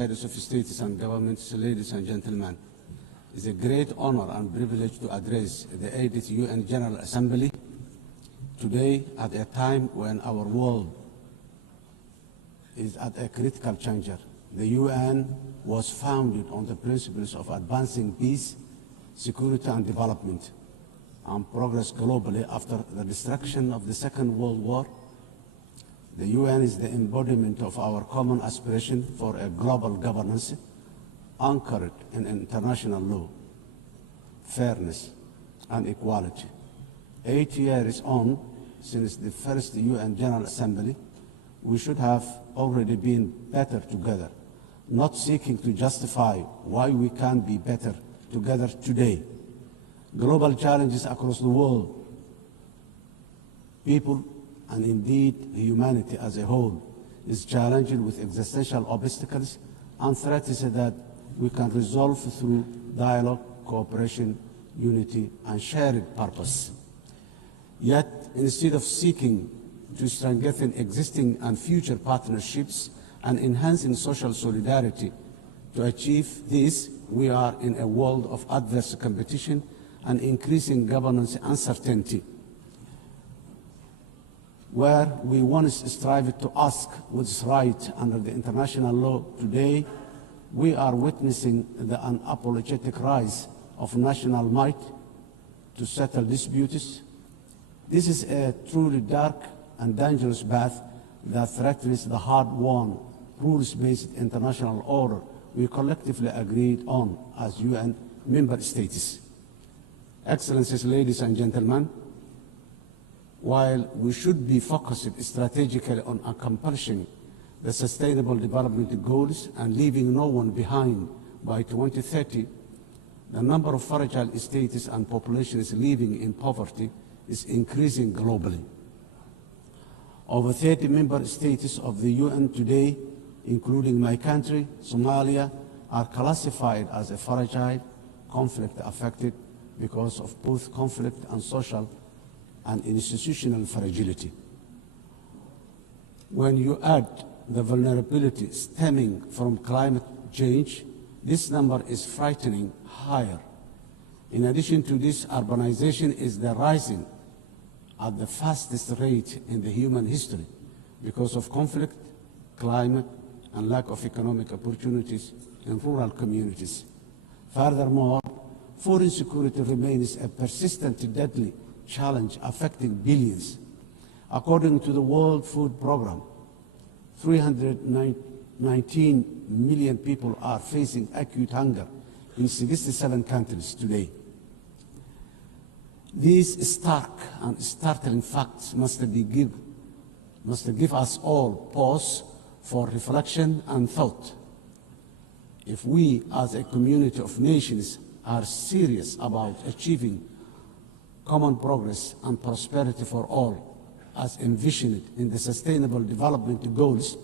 Heads of states and governments, ladies and gentlemen, it is a great honor and privilege to address the 80th UN General Assembly today at a time when our world is at a critical juncture. The UN was founded on the principles of advancing peace, security and development, and progress globally after the destruction of the Second World War. The UN is the embodiment of our common aspiration for a global governance anchored in international law, fairness, and equality. 8 years on, since the first UN General Assembly, we should have already been better together, not seeking to justify why we can't be better together today. Global challenges across the world, people, and indeed humanity as a whole, is challenged with existential obstacles and threats that we can resolve through dialogue, cooperation, unity, and shared purpose. Yet, instead of seeking to strengthen existing and future partnerships and enhancing social solidarity, to achieve this, we are in a world of adverse competition and increasing governance uncertainty, where we once strived to ask what's right under the international law. Today, we are witnessing the unapologetic rise of national might to settle disputes. This is a truly dark and dangerous path that threatens the hard-won, rules-based international order we collectively agreed on as UN member states. Excellencies, ladies and gentlemen, while we should be focused strategically on accomplishing the Sustainable Development Goals and leaving no one behind by 2030, the number of fragile states and populations living in poverty is increasing globally. Over 30 member states of the UN today, including my country, Somalia, are classified as a fragile, conflict-affected because of both conflict and social and institutional fragility. When you add the vulnerability stemming from climate change, this number is frightening higher. In addition to this, urbanization is rising at the fastest rate in the human history because of conflict, climate, and lack of economic opportunities in rural communities. Furthermore, food insecurity remains a persistent, deadly challenge affecting billions. According to the World Food Programme, 319 million people are facing acute hunger in 67 countries today. These stark and startling facts must give us all pause for reflection and thought. If we as a community of nations are serious about achieving common progress and prosperity for all, as envisioned in the Sustainable Development Goals,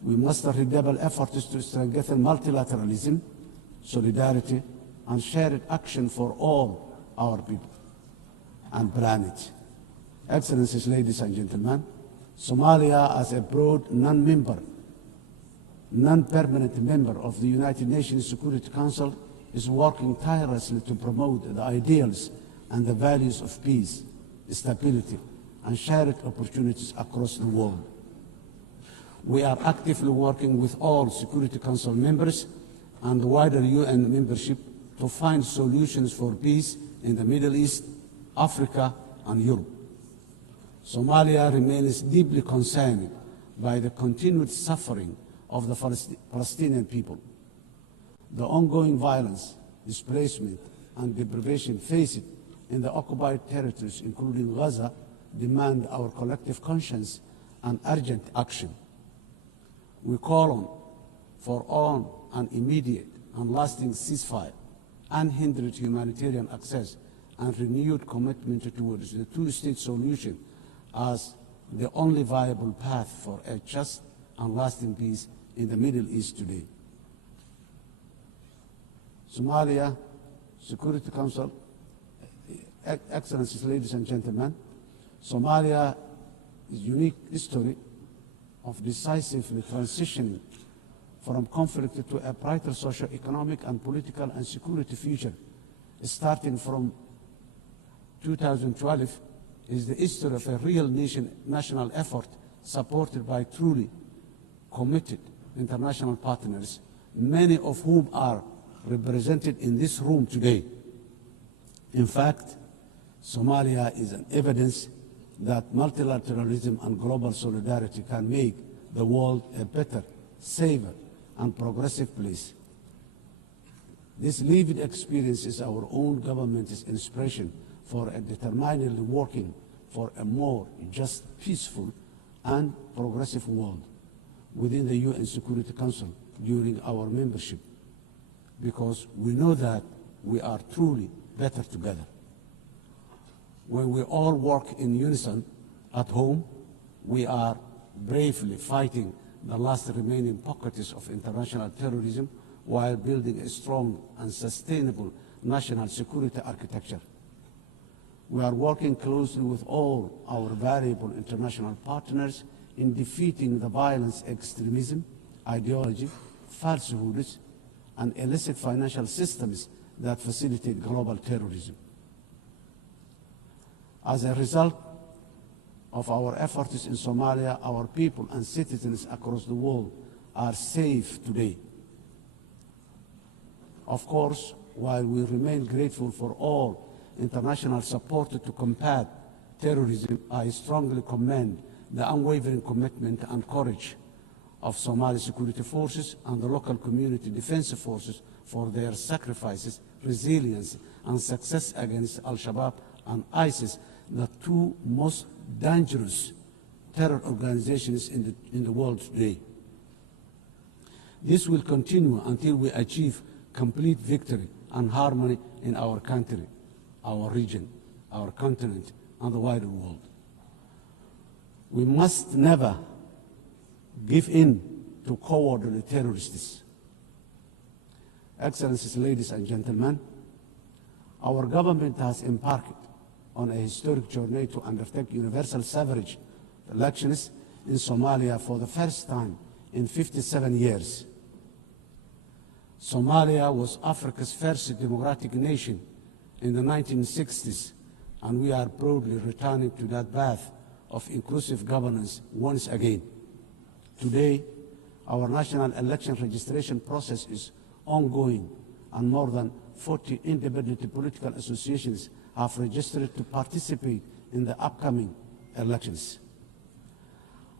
we must redouble efforts to strengthen multilateralism, solidarity, and shared action for all our people and planet. Excellencies, ladies and gentlemen, Somalia, as a broad non-permanent member of the United Nations Security Council, is working tirelessly to promote the ideals and the values of peace, stability, and shared opportunities across the world. We are actively working with all Security Council members and the wider UN membership to find solutions for peace in the Middle East, Africa, and Europe. Somalia remains deeply concerned by the continued suffering of the Palestinian people. The ongoing violence, displacement, and deprivation faced in the occupied territories, including Gaza, demand our collective conscience and urgent action. We call for an immediate and lasting ceasefire, unhindered humanitarian access, and renewed commitment towards the two-state solution as the only viable path for a just and lasting peace in the Middle East today. Somalia Security Council, Excellencies, ladies and gentlemen, Somalia is a unique history of decisively transitioning from conflict to a brighter socio-economic and political and security future. Starting from 2012 is the history of a real national effort supported by truly committed international partners, many of whom are represented in this room today. In fact, Somalia is an evidence that multilateralism and global solidarity can make the world a better, safer, and progressive place. This lived experience is our own government's inspiration for a determinedly working for a more just, peaceful, and progressive world within the UN Security Council during our membership, because we know that we are truly better together. When we all work in unison at home, we are bravely fighting the last remaining pockets of international terrorism while building a strong and sustainable national security architecture. We are working closely with all our valuable international partners in defeating the violence, extremism, ideology, falsehoods, and illicit financial systems that facilitate global terrorism. As a result of our efforts in Somalia, our people and citizens across the world are safe today. Of course, while we remain grateful for all international support to combat terrorism, I strongly commend the unwavering commitment and courage of Somali security forces and the local community defense forces for their sacrifices, resilience, and success against Al-Shabaab and ISIS, the two most dangerous terror organizations in the world today. This will continue until we achieve complete victory and harmony in our country, our region, our continent, and the wider world. We must never give in to cowardly terrorists. Excellencies, ladies and gentlemen, our government has embarked on a historic journey to undertake universal suffrage elections in Somalia for the first time in 57 years. Somalia was Africa's first democratic nation in the 1960s, and we are proudly returning to that path of inclusive governance once again. Today, our national election registration process is ongoing, and more than 40 independent political associations have registered to participate in the upcoming elections.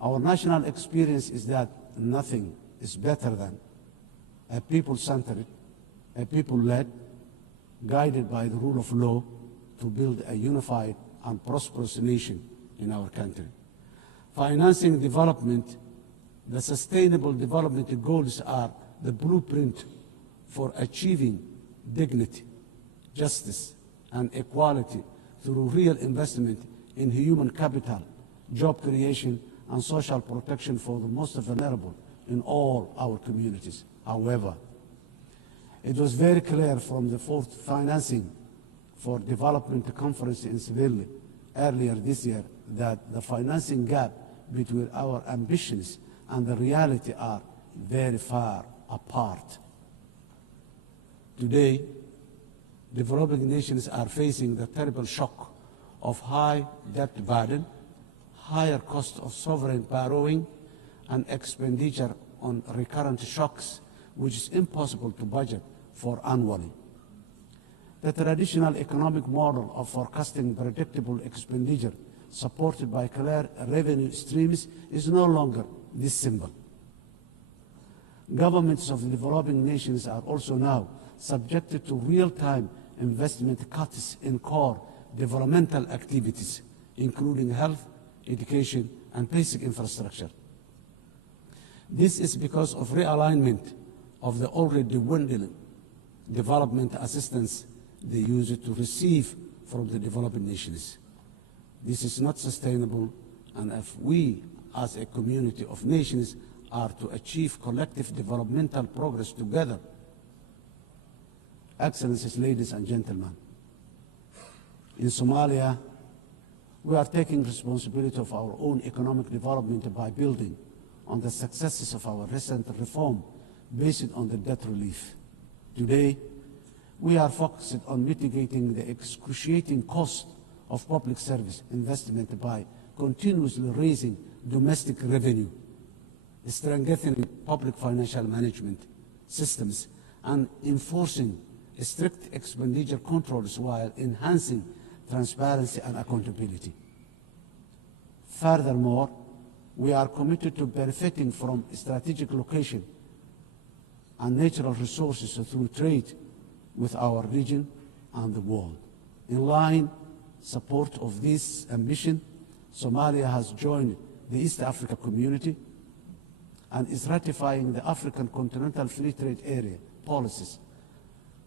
Our national experience is that nothing is better than a people-centered, a people-led, guided by the rule of law to build a unified and prosperous nation in our country. Financing development, the sustainable development goals are the blueprint for achieving dignity, justice, and equality through real investment in human capital, job creation, and social protection for the most vulnerable in all our communities. However, it was very clear from the fourth financing for development conference in Seville earlier this year that the financing gap between our ambitions and the reality are very far apart. Today, developing nations are facing the terrible shock of high debt burden, higher cost of sovereign borrowing, and expenditure on recurrent shocks, which is impossible to budget for annually. The traditional economic model of forecasting predictable expenditure supported by clear revenue streams is no longer this simple. Governments of the developing nations are also now subjected to real-time investment cuts in core developmental activities, including health, education, and basic infrastructure. This is because of realignment of the already dwindling development assistance they use to receive from the developing nations. This is not sustainable, and if we, as a community of nations, are to achieve collective developmental progress together. Excellencies, ladies and gentlemen, in Somalia, we are taking responsibility of our own economic development by building on the successes of our recent reform based on the debt relief. Today, we are focused on mitigating the excruciating cost of public service investment by continuously raising domestic revenue, strengthening public financial management systems, and enforcing strict expenditure controls while enhancing transparency and accountability. Furthermore, we are committed to benefiting from strategic location and natural resources through trade with our region and the world. In line support of this ambition, Somalia has joined the East Africa Community and is ratifying the African Continental Free Trade Area policies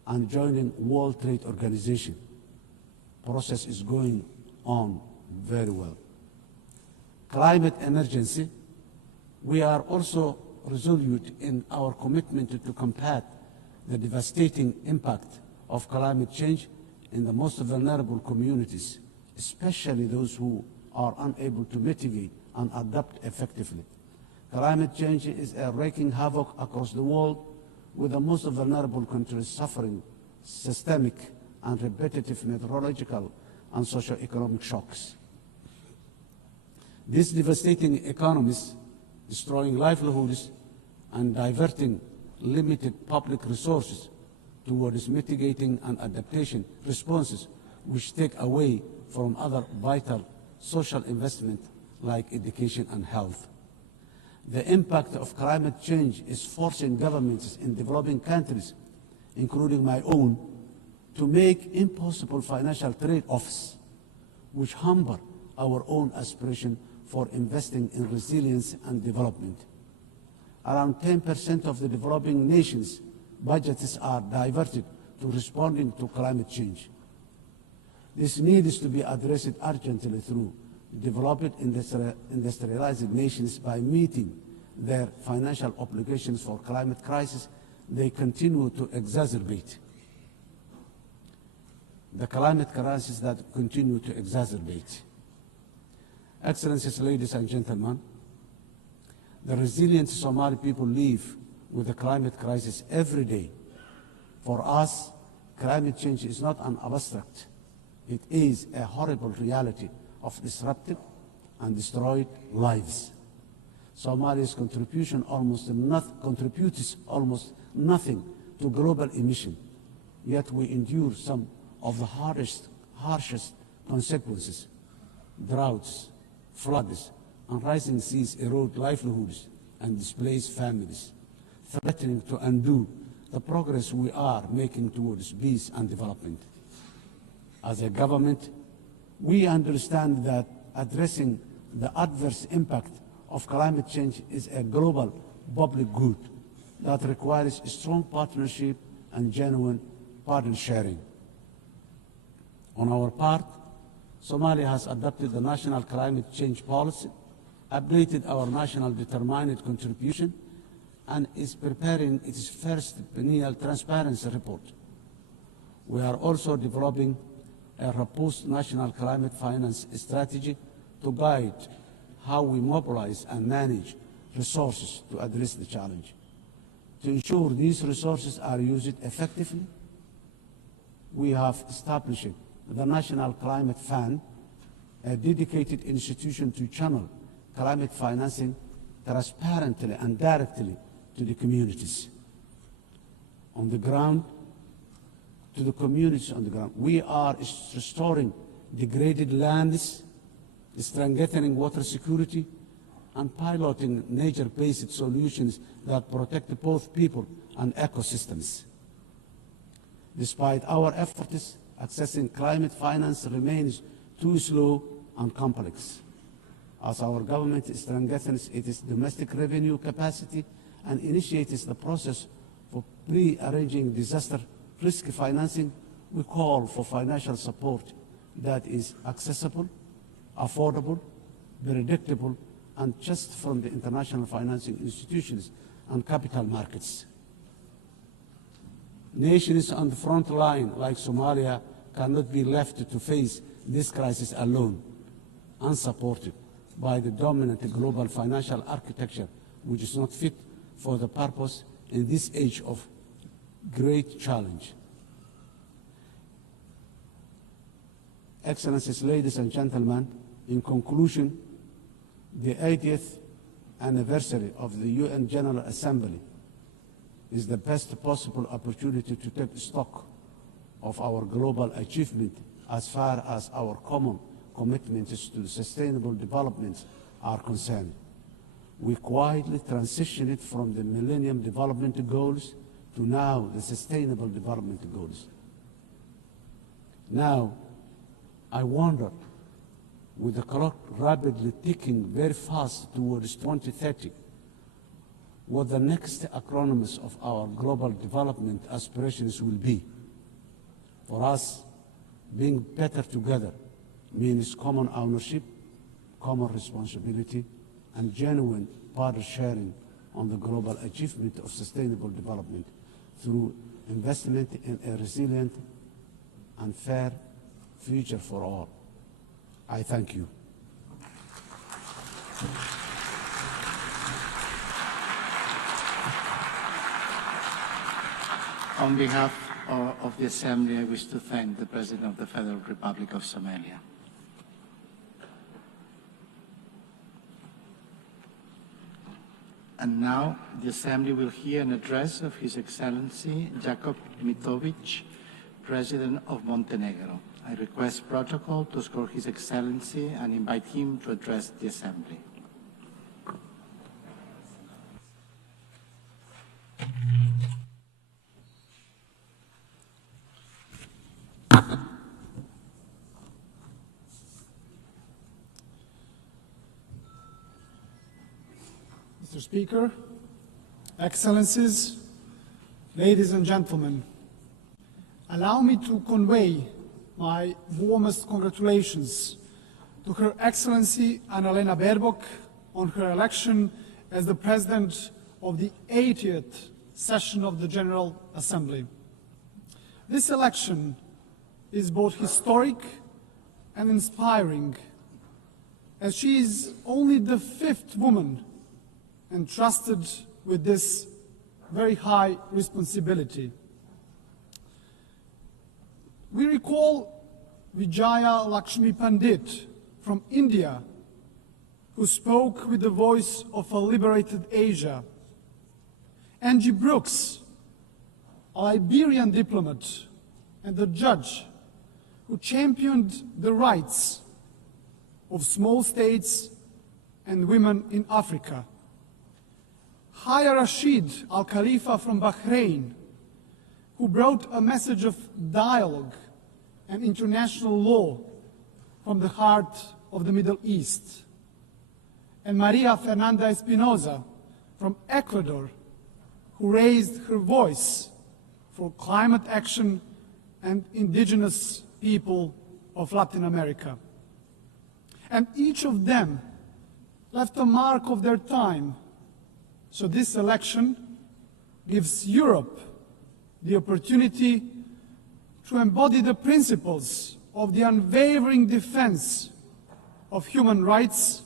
and joining World Trade Organization. Process is going on very well. Climate emergency. We are also resolute in our commitment to combat the devastating impact of climate change in the most vulnerable communities, especially those who are unable to mitigate and adapt effectively. Climate change is wreaking havoc across the world, with the most vulnerable countries suffering systemic and repetitive meteorological and socio-economic shocks. These devastating economies, destroying livelihoods and diverting limited public resources towards mitigating and adaptation responses, which take away from other vital social investment like education and health. The impact of climate change is forcing governments in developing countries, including my own, to make impossible financial trade-offs, which hamper our own aspiration for investing in resilience and development. Around 10% of the developing nations' budgets are diverted to responding to climate change. This needs to be addressed urgently through developed industrialized nations by meeting their financial obligations for climate crisis they continue to exacerbate. The climate crisis that continue to exacerbate. Excellencies, ladies and gentlemen, the resilient Somali people live with the climate crisis every day. For us, climate change is not an abstract. It is a horrible reality of disrupted and destroyed lives. Somalia's contribution contributes almost nothing to global emission, yet we endure some of the harshest consequences. Droughts, floods, and rising seas erode livelihoods and displace families, threatening to undo the progress we are making towards peace and development. As a government, we understand that addressing the adverse impact of climate change is a global public good that requires strong partnership and genuine burden sharing. On our part, Somalia has adopted the national climate change policy, updated our national determined contribution, and is preparing its first biennial transparency report. We are also developing a robust national climate finance strategy to guide how we mobilize and manage resources to address the challenge. To ensure these resources are used effectively, we have established the National Climate Fund, a dedicated institution to channel climate financing transparently and directly to the communities on the ground, to the communities on the ground. We are restoring degraded lands, strengthening water security, and piloting nature-based solutions that protect both people and ecosystems. Despite our efforts, accessing climate finance remains too slow and complex. As our government strengthens its domestic revenue capacity and initiates the process for pre-arranging disaster risk financing, we call for financial support that is accessible, affordable, predictable, and just from the international financing institutions and capital markets. Nations on the front line, like Somalia, cannot be left to face this crisis alone, unsupported by the dominant global financial architecture, which is not fit for the purpose in this age of great challenge. Excellencies, ladies and gentlemen, in conclusion, the 80th anniversary of the UN General Assembly is the best possible opportunity to take stock of our global achievement as far as our common commitments to sustainable development are concerned. We quietly transitioned from the Millennium Development Goals to now the Sustainable Development Goals. Now, I wonder, with the clock rapidly ticking very fast towards 2030, what the next acronyms of our global development aspirations will be. For us, being better together means common ownership, common responsibility, and genuine partner sharing on the global achievement of sustainable development through investment in a resilient and fair future for all. I thank you. On behalf of the Assembly, I wish to thank the President of the Federal Republic of Somalia. And now the Assembly will hear an address of His Excellency Jakob Mitovic, President of Montenegro. I request protocol to escort His Excellency and invite him to address the Assembly. Mr. Speaker, Excellencies, ladies and gentlemen, allow me to convey my warmest congratulations to Her Excellency Annalena Baerbock on her election as the President of the 80th session of the General Assembly. This election is both historic and inspiring, as she is only the 5th woman entrusted with this very high responsibility. We recall Vijaya Lakshmi Pandit from India, who spoke with the voice of a liberated Asia. Angie Brooks, a Liberian diplomat and a judge who championed the rights of small states and women in Africa. Haya Rashid al-Khalifa from Bahrain, who brought a message of dialogue and international law from the heart of the Middle East. And Maria Fernanda Espinosa from Ecuador, who raised her voice for climate action and indigenous people of Latin America. And each of them left a mark of their time. So this election gives Europe the opportunity to embody the principles of the unwavering defense of human rights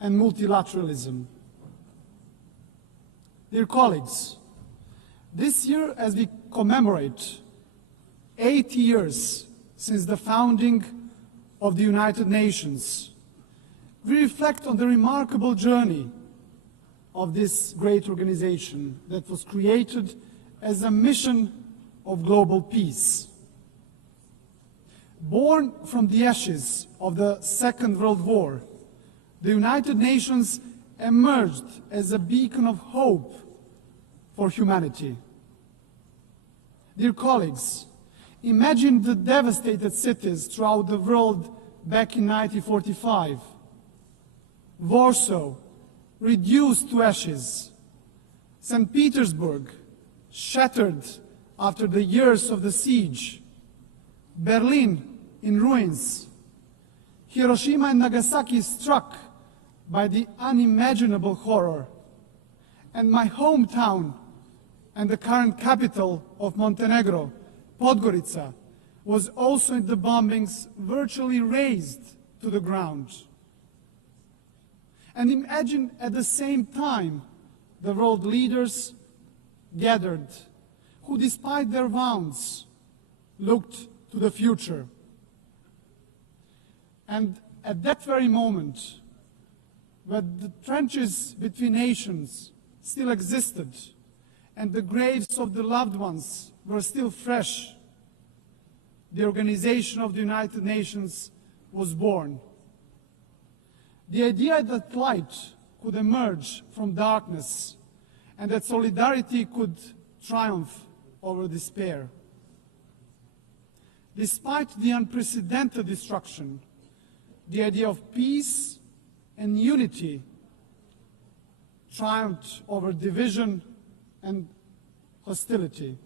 and multilateralism. Dear colleagues, this year, as we commemorate 80 years since the founding of the United Nations, we reflect on the remarkable journey of this great organization that was created as a mission of global peace. Born from the ashes of the Second World War, the United Nations emerged as a beacon of hope for humanity. Dear colleagues, imagine the devastated cities throughout the world back in 1945. Warsaw, reduced to ashes. St. Petersburg, shattered after the years of the siege. Berlin, in ruins. Hiroshima and Nagasaki struck by the unimaginable horror. And my hometown and the current capital of Montenegro, Podgorica, was also in the bombings virtually razed to the ground. And imagine at the same time the world leaders gathered, who despite their wounds looked to the future. And at that very moment, when the trenches between nations still existed and the graves of the loved ones were still fresh, the Organization of the United Nations was born. The idea that light could emerge from darkness and that solidarity could triumph over despair. Despite the unprecedented destruction, the idea of peace and unity triumphed over division and hostility.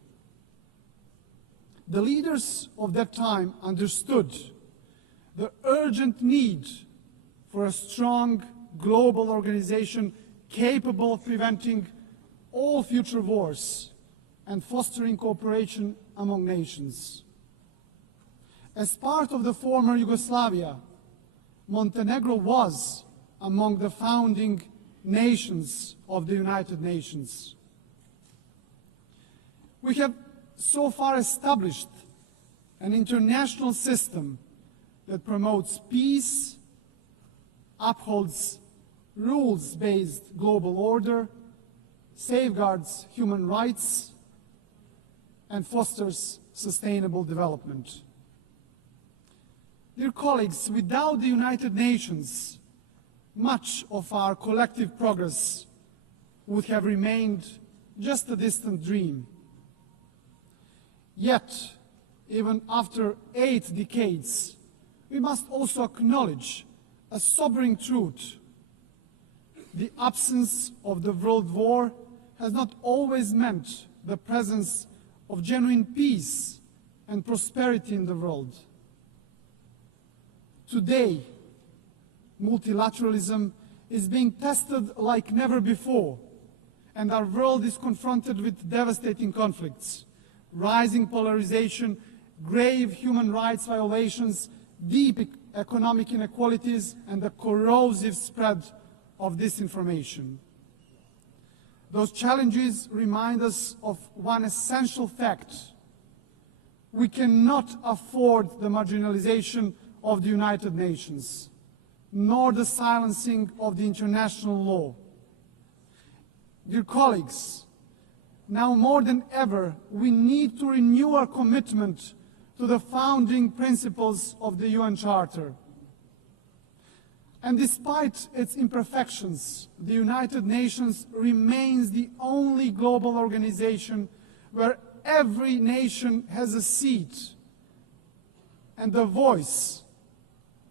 The leaders of that time understood the urgent need for a strong global organization capable of preventing all future wars and fostering cooperation among nations. As part of the former Yugoslavia, Montenegro was among the founding nations of the United Nations. We have so far established an international system that promotes peace, upholds rules-based global order, safeguards human rights, and fosters sustainable development. Dear colleagues, without the United Nations, much of our collective progress would have remained just a distant dream. Yet, even after 8 decades, we must also acknowledge a sobering truth. The absence of the World War has not always meant the presence of genuine peace and prosperity in the world. Today, multilateralism is being tested like never before, and our world is confronted with devastating conflicts, rising polarization, grave human rights violations, deep economic inequalities, and the corrosive spread of disinformation. Those challenges remind us of one essential fact. We cannot afford the marginalization of the United Nations, nor the silencing of the international law. Dear colleagues, now more than ever, we need to renew our commitment to the founding principles of the UN Charter. And despite its imperfections, the United Nations remains the only global organization where every nation has a seat and a voice,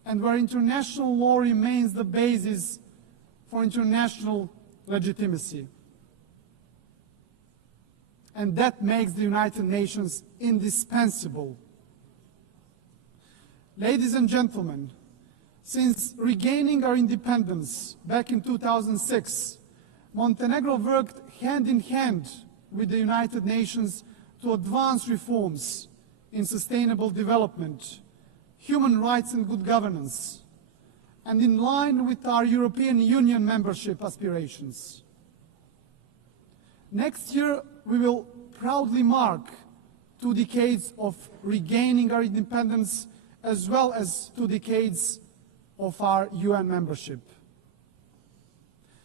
and where international law remains the basis for international legitimacy. And that makes the United Nations indispensable. Ladies and gentlemen, since regaining our independence back in 2006, Montenegro worked hand in hand with the United Nations to advance reforms in sustainable development, human rights and good governance, and in line with our European Union membership aspirations. Next year, we will proudly mark 2 decades of regaining our independence, as well as 2 decades of our UN membership.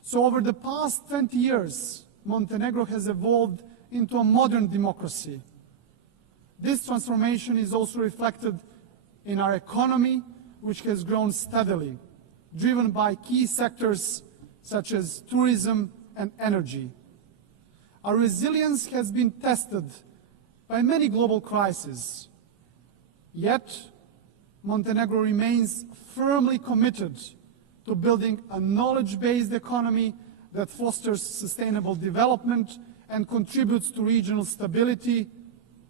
So over the past 20 years, Montenegro has evolved into a modern democracy. This transformation is also reflected in our economy, which has grown steadily, driven by key sectors such as tourism and energy. Our resilience has been tested by many global crises. Yet, Montenegro remains firmly committed to building a knowledge-based economy that fosters sustainable development and contributes to regional stability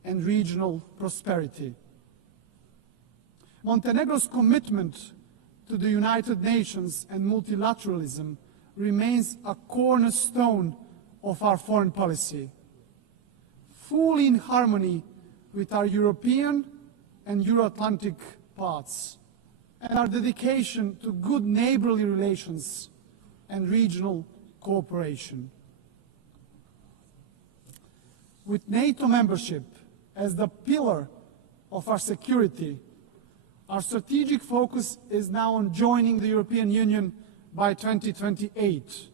and regional prosperity. Montenegro's commitment to the United Nations and multilateralism remains a cornerstone of our foreign policy, fully in harmony with our European and Euro-Atlantic paths, and our dedication to good neighborly relations and regional cooperation. With NATO membership as the pillar of our security, our strategic focus is now on joining the European Union by 2028.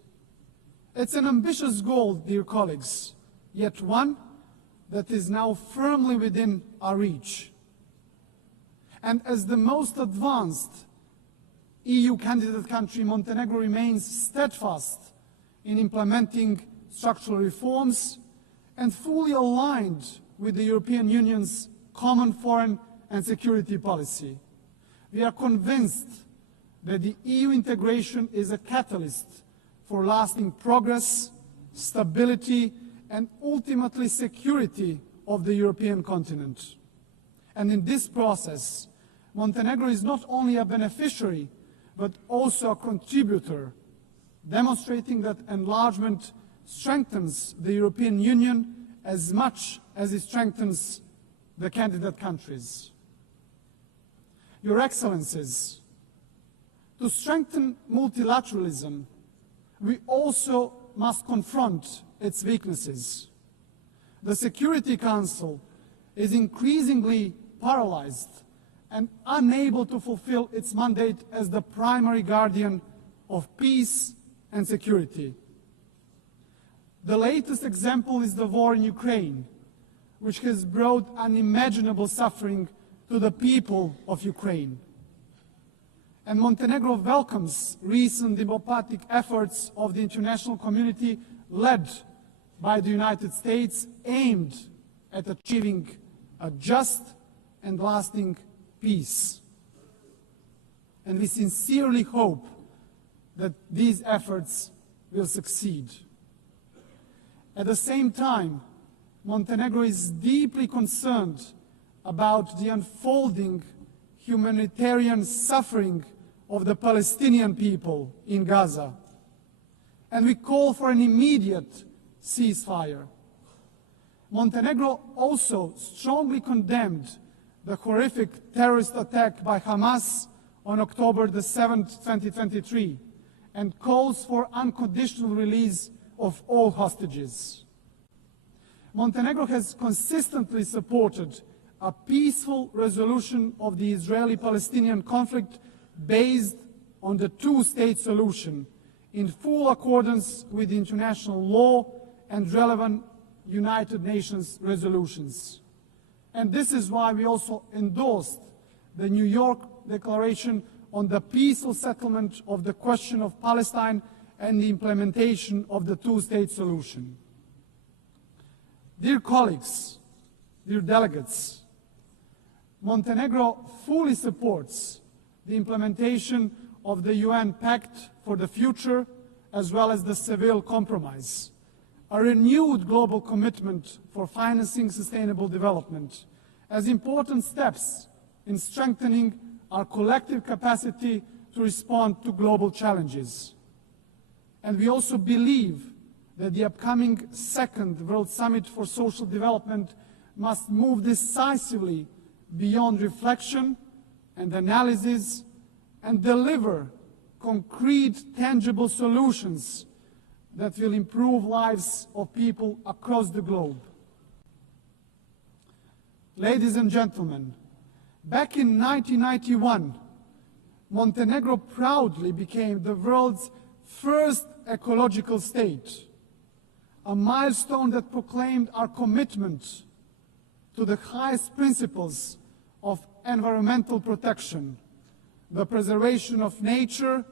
It's an ambitious goal, dear colleagues, yet one that is now firmly within our reach. And as the most advanced EU candidate country, Montenegro remains steadfast in implementing structural reforms and fully aligned with the European Union's common foreign and security policy. We are convinced that the EU integration is a catalyst for lasting progress, stability, and ultimately security of the European continent. And in this process, Montenegro is not only a beneficiary, but also a contributor, demonstrating that enlargement strengthens the European Union as much as it strengthens the candidate countries. Your Excellencies, to strengthen multilateralism, we also must confront its weaknesses. The Security Council is increasingly paralyzed and unable to fulfill its mandate as the primary guardian of peace and security. The latest example is the war in Ukraine, which has brought unimaginable suffering to the people of Ukraine. And Montenegro welcomes recent diplomatic efforts of the international community led by the United States aimed at achieving a just and lasting peace. And we sincerely hope that these efforts will succeed. At the same time, Montenegro is deeply concerned about the unfolding humanitarian suffering of the Palestinian people in Gaza. And we call for an immediate ceasefire. Montenegro also strongly condemned the horrific terrorist attack by Hamas on October the 7th, 2023, and calls for unconditional release of all hostages. Montenegro has consistently supported a peaceful resolution of the Israeli-Palestinian conflict based on the two-state solution in full accordance with international law and relevant United Nations resolutions. And this is why we also endorsed the New York Declaration on the peaceful settlement of the question of Palestine and the implementation of the two-state solution. Dear colleagues, dear delegates, Montenegro fully supports the implementation of the UN Pact for the Future, as well as the Seville Compromise, a renewed global commitment for financing sustainable development, as important steps in strengthening our collective capacity to respond to global challenges. And we also believe that the upcoming second World Summit for Social Development must move decisively beyond reflection and analysis and deliver concrete, tangible solutions that will improve lives of people across the globe. Ladies and gentlemen, back in 1991, Montenegro proudly became the world's first ecological state, a milestone that proclaimed our commitment to the highest principles of environmental protection, the preservation of nature,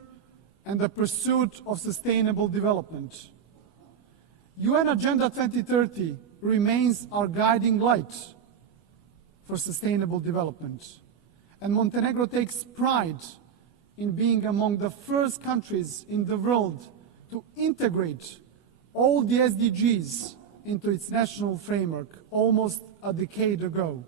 and the pursuit of sustainable development. UN Agenda 2030 remains our guiding light for sustainable development, and Montenegro takes pride in being among the first countries in the world to integrate all the SDGs into its national framework almost a decade ago.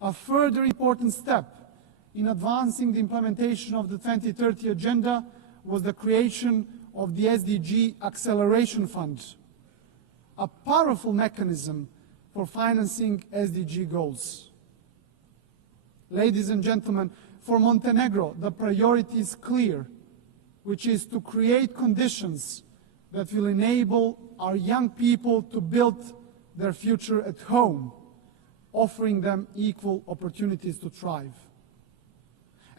A further important step in advancing the implementation of the 2030 Agenda was the creation of the SDG Acceleration Fund, a powerful mechanism for financing SDG goals. Ladies and gentlemen, for Montenegro, the priority is clear, which is to create conditions that will enable our young people to build their future at home, offering them equal opportunities to thrive.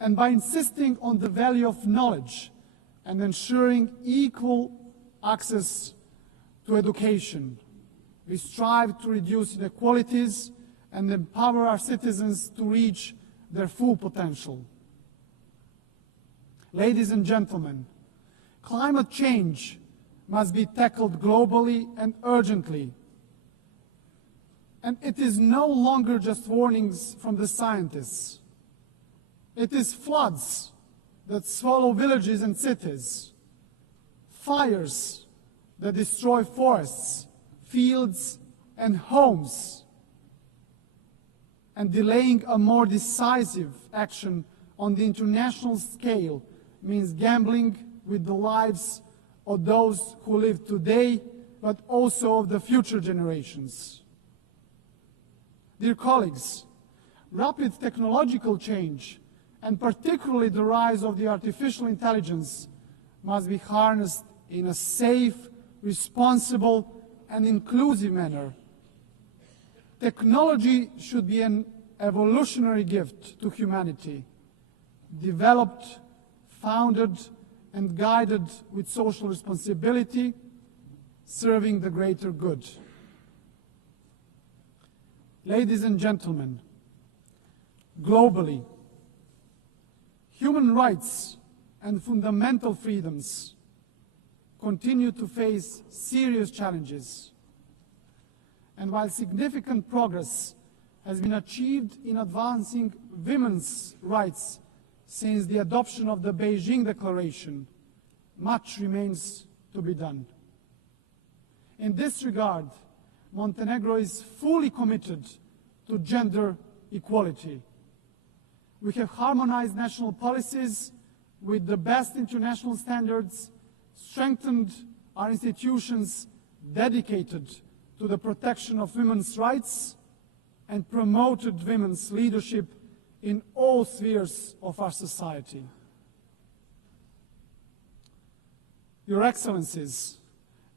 And by insisting on the value of knowledge and ensuring equal access to education, we strive to reduce inequalities and empower our citizens to reach their full potential. Ladies and gentlemen, climate change must be tackled globally and urgently. And it is no longer just warnings from the scientists. It is floods that swallow villages and cities, fires that destroy forests, fields, and homes, and delaying a more decisive action on the international scale means gambling with the lives of those who live today, but also of the future generations. Dear colleagues, rapid technological change, and particularly the rise of the artificial intelligence, must be harnessed in a safe, responsible, and inclusive manner. Technology should be an evolutionary gift to humanity, developed, founded, and guided with social responsibility, serving the greater good. Ladies and gentlemen, globally, human rights and fundamental freedoms continue to face serious challenges. And while significant progress has been achieved in advancing women's rights since the adoption of the Beijing Declaration, much remains to be done. In this regard, Montenegro is fully committed to gender equality. We have harmonized national policies with the best international standards, strengthened our institutions dedicated to the protection of women's rights, and promoted women's leadership in all spheres of our society. Your Excellencies,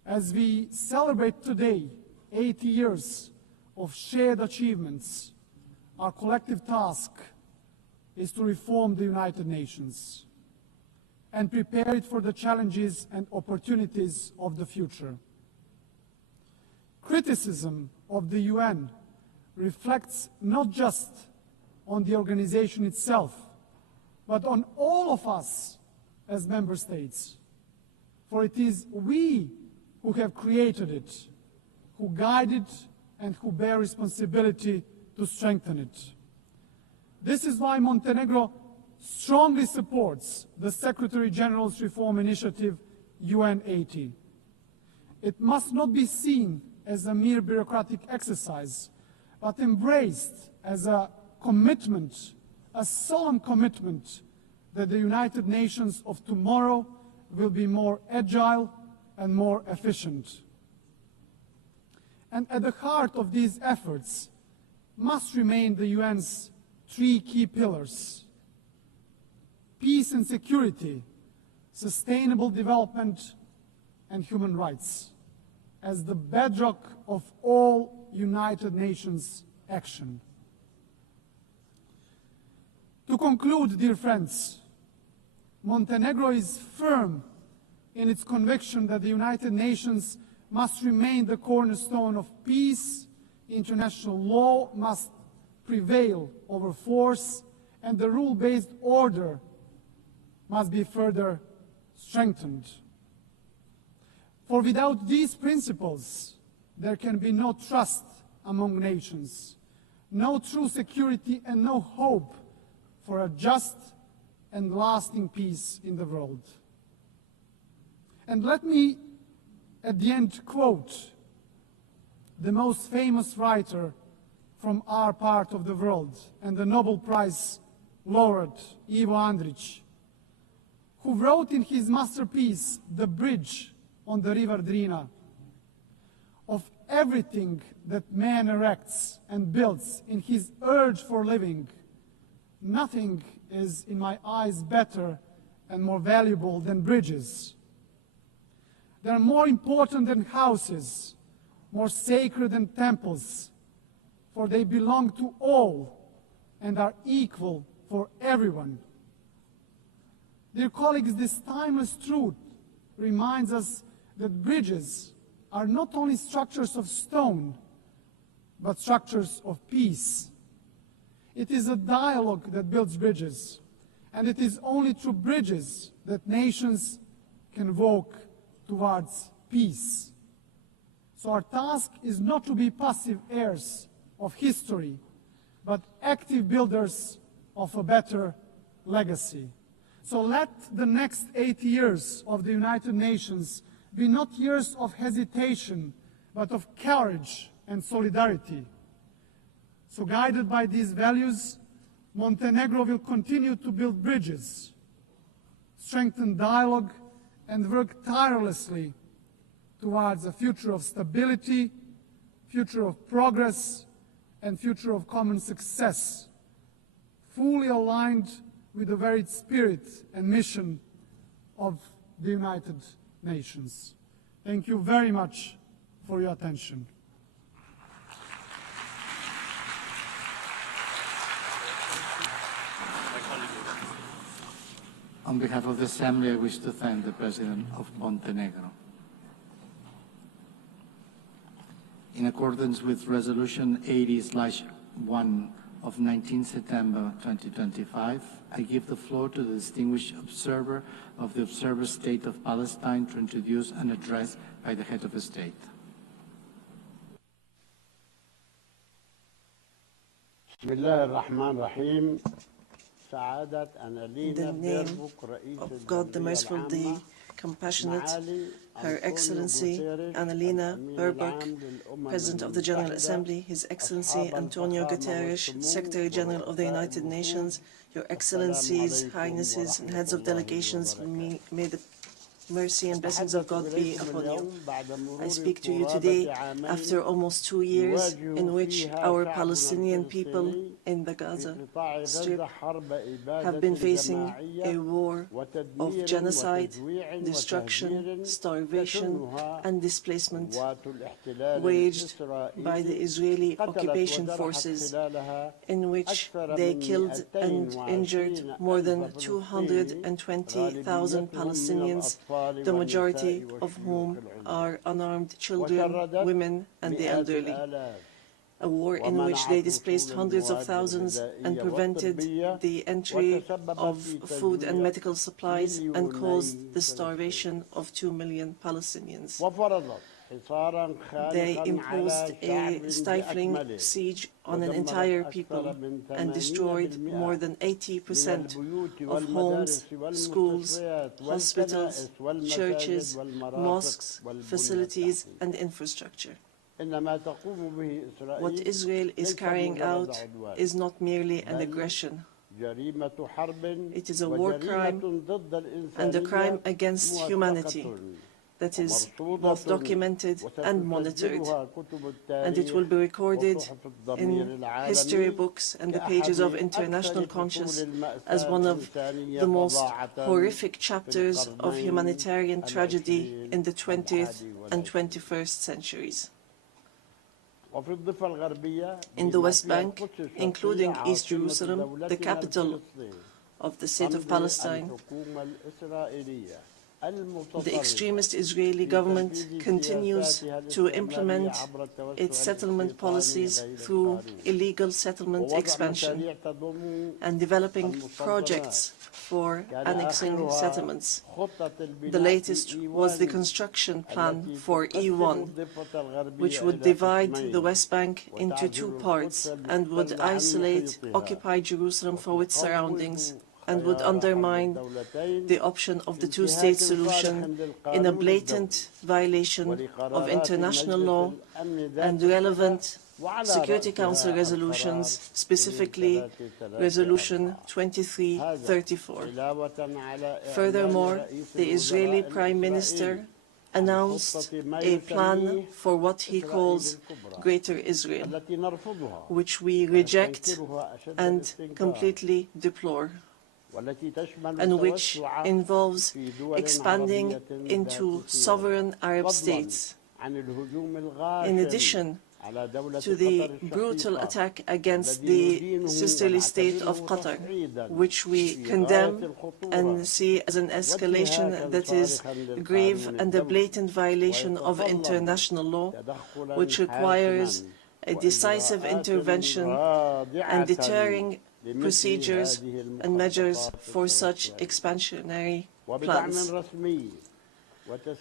as we celebrate today 80 years of shared achievements, our collective task is to reform the United Nations and prepare it for the challenges and opportunities of the future. Criticism of the UN reflects not just on the organization itself, but on all of us as member states. For it is we who have created it, who guide it, and who bear responsibility to strengthen it. This is why Montenegro strongly supports the Secretary General's Reform Initiative, UN 80. It must not be seen as a mere bureaucratic exercise, but embraced as a commitment, a solemn commitment that the United Nations of tomorrow will be more agile and more efficient. And at the heart of these efforts must remain the UN's three key pillars: peace and security, sustainable development, and human rights, as the bedrock of all United Nations action. To conclude, dear friends, Montenegro is firm in its conviction that the United Nations must remain the cornerstone of peace, international law must prevail over force, and the rule-based order must be further strengthened. For without these principles, there can be no trust among nations, no true security, and no hope for a just and lasting peace in the world. And let me, at the end, quote the most famous writer from our part of the world and the Nobel Prize laureate, Ivo Andrić, who wrote in his masterpiece, The Bridge on the River Drina, "Of everything that man erects and builds in his urge for living, nothing is, in my eyes, better and more valuable than bridges. They are more important than houses, more sacred than temples, for they belong to all and are equal for everyone. Dear colleagues, this timeless truth reminds us that bridges are not only structures of stone, but structures of peace. It is a dialogue that builds bridges, and it is only through bridges that nations can walk towards peace. So our task is not to be passive heirs of history, but active builders of a better legacy. So let the next 8 years of the United Nations be not years of hesitation, but of courage and solidarity. So guided by these values, Montenegro will continue to build bridges, strengthen dialogue, and work tirelessly towards a future of stability, future of progress, and future of common success, fully aligned with the very spirit and mission of the United Nations. Thank you very much for your attention. On behalf of the Assembly, I wish to thank the President of Montenegro. In accordance with Resolution 80/1 of 19 September 2025, I give the floor to the distinguished observer of the Observer State of Palestine to introduce an address by the head of the state. In the name of God, the Merciful, the Compassionate, Her Excellency Annalena Baerbock, President of the General Assembly, His Excellency Antonio Guterres, Secretary General of the United Nations, Your Excellencies, Highnesses, and Heads of Delegations, may the mercy and blessings of God be upon you. I speak to you today after almost 2 years in which our Palestinian people in the Gaza Strip have been facing a war of genocide, destruction, starvation, and displacement waged by the Israeli occupation forces, in which they killed and injured more than 220,000 Palestinians, the majority of whom are unarmed children, women, and the elderly. A war in which they displaced hundreds of thousands and prevented the entry of food and medical supplies and caused the starvation of 2 million Palestinians. They imposed a stifling siege on an entire people and destroyed more than 80% of homes, schools, hospitals, churches, mosques, facilities, and infrastructure. What Israel is carrying out is not merely an aggression. It is a war crime and a crime against humanity that is both documented and monitored, and it will be recorded in history books and the pages of international conscience as one of the most horrific chapters of humanitarian tragedy in the 20th and 21st centuries. In the West Bank, including East Jerusalem, the capital of the State of Palestine, the extremist Israeli government continues to implement its settlement policies through illegal settlement expansion and developing projects for annexing settlements. The latest was the construction plan for E1, which would divide the West Bank into 2 parts and would isolate occupied Jerusalem from its surroundings and would undermine the option of the two-state solution in a blatant violation of international law and relevant Security Council resolutions, specifically Resolution 2334. Furthermore, the Israeli Prime Minister announced a plan for what he calls Greater Israel, which we reject and completely deplore, and which involves expanding into sovereign Arab states In addition to the brutal attack against the sisterly state of Qatar, which we condemn and see as an escalation that is grave and a blatant violation of international law, which requires a decisive intervention and deterring procedures and measures for such expansionary plans.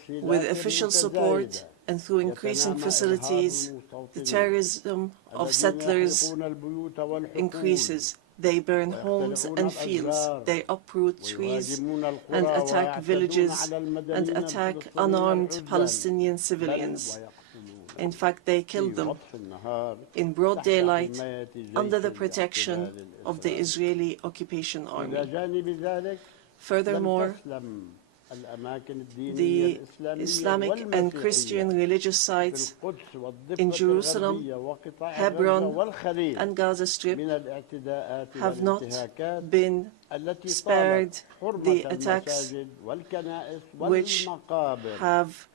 With official support and through increasing facilities, the terrorism of settlers increases. They burn homes and fields, they uproot trees and attack villages and attack unarmed Palestinian civilians. In fact, they killed them in broad daylight under the protection of the Israeli occupation army. Furthermore, the Islamic and Christian religious sites in Jerusalem, Hebron, and Gaza Strip have not been spared the attacks which have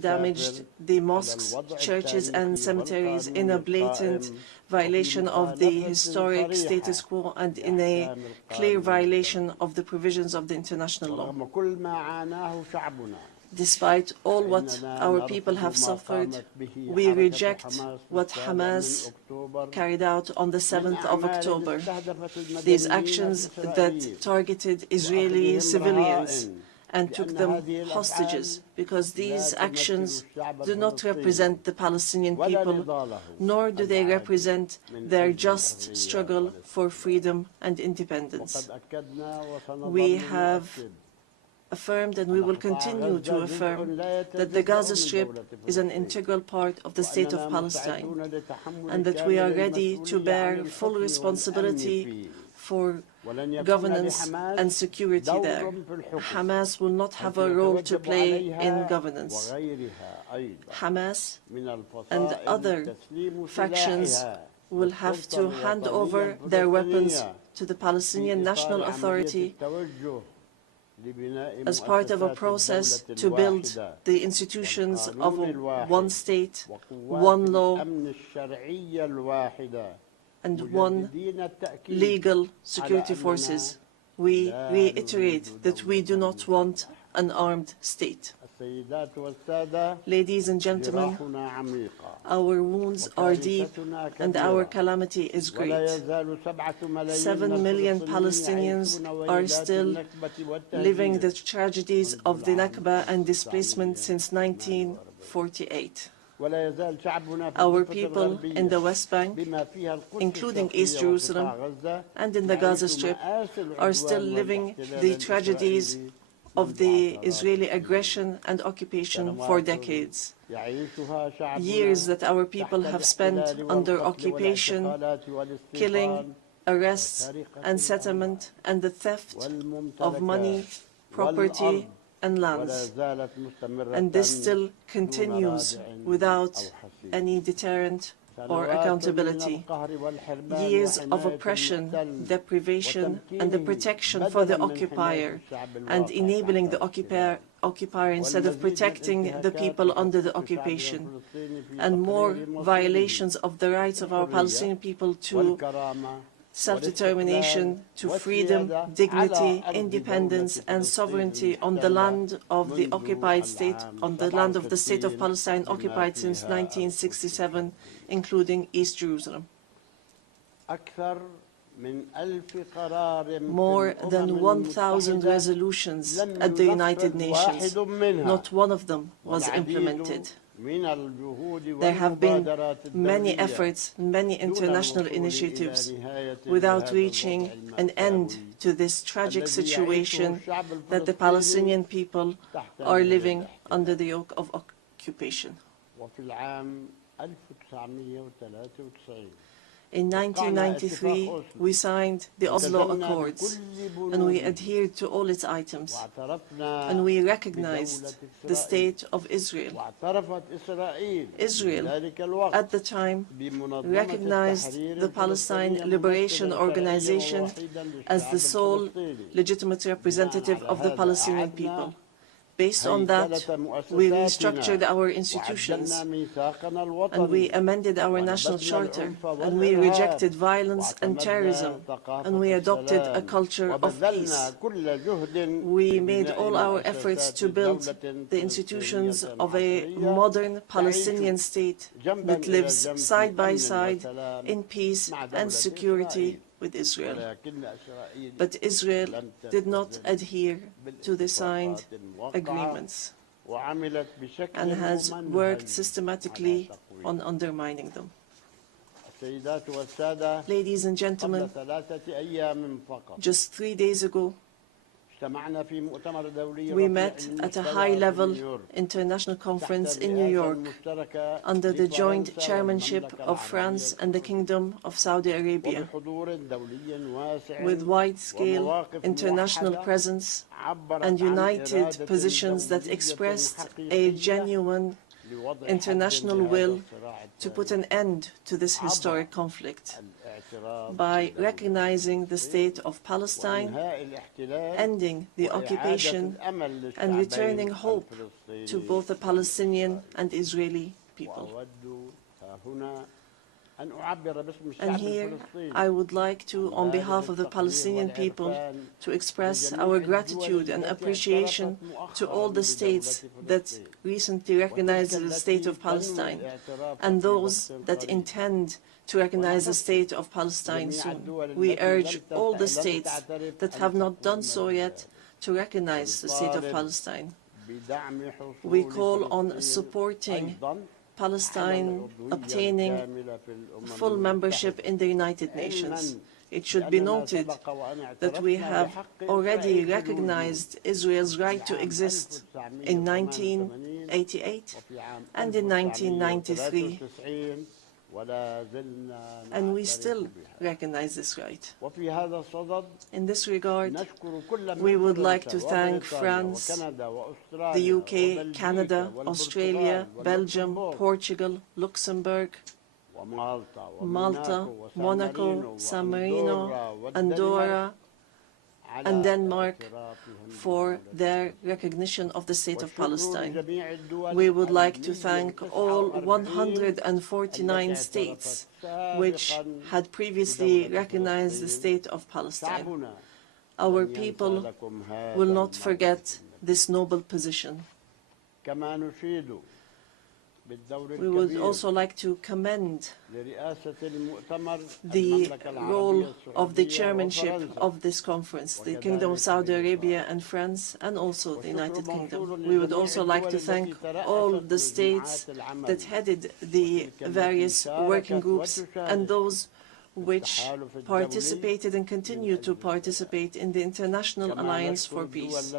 damaged the mosques, churches, and cemeteries in a blatant violation of the historic status quo and in a clear violation of the provisions of the international law. Despite all what our people have suffered, we reject what Hamas carried out on the 7th of October. These actions that targeted Israeli civilians and took them hostages, because these actions do not represent the Palestinian people, nor do they represent their just struggle for freedom and independence. We have affirmed and we will continue to affirm that the Gaza Strip is an integral part of the state of Palestine and that we are ready to bear full responsibility for governance and security there. Hamas will not have a role to play in governance. Hamas and other factions will have to hand over their weapons to the Palestinian National Authority as part of a process to build the institutions of one state, one law, and one legal security forces. We reiterate that we do not want an armed state. Ladies and gentlemen, our wounds are deep and our calamity is great. 7 million Palestinians are still living the tragedies of the Nakba and displacement since 1948. Our people in the West Bank, including East Jerusalem and in the Gaza Strip, are still living the tragedies of the Israeli aggression and occupation for decades. Years that our people have spent under occupation, killing, arrests, and settlement, and the theft of money, property, and lands. And this still continues without any deterrent or accountability. Years of oppression, deprivation, and the protection for the occupier, and enabling the occupier instead of protecting the people under the occupation, and more violations of the rights of our Palestinian people to self-determination, to freedom, dignity, independence, and sovereignty on the land of the occupied state, on the land of the state of Palestine occupied since 1967, including East Jerusalem. More than 1,000 resolutions at the United Nations, not one of them was implemented. There have been many efforts, many international initiatives without reaching an end to this tragic situation that the Palestinian people are living under the yoke of occupation. In 1993, we signed the Oslo Accords, and we adhered to all its items, and we recognized the state of Israel. Israel, at the time, recognized the Palestine Liberation Organization as the sole legitimate representative of the Palestinian people. Based on that, we restructured our institutions and we amended our national charter, and we rejected violence and terrorism, and we adopted a culture of peace. We made all our efforts to build the institutions of a modern Palestinian state that lives side by side in peace and security with Israel. But Israel did not adhere to the signed agreements and has worked systematically on undermining them. Ladies and gentlemen, just 3 days ago, we met at a high-level international conference in New York under the joint chairmanship of France and the Kingdom of Saudi Arabia, with wide-scale international presence and united positions that expressed a genuine international will to put an end to this historic conflict by recognizing the state of Palestine, ending the occupation, and returning hope to both the Palestinian and Israeli people. And here I would like to, on behalf of the Palestinian people, to express our gratitude and appreciation to all the states that recently recognized the state of Palestine and those that intend to recognize the state of Palestine soon. We urge all the states that have not done so yet to recognize the state of Palestine. We call on supporting Palestine obtaining full membership in the United Nations. It should be noted that we have already recognized Israel's right to exist in 1988 and in 1993. And we still recognize this right. In this regard, we would like to thank France, the UK, Canada, Australia, Belgium, Portugal, Luxembourg, Malta, Monaco, San Marino, Andorra, and Denmark for their recognition of the state of Palestine. We would like to thank all 149 states which had previously recognized the state of Palestine. Our people will not forget this noble position. We would also like to commend the role of the chairmanship of this conference, the Kingdom of Saudi Arabia and France, and also the United Kingdom. We would also like to thank all the states that headed the various working groups and those which participated and continue to participate in the International Alliance for Peace.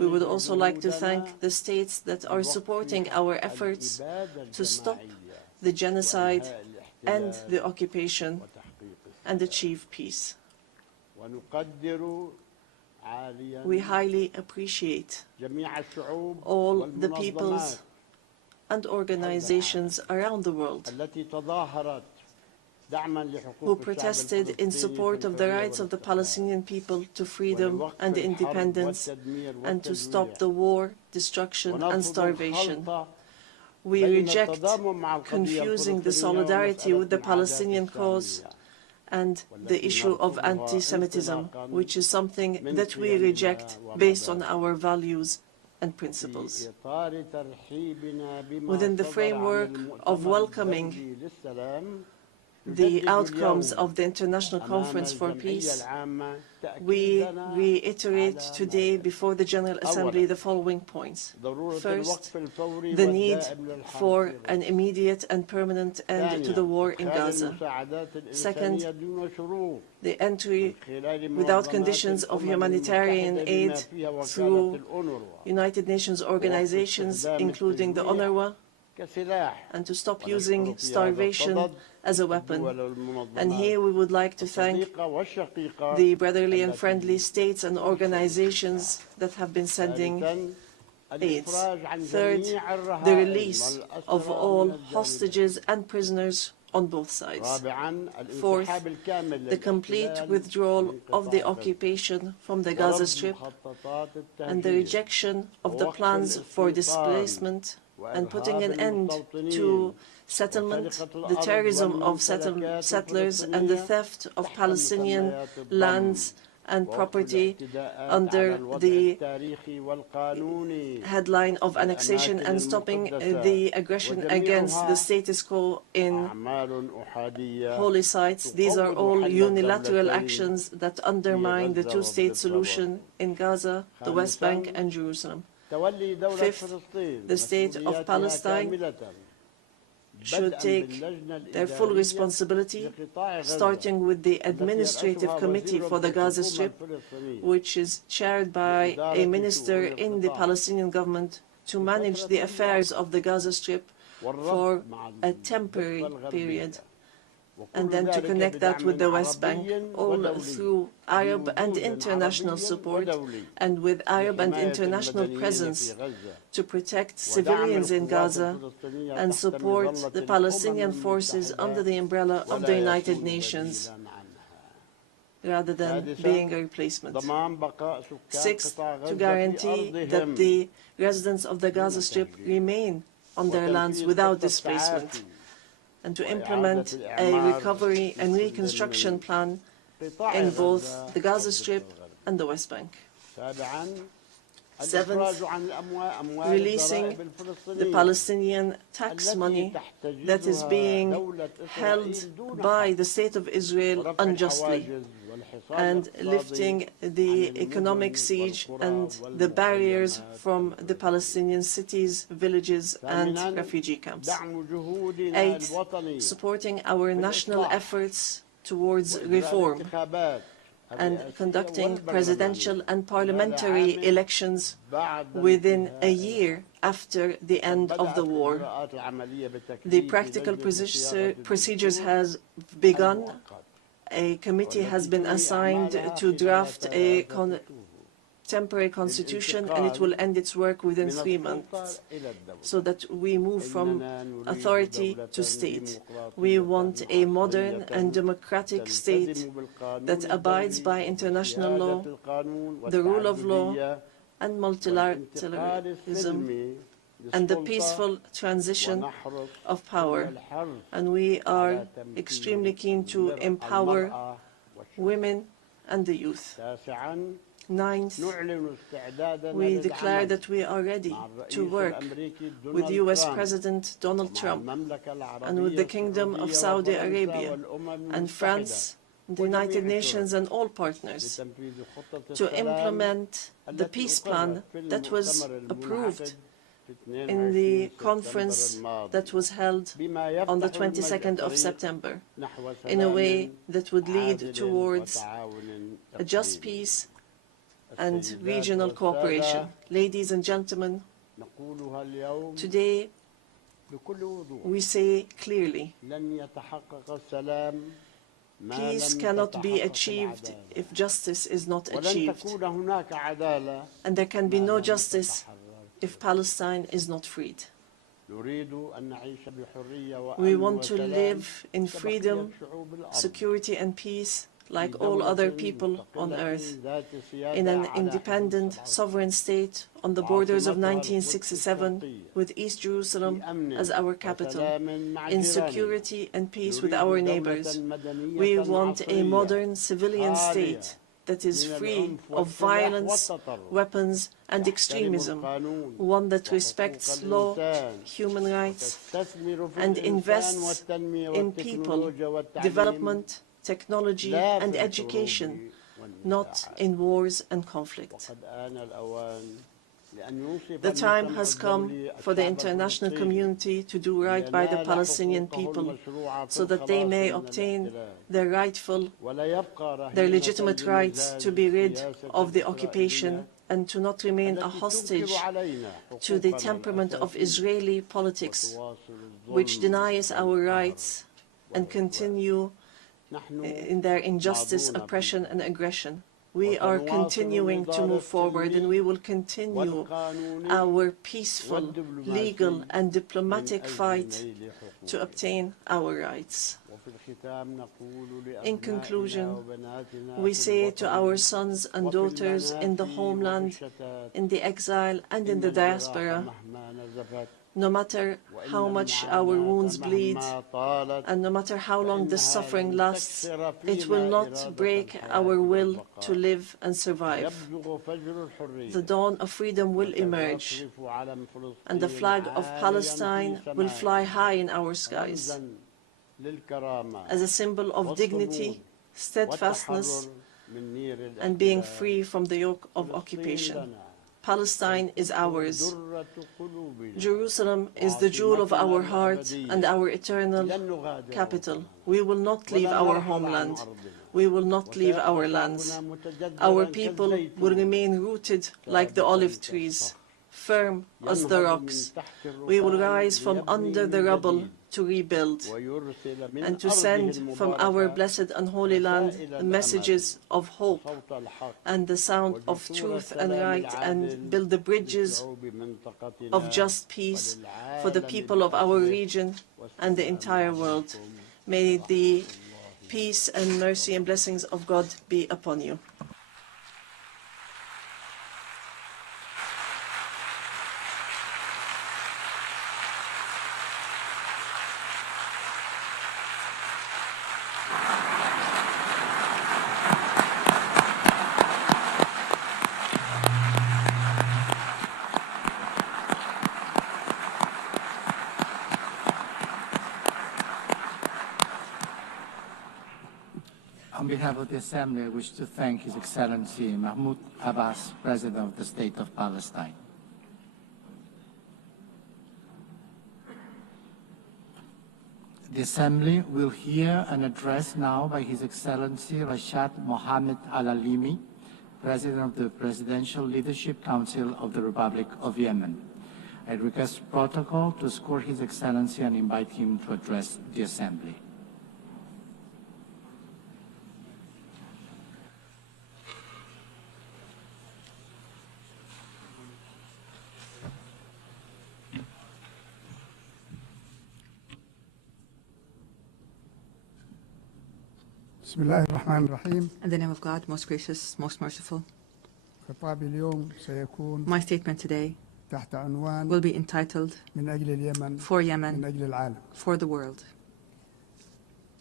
We would also like to thank the states that are supporting our efforts to stop the genocide and the occupation and achieve peace. We highly appreciate all the peoples and organizations around the world who protested in support of the rights of the Palestinian people to freedom and independence and to stop the war, destruction and starvation. We reject confusing the solidarity with the Palestinian cause and the issue of anti-Semitism, which is something that we reject based on our values and principles. Within the framework of welcoming the outcomes of the International Conference for Peace, we reiterate today before the General Assembly the following points. First, the need for an immediate and permanent end to the war in Gaza. Second, the entry without conditions of humanitarian aid through United Nations organizations, including the UNRWA, and to stop using starvation as a weapon. And here we would like to thank the brotherly and friendly states and organizations that have been sending aids. Third, the release of all hostages and prisoners on both sides. Fourth, the complete withdrawal of the occupation from the Gaza Strip and the rejection of the plans for displacement and putting an end to settlement, the terrorism of settlers, and the theft of Palestinian lands and property under the headline of annexation, and stopping the aggression against the status quo in holy sites. These are all unilateral actions that undermine the two-state solution in Gaza, the West Bank, and Jerusalem. Fifth, the state of Palestine should take their full responsibility, starting with the Administrative Committee for the Gaza Strip, which is chaired by a minister in the Palestinian government, to manage the affairs of the Gaza Strip for a temporary period, and then to connect that with the West Bank, all through Arab and international support, and with Arab and international presence to protect civilians in Gaza and support the Palestinian forces under the umbrella of the United Nations, rather than being a replacement. Sixth, to guarantee that the residents of the Gaza Strip remain on their lands without displacement, and to implement a recovery and reconstruction plan in both the Gaza Strip and the West Bank. Seventh, releasing the Palestinian tax money that is being held by the State of Israel unjustly, and lifting the economic siege and the barriers from the Palestinian cities, villages, and refugee camps. Eighth, supporting our national efforts towards reform and conducting presidential and parliamentary elections within a year after the end of the war. The practical procedures has begun. A committee has been assigned to draft a temporary constitution, and it will end its work within 3 months, so that we move from authority to state. We want a modern and democratic state that abides by international law, the rule of law, and multilateralism, and the peaceful transition of power. And we are extremely keen to empower women and the youth. Ninth, we declare that we are ready to work with US President Donald Trump and with the Kingdom of Saudi Arabia and France, the United Nations, and all partners to implement the peace plan that was approved in the conference that was held on the 22nd of September, in a way that would lead towards a just peace and regional cooperation. Ladies and gentlemen, today we say clearly, peace cannot be achieved if justice is not achieved, and there can be no justice if Palestine is not freed. We want to live in freedom, security, and peace like all other people on earth, in an independent, sovereign state on the borders of 1967, with East Jerusalem as our capital, in security and peace with our neighbors. We want a modern civilian state that is free of violence, weapons, and extremism, one that respects law, human rights, and invests in people, development, technology, and education, not in wars and conflict. The time has come for the international community to do right by the Palestinian people, so that they may obtain their legitimate rights to be rid of the occupation and to not remain a hostage to the temperament of Israeli politics, which denies our rights and continue in their injustice, oppression, and aggression. We are continuing to move forward, and we will continue our peaceful, legal, and diplomatic fight to obtain our rights. In conclusion, we say to our sons and daughters in the homeland, in the exile, and in the diaspora, no matter how much our wounds bleed, and no matter how long the suffering lasts, it will not break our will to live and survive. The dawn of freedom will emerge, and the flag of Palestine will fly high in our skies as a symbol of dignity, steadfastness, and being free from the yoke of occupation. Palestine is ours. Jerusalem is the jewel of our heart and our eternal capital. We will not leave our homeland. We will not leave our lands. Our people will remain rooted like the olive trees, firm as the rocks. We will rise from under the rubble to rebuild and to send from our blessed and holy land the messages of hope and the sound of truth and right, and build the bridges of just peace for the people of our region and the entire world. May the peace and mercy and blessings of God be upon you. On behalf of the Assembly, I wish to thank His Excellency Mahmoud Abbas, President of the State of Palestine. The Assembly will hear an address now by His Excellency Rashad al-Alimi, President of the Presidential Leadership Council of the Republic of Yemen. I request protocol to escort His Excellency and invite him to address the Assembly. In the name of God, most gracious, most merciful. My statement today will be entitled For Yemen, for the world.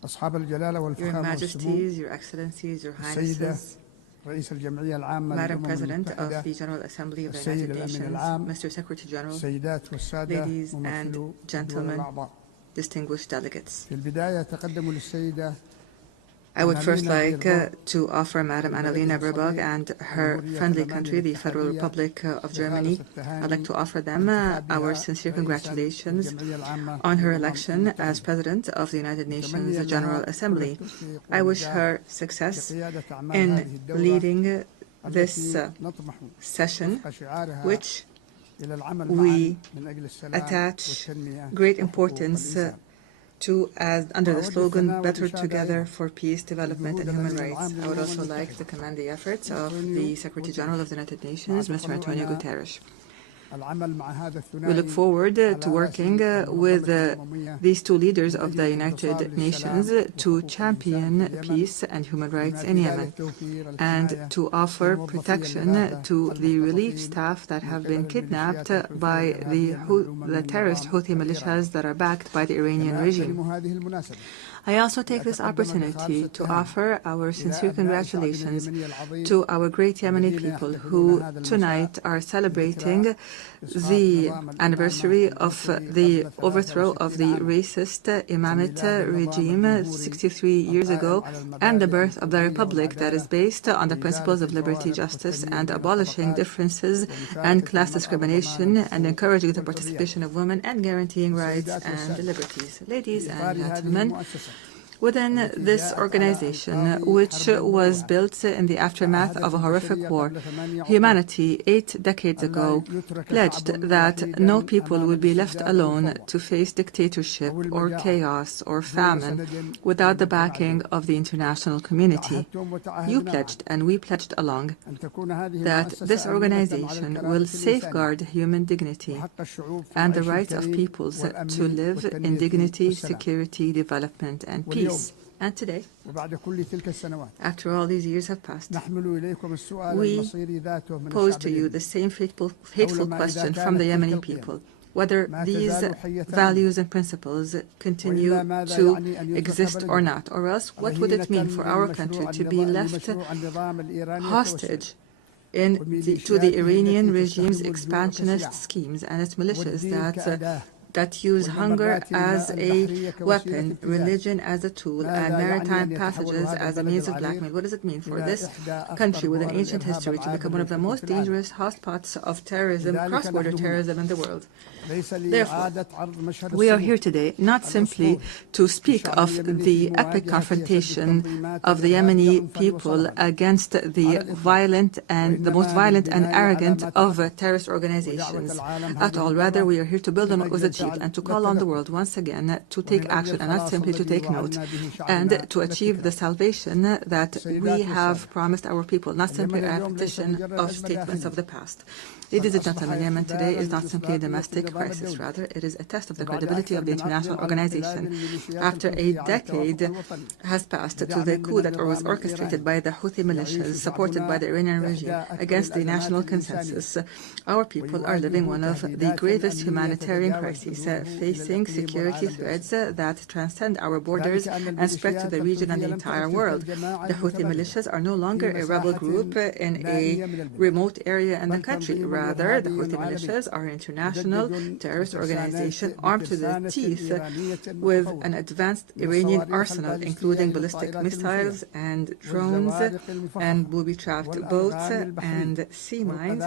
Your Majesties, Your Excellencies, Your Highnesses, Madam President of the General Assembly of the United Nations, Mr. Secretary General, ladies and gentlemen, distinguished delegates. I would first like to offer Madam Annalena Baerbock and her friendly country, the Federal Republic of Germany. I'd like to offer them our sincere congratulations on her election as President of the United Nations General Assembly. I wish her success in leading this session, which we attach great importance to as under the slogan Better Together for Peace, Development and Human Rights. I would also like to commend the efforts of the Secretary General of the United Nations, Mr. Antonio Guterres. We look forward to working with these two leaders of the United Nations to champion peace and human rights in Yemen and to offer protection to the relief staff that have been kidnapped by the terrorist Houthi militias that are backed by the Iranian regime. I also take this opportunity to offer our sincere congratulations to our great Yemeni people who tonight are celebrating the anniversary of the overthrow of the racist Imamate regime 63 years ago and the birth of the republic that is based on the principles of liberty, justice, and abolishing differences and class discrimination and encouraging the participation of women and guaranteeing rights and liberties. Ladies and gentlemen, Within this organization, which was built in the aftermath of a horrific war, humanity 8 decades ago pledged that no people would be left alone to face dictatorship or chaos or famine without the backing of the international community. You pledged, and we pledged along, that this organization will safeguard human dignity and the rights of peoples to live in dignity, security, development, and peace. And today, after all these years have passed, we pose to you the same hateful question from the Yemeni people, whether these values and principles continue to exist or not, or else what would it mean for our country to be left hostage to the Iranian regime's expansionist schemes and its militias that use hunger as a weapon, religion as a tool, and maritime passages as a means of blackmail? What does it mean for this country with an ancient history to become one of the most dangerous hotspots of terrorism, cross-border terrorism in the world? Therefore, we are here today not simply to speak of the epic confrontation of the Yemeni people against the most violent and arrogant of terrorist organizations at all. Rather, we are here to build on what was achieved and to call on the world once again to take action and not simply to take note, and to achieve the salvation that we have promised our people, not simply a repetition of statements of the past. Ladies and gentlemen, Yemen today is not simply a domestic crisis. Rather, it is a test of the credibility of the international organization. After a decade has passed to the coup that was orchestrated by the Houthi militias, supported by the Iranian regime, against the national consensus, our people are living one of the gravest humanitarian crises, facing security threats that transcend our borders and spread to the region and the entire world. The Houthi militias are no longer a rebel group in a remote area in the country. Rather, the Houthi militias are an international terrorist organization armed to the teeth with an advanced Iranian arsenal, including ballistic missiles and drones and booby-trapped boats and sea mines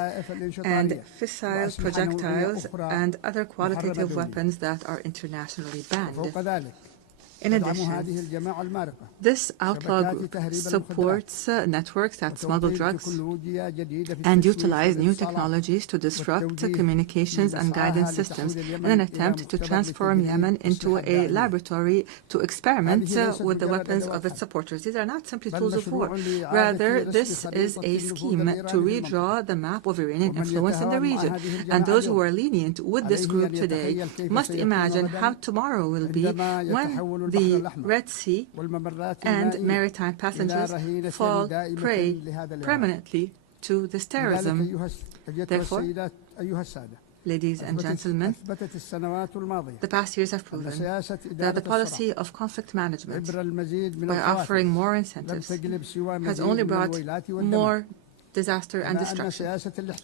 and fissile projectiles and other qualitative weapons that are internationally banned. In addition, this outlaw group supports networks that smuggle drugs and utilize new technologies to disrupt communications and guidance systems in an attempt to transform Yemen into a laboratory to experiment with the weapons of its supporters. These are not simply tools of war. Rather, this is a scheme to redraw the map of Iranian influence in the region. And those who are lenient with this group today must imagine how tomorrow will be when the Red Sea and maritime passengers fall prey permanently to this terrorism. Therefore, ladies and gentlemen, the past years have proven that the policy of conflict management, by offering more incentives, has only brought more disaster and destruction.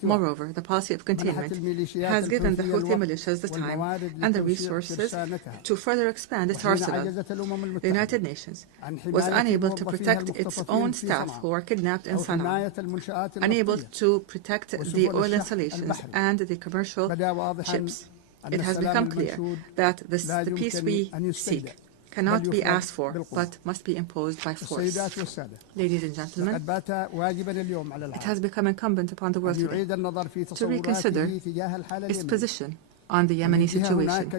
Moreover, the policy of containment has given the Houthi militias the time and the resources to further expand its arsenal. The United Nations was unable to protect its own staff who were kidnapped in Sana'a, unable to protect the oil installations and the commercial ships. It has become clear that the peace we seek cannot be asked for, but must be imposed by force. Ladies and gentlemen, it has become incumbent upon the world today to reconsider its position on the Yemeni situation.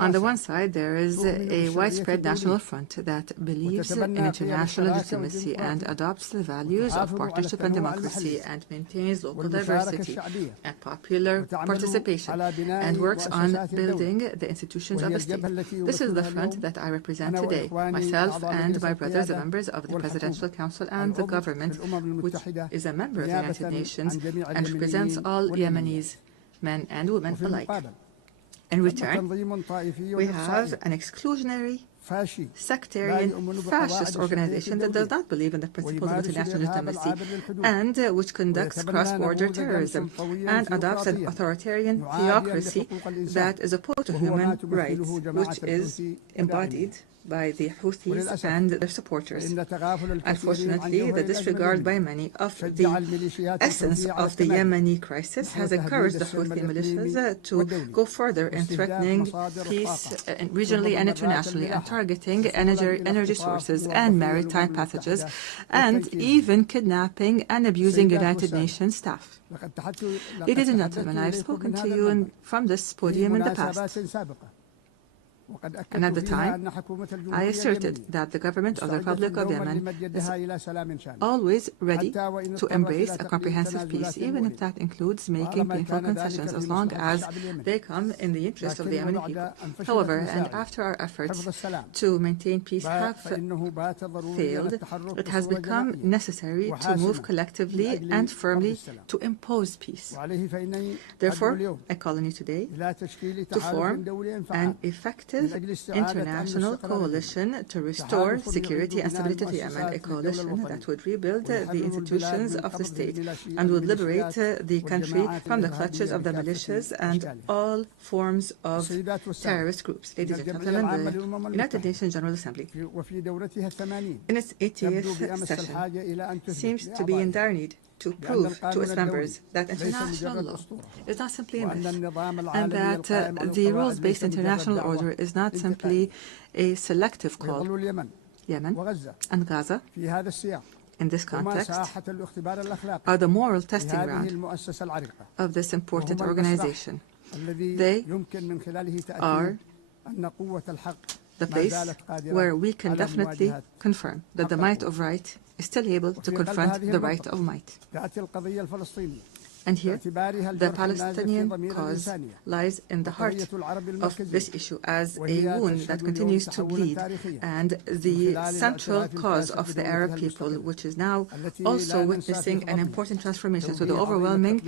On the one side, there is a widespread national front that believes in international legitimacy and adopts the values of partnership and democracy and maintains local diversity and popular participation and works on building the institutions of the state. This is the front that I represent today, myself and my brothers, the members of the Presidential Council and the government, which is a member of the United Nations and represents all Yemenis, men and women alike. In return, we have an exclusionary, sectarian, fascist organization that does not believe in the principles of international legitimacy and which conducts cross-border terrorism and adopts an authoritarian theocracy that is opposed to human rights, which is embodied by the Houthis and their supporters. Unfortunately, the disregard by many of the essence of the Yemeni crisis has encouraged the Houthi militias to go further in threatening peace regionally and internationally and targeting energy sources and maritime passages and even kidnapping and abusing United Nations staff. Ladies and gentlemen, I have spoken to you from this podium in the past. And at the time, I asserted that the government of the Republic of Yemen is always ready to embrace a comprehensive peace, even if that includes making painful concessions, as long as they come in the interest of the Yemeni people. However, and after our efforts to maintain peace have failed, it has become necessary to move collectively and firmly to impose peace. Therefore, I call on you today to form an effective international coalition to restore security and stability to Yemen, a coalition that would rebuild the institutions of the state and would liberate the country from the clutches of the militias and all forms of terrorist groups. Ladies and gentlemen, the United Nations General Assembly, in its 80th session, seems to be in dire need to prove to its members that international law is not simply a myth, and that the rules-based international order is not simply a selective call. Yemen and Gaza, in this context, are the moral testing ground of this important organization. They are the place where we can definitely confirm that the might of right is still able to confront the right of might. And here, the Palestinian cause lies in the heart of this issue as a wound that continues to bleed, and the central cause of the Arab people, which is now also witnessing an important transformation to the overwhelming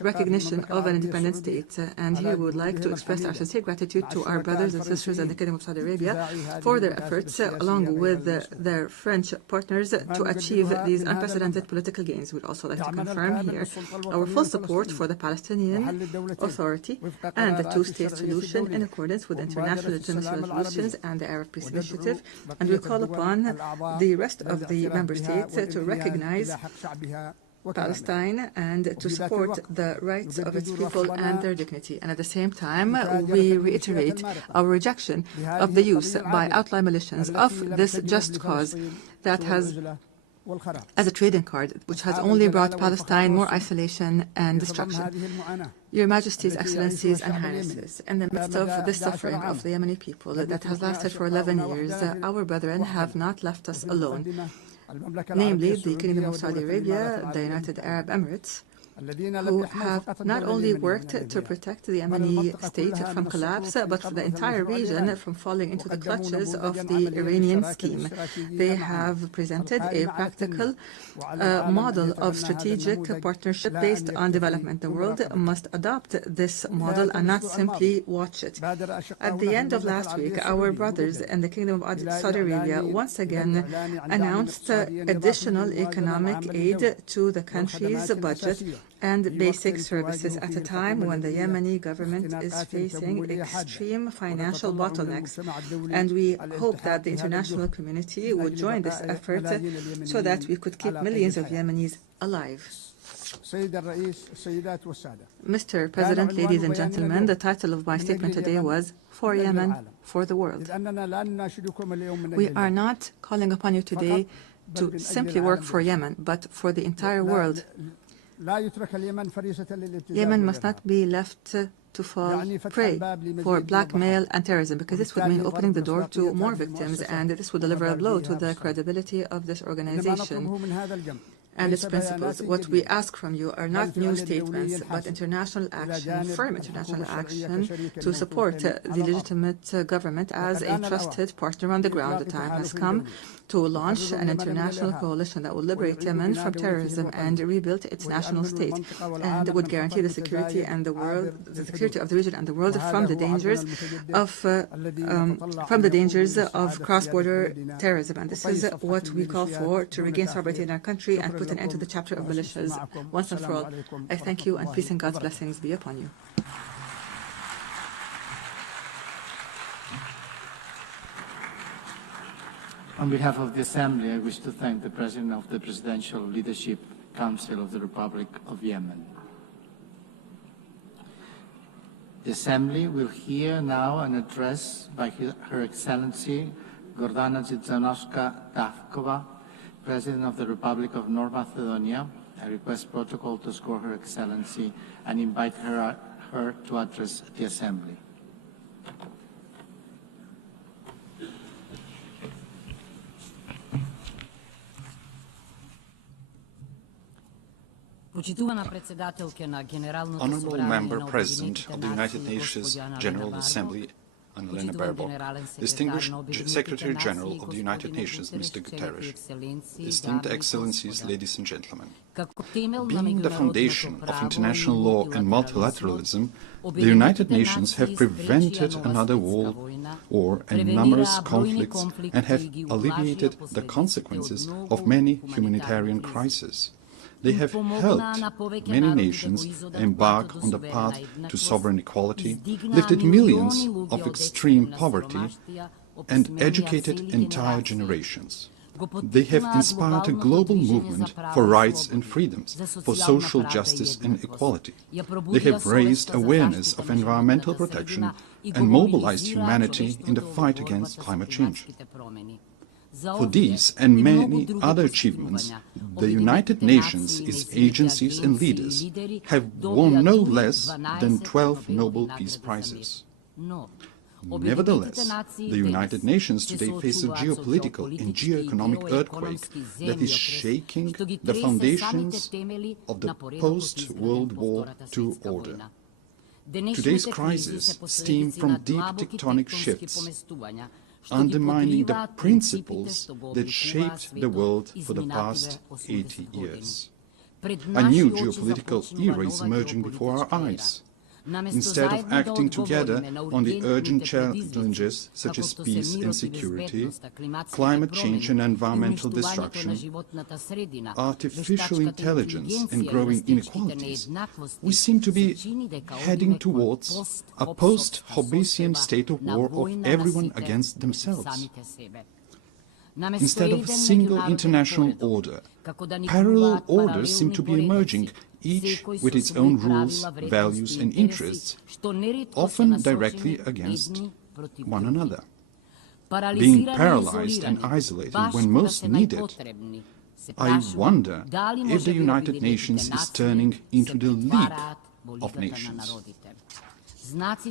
recognition of an independent state. And here we would like to express our sincere gratitude to our brothers and sisters in the Kingdom of Saudi Arabia for their efforts, along with their French partners, to achieve these unprecedented political gains. We'd also like to confirm here our full support for the Palestinian Authority and the two-state solution in accordance with international legitimacy resolutions and the Arab Peace Initiative, and we call upon the rest of the member states to recognize Palestine and to support the rights of its people and their dignity. And at the same time, we reiterate our rejection of the use by outlaw militias of this just cause that has as a trading card, which has only brought Palestine more isolation and destruction. Your Majesties, Excellencies, and Highnesses, in the midst of this suffering of the Yemeni people that has lasted for 11 years, our brethren have not left us alone, namely the Kingdom of Saudi Arabia, the United Arab Emirates, who have not only worked to protect the Yemeni state from collapse, but for the entire region from falling into the clutches of the Iranian scheme. They have presented a practical model of strategic partnership based on development. The world must adopt this model and not simply watch it. At the end of last week, our brothers in the Kingdom of Saudi Arabia once again announced additional economic aid to the country's budget and basic services at a time when the Yemeni government is facing extreme financial bottlenecks. And we hope that the international community would join this effort so that we could keep millions of Yemenis alive. Mr. President, ladies and gentlemen, the title of my statement today was For Yemen, for the World. We are not calling upon you today to simply work for Yemen, but for the entire world. Yemen must not be left to fall prey for blackmail and terrorism, because this would mean opening the door to more victims, and this would deliver a blow to the credibility of this organization and its principles. What we ask from you are not new statements, but international action, firm international action to support the legitimate government as a trusted partner on the ground. The time has come to launch an international coalition that will liberate Yemen from terrorism and rebuild its national state, and would guarantee the security and the security of the region and the world from the dangers of cross-border terrorism. And this is what we call for, to regain sovereignty in our country and put an end to the chapter of militias once and for all. I thank you, and peace and God's blessings be upon you. On behalf of the Assembly, I wish to thank the President of the Presidential Leadership Council of the Republic of Yemen. The Assembly will hear now an address by Her Excellency Gordana Dzizhanovska-Davkova, President of the Republic of North Macedonia. I request protocol to escort Her Excellency and invite her to address the Assembly. Honorable Member President of the United Nations General Assembly, Annalena Baerbock, Distinguished Secretary General of the United Nations, Mr. Guterres, esteemed Excellencies, ladies and gentlemen. Being the foundation of international law and multilateralism, the United Nations have prevented another world war and numerous conflicts and have alleviated the consequences of many humanitarian crises. They have helped many nations embark on the path to sovereign equality, lifted millions of extreme poverty, and educated entire generations. They have inspired a global movement for rights and freedoms, for social justice and equality. They have raised awareness of environmental protection and mobilized humanity in the fight against climate change. For these and many other achievements, the United Nations, its agencies and leaders, have won no less than 12 Nobel Peace Prizes. Nevertheless, the United Nations today face a geopolitical and geoeconomic earthquake that is shaking the foundations of the post-World War II order. Today's crisis stems from deep tectonic shifts, undermining the principles that shaped the world for the past 80 years. A new geopolitical era is emerging before our eyes. Instead of acting together on the urgent challenges such as peace and security, climate change and environmental destruction, artificial intelligence and growing inequalities, we seem to be heading towards a post-Hobbesian state of war of everyone against themselves. Instead of a single international order, parallel orders seem to be emerging, each with its own rules, values and interests, often directly against one another. Being paralyzed and isolated when most needed, I wonder if the United Nations is turning into the League of Nations.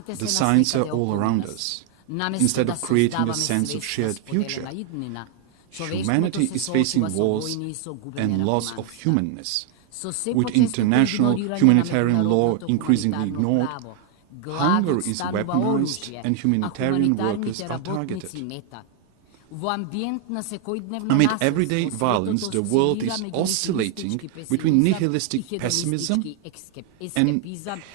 The signs are all around us. Instead of creating a sense of shared future, humanity is facing wars and loss of humanness. With international humanitarian law increasingly ignored, hunger is weaponized and humanitarian workers are targeted. Amid everyday violence, the world is oscillating between nihilistic pessimism and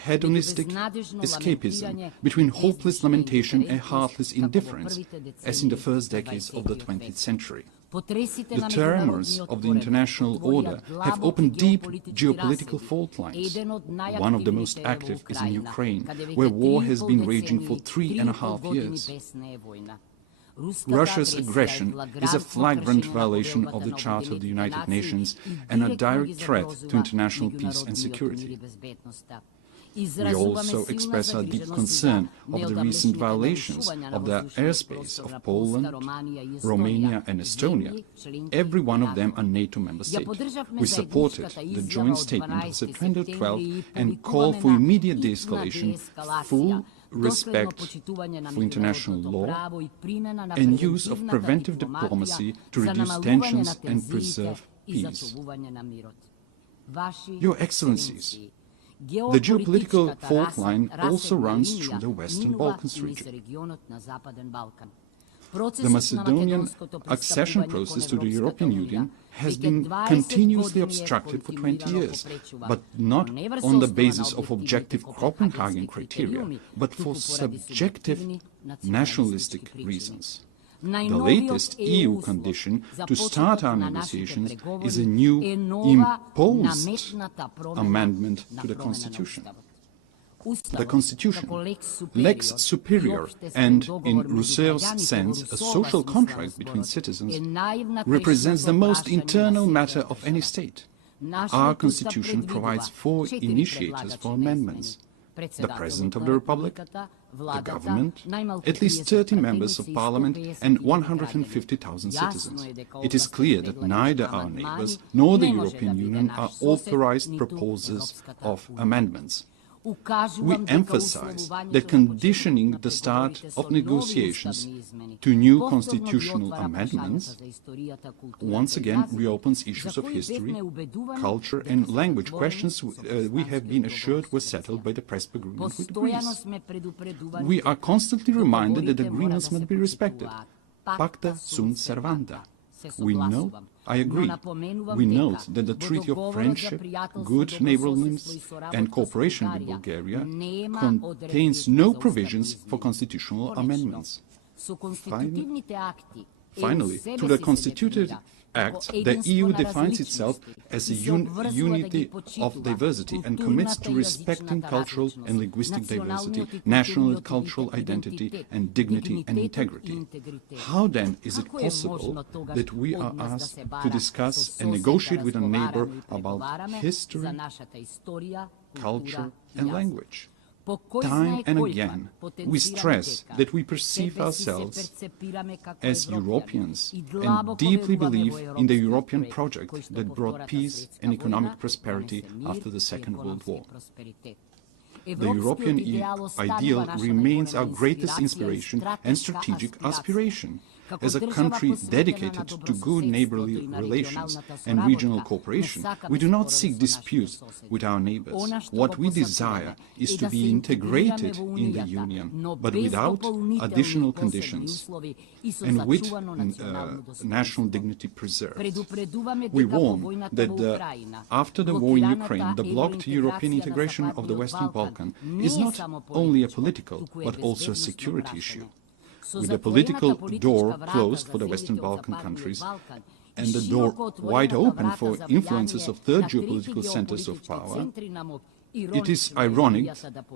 hedonistic escapism, between hopeless lamentation and heartless indifference, as in the first decades of the 20th century. The tremors of the international order have opened deep geopolitical fault lines. One of the most active is in Ukraine, where war has been raging for 3.5 years. Russia's aggression is a flagrant violation of the Charter of the United Nations and a direct threat to international peace and security. We also express our deep concern of the recent violations of the airspace of Poland, Romania and Estonia, every one of them a NATO member state. We supported the joint statement of September 12 and call for immediate de-escalation, full respect for international law, and use of preventive diplomacy to reduce tensions and preserve peace. Your Excellencies, the geopolitical fault line also runs through the Western Balkans region. The Macedonian accession process to the European Union has been continuously obstructed for 20 years, but not on the basis of objective Copenhagen criteria, but for subjective nationalistic reasons. The latest EU condition to start our negotiations is a new imposed amendment to the Constitution. The Constitution, lex superior, and in Rousseau's sense, a social contract between citizens, represents the most internal matter of any state. Our Constitution provides 4 initiators for amendments: the President of the Republic, the government, at least 30 members of parliament, and 150,000 citizens. It is clear that neither our neighbors nor the European Union are authorized proposers of amendments. We emphasize that conditioning the start of negotiations to new constitutional amendments once again reopens issues of history, culture and language, questions we have been assured were settled by the Prespa agreement with Greece. We are constantly reminded that agreements must be respected. Pacta sunt servanda. We know, I agree, we note that the Treaty of Friendship, Good Neighborliness and Cooperation with Bulgaria contains no provisions for constitutional amendments. Finally, through the Constitutive Act, the EU defines itself as a unity of diversity and commits to respecting cultural and linguistic diversity, national and cultural identity, and dignity and integrity. How then is it possible that we are asked to discuss and negotiate with a neighbor about history, culture, and language? Time and again, we stress that we perceive ourselves as Europeans and deeply believe in the European project that brought peace and economic prosperity after the Second World War. The European ideal remains our greatest inspiration and strategic aspiration. As a country dedicated to good neighborly relations and regional cooperation, we do not seek disputes with our neighbors. What we desire is to be integrated in the Union, but without additional conditions and with national dignity preserved. We warn that after the war in Ukraine, the blocked European integration of the Western Balkans is not only a political, but also a security issue. With the political door closed for the Western Balkan countries and the door wide open for influences of third geopolitical centers of power, it is ironic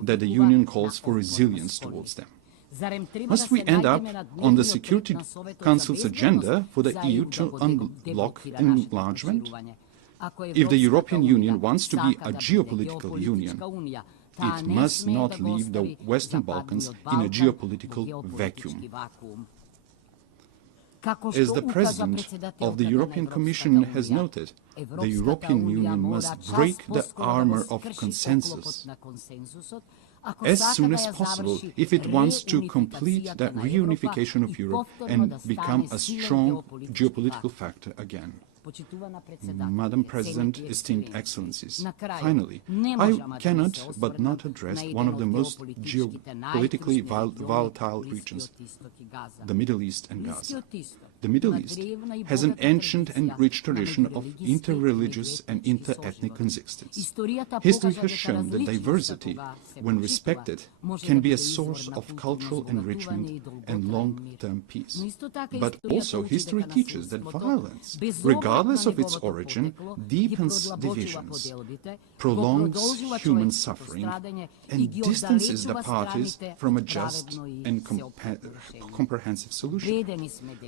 that the Union calls for resilience towards them. Must we end up on the Security Council's agenda for the EU to unblock enlargement? If the European Union wants to be a geopolitical union, it must not leave the Western Balkans in a geopolitical vacuum. As the President of the European Commission has noted, the European Union must break the armor of consensus as soon as possible if it wants to complete the reunification of Europe and become a strong geopolitical factor again. Madam President, esteemed Excellencies, finally, I cannot but not address one of the most geopolitically volatile regions, the Middle East and Gaza. The Middle East has an ancient and rich tradition of inter-religious and inter-ethnic coexistence. History has shown that diversity, when respected, can be a source of cultural enrichment and long-term peace. But also history teaches that violence, regardless of its origin, deepens divisions, prolongs human suffering, and distances the parties from a just and comprehensive solution.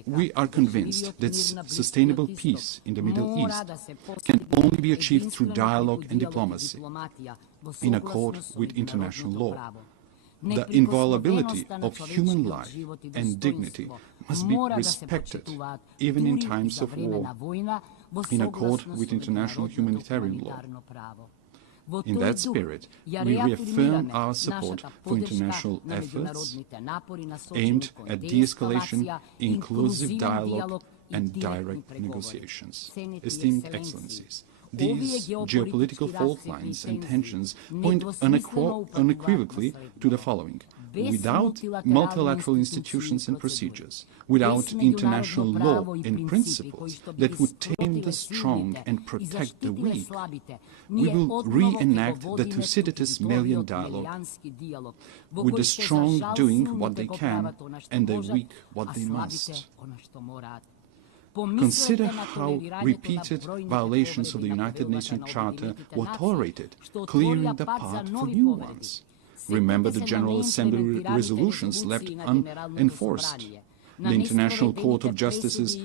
We are convinced that sustainable peace in the Middle East can only be achieved through dialogue and diplomacy, in accord with international law. The inviolability of human life and dignity must be respected, even in times of war, in accord with international humanitarian law. In that spirit, we reaffirm our support for international efforts aimed at de-escalation, inclusive dialogue, and direct negotiations. Esteemed Excellencies, these geopolitical fault lines and tensions point unequivocally to the following. Without multilateral institutions and procedures, without international law and principles that would tame the strong and protect the weak, we will reenact the Thucydides Melian dialogue, with the strong doing what they can and the weak what they must. Consider how repeated violations of the United Nations Charter were tolerated, clearing the path for new ones. Remember the General Assembly resolutions left unenforced, the International Court of Justice's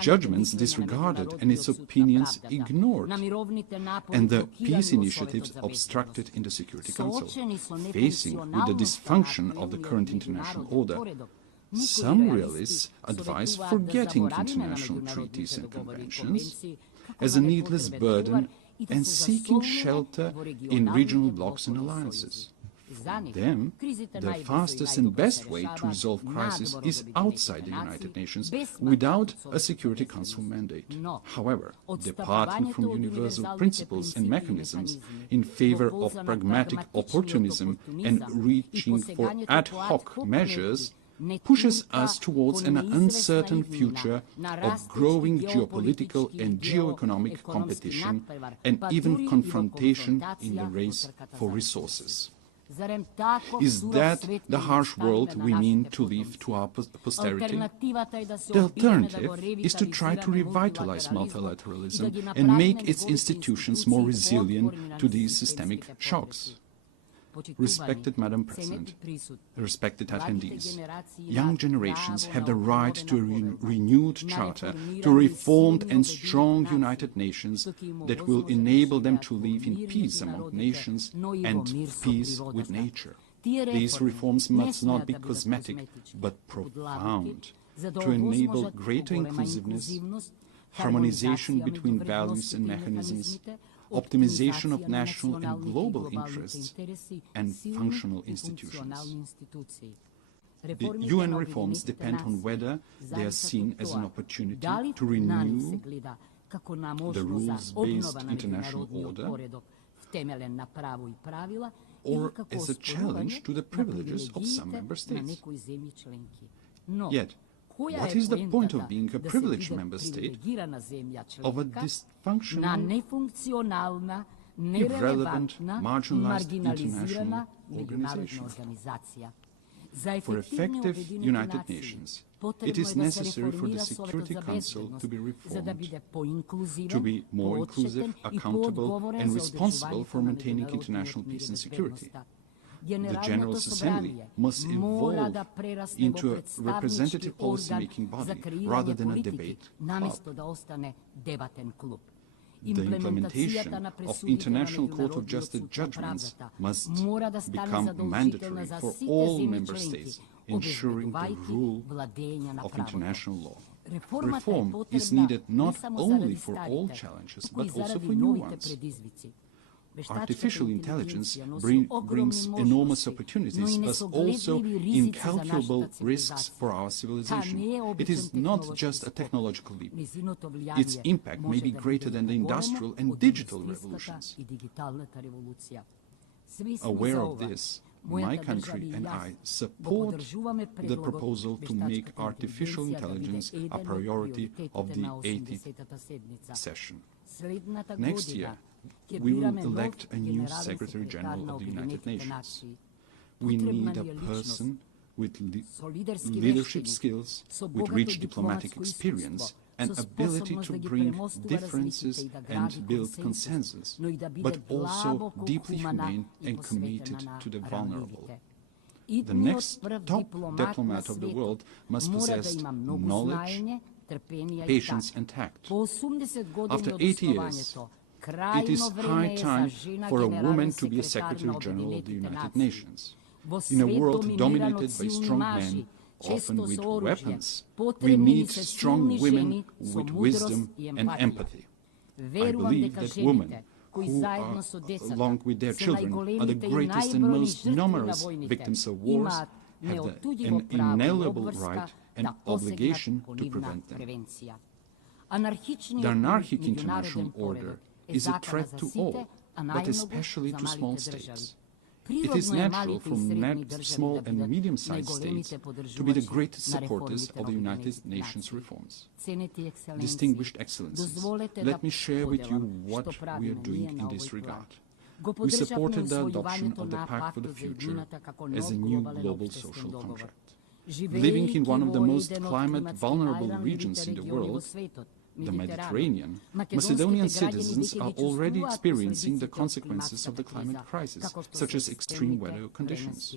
judgments disregarded and its opinions ignored, and the peace initiatives obstructed in the Security Council. Facing with the dysfunction of the current international order, some realists advise forgetting international treaties and conventions as a needless burden and seeking shelter in regional blocs and alliances. For them, the fastest and best way to resolve crisis is outside the United Nations without a Security Council mandate. However, departing from universal principles and mechanisms in favor of pragmatic opportunism and reaching for ad hoc measures pushes us towards an uncertain future of growing geopolitical and geoeconomic competition and even confrontation in the race for resources. Is that the harsh world we mean to leave to our posterity? The alternative is to try to revitalize multilateralism and make its institutions more resilient to these systemic shocks. Respected Madam President, respected attendees, young generations have the right to a renewed charter, to a reformed and strong United Nations that will enable them to live in peace among nations and peace with nature. These reforms must not be cosmetic, but profound, to enable greater inclusiveness, harmonization between values and mechanisms, optimization of national and global interests, and functional institutions. The UN reforms depend on whether they are seen as an opportunity to renew the rules-based international order or as a challenge to the privileges of some member states. Yet, what is the point of being a privileged member state of a dysfunctional, irrelevant, marginalized international organization? For effective United Nations, it is necessary for the Security Council to be reformed, to be more inclusive, accountable, and responsible for maintaining international peace and security. The General Assembly must evolve into a representative policy-making body rather than a debate club. The implementation of International Court of Justice judgments must become mandatory for all member states, ensuring the rule of international law. Reform is needed not only for old challenges, but also for new ones. Artificial intelligence brings enormous opportunities, but also incalculable risks for our civilization. It is not just a technological leap. Its impact may be greater than the industrial and digital revolutions. Aware of this, my country and I support the proposal to make artificial intelligence a priority of the 80th session. Next year, we will elect a new Secretary General of the United Nations. We need a person with leadership skills, with rich diplomatic experience, and ability to bring differences and build consensus, but also deeply humane and committed to the vulnerable. The next top diplomat of the world must possess knowledge, patience, and tact. After 80 years, it is high time for a woman to be a Secretary General of the United Nations. In a world dominated by strong men, often with weapons, we need strong women with wisdom and empathy. I believe that women, who are, along with their children, are the greatest and most numerous victims of wars, have an inalienable right and obligation to prevent them. The anarchic international order is a threat to all, but especially to small states. It is natural for small and medium-sized states to be the greatest supporters of the United Nations reforms. Distinguished Excellencies, let me share with you what we are doing in this regard. We supported the adoption of the Pact for the Future as a new global social contract. Living in one of the most climate-vulnerable regions in the world, the Mediterranean, Macedonian citizens are already experiencing the consequences of the climate crisis, such as extreme weather conditions.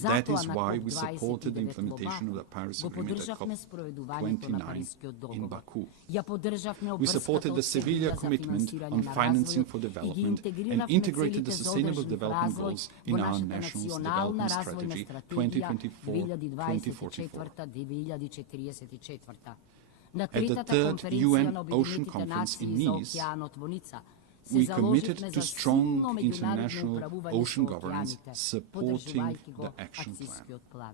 That is why we supported the implementation of the Paris Agreement at COP29 in Baku. We supported the Sevilla commitment on financing for development and integrated the Sustainable Development Goals in our National Development Strategy 2024-2044. At the third UN Ocean Conference in Nice, we committed to strong international ocean governance supporting the action plan.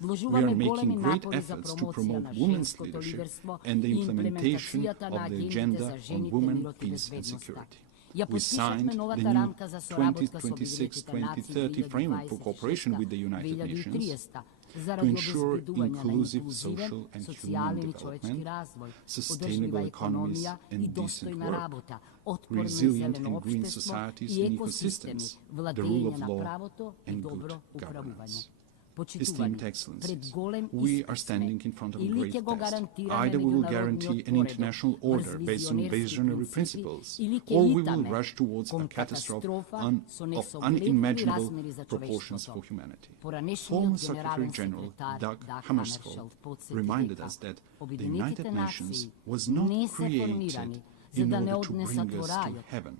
We are making great efforts to promote women's leadership and the implementation of the agenda on women, peace and security. We signed the new 2026-2030 framework for cooperation with the United Nations to ensure inclusive social and human development, sustainable economies and decent work, resilient and green societies and ecosystems, the rule of law and good governance. Esteemed Excellencies, we are standing in front of a great test. Either we will guarantee an international order based on visionary principles, or we will rush towards a catastrophe of unimaginable proportions for humanity. Former Secretary General Dag Hammarskjöld reminded us that the United Nations was not created in order to bring us to heaven,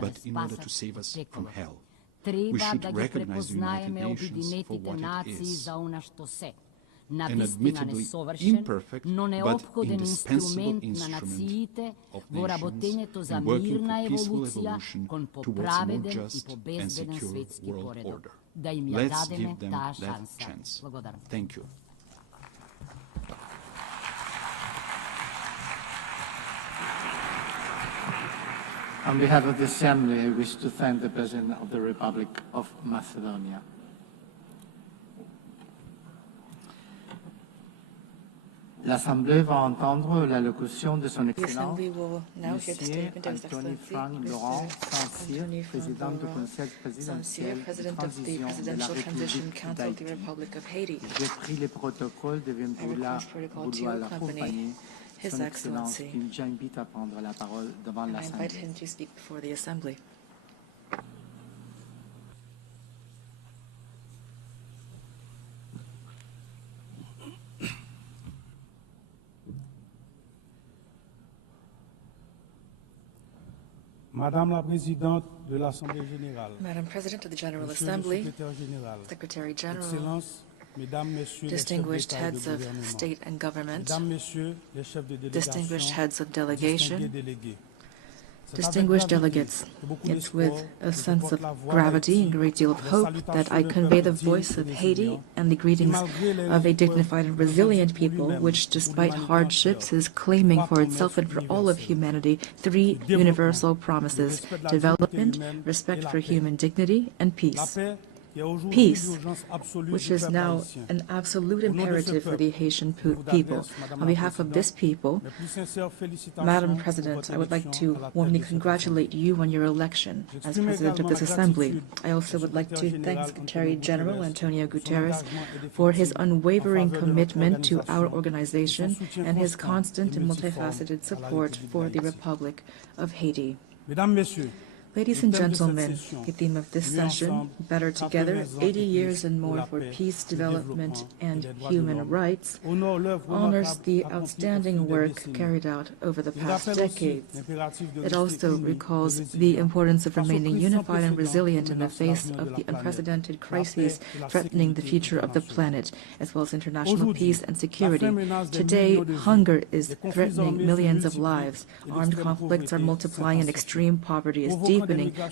but in order to save us from hell. We should recognize the United Nations for what it is, an admittedly imperfect but indispensable instrument of nations in working for peaceful evolution towards a more just and secure world order. Let's give them that chance. Thank you. On behalf of the Assembly, I wish to thank the President of the Republic of Macedonia. L'Assemblée va entendre l'allocution de son Excellence, Monsieur Anthony Frank Laurent Saint-Cyr, Président du Conseil présidentiel de transition de la République d'Haïti. J'ai pris le protocole de vouloir l'accompagner. His Excellency, and I invite him to speak before the Assembly. Madame la Présidente de l'Assemblée Générale, Madam President of the General Assembly, Secretary General, distinguished heads of state and government, distinguished heads of delegation, distinguished delegates. It's with a sense of gravity and a great deal of hope that I convey the voice of Haiti and the greetings of a dignified and resilient people, which, despite hardships, is claiming for itself and for all of humanity three universal promises: development, respect for human dignity, and peace. Peace, which is now an absolute imperative for the Haitian people. On behalf of this people, Madam President, I would like to warmly congratulate you on your election as President of this Assembly. I also would like to thank Secretary General Antonio Guterres for his unwavering commitment to our organization and his constant and multifaceted support for the Republic of Haiti. Ladies and gentlemen, the theme of this session, Better Together, 80 Years and More for Peace, Development, and Human Rights, honors the outstanding work carried out over the past decades. It also recalls the importance of remaining unified and resilient in the face of the unprecedented crises threatening the future of the planet, as well as international peace and security. Today, hunger is threatening millions of lives. Armed conflicts are multiplying and extreme poverty is deepening,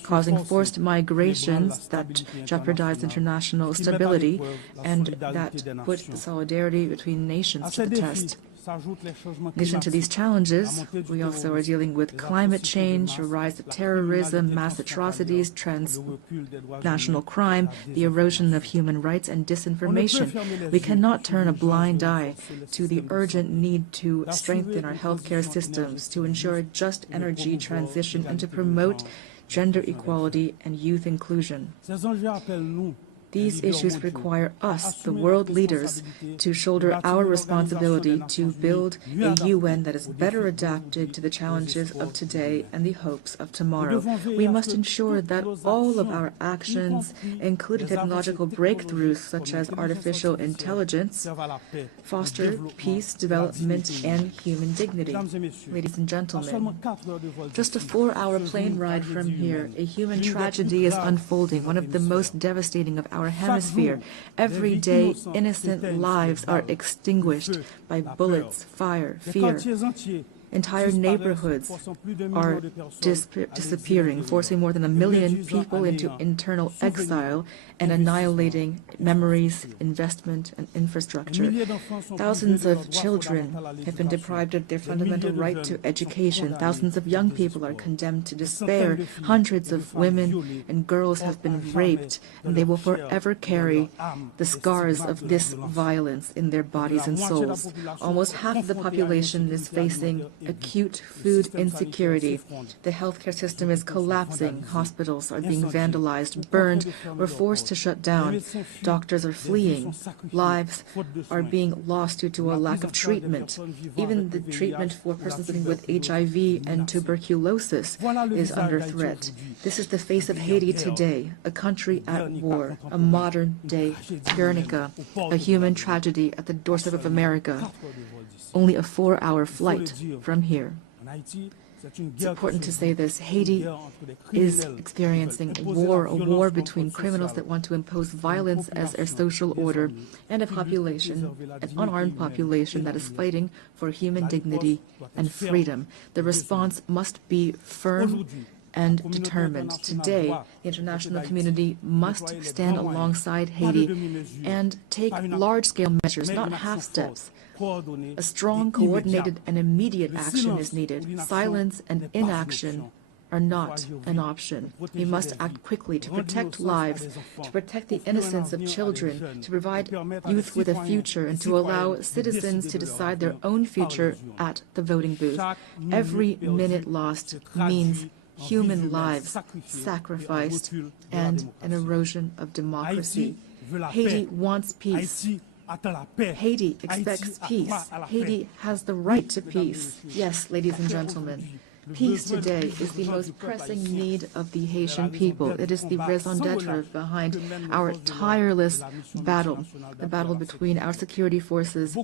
causing forced migrations that jeopardize international stability and that put the solidarity between nations to the test. In addition to these challenges, we also are dealing with climate change, a rise of terrorism, mass atrocities, transnational crime, the erosion of human rights, and disinformation. We cannot turn a blind eye to the urgent need to strengthen our healthcare systems, to ensure just energy transition, and to promote gender equality and youth inclusion. These issues require us, the world leaders, to shoulder our responsibility to build a UN that is better adapted to the challenges of today and the hopes of tomorrow. We must ensure that all of our actions, including technological breakthroughs such as artificial intelligence, foster peace, development, and human dignity. Ladies and gentlemen, just a 4-hour plane ride from here, a human tragedy is unfolding, one of the most devastating of our hemisphere. Every day, innocent lives are extinguished by bullets, fire, fear. Entire neighborhoods are disappearing, forcing more than 1 million people into internal exile and annihilating memories, investment, and infrastructure. Thousands of children have been deprived of their fundamental right to education. Thousands of young people are condemned to despair. Hundreds of women and girls have been raped, and they will forever carry the scars of this violence in their bodies and souls. Almost half of the population is facing acute food insecurity. The healthcare system is collapsing. Hospitals are being vandalized, burned, or forced to shut down. Doctors are fleeing. Lives are being lost due to a lack of treatment. Even the treatment for persons living with HIV and tuberculosis is under threat. This is the face of Haiti today, a country at war, a modern-day Guernica, a human tragedy at the doorstep of America. Only a 4-hour flight from here. It's important to say this. Haiti is experiencing a war between criminals that want to impose violence as their social order and a population, an unarmed population that is fighting for human dignity and freedom. The response must be firm and determined. Today, the international community must stand alongside Haiti and take large-scale measures, not half steps. A strong, coordinated, and immediate action is needed. Silence and inaction are not an option. We must act quickly to protect lives, to protect the innocence of children, to provide youth with a future, and to allow citizens to decide their own future at the voting booth. Every minute lost means human lives sacrificed and an erosion of democracy. Haiti wants peace. Haiti expects peace. Haiti has the right to peace. Yes, ladies and gentlemen, peace today is the most pressing need of the Haitian people. It is the raison d'etre behind our tireless battle, the battle between our security forces,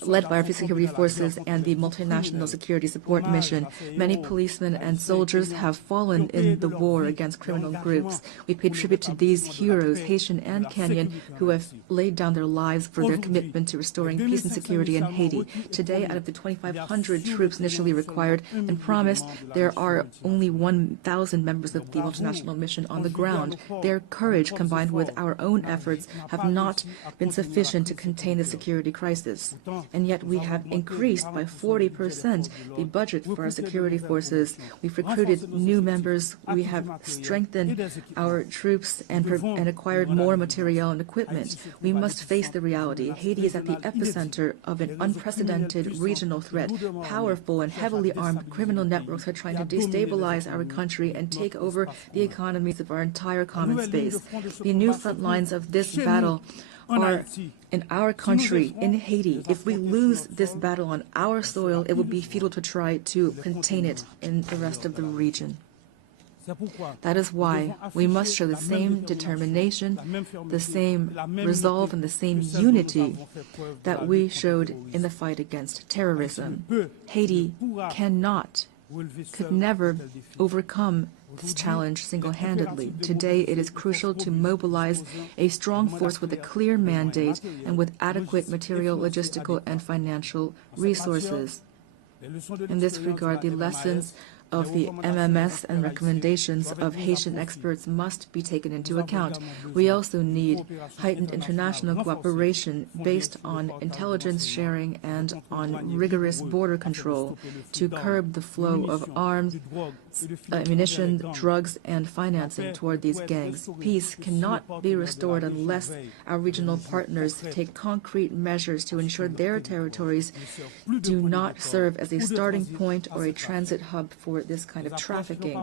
led by our security forces, and the multinational security support mission. Many policemen and soldiers have fallen in the war against criminal groups. We pay tribute to these heroes, Haitian and Kenyan, who have laid down their lives for their commitment to restoring peace and security in Haiti. Today, out of the 2,500 troops initially required and promised, there are only 1,000 members of the multinational mission on the ground. Their courage, combined with our own efforts, have not been sufficient to contain the security crisis. And yet we have increased by 40% the budget for our security forces. We've recruited new members. We have strengthened our troops and acquired more material and equipment. We must face the reality. Haiti is at the epicenter of an unprecedented regional threat. Powerful and heavily armed criminal networks are trying to destabilize our country and take over the economies of our entire common space. The new front lines of this battle are in our country, in Haiti. If we lose this battle on our soil, it will be futile to try to contain it in the rest of the region. That is why we must show the same determination, the same resolve, and the same unity that we showed in the fight against terrorism. Haiti could never overcome this challenge single-handedly. Today, it is crucial to mobilize a strong force with a clear mandate and with adequate material, logistical, and financial resources. In this regard, the lessons of the MMS and recommendations of Haitian experts must be taken into account. We also need heightened international cooperation based on intelligence sharing and on rigorous border control to curb the flow of arms, ammunition, drugs, and financing toward these gangs. Peace cannot be restored unless our regional partners take concrete measures to ensure their territories do not serve as a starting point or a transit hub for for this kind of trafficking.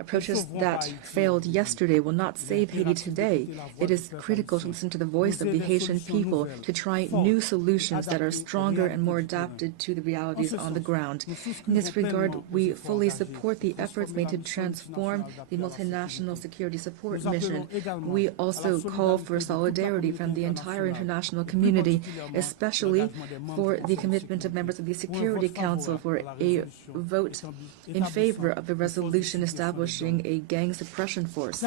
Approaches that failed yesterday will not save Haiti today. It is critical to listen to the voice of the Haitian people, to try new solutions that are stronger and more adapted to the realities on the ground. In this regard, we fully support the efforts made to transform the multinational security support mission. We also call for solidarity from the entire international community, especially for the commitment of members of the Security Council for a vote in favor of the resolution establishing a gang suppression force.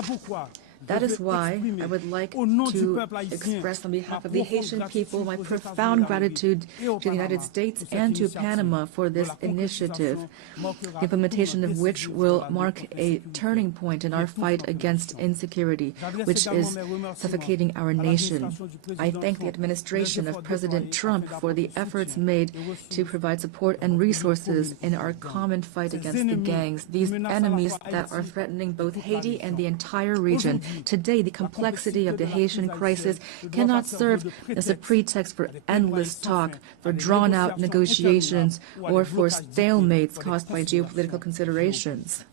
That is why I would like to express on behalf of the Haitian people my profound gratitude to the United States and to Panama for this initiative, the implementation of which will mark a turning point in our fight against insecurity, which is suffocating our nation. I thank the administration of President Trump for the efforts made to provide support and resources in our common fight against the gangs, these enemies that are threatening both Haiti and the entire region. Today, the complexity of the Haitian crisis cannot serve as a pretext for endless talk, for drawn-out negotiations, or for stalemates caused by geopolitical considerations.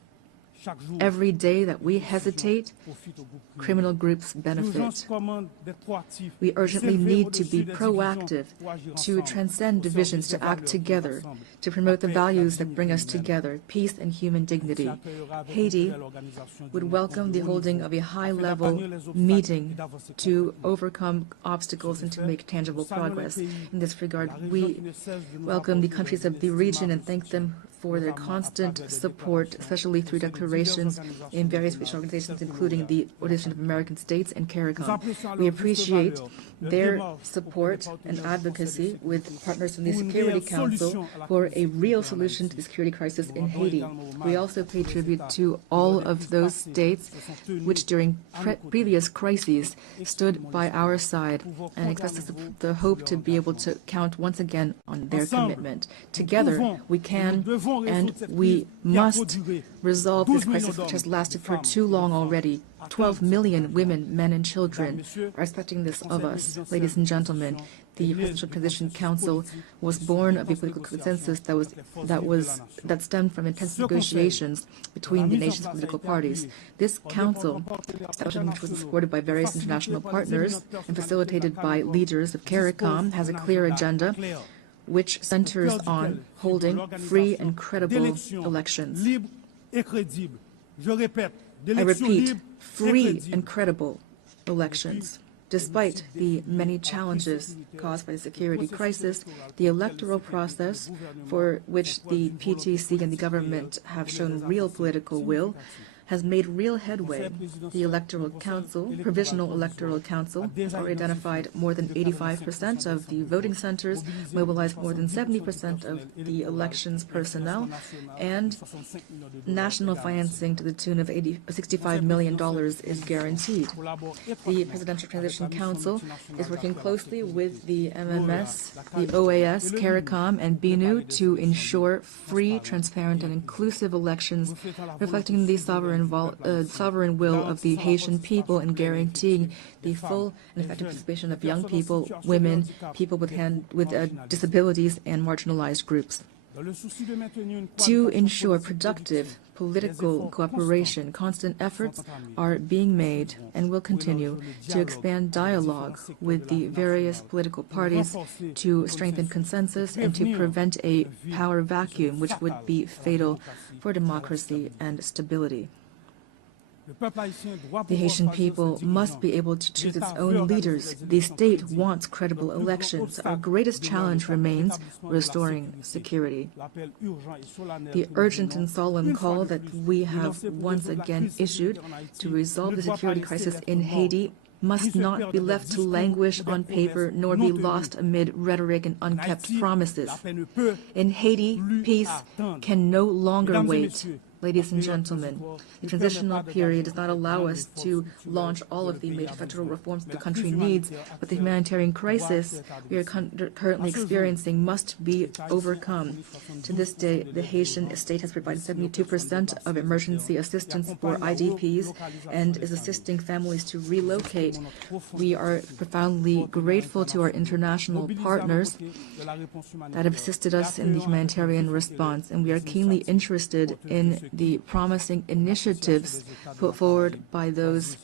Every day that we hesitate, criminal groups benefit. We urgently need to be proactive, to transcend divisions, to act together, to promote the values that bring us together, peace and human dignity. Haiti would welcome the holding of a high-level meeting to overcome obstacles and to make tangible progress. In this regard, we welcome the countries of the region and thank them for their constant support, especially through declarations in various regional organizations, including the Organization of American States and CARICOM. We appreciate their support and advocacy with partners in the Security Council for a real solution to the security crisis in Haiti. We also pay tribute to all of those states which during previous crises stood by our side and express the hope to be able to count once again on their commitment. Together, we can and we must resolve this crisis which has lasted for too long already. 12 million women, men, and children are expecting this of us. Ladies and gentlemen, the Presidential Transition Council was born of a political consensus that stemmed from intense negotiations between the nation's political parties. This council, which was supported by various international partners and facilitated by leaders of CARICOM, has a clear agenda which centers on holding free and credible elections. I repeat, free and credible elections. Despite the many challenges caused by the security crisis, the electoral process, for which the PTC and the government have shown real political will, has made real headway. The Electoral Council, Provisional Electoral Council, has already identified more than 85% of the voting centers, mobilized more than 70% of the elections personnel, and national financing to the tune of $65 million is guaranteed. The Presidential Transition Council is working closely with the MMS, the OAS, CARICOM, and BNU to ensure free, transparent, and inclusive elections reflecting the sovereign will of the Haitian people and guaranteeing the full and effective participation of young people, women, people with disabilities, and marginalized groups. To ensure productive political cooperation, constant efforts are being made and will continue to expand dialogue with the various political parties to strengthen consensus and to prevent a power vacuum which would be fatal for democracy and stability. The Haitian people must be able to choose its own leaders. The state wants credible elections. Our greatest challenge remains restoring security. The urgent and solemn call that we have once again issued to resolve the security crisis in Haiti must not be left to languish on paper nor be lost amid rhetoric and unkept promises. In Haiti, peace can no longer wait. Ladies and gentlemen, the transitional period does not allow us to launch all of the major structural reforms the country needs, but the humanitarian crisis we are currently experiencing must be overcome. To this day, the Haitian state has provided 72% of emergency assistance for IDPs and is assisting families to relocate. We are profoundly grateful to our international partners that have assisted us in the humanitarian response, and we are keenly interested in the promising initiatives put forward by those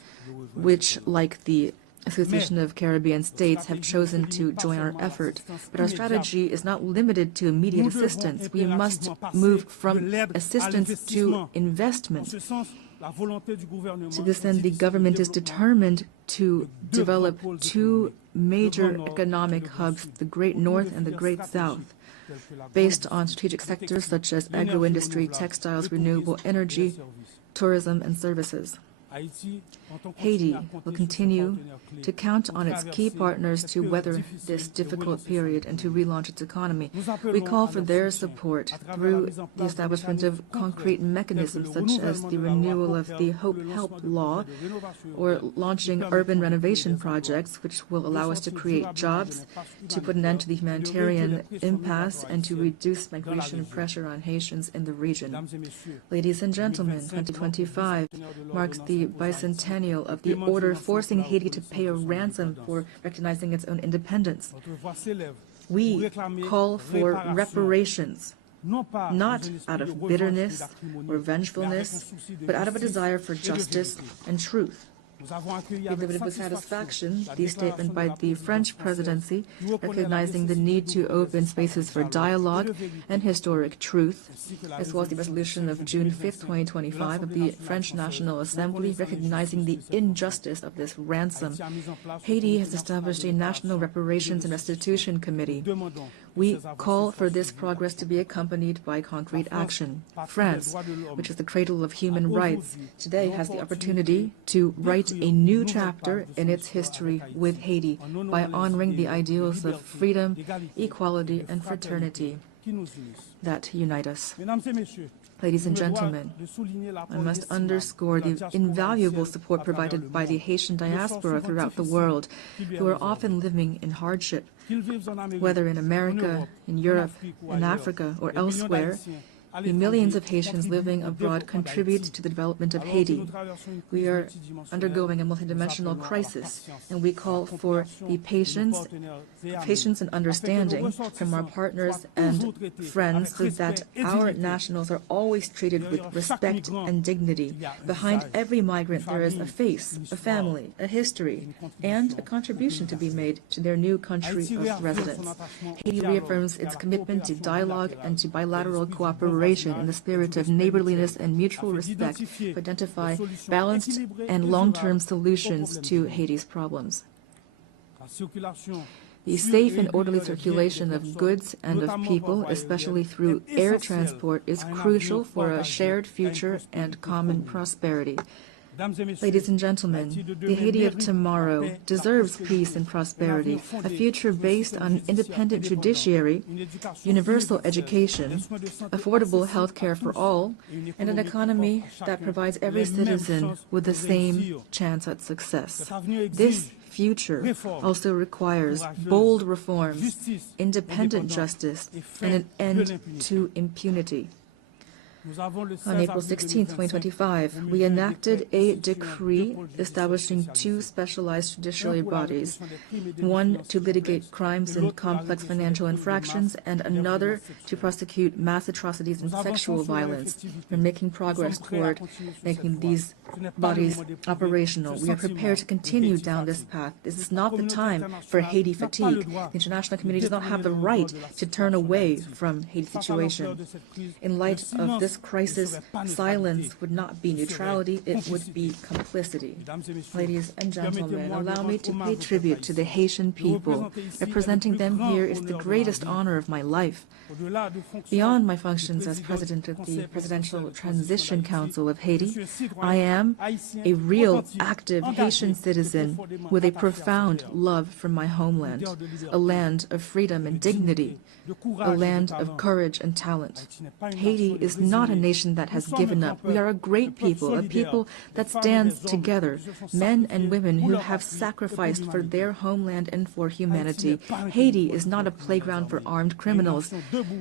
which, like the Association of Caribbean States, have chosen to join our effort. But our strategy is not limited to immediate assistance. We must move from assistance to investment. To this end, the government is determined to develop two major economic hubs, the Great North and the Great South, based on strategic sectors such as agro-industry, textiles, renewable energy, tourism, and services. Haiti will continue to count on its key partners to weather this difficult period and to relaunch its economy. We call for their support through the establishment of concrete mechanisms such as the renewal of the Hope Help Law or launching urban renovation projects which will allow us to create jobs, to put an end to the humanitarian impasse, and to reduce migration pressure on Haitians in the region. Ladies and gentlemen, 2025 marks the bicentennial of the order forcing Haiti to pay a ransom for recognizing its own independence. We call for reparations, not out of bitterness or vengefulness, but out of a desire for justice and truth. We delivered with satisfaction the statement by the French presidency recognizing the need to open spaces for dialogue and historic truth, as well as the resolution of June 5, 2025 of the French National Assembly recognizing the injustice of this ransom. Haiti has established a National Reparations and Restitution Committee. We call for this progress to be accompanied by concrete action. France, which is the cradle of human rights, today has the opportunity to write a new chapter in its history with Haiti by honoring the ideals of freedom, equality, and fraternity that unite us. Ladies and gentlemen, I must underscore the invaluable support provided by the Haitian diaspora throughout the world, who are often living in hardship. Whether in America, in Europe, in Africa, or elsewhere, the millions of Haitians living abroad contribute to the development of Haiti. We are undergoing a multidimensional crisis, and we call for the patience and understanding from our partners and friends so that our nationals are always treated with respect and dignity. Behind every migrant there is a face, a family, a history, and a contribution to be made to their new country of residence. Haiti reaffirms its commitment to dialogue and to bilateral cooperation in the spirit of neighborliness and mutual respect to identify balanced and long-term solutions to Haiti's problems. The safe and orderly circulation of goods and of people, especially through air transport, is crucial for a shared future and common prosperity. Ladies and gentlemen, the Haiti of tomorrow deserves peace and prosperity, a future based on an independent judiciary, universal education, affordable health care for all, and an economy that provides every citizen with the same chance at success. This future also requires bold reforms, independent justice, and an end to impunity. On April 16, 2025, we enacted a decree establishing two specialized judiciary bodies, one to litigate crimes and complex financial infractions, and another to prosecute mass atrocities and sexual violence. We're making progress toward making these bodies operational. We are prepared to continue down this path. This is not the time for Haiti fatigue. The international community does not have the right to turn away from Haiti's situation. In light of this crisis, silence would not be neutrality, it would be complicity. Ladies and gentlemen, allow me to pay tribute to the Haitian people. Representing them here is the greatest honor of my life. Beyond my functions as president of the Presidential Transition Council of Haiti, I am a real, active Haitian citizen with a profound love for my homeland, a land of freedom and dignity, a land of courage and talent. Haiti is not not a nation that has given up. We are a great people, a people that stands together, men and women who have sacrificed for their homeland and for humanity. Haiti is not a playground for armed criminals.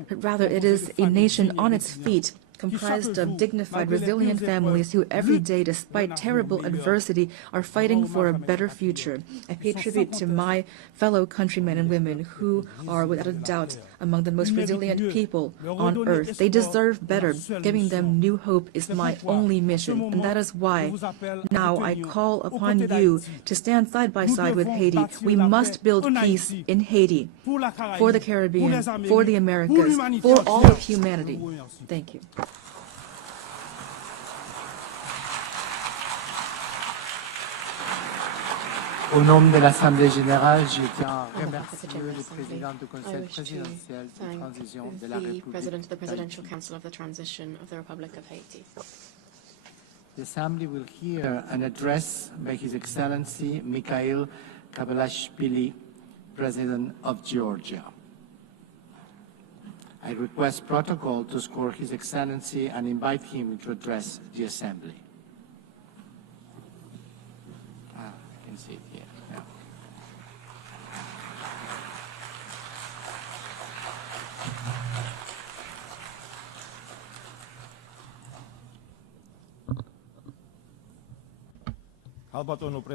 Rather, it is a nation on its feet, comprised of dignified, resilient families who every day, despite terrible adversity, are fighting for a better future. I pay tribute to my fellow countrymen and women who are, without a doubt, among the most resilient people on earth. They deserve better. Giving them new hope is my only mission, and that is why now I call upon you to stand side by side with Haiti. We must build peace in Haiti, for the Caribbean, for the Americas, for all of humanity. Thank you. Au nom de l'Assemblée générale, je tiens à remercier le président du Conseil présidentiel de transition de la République d'Haïti. The Assembly will hear an address by His Excellency Mikhail Kabalashvili, President of Georgia. I request protocol to escort His Excellency and invite him to address the Assembly. I can see it here. Yeah.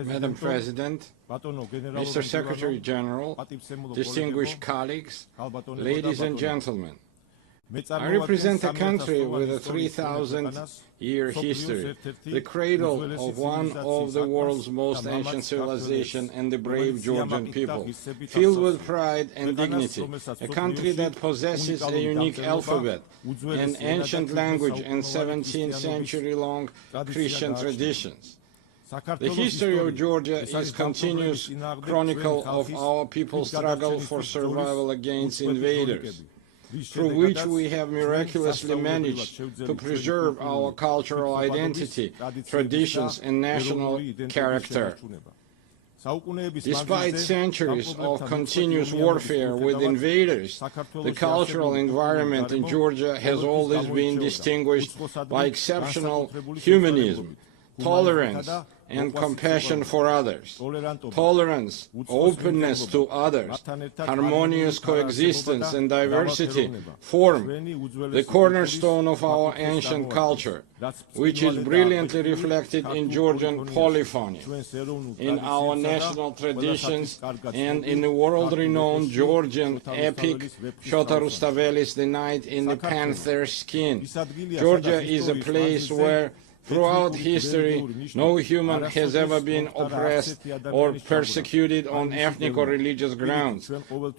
Madam President, Mr. Secretary General, distinguished colleagues, ladies and gentlemen, I represent a country with a 3,000-year history, the cradle of one of the world's most ancient civilizations and the brave Georgian people, filled with pride and dignity, a country that possesses a unique alphabet, an ancient language, and 17th century-long Christian traditions. The history of Georgia is a continuous chronicle of our people's struggle for survival against invaders, through which we have miraculously managed to preserve our cultural identity, traditions, and national character. Despite centuries of continuous warfare with invaders, the cultural environment in Georgia has always been distinguished by exceptional humanism, tolerance, and compassion for others. Tolerance, openness to others, harmonious coexistence and diversity form the cornerstone of our ancient culture, which is brilliantly reflected in Georgian polyphony, in our national traditions, and in the world-renowned Georgian epic Shota Rustaveli's The Knight in the Panther's Skin. Georgia is a place where throughout history, no human has ever been oppressed or persecuted on ethnic or religious grounds.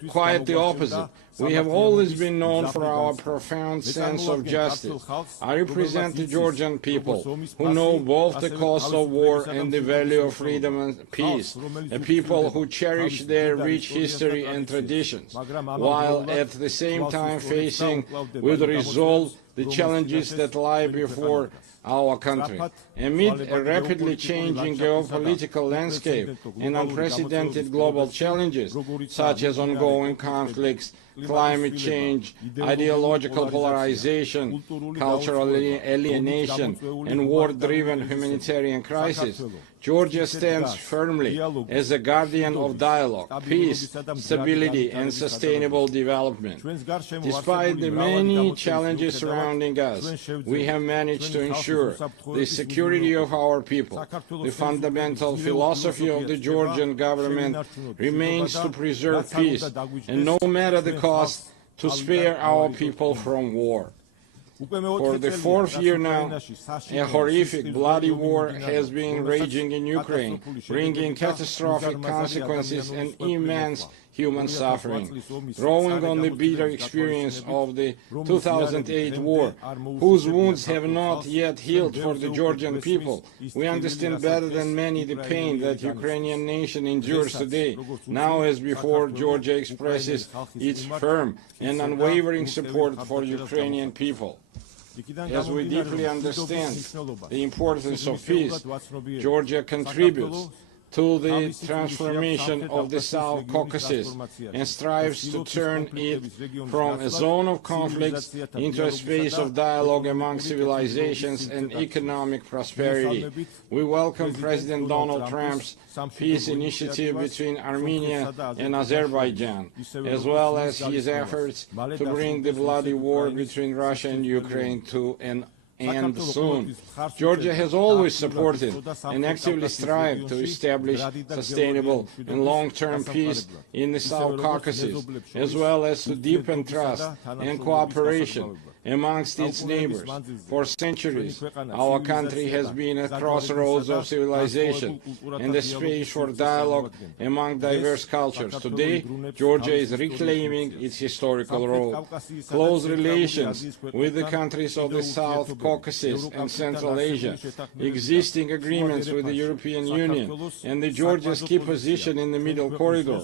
Quite the opposite. We have always been known for our profound sense of justice. I represent the Georgian people, who know both the cost of war and the value of freedom and peace, a people who cherish their rich history and traditions, while at the same time facing with resolve the challenges that lie before our country. Amid a rapidly changing geopolitical landscape and unprecedented global challenges, such as ongoing conflicts, climate change, ideological polarization, cultural alienation, and war-driven humanitarian crisis, Georgia stands firmly as a guardian of dialogue, peace, stability, and sustainable development. Despite the many challenges surrounding us, we have managed to ensure the security of our people. The fundamental philosophy of the Georgian government remains to preserve peace, and no matter the cost, to spare our people from war. For the fourth year now, a horrific, bloody war has been raging in Ukraine, bringing catastrophic consequences and immense human suffering. Drawing on the bitter experience of the 2008 war, whose wounds have not yet healed for the Georgian people, we understand better than many the pain that the Ukrainian nation endures today. Now as before, Georgia expresses its firm and unwavering support for the Ukrainian people. As we deeply understand the importance of peace, Georgia contributes to the transformation of the South Caucasus and strives to turn it from a zone of conflicts into a space of dialogue among civilizations and economic prosperity. We welcome President Donald Trump's peace initiative between Armenia and Azerbaijan, as well as his efforts to bring the bloody war between Russia and Ukraine to an end soon. Georgia has always supported and actively strived to establish sustainable and long-term peace in the South Caucasus, as well as to deepen trust and cooperation amongst its neighbors. For centuries, our country has been at crossroads of civilization and a space for dialogue among diverse cultures. Today, Georgia is reclaiming its historical role. Close relations with the countries of the South Caucasus and Central Asia, existing agreements with the European Union, and the Georgia's key position in the Middle Corridor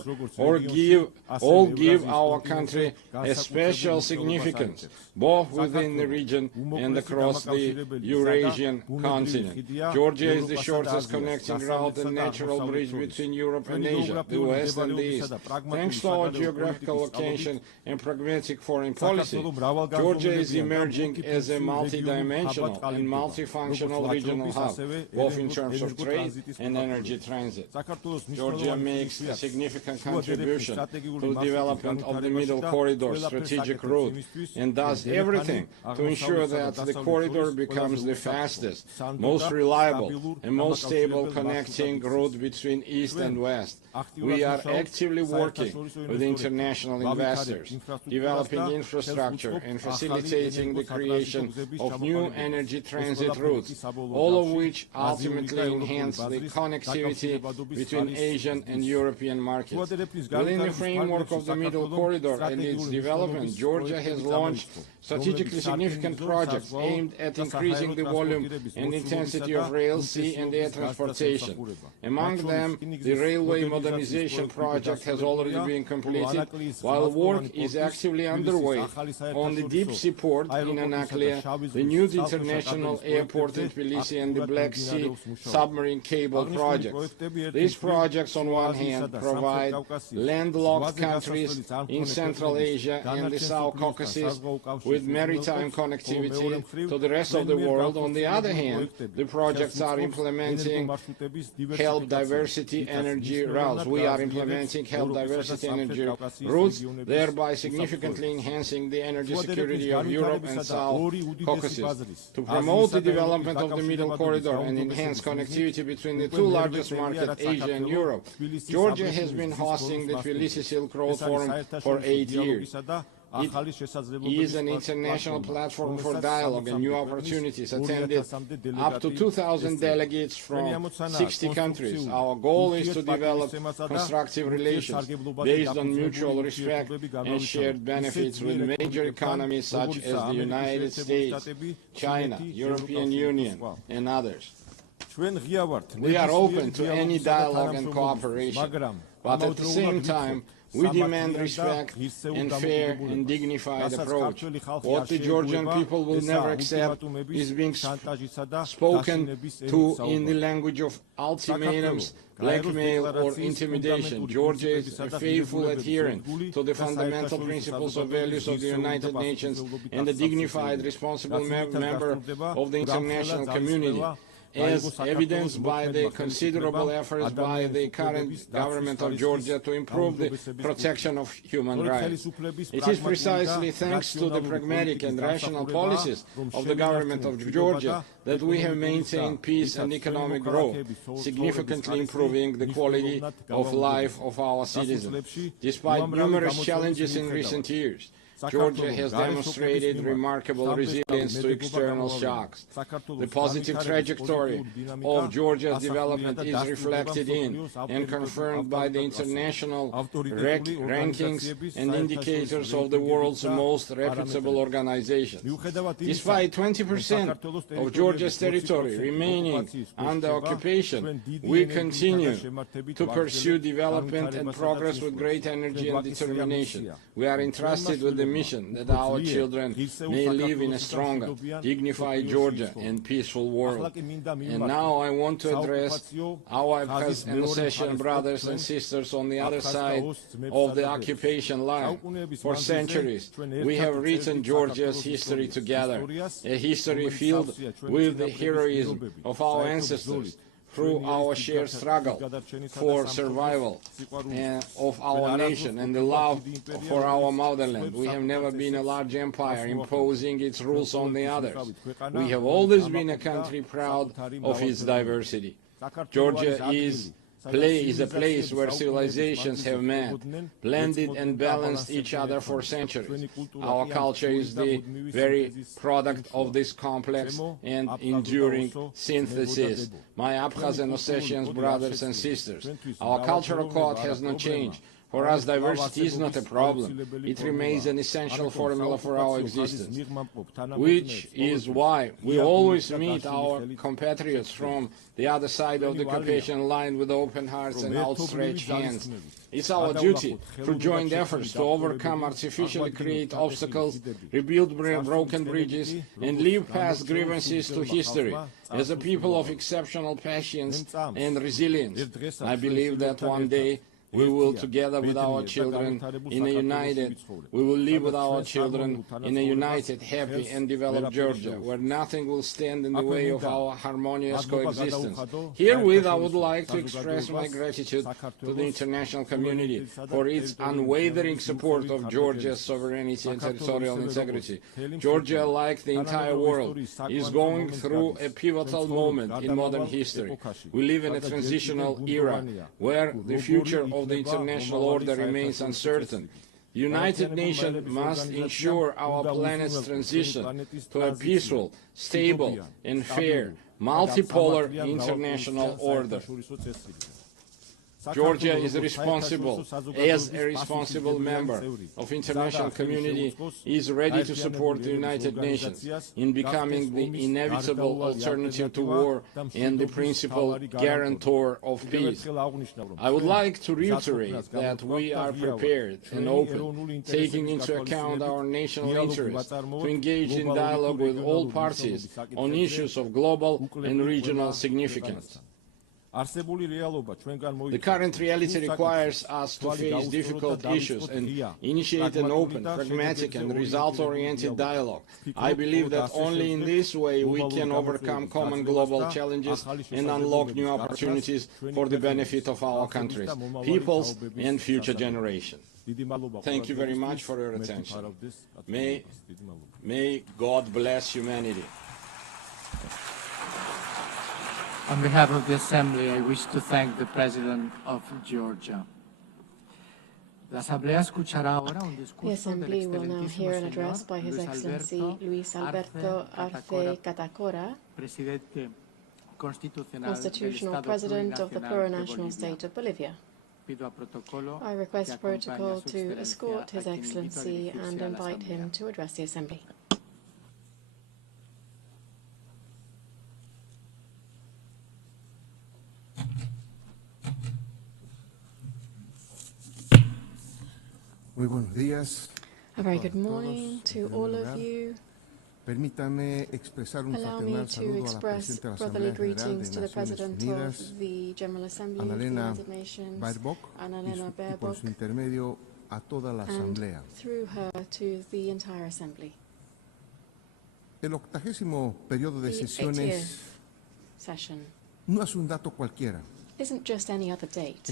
all give our country a special significance, both within the region and across the Eurasian continent. Georgia is the shortest connecting route and natural bridge between Europe and Asia, the West and the East. Thanks to our geographical location and pragmatic foreign policy, Georgia is emerging as a multidimensional and multifunctional regional hub, both in terms of trade and energy transit. Georgia makes a significant contribution to the development of the Middle Corridor strategic route and does everything to ensure that the corridor becomes the fastest, most reliable, and most stable connecting route between East and West. We are actively working with international investors, developing infrastructure and facilitating the creation of new energy transit routes, all of which ultimately enhance the connectivity between Asian and European markets. Within the framework of the Middle Corridor and its development, Georgia has launched strategically significant projects aimed at increasing the volume and intensity of rail, sea, and air transportation. Among them, the railway modernization project has already been completed, while work is actively underway on the deep sea port in Anaklia, the new international airport in Tbilisi, and the Black Sea submarine cable project. These projects, on one hand, provide landlocked countries in Central Asia and the South Caucasus with maritime connectivity to the rest of the world. On the other hand, the projects are implementing health diversity energy routes. We are implementing health diversity energy routes, thereby significantly enhancing the energy security of Europe and South Caucasus. To promote the development of the Middle Corridor and enhance connectivity between the two largest markets, Asia and Europe, Georgia has been hosting the Tbilisi Silk Road Forum for 8 years. It is an international platform for dialogue and new opportunities, attended up to 2,000 delegates from 60 countries. Our goal is to develop constructive relations based on mutual respect and shared benefits with major economies such as the United States, China, European Union, and others. We are open to any dialogue and cooperation, but at the same time, we demand respect and fair and dignified approach. What the Georgian people will never accept is being spoken to in the language of ultimatums, blackmail, or intimidation. Georgia is a faithful adherent to the fundamental principles and values of the United Nations and a dignified, responsible member of the international community, as evidenced by the considerable efforts by the current government of Georgia to improve the protection of human rights. It is precisely thanks to the pragmatic and rational policies of the government of Georgia that we have maintained peace and economic growth, significantly improving the quality of life of our citizens. Despite numerous challenges in recent years, Georgia has demonstrated remarkable resilience to external shocks. The positive trajectory of Georgia's development is reflected in and confirmed by the international rankings and indicators of the world's most reputable organizations. Despite 20% of Georgia's territory remaining under occupation, we continue to pursue development and progress with great energy and determination. We are entrusted with the mission that our children may live in a stronger, dignified Georgia and peaceful world. And now I want to address our Abbas and Ossetian brothers and sisters on the other side of the occupation line. For centuries, we have written Georgia's history together, a history filled with the heroism of our ancestors, through our shared struggle for survival of our nation and the love for our motherland. We have never been a large empire imposing its rules on the others. We have always been a country proud of its diversity. Georgia is a place where civilizations have met, blended and balanced each other for centuries. Our culture is the very product of this complex and enduring synthesis. My Abkhaz and Ossetian brothers and sisters, our cultural code has not changed. For us, diversity is not a problem. It remains an essential formula for our existence, which is why we always meet our compatriots from the other side of the occupation line with open hearts and outstretched hands. It's our duty, through joint efforts, to overcome artificially created obstacles, rebuild broken bridges, and leave past grievances to history. As a people of exceptional patience and resilience, I believe that one day we will, together with our children, we will live with our children in a united, happy, and developed Georgia, where nothing will stand in the way of our harmonious coexistence. Herewith, I would like to express my gratitude to the international community for its unwavering support of Georgia's sovereignty and territorial integrity. Georgia, like the entire world, is going through a pivotal moment in modern history. We live in a transitional era where the future of the international order remains uncertain. The United Nations must ensure our planet's transition to a peaceful, stable, and fair, multipolar international order. Georgia is responsible, as a responsible member of international community, is ready to support the United Nations in becoming the inevitable alternative to war and the principal guarantor of peace. I would like to reiterate that we are prepared and open, taking into account our national interests, to engage in dialogue with all parties on issues of global and regional significance. The current reality requires us to face difficult issues and initiate an open, pragmatic, and result-oriented dialogue. I believe that only in this way we can overcome common global challenges and unlock new opportunities for the benefit of our countries, peoples, and future generations. Thank you very much for your attention. May God bless humanity. On behalf of the Assembly, I wish to thank the President of Georgia. The Assembly will now hear an address by His Excellency Luis Alberto Arce Catacora, Constitutional President of the Plurinational State of Bolivia. I request protocol to escort His Excellency and invite him to address the Assembly. A very good morning to all of you. Allow me to express brotherly greetings to the President of the General Assembly of the United Nations, Annalena Baerbock, and through her to the entire Assembly. The 80th session isn't just any other date.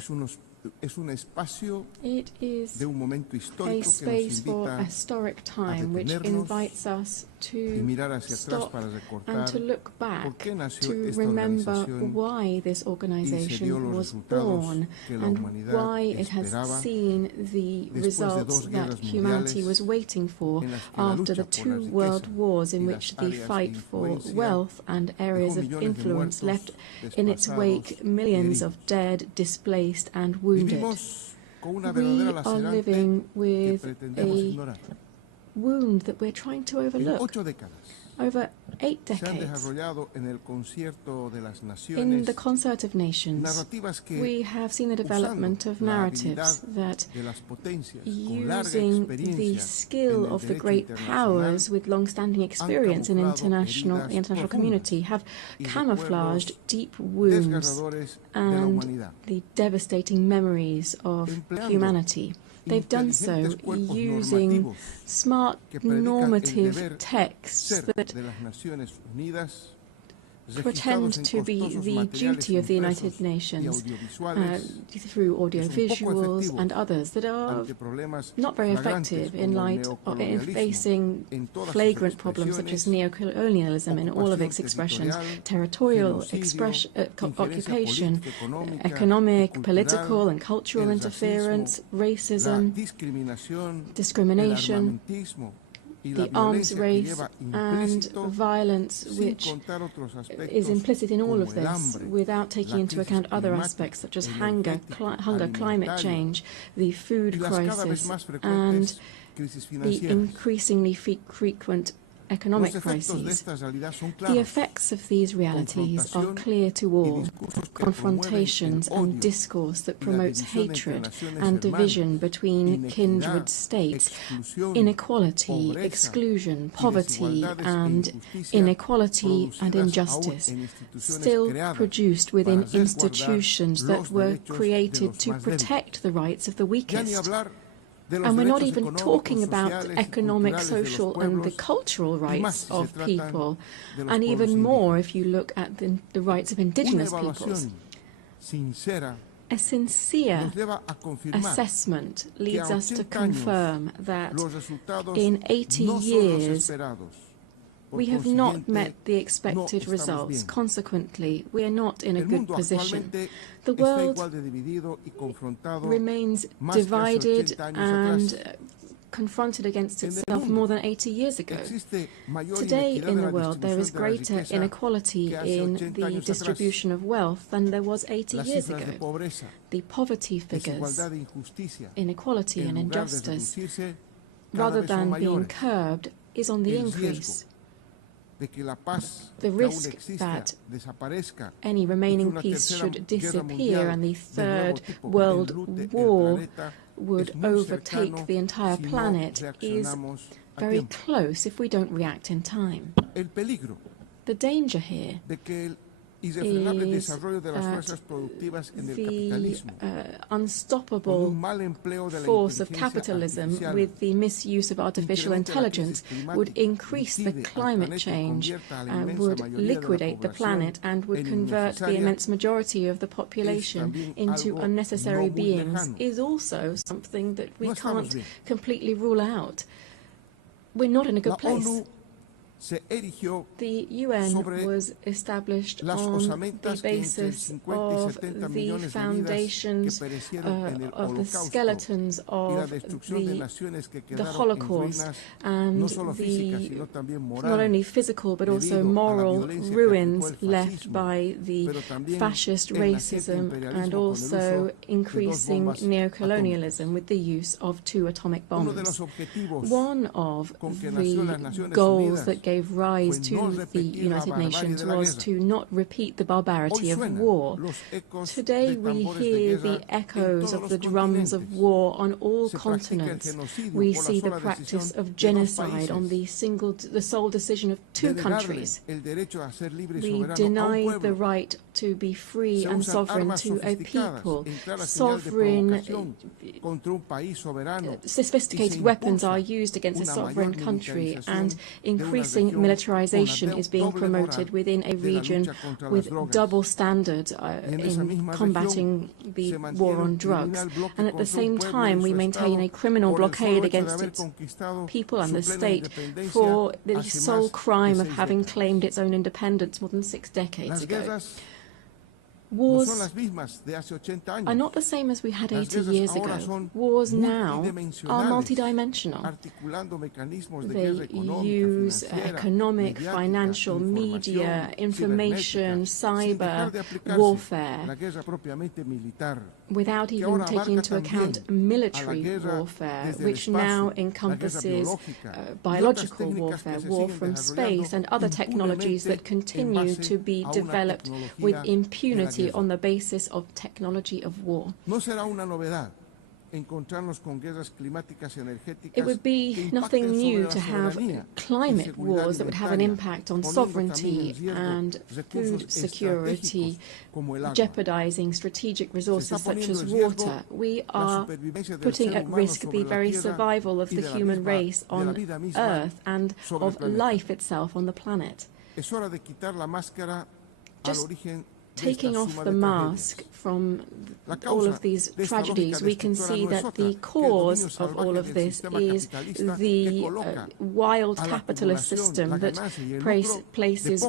It is a space for a historic time which invites us to stop and to look back, to remember why this organization was born and why it has seen the results that humanity was waiting for after the two world wars in which the fight for wealth and areas of influence left in its wake millions of dead, displaced and wounded. We are living with a wound that we're trying to overlook. Over 8 decades, in the Concert of Nations, we have seen the development of narratives that, using the skill of the great powers with long-standing experience in the international community, have camouflaged deep wounds and the devastating memories of humanity. They've done so using smart normative texts that pretend to be the duty of the United Nations through audiovisuals and others that are not very effective in facing flagrant problems such as neocolonialism in all of its expressions, territorial occupation, economic, political and cultural interference, racism, discrimination, the arms race and violence which is implicit in all of this without taking into account other aspects such as hunger, climate change, the food crisis and the increasingly frequent economic crises. The effects of these realities are clear to all. Confrontations and discourse that promotes hatred and division between kindred states, inequality, exclusion, poverty and inequality and injustice, still produced within institutions that were created to protect the rights of the weakest. And we're not even talking about economic, social and the cultural rights of people, and even more if you look at the rights of indigenous peoples. A sincere assessment leads us to confirm that in 80 years we have not met the expected results. Consequently, we are not in a good position. The world remains divided and confronted against itself more than 80 years ago. Today in the world there is greater inequality in the distribution of wealth than there was 80 years ago. The poverty figures, inequality and injustice, rather than being curbed, is on the increase. The risk that any remaining peace should disappear and the Third World War would overtake the entire planet is very close if we don't react in time. The danger here is that the unstoppable force of capitalism with the misuse of artificial intelligence would increase the climate change, would liquidate the planet and would convert the immense majority of the population into unnecessary beings is also something that we can't completely rule out. We're not in a good place. The UN was established on the basis of the foundations of the skeletons of the Holocaust and the not only physical but also moral ruins left by the fascist racism and also increasing neocolonialism with the use of 2 atomic bombs. One of the goals that gave rise to the United Nations was to not repeat the barbarity of war. Today we hear the echoes of the drums of war on all continents. We see the practice of genocide on the sole decision of 2 countries. We deny the right to be free and sovereign to a people. Sovereign, sophisticated weapons are used against a sovereign country, and increasing militarization is being promoted within a region with double standards in combating the war on drugs. And at the same time, we maintain a criminal blockade against its people and the state for the sole crime of having claimed its own independence more than 6 decades ago. Wars are not the same as we had 80 years ago. Wars now are multidimensional. They use economic, financial, media, information, cyber warfare, without even taking into account military warfare, which now encompasses biological warfare, war from space, and other technologies that continue to be developed with impunity on the basis of technology of war. It would be nothing new to have climate wars that would have an impact on sovereignty and food security, jeopardizing strategic resources such as water. We are putting at risk the very survival of the human race on Earth and of life itself on the planet. Just taking off the mask from all of these tragedies, we can see that the cause of all of this is the wild capitalist system that places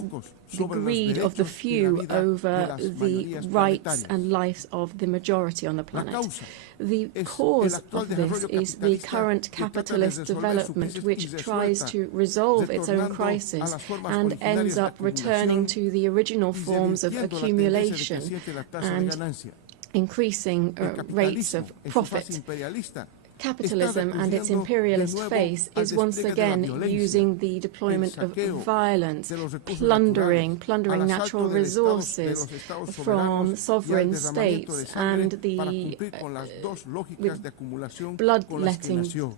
the greed of the few over the rights and lives of the majority on the planet. The cause of this is the current capitalist development, which tries to resolve its own crisis and ends up returning to the original forms of accumulation and increasing rates of profit. Capitalism and its imperialist face is once again using the deployment of violence, plundering natural resources from sovereign states, and the bloodletting to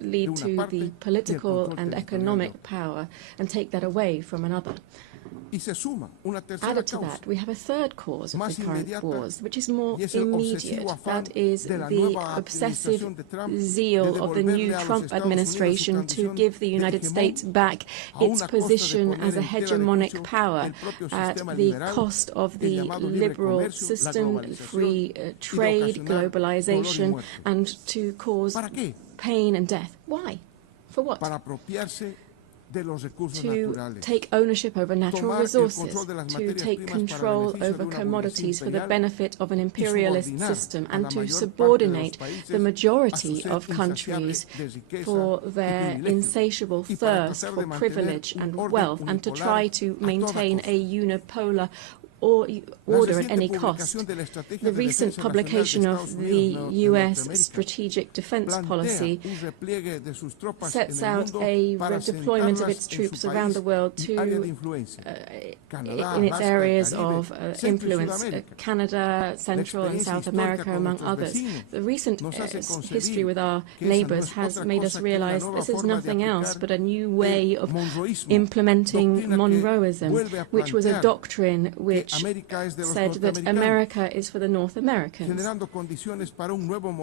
lead to the political and economic power and take that away from another. Added to that, we have a third cause of the current wars, which is more immediate. That is the obsessive zeal of the new Trump administration to give the United States back its position as a hegemonic power at the cost of the liberal system, free trade, globalization, and to cause pain and death. Why? For what? To take ownership over natural resources, to take control over commodities for the benefit of an imperialist system, and to subordinate the majority of countries for their insatiable thirst for privilege and wealth, and to try to maintain a unipolar order at any cost. The recent publication of the U.S. Strategic Defense Policy sets out a redeployment of its troops around the world to in its areas of influence, Canada, Central and South America, among others. The recent history with our neighbors has made us realize this is nothing else but a new way of implementing Monroeism, which was a doctrine which said that America is for the North Americans,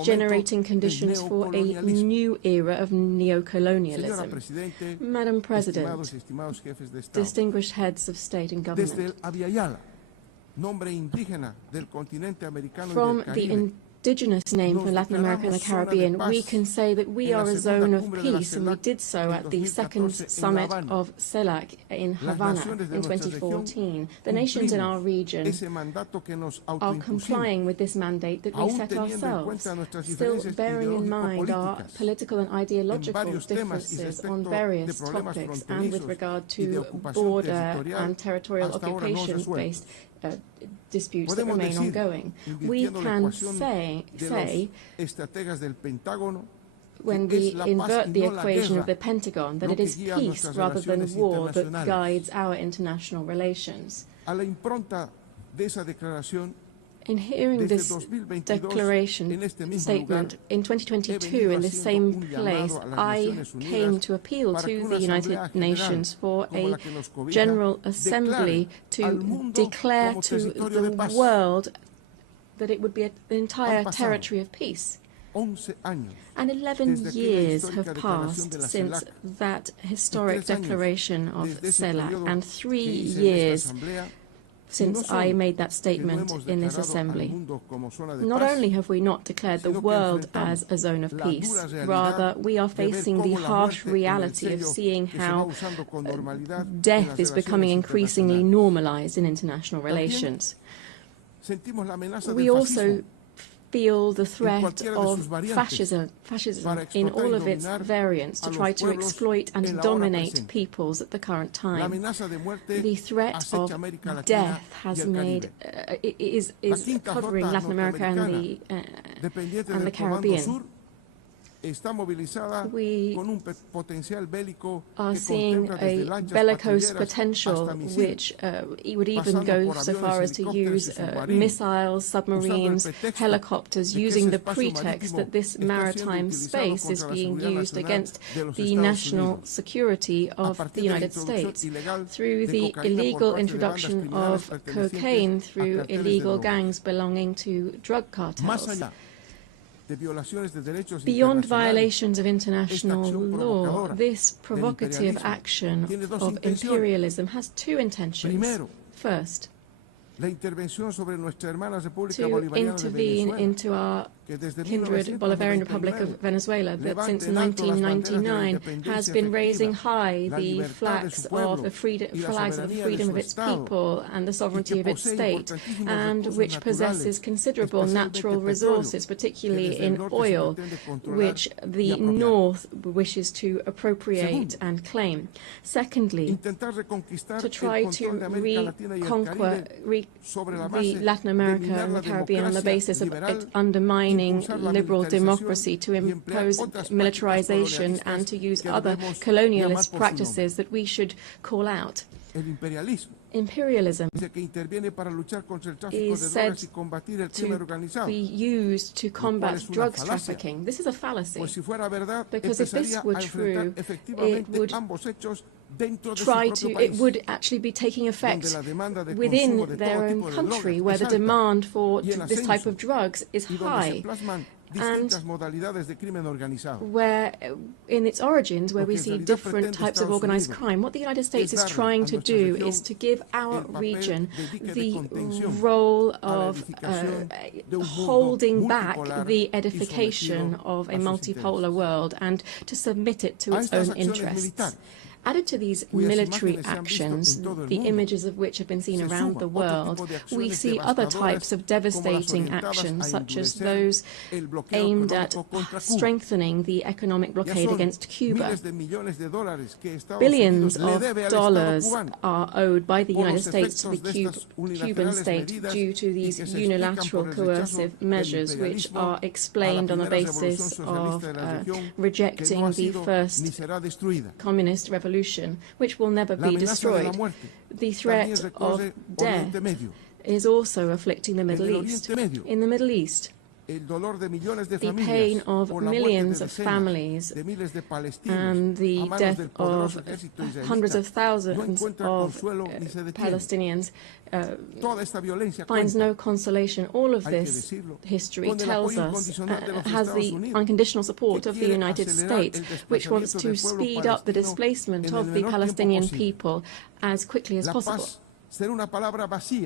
generating conditions for a new era of neocolonialism. Madam President, distinguished heads of state and government, from the indigenous name for Latin America and the Caribbean, we can say that we are a zone of peace, and we did so at the second summit of CELAC in Havana in 2014. The nations in our region are complying with this mandate that we set ourselves, still bearing in mind our political and ideological differences on various topics and with regard to border and territorial occupation-based disputes that remain ongoing. We can say when we invert the equation of the Pentagon that it is peace rather than war that guides our international relations. In hearing this statement, in 2022, in this same place, I came to appeal to the United Nations for a General Assembly to declare to the world that it would be an entire territory of peace. And 11 years have passed since that historic declaration of CELAC, and 3 years since I made that statement in this assembly. Not only have we not declared the world as a zone of peace, rather we are facing the harsh reality of seeing how death is becoming increasingly normalized in international relations. We also feel the threat of fascism in all of its variants to try to exploit and dominate peoples at the current time. The threat of death has made is covering Latin America and the Caribbean. We are seeing a bellicose potential which would even go so far as to use missiles, submarines, helicopters, using the pretext that this maritime space is being used against the national security of the United States through the illegal introduction of cocaine through illegal gangs belonging to drug cartels. Beyond violations of international law, this provocative action of imperialism has two intentions. First, to intervene into our kindred Bolivarian Republic of Venezuela that since 1999 has been raising high the flags of the freedom of its people and the sovereignty of its state, and which possesses considerable natural resources, particularly in oil, which the North wishes to appropriate and claim. Secondly, to try to reconquer the Latin America and the Caribbean on the basis of undermining liberal democracy, to impose militarization and to use other colonialist practices that we should call out. Imperialism is said to be used to combat drugs trafficking. This is a fallacy, because if this were true, it would actually be taking effect within their own country, where the demand for this type of drugs is high, and where in its origins, where we see different types of organized crime. What the United States is trying to do is to give our region the role of holding back the edification of a multipolar world and to submit it to its own interests. Added to these military actions, the images of which have been seen around the world, we see other types of devastating actions, such as those aimed at strengthening the economic blockade against Cuba. Billions of dollars are owed by the United States to the Cuban state due to these unilateral coercive measures, which are explained on the basis of rejecting the first communist revolution, which will never be destroyed. The threat of death is also afflicting the Middle East. In the Middle East, the pain of millions of families and the death of hundreds of thousands of Palestinians finds no consolation. All of this history tells us, has the unconditional support of the United States, which wants to speed up the displacement of the Palestinian people as quickly as possible.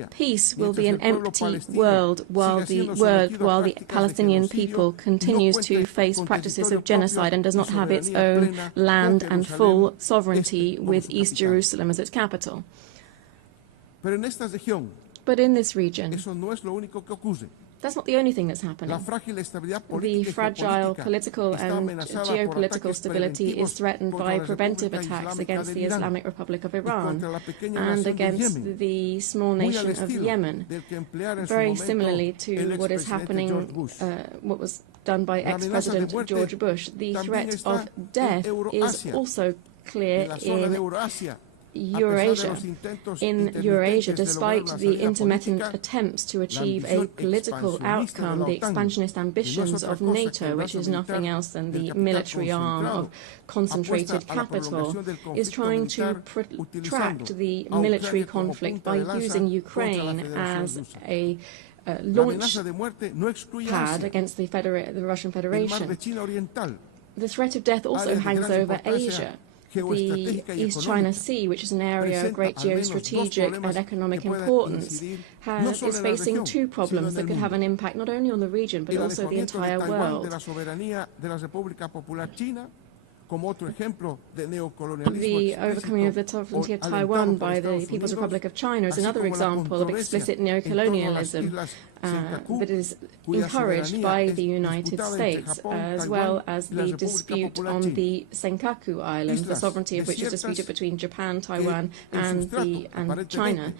Peace will be an empty world while the Palestinian people continues to face practices of genocide and does not have its own land and full sovereignty with East Jerusalem as its capital. But in this region, that's not the only thing that's happening. The fragile political and geopolitical stability is threatened by preventive attacks against the Islamic Republic of Iran and against the small nation of Yemen, very similarly to what is happening, what was done by ex-President George Bush. The threat of death is also clear in Eurasia. In Eurasia, despite the intermittent attempts to achieve a political outcome, the expansionist ambitions of NATO, which is nothing else than the military arm of concentrated capital, is trying to protract the military conflict by using Ukraine as a launch pad against the Russian Federation. The threat of death also hangs over Asia. the East China Sea, which is an area of great geostrategic and economic importance, is facing two problems that could have an impact not only on the region but also the entire world. The overcoming of the sovereignty of Taiwan by the People's Republic of China is another example of explicit neocolonialism that is encouraged by the United States, as well as the dispute on the Senkaku Islands, the sovereignty of which is disputed between Japan, Taiwan, and China.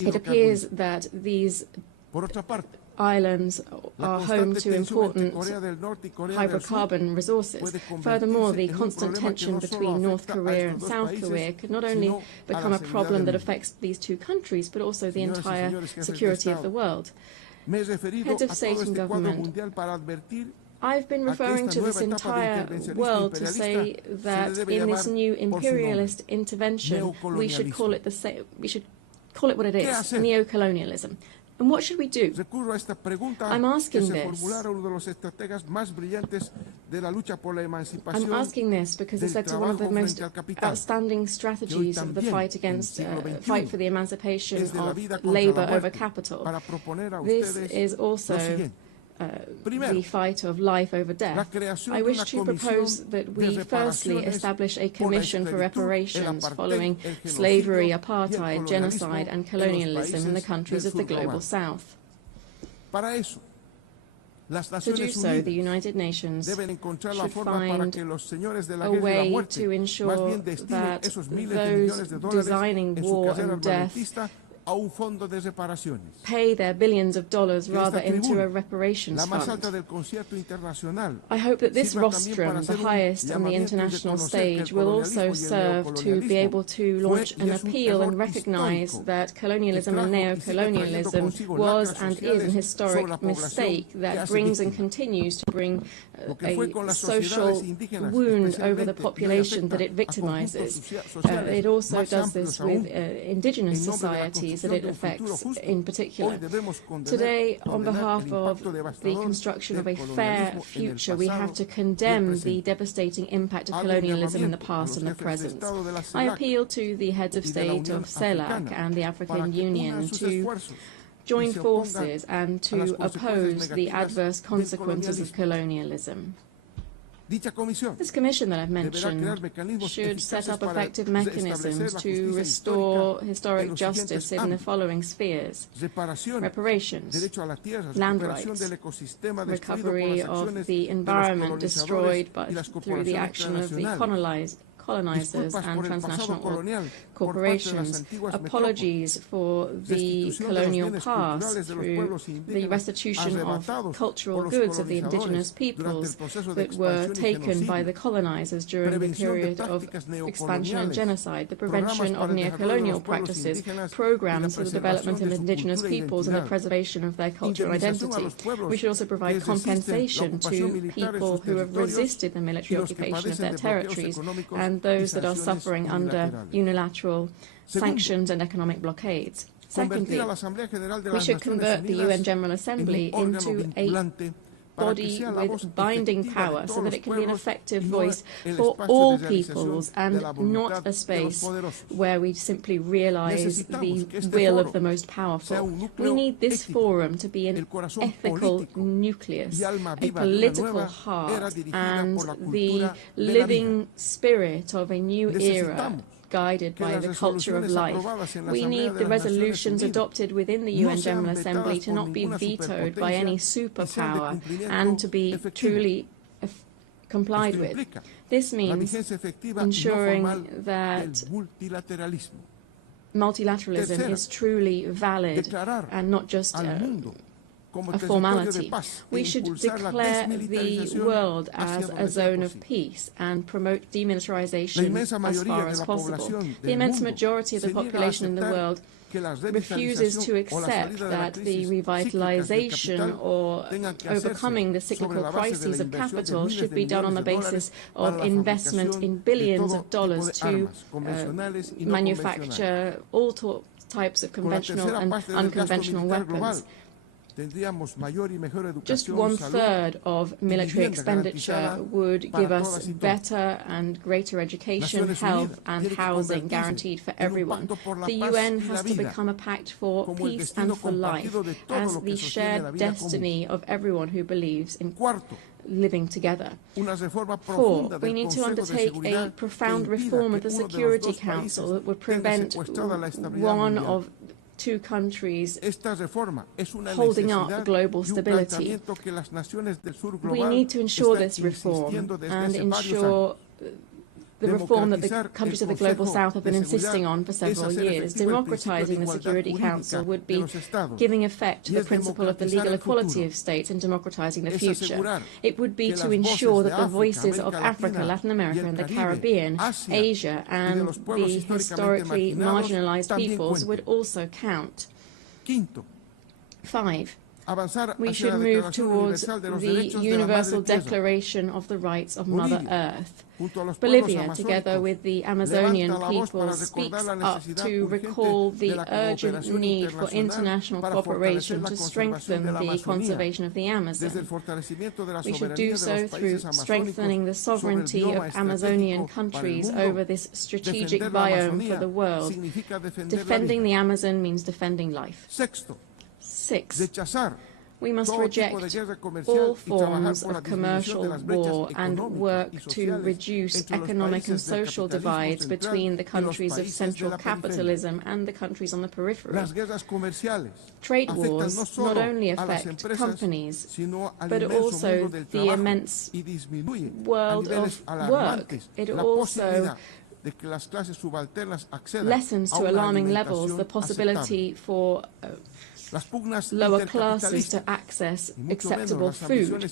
It appears that these islands are home to important hydrocarbon resources. Furthermore, the constant tension between North Korea and South Korea could not only become a problem that affects these two countries, but also the entire security of the world. Heads of state and government, I've been referring to this entire world to say that in this new imperialist intervention, we should call it what it is, neocolonialism. And what should we do? I'm asking this. I'm asking this because it's led to one of the most outstanding strategies of the fight for the emancipation of labor over capital. This is also the fight of life over death. I wish to propose that we firstly establish a commission for reparations following slavery, apartheid, genocide and colonialism in the countries of the Global South. To do so, the United Nations should find a way to ensure that those designing war and death pay their billions of dollars rather into a reparations fund. I hope that this rostrum, the highest on the international stage, will also serve to be able to launch an appeal and recognize that colonialism and neocolonialism was and is an historic mistake that brings and continues to bring a social wound over the population that it victimizes. It also does this with indigenous societies that it affects in particular. Today, on behalf of the construction of a fair future, we have to condemn the devastating impact of colonialism in the past and the present. I appeal to the heads of state of CELAC and the African Union to join forces and to oppose the adverse consequences of colonialism. This commission that I've mentioned should set up effective mechanisms to restore historic justice in the following spheres: reparations, land rights, recovery of the environment destroyed through the action of the colonizers and transnational corporations, apologies for the colonial past through the restitution of cultural goods of the indigenous peoples that were taken by the colonizers during the period of expansion and genocide, the prevention of neocolonial practices, programs for the development of indigenous peoples and the preservation of their cultural identity. We should also provide compensation to people who have resisted the military occupation of their territories and those that are suffering under unilateral sanctions and economic blockades. Secondly, we should convert the UN General Assembly into a body with binding power so that it can be an effective voice for all peoples and not a space where we simply realize the will of the most powerful. We need this forum to be an ethical nucleus, a political heart, and the living spirit of a new era guided by the culture of life. We need the resolutions adopted within the UN General Assembly to not be vetoed by any superpower and to be truly complied with. This means ensuring that multilateralism is truly valid and not just a formality. We should declare the world as a zone of peace and promote demilitarization as far as possible. The immense majority of the population in the world refuses to accept that the revitalization or overcoming the cyclical crises of capital should be done on the basis of investment in billions of dollars to manufacture all types of conventional and unconventional weapons. Just 1/3 of military expenditure would give us better and greater education, health and housing guaranteed for everyone. The UN has to become a pact for peace and for life as the shared destiny of everyone who believes in living together. 4, we need to undertake a profound reform of the Security Council that would prevent one of 2 countries holding up global stability. We need to ensure this reform and ensure the reform that the countries of the Global South have been insisting on for several years. Democratizing the Security Council would be giving effect to the principle of the legal equality of states and democratizing the future. It would be to ensure that the voices of Africa, Latin America and the Caribbean, Asia and the historically marginalized peoples would also count. 5. We should move towards the Universal Declaration of the Rights of Mother Earth. Bolivia, together with the Amazonian people, speaks up to recall the urgent need for international cooperation to strengthen the conservation of the Amazon. We should do so through strengthening the sovereignty of Amazonian countries over this strategic biome for the world. Defending the Amazon means defending life. 6. We must reject all forms of commercial war and work to reduce economic and social divides between the countries of central capitalism and the countries on the periphery. Trade wars not only affect companies, but also the immense world of work. It also lessens to alarming levels the possibility for lower classes to access acceptable food.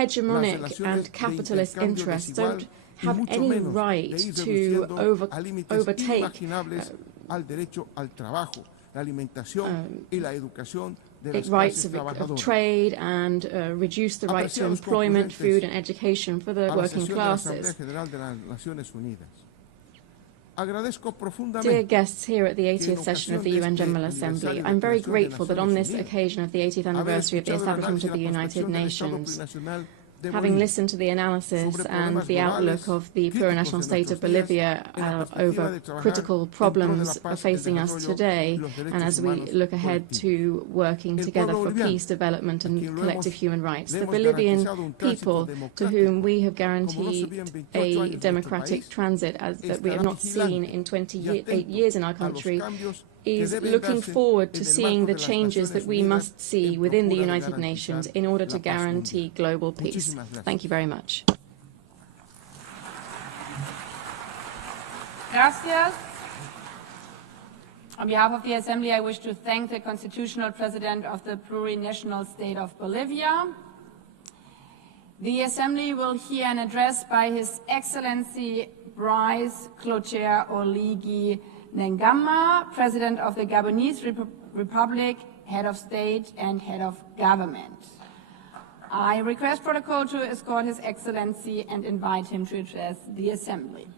Hegemonic and capitalist interests don't have any right to overtake rights of trade and reduce the right to employment, food and education for the working classes. Dear guests here at the 80th session of the UN General Assembly, I'm very grateful that on this occasion of the 80th anniversary of the establishment of the United Nations, having listened to the analysis and the outlook of the plurinational state of Bolivia over critical problems facing us today, and as we look ahead to working together for peace, development and collective human rights, the Bolivian people, to whom we have guaranteed a democratic transit that we have not seen in 28 years in our country, is looking forward to seeing the changes that we must see within the United Nations in order to guarantee global peace. Thank you very much. Gracias. On behalf of the Assembly, I wish to thank the Constitutional President of the Plurinational State of Bolivia. The Assembly will hear an address by His Excellency Brice Clotaire Oligui Nguema, President of the Gabonese Republic, Head of State and Head of Government. I request protocol to escort His Excellency and invite him to address the Assembly.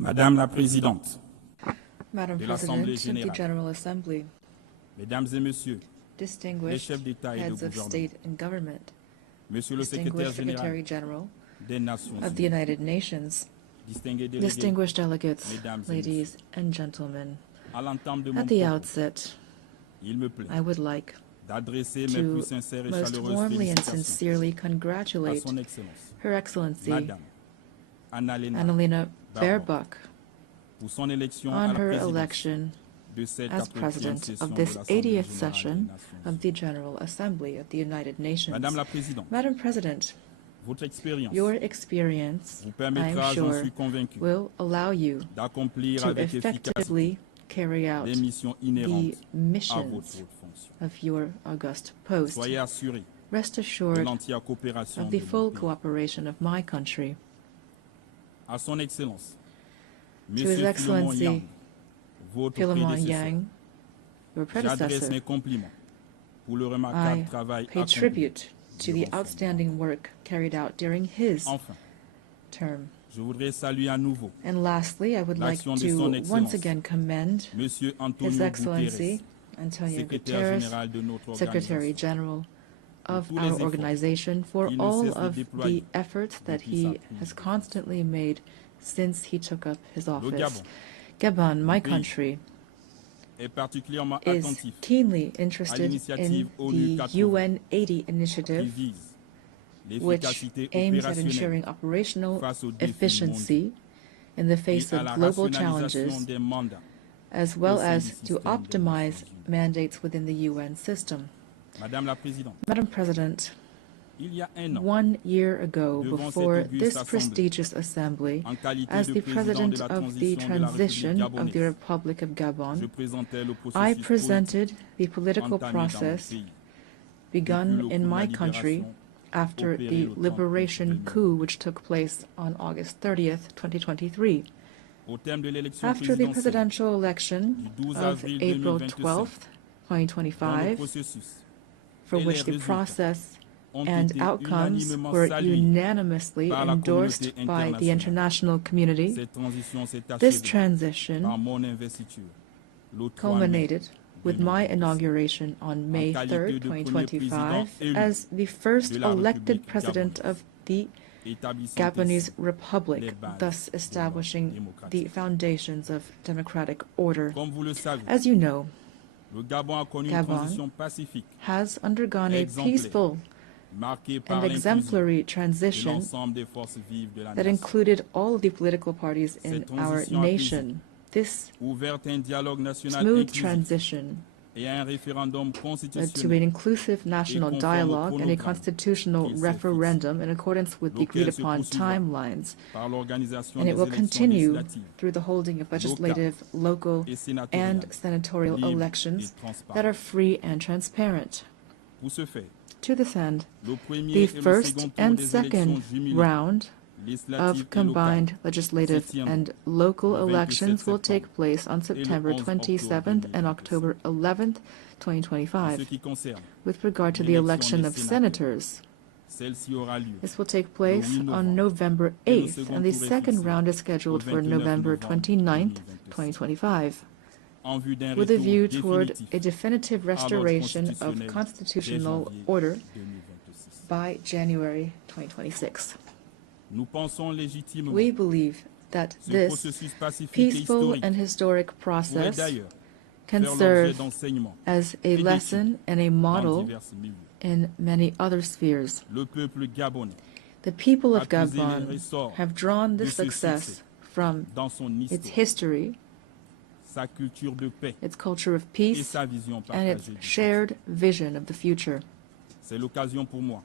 Madame la Présidente Madam de l'Assemblée President of the General Assembly, Mesdames et Messieurs, les distinguished chefs d'État et de heads of gouvernement, state and government, Monsieur le Secrétaire distinguished Secretary général General des Nations of the Unies, United Nations, distingués délégués, distinguished delegates, Mesdames et ladies and gentlemen, à l'entame de mon at the propos, outset, il me plaît I would like d'adresser mes to plus sincères et most chaleureuses warmly and félicitations sincerely à congratulate son Excellence, Her Excellency Madame Annalena Baerbock pour son élection à on la her présidence election de cette as 80e President session of de this l'Assemblée 80th générale session des Nations of the General Assembly of the United Nations. Madame la Présidente, Madam President, votre expérience your experience, vous I permettra, am j'en sure, suis convaincu, will allow you d'accomplir to avec efficacité effectively carry out les missions the inhérentes à votre missions haute fonction. of your august post. Soyez assurés rest de assured l'entière coopération of de the mon full pays. cooperation of my country. À son Excellence, To His Monsieur Philemon Excellency Yang, votre Philemon prédécesseur, Yang, your j'adresse predecessor, mes compliments pour le I remarquable travail pay accompli tribute to the durant son outstanding work carried out during his Enfin, term. je voudrais saluer à nouveau And lastly, I would like l'action de to son once Excellence, again commend Monsieur His Antonio Excellency Guterres, Antonio Secrétaire Guterres, général de notre Secretary organisation, General of tous les our efforts organization, for qu'il ne all cesse de of déployer the efforts that depuis sa he prise has de constantly made since he took up his Le office. Gabon, Gabon, my mon pays, country, est particulièrement is attentif keenly à interested l'initiative in ONU the 80 UN 80 qui initiative, vise which l'efficacité aims at opérationnelle ensuring operational face aux défis efficiency in the et face à of la global rationalisation challenges, des mandats as well au sein as du to système des optimize Nations Unies. mandates within the UN system. Madame la Présidente, Madam President, il y a un an, 1 year ago, devant before cette auguste this assemblée, prestigious assembly, en qualité as de the président de President la of the transition de la République transition of the gabonaise, Republic of je Gabon, présentais le I processus presented the politique political entamé dans mon process pays begun depuis in le coup de la my country libération after opéré the le 30 août liberation 2000. coup which took place on August 30th, 2023. Au terme de l'élection After the présidentielle presidential election du 12 of avril April 2025, 12th, dont le 2025, processus for et which les the résultats process ont and été outcomes unanimement were salués unanimously par la endorsed communauté by the internationale. international community. Cette transition s'est This achevée transition par mon investiture le 3 mai culminated with my 2026. inauguration on May qualité 3rd, de premier 2025, président élu as the first de la elected République president gabonaise, of the établissant Gabonese ainsi Republic, les bases thus de l'ordre establishing the démocratique. foundations of democratic order. Comme vous le savez, As you know, le Gabon a connu une Gabon transition pacifique, has undergone a exemplaire, peaceful marquée par and l'inclusion exemplary de transition l'ensemble des forces vives de la that nation, included all of the political parties in Cette our transition nation. This ouverte à un dialogue national smooth inclusif transition et à un référendum led to an constitutionnel inclusive national conforme au dialogue and a chronogramme constitutional qu'il s'est referendum in accordance with the lequel agreed se upon poursuivra timelines, par l'organisation and des it will élections continue législatives through the holding of legislative, local, et sénatoriales and senatorial libres elections et transparentes. that are free and transparent. Pour ce faire, To this end, le premier the et le first second tour and des élections second jumelées round législatives of et combined locales legislative se tiendront and local le 27 elections will take septembre place on et le September 11 octobre 27th and 2025. October 11th, En ce 2025. qui concerne With regard to the l'élection election des of sénateurs, senators, celle-ci aura lieu this will take place le 8 on novembre November et le 8th, second and the tour est second fixé round is scheduled au for 29 November novembre 29th, 2026, 2025, en vue d'un with a retour view toward définitif a definitive à l'ordre restoration constitutionnel of dès constitutional janvier order 2026. by January 2026. Nous pensons légitimement We believe that ce this processus pacifique et peaceful historique and historic pourrait process d'ailleurs can faire l'objet serve d'enseignements as a et d'études lesson and a dans model divers milieux. in many other spheres. Le peuple gabonais The people a of puisé les Gabon ressorts have drawn de this ce success succès from dans son its histoire, history, sa culture de paix its culture of et peace, sa vision and its partagée du shared vision of the future. C'est l'occasion pour moi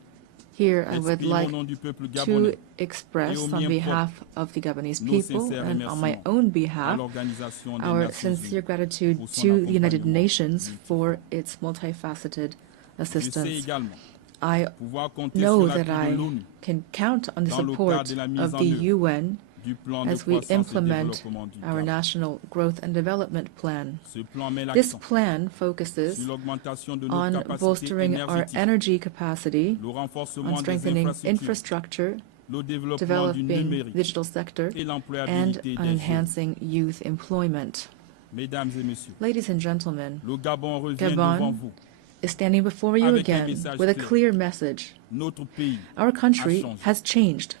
Here I would d'exprimer like au nom du peuple to gabonais express et au on mien behalf of the Gabonese nos people sincères and on my remerciements own à behalf l'Organisation des our Nations sincere Unies gratitude pour son to the United accompagnement Nations multiple. for its multifaceted Je sais assistance. également I pouvoir compter know sur that l'appui de I l'ONU can count on the dans le support cadre de la mise of en the œuvre UN du plan de as we croissance et implement développement du our Gabon. national growth and development plan. Ce plan met This l'accent plan focuses sur l'augmentation de nos on capacités bolstering our énergétiques, energy capacity, le renforcement on des strengthening infrastructures, infrastructure, le développement du developing numérique digital sector, et and l'employabilité on des jeunes. enhancing youth employment. Mesdames et messieurs, Ladies and gentlemen, le Gabon revient Gabon devant vous. is standing before you Avec un again message with a clair. clear message. Notre pays Our country a changé. has changed.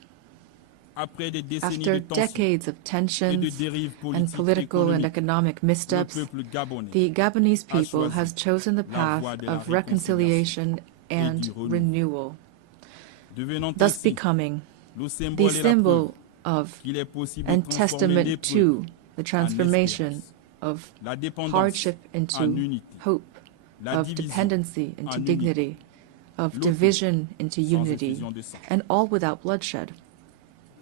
Après des décennies After de tensions decades of et de tensions dérives and political and politiques economic le missteps, peuple gabonais the Gabonese a people choisi has chosen the la path voie de la of reconciliation et and du renouveau. renewal, devenant thus ainsi becoming le the symbole et la symbol preuve of qu'il est possible de and transformer testament l'épreuve to the en transformation espérance, of la dépendance hardship en into unité, hope, la of division dependency into en unité, dignity, of l'autre division into sans unity, effusion de sang. and all without bloodshed.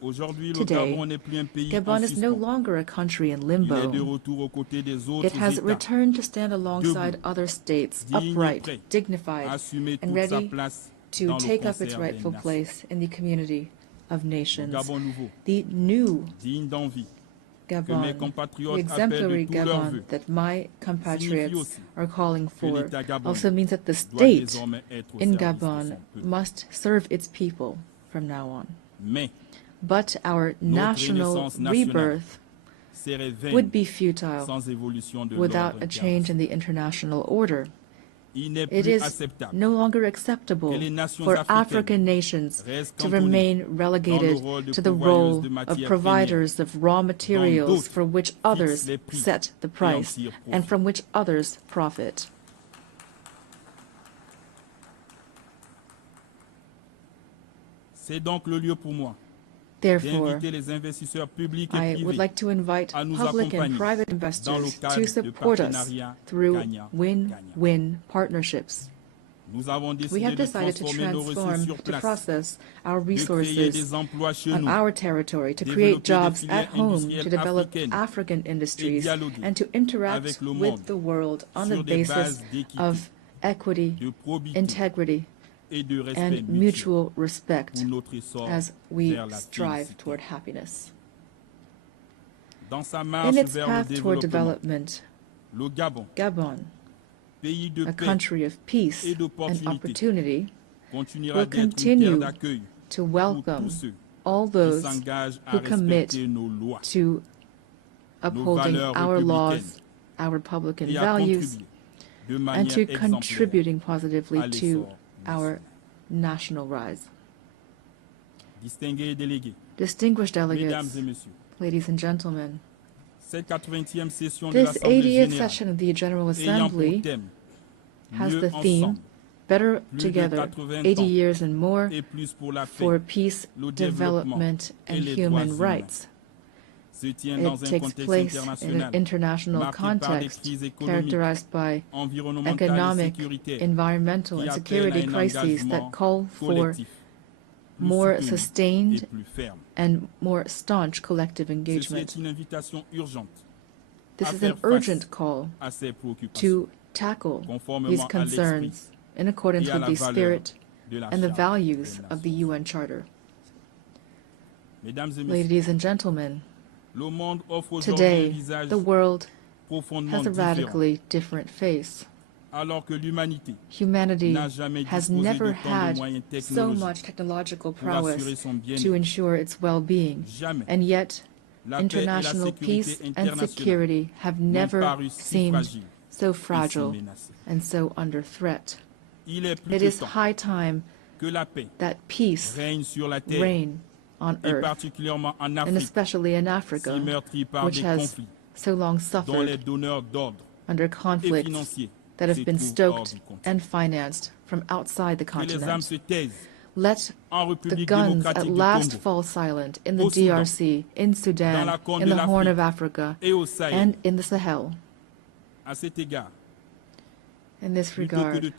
Aujourd'hui, le Today, Gabon n'est plus un pays Gabon en is no suspens. longer a country in Il est de limbo. retour aux côtés des autres It has États, returned to stand alongside debout, other states, digne et upright, prêt à dignified, assumer and toute sa ready place to take up its rightful place in the community of nations. The new Gabon, the exemplary Gabon that my compatriots are calling for, also means that the state in Gabon must serve its people from now on. But our national rebirth would be futile without a change in the international order. It is no longer acceptable for African nations to remain relegated to the role of providers of raw materials for which others set the price and from which others profit. Therefore, I would like to invite public and private investors to support us through win-win partnerships. We have decided to transform, to process our resources on our territory, to create jobs at home, to develop African industries, and to interact with the world on the basis of equity, integrity, and mutual respect as we strive toward happiness. In its path toward development, Gabon, a country of peace and opportunity, will continue to welcome all those who commit to upholding our laws, our Republican values, and to contributing positively to our national rise. Distinguished delegates, ladies and gentlemen, this 80th session of the General Assembly has the theme, Better Together, 80 years and more for peace, development, and human rights. It takes place in an international context characterized by economic, environmental, and security crises that call for more sustained and more staunch collective engagement. This is an urgent call to tackle these concerns in accordance with the spirit and the values of the UN Charter. Ladies and gentlemen, today, the world has a radically different face. Humanity has never had so much technological prowess to ensure its well-being, and yet international peace and security have never seemed so fragile and so under threat. It is high time that peace reign on earth, and especially in Africa, which has so long suffered under conflicts that have been stoked and financed from outside the continent. Let the guns at last fall silent in the DRC, in Sudan, in the Horn of Africa, and in the Sahel. In this regard,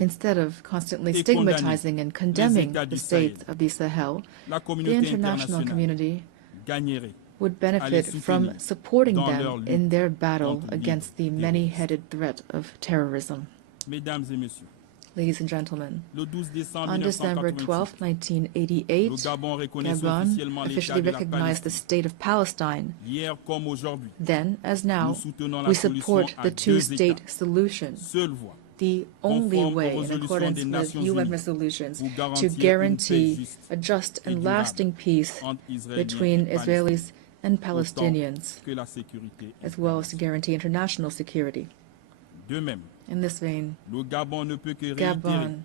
instead of constantly stigmatizing and condemning the states of the Sahel, the international community would benefit from supporting them in their battle against the many-headed threat of terrorism. Ladies and gentlemen, on December 12, 1988, Gabon officially recognized the State of Palestine. Then, as now, we support the two-state solution, the only way, in accordance with UN resolutions, to guarantee a just and lasting peace between Israelis and Palestinians, as well as to guarantee international security. In this vein, Gabon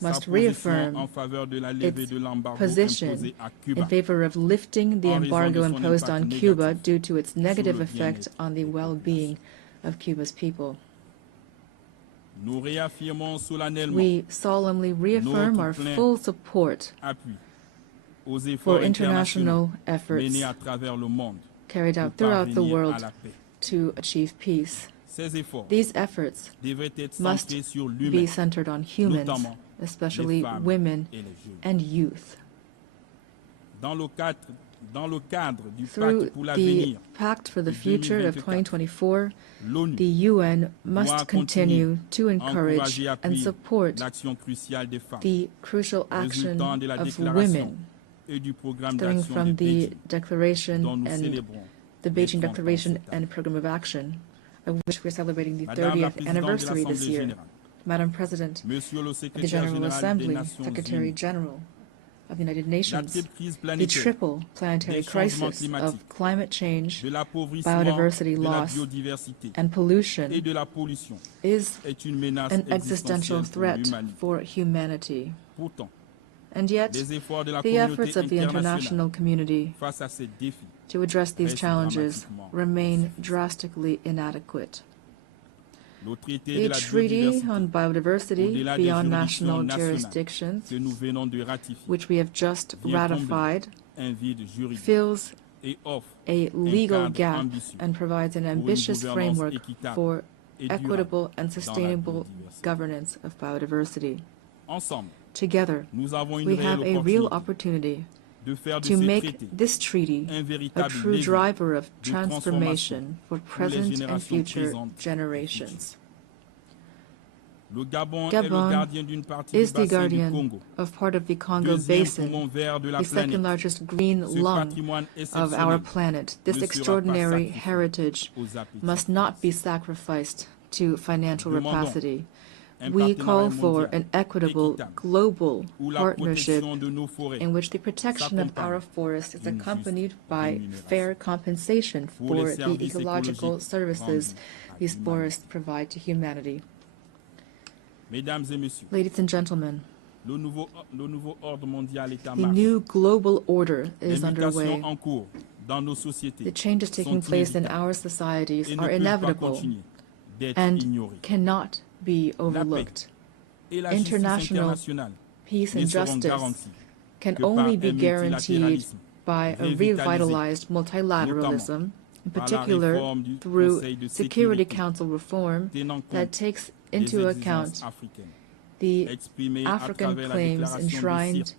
must reaffirm its position in favor of lifting the embargo imposed on Cuba due to its negative effect on the well-being of Cuba's people. We solemnly reaffirm our full support for international efforts carried out throughout the world to achieve peace. These efforts must be centered on humans, especially women and youth. Through the Pact for the Future of 2024, the UN must continue to encourage and support the crucial action of women, starting from the Declaration and the Beijing Declaration and Program of Action, of which we're celebrating the 30th anniversary this year. Madam President of the General Assembly, Secretary General of the United Nations, the triple planetary crisis of climate change, biodiversity loss, and pollution is an existential threat for humanity. And yet, the efforts of the international community to address these challenges remain drastically inadequate. The Treaty on Biodiversity beyond national jurisdictions, which we have just ratified, fills a legal gap and provides an ambitious framework for equitable and sustainable governance of biodiversity. Together, we have a real opportunity to make this treaty a true driver of transformation for present and future generations. Gabon is the guardian of part of the Congo Basin, the second largest green lung of our planet. This extraordinary heritage must not be sacrificed to financial rapacity. We call for an equitable global partnership in which the protection of our forests is accompanied by fair compensation for the ecological services these forests provide to humanity. Ladies and gentlemen, the new global order is underway. The changes taking place in our societies are inevitable and cannot be overlooked. International peace and justice can only be guaranteed by a revitalized multilateralism, in particular through Security Council reform that takes into account the African claims enshrined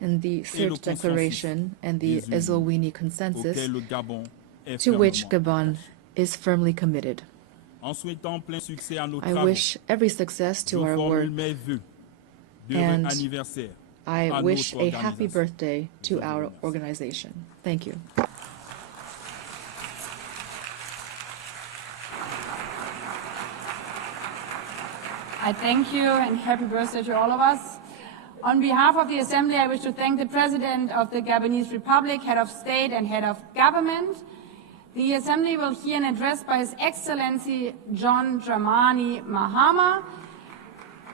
in the Sirte Declaration and the Ezowini Consensus, to which Gabon is firmly committed. I wish every success to our work, and I wish a happy birthday to our organization. Thank you. I thank you and happy birthday to all of us. On behalf of the Assembly, I wish to thank the President of the Gabonese Republic, Head of State and Head of Government. The Assembly will hear an address by His Excellency John Dramani Mahama,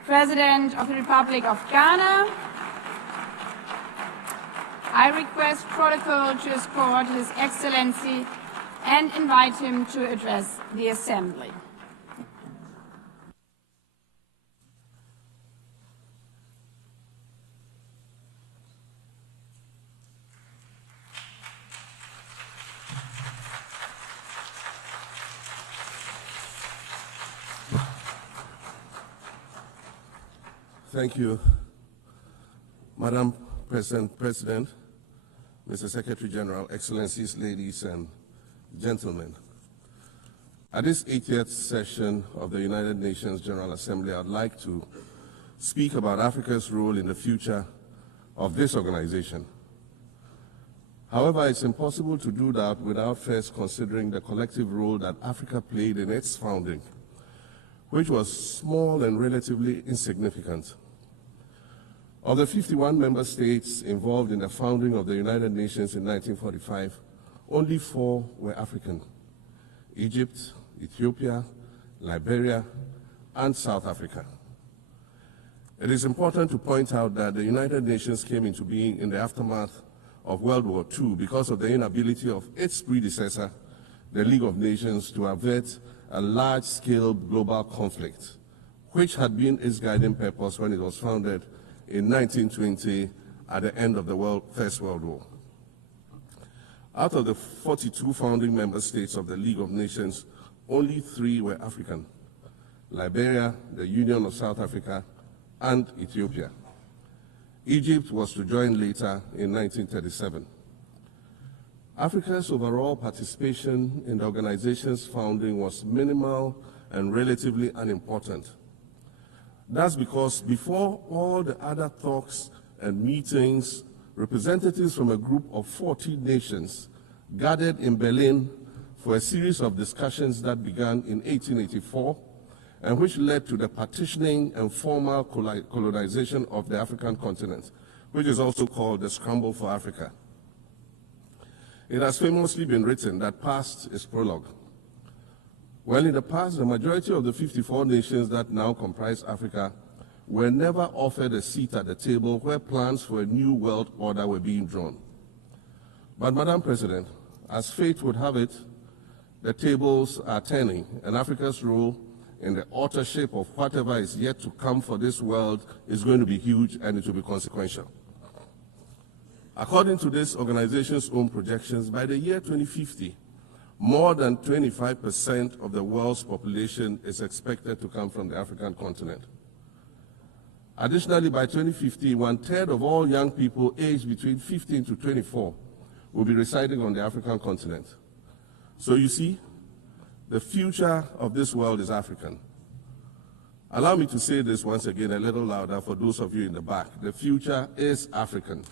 President of the Republic of Ghana. I request protocol to escort His Excellency and invite him to address the Assembly. Thank you, Madam President, Mr. Secretary General, Excellencies, ladies and gentlemen. At this 80th session of the United Nations General Assembly, I'd like to speak about Africa's role in the future of this organization. However, it's impossible to do that without first considering the collective role that Africa played in its founding, which was small and relatively insignificant. Of the 51 member states involved in the founding of the United Nations in 1945, only 4 were African: Egypt, Ethiopia, Liberia, and South Africa. It is important to point out that the United Nations came into being in the aftermath of World War II because of the inability of its predecessor, the League of Nations, to avert a large-scale global conflict, which had been its guiding purpose when it was founded in 1920 at the end of the First World War. Out of the 42 founding member states of the League of Nations, only 3 were African: Liberia, the Union of South Africa, and Ethiopia. Egypt was to join later in 1937. Africa's overall participation in the organization's founding was minimal and relatively unimportant. That's because before all the other talks and meetings, representatives from a group of 40 nations gathered in Berlin for a series of discussions that began in 1884 and which led to the partitioning and formal colonization of the African continent, which is also called the Scramble for Africa. It has famously been written that past is prologue. Well, in the past, the majority of the 54 nations that now comprise Africa were never offered a seat at the table where plans for a new world order were being drawn. But, Madam President, as fate would have it, the tables are turning, and Africa's role in the authorship of whatever is yet to come for this world is going to be huge, and it will be consequential. According to this organization's own projections, by the year 2050, more than 25% of the world's population is expected to come from the African continent. Additionally, by 2050, 1/3 of all young people aged between 15 to 24 will be residing on the African continent. So you see, the future of this world is African. Allow me to say this once again a little louder for those of you in the back. The future is African.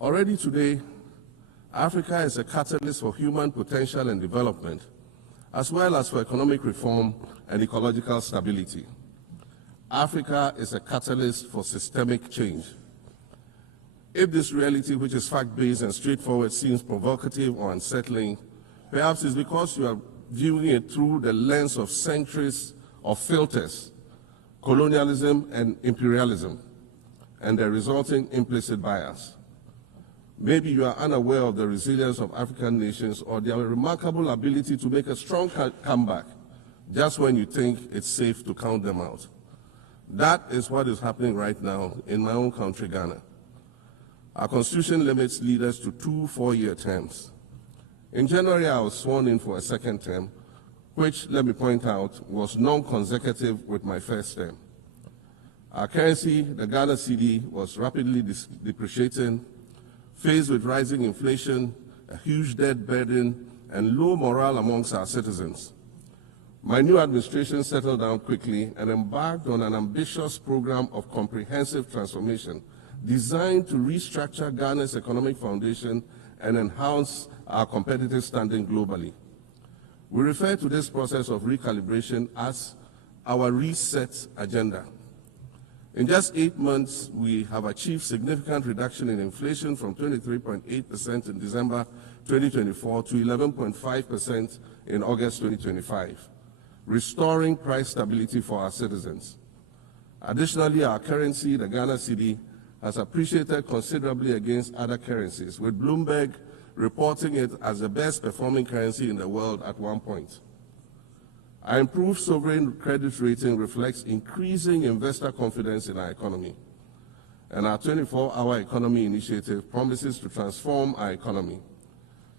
Already today, Africa is a catalyst for human potential and development, as well as for economic reform and ecological stability. Africa is a catalyst for systemic change. If this reality, which is fact-based and straightforward, seems provocative or unsettling, perhaps it's because you are viewing it through the lens of centuries of filters, colonialism and imperialism, and the resulting implicit bias. Maybe you are unaware of the resilience of African nations or their remarkable ability to make a strong comeback just when you think it's safe to count them out. That is what is happening right now in my own country, Ghana. Our constitution limits leaders to 2 4-year terms. In January, I was sworn in for a second term, which, let me point out, was non-consecutive with my first term. Our currency, the Ghana cedi, was rapidly depreciating. Faced with rising inflation, a huge debt burden, and low morale amongst our citizens. My new administration settled down quickly and embarked on an ambitious program of comprehensive transformation designed to restructure Ghana's economic foundation and enhance our competitive standing globally. We refer to this process of recalibration as our reset agenda. In just 8 months, we have achieved significant reduction in inflation from 23.8% in December 2024 to 11.5% in August 2025, restoring price stability for our citizens. Additionally, our currency, the Ghana cedi, has appreciated considerably against other currencies, with Bloomberg reporting it as the best performing currency in the world at one point. Our improved sovereign credit rating reflects increasing investor confidence in our economy, and our 24-hour economy initiative promises to transform our economy.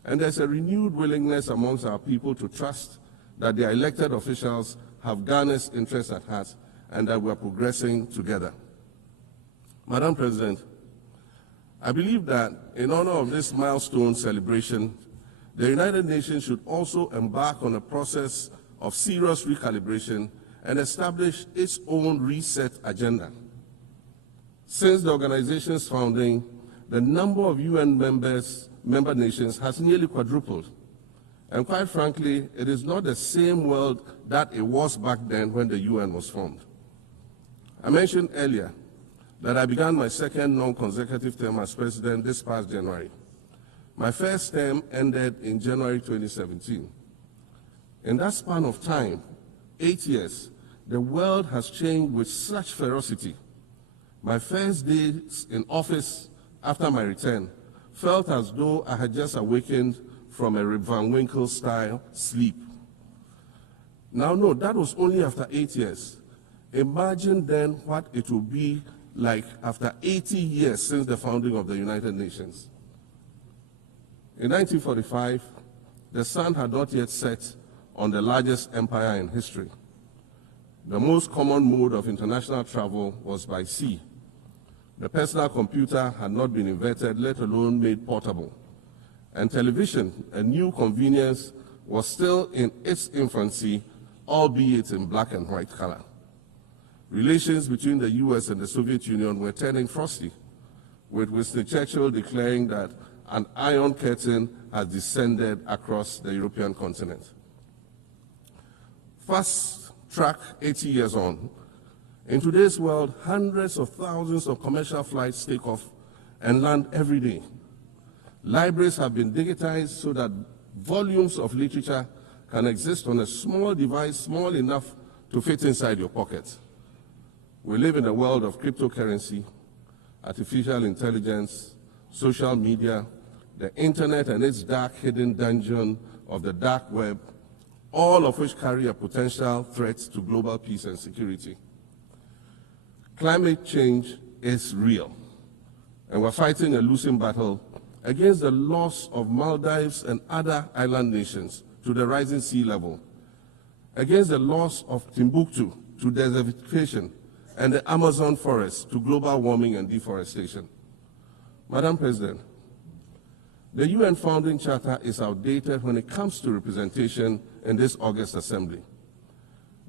And there's a renewed willingness amongst our people to trust that their elected officials have Ghana's interests at heart and that we are progressing together. Madam President, I believe that in honor of this milestone celebration, the United Nations should also embark on a process of serious recalibration and establish its own reset agenda. Since the organization's founding, the number of UN member nations has nearly quadrupled. And quite frankly, it is not the same world that it was back then when the UN was formed. I mentioned earlier that I began my second non-consecutive term as president this past January. My first term ended in January 2017. In that span of time, 8 years, the world has changed with such ferocity. My first days in office after my return felt as though I had just awakened from a Rip Van Winkle-style sleep. Now, no, that was only after 8 years. Imagine then what it will be like after 80 years since the founding of the United Nations. In 1945, the sun had not yet set on the largest empire in history. The most common mode of international travel was by sea, The personal computer had not been invented, let alone made portable. And television, a new convenience, was still in its infancy, albeit in black and white color. Relations between the US and the Soviet Union were turning frosty, with Winston Churchill declaring that an iron curtain has descended across the European continent. Fast track 80 years on, in today's world, hundreds of thousands of commercial flights take off and land every day. Libraries have been digitized so that volumes of literature can exist on a small device, small enough to fit inside your pocket. We live in a world of cryptocurrency, artificial intelligence, social media, the internet and its dark hidden dungeon of the dark web, all of which carry a potential threat to global peace and security. Climate change is real, and we're fighting a losing battle against the loss of Maldives and other island nations to the rising sea level, against the loss of Timbuktu to desertification and the Amazon forest to global warming and deforestation. Madam President, the UN Founding Charter is outdated when it comes to representation in this August Assembly.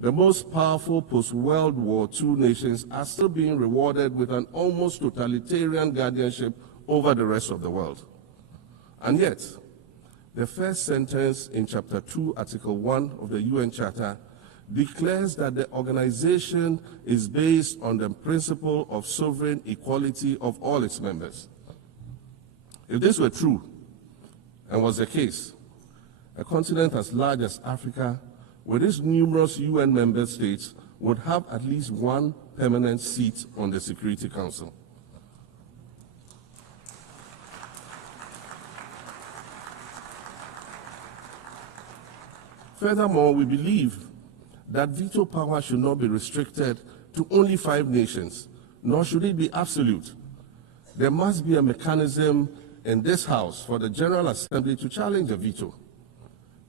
The most powerful post-World War II nations are still being rewarded with an almost totalitarian guardianship over the rest of the world. And yet, the first sentence in Chapter 2, Article 1 of the UN Charter declares that the organization is based on the principle of sovereign equality of all its members. If this were true, and was the case, a continent as large as Africa, with its numerous UN member states, would have at least one permanent seat on the Security Council. Furthermore, we believe that veto power should not be restricted to only 5 nations, nor should it be absolute. There must be a mechanism in this House for the General Assembly to challenge a veto.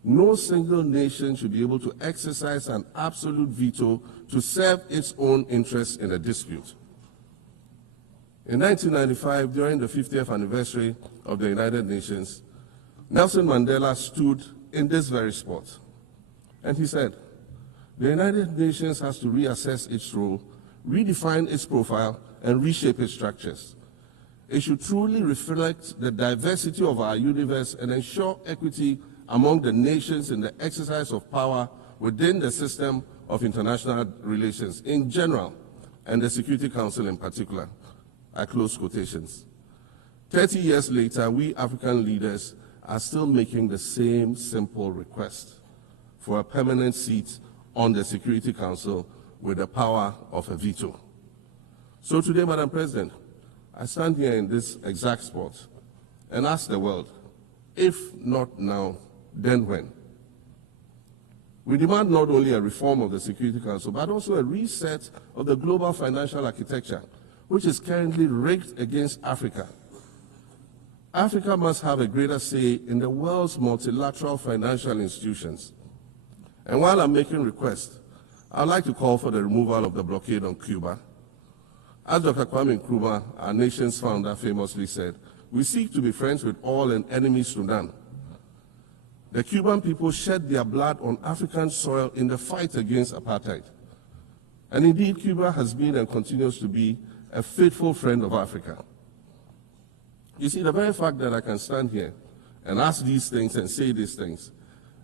No single nation should be able to exercise an absolute veto to serve its own interests in a dispute. In 1995, during the 50th anniversary of the United Nations, Nelson Mandela stood in this very spot, and he said, "The United Nations has to reassess its role, redefine its profile, and reshape its structures. It should truly reflect the diversity of our universe and ensure equity among the nations in the exercise of power within the system of international relations in general, and the Security Council in particular." I close quotations. 30 years later, we African leaders are still making the same simple request for a permanent seat on the Security Council with the power of a veto. So today, Madam President, I stand here in this exact spot and ask the world, if not now, then when? We demand not only a reform of the Security Council, but also a reset of the global financial architecture, which is currently rigged against Africa. Africa must have a greater say in the world's multilateral financial institutions. And while I'm making requests, I'd like to call for the removal of the blockade on Cuba. As Dr. Kwame Nkrumah, our nation's founder, famously said, "We seek to be friends with all and enemies Sudan." The Cuban people shed their blood on African soil in the fight against apartheid. And indeed, Cuba has been and continues to be a faithful friend of Africa. You see, the very fact that I can stand here and ask these things and say these things,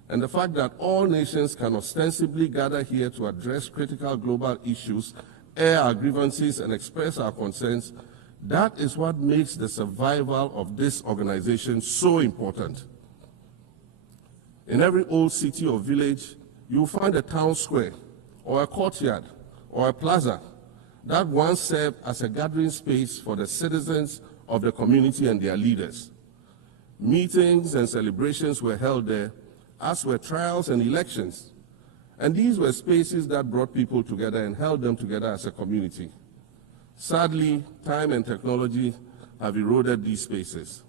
and the fact that all nations can ostensibly gather here to address critical global issues, air our grievances, and express our concerns, that is what makes the survival of this organization so important. In every old city or village, you will find a town square, or a courtyard, or a plaza that once served as a gathering space for the citizens of the community and their leaders. Meetings and celebrations were held there, as were trials and elections. And these were spaces that brought people together and held them together as a community. Sadly, time and technology have eroded these spaces.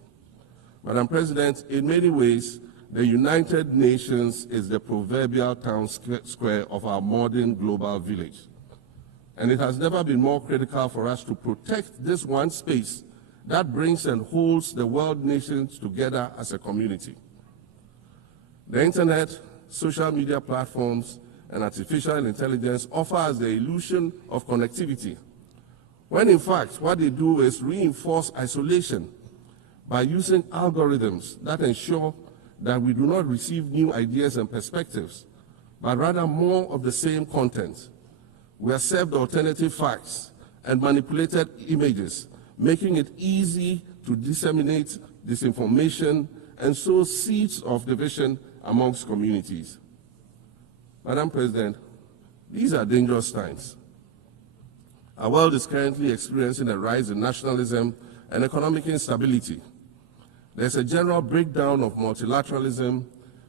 Madam President, in many ways, the United Nations is the proverbial town square of our modern global village. And it has never been more critical for us to protect this one space that brings and holds the world nations together as a community. The internet, social media platforms, and artificial intelligence offer us the illusion of connectivity, when in fact what they do is reinforce isolation by using algorithms that ensure that we do not receive new ideas and perspectives, but rather more of the same content. We are served alternative facts and manipulated images, making it easy to disseminate disinformation and sow seeds of division amongst communities. Madam President, these are dangerous times. Our world is currently experiencing a rise in nationalism and economic instability. There's a general breakdown of multilateralism.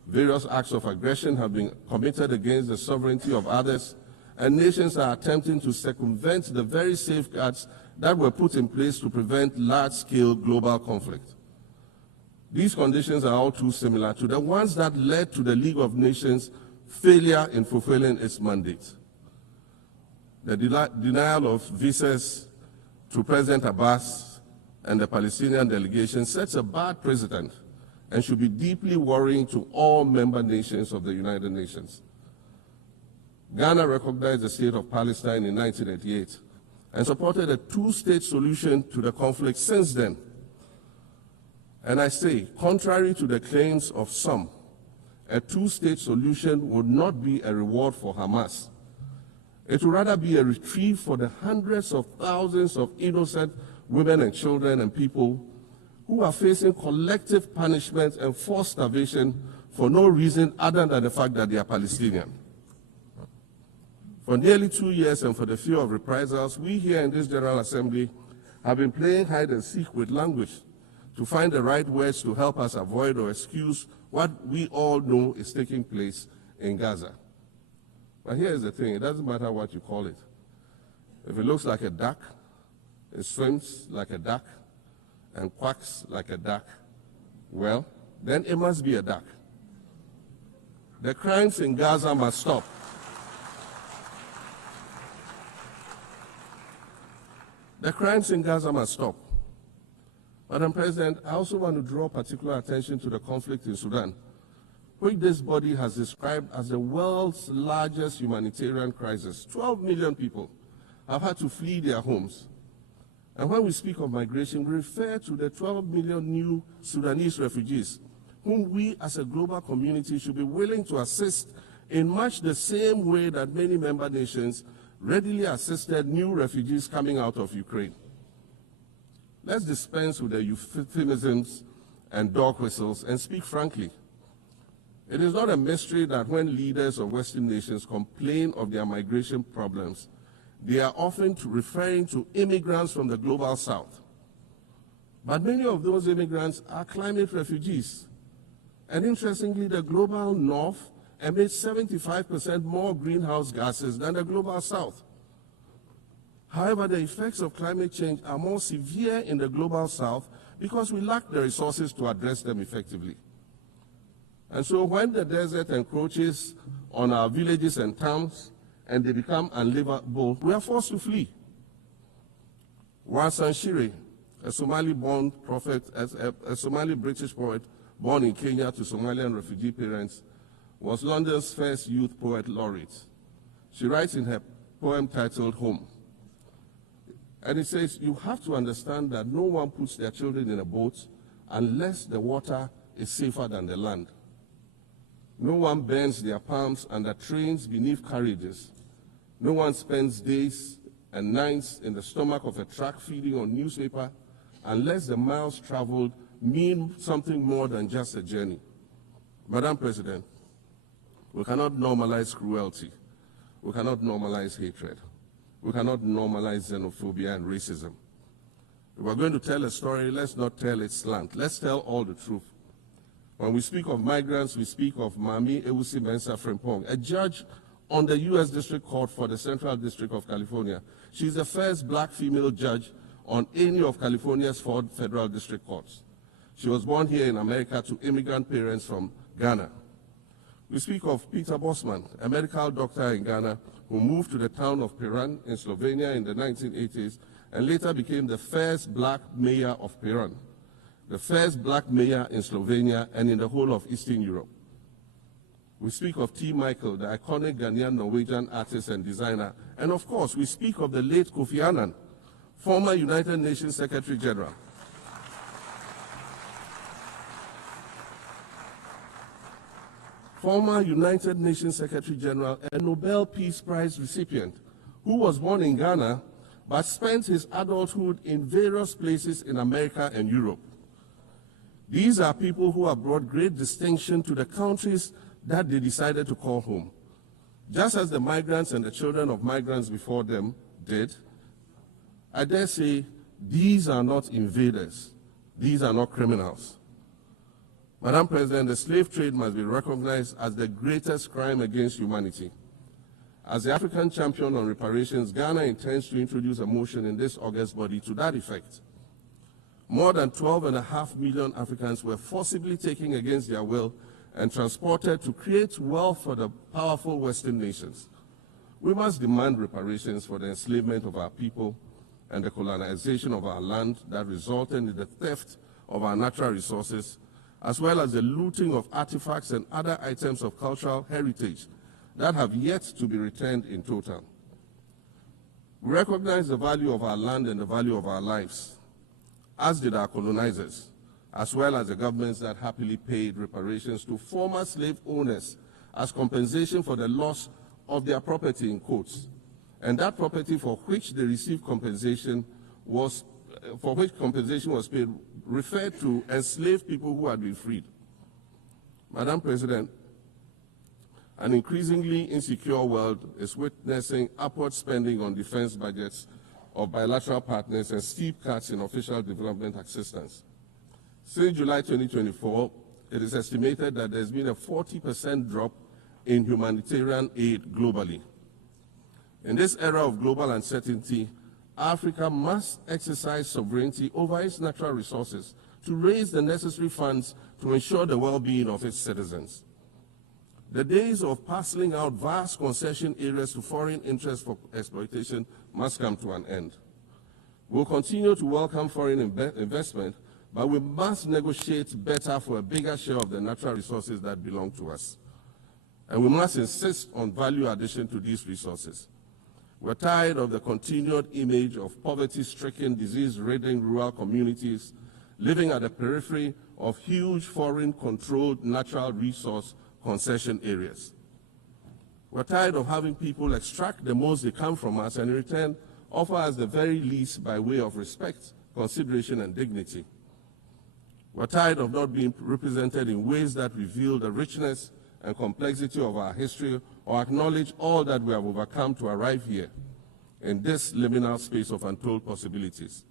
Various acts of aggression have been committed against the sovereignty of others, and nations are attempting to circumvent the very safeguards that were put in place to prevent large-scale global conflict. These conditions are all too similar to the ones that led to the League of Nations' failure in fulfilling its mandate. The denial of visas to President Abbas and the Palestinian delegation sets a bad precedent and should be deeply worrying to all member nations of the United Nations. Ghana recognized the state of Palestine in 1988 and supported a two-state solution to the conflict since then. And I say, contrary to the claims of some, a two-state solution would not be a reward for Hamas. It would rather be a reprieve for the hundreds of thousands of innocent women and children and people who are facing collective punishment and forced starvation for no reason other than the fact that they are Palestinian. For nearly 2 years and for the fear of reprisals, we here in this General Assembly have been playing hide and seek with language to find the right words to help us avoid or excuse what we all know is taking place in Gaza. But here's the thing, it doesn't matter what you call it. If it looks like a duck, it swims like a duck, and quacks like a duck, well, then it must be a duck. The crimes in Gaza must stop. The crimes in Gaza must stop. Madam President, I also want to draw particular attention to the conflict in Sudan, which this body has described as the world's largest humanitarian crisis. 12 million people have had to flee their homes. And when we speak of migration, we refer to the 12 million new Sudanese refugees, whom we as a global community should be willing to assist in much the same way that many member nations readily assisted new refugees coming out of Ukraine. Let's dispense with the euphemisms and dog whistles and speak frankly. It is not a mystery that when leaders of Western nations complain of their migration problems, they are often referring to immigrants from the global south. But many of those immigrants are climate refugees. And interestingly, the global north emits 75% more greenhouse gases than the global south. However, the effects of climate change are more severe in the global south because we lack the resources to address them effectively. And so when the desert encroaches on our villages and towns and they become unlivable, we are forced to flee. Wasan Shire, a Somali-born prophet, a Somali-British poet born in Kenya to Somalian refugee parents, was London's first youth poet laureate. She writes in her poem titled Home. And it says, you have to understand that no one puts their children in a boat unless the water is safer than the land. No one bends their palms under trains beneath carriages. No one spends days and nights in the stomach of a truck feeding on newspaper unless the miles traveled mean something more than just a journey. Madam President, we cannot normalize cruelty. We cannot normalize hatred. We cannot normalize xenophobia and racism. If we're going to tell a story, let's not tell it slant. Let's tell all the truth. When we speak of migrants, we speak of Mami Ewusi Mensah Frimpong, a judge on the U.S. District Court for the Central District of California. She's the first black female judge on any of California's 4 federal district courts. She was born here in America to immigrant parents from Ghana. We speak of Peter Bosman, a medical doctor in Ghana who moved to the town of Piran in Slovenia in the 1980s and later became the first black mayor of Piran, the first black mayor in Slovenia and in the whole of Eastern Europe. We speak of T. Michael, the iconic Ghanaian Norwegian artist and designer. And of course, we speak of the late Kofi Annan, former United Nations Secretary General. Former United Nations Secretary General and Nobel Peace Prize recipient, who was born in Ghana but spent his adulthood in various places in America and Europe. These are people who have brought great distinction to the countries that they decided to call home. Just as the migrants and the children of migrants before them did, I dare say these are not invaders, these are not criminals. Madam President, the slave trade must be recognized as the greatest crime against humanity. As the African champion on reparations, Ghana intends to introduce a motion in this August body to that effect. More than 12.5 million Africans were forcibly taken against their will and transported to create wealth for the powerful Western nations. We must demand reparations for the enslavement of our people and the colonization of our land that resulted in the theft of our natural resources, as well as the looting of artifacts and other items of cultural heritage that have yet to be returned in total. We recognize the value of our land and the value of our lives, as did our colonizers, as well as the governments that happily paid reparations to former slave owners as compensation for the loss of their property, in quotes, and that property for which they received compensation was paid referred to enslaved people who had been freed. Madam President, an increasingly insecure world is witnessing upward spending on defense budgets of bilateral partners and steep cuts in official development assistance. Since July 2024, it is estimated that there's been a 40% drop in humanitarian aid globally. In this era of global uncertainty, Africa must exercise sovereignty over its natural resources to raise the necessary funds to ensure the well-being of its citizens. The days of parceling out vast concession areas to foreign interests for exploitation must come to an end. We'll continue to welcome foreign investment, but we must negotiate better for a bigger share of the natural resources that belong to us. And we must insist on value addition to these resources. We're tired of the continued image of poverty-stricken, disease-ridden rural communities living at the periphery of huge foreign-controlled natural resource concession areas. We're tired of having people extract the most they can from us and in return offer us the very least by way of respect, consideration, and dignity. We're tired of not being represented in ways that reveal the richness and complexity of our history or acknowledge all that we have overcome to arrive here in this liminal space of untold possibilities.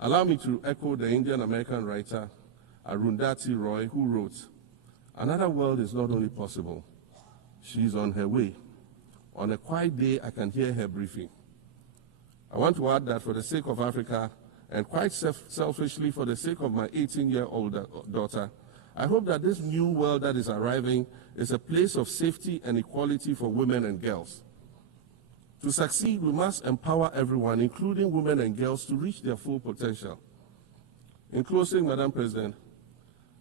Allow me to echo the Indian-American writer Arundhati Roy, who wrote, "Another world is not only possible, she is on her way. On a quiet day, I can hear her briefing." I want to add that for the sake of Africa, and quite selfishly for the sake of my 18-year-old daughter, I hope that this new world that is arriving is a place of safety and equality for women and girls. To succeed, we must empower everyone, including women and girls, to reach their full potential. In closing, Madam President,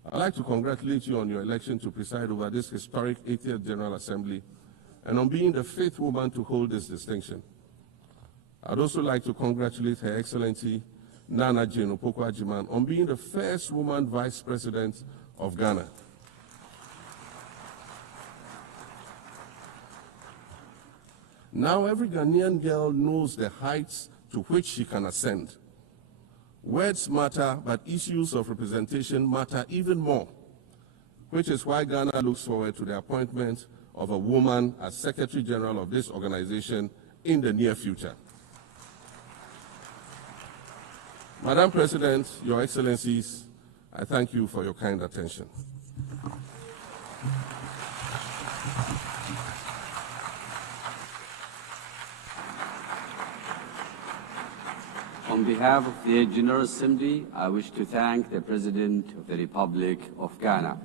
I'd like to congratulate you on your election to preside over this historic 80th General Assembly and on being the 5th woman to hold this distinction. I'd also like to congratulate Her Excellency Nana Jane Opoku-Agyeman on being the first woman Vice President of Ghana. Now every Ghanaian girl knows the heights to which she can ascend. Words matter, but issues of representation matter even more, which is why Ghana looks forward to the appointment of a woman as Secretary General of this organization in the near future. Madam President, Your Excellencies, I thank you for your kind attention. On behalf of the General Assembly, I wish to thank the President of the Republic of Ghana.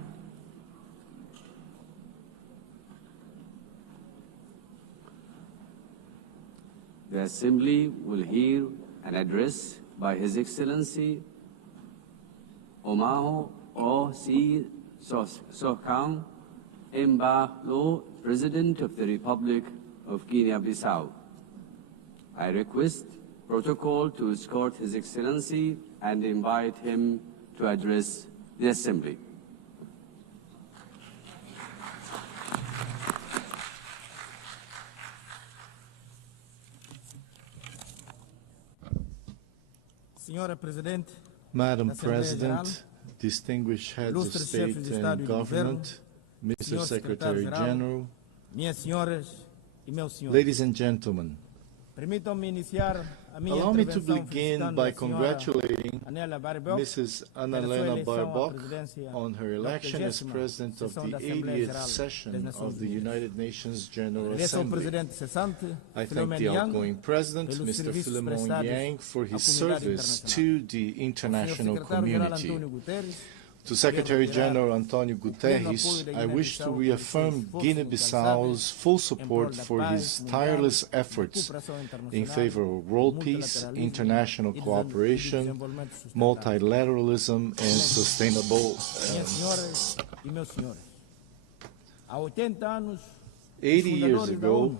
the Assembly will hear an address by His Excellency Omaho O. C. Sokhang Embalo, President of the Republic of Guinea-Bissau. I request protocol to escort His Excellency and invite him to address the Assembly. Madam President, distinguished heads of state and government, Mr. Secretary General, ladies and gentlemen, allow me to begin by congratulating Mrs. Annalena Baerbock on her election as President of the 80th session of the United Nations General Assembly. I thank the outgoing President, Mr. Philemon Yang, for his service to the international community. To Secretary General António Guterres, I wish to reaffirm Guinea-Bissau's full support for his tireless efforts in favor of world peace, international cooperation, multilateralism, and sustainable 80 years ago,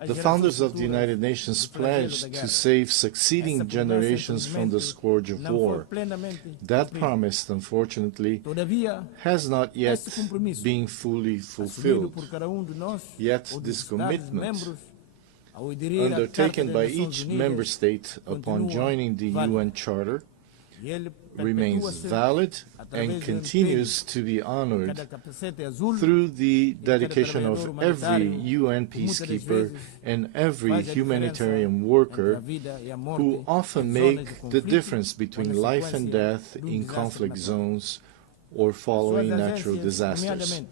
the founders of the United Nations pledged to save succeeding generations from the scourge of war. That promise, unfortunately, has not yet been fully fulfilled. Yet this commitment, undertaken by each member state upon joining the UN Charter, remains valid and continues to be honored through the dedication of every UN peacekeeper and every humanitarian worker who often make the difference between life and death in conflict zones or following natural disasters.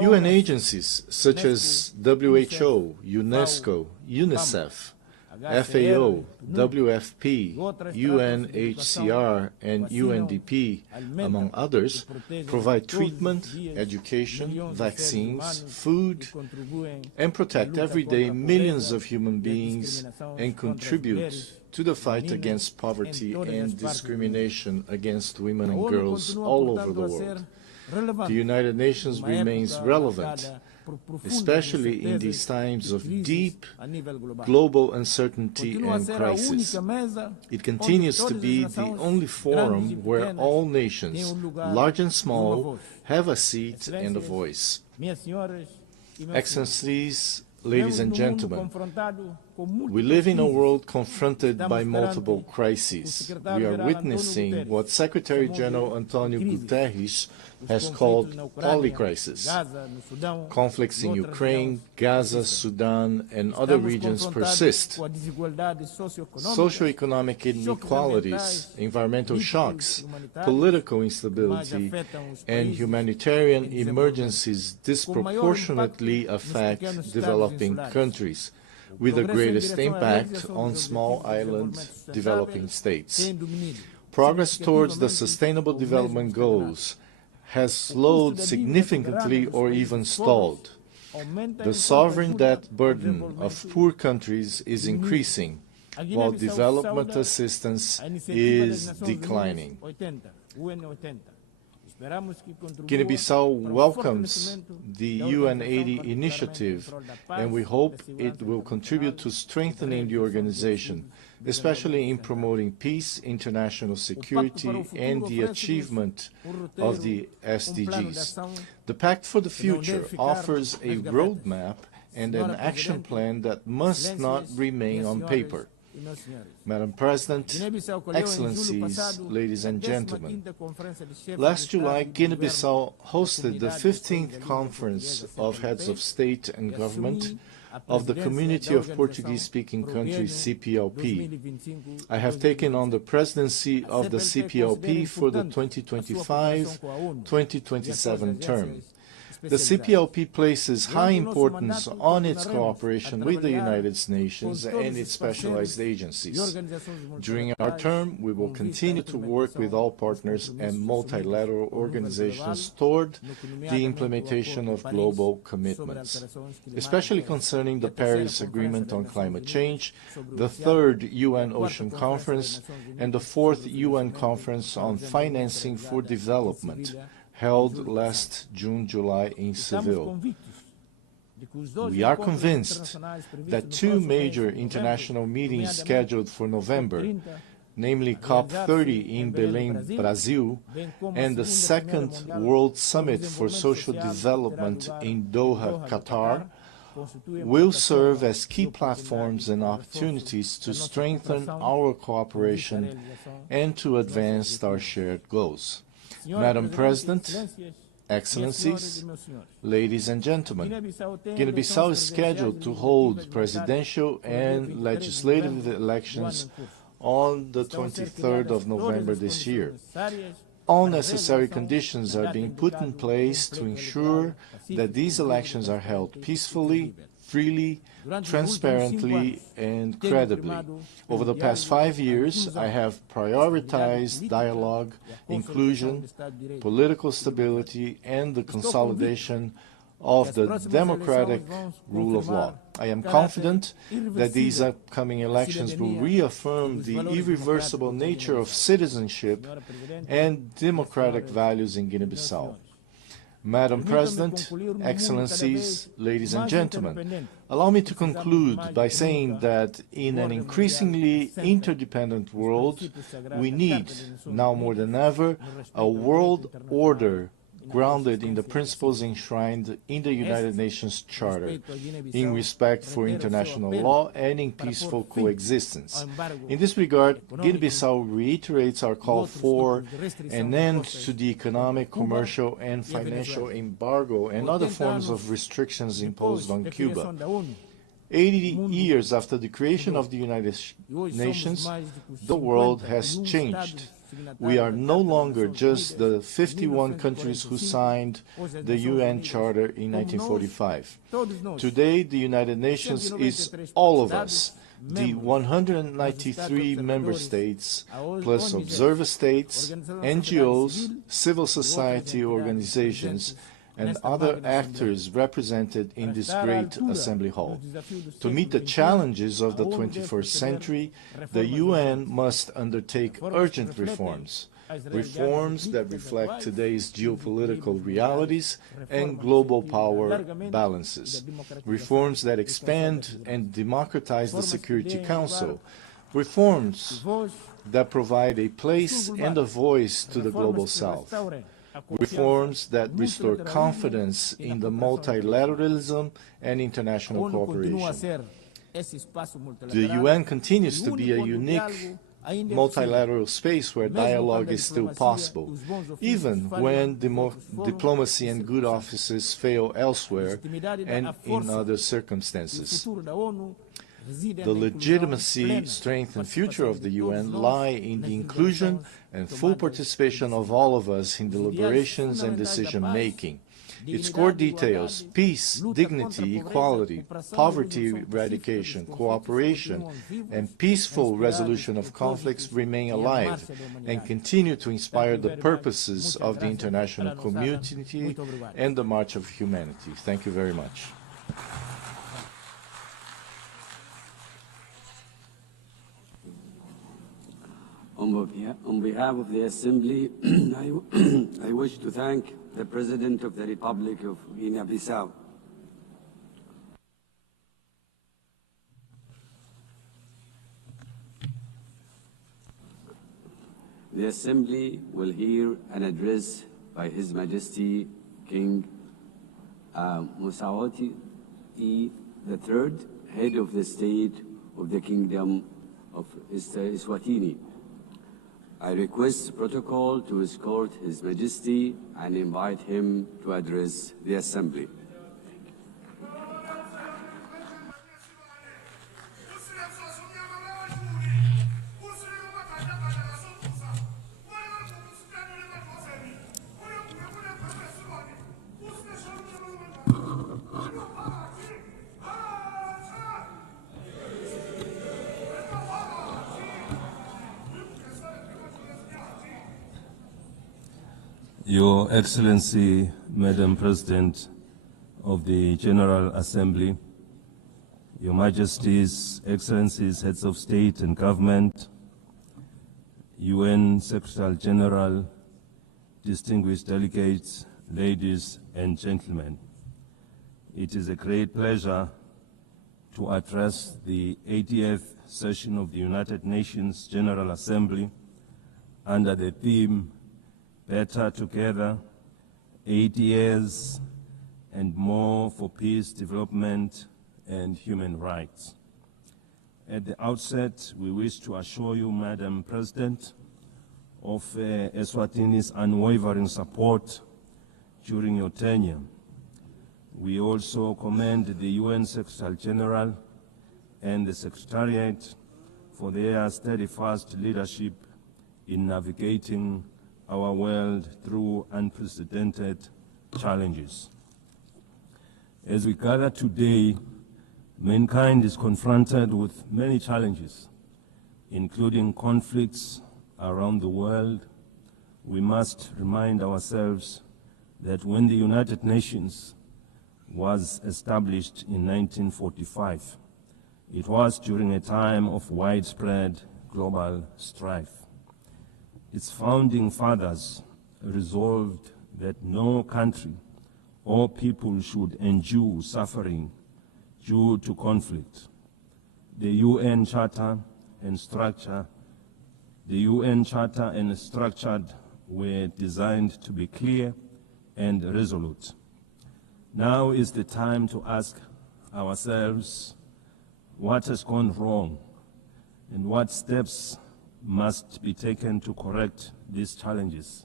UN agencies such as WHO, UNESCO, UNICEF, FAO, WFP, UNHCR, and UNDP, among others, provide treatment, education, vaccines, food, and protect every day millions of human beings and contribute to the fight against poverty and discrimination against women and girls all over the world. The United Nations remains relevant, especially in these times of deep global uncertainty and crisis. It continues to be the only forum where all nations, large and small, have a seat and a voice. Excellencies, ladies and gentlemen, we live in a world confronted by multiple crises. We are witnessing what Secretary General António Guterres has called polycrisis. Conflicts in Ukraine, Gaza, Sudan, and other regions persist. Socioeconomic inequalities, environmental shocks, political instability, and humanitarian emergencies disproportionately affect developing countries, with the greatest impact on small island developing states. Progress towards the Sustainable Development Goals has slowed significantly or even stalled. The sovereign debt burden of poor countries is increasing, while development assistance is declining. Guinea-Bissau welcomes the UN80 initiative, and we hope it will contribute to strengthening the organization, especially in promoting peace, international security, and the achievement of the SDGs. The Pact for the Future offers a roadmap and an action plan that must not remain on paper. Madam President, Excellencies, ladies and gentlemen, last July, Guinea-Bissau hosted the 15th Conference of Heads of State and Government of the Community of Portuguese-Speaking Countries, CPLP. I have taken on the presidency of the CPLP for the 2025-2027 term. The CPLP places high importance on its cooperation with the United Nations and its specialized agencies. During our term, we will continue to work with all partners and multilateral organizations toward the implementation of global commitments, especially concerning the Paris Agreement on Climate Change, the third UN Ocean Conference, and the fourth UN Conference on Financing for Development, held last June-July in Seville. We are convinced that two major international meetings scheduled for November, namely COP30 in Belém, Brazil, and the second World Summit for Social Development in Doha, Qatar, will serve as key platforms and opportunities to strengthen our cooperation and to advance our shared goals. Madam President, Excellencies, ladies and gentlemen, Guinea-Bissau is scheduled to hold presidential and legislative elections on the 23rd of November this year. All necessary conditions are being put in place to ensure that these elections are held peacefully, freely, transparently, and credibly. Over the past 5 years, I have prioritized dialogue, inclusion, political stability, and the consolidation of the democratic rule of law. I am confident that these upcoming elections will reaffirm the irreversible nature of citizenship and democratic values in Guinea-Bissau. Madam President, Excellencies, ladies and gentlemen, allow me to conclude by saying that in an increasingly interdependent world, we need, now more than ever, a world order grounded in the principles enshrined in the United Nations Charter, in respect for international law and in peaceful coexistence. In this regard, Guinea-Bissau reiterates our call for an end to the economic, commercial, and financial embargo and other forms of restrictions imposed on Cuba. 80 years after the creation of the United Nations, the world has changed. We are no longer just the 51 countries who signed the UN Charter in 1945. Today, the United Nations is all of us, the 193 member states, plus observer states, NGOs, civil society organizations, and other actors represented in this great assembly hall. To meet the challenges of the 21st century, the UN must undertake urgent reforms, reforms that reflect today's geopolitical realities and global power balances, reforms that expand and democratize the Security Council, reforms that provide a place and a voice to the Global South, reforms that restore confidence in the multilateralism and international cooperation. The UN continues to be a unique multilateral space where dialogue is still possible, even when diplomacy and good offices fail elsewhere and in other circumstances. The legitimacy, strength, and future of the UN lie in the inclusion and full participation of all of us in deliberations and decision-making. Its core details, peace, dignity, equality, poverty eradication, cooperation, and peaceful resolution of conflicts remain alive and continue to inspire the purposes of the international community and the march of humanity. Thank you very much. On behalf of the Assembly, I wish to thank the President of the Republic of Guinea-Bissau. The Assembly will hear an address by His Majesty King Mosawati III, Head of the State of the Kingdom of Eswatini. I request protocol to escort His Majesty and invite him to address the Assembly. Your Excellency, Madam President of the General Assembly, Your Majesties, Excellencies, Heads of State and Government, UN Secretary General, distinguished delegates, ladies and gentlemen. It is a great pleasure to address the 80th session of the United Nations General Assembly under the theme, Better Together, 80 years and more for peace, development, and human rights. At the outset, we wish to assure you, Madam President, of Eswatini's unwavering support during your tenure. We also commend the UN Secretary General and the Secretariat for their steadfast leadership in navigating our world through unprecedented challenges. As we gather today, mankind is confronted with many challenges, including conflicts around the world. We must remind ourselves that when the United Nations was established in 1945, it was during a time of widespread global strife. Its founding fathers resolved that no country or people should endure suffering due to conflict. The UN Charter and structure were designed to be clear and resolute. Now is the time to ask ourselves what has gone wrong and what steps must be taken to correct these challenges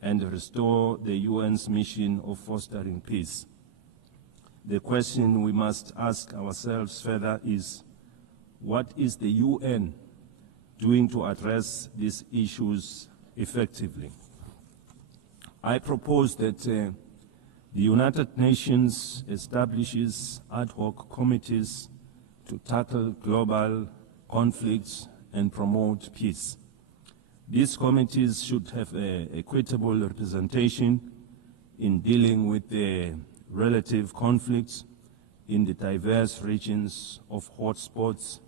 and restore the UN's mission of fostering peace. The question we must ask ourselves further is, what is the UN doing to address these issues effectively? I propose that the United Nations establishes ad hoc committees to tackle global conflicts and promote peace. These committees should have equitable representation in dealing with the relative conflicts in the diverse regions of hotspots,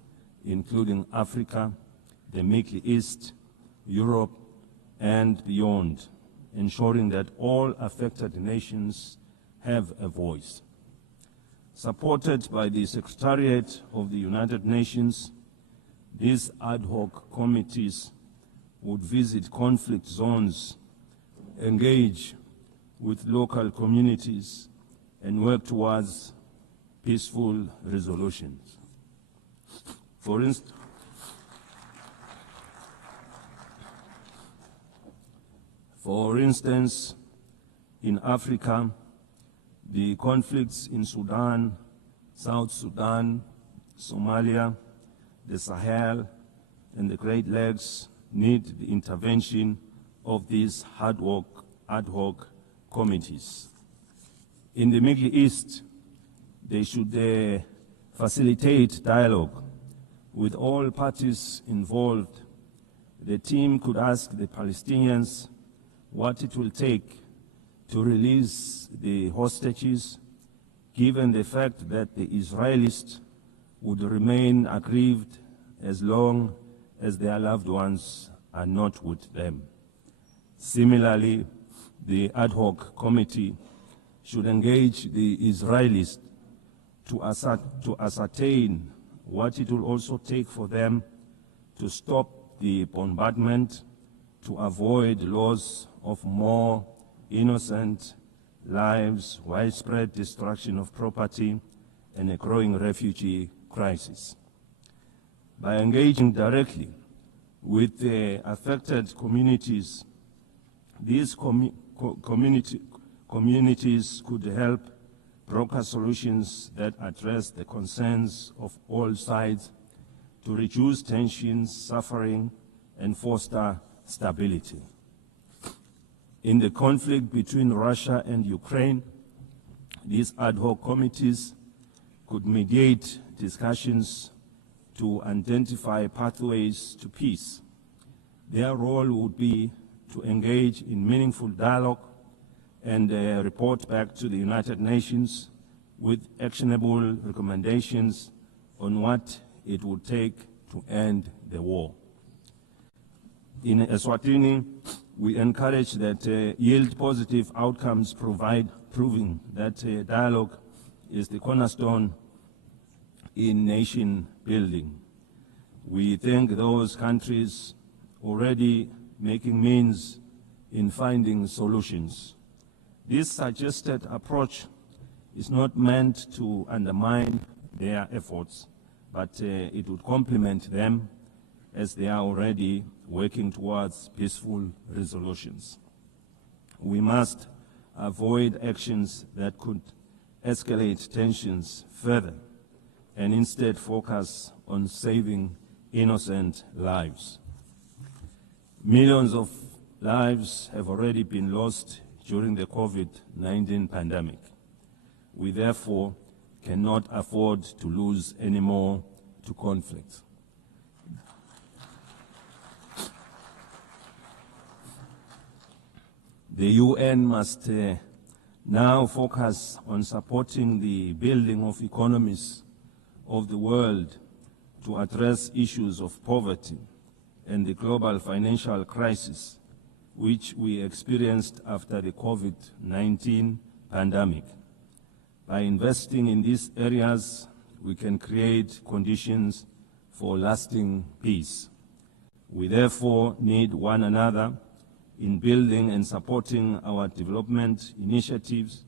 including Africa, the Middle East, Europe, and beyond, ensuring that all affected nations have a voice. Supported by the Secretariat of the United Nations, these ad hoc committees would visit conflict zones, engage with local communities, and work towards peaceful resolutions. For instance, in Africa, the conflicts in Sudan, South Sudan, Somalia, the Sahel, and the Great Lakes need the intervention of these ad hoc committees. In the Middle East, they should facilitate dialogue with all parties involved. The team could ask the Palestinians what it will take to release the hostages, given the fact that the Israelis would remain aggrieved as long as their loved ones are not with them. Similarly, the ad hoc committee should engage the Israelis to ascertain what it will also take for them to stop the bombardment, to avoid loss of more innocent lives, widespread destruction of property, and a growing refugee crisis. By engaging directly with the affected communities, these communities could help broker solutions that address the concerns of all sides to reduce tensions, suffering, and foster stability. In the conflict between Russia and Ukraine, these ad hoc committees could mediate discussions to identify pathways to peace. Their role would be to engage in meaningful dialogue and report back to the United Nations with actionable recommendations on what it would take to end the war. In Eswatini, we encourage that yield positive outcomes proving that dialogue is the cornerstone in nation building. We thank those countries already making means in finding solutions. This suggested approach is not meant to undermine their efforts, but it would complement them as they are already working towards peaceful resolutions. We must avoid actions that could escalate tensions further and instead focus on saving innocent lives. Millions of lives have already been lost during the COVID-19 pandemic. We therefore cannot afford to lose any more to conflict. The UN must now focus on supporting the building of economies of the world to address issues of poverty and the global financial crisis which we experienced after the COVID-19 pandemic. By investing in these areas, we can create conditions for lasting peace. We therefore need one another in building and supporting our development initiatives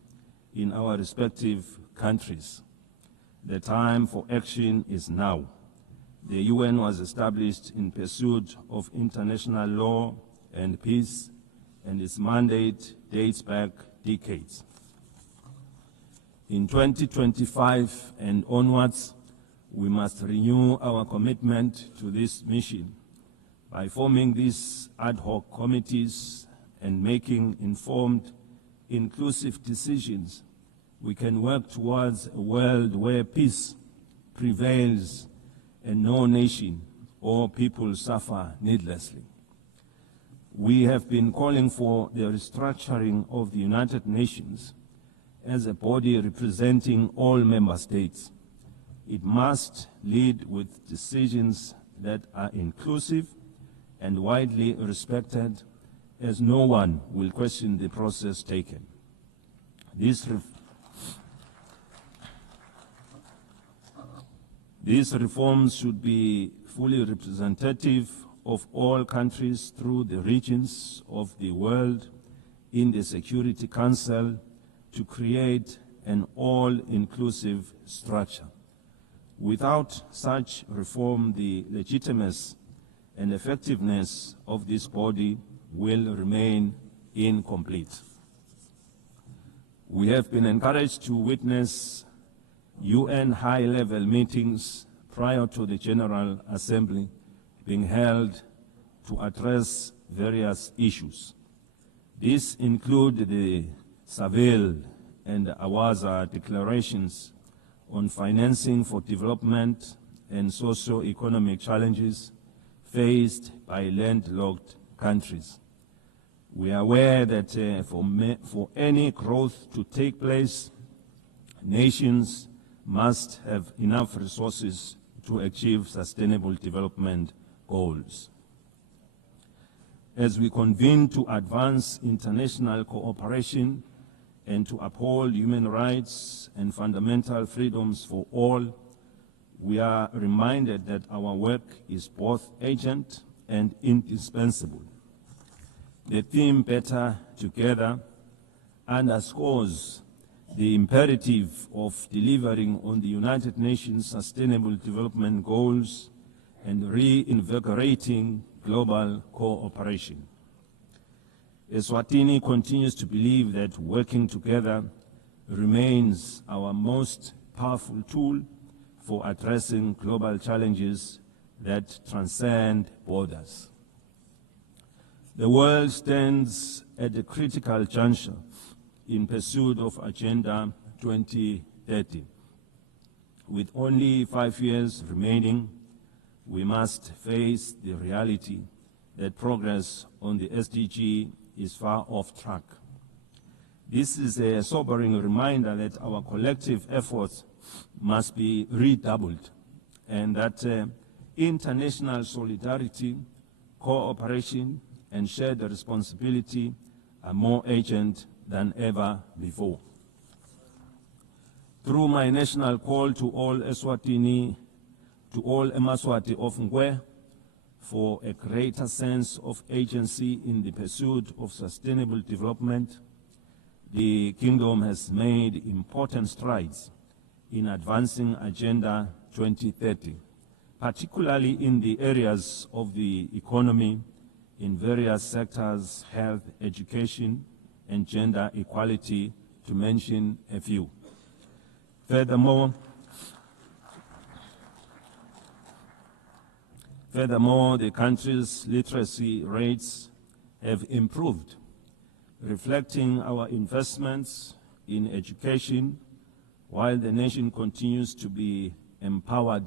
in our respective countries. The time for action is now. The UN was established in pursuit of international law and peace, and its mandate dates back decades. In 2025 and onwards, we must renew our commitment to this mission by forming these ad hoc committees and making informed, inclusive decisions. We can work towards a world where peace prevails and no nation or people suffer needlessly. We have been calling for the restructuring of the United Nations as a body representing all member states. It must lead with decisions that are inclusive and widely respected, as no one will question the process taken. These reforms should be fully representative of all countries through the regions of the world in the Security Council to create an all-inclusive structure. Without such reform, the legitimacy and effectiveness of this body will remain incomplete. We have been encouraged to witness UN high-level meetings prior to the General Assembly being held to address various issues. These include the Seville and Awaza declarations on financing for development and socio-economic challenges faced by landlocked countries. We are aware that for any growth to take place, nations must have enough resources to achieve sustainable development goals. As we convene to advance international cooperation and to uphold human rights and fundamental freedoms for all, we are reminded that our work is both urgent and indispensable. The theme "Better Together" underscores the imperative of delivering on the United Nations Sustainable Development Goals and reinvigorating global cooperation. Eswatini continues to believe that working together remains our most powerful tool for addressing global challenges that transcend borders. The world stands at a critical juncture in pursuit of Agenda 2030. With only 5 years remaining, we must face the reality that progress on the SDG is far off track. This is a sobering reminder that our collective efforts must be redoubled and that international solidarity, cooperation, and shared responsibility are more urgent than ever before. Through my national call to all Eswatini, to all Emaswati of Ngwe, for a greater sense of agency in the pursuit of sustainable development, the Kingdom has made important strides in advancing Agenda 2030, particularly in the areas of the economy, in various sectors, health, education, and gender equality, to mention a few. Furthermore, the country's literacy rates have improved, reflecting our investments in education, while the nation continues to be empowered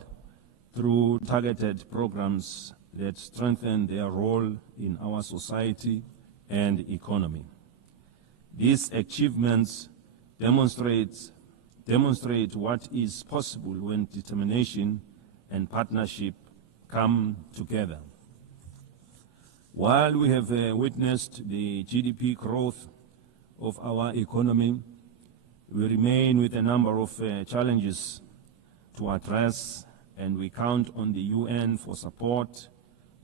through targeted programs that strengthen their role in our society and economy. These achievements demonstrate what is possible when determination and partnership come together. While we have witnessed the GDP growth of our economy, we remain with a number of challenges to address, and we count on the UN for support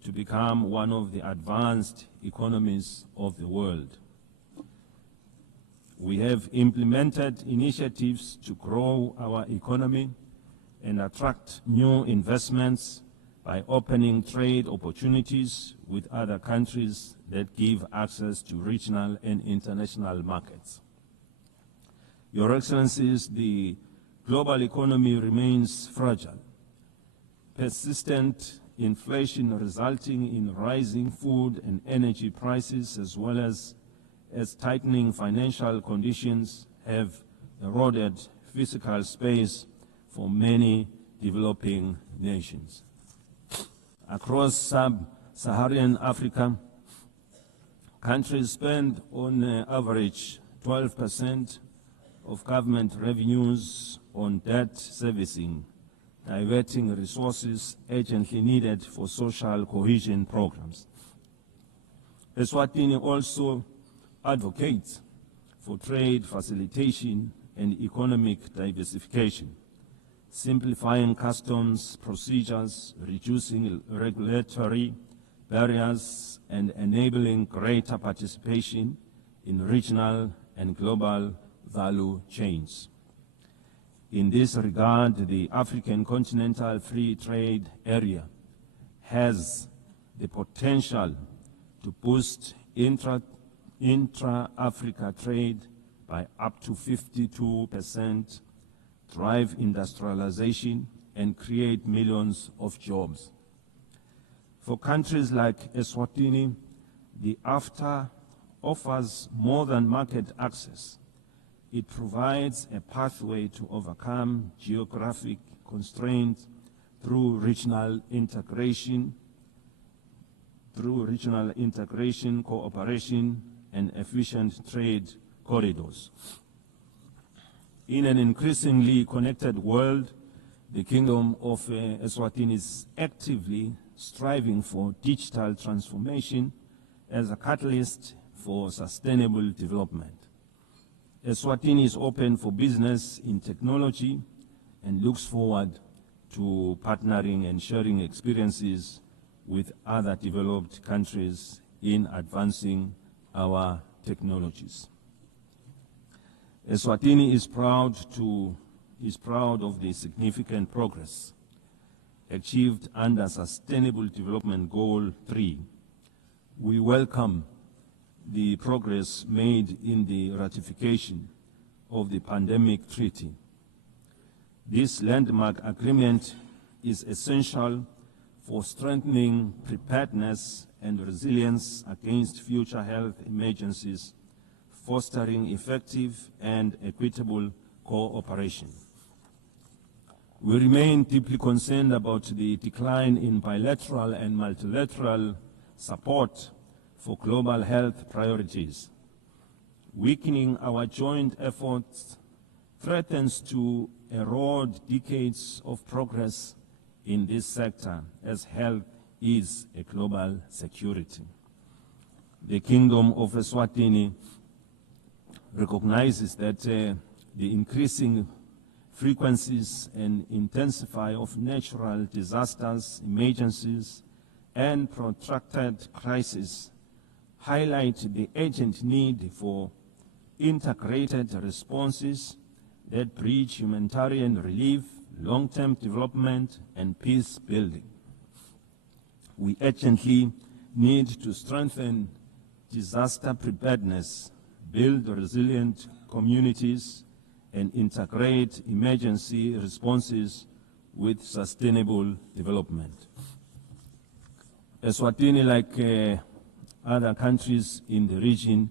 to become one of the advanced economies of the world. We have implemented initiatives to grow our economy and attract new investments by opening trade opportunities with other countries that give access to regional and international markets. Your Excellencies, the global economy remains fragile. Persistent inflation resulting in rising food and energy prices, as well as tightening financial conditions, have eroded physical space for many developing nations. Across sub-Saharan Africa, countries spend on average 12% of government revenues on debt servicing, diverting resources urgently needed for social cohesion programs. Eswatini also advocates for trade facilitation and economic diversification, simplifying customs procedures, reducing regulatory barriers, and enabling greater participation in regional and global value chains. In this regard, the African Continental Free Trade Area has the potential to boost intra-Africa trade by up to 52%, drive industrialization, and create millions of jobs. For countries like Eswatini, the AfTA offers more than market access. It provides a pathway to overcome geographic constraints through regional integration, cooperation, and efficient trade corridors. In an increasingly connected world, the Kingdom of Eswatini is actively striving for digital transformation as a catalyst for sustainable development. Eswatini is open for business in technology and looks forward to partnering and sharing experiences with other developed countries in advancing our technologies. Eswatini is proud of the significant progress achieved under Sustainable Development Goal 3. We welcome the progress made in the ratification of the Pandemic Treaty. This landmark agreement is essential for strengthening preparedness and resilience against future health emergencies, fostering effective and equitable cooperation. We remain deeply concerned about the decline in bilateral and multilateral support for global health priorities. Weakening our joint efforts threatens to erode decades of progress in this sector, as health is a global security. The Kingdom of Eswatini recognizes that the increasing frequencies and intensity of natural disasters, emergencies, and protracted crises highlight the urgent need for integrated responses that bridge humanitarian relief, long-term development, and peace building. We urgently need to strengthen disaster preparedness, build resilient communities, and integrate emergency responses with sustainable development. Eswatini, like other countries in the region,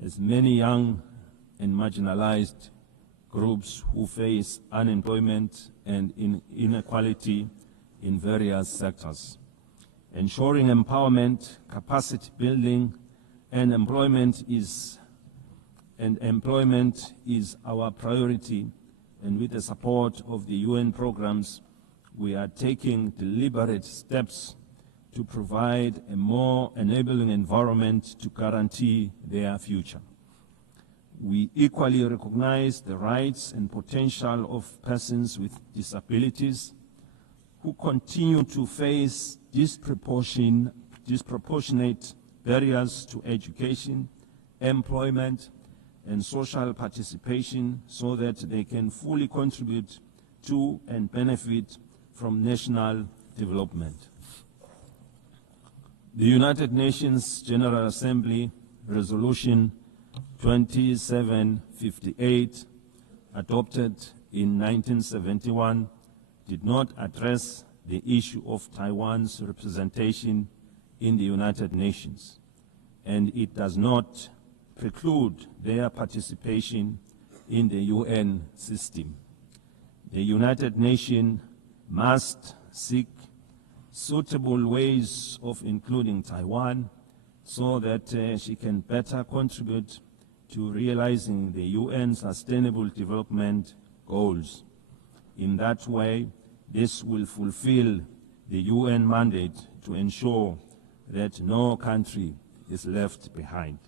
has many young and marginalized groups who face unemployment and inequality in various sectors. Ensuring empowerment, capacity building, and employment is our priority, and with the support of the UN programs, we are taking deliberate steps to provide a more enabling environment to guarantee their future. We equally recognize the rights and potential of persons with disabilities who continue to face disproportionate barriers to education, employment, and social participation so that they can fully contribute to and benefit from national development. The United Nations General Assembly Resolution 2758, adopted in 1971, did not address the issue of Taiwan's representation in the United Nations, and it does not preclude their participation in the UN system. The United Nations must seek suitable ways of including Taiwan so that she can better contribute to realizing the UN Sustainable Development Goals. In that way, this will fulfill the UN mandate to ensure that no country is left behind.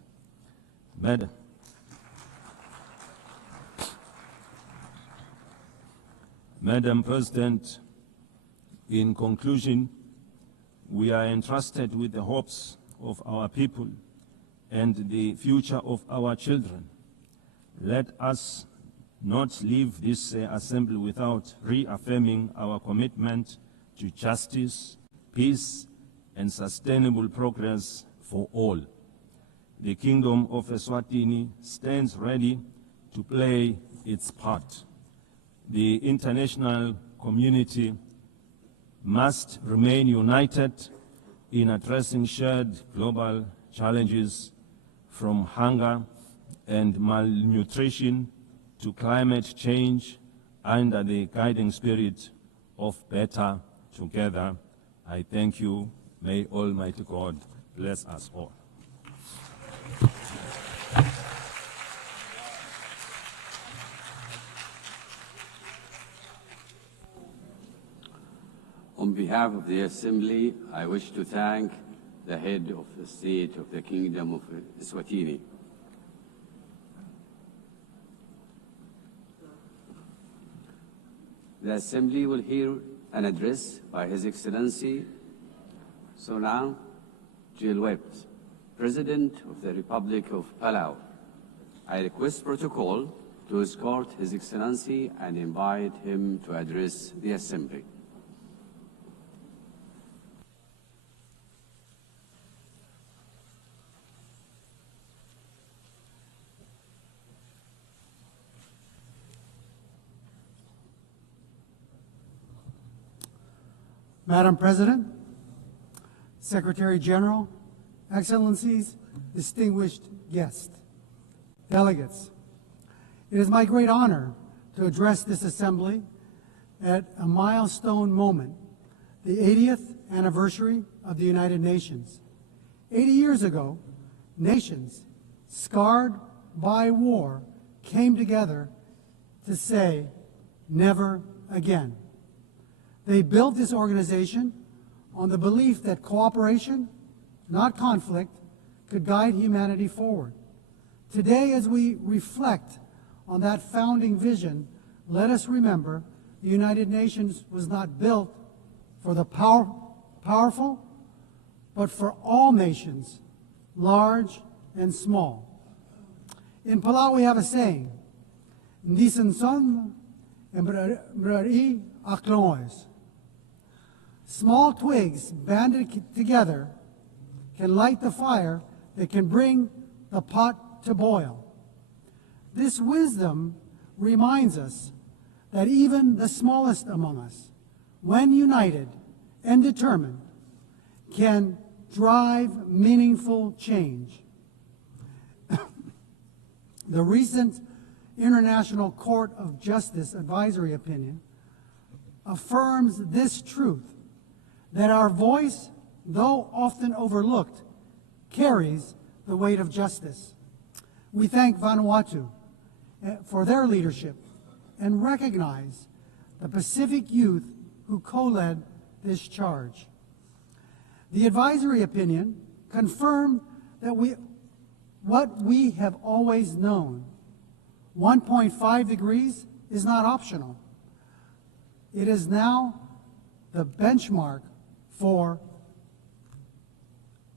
Madam President, in conclusion, we are entrusted with the hopes of our people and the future of our children. Let us not leave this assembly without reaffirming our commitment to justice, peace, and sustainable progress for all. The Kingdom of Eswatini stands ready to play its part. The international community must remain united in addressing shared global challenges, from hunger and malnutrition to climate change, under the guiding spirit of better together. I thank you. May Almighty God bless us all. On behalf of the Assembly, I wish to thank the head of the state of the Kingdom of Eswatini. The Assembly will hear an address by His Excellency Sonang Jilwet, President of the Republic of Palau. I request protocol to escort His Excellency and invite him to address the Assembly. Madam President, Secretary General, Excellencies, distinguished guests, delegates, it is my great honor to address this Assembly at a milestone moment, the 80th anniversary of the United Nations. 80 years ago, nations scarred by war came together to say, never again. They built this organization on the belief that cooperation, not conflict, could guide humanity forward. Today, as we reflect on that founding vision, let us remember the United Nations was not built for the powerful, but for all nations, large and small. In Palau, we have a saying, small twigs banded together can light the fire that can bring the pot to boil. This wisdom reminds us that even the smallest among us, when united and determined, can drive meaningful change. The recent International Court of Justice advisory opinion affirms this truth, that our voice, though often overlooked, carries the weight of justice. We thank Vanuatu for their leadership and recognize the Pacific youth who co-led this charge. The advisory opinion confirmed that what we have always known, 1.5 degrees is not optional. It is now the benchmark for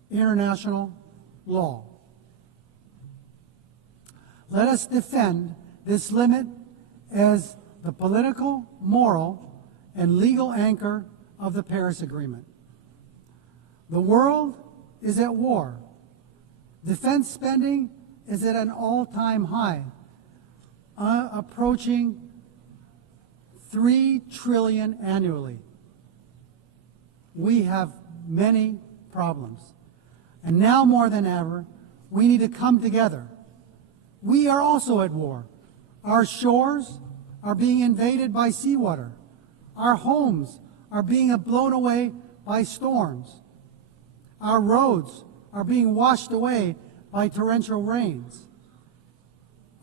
international law. Let us defend this limit as the political, moral, and legal anchor of the Paris Agreement. The world is at war. Defense spending is at an all-time high, approaching $3 trillion annually. We have many problems. And now more than ever, we need to come together. We are also at war. Our shores are being invaded by seawater. Our homes are being blown away by storms. Our roads are being washed away by torrential rains.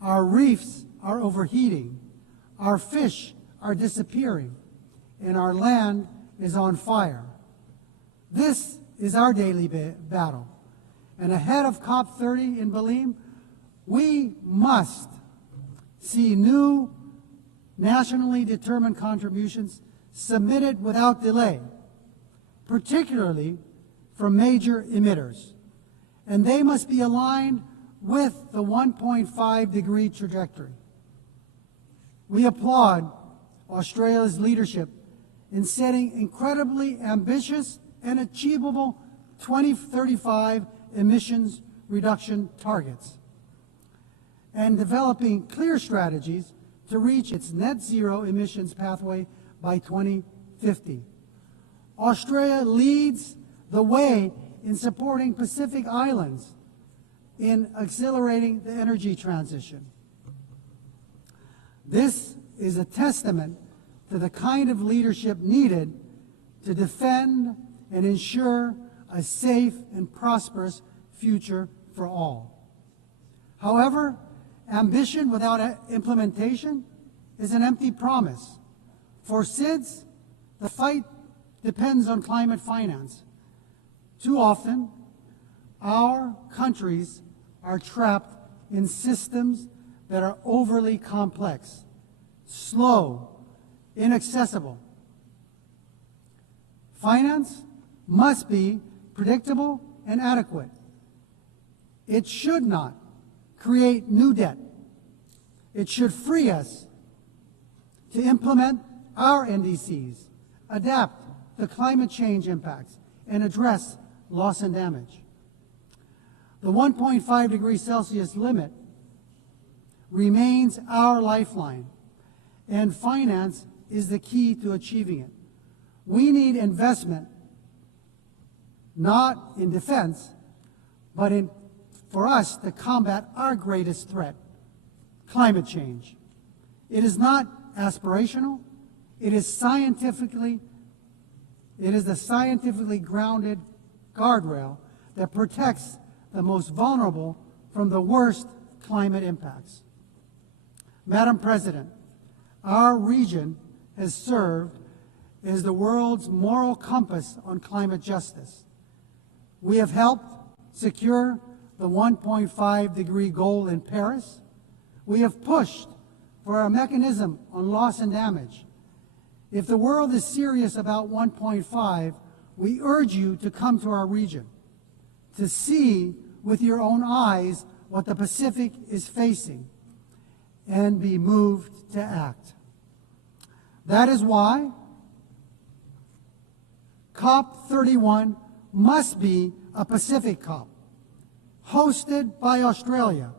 Our reefs are overheating. Our fish are disappearing. And our land is on fire. This is our daily battle. And ahead of COP30 in Belém, we must see new nationally determined contributions submitted without delay, particularly from major emitters. And they must be aligned with the 1.5 degree trajectory. We applaud Australia's leadership in setting incredibly ambitious and achievable 2035 emissions reduction targets and developing clear strategies to reach its net zero emissions pathway by 2050. Australia leads the way in supporting Pacific Islands in accelerating the energy transition. This is a testament to the kind of leadership needed to defend and ensure a safe and prosperous future for all. However, ambition without implementation is an empty promise. For SIDS, the fight depends on climate finance. Too often, our countries are trapped in systems that are overly complex, slow, inaccessible. Finance must be predictable and adequate. It should not create new debt. It should free us to implement our NDCs, adapt to climate change impacts, and address loss and damage. The 1.5 degrees Celsius limit remains our lifeline, and finance is the key to achieving it. We need investment, not in defense, but for us to combat our greatest threat, climate change. It is not aspirational. It is the scientifically grounded guardrail that protects the most vulnerable from the worst climate impacts. Madam President, our region has served as the world's moral compass on climate justice. We have helped secure the 1.5-degree goal in Paris. We have pushed for a mechanism on loss and damage. If the world is serious about 1.5, we urge you to come to our region, to see with your own eyes what the Pacific is facing, and be moved to act. That is why COP31 must be a Pacific COP, hosted by Australia,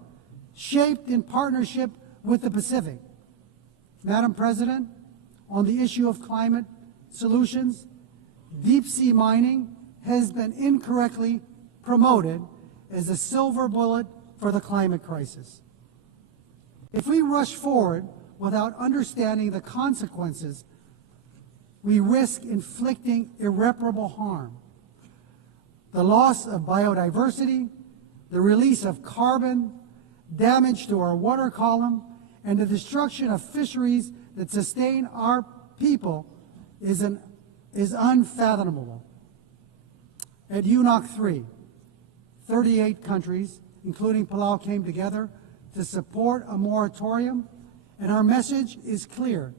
shaped in partnership with the Pacific. Madam President, on the issue of climate solutions, deep-sea mining has been incorrectly promoted as a silver bullet for the climate crisis. If we rush forward without understanding the consequences, we risk inflicting irreparable harm. The loss of biodiversity, the release of carbon, damage to our water column, and the destruction of fisheries that sustain our people is unfathomable. At UNOC 3, 38 countries, including Palau, came together to support a moratorium, and our message is clear.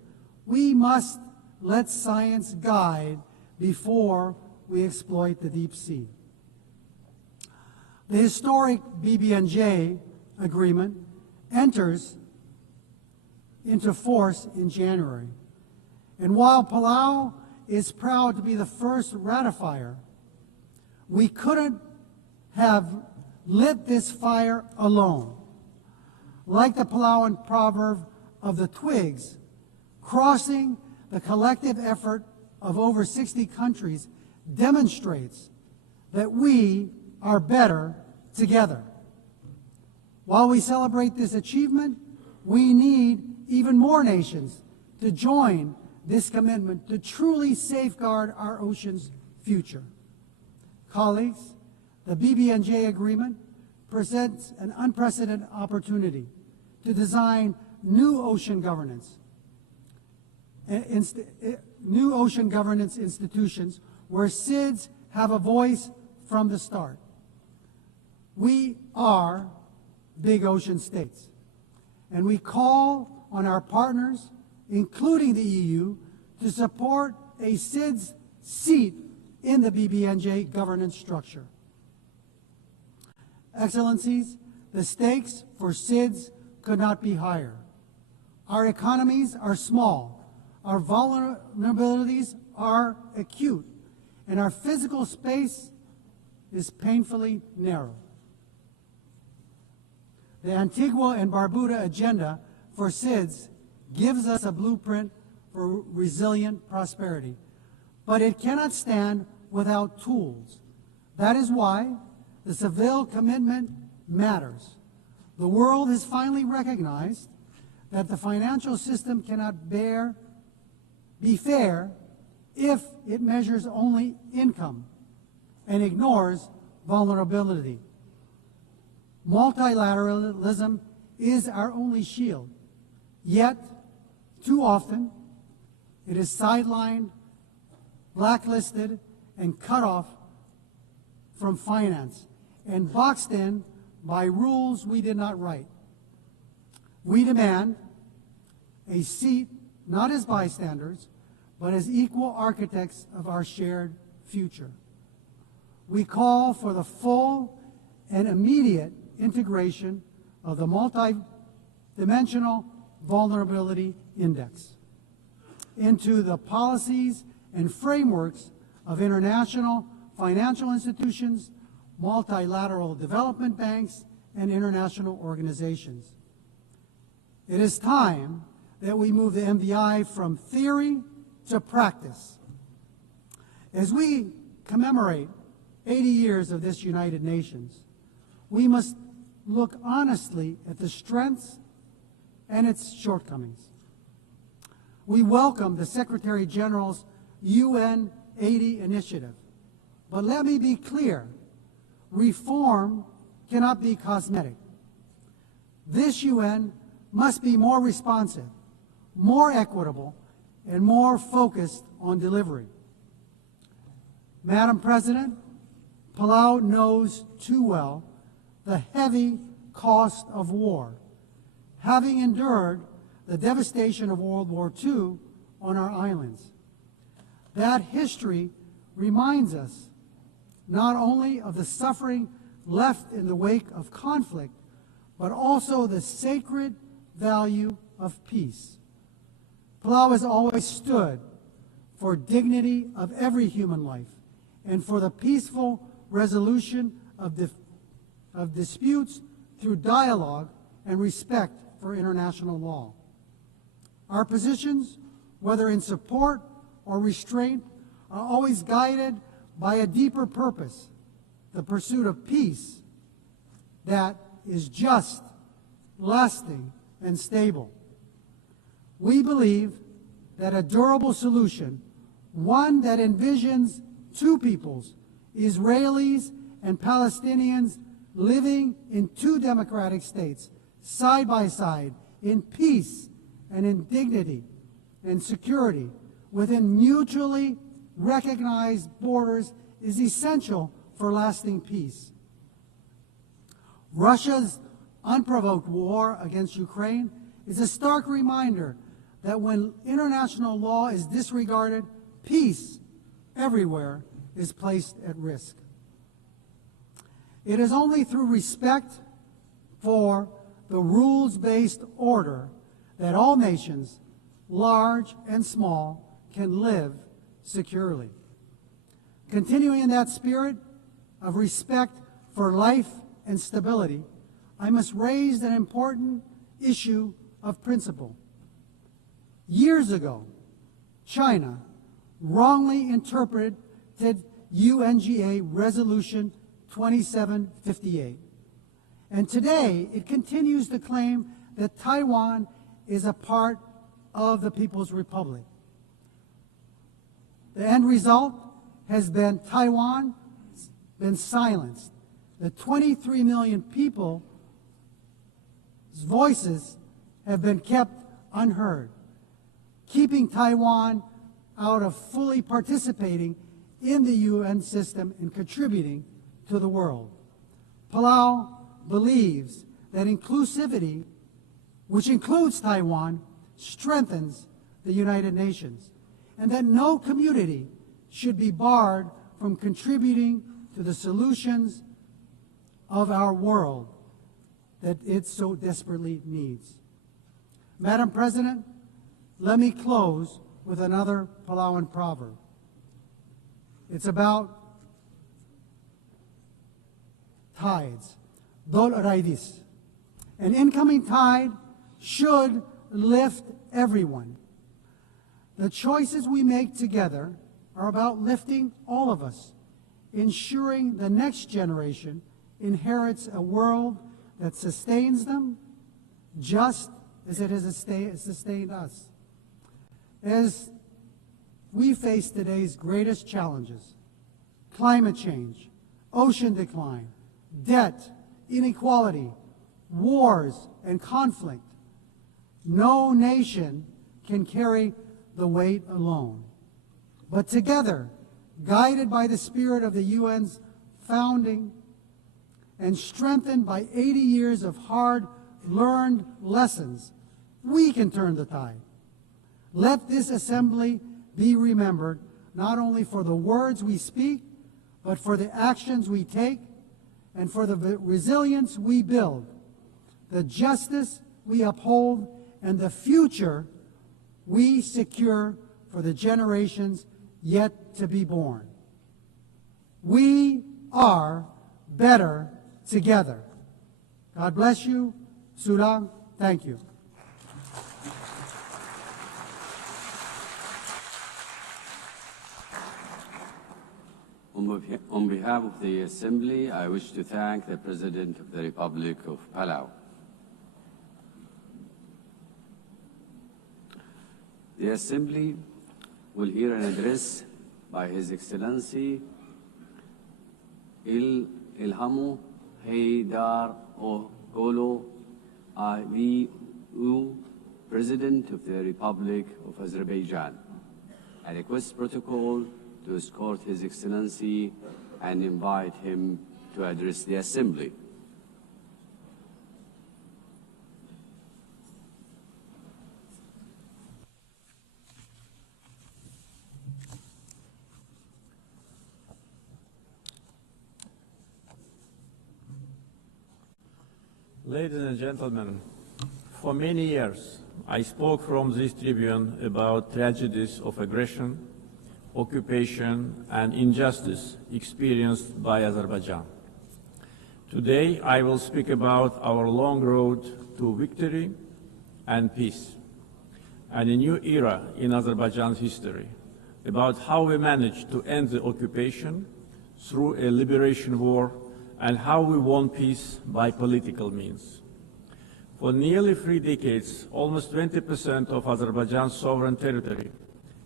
We must let science guide before we exploit the deep sea. The historic BBNJ agreement enters into force in January. And while Palau is proud to be the first ratifier, we couldn't have lit this fire alone. Like the Palauan proverb of the twigs, crossing the collective effort of over 60 countries demonstrates that we are better together. While we celebrate this achievement, we need even more nations to join this commitment to truly safeguard our ocean's future. Colleagues, the BBNJ agreement presents an unprecedented opportunity to design new ocean governance institutions where SIDS have a voice from the start. We are big ocean states, and we call on our partners, including the EU, to support a SIDS seat in the BBNJ governance structure. Excellencies, the stakes for SIDS could not be higher. Our economies are small, our vulnerabilities are acute, and our physical space is painfully narrow. The Antigua and Barbuda agenda for SIDS gives us a blueprint for resilient prosperity, but it cannot stand without tools. That is why the Seville commitment matters. The world has finally recognized that the financial system cannot be fair if it measures only income and ignores vulnerability. Multilateralism is our only shield, yet too often it is sidelined, blacklisted, and cut off from finance and boxed in by rules we did not write. We demand a seat not as bystanders, but as equal architects of our shared future. We call for the full and immediate integration of the multi-dimensional vulnerability index into the policies and frameworks of international financial institutions, multilateral development banks, and international organizations. It is time that we move the MDI from theory to practice. As we commemorate 80 years of this United Nations, we must look honestly at the strengths and its shortcomings. We welcome the Secretary General's UN 80 initiative, but let me be clear, reform cannot be cosmetic. This UN must be more responsive, more equitable, and more focused on delivery. Madam President, Palau knows too well the heavy cost of war, having endured the devastation of World War II on our islands. That history reminds us not only of the suffering left in the wake of conflict, but also the sacred value of peace. Palau has always stood for dignity of every human life and for the peaceful resolution of disputes through dialogue and respect for international law. Our positions, whether in support or restraint, are always guided by a deeper purpose, the pursuit of peace that is just, lasting, and stable. We believe that a durable solution, one that envisions two peoples, Israelis and Palestinians, living in two democratic states, side by side, in peace and in dignity and security, within mutually recognized borders, is essential for lasting peace. Russia's unprovoked war against Ukraine is a stark reminder that when international law is disregarded, peace everywhere is placed at risk. It is only through respect for the rules-based order that all nations, large and small, can live securely. Continuing in that spirit of respect for life and stability, I must raise an important issue of principle. Years ago, China wrongly interpreted UNGA Resolution 2758. And today, it continues to claim that Taiwan is a part of the People's Republic. The end result has been Taiwan been silenced. The 23 million people's voices have been kept unheard, keeping Taiwan out of fully participating in the UN system and contributing to the world. Palau believes that inclusivity, which includes Taiwan, strengthens the United Nations, and that no community should be barred from contributing to the solutions of our world that it so desperately needs. Madam President, let me close with another Palauan proverb. It's about tides. Dol raidis. An incoming tide should lift everyone. The choices we make together are about lifting all of us, ensuring the next generation inherits a world that sustains them just as it has sustained us. As we face today's greatest challenges, climate change, ocean decline, debt, inequality, wars, and conflict, no nation can carry the weight alone. But together, guided by the spirit of the UN's founding and strengthened by 80 years of hard-learned lessons, we can turn the tide. Let this assembly be remembered not only for the words we speak, but for the actions we take and for the resilience we build, the justice we uphold, and the future we secure for the generations yet to be born. We are better together. God bless you. Sudan, thank you. On behalf of the Assembly, I wish to thank the President of the Republic of Palau. The Assembly will hear an address by His Excellency Il Ilhamu Haydar Ogolo, IVU, President of the Republic of Azerbaijan. I request protocol to escort His Excellency and invite him to address the Assembly. Ladies and gentlemen, for many years, I spoke from this tribune about tragedies of aggression, occupation, and injustice experienced by Azerbaijan. Today, I will speak about our long road to victory and peace, and a new era in Azerbaijan's history, about how we managed to end the occupation through a liberation war and how we won peace by political means. For nearly 3 decades, almost 20% of Azerbaijan's sovereign territory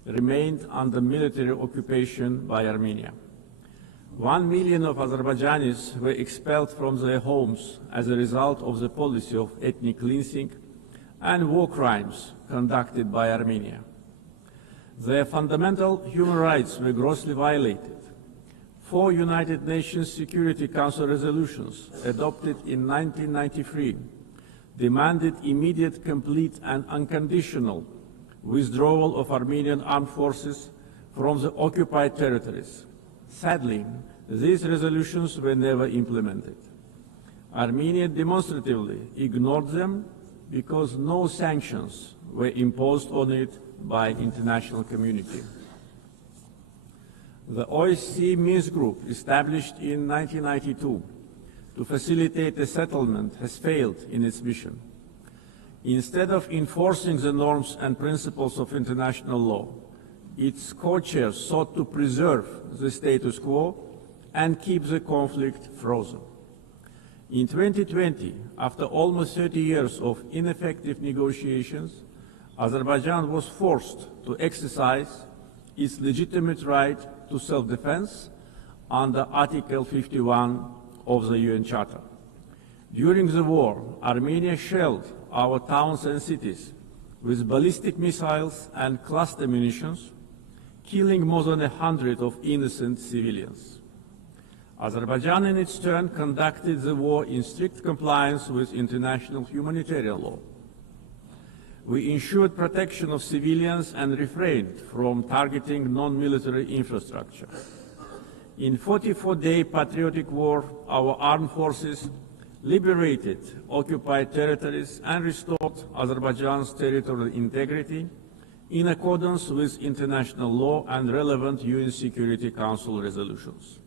remained under military occupation by Armenia. 1 million of Azerbaijanis were expelled from their homes as a result of the policy of ethnic cleansing and war crimes conducted by Armenia. Their fundamental human rights were grossly violated. 4 United Nations Security Council resolutions adopted in 1993 demanded immediate, complete, and unconditional withdrawal of Armenian armed forces from the occupied territories. Sadly, these resolutions were never implemented. Armenia demonstratively ignored them because no sanctions were imposed on it by international community. The OSCE Minsk Group, established in 1992 to facilitate a settlement, has failed in its mission. Instead of enforcing the norms and principles of international law, its co-chairs sought to preserve the status quo and keep the conflict frozen. In 2020, after almost 30 years of ineffective negotiations, Azerbaijan was forced to exercise its legitimate right to self-defense under Article 51 of the UN Charter. During the war, Armenia shelled our towns and cities with ballistic missiles and cluster munitions, killing more than 100 of innocent civilians. Azerbaijan, in its turn, conducted the war in strict compliance with international humanitarian law. We ensured protection of civilians and refrained from targeting non-military infrastructure. In 44-day patriotic war, our armed forces liberated occupied territories and restored Azerbaijan's territorial integrity in accordance with international law and relevant UN Security Council resolutions.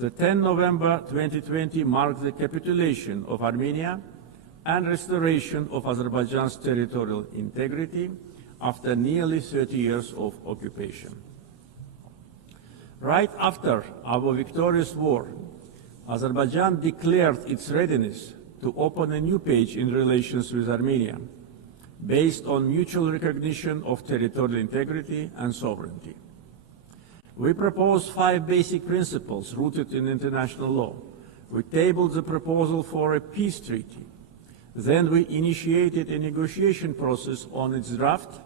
The 10 November 2020 marked the capitulation of Armenia and restoration of Azerbaijan's territorial integrity after nearly 30 years of occupation. Right after our victorious war, Azerbaijan declared its readiness to open a new page in relations with Armenia, based on mutual recognition of territorial integrity and sovereignty. We proposed 5 basic principles rooted in international law. We tabled the proposal for a peace treaty. Then we initiated a negotiation process on its draft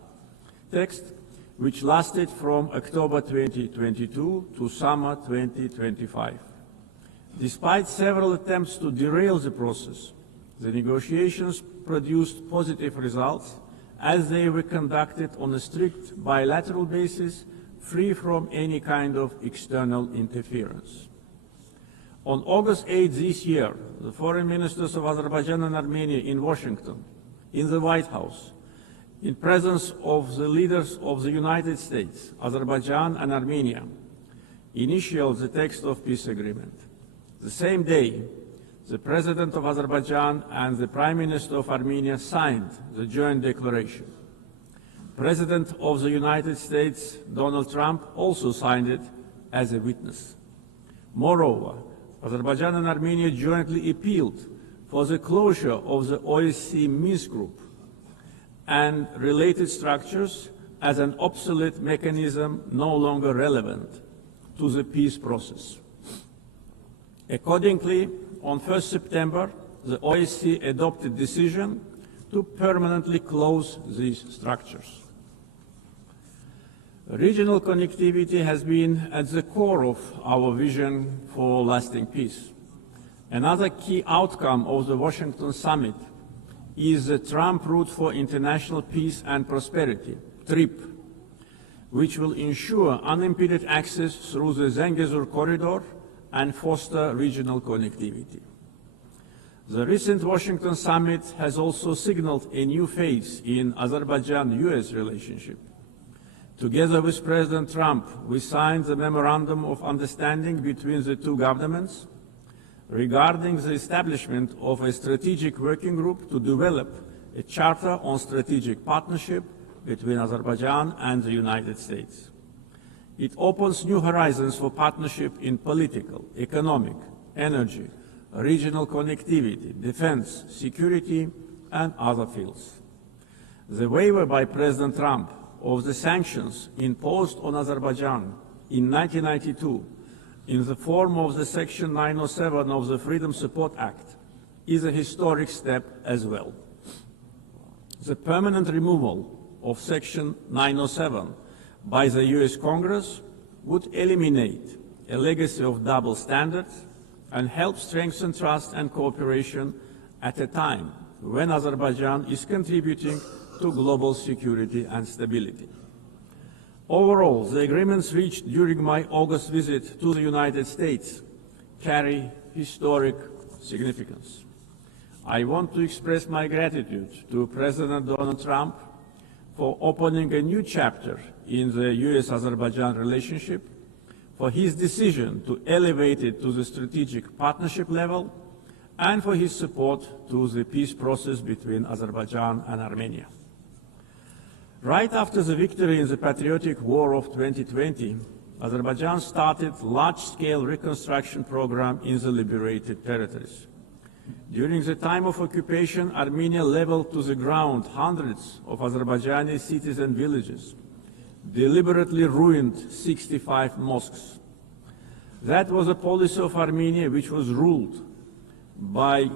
text, which lasted from October 2022 to summer 2025. Despite several attempts to derail the process, the negotiations produced positive results as they were conducted on a strict bilateral basis, free from any kind of external interference. On August 8 this year, the foreign ministers of Azerbaijan and Armenia in Washington, in the White House, in presence of the leaders of the United States, Azerbaijan and Armenia, initialed the text of peace agreement. The same day, the President of Azerbaijan and the Prime Minister of Armenia signed the joint declaration. President of the United States, Donald Trump, also signed it as a witness. Moreover, Azerbaijan and Armenia jointly appealed for the closure of the OSCE Minsk Group and related structures as an obsolete mechanism no longer relevant to the peace process. Accordingly, on 1 September, the OSCE adopted a decision to permanently close these structures. Regional connectivity has been at the core of our vision for lasting peace. Another key outcome of the Washington summit is the Trump Route for International Peace and Prosperity, TRIP, which will ensure unimpeded access through the Zheng corridor and foster regional connectivity. The recent Washington summit has also signaled a new phase in Azerbaijan-US relationship. Together with President Trump, we signed the Memorandum of Understanding between the two governments regarding the establishment of a strategic working group to develop a charter on strategic partnership between Azerbaijan and the United States. It opens new horizons for partnership in political, economic, energy, regional connectivity, defense, security, and other fields. The waiver by President Trump of the sanctions imposed on Azerbaijan in 1992 in the form of the Section 907 of the Freedom Support Act is a historic step as well. The permanent removal of Section 907 by the US Congress would eliminate a legacy of double standards and help strengthen trust and cooperation at a time when Azerbaijan is contributing to global security and stability. Overall, the agreements reached during my August visit to the United States carry historic significance. I want to express my gratitude to President Donald Trump for opening a new chapter in the US-Azerbaijan relationship, for his decision to elevate it to the strategic partnership level, and for his support to the peace process between Azerbaijan and Armenia. Right after the victory in the patriotic war of 2020, Azerbaijan started a large-scale reconstruction program in the liberated territories. During the time of occupation, Armenia leveled to the ground hundreds of Azerbaijani cities and villages, deliberately ruined 65 mosques. That was a policy of Armenia which was ruled by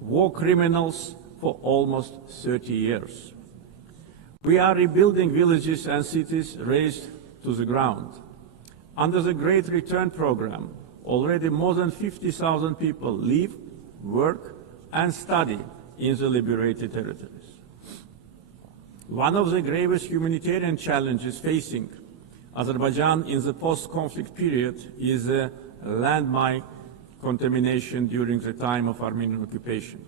war criminals for almost 30 years. We are rebuilding villages and cities razed to the ground. Under the Great Return Program, already more than 50,000 people live, work, and study in the liberated territories. One of the gravest humanitarian challenges facing Azerbaijan in the post-conflict period is landmine contamination during the time of Armenian occupation.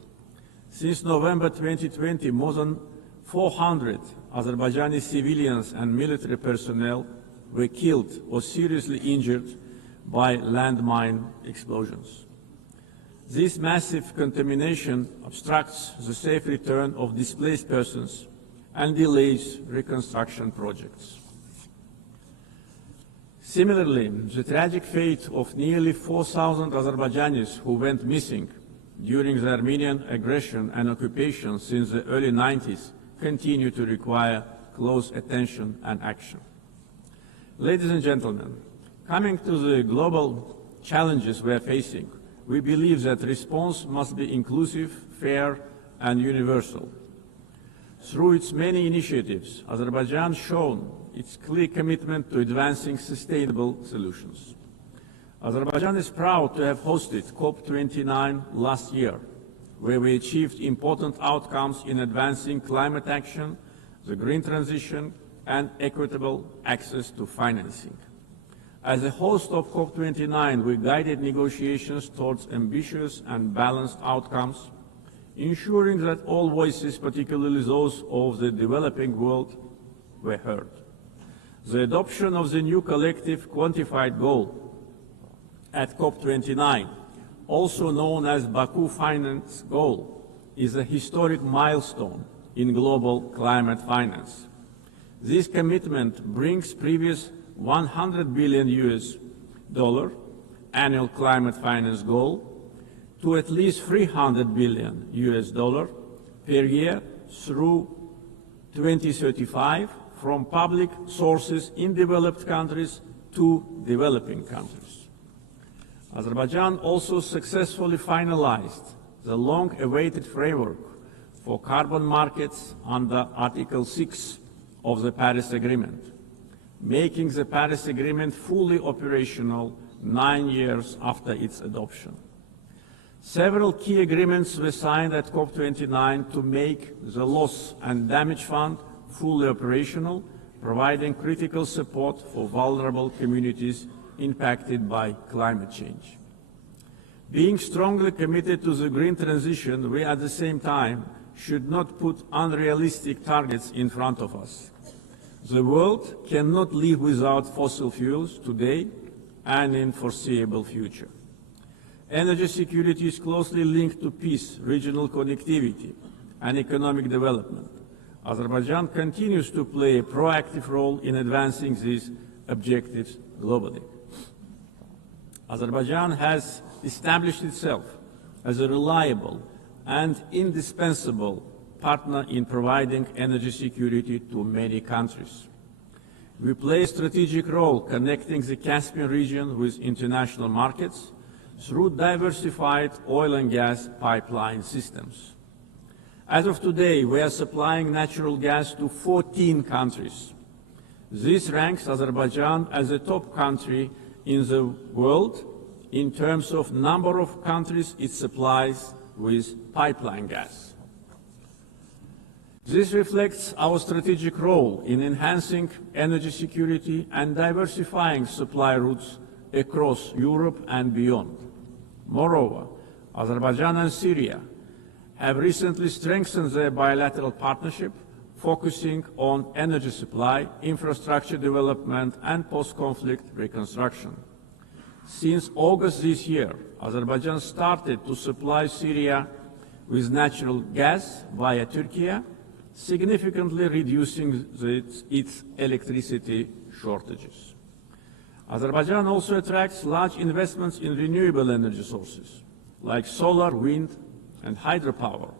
Since November 2020, more than 400 Azerbaijani civilians and military personnel were killed or seriously injured by landmine explosions. This massive contamination obstructs the safe return of displaced persons and delays reconstruction projects. Similarly, the tragic fate of nearly 4,000 Azerbaijanis who went missing during the Armenian aggression and occupation since the early 90s continue to require close attention and action. Ladies and gentlemen, coming to the global challenges we are facing, we believe that response must be inclusive, fair, and universal. Through its many initiatives, Azerbaijan has shown its clear commitment to advancing sustainable solutions. Azerbaijan is proud to have hosted COP29 last year, where we achieved important outcomes in advancing climate action, the green transition, and equitable access to financing. As a host of COP29, we guided negotiations towards ambitious and balanced outcomes, ensuring that all voices, particularly those of the developing world, were heard. The adoption of the new collective quantified goal at COP29, also known as Baku Finance Goal, is a historic milestone in global climate finance. This commitment brings previous $100 billion annual climate finance goal to at least $300 billion per year through 2035 from public sources in developed countries to developing countries. Azerbaijan also successfully finalized the long-awaited framework for carbon markets under Article 6 of the Paris Agreement, making the Paris Agreement fully operational 9 years after its adoption. Several key agreements were signed at COP29 to make the Loss and Damage Fund fully operational, providing critical support for vulnerable communities impacted by climate change. Being strongly committed to the green transition, we at the same time should not put unrealistic targets in front of us. The world cannot live without fossil fuels today and in foreseeable future. Energy security is closely linked to peace, regional connectivity, and economic development. Azerbaijan continues to play a proactive role in advancing these objectives globally. Azerbaijan has established itself as a reliable and indispensable partner in providing energy security to many countries. We play a strategic role connecting the Caspian region with international markets through diversified oil and gas pipeline systems. As of today, we are supplying natural gas to 14 countries. This ranks Azerbaijan as a top country in the world in terms of number of countries it supplies with pipeline gas. This reflects our strategic role in enhancing energy security and diversifying supply routes across Europe and beyond. Moreover, Azerbaijan and Syria have recently strengthened their bilateral partnership, focusing on energy supply, infrastructure development, and post-conflict reconstruction. Since August this year, Azerbaijan started to supply Syria with natural gas via Turkey, significantly reducing its electricity shortages. Azerbaijan also attracts large investments in renewable energy sources, like solar, wind, and hydropower.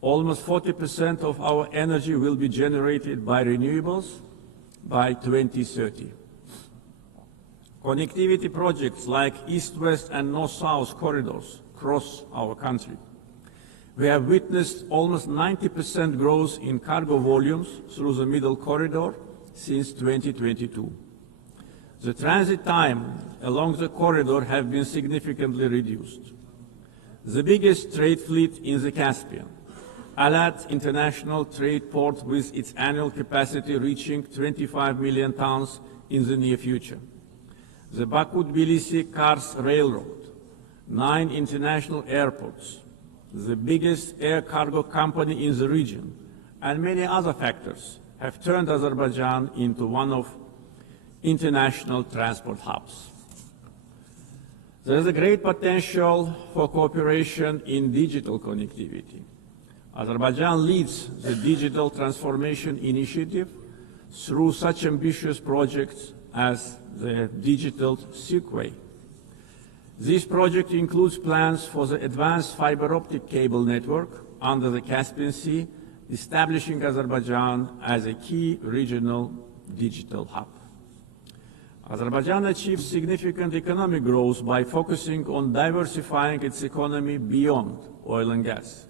Almost 40% of our energy will be generated by renewables by 2030. Connectivity projects like East-West and North-South corridors cross our country. We have witnessed almost 90% growth in cargo volumes through the Middle Corridor since 2022. The transit time along the corridor has been significantly reduced. The biggest trade fleet in the Caspian, Alat International Trade Port, with its annual capacity reaching 25 million tons in the near future. The Baku-Tbilisi-Kars Railroad, 9 international airports, the biggest air cargo company in the region, and many other factors have turned Azerbaijan into one of international transport hubs. There is a great potential for cooperation in digital connectivity. Azerbaijan leads the Digital Transformation Initiative through such ambitious projects as the Digital Silkway. This project includes plans for the advanced fiber optic cable network under the Caspian Sea, establishing Azerbaijan as a key regional digital hub. Azerbaijan achieved significant economic growth by focusing on diversifying its economy beyond oil and gas,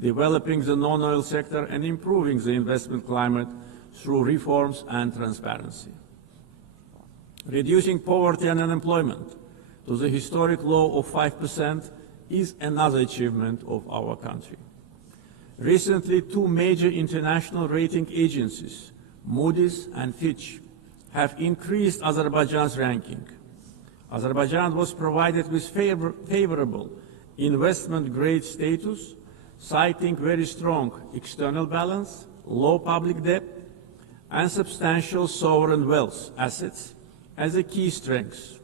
developing the non-oil sector and improving the investment climate through reforms and transparency. Reducing poverty and unemployment to the historic low of 5% is another achievement of our country. Recently, 2 major international rating agencies, Moody's and Fitch, have increased Azerbaijan's ranking. Azerbaijan was provided with favorable investment grade status, citing very strong external balance, low public debt, and substantial sovereign wealth assets as a key strength.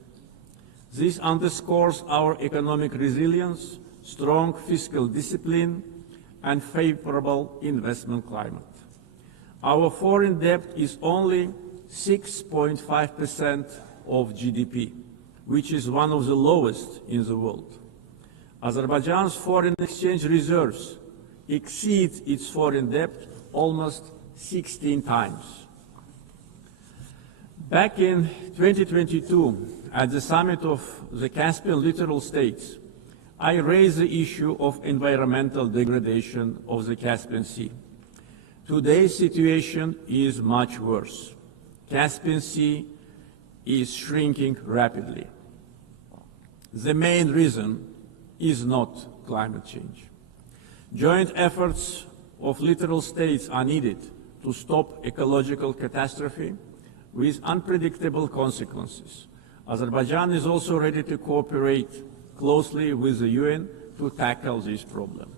This underscores our economic resilience, strong fiscal discipline, and favorable investment climate. Our foreign debt is only 6.5% of GDP, which is one of the lowest in the world. Azerbaijan's foreign exchange reserves exceed its foreign debt almost 16 times. Back in 2022, at the summit of the Caspian littoral states, I raised the issue of environmental degradation of the Caspian Sea. Today's situation is much worse. Caspian Sea is shrinking rapidly. The main reason is not climate change. Joint efforts of littoral states are needed to stop ecological catastrophe with unpredictable consequences. Azerbaijan is also ready to cooperate closely with the UN to tackle this problem.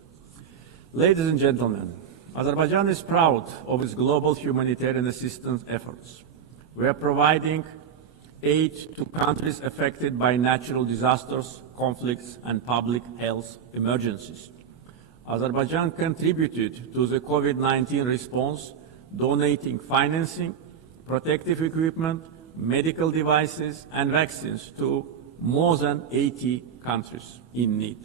Ladies and gentlemen, Azerbaijan is proud of its global humanitarian assistance efforts. We are providing aid to countries affected by natural disasters, conflicts, and public health emergencies. Azerbaijan contributed to the COVID-19 response, donating financing, protective equipment, medical devices, and vaccines to more than 80 countries in need.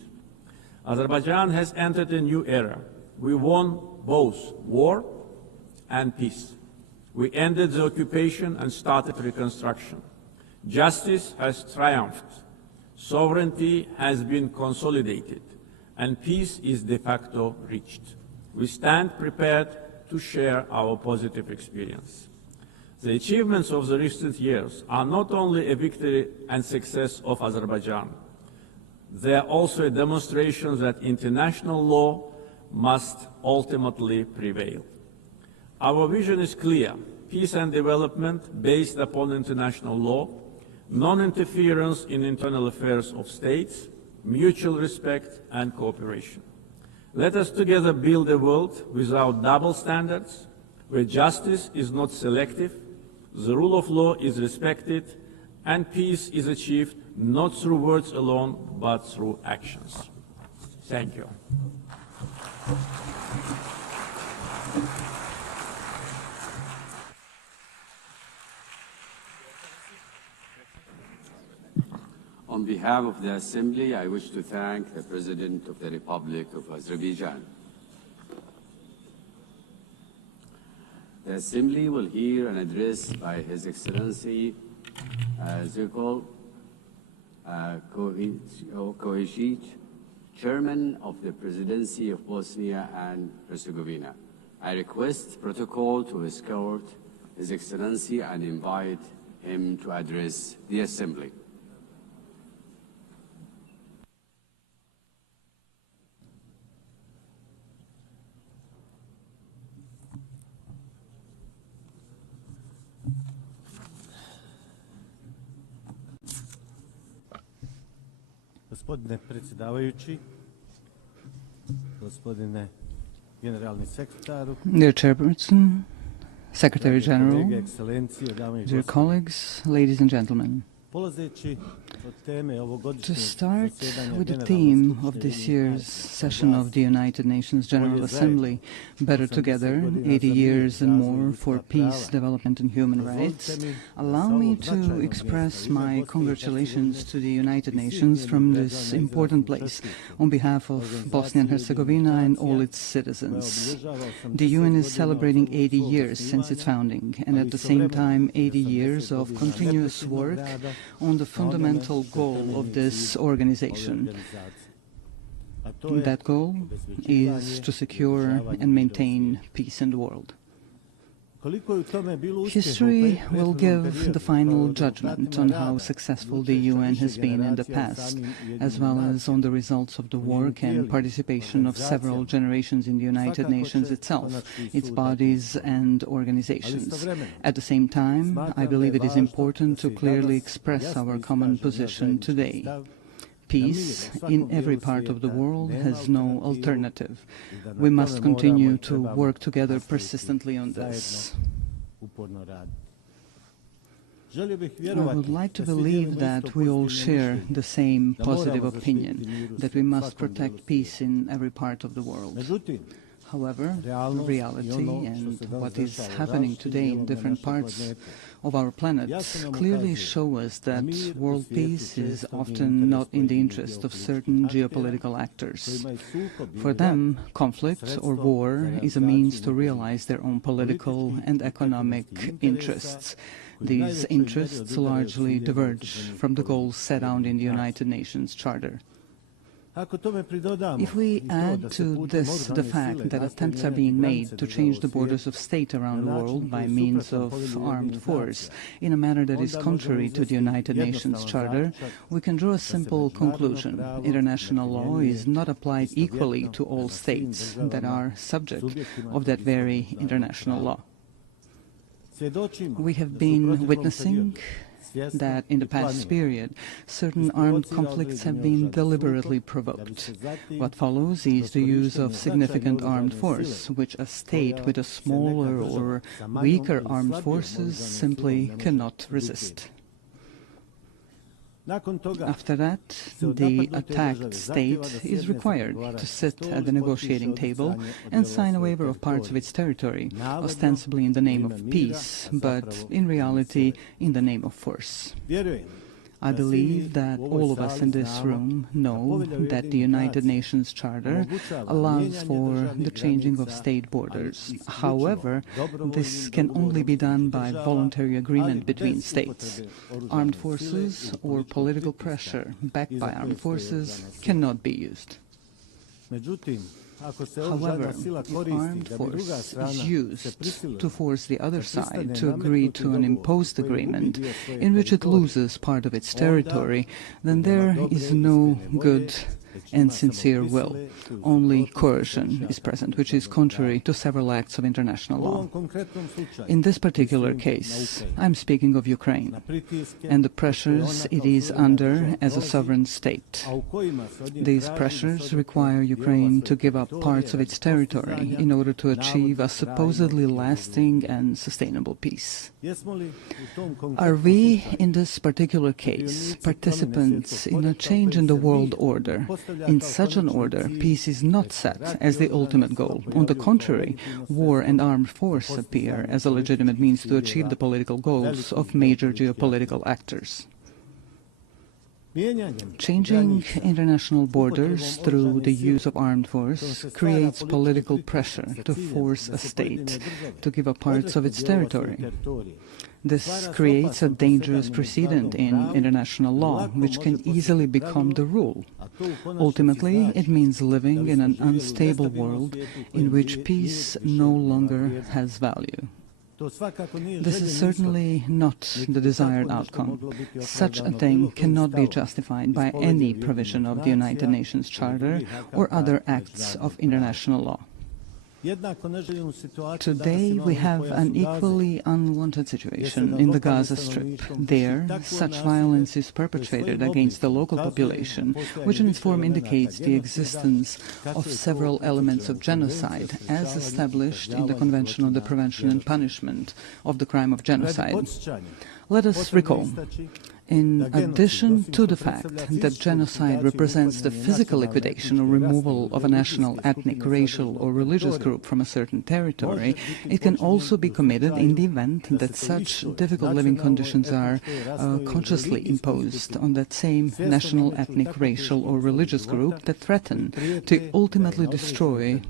Azerbaijan has entered a new era. We won both war and peace. We ended the occupation and started reconstruction. Justice has triumphed. Sovereignty has been consolidated, and peace is de facto reached. We stand prepared to share our positive experience. The achievements of the recent years are not only a victory and success of Azerbaijan, they are also a demonstration that international law must ultimately prevail. Our vision is clear: peace and development based upon international law, non-interference in internal affairs of states, mutual respect and cooperation. Let us together build a world without double standards, where justice is not selective, the rule of law is respected, and peace is achieved not through words alone, but through actions. Thank you. On behalf of the Assembly, I wish to thank the President of the Republic of Azerbaijan. The Assembly will hear an address by His Excellency Zheng, Chairman of the Presidency of Bosnia and Herzegovina. I request protocol to escort His Excellency and invite him to address the Assembly. Gospodine predsjedavajući, gospodine generalni sekretaru, Dear Chairperson, Secretary General, dear colleagues, ladies and gentlemen. To start with the theme of this year's session of the United Nations General Assembly, Better Together, 80 years and more for peace, development and human rights, allow me to express my congratulations to the United Nations from this important place on behalf of Bosnia and Herzegovina and all its citizens. The UN is celebrating 80 years since its founding, and at the same time 80 years of continuous work on the fundamental goal of this organization. That goal is to secure and maintain peace in the world. History will give the final judgment on how successful the UN has been in the past, as well as on the results of the work and participation of several generations in the United Nations itself, its bodies and organizations. At the same time, I believe it is important to clearly express our common position today. Peace in every part of the world has no alternative. We must continue to work together persistently on this. I would like to believe that we all share the same positive opinion, that we must protect peace in every part of the world. However, reality and what is happening today in different parts of our planet clearly show us that world peace is often not in the interest of certain geopolitical actors. For them, conflict or war is a means to realize their own political and economic interests. These interests largely diverge from the goals set out in the United Nations Charter. If we add to this the fact that attempts are being made to change the borders of state around the world by means of armed force in a manner that is contrary to the United Nations Charter, we can draw a simple conclusion. International law is not applied equally to all states that are subject of that very international law. We have been witnessing that in the past period, certain armed conflicts have been deliberately provoked. What follows is the use of significant armed force, which a state with a smaller or weaker armed forces simply cannot resist. After that, the attacked state is required to sit at the negotiating table and sign a waiver of parts of its territory, ostensibly in the name of peace, but in reality in the name of force. I believe that all of us in this room know that the United Nations Charter allows for the changing of state borders. However, this can only be done by voluntary agreement between states. Armed forces or political pressure backed by armed forces cannot be used. However, if armed force is used to force the other side to agree to an imposed agreement in which it loses part of its territory, then there is no good and sincere will. Only coercion is present, which is contrary to several acts of international law. In this particular case, I'm speaking of Ukraine and the pressures it is under as a sovereign state. These pressures require Ukraine to give up parts of its territory in order to achieve a supposedly lasting and sustainable peace. Are we, in this particular case, participants in a change in the world order? In such an order, peace is not set as the ultimate goal. On the contrary, war and armed force appear as a legitimate means to achieve the political goals of major geopolitical actors. Changing international borders through the use of armed force creates political pressure to force a state to give up parts of its territory. This creates a dangerous precedent in international law, which can easily become the rule. Ultimately, it means living in an unstable world in which peace no longer has value. This is certainly not the desired outcome. Such a thing cannot be justified by any provision of the United Nations Charter or other acts of international law. Today we have an equally unwanted situation in the Gaza Strip. There, such violence is perpetrated against the local population, which in its form indicates the existence of several elements of genocide, as established in the Convention on the Prevention and Punishment of the Crime of Genocide. Let us recall, in addition to the fact that genocide represents the physical liquidation or removal of a national, ethnic, racial or religious group from a certain territory, it can also be committed in the event that such difficult living conditions are consciously imposed on that same national, ethnic, racial or religious group that threaten to ultimately destroy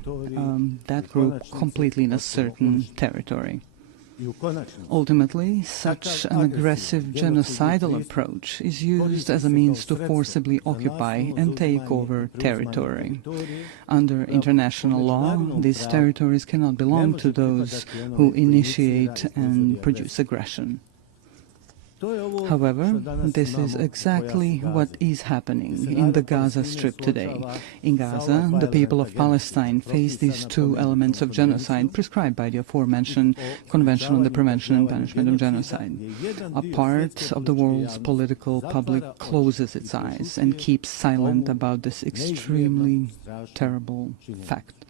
that group completely in a certain territory. Ultimately, such an aggressive genocidal approach is used as a means to forcibly occupy and take over territory. Under international law, these territories cannot belong to those who initiate and produce aggression. However, this is exactly what is happening in the Gaza Strip today. In Gaza, the people of Palestine face these two elements of genocide prescribed by the aforementioned Convention on the Prevention and Punishment of Genocide. A part of the world's political public closes its eyes and keeps silent about this extremely terrible fact.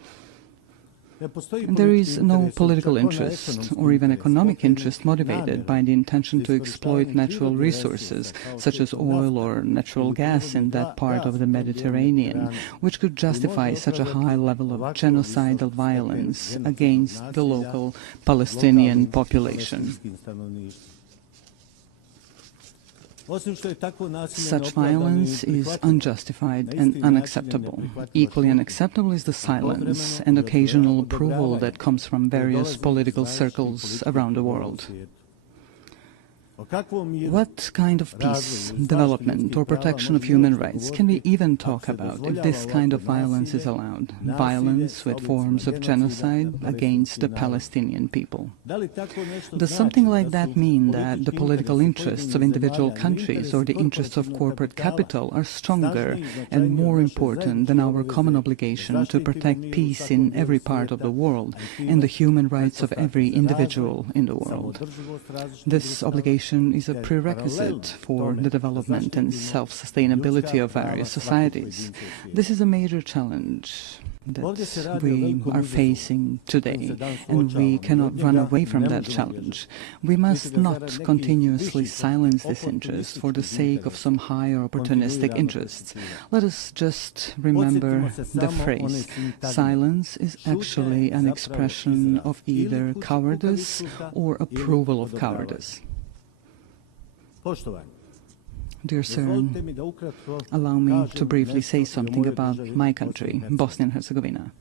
There is no political interest or even economic interest motivated by the intention to exploit natural resources, such as oil or natural gas in that part of the Mediterranean, which could justify such a high level of genocidal violence against the local Palestinian population. Such violence is unjustified and unacceptable. Equally unacceptable is the silence and occasional approval that comes from various political circles around the world. What kind of peace, development, or protection of human rights can we even talk about if this kind of violence is allowed? Violence with forms of genocide against the Palestinian people. Does something like that mean that the political interests of individual countries or the interests of corporate capital are stronger and more important than our common obligation to protect peace in every part of the world and the human rights of every individual in the world? This obligation is a prerequisite for the development and self-sustainability of various societies. This is a major challenge that we are facing today, and we cannot run away from that challenge. We must not continuously silence this interest for the sake of some higher opportunistic interests. Let us just remember the phrase, silence is actually an expression of either cowardice or approval of cowardice. Dear sir, allow me to briefly say something about my country, Bosnia and Herzegovina.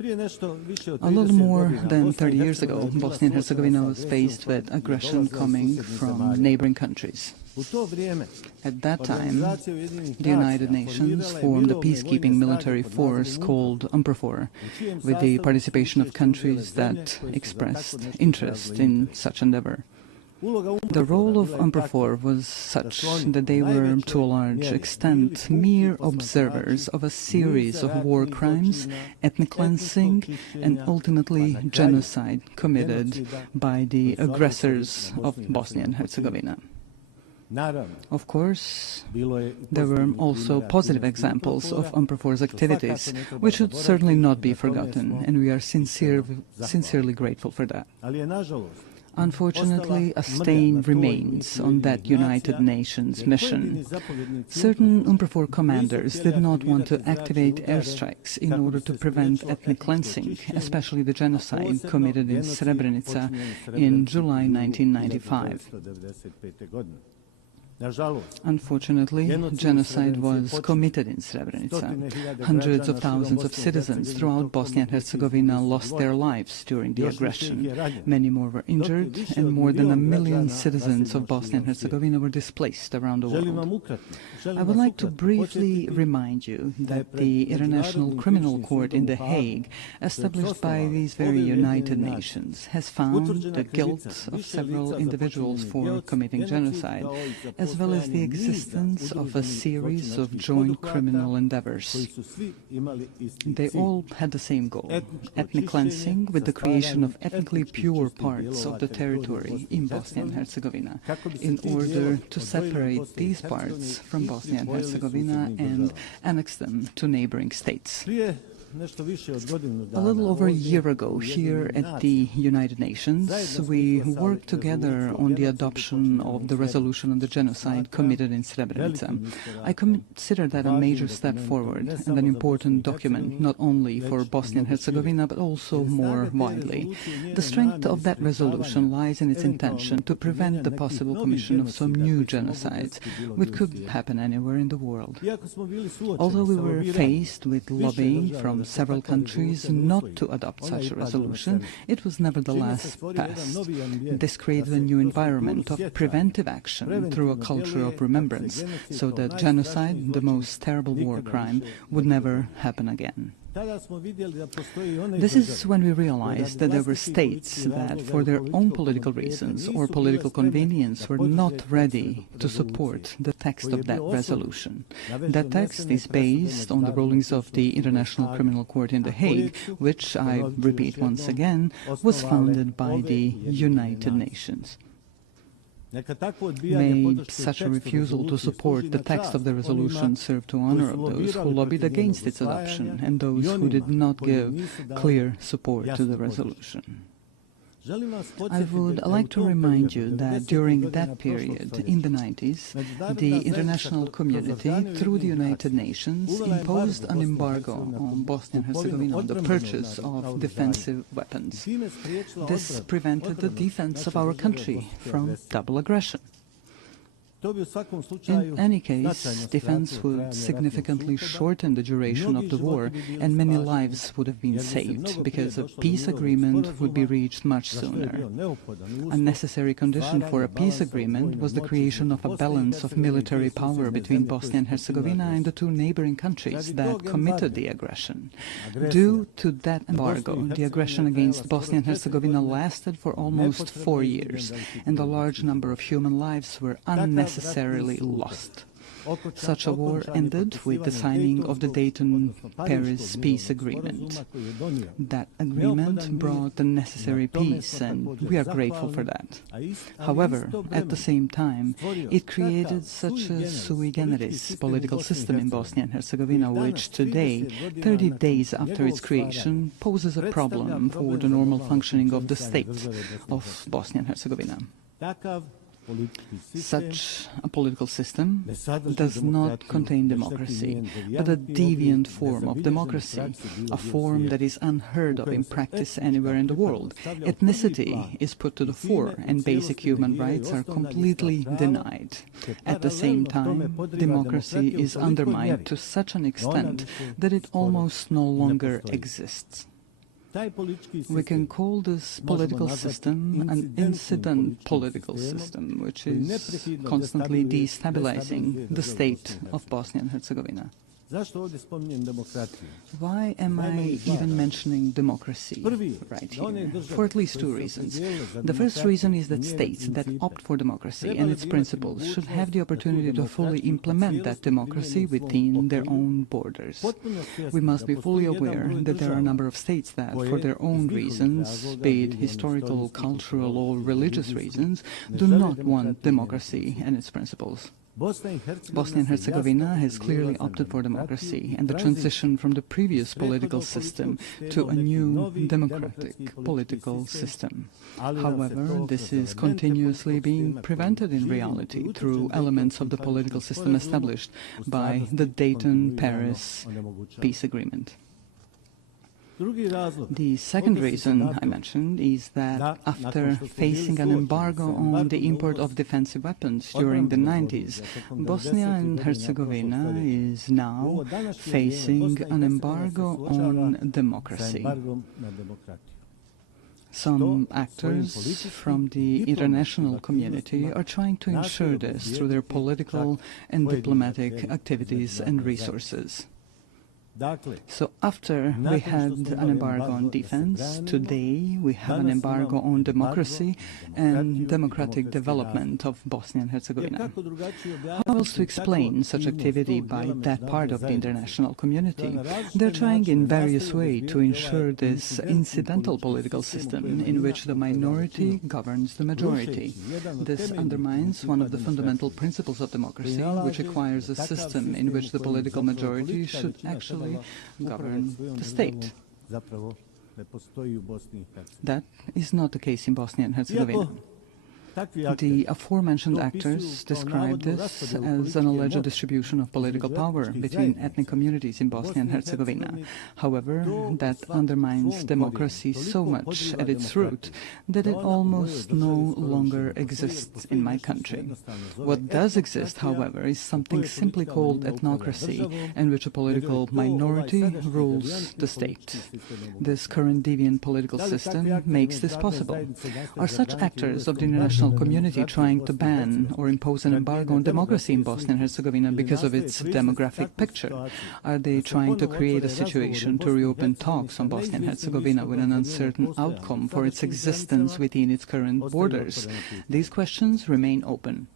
A little more than 30 years ago, Bosnia and Herzegovina was faced with aggression coming from neighboring countries. At that time, the United Nations formed a peacekeeping military force called UNPROFOR, with the participation of countries that expressed interest in such endeavor. The role of UNPROFOR was such that they were, to a large extent, mere observers of a series of war crimes, ethnic cleansing, and ultimately genocide committed by the aggressors of Bosnia and Herzegovina. Of course, there were also positive examples of UNPROFOR's activities, which should certainly not be forgotten, and we are sincerely grateful for that. Unfortunately, a stain remains on that United Nations mission. Certain UNPROFOR commanders did not want to activate airstrikes in order to prevent ethnic cleansing, especially the genocide committed in Srebrenica in July 1995. Unfortunately, genocide was committed in Srebrenica. Hundreds of thousands of citizens throughout Bosnia and Herzegovina lost their lives during the aggression. Many more were injured, and more than 1 million citizens of Bosnia and Herzegovina were displaced around the world. I would like to briefly remind you that the International Criminal Court in The Hague, established by these very United Nations, has found the guilt of several individuals for committing genocide, as well as the existence of a series of joint criminal endeavors. They all had the same goal, ethnic cleansing with the creation of ethnically pure parts of the territory in Bosnia and Herzegovina, in order to separate these parts from Bosnia and Herzegovina and annex them to neighboring states. A little over a year ago, here at the United Nations, we worked together on the adoption of the resolution on the genocide committed in Srebrenica. I consider that a major step forward and an important document, not only for Bosnia and Herzegovina, but also more widely. The strength of that resolution lies in its intention to prevent the possible commission of some new genocides, which could happen anywhere in the world. Although we were faced with lobbying from several countries not to adopt such a resolution, it was nevertheless passed. This created a new environment of preventive action through a culture of remembrance, so that genocide, the most terrible war crime, would never happen again. This is when we realized that there were states that, for their own political reasons or political convenience, were not ready to support the text of that resolution. That text is based on the rulings of the International Criminal Court in The Hague, which, I repeat once again, was founded by the United Nations. May such a refusal to support the text of the resolution serve to honor of those who lobbied against its adoption and those who did not give clear support to the resolution. I would like to remind you that during that period, in the 90s, the international community, through the United Nations, imposed an embargo on Bosnia and Herzegovina on the purchase of defensive weapons. This prevented the defense of our country from double aggression. In any case, defense would significantly shorten the duration of the war, and many lives would have been saved, because a peace agreement would be reached much sooner. A necessary condition for a peace agreement was the creation of a balance of military power between Bosnia and Herzegovina and the two neighboring countries that committed the aggression. Due to that embargo, the aggression against Bosnia and Herzegovina lasted for almost 4 years, and a large number of human lives were unnecessarily lost. Such a war ended with the signing of the Dayton-Paris peace agreement. That agreement brought the necessary peace, and we are grateful for that. However, at the same time, it created such a sui generis political system in Bosnia and Herzegovina, which today, 30 days after its creation, poses a problem for the normal functioning of the state of Bosnia and Herzegovina. Such a political system does not contain democracy, but a deviant form of democracy, a form that is unheard of in practice anywhere in the world. Ethnicity is put to the fore, and basic human rights are completely denied. At the same time, democracy is undermined to such an extent that it almost no longer exists. We can call this political system an incident political system, which is constantly destabilizing the state of Bosnia and Herzegovina. Why am I even mentioning democracy right here? For at least 2 reasons. The first reason is that states that opt for democracy and its principles should have the opportunity to fully implement that democracy within their own borders. We must be fully aware that there are a number of states that, for their own reasons, be it historical, cultural, or religious reasons, do not want democracy and its principles. Bosnia and Herzegovina has clearly opted for democracy and the transition from the previous political system to a new democratic political system. However, this is continuously being prevented in reality through elements of the political system established by the Dayton-Paris peace agreement. The second reason I mentioned is that after facing an embargo on the import of defensive weapons during the 90s, Bosnia and Herzegovina is now facing an embargo on democracy. Some actors from the international community are trying to ensure this through their political and diplomatic activities and resources. So after we had an embargo on defense, today we have an embargo on democracy and democratic development of Bosnia and Herzegovina. How else to explain such activity by that part of the international community? They're trying in various ways to ensure this incidental political system in which the minority governs the majority. This undermines one of the fundamental principles of democracy, which requires a system in which the political majority should actually govern the state. That is not the case in Bosnia and Herzegovina. The aforementioned actors describe this as an alleged distribution of political power between ethnic communities in Bosnia and Herzegovina. However, that undermines democracy so much at its root that it almost no longer exists in my country. What does exist, however, is something simply called ethnocracy, in which a political minority rules the state. This current deviant political system makes this possible. Are such actors of the international community trying to ban or impose an embargo on democracy in Bosnia and Herzegovina because of its demographic picture? Are they trying to create a situation to reopen talks on Bosnia and Herzegovina with an uncertain outcome for its existence within its current borders? These questions remain open.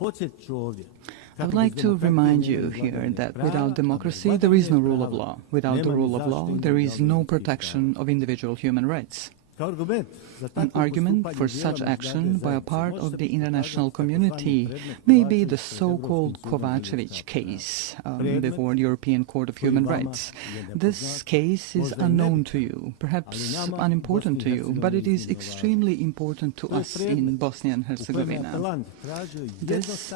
I would like to remind you here that without democracy, there is no rule of law. Without the rule of law, there is no protection of individual human rights. An argument for such action by a part of the international community may be the so-called Kovacevic case before the European Court of Human Rights. This case is unknown to you, perhaps unimportant to you, but it is extremely important to us in Bosnia and Herzegovina. This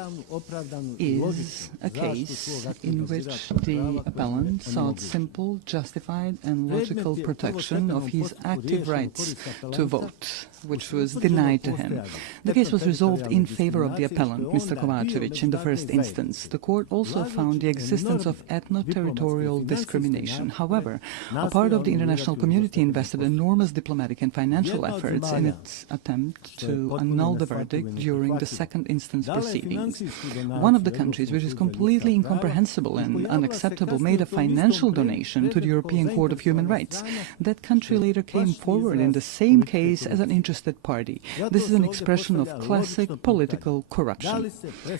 is a case in which the appellant sought simple, justified and logical protection of his active rights to vote, which was denied to him. The case was resolved in favor of the appellant, Mr. Kovacevic, in the first instance. The court also found the existence of ethno-territorial discrimination. However, a part of the international community invested enormous diplomatic and financial efforts in its attempt to annul the verdict during the second instance proceedings. One of the countries, which is completely incomprehensible and unacceptable, made a financial donation to the European Court of Human Rights. That country later came forward in the same case as an interested party. This is an expression of classic political corruption.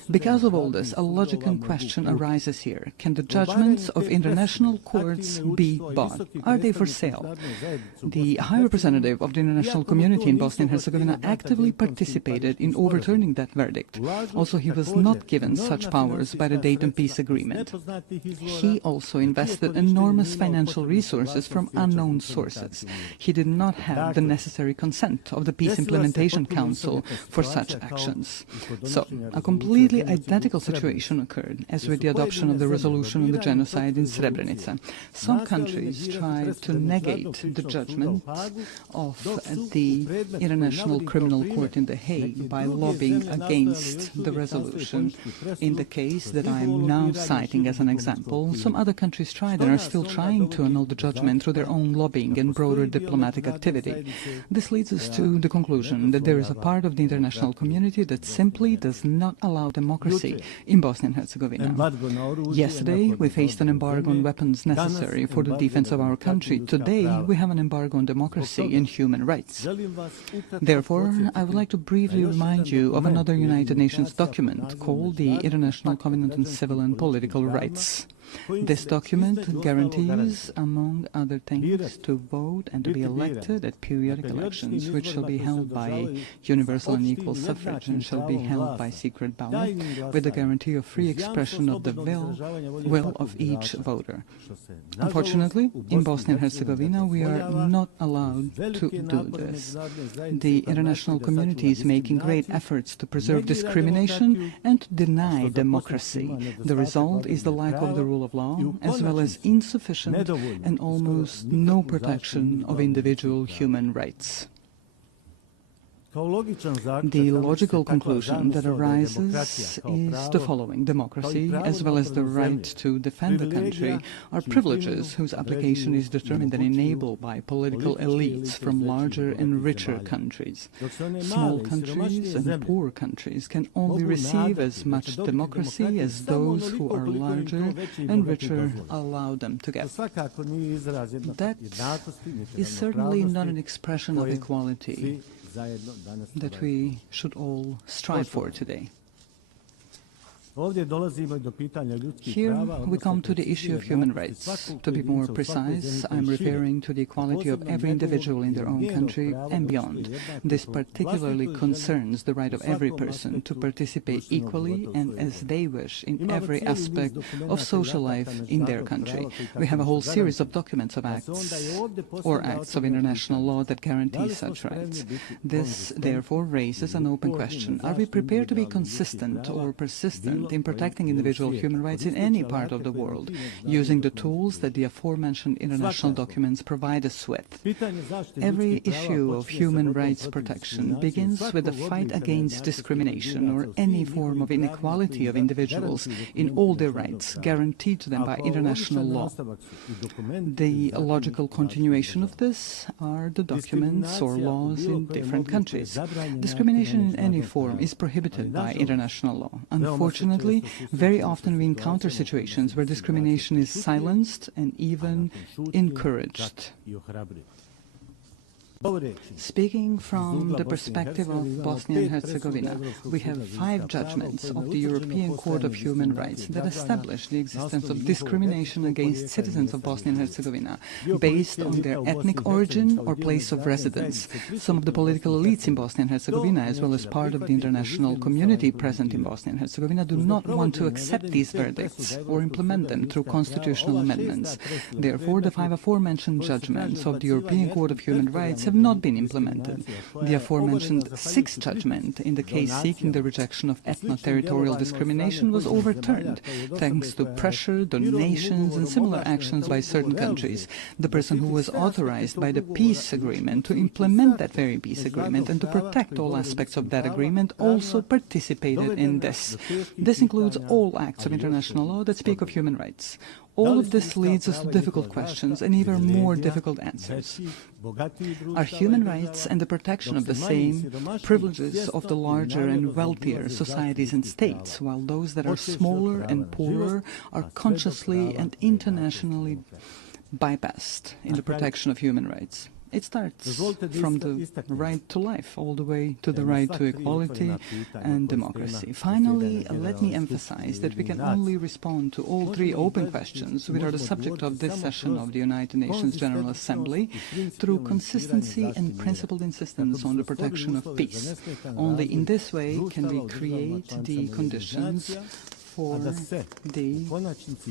Because of all this, a logical question arises here. Can the judgments of international courts be bought? Are they for sale? The High Representative of the international community in Bosnia and Herzegovina actively participated in overturning that verdict. Also, he was not given such powers by the Dayton Peace Agreement. He also invested enormous financial resources from unknown sources. He did not have the necessary consent of the Peace Implementation Council for such actions. So, a completely identical situation occurred as with the adoption of the resolution on the genocide in Srebrenica. Some countries tried to negate the judgment of the International Criminal Court in The Hague by lobbying against the resolution. In the case that I am now citing as an example, some other countries tried and are still trying to annul the judgment through their own lobbying and broader diplomatic activity. This leads us to the conclusion that there is a part of the international community that simply does not allow democracy in Bosnia and Herzegovina. Yesterday, we faced an embargo on weapons necessary for the defense of our country. Today, we have an embargo on democracy and human rights. Therefore, I would like to briefly remind you of another United Nations document called the International Covenant on Civil and Political Rights. This document guarantees, among other things, to vote and to be elected at periodic elections, which shall be held by universal and equal suffrage and shall be held by secret ballot, with the guarantee of free expression of the will of each voter. Unfortunately, in Bosnia and Herzegovina, we are not allowed to do this. The international community is making great efforts to preserve discrimination and to deny democracy. The result is the lack of the rule of law, as well as insufficient and almost no protection of individual human rights. The logical conclusion that arises is the following. Democracy, as well as the right to defend the country, are privileges whose application is determined and enabled by political elites from larger and richer countries. Small countries and poor countries can only receive as much democracy as those who are larger and richer allow them to get. That is certainly not an expression of equality that we should all strive for today. Here we come to the issue of human rights. To be more precise, I am referring to the equality of every individual in their own country and beyond. This particularly concerns the right of every person to participate equally and as they wish in every aspect of social life in their country. We have a whole series of documents of acts of international law that guarantee such rights. This, therefore, raises an open question. Are we prepared to be consistent or persistent in protecting individual human rights in any part of the world, using the tools that the aforementioned international documents provide us with? Every issue of human rights protection begins with the fight against discrimination or any form of inequality of individuals in all their rights guaranteed to them by international law. The logical continuation of this are the documents or laws in different countries. Discrimination in any form is prohibited by international law. Unfortunately, very often we encounter situations where discrimination is silenced and even encouraged. Speaking from the perspective of Bosnia and Herzegovina, we have 5 judgments of the European Court of Human Rights that establish the existence of discrimination against citizens of Bosnia and Herzegovina based on their ethnic origin or place of residence. Some of the political elites in Bosnia and Herzegovina, as well as part of the international community present in Bosnia and Herzegovina, do not want to accept these verdicts or implement them through constitutional amendments. Therefore, the 5 aforementioned judgments of the European Court of Human Rights have not been implemented. The aforementioned 6th judgment in the case seeking the rejection of ethno-territorial discrimination was overturned thanks to pressure, donations and similar actions by certain countries. The person who was authorized by the peace agreement to implement that very peace agreement and to protect all aspects of that agreement also participated in this. This includes all acts of international law that speak of human rights. All of this leads us to difficult questions and even more difficult answers. Are human rights and the protection of the same privileges of the larger and wealthier societies and states, while those that are smaller and poorer are consciously and internationally bypassed in the protection of human rights? It starts from the right to life all the way to the right to equality and democracy. Finally, let me emphasize that we can only respond to all 3 open questions which are the subject of this session of the United Nations General Assembly through consistency and principled insistence on the protection of peace. Only in this way can we create the conditions for the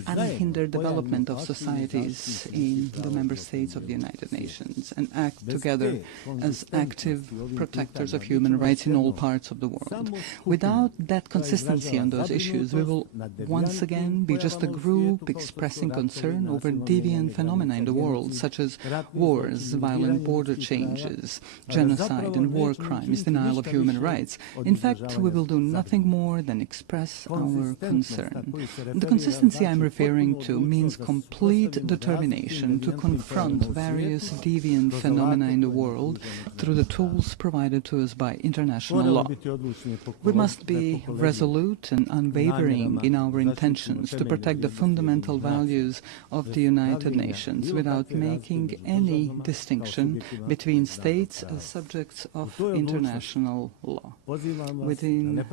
unhindered development of societies in the member states of the United Nations and act together as active protectors of human rights in all parts of the world. Without that consistency on those issues, we will once again be just a group expressing concern over deviant phenomena in the world, such as wars, violent border changes, genocide and war crimes, denial of human rights. In fact, we will do nothing more than express our concern. The consistency I'm referring to means complete determination to confront various deviant phenomena in the world through the tools provided to us by international law. We must be resolute and unwavering in our intentions to protect the fundamental values of the United Nations without making any distinction between states as subjects of international law. Within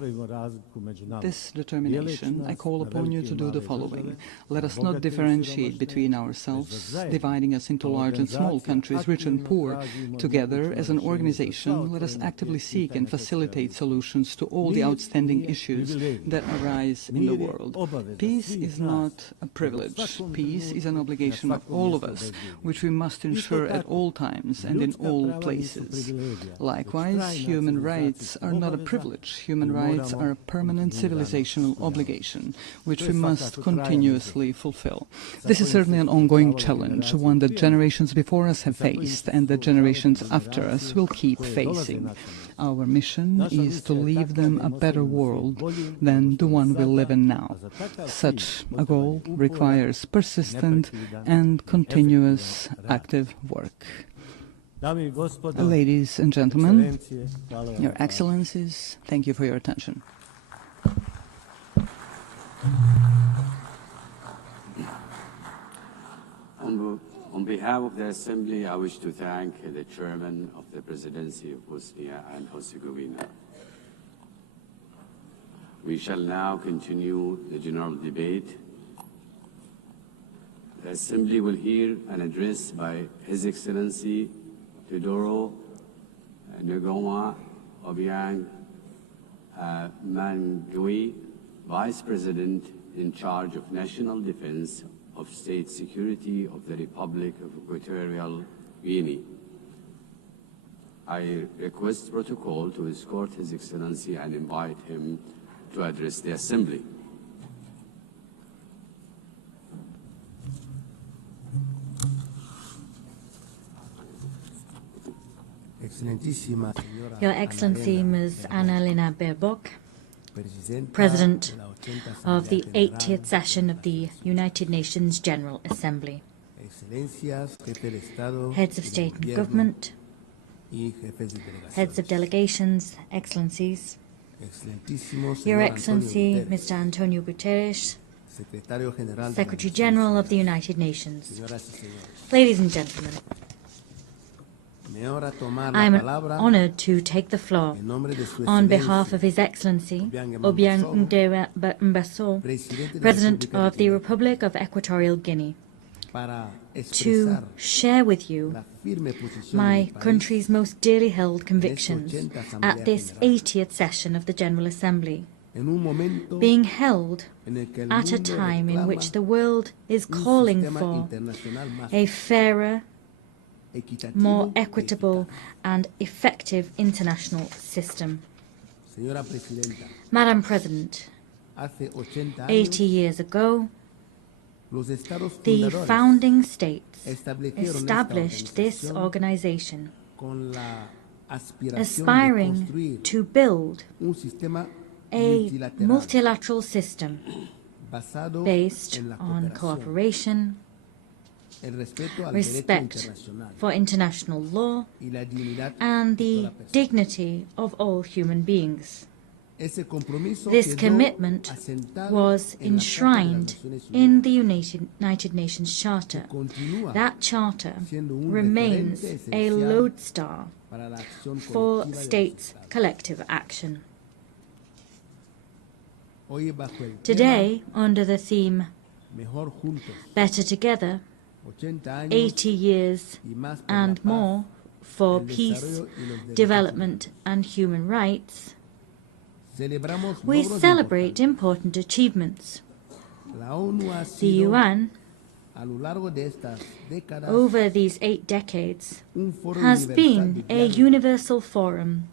this determination, I call upon you to do the following. Let us not differentiate between ourselves, dividing us into large and small countries, rich and poor. Together, as an organization, let us actively seek and facilitate solutions to all the outstanding issues that arise in the world. Peace is not a privilege. Peace is an obligation of all of us, which we must ensure at all times and in all places. Likewise, human rights are not a privilege. Human rights are a permanent civilizational obligation, which we must continuously fulfill. This is certainly an ongoing challenge, one that generations before us have faced and that generations after us will keep facing. Our mission is to leave them a better world than the one we live in now. Such a goal requires persistent and continuous active work. Ladies and gentlemen, Your Excellencies, thank you for your attention. On behalf of the Assembly, I wish to thank the Chairman of the Presidency of Bosnia and Herzegovina. We shall now continue the general debate. The Assembly will hear an address by His Excellency Teodoro Ngoma Obiang Mangui, Vice President in charge of National Defense of State Security of the Republic of Equatorial Guinea. I request protocol to escort His Excellency and invite him to address the Assembly. Your Excellency Ms. Annalena Baerbock, President of the 80th session of the United Nations General Assembly, Heads of State and Government, Heads of Delegations, Excellencies, Your Excellency Mr. Antonio Guterres, Secretary General of the United Nations, ladies and gentlemen, I'm honored to take the floor on behalf of His Excellency Obiang Mbaso, President of the Republic of Equatorial Guinea, to share with you my country's most dearly held convictions at this 80th session of the General Assembly, being held at a time in which the world is calling for a fairer, more equitable and effective international system. Madam President, 80 years ago, the founding states established this organization, aspiring to build a multilateral system based on cooperation, respect for international law, and the dignity of all human beings. This commitment was enshrined in the United Nations Charter. That charter remains a lodestar for states' collective action. Today, under the theme Better Together, 80 years and more for peace, development and human rights, we celebrate important achievements. The UN, over these 8 decades, has been a universal forum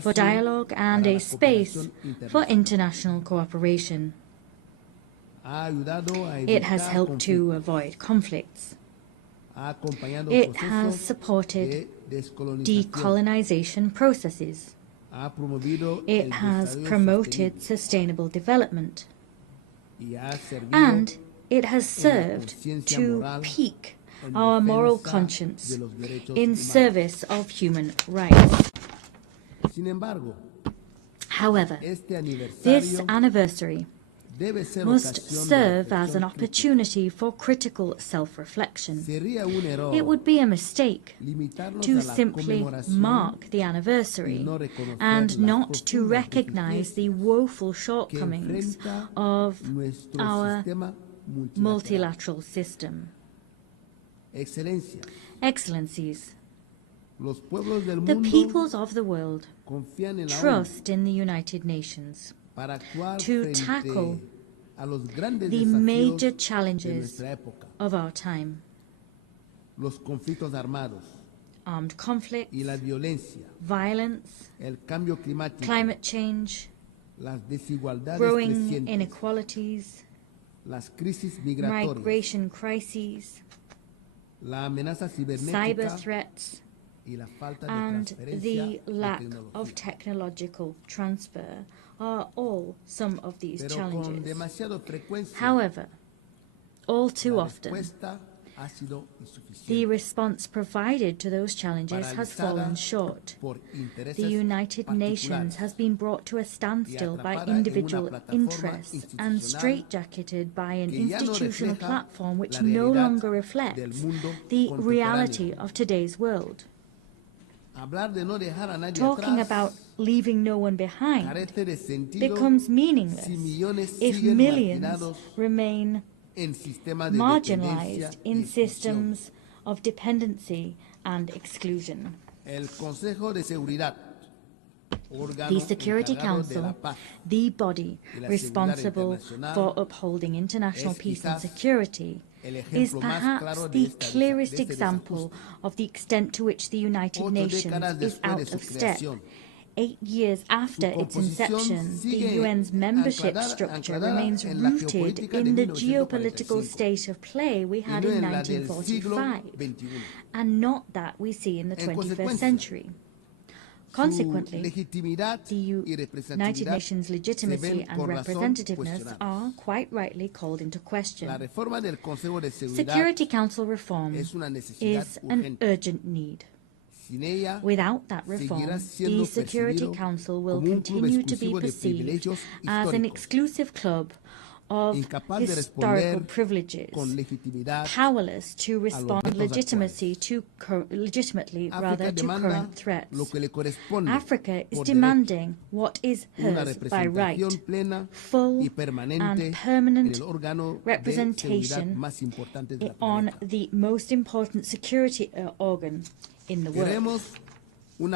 for dialogue and a space for international cooperation. It has helped to avoid conflicts. It has supported decolonization processes. It has promoted sustainable development. And it has served to pique our moral conscience in service of human rights. However, this anniversary must serve as an opportunity for critical self-reflection. It would be a mistake to simply mark the anniversary and not to recognize the woeful shortcomings of our multilateral system. Excellencies, the peoples of the world trust in the United Nations to tackle the major challenges of our time: armed conflict, violence, climate change, growing inequalities, migration crises, cyber threats, and the lack of technological transfer are all some of these challenges. However, all too often, the response provided to those challenges has fallen short. The United Nations has been brought to a standstill by individual interests and straitjacketed by an institutional platform which no longer reflects the reality of today's world. Talking about leaving no one behind becomes meaningless if millions remain marginalized in systems of dependency and exclusion. The Security Council, the body responsible for upholding international peace and security, is perhaps the clearest example of the extent to which the United Nations is out of step. 8 years after its inception, the UN's membership structure remains rooted in the geopolitical state of play we had in 1945, and not that we see in the 21st century. Consequently, the United Nations' legitimacy and representativeness are quite rightly called into question. Security Council reform is an urgent need. Without that reform, the Security Council will continue to be perceived as an exclusive club of historical privileges, powerless to respond legitimately to current threats. Africa is demanding what is hers by right, full and permanent representation on the most important security organ in the world. We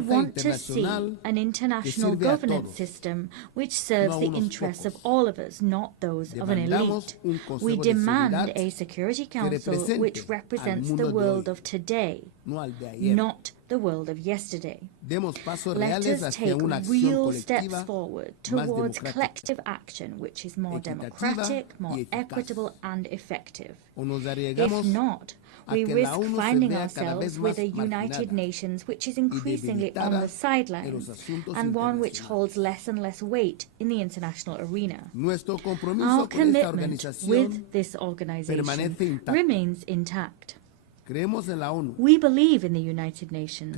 want to see an international governance system which serves the interests of all of us, not those of an elite. We demand a Security Council which represents the world of today, not the world of yesterday. Let us take real steps forward towards collective action which is more democratic, more equitable and effective. If not, we risk finding ourselves with a United Nations which is increasingly on the sidelines and one which holds less and less weight in the international arena. Our commitment with this organization remains intact. We believe in the United Nations.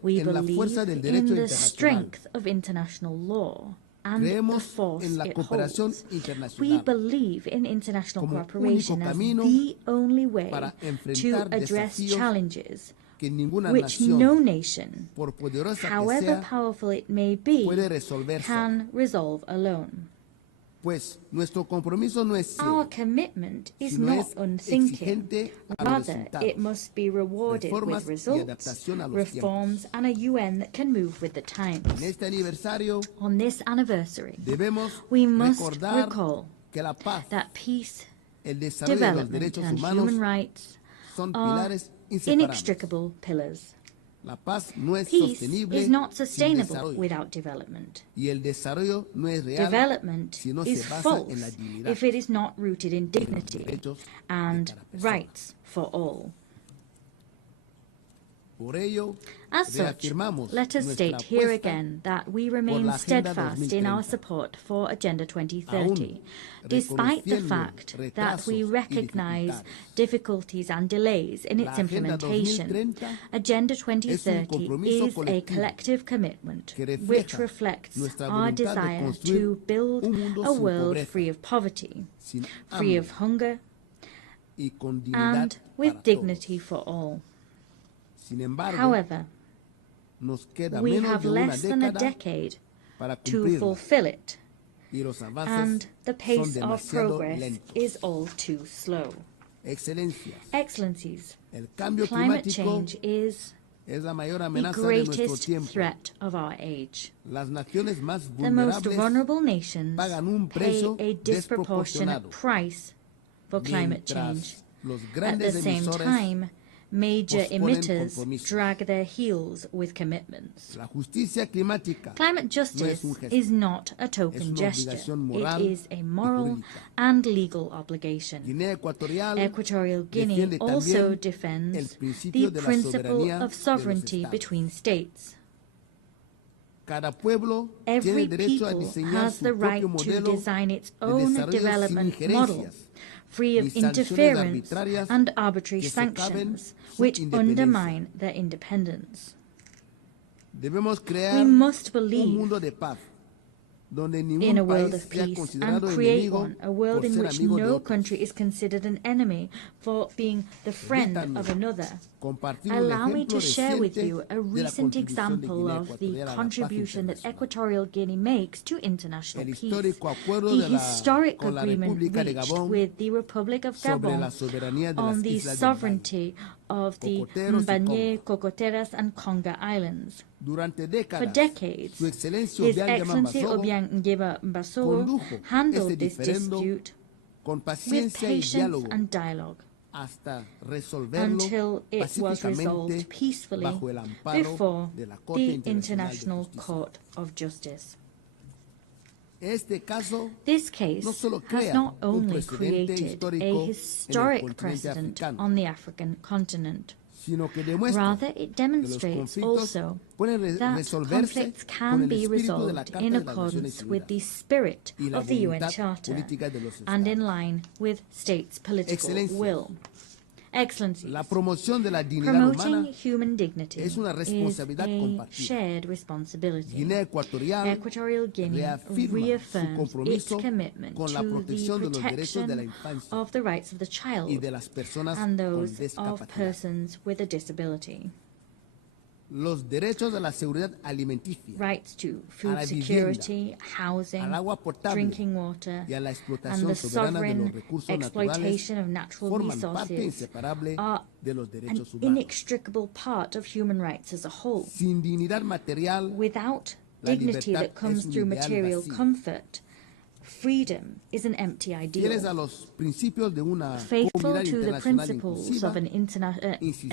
We believe in the strength of international law and the force it holds. We believe in international cooperation as the only way to address challenges which no nation, however powerful it may be, can resolve alone. Our commitment is not unthinking. Rather, it must be rewarded with results, reforms, and a UN that can move with the times. On this anniversary, we must recall that peace, development, and human rights are inextricable pillars. Peace is not sustainable without development. Development is false if it is not rooted in dignity and rights for all. As such, let us state here again that we remain steadfast in our support for Agenda 2030, despite the fact that we recognize difficulties and delays in its implementation. Agenda 2030 is a collective commitment which reflects our desire to build a world free of poverty, free of hunger, and with dignity for all. However, we have less than a decade to fulfill it, and the pace of progress is all too slow. Excellencies, climate change is the greatest threat of our age. The most vulnerable nations pay a disproportionate price for climate change. At the same time, major emitters drag their heels with commitments. Climate justice is not a token gesture. It is a moral and legal obligation. Equatorial Guinea also defends the principle of sovereignty between states. Every people has the right to design its own development model, free of interference and arbitrary sanctions, which undermine their independence. We must believe in a world of peace and create one, a world in which no country is considered an enemy for being the friend of another. Allow me to share with you a recent example of the contribution that Equatorial Guinea makes to international peace. The historic agreement reached with the Republic of Gabon on the sovereignty of the Mbanye, Cocoteras, and Conga Islands. For decades, His Excellency Obiang Nguema Mbasogo handled this dispute with patience and dialogue until it was resolved peacefully before the International Court of Justice. This case has not only created a historic precedent on the African continent, rather it demonstrates also that conflicts can be resolved in accordance with the spirit of the UN Charter and in line with states' political will. Excellencies, la promoción de la dignidad promoting humana human dignity es una responsabilidad is a compartida. shared responsibility. Equatorial Guinea reaffirms its commitment con la to the protección de los derechos de la protection infancia of the rights of the child y de las personas and con those of discapacidad. persons with a disability. Los derechos de la seguridad alimenticia, Rights to a food la security, housing, al agua potable drinking water, y a la and explotación the soberana de los sovereign recursos exploitation naturales of natural forman parte resources inseparable are de los an derechos humanos. inextricable part of human rights as a whole. Sin dignidad material, Without la dignity libertad that comes es un through ideal material vacío. comfort, freedom is an empty Fieles a ideal. los principios de una Faithful comunidad to the internacional principles inclusiva, of an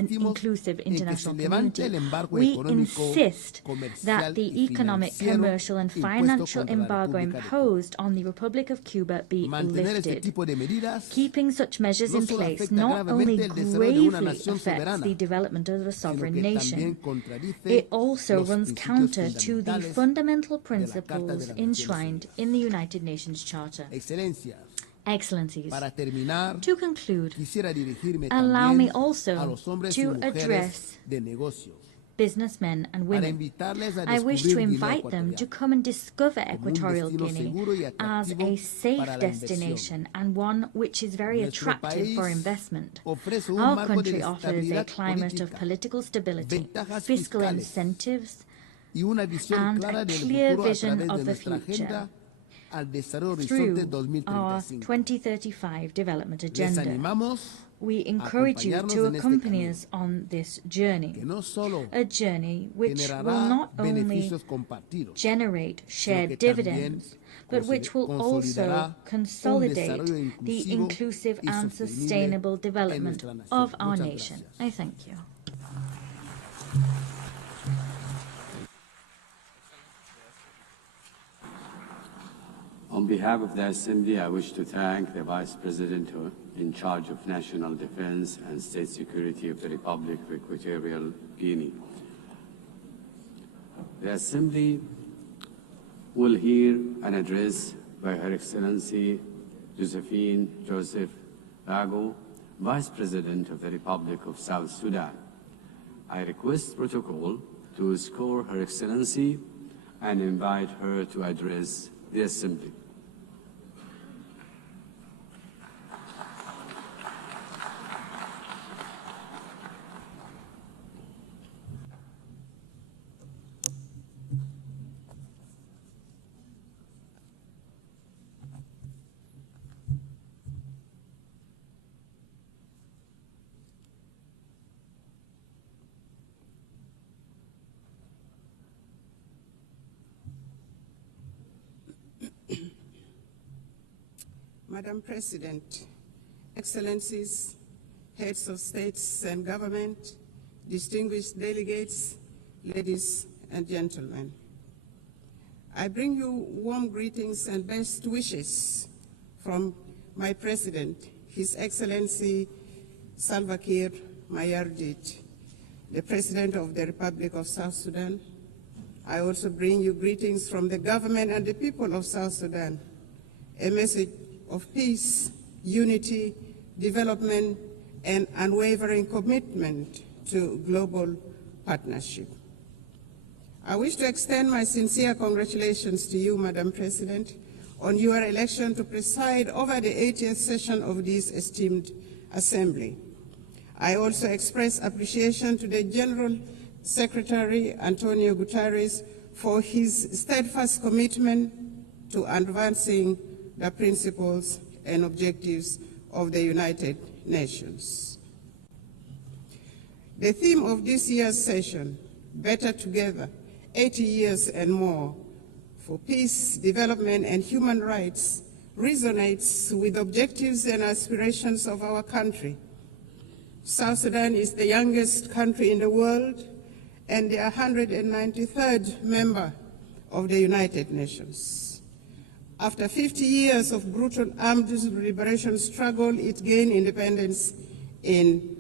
inclusive en que se international levante community, el embargo we económico, insist comercial that the y economic, financiero commercial and impuesto financial contra la embargo República de imposed on the Republic of Cuba be Mantener este lifted. tipo de medidas Keeping such measures no in solo place afecta not only gravemente el desarrollo de una gravely nación affects soberana, the development of a sino sovereign que nation, también contradice it also los runs principios counter to the fundamentales fundamental de la Carta de principles las Naciones enshrined in the United Nations Charter. Excelencias, Excellencies, para terminar, to conclude, quisiera dirigirme allow me también also a los hombres y to mujeres address de negocios businessmen and para women. invitarles a I wish to descubrir Guinea invite them to Ecuatorial come and discover como un Equatorial destino Guinea seguro y as atractivo a safe para la inversión. destination and one which is very Nuestro attractive for país investment. ofrece un Our marco de country offers a estabilidad climate of política, political stability, ventajas fiscal fiscales incentives, y una visión and clara a del clear futuro a vision través of de the nuestra future agenda al desarrollo through Horizonte our 2035. 2035 development Les agenda. animamos We a encourage you acompañarnos to en este accompany camino, us on this journey, que no solo a journey which will generará not only beneficios compartidos, generate sino shared que dividends, but which will consolidará also un consolidate desarrollo the inclusivo inclusive y and sostenible sustainable en development nuestra nación. of our Muchas nation. gracias. I thank you. On behalf of the Assembly, I wish to thank the Vice President in charge of National Defense and State Security of the Republic of Equatorial Guinea. The Assembly will hear an address by Her Excellency Josephine Joseph Lago, Vice President of the Republic of South Sudan. I request protocol to escort Her Excellency and invite her to address the Assembly. Madam President, Excellencies, heads of states and government, distinguished delegates, ladies and gentlemen. I bring you warm greetings and best wishes from my President, His Excellency Salva Kiir Mayardit, the President of the Republic of South Sudan. I also bring you greetings from the government and the people of South Sudan, a message of peace, unity, development, and unwavering commitment to global partnership. I wish to extend my sincere congratulations to you, Madam President, on your election to preside over the 80th session of this esteemed Assembly. I also express appreciation to the General Secretary, Antonio Guterres, for his steadfast commitment to advancing the principles and objectives of the United Nations. The theme of this year's session, Better Together, 80 years and more, for peace, development, and human rights, resonates with objectives and aspirations of our country. South Sudan is the youngest country in the world and the 193rd member of the United Nations. After 50 years of brutal armed liberation struggle, it gained independence in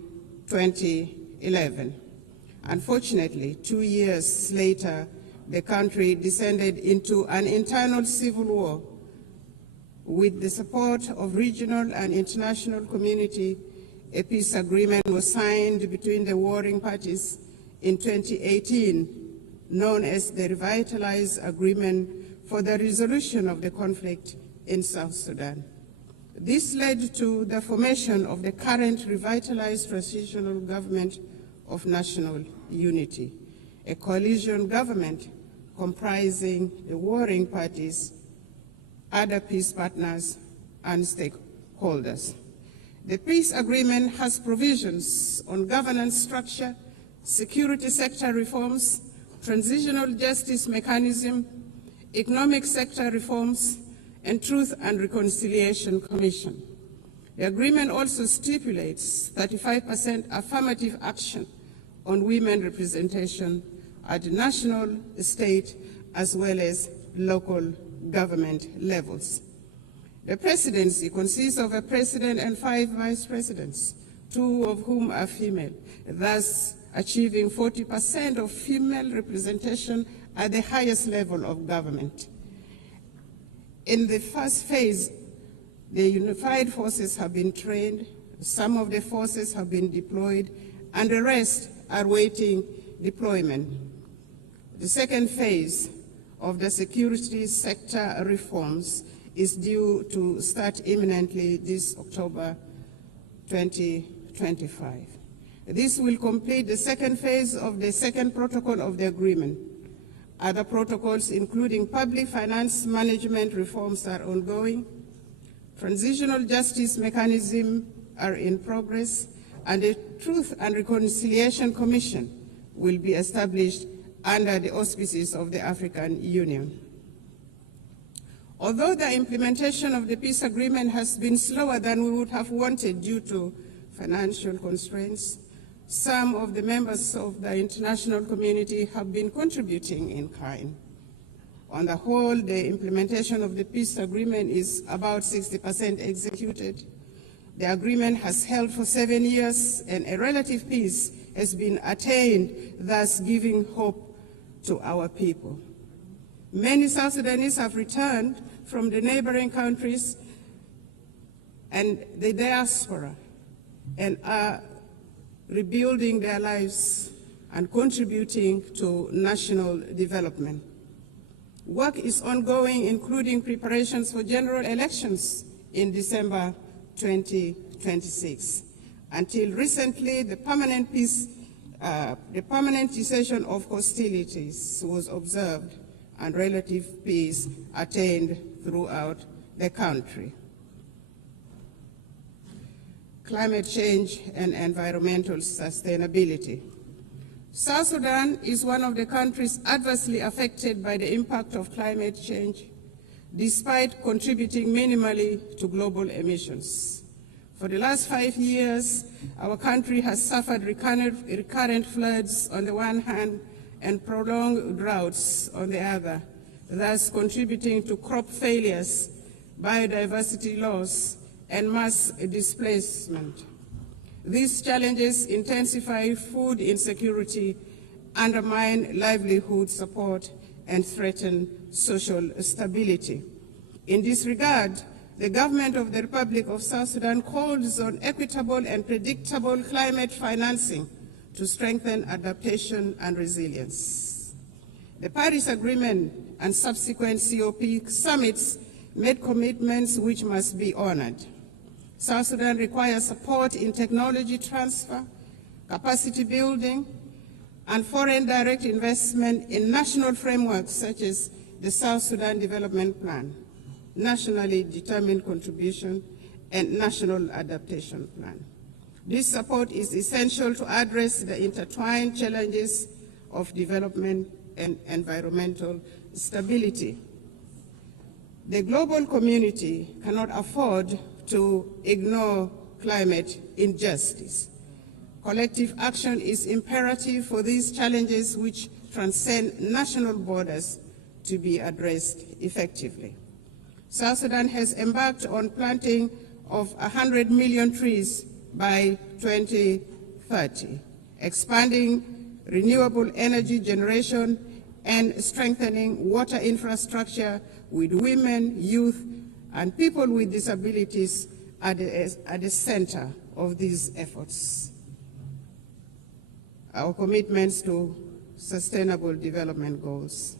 2011. Unfortunately, 2 years later, the country descended into an internal civil war. With the support of regional and international community, A peace agreement was signed between the warring parties in 2018, known as the Revitalized Agreement for the Resolution of the Conflict in South Sudan. This led to the formation of the current revitalized transitional government of national unity, a coalition government comprising the warring parties, other peace partners, and stakeholders. The peace agreement has provisions on governance structure, security sector reforms, transitional justice mechanism, economic sector reforms, and Truth and Reconciliation Commission. The agreement also stipulates 35% affirmative action on women representation at national, state, as well as local government levels. The presidency consists of a president and 5 vice presidents, 2 of whom are female, thus achieving 40% of female representation at the highest level of government. In the first phase, the unified forces have been trained, some of the forces have been deployed, and the rest are waiting deployment. The second phase of the security sector reforms is due to start imminently this October 2025. This will complete the second phase of the second protocol of the agreement. Other protocols, including public finance management reforms, are ongoing. Transitional justice mechanisms are in progress, and the Truth and Reconciliation Commission will be established under the auspices of the African Union. Although the implementation of the peace agreement has been slower than we would have wanted due to financial constraints, some of the members of the international community have been contributing in kind. On the whole, the implementation of the peace agreement is about 60% executed. The agreement has held for 7 years, and a relative peace has been attained, thus giving hope to our people. Many South Sudanese have returned from the neighboring countries and the diaspora and are rebuilding their lives and contributing to national development. Work is ongoing, including preparations for general elections in December 2026. Until recently, the permanent cessation of hostilities was observed and relative peace attained throughout the country. Climate change and environmental sustainability. South Sudan is one of the countries adversely affected by the impact of climate change, despite contributing minimally to global emissions. For the last 5 years, our country has suffered recurrent floods on the one hand and prolonged droughts on the other, thus contributing to crop failures, biodiversity loss, and mass displacement. These challenges intensify food insecurity, undermine livelihood support, and threaten social stability. In this regard, the government of the Republic of South Sudan calls on equitable and predictable climate financing to strengthen adaptation and resilience. The Paris Agreement and subsequent COP summits made commitments which must be honored. South Sudan requires support in technology transfer, capacity building, and foreign direct investment in national frameworks such as the South Sudan Development Plan, nationally determined contribution, and national adaptation plan. This support is essential to address the intertwined challenges of development and environmental stability. The global community cannot afford to ignore climate injustice. Collective action is imperative for these challenges which transcend national borders to be addressed effectively. South Sudan has embarked on planting of 100 million trees by 2030, expanding renewable energy generation and strengthening water infrastructure with women, youth, and people with disabilities at the center of these efforts. Our commitments to sustainable development goals.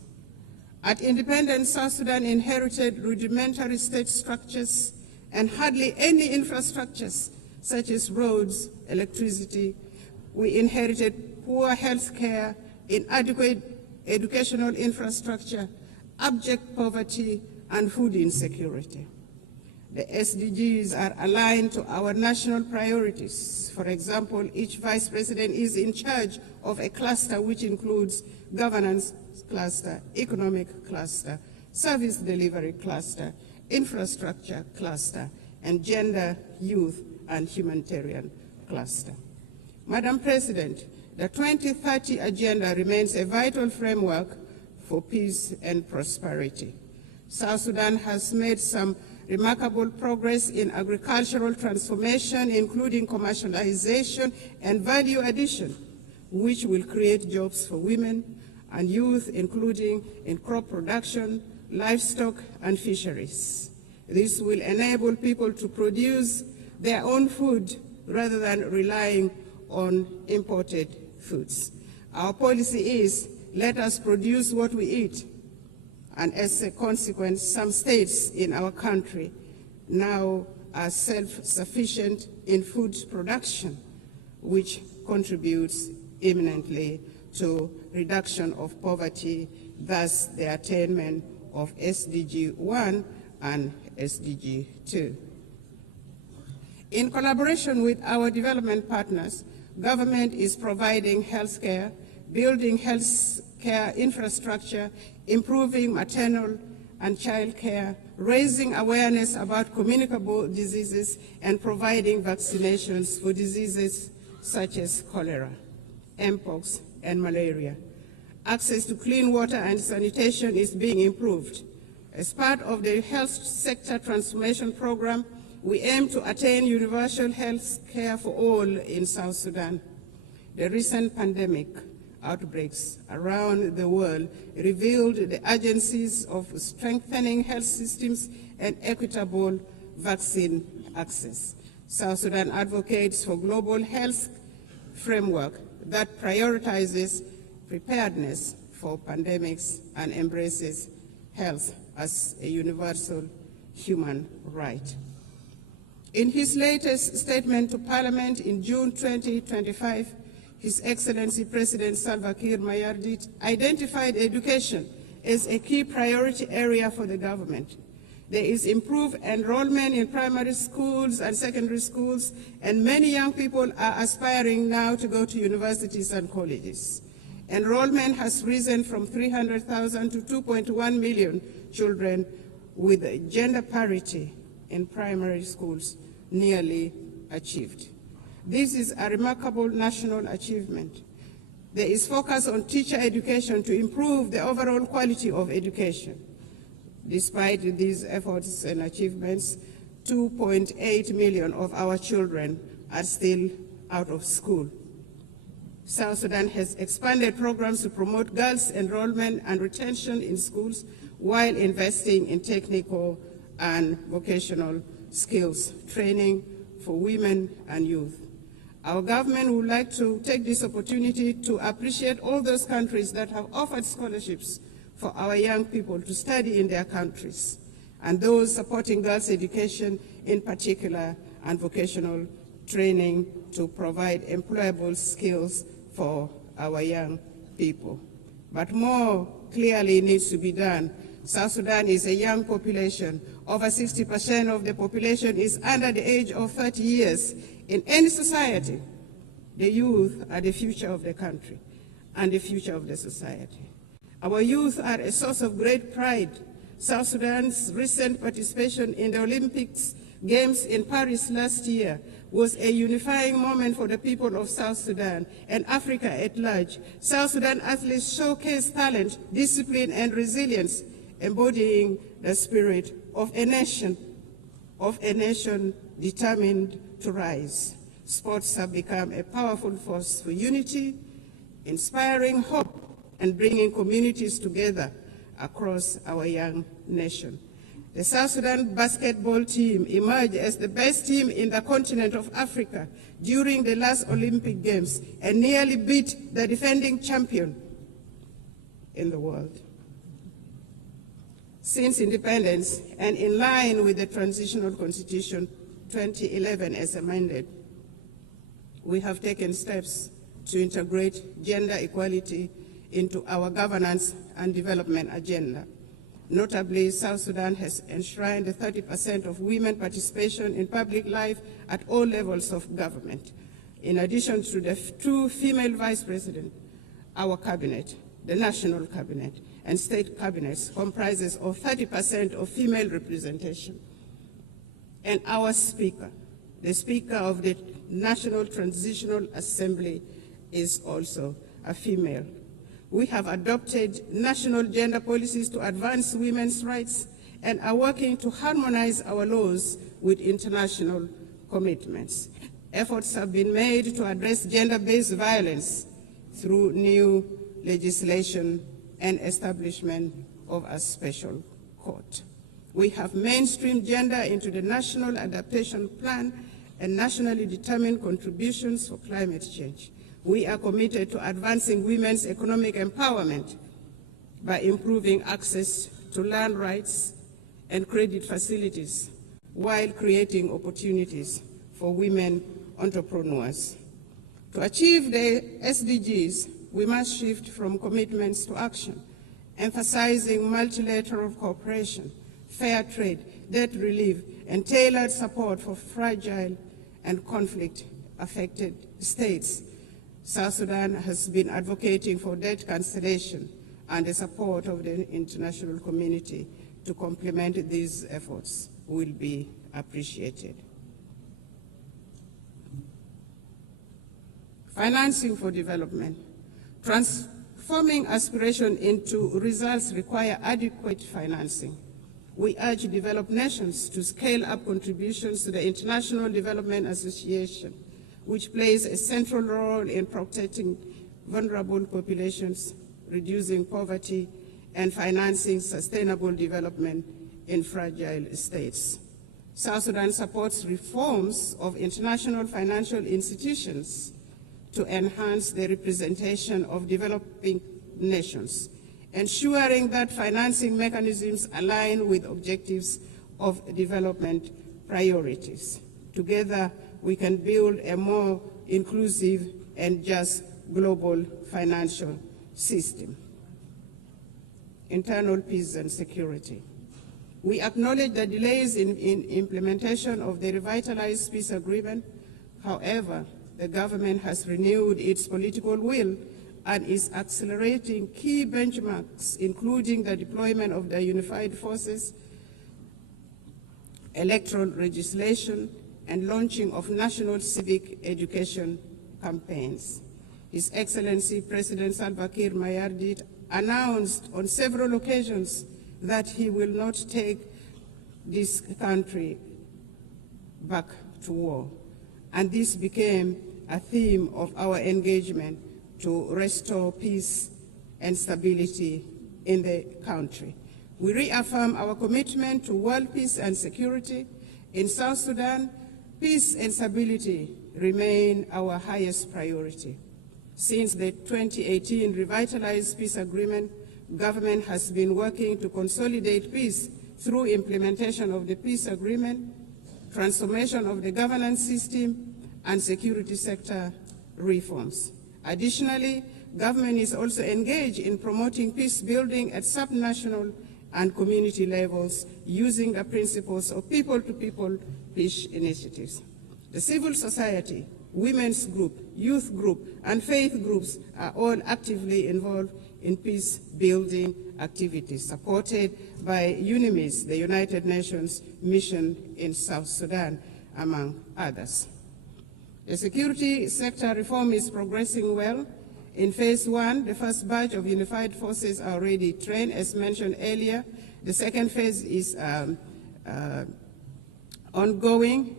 At independence, South Sudan inherited rudimentary state structures and hardly any infrastructures such as roads, electricity. We inherited poor health care, inadequate educational infrastructure, abject poverty, and food insecurity. The SDGs are aligned to our national priorities. For example, each vice president is in charge of a cluster which includes governance cluster, economic cluster, service delivery cluster, infrastructure cluster, and gender, youth, and humanitarian cluster. Madam President, the 2030 Agenda remains a vital framework for peace and prosperity. South Sudan has made some remarkable progress in agricultural transformation, including commercialization and value addition, which will create jobs for women and youth, including in crop production, livestock, and fisheries. This will enable people to produce their own food rather than relying on imported foods. Our policy is, let us produce what we eat. And as a consequence, some states in our country now are self-sufficient in food production, which contributes eminently to reduction of poverty, thus the attainment of SDG 1 and SDG 2. In collaboration with our development partners, government is providing health care, building health care infrastructure, improving maternal and child care, raising awareness about communicable diseases, and providing vaccinations for diseases such as cholera, mpox, and malaria. Access to clean water and sanitation is being improved. As part of the health sector transformation program, we aim to attain universal health care for all in South Sudan. The recent pandemic outbreaks around the world revealed the urgencies of strengthening health systems and equitable vaccine access. South Sudan advocates for global health framework that prioritizes preparedness for pandemics and embraces health as a universal human right. In his latest statement to Parliament in June 2025, His Excellency President Salva Kiir Mayardit identified education as a key priority area for the government. There is improved enrollment in primary schools and secondary schools, and many young people are aspiring now to go to universities and colleges. Enrollment has risen from 300,000 to 2.1 million children, with gender parity in primary schools nearly achieved. This is a remarkable national achievement. There is focus on teacher education to improve the overall quality of education. Despite these efforts and achievements, 2.8 million of our children are still out of school. South Sudan has expanded programs to promote girls' enrollment and retention in schools while investing in technical and vocational skills training for women and youth. Our government would like to take this opportunity to appreciate all those countries that have offered scholarships for our young people to study in their countries, and those supporting girls' education in particular and vocational training to provide employable skills for our young people. But more clearly needs to be done. South Sudan is a young population. Over 60% of the population is under the age of 30 years. In any society, the youth are the future of the country and the future of the society. Our youth are a source of great pride. South Sudan's recent participation in the Olympics Games in Paris last year was a unifying moment for the people of South Sudan and Africa at large. South Sudan athletes showcased talent, discipline, and resilience, embodying the spirit of a nation determined to rise. Sports have become a powerful force for unity, inspiring hope, and bringing communities together across our young nation. The South Sudan basketball team emerged as the best team in the continent of Africa during the last Olympic Games and nearly beat the defending champion in the world. Since independence, and in line with the Transitional Constitution 2011 as amended, we have taken steps to integrate gender equality into our governance and development agenda. Notably, South Sudan has enshrined 30% of women participation in public life at all levels of government. In addition to the 2 female vice presidents, our cabinet, the national cabinet, and state cabinets comprises of 30% of female representation. And our speaker, the Speaker of the National Transitional Assembly, is also a female. We have adopted national gender policies to advance women's rights and are working to harmonize our laws with international commitments. Efforts have been made to address gender-based violence through new legislation and establishment of a special court. We have mainstreamed gender into the National Adaptation Plan and nationally determined contributions for climate change. We are committed to advancing women's economic empowerment by improving access to land rights and credit facilities while creating opportunities for women entrepreneurs. To achieve the SDGs, we must shift from commitments to action, emphasizing multilateral cooperation, fair trade, debt relief, and tailored support for fragile and conflict-affected states. South Sudan has been advocating for debt cancellation and the support of the international community to complement these efforts will be appreciated. Financing for development. Transforming aspiration into results require adequate financing. We urge developed nations to scale up contributions to the International Development Association, which plays a central role in protecting vulnerable populations, reducing poverty, and financing sustainable development in fragile states. South Sudan supports reforms of international financial institutions to enhance the representation of developing nations, ensuring that financing mechanisms align with objectives of development priorities. Together, we can build a more inclusive and just global financial system. Internal peace and security. We acknowledge the delays in implementation of the revitalized peace agreement. However, the government has renewed its political will and is accelerating key benchmarks, including the deployment of the unified forces, electoral legislation, and launching of national civic education campaigns. His Excellency President Salva Kiir Mayardit announced on several occasions that he will not take this country back to war. And this became a theme of our engagement to restore peace and stability in the country. We reaffirm our commitment to world peace and security. In South Sudan, peace and stability remain our highest priority. Since the 2018 revitalized peace agreement, government has been working to consolidate peace through implementation of the peace agreement, transformation of the governance system, and security sector reforms. Additionally, government is also engaged in promoting peace building at subnational and community levels using the principles of people-to-people peace initiatives. The civil society, women's group, youth group, and faith groups are all actively involved in peace-building activities supported by UNIMIS, the United Nations mission in South Sudan, among others. The security sector reform is progressing well. In phase one, the first batch of unified forces are already trained, as mentioned earlier. The second phase is ongoing.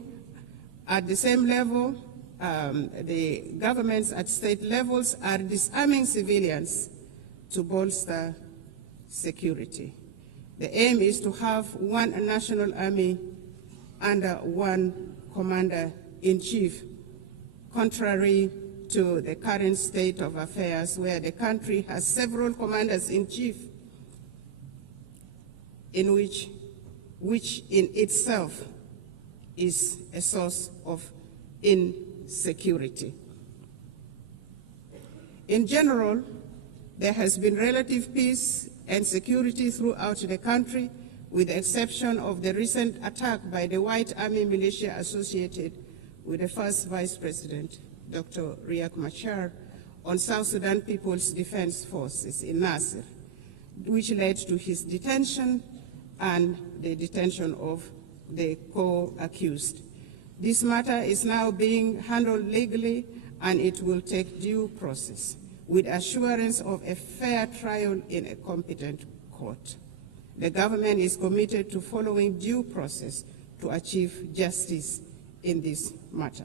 At the same level, the governments at state levels are disarming civilians to bolster security. The aim is to have one national army under one commander-in-chief, contrary to the current state of affairs where the country has several commanders-in-chief, which in itself is a source of insecurity. In general, there has been relative peace and security throughout the country, with the exception of the recent attack by the White Army militia associated with the first Vice President, Dr. Riek Machar, on South Sudan People's Defense Forces in Nasir, which led to his detention and the detention of the co-accused. This matter is now being handled legally, and it will take due process, with assurance of a fair trial in a competent court. The government is committed to following due process to achieve justice in this matter.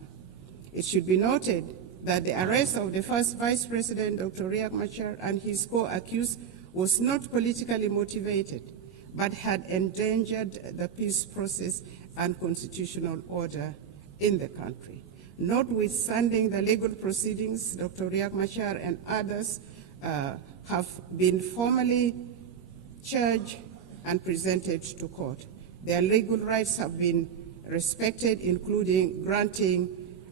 It should be noted that the arrest of the first Vice President, Dr. Riek Machar, and his co-accused was not politically motivated, but had endangered the peace process and constitutional order in the country. Notwithstanding the legal proceedings, Dr. Riek Machar and others have been formally charged and presented to court. Their legal rights have been respected, including granting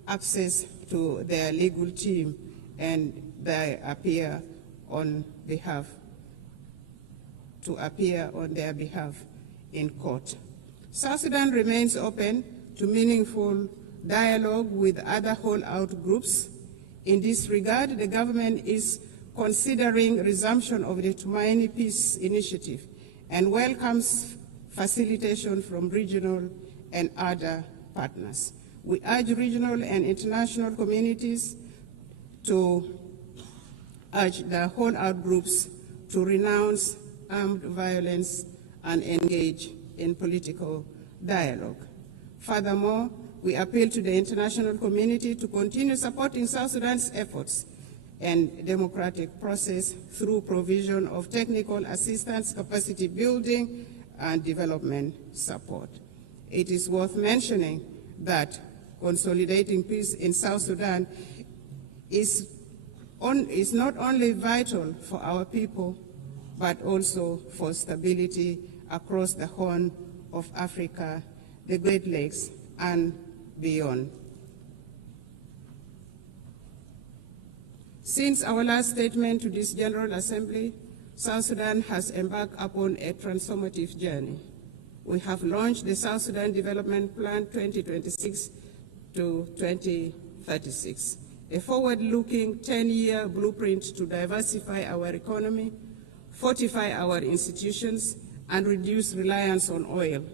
access to their legal team, and they appear on their behalf in court. South Sudan remains open to meaningful dialogue with other holdout groups. In this regard, the government is considering resumption of the Tumaini Peace Initiative and welcomes facilitation from regional and other partners. We urge regional and international communities to urge the holdout groups to renounce armed violence and engage in political dialogue. Furthermore, we appeal to the international community to continue supporting South Sudan's efforts and democratic process through provision of technical assistance, capacity building, and development support. It is worth mentioning that consolidating peace in South Sudan is not only vital for our people, but also for stability across the Horn of Africa, the Great Lakes, and beyond. Since our last statement to this General Assembly, South Sudan has embarked upon a transformative journey. We have launched the South Sudan Development Plan 2026 to 2036, a forward-looking 10-year blueprint to diversify our economy, fortify our institutions, and reduce reliance on oil.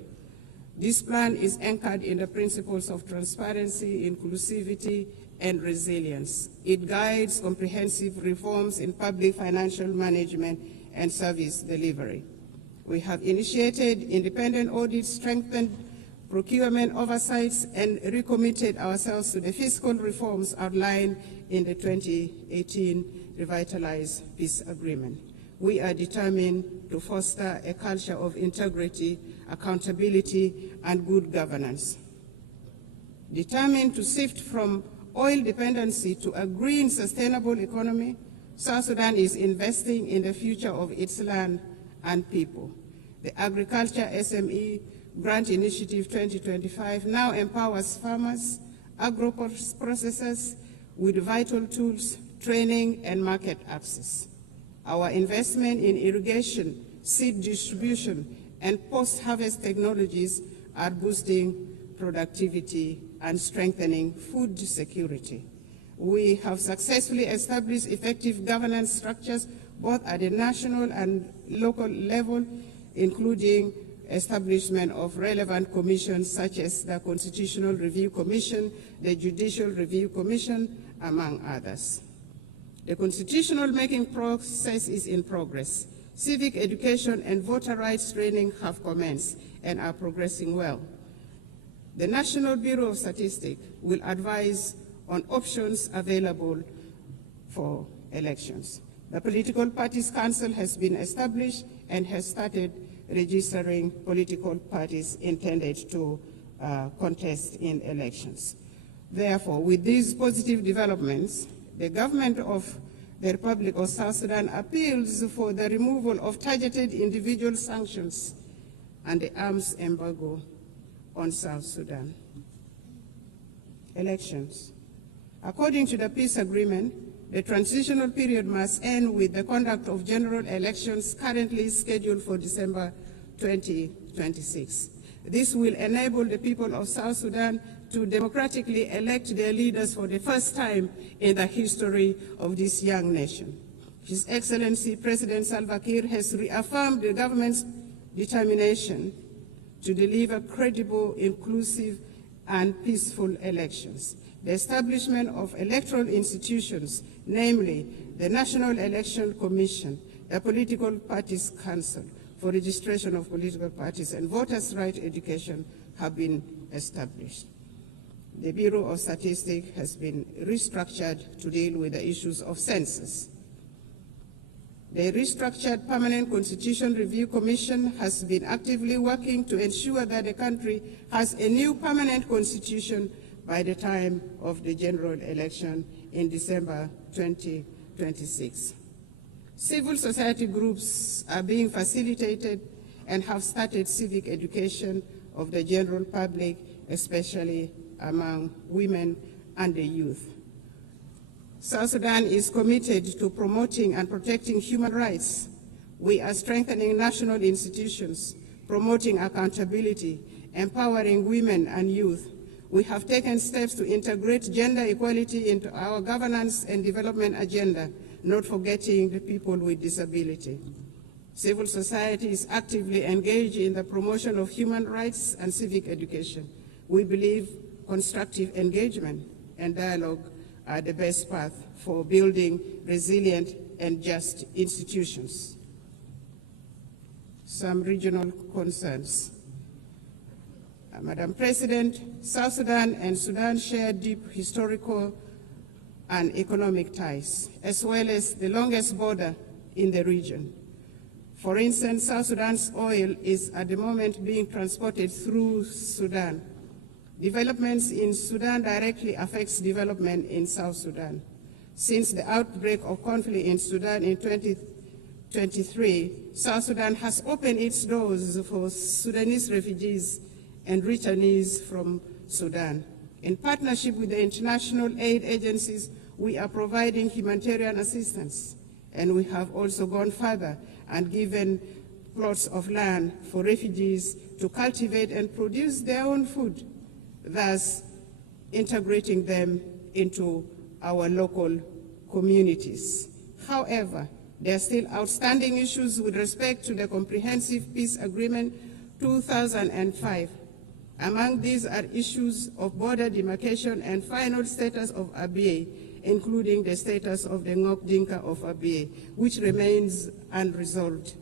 This plan is anchored in the principles of transparency, inclusivity, and resilience. It guides comprehensive reforms in public financial management and service delivery. We have initiated independent audits, strengthened procurement oversights, and recommitted ourselves to the fiscal reforms outlined in the 2018 Revitalized Peace Agreement. We are determined to foster a culture of integrity, accountability, and good governance. Determined to shift from oil dependency to a green, sustainable economy, South Sudan is investing in the future of its land and people. The Agriculture SME Grant Initiative 2025 now empowers farmers, agro-processors with vital tools, training, and market access. Our investment in irrigation, seed distribution, and post-harvest technologies are boosting productivity and strengthening food security. We have successfully established effective governance structures both at the national and local level, including establishment of relevant commissions such as the Constitutional Review Commission, the Judicial Review Commission, among others. The constitutional making process is in progress. Civic education and voter rights training have commenced and are progressing well. The National Bureau of Statistics will advise on options available for elections. The Political Parties Council has been established and has started registering political parties intended to contest in elections. Therefore, with these positive developments, the government of the Republic of South Sudan appeals for the removal of targeted individual sanctions and the arms embargo on South Sudan. Elections. According to the peace agreement, the transitional period must end with the conduct of general elections currently scheduled for December 2026. This will enable the people of South Sudan to democratically elect their leaders for the first time in the history of this young nation. His Excellency President Salva Kiir has reaffirmed the government's determination to deliver credible, inclusive, and peaceful elections. The establishment of electoral institutions, namely the National Election Commission, the Political Parties Council for registration of political parties, and voters' right education have been established. The Bureau of Statistics has been restructured to deal with the issues of census. The restructured Permanent Constitution Review Commission has been actively working to ensure that the country has a new permanent constitution by the time of the general election in December 2026. Civil society groups are being facilitated and have started civic education of the general public, especially among women and the youth. South Sudan is committed to promoting and protecting human rights. We are strengthening national institutions, promoting accountability, empowering women and youth. We have taken steps to integrate gender equality into our governance and development agenda, not forgetting the people with disability. Civil society is actively engaged in the promotion of human rights and civic education. We believe constructive engagement and dialogue are the best path for building resilient and just institutions. Some regional concerns. Madam President, South Sudan and Sudan share deep historical and economic ties, as well as the longest border in the region. For instance, South Sudan's oil is at the moment being transported through Sudan. Developments in Sudan directly affects development in South Sudan. Since the outbreak of conflict in Sudan in 2023, South Sudan has opened its doors for Sudanese refugees and returnees from Sudan. In partnership with the international aid agencies, we are providing humanitarian assistance, and we have also gone further and given plots of land for refugees to cultivate and produce their own food, thus integrating them into our local communities. However, there are still outstanding issues with respect to the Comprehensive Peace Agreement 2005. Among these are issues of border demarcation and final status of Abyei, including the status of the Ngok Dinka of Abyei, which remains unresolved.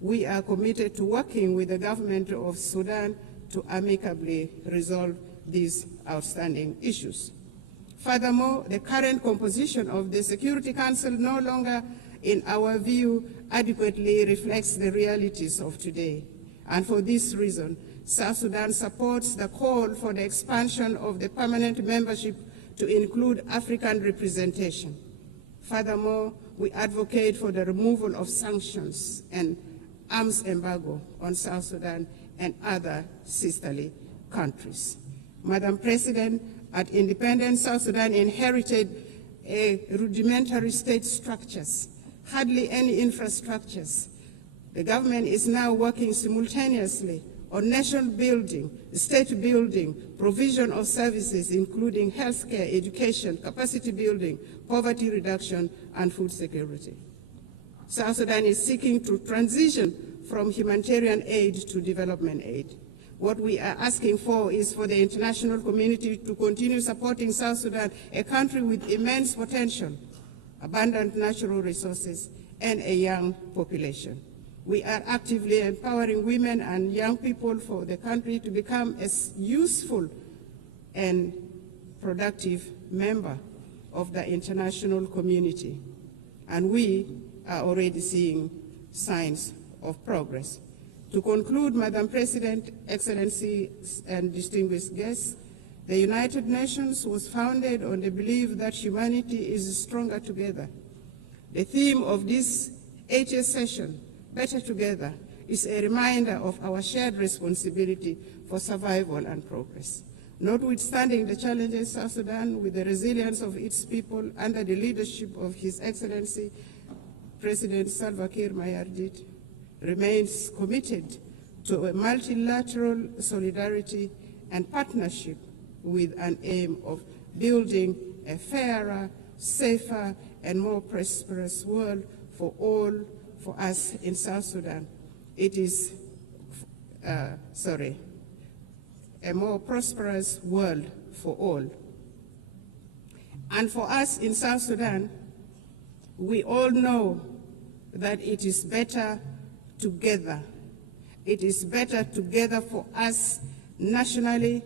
We are committed to working with the government of Sudan to amicably resolve these outstanding issues. Furthermore, the current composition of the Security Council no longer, in our view, adequately reflects the realities of today. And for this reason, South Sudan supports the call for the expansion of the permanent membership to include African representation. Furthermore, we advocate for the removal of sanctions and arms embargo on South Sudan and other sisterly countries. Madam President, at independent South Sudan inherited rudimentary state structures, hardly any infrastructures. The government is now working simultaneously on nation building, state building, provision of services including healthcare, education, capacity building, poverty reduction, and food security. South Sudan is seeking to transition from humanitarian aid to development aid. What we are asking for is for the international community to continue supporting South Sudan, a country with immense potential, abundant natural resources, and a young population. We are actively empowering women and young people for the country to become a useful and productive member of the international community. And we are already seeing signs of progress. To conclude, Madam President, Excellencies, and distinguished guests, the United Nations was founded on the belief that humanity is stronger together. The theme of this 80th session, Better Together, is a reminder of our shared responsibility for survival and progress. Notwithstanding the challenges, South Sudan, with the resilience of its people under the leadership of His Excellency President Salva Kiir Mayardit, remains committed to a multilateral solidarity and partnership with an aim of building a fairer, safer, and more prosperous world for all, for us in South Sudan. It is, a more prosperous world for all. And for us in South Sudan, we all know that it is better together. It is better together for us nationally.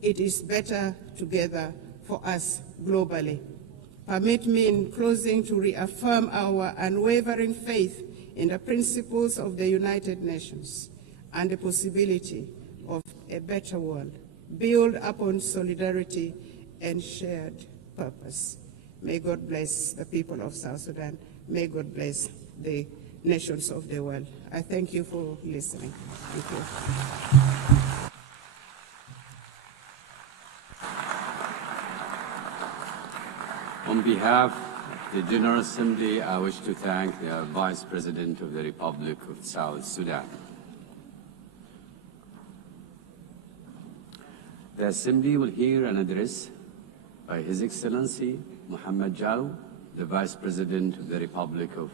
It is better together for us globally. Permit me in closing to reaffirm our unwavering faith in the principles of the United Nations and the possibility of a better world, built upon solidarity and shared purpose. May God bless the people of South Sudan. May God bless the nations of the world. I thank you for listening. Thank you. On behalf of the General Assembly, I wish to thank the Vice President of the Republic of South Sudan. The Assembly will hear an address by His Excellency Mohamed Jao, the Vice President of the Republic of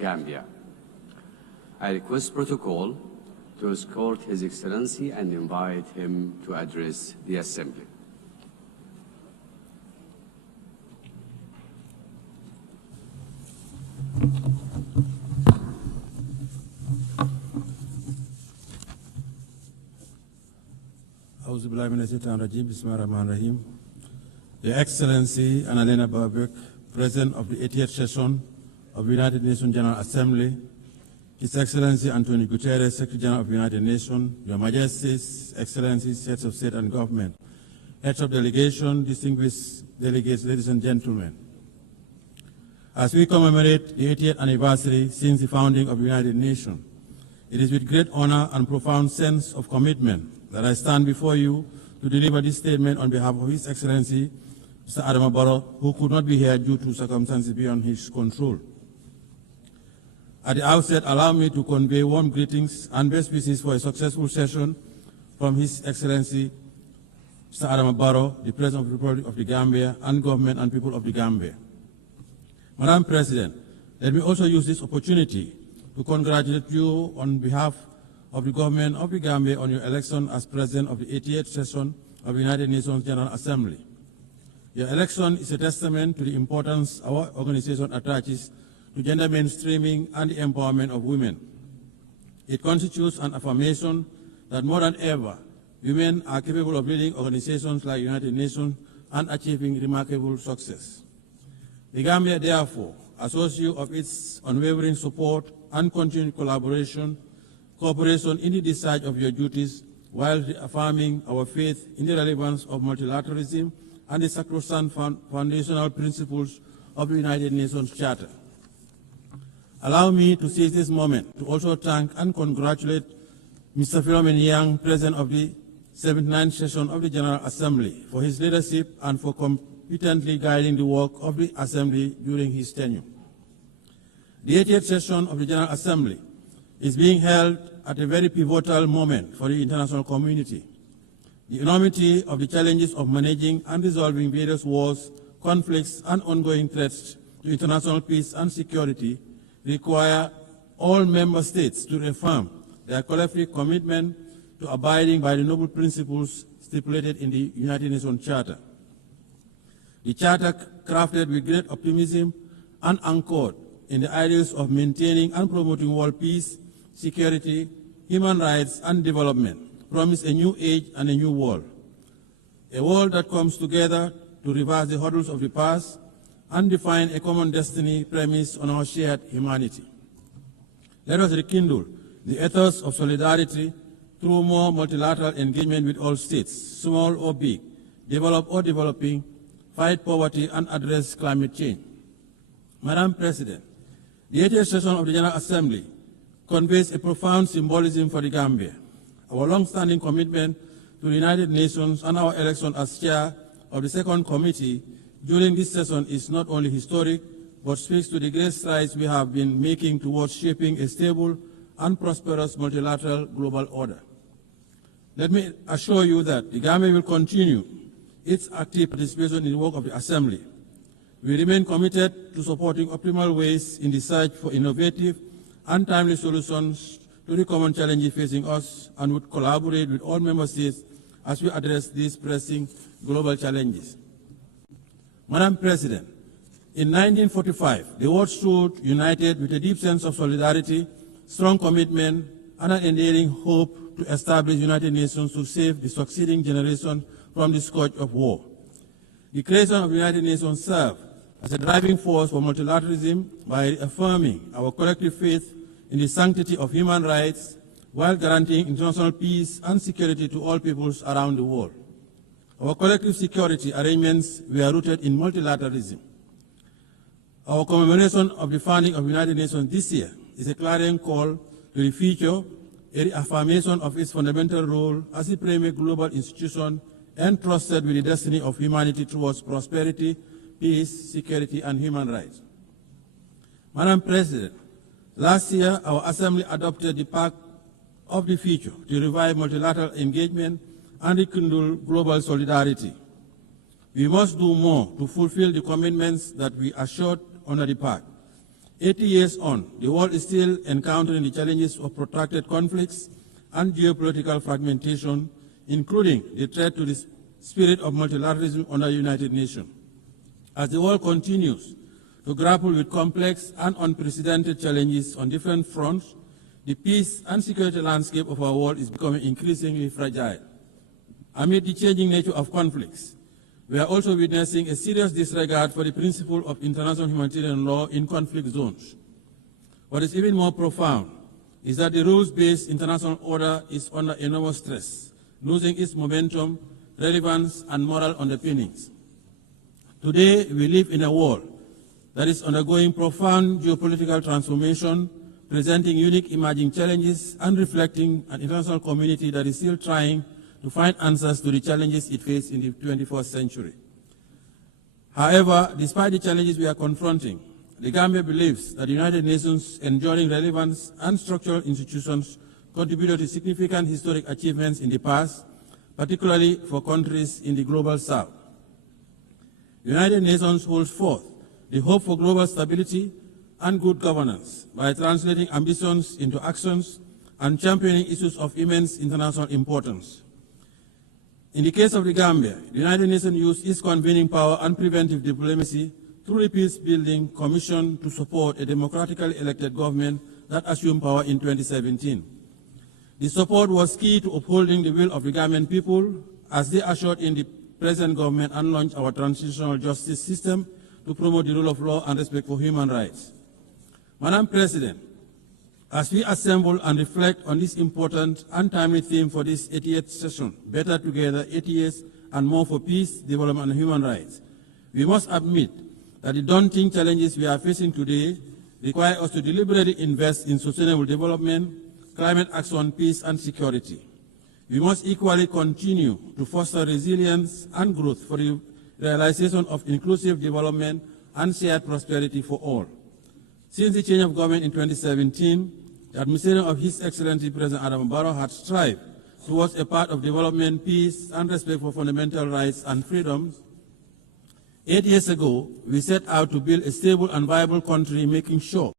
Gambia. I request protocol to escort His Excellency and invite him to address the Assembly. Your Excellency Annalena Baerbock, President of the 80th session of the United Nations General Assembly, His Excellency Antonio Guterres, Secretary General of the United Nations, Your Majesties, Excellencies, Heads of State and Government, Heads of Delegation, distinguished delegates, ladies and gentlemen. As we commemorate the 80th anniversary since the founding of the United Nations, it is with great honor and profound sense of commitment that I stand before you to deliver this statement on behalf of His Excellency, Mr. Adama Barrow, who could not be here due to circumstances beyond his control. At the outset, allow me to convey warm greetings and best wishes for a successful session from His Excellency, Mr. Adama Barrow, the President of the Republic of the Gambia, and government and people of the Gambia. Madam President, let me also use this opportunity to congratulate you on behalf of the government of the Gambia on your election as President of the 88th session of the United Nations General Assembly. Your election is a testament to the importance our organization attaches to gender mainstreaming and the empowerment of women. It constitutes an affirmation that more than ever, women are capable of leading organizations like the United Nations and achieving remarkable success. The Gambia, therefore, assures you of its unwavering support and continued cooperation in the discharge of your duties while reaffirming our faith in the relevance of multilateralism and the sacrosanct foundational principles of the United Nations Charter. Allow me to seize this moment to also thank and congratulate Mr. Philomen Yang, President of the 79th session of the General Assembly, for his leadership and for competently guiding the work of the Assembly during his tenure. The 80th session of the General Assembly is being held at a very pivotal moment for the international community. The enormity of the challenges of managing and resolving various wars, conflicts, and ongoing threats to international peace and security require all member states to reaffirm their collective commitment to abiding by the noble principles stipulated in the United Nations Charter. The Charter, crafted with great optimism and anchored in the ideals of maintaining and promoting world peace, security, human rights, and development, promise a new age and a new world. A world that comes together to reverse the hurdles of the past and define a common destiny premised on our shared humanity. Let us rekindle the ethos of solidarity through more multilateral engagement with all states, small or big, developed or developing, fight poverty and address climate change. Madam President, the 80th session of the General Assembly conveys a profound symbolism for the Gambia. Our long-standing commitment to the United Nations and our election as chair of the second committee during this session is not only historic, but speaks to the great strides we have been making towards shaping a stable and prosperous multilateral global order. Let me assure you that the Gambia will continue its active participation in the work of the Assembly. We remain committed to supporting optimal ways in the search for innovative and timely solutions to the common challenges facing us, and would collaborate with all member states as we address these pressing global challenges. Madam President, in 1945, the world stood united with a deep sense of solidarity, strong commitment, and an enduring hope to establish the United Nations to save the succeeding generation from the scourge of war. The creation of the United Nations served as a driving force for multilateralism by affirming our collective faith in the sanctity of human rights while guaranteeing international peace and security to all peoples around the world. Our collective security arrangements were rooted in multilateralism. Our commemoration of the founding of the United Nations this year is a clarion call to the future, a reaffirmation of its fundamental role as a premier global institution entrusted with the destiny of humanity towards prosperity, peace, security, and human rights. Madam President, last year our Assembly adopted the Pact of the Future to revive multilateral engagement and rekindle global solidarity. We must do more to fulfill the commitments that we assured under the Pact. 80 years on, the world is still encountering the challenges of protracted conflicts and geopolitical fragmentation, including the threat to the spirit of multilateralism under the United Nations. As the world continues to grapple with complex and unprecedented challenges on different fronts, the peace and security landscape of our world is becoming increasingly fragile. Amid the changing nature of conflicts, we are also witnessing a serious disregard for the principle of international humanitarian law in conflict zones. What is even more profound is that the rules-based international order is under enormous stress, losing its momentum, relevance, and moral underpinnings. Today, we live in a world that is undergoing profound geopolitical transformation, presenting unique emerging challenges and reflecting an international community that is still trying to find answers to the challenges it faces in the 21st century. However, despite the challenges we are confronting, the Gambia believes that the United Nations' enduring relevance and structural institutions contributed to significant historic achievements in the past, particularly for countries in the global south. The United Nations holds forth the hope for global stability and good governance by translating ambitions into actions and championing issues of immense international importance. In the case of the Gambia, the United Nations used its convening power and preventive diplomacy through the Peace-Building Commission to support a democratically elected government that assumed power in 2017. The support was key to upholding the will of the Gambian people as they ushered in the present government and launched our transitional justice system to promote the rule of law and respect for human rights. Madam President, as we assemble and reflect on this important and timely theme for this 80th session, Better Together, 80 years and more for peace, development, and human rights, we must admit that the daunting challenges we are facing today require us to deliberately invest in sustainable development, climate action, peace, and security. We must equally continue to foster resilience and growth for the realization of inclusive development and shared prosperity for all. Since the change of government in 2017, the administration of His Excellency President Adam Barrow had strived towards a path of development, peace, and respect for fundamental rights and freedoms. 8 years ago, we set out to build a stable and viable country, making sure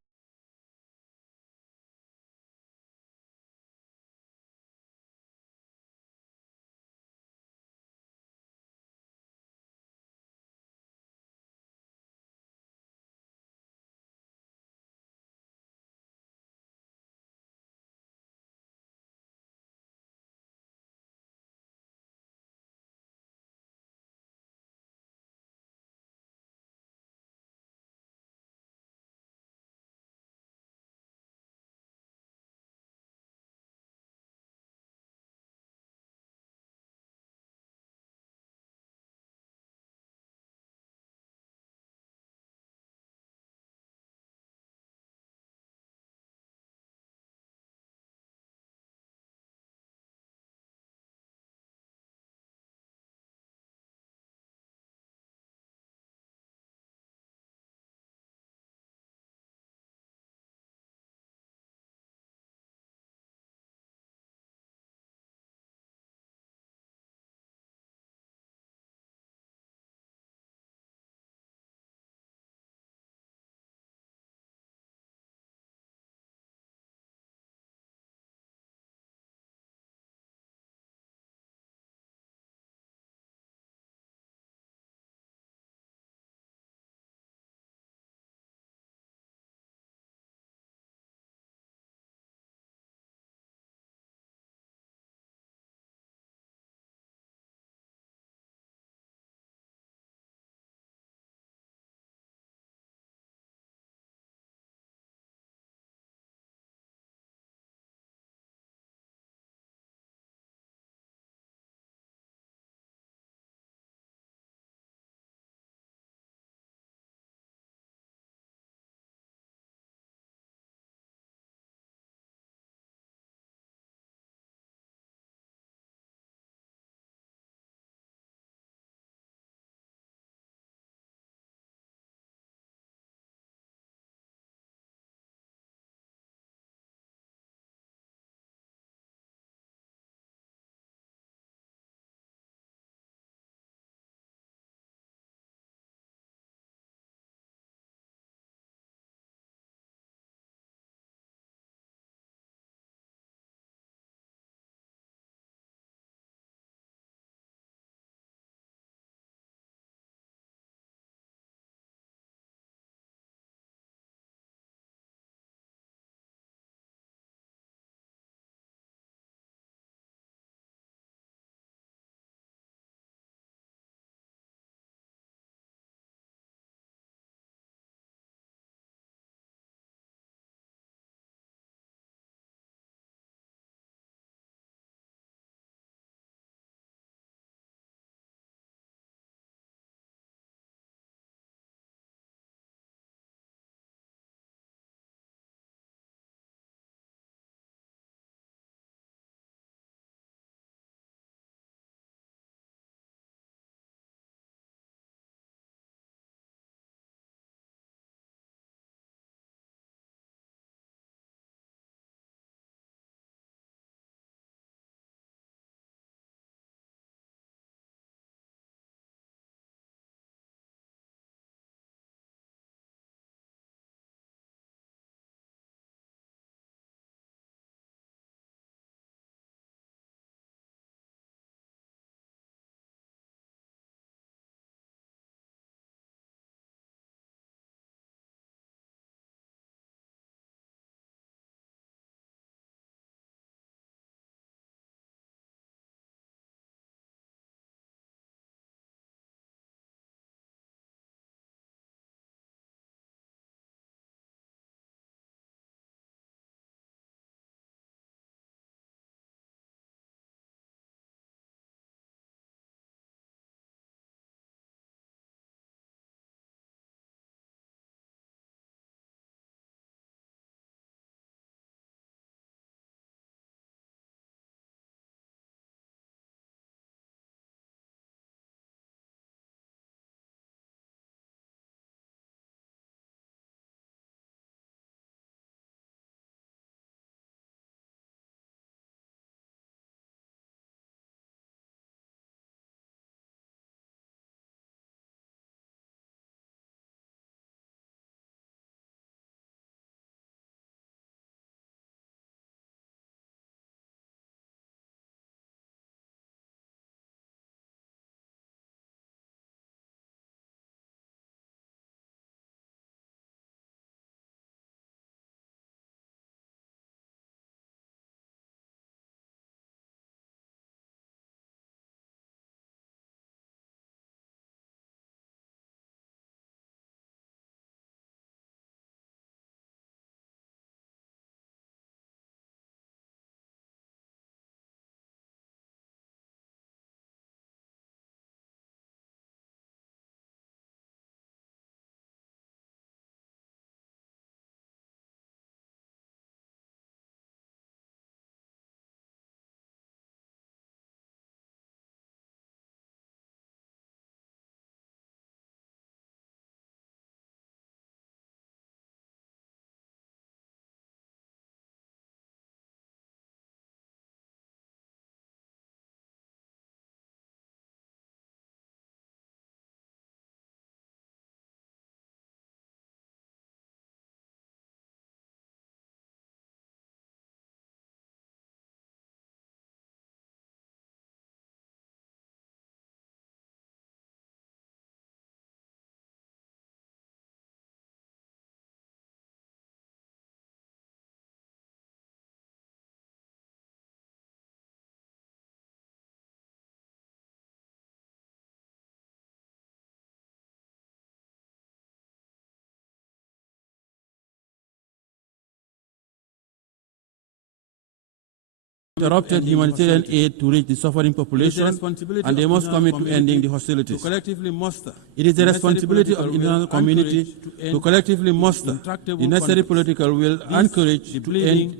interrupted humanitarian aid to reach the suffering population, and they must commit to ending the hostilities. It is the responsibility of the international community to collectively muster the necessary political will and courage to end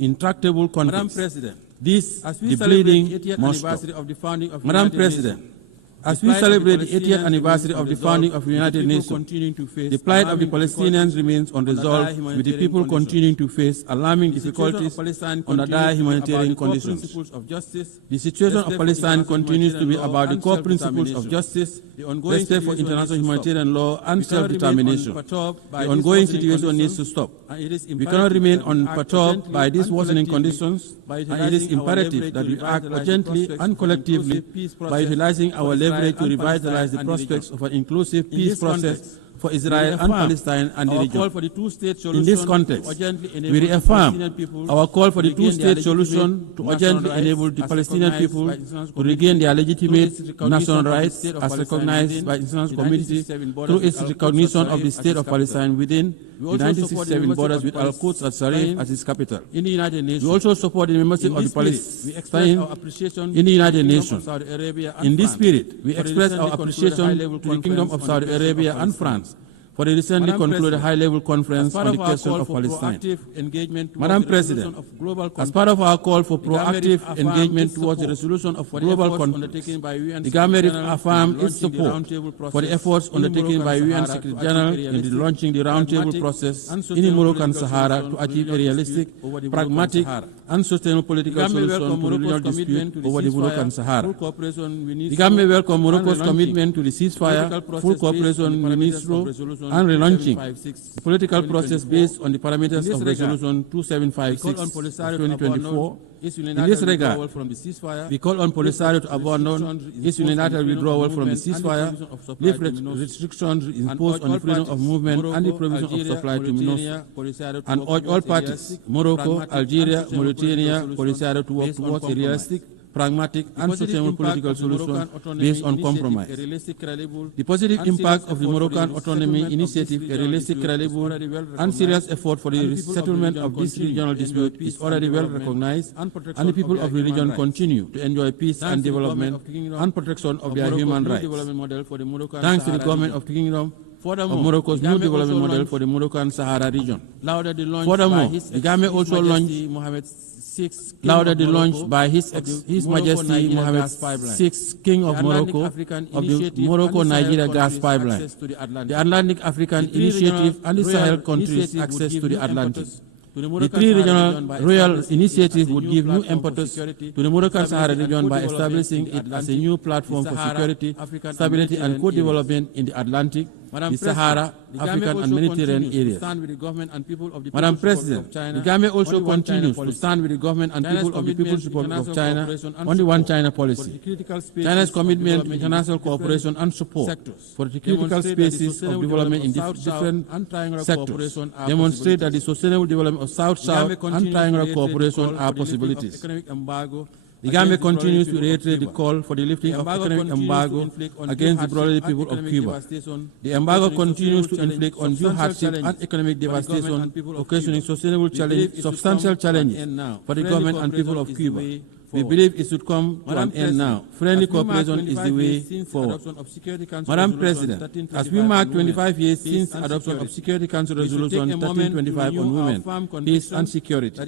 intractable conflicts. This, the bleeding, must stop. Madam President, as we celebrate the 80th anniversary of the founding of the United Nations, the plight of the Palestinians remains unresolved, with the people continuing to face alarming difficulties under dire humanitarian conditions. The situation of Palestine continues to be about the core principles of justice, respect for international humanitarian law, and self-determination. The ongoing situation needs to stop. We cannot remain unperturbed by these worsening conditions, and it is imperative that we act urgently and collectively by utilizing our leverage to revitalize the prospects of an inclusive peace process for Israel and Palestine and the region. In this context, we reaffirm our call for the two-state solution to urgently enable the Palestinian people to regain their legitimate national rights as recognized by the international community through its recognition of the state of Palestine within the 1967 borders with Al-Quds al-Sharif as its capital. We also support the membership of the Palestine in the United Nations. In this spirit, we express our appreciation to the Kingdom of Saudi Arabia and France for the recently concluded high-level conference on the question of Palestine. Madam President, as part of our call for proactive engagement towards the resolution of global conflicts, the government affirmed its support for the efforts undertaken by UN Secretary General in the launching the roundtable process in the Moroccan Sahara to achieve a realistic, pragmatic, and sustainable political solution to the regional dispute over the Moroccan Sahara. The government welcomes Morocco's commitment to the ceasefire, full cooperation with MINUSTO, and relaunching the political process based on the parameters of Resolution 2756 of 2024. In this regard, we call on Polisario to abandon its unilateral withdrawal from the ceasefire, lift restrictions imposed on the freedom of movement and the provision of supply to MINUSTO, and urge all parties, Morocco, Algeria, Mauritania, Polisario to work towards a realistic, pragmatic and sustainable political solution based on compromise. The positive impact of the Moroccan Autonomy Initiative, a realistic, credible and serious effort for the settlement of this regional dispute, is already well recognized, and the people of the region continue to enjoy peace and development and protection of their human rights. Thanks to the government of the Kingdom of Morocco's new development model for the Moroccan Sahara region. Furthermore, the government also lauded the launch by His Majesty Mohammed VI, King of Morocco, of the Morocco-Nigeria gas pipeline, the Atlantic African Initiative, and the Sahel countries' access to the Atlantic. The three regional royal initiatives would give new impetus to the Moroccan Sahara region by establishing it as a new platform for security, stability, and co-development in the Atlantic, the Sahara, African, and Mediterranean areas. Madam President, the government also continues to stand with the government and people of the People's Republic of China on the One China policy. China's commitment to international cooperation and support for the critical spaces of development in different sectors demonstrate that the sustainable development of South-South and triangular cooperation are possibilities. The government continues to reiterate the call for the lifting of economic embargo against the brotherly people of Cuba. The embargo continues to inflict undue hardship and economic devastation, occasioning substantial challenges for the government and people of Cuba. We believe it should come to an end now. Friendly cooperation is the way forward. Madam President, as we mark 25 years since the adoption of Security Council Resolution 1325 on women, peace and security,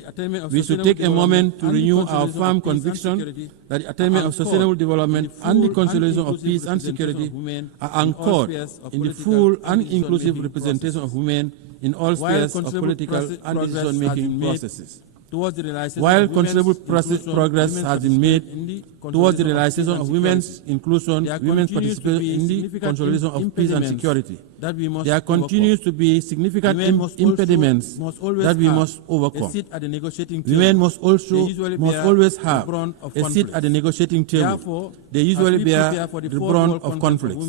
we should take a moment to renew our firm conviction that the attainment of sustainable development and the consolidation of peace and security are anchored in the full and inclusive representation of women in all spheres of political and decision-making processes. While considerable progress has been made towards the realization of women's inclusion, women's participation in the consolidation of peace and security, there continues to be significant impediments that we must overcome. Women must always have a seat at the negotiating table. They usually bear the brunt of conflicts.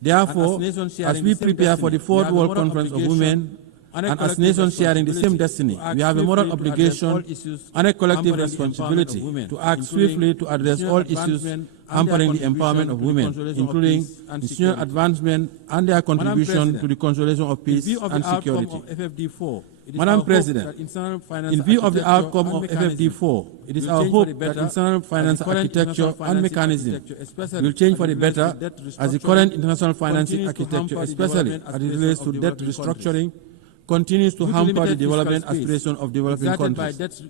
Therefore, as we prepare for the Fourth World Conference of Women and as nations sharing the same destiny, we have a moral obligation and a collective responsibility to act swiftly to address all issues hampering the empowerment of women, including institutional advancement and their contribution to the consolidation of peace and security. Madam President, in view of the outcome of FFD4, it is our hope that international finance architecture and mechanism will change for the better as the current international financing architecture, especially as it relates to debt restructuring, continues to hamper the development aspiration of developing countries.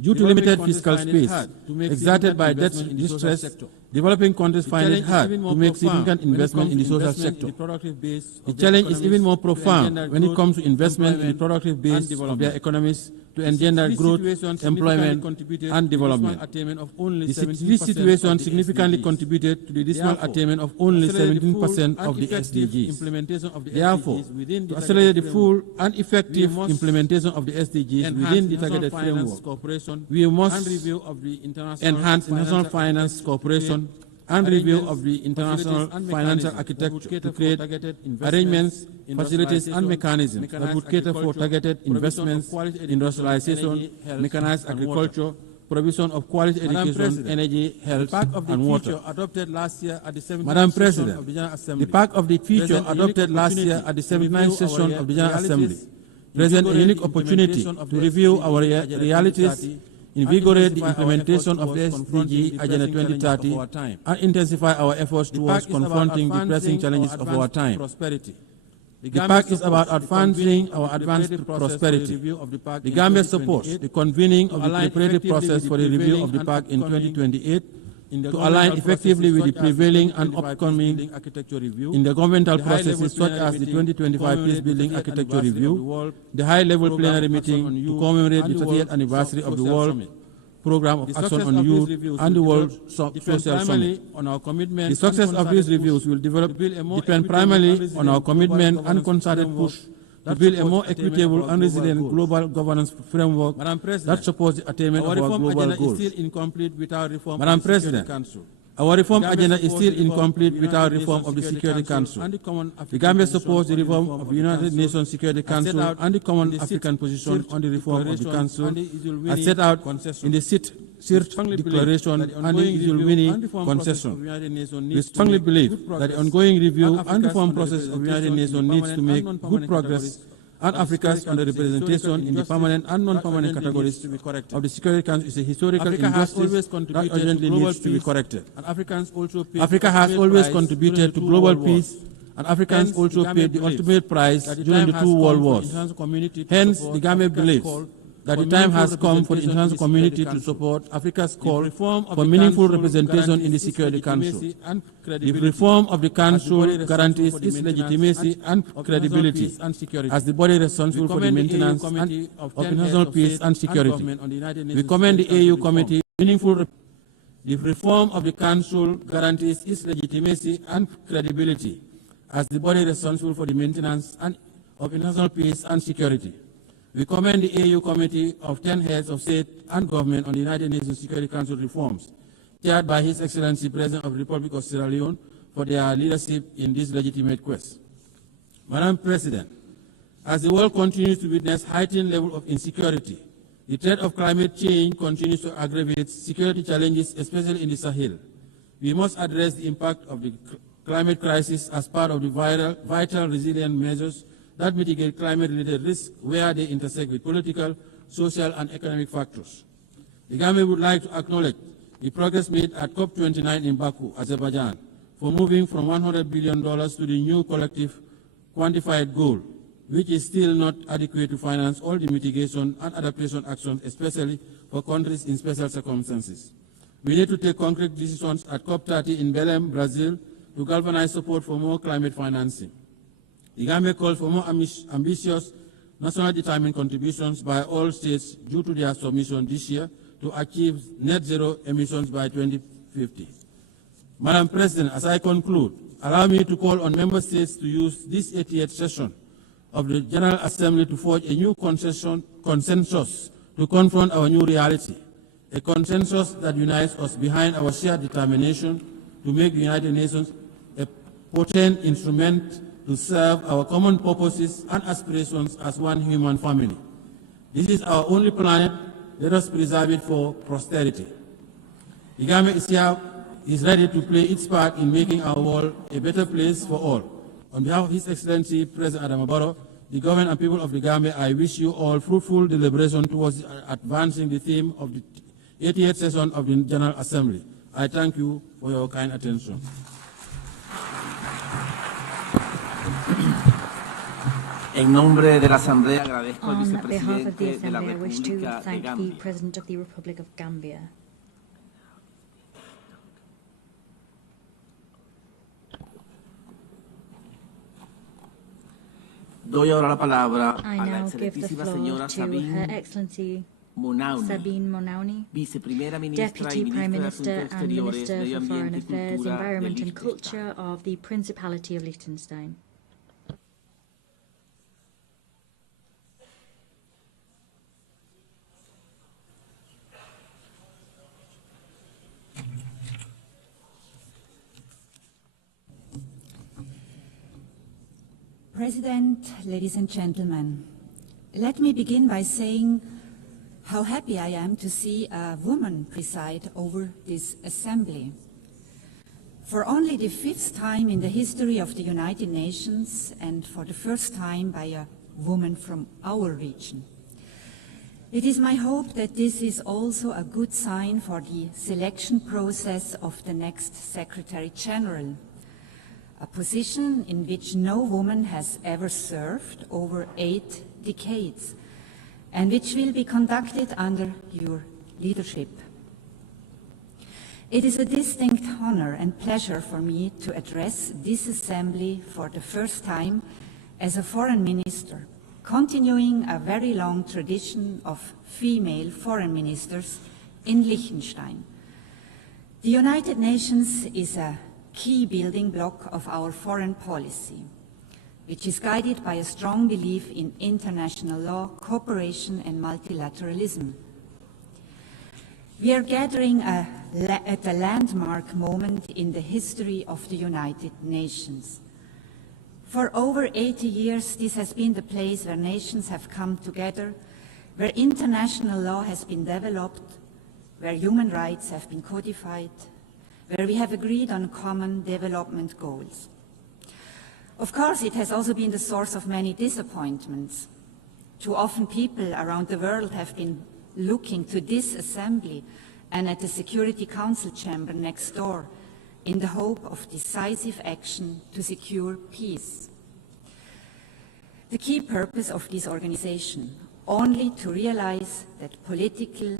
Due to limited fiscal space exerted by debt distress, developing countries find it hard to make significant investment in the social sector. The challenge is even more profound when it comes to investment in the productive base of their economies to engender growth, employment, and development. This situation significantly contributed to the dismal attainment of only 17% of the SDGs. Therefore, to accelerate the full and effective implementation of the SDGs within the targeted framework, we must enhance international finance cooperation and review of the international financial architecture to create arrangements, facilities, and mechanisms that would cater for targeted investments, industrialization, mechanized agriculture, provision of quality education, energy, health, and water. Madam President, the Pact of the Future adopted last year at the 79th session of the General Assembly presents a unique opportunity to review our realities, invigorate the implementation of the SDG Agenda 2030, and intensify our efforts towards confronting the pressing challenges of our time. The Pact is about advancing our advanced prosperity. The Gambia supports the convening of the preparatory process for the review of the Pact in 2028 to align effectively with the prevailing and upcoming intergovernmental processes such as the 2025 Peacebuilding Architecture Review, the high-level plenary meeting to commemorate the 30th anniversary of the World Program of Action on Youth and the World Social Summit. The success of these reviews will depend primarily on our commitment and concerted push to build a more equitable and resilient global governance framework that supports the attainment of our global goals. Madam President, our reform agenda is still incomplete without reform of the Security Council. The Gambia supports the reform of the United Nations Security Council and the Common African Position on the reform of the Council as set out in the CIRT Declaration and the Izulwini Concession. We strongly believe that the ongoing review and reform process of the United Nations needs to make good progress, and Africa's underrepresentation in the permanent and non-permanent categories of the Security Council is a historical injustice that urgently needs to be corrected. Africa has always contributed to global peace, and Africans also paid the ultimate price during the two world wars. Hence, the Gambia believes that the time has come for the international community to support Africa's call for meaningful representation in the Security Council. The reform of the Council guarantees its legitimacy and credibility as the body responsible for the maintenance of international peace and security. We commend the AU Committee meaningful. The reform of the Council guarantees its legitimacy and credibility as the body responsible for the maintenance of international peace and security. We commend the AU Committee of 10 heads of state and government on the United Nations Security Council reforms, chaired by His Excellency President of the Republic of Sierra Leone, for their leadership in this legitimate quest. Madam President, as the world continues to witness heightened level of insecurity, the threat of climate change continues to aggravate security challenges, especially in the Sahel. We must address the impact of the climate crisis as part of the vital resilient measures that mitigate climate-related risks where they intersect with political, social, and economic factors. The Gambia would like to acknowledge the progress made at COP29 in Baku, Azerbaijan, for moving from $100 billion to the new collective quantified goal, which is still not adequate to finance all the mitigation and adaptation actions, especially for countries in special circumstances. We need to take concrete decisions at COP30 in Belém, Brazil, to galvanize support for more climate financing. The Gambia calls for more ambitious national determined contributions by all states due to their submission this year to achieve net zero emissions by 2050. Madam President, as I conclude, allow me to call on member states to use this 88th session of the General Assembly to forge a new consensus to confront our new reality, a consensus that unites us behind our shared determination to make the United Nations a potent instrument to serve our common purposes and aspirations as one human family. This is our only planet. Let us preserve it for posterity. The Gambia is ready to play its part in making our world a better place for all. On behalf of His Excellency President Adama Barrow, the government and people of the Gambia, I wish you all fruitful deliberation towards advancing the theme of the 88th session of the General Assembly. I thank you for your kind attention. En nombre de la Asamblea agradezco al On behalf of the vicepresidente de la Assembly, I wish to República de thank the Gambia. President of the Republic of Gambia. Doy ahora la palabra I a la now give the excelentísima floor señora to Her Sabine Excellency Monauni, Sabine Monauni, Viceprimera Ministra y Deputy Prime Ministra de Minister Asuntos and Exteriores, Minister Medio for Foreign Ambiente y Affairs, Cultura de Environment and Liechtenstein. Culture of the Principality of Liechtenstein. President, ladies and gentlemen, let me begin by saying how happy I am to see a woman preside over this assembly. For only the 5th time in the history of the United Nations, and for the first time by a woman from our region. It is my hope that this is also a good sign for the selection process of the next Secretary General, a position in which no woman has ever served over 8 decades, and which will be conducted under your leadership. It is a distinct honor and pleasure for me to address this assembly for the first time as a foreign minister, continuing a very long tradition of female foreign ministers in Liechtenstein. The United Nations is a key building block of our foreign policy, which is guided by a strong belief in international law, cooperation and multilateralism. We are gathering at a landmark moment in the history of the United Nations. For over 80 years, this has been the place where nations have come together, where international law has been developed, where human rights have been codified, where we have agreed on common development goals. Of course, it has also been the source of many disappointments. Too often people around the world have been looking to this assembly and at the Security Council chamber next door in the hope of decisive action to secure peace. The key purpose of this organization, only to realize that political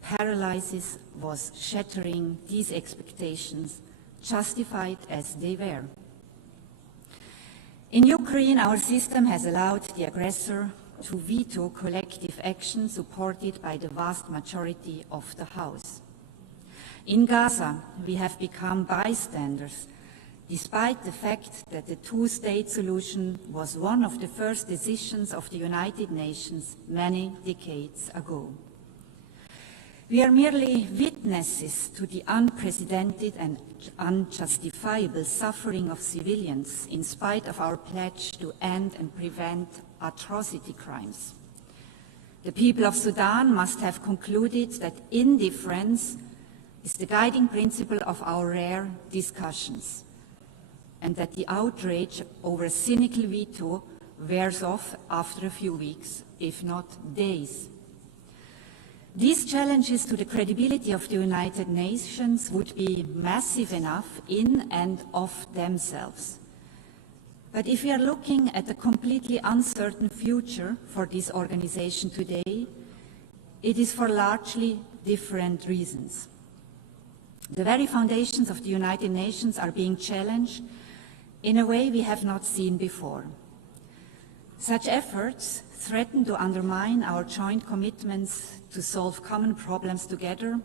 paralysis was shattering these expectations, justified as they were. In Ukraine, our system has allowed the aggressor to veto collective action supported by the vast majority of the House. In Gaza, we have become bystanders, despite the fact that the two-state solution was one of the first decisions of the United Nations many decades ago. We are merely witnesses to the unprecedented and unjustifiable suffering of civilians in spite of our pledge to end and prevent atrocity crimes. The people of Sudan must have concluded that indifference is the guiding principle of our rare discussions, and that the outrage over a cynical veto wears off after a few weeks, if not days. These challenges to the credibility of the United Nations would be massive enough in and of themselves. But if we are looking at a completely uncertain future for this organization today, it is for largely different reasons. The very foundations of the United Nations are being challenged in a way we have not seen before. Such efforts threaten to undermine our joint commitments to solve common problems together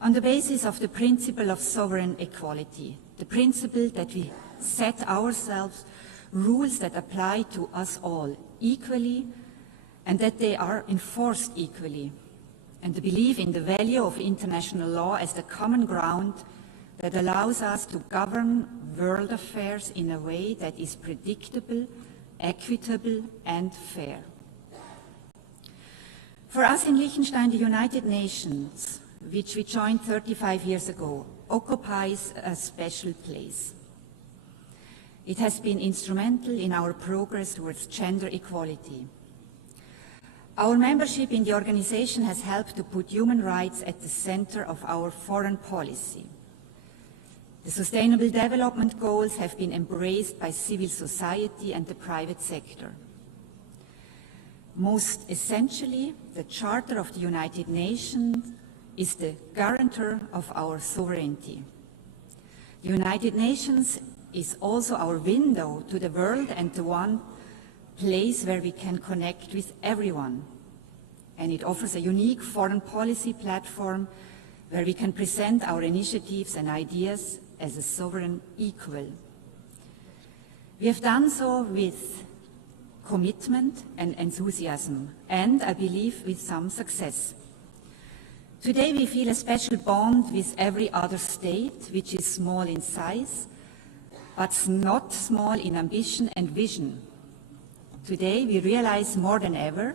on the basis of the principle of sovereign equality, the principle that we set ourselves rules that apply to us all equally and that they are enforced equally, and the belief in the value of international law as the common ground that allows us to govern world affairs in a way that is predictable, equitable, and fair. For us in Liechtenstein, the United Nations, which we joined 35 years ago, occupies a special place. It has been instrumental in our progress towards gender equality. Our membership in the organization has helped to put human rights at the center of our foreign policy. The Sustainable Development Goals have been embraced by civil society and the private sector. Most essentially, the Charter of the United Nations is the guarantor of our sovereignty. The United Nations is also our window to the world and the one place where we can connect with everyone. And it offers a unique foreign policy platform where we can present our initiatives and ideas as a sovereign equal. We have done so with commitment and enthusiasm, and I believe with some success. Today we feel a special bond with every other state, which is small in size, but not small in ambition and vision. Today we realize more than ever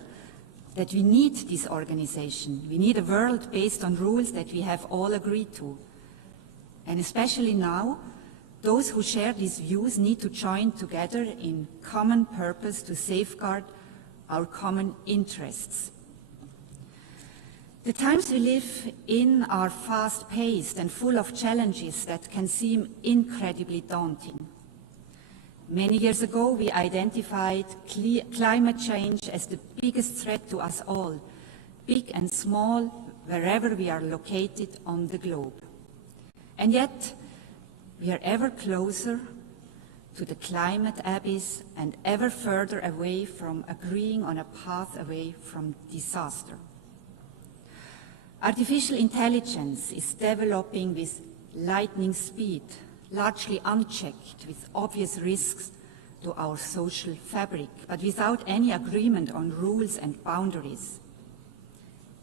that we need this organization. We need a world based on rules that we have all agreed to. And especially now, those who share these views need to join together in common purpose to safeguard our common interests. The times we live in are fast-paced and full of challenges that can seem incredibly daunting. Many years ago, we identified climate change as the biggest threat to us all, big and small, wherever we are located on the globe. And yet, we are ever closer to the climate abyss and ever further away from agreeing on a path away from disaster. Artificial intelligence is developing with lightning speed, largely unchecked, with obvious risks to our social fabric, but without any agreement on rules and boundaries.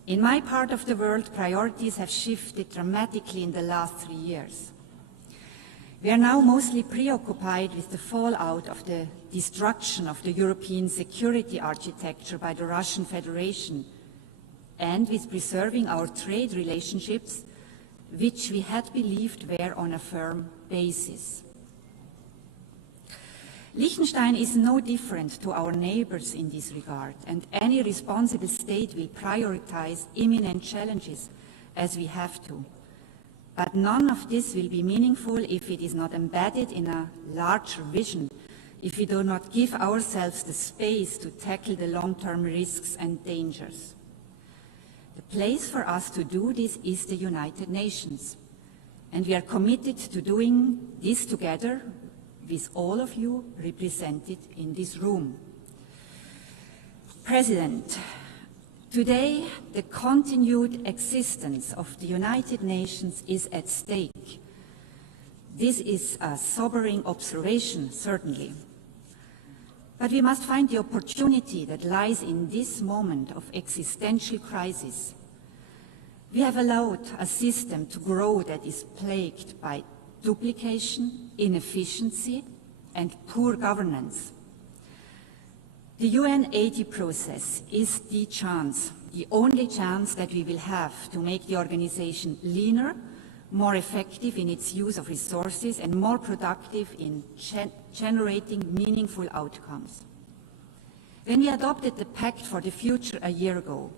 In my part of the world, priorities have shifted dramatically in the last 3 years. We are now mostly preoccupied with the fallout of the destruction of the European security architecture by the Russian Federation and with preserving our trade relationships, which we had believed were on a firm basis. Liechtenstein is no different to our neighbors in this regard, and any responsible state will prioritize imminent challenges as we have to. But none of this will be meaningful if it is not embedded in a larger vision, if we do not give ourselves the space to tackle the long-term risks and dangers. The place for us to do this is the United Nations, and we are committed to doing this together with all of you represented in this room. President, today the continued existence of the United Nations is at stake. This is a sobering observation, certainly. But we must find the opportunity that lies in this moment of existential crisis. We have allowed a system to grow that is plagued by duplication, inefficiency, and poor governance. The UN 80 process is the chance, the only chance that we will have to make the organization leaner, more effective in its use of resources, and more productive in generating meaningful outcomes. When we adopted the Pact for the Future a year ago,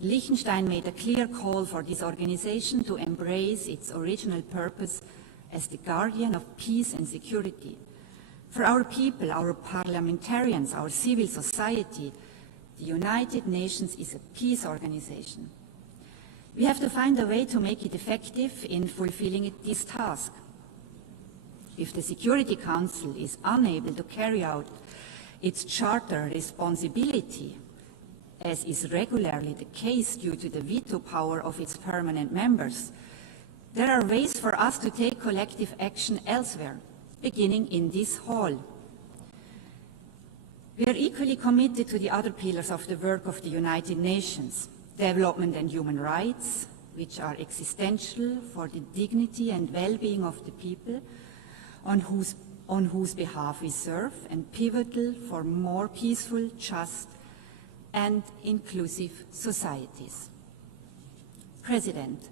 Liechtenstein made a clear call for this organization to embrace its original purpose as the guardian of peace and security. For our people, our parliamentarians, our civil society, the United Nations is a peace organization. We have to find a way to make it effective in fulfilling this task. If the Security Council is unable to carry out its charter responsibility, as is regularly the case due to the veto power of its permanent members, there are ways for us to take collective action elsewhere, beginning in this hall. We are equally committed to the other pillars of the work of the United Nations: development and human rights, which are existential for the dignity and well-being of the people on whose behalf we serve, and pivotal for more peaceful, just, and inclusive societies. President,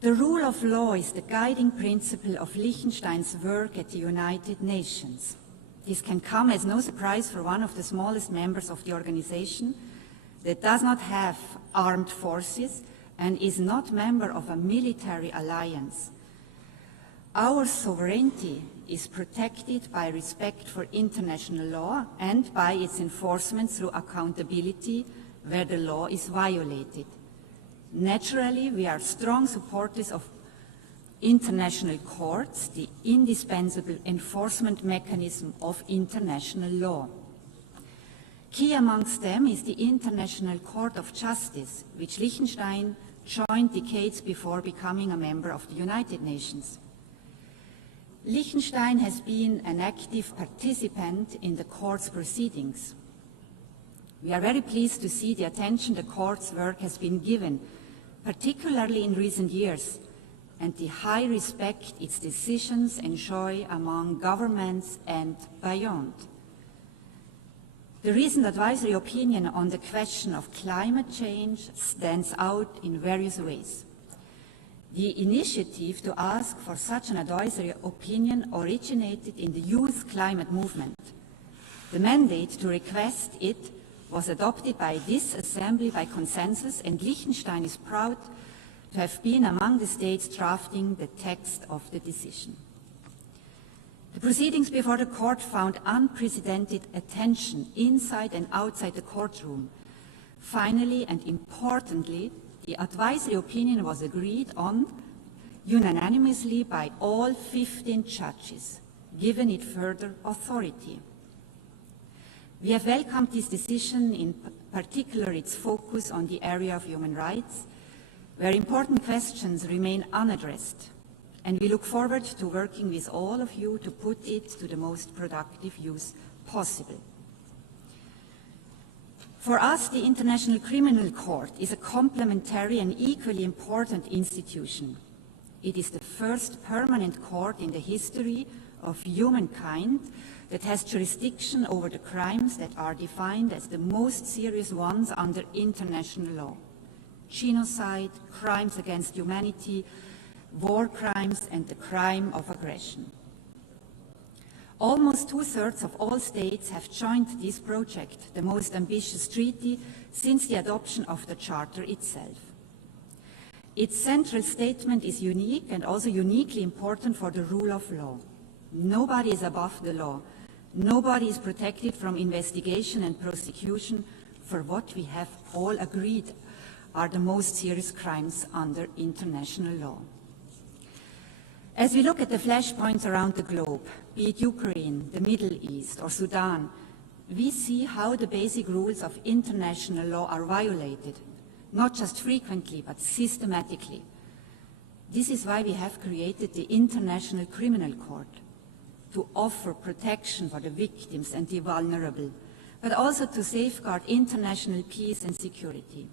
the rule of law is the guiding principle of Liechtenstein's work at the United Nations. This can come as no surprise for one of the smallest members of the organization that does not have armed forces and is not member of a military alliance. Our sovereignty is protected by respect for international law and by its enforcement through accountability where the law is violated. Naturally, we are strong supporters of international courts, the indispensable enforcement mechanism of international law. Key amongst them is the International Court of Justice, which Liechtenstein joined decades before becoming a member of the United Nations. Liechtenstein has been an active participant in the court's proceedings. We are very pleased to see the attention the court's work has been given, particularly in recent years, and the high respect its decisions enjoy among governments and beyond. The recent advisory opinion on the question of climate change stands out in various ways. The initiative to ask for such an advisory opinion originated in the youth climate movement. The mandate to request it was adopted by this Assembly by consensus, and Liechtenstein is proud to have been among the states drafting the text of the decision. The proceedings before the court found unprecedented attention inside and outside the courtroom. Finally and importantly, the advisory opinion was agreed on unanimously by all 15 judges, giving it further authority. We have welcomed this decision, in particular its focus on the area of human rights, where important questions remain unaddressed, and we look forward to working with all of you to put it to the most productive use possible. For us, the International Criminal Court is a complementary and equally important institution. It is the first permanent court in the history of humankind that has jurisdiction over the crimes that are defined as the most serious ones under international law: genocide, crimes against humanity, war crimes, and the crime of aggression. Almost 2/3 of all states have joined this project, the most ambitious treaty since the adoption of the Charter itself. Its central statement is unique and also uniquely important for the rule of law. Nobody is above the law. Nobody is protected from investigation and prosecution for what we have all agreed are the most serious crimes under international law. As we look at the flashpoints around the globe, be it Ukraine, the Middle East, or Sudan, we see how the basic rules of international law are violated, not just frequently, but systematically. This is why we have created the International Criminal Court, to offer protection for the victims and the vulnerable, but also to safeguard international peace and security.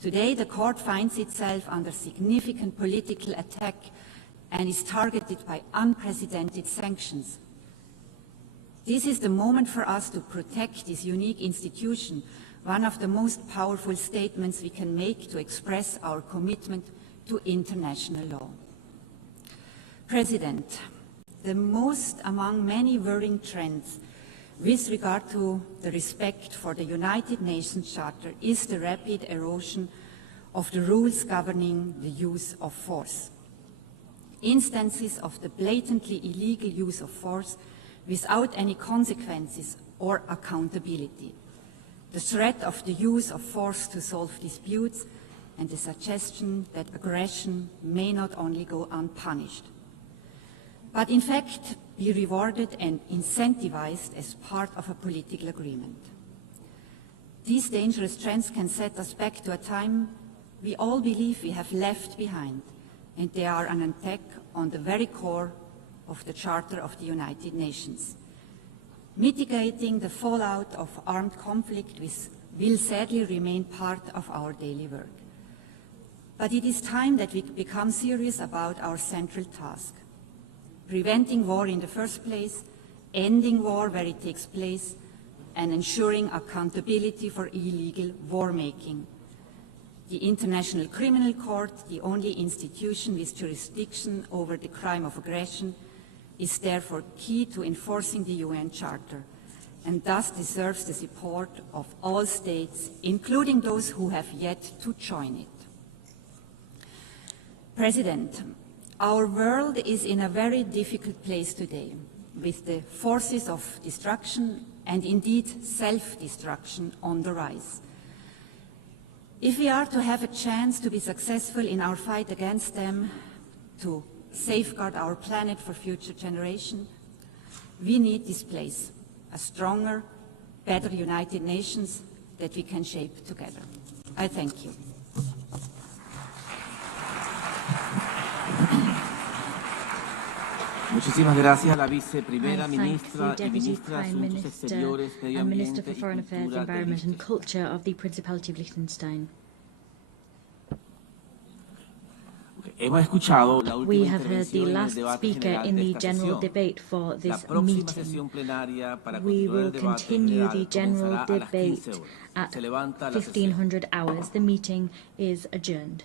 Today, the court finds itself under significant political attack and is targeted by unprecedented sanctions. This is the moment for us to protect this unique institution, one of the most powerful statements we can make to express our commitment to international law. President, the most among many worrying trends with regard to the respect for the United Nations Charter is the rapid erosion of the rules governing the use of force. Instances of the blatantly illegal use of force without any consequences or accountability, the threat of the use of force to solve disputes, and the suggestion that aggression may not only go unpunished, but in fact be rewarded and incentivized as part of a political agreement. These dangerous trends can set us back to a time we all believe we have left behind, and they are an attack on the very core of the Charter of the United Nations. Mitigating the fallout of armed conflict will sadly remain part of our daily work. But it is time that we become serious about our central task: preventing war in the first place, ending war where it takes place, and ensuring accountability for illegal war-making. The International Criminal Court, the only institution with jurisdiction over the crime of aggression, is therefore key to enforcing the UN Charter, and thus deserves the support of all states, including those who have yet to join it. President, our world is in a very difficult place today, with the forces of destruction and indeed self-destruction on the rise. If we are to have a chance to be successful in our fight against them, to safeguard our planet for future generations, we need this place, a stronger, better United Nations that we can shape together. I thank you. Muchísimas gracias a la viceprimera I thank ministra the y Deputy ministra de Prime Asuntos Minister Exteriores, Medio and Minister Ambiente for Foreign y Affairs, Cultura de Environment and Liechtenstein. Culture of the Principality of Liechtenstein. Hemos escuchado la última We have heard the intervención en el last debate speaker general in de the esta general sesión. debate for La this próxima meeting. sesión plenaria para We continuar el will debate continue general the general comenzará a las 15 debate horas. at Se levanta la sesión. 1500 hours. The meeting is adjourned.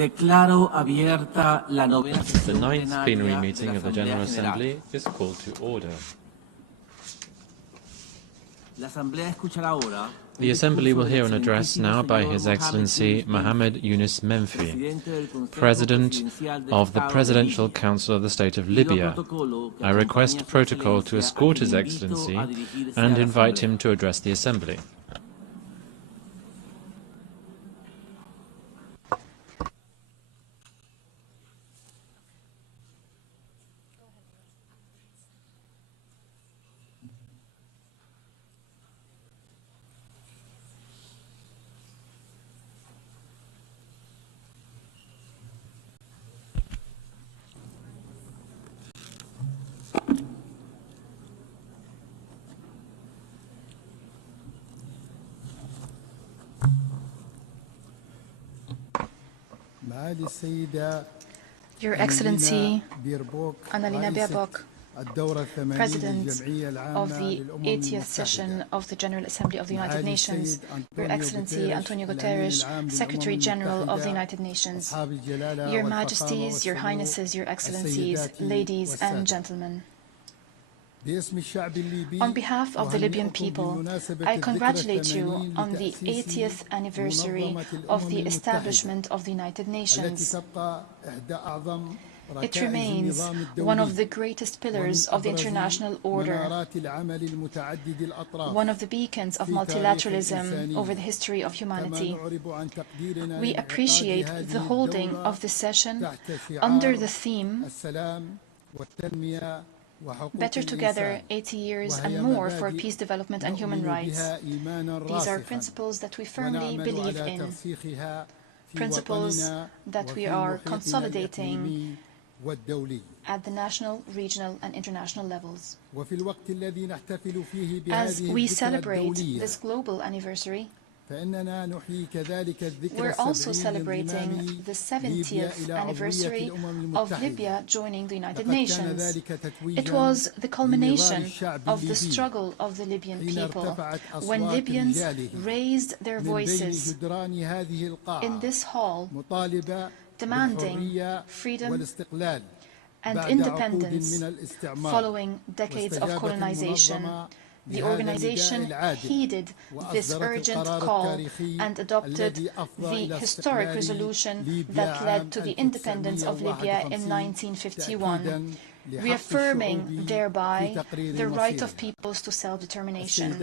Declaro abierta la novena The sesión ninth plenary plenaria meeting de of the la General Asamblea General. Assembly is called to order. La Asamblea escuchará ahora The Assembly will hear an address now by His Excellency Mohammed Yunus Menfi, President of the Presidential Council of the State of Libya. I request protocol to escort His Excellency and invite him to address the Assembly. Your Excellency Annalena Baerbock, President of the 80th session of the General Assembly of the United Nations, Your Excellency Antonio Guterres, Secretary General of the United Nations, Your Majesties, Your Highnesses, Your Excellencies, ladies and gentlemen. On behalf of the Libyan people, I congratulate you on the 80th anniversary of the establishment of the United Nations. It remains one of the greatest pillars of the international order, one of the beacons of multilateralism over the history of humanity. We appreciate the holding of this session under the theme Better Together, 80 years and more for peace, development and human rights. These are principles that we firmly believe in, principles that we are consolidating at the national, regional and international levels. As we celebrate this global anniversary, we're also celebrating the 70th anniversary of Libya joining the United Nations. It was the culmination of the struggle of the Libyan people when Libyans raised their voices in this hall, demanding freedom and independence following decades of colonization. The organization heeded this urgent call and adopted the historic resolution that led to the independence of Libya in 1951, reaffirming thereby the right of peoples to self-determination.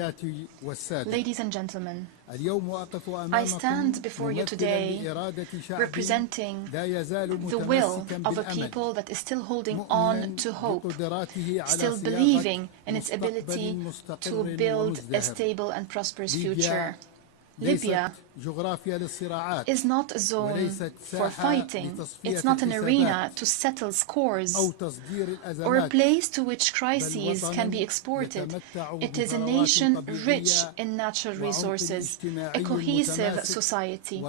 Ladies and gentlemen, I stand before you today representing the will of a people that is still holding on to hope, still believing in its ability to build a stable and prosperous future. Libya is not a zone for fighting. It's not an arena to settle scores or a place to which crises can be exported. It is a nation rich in natural resources, a cohesive society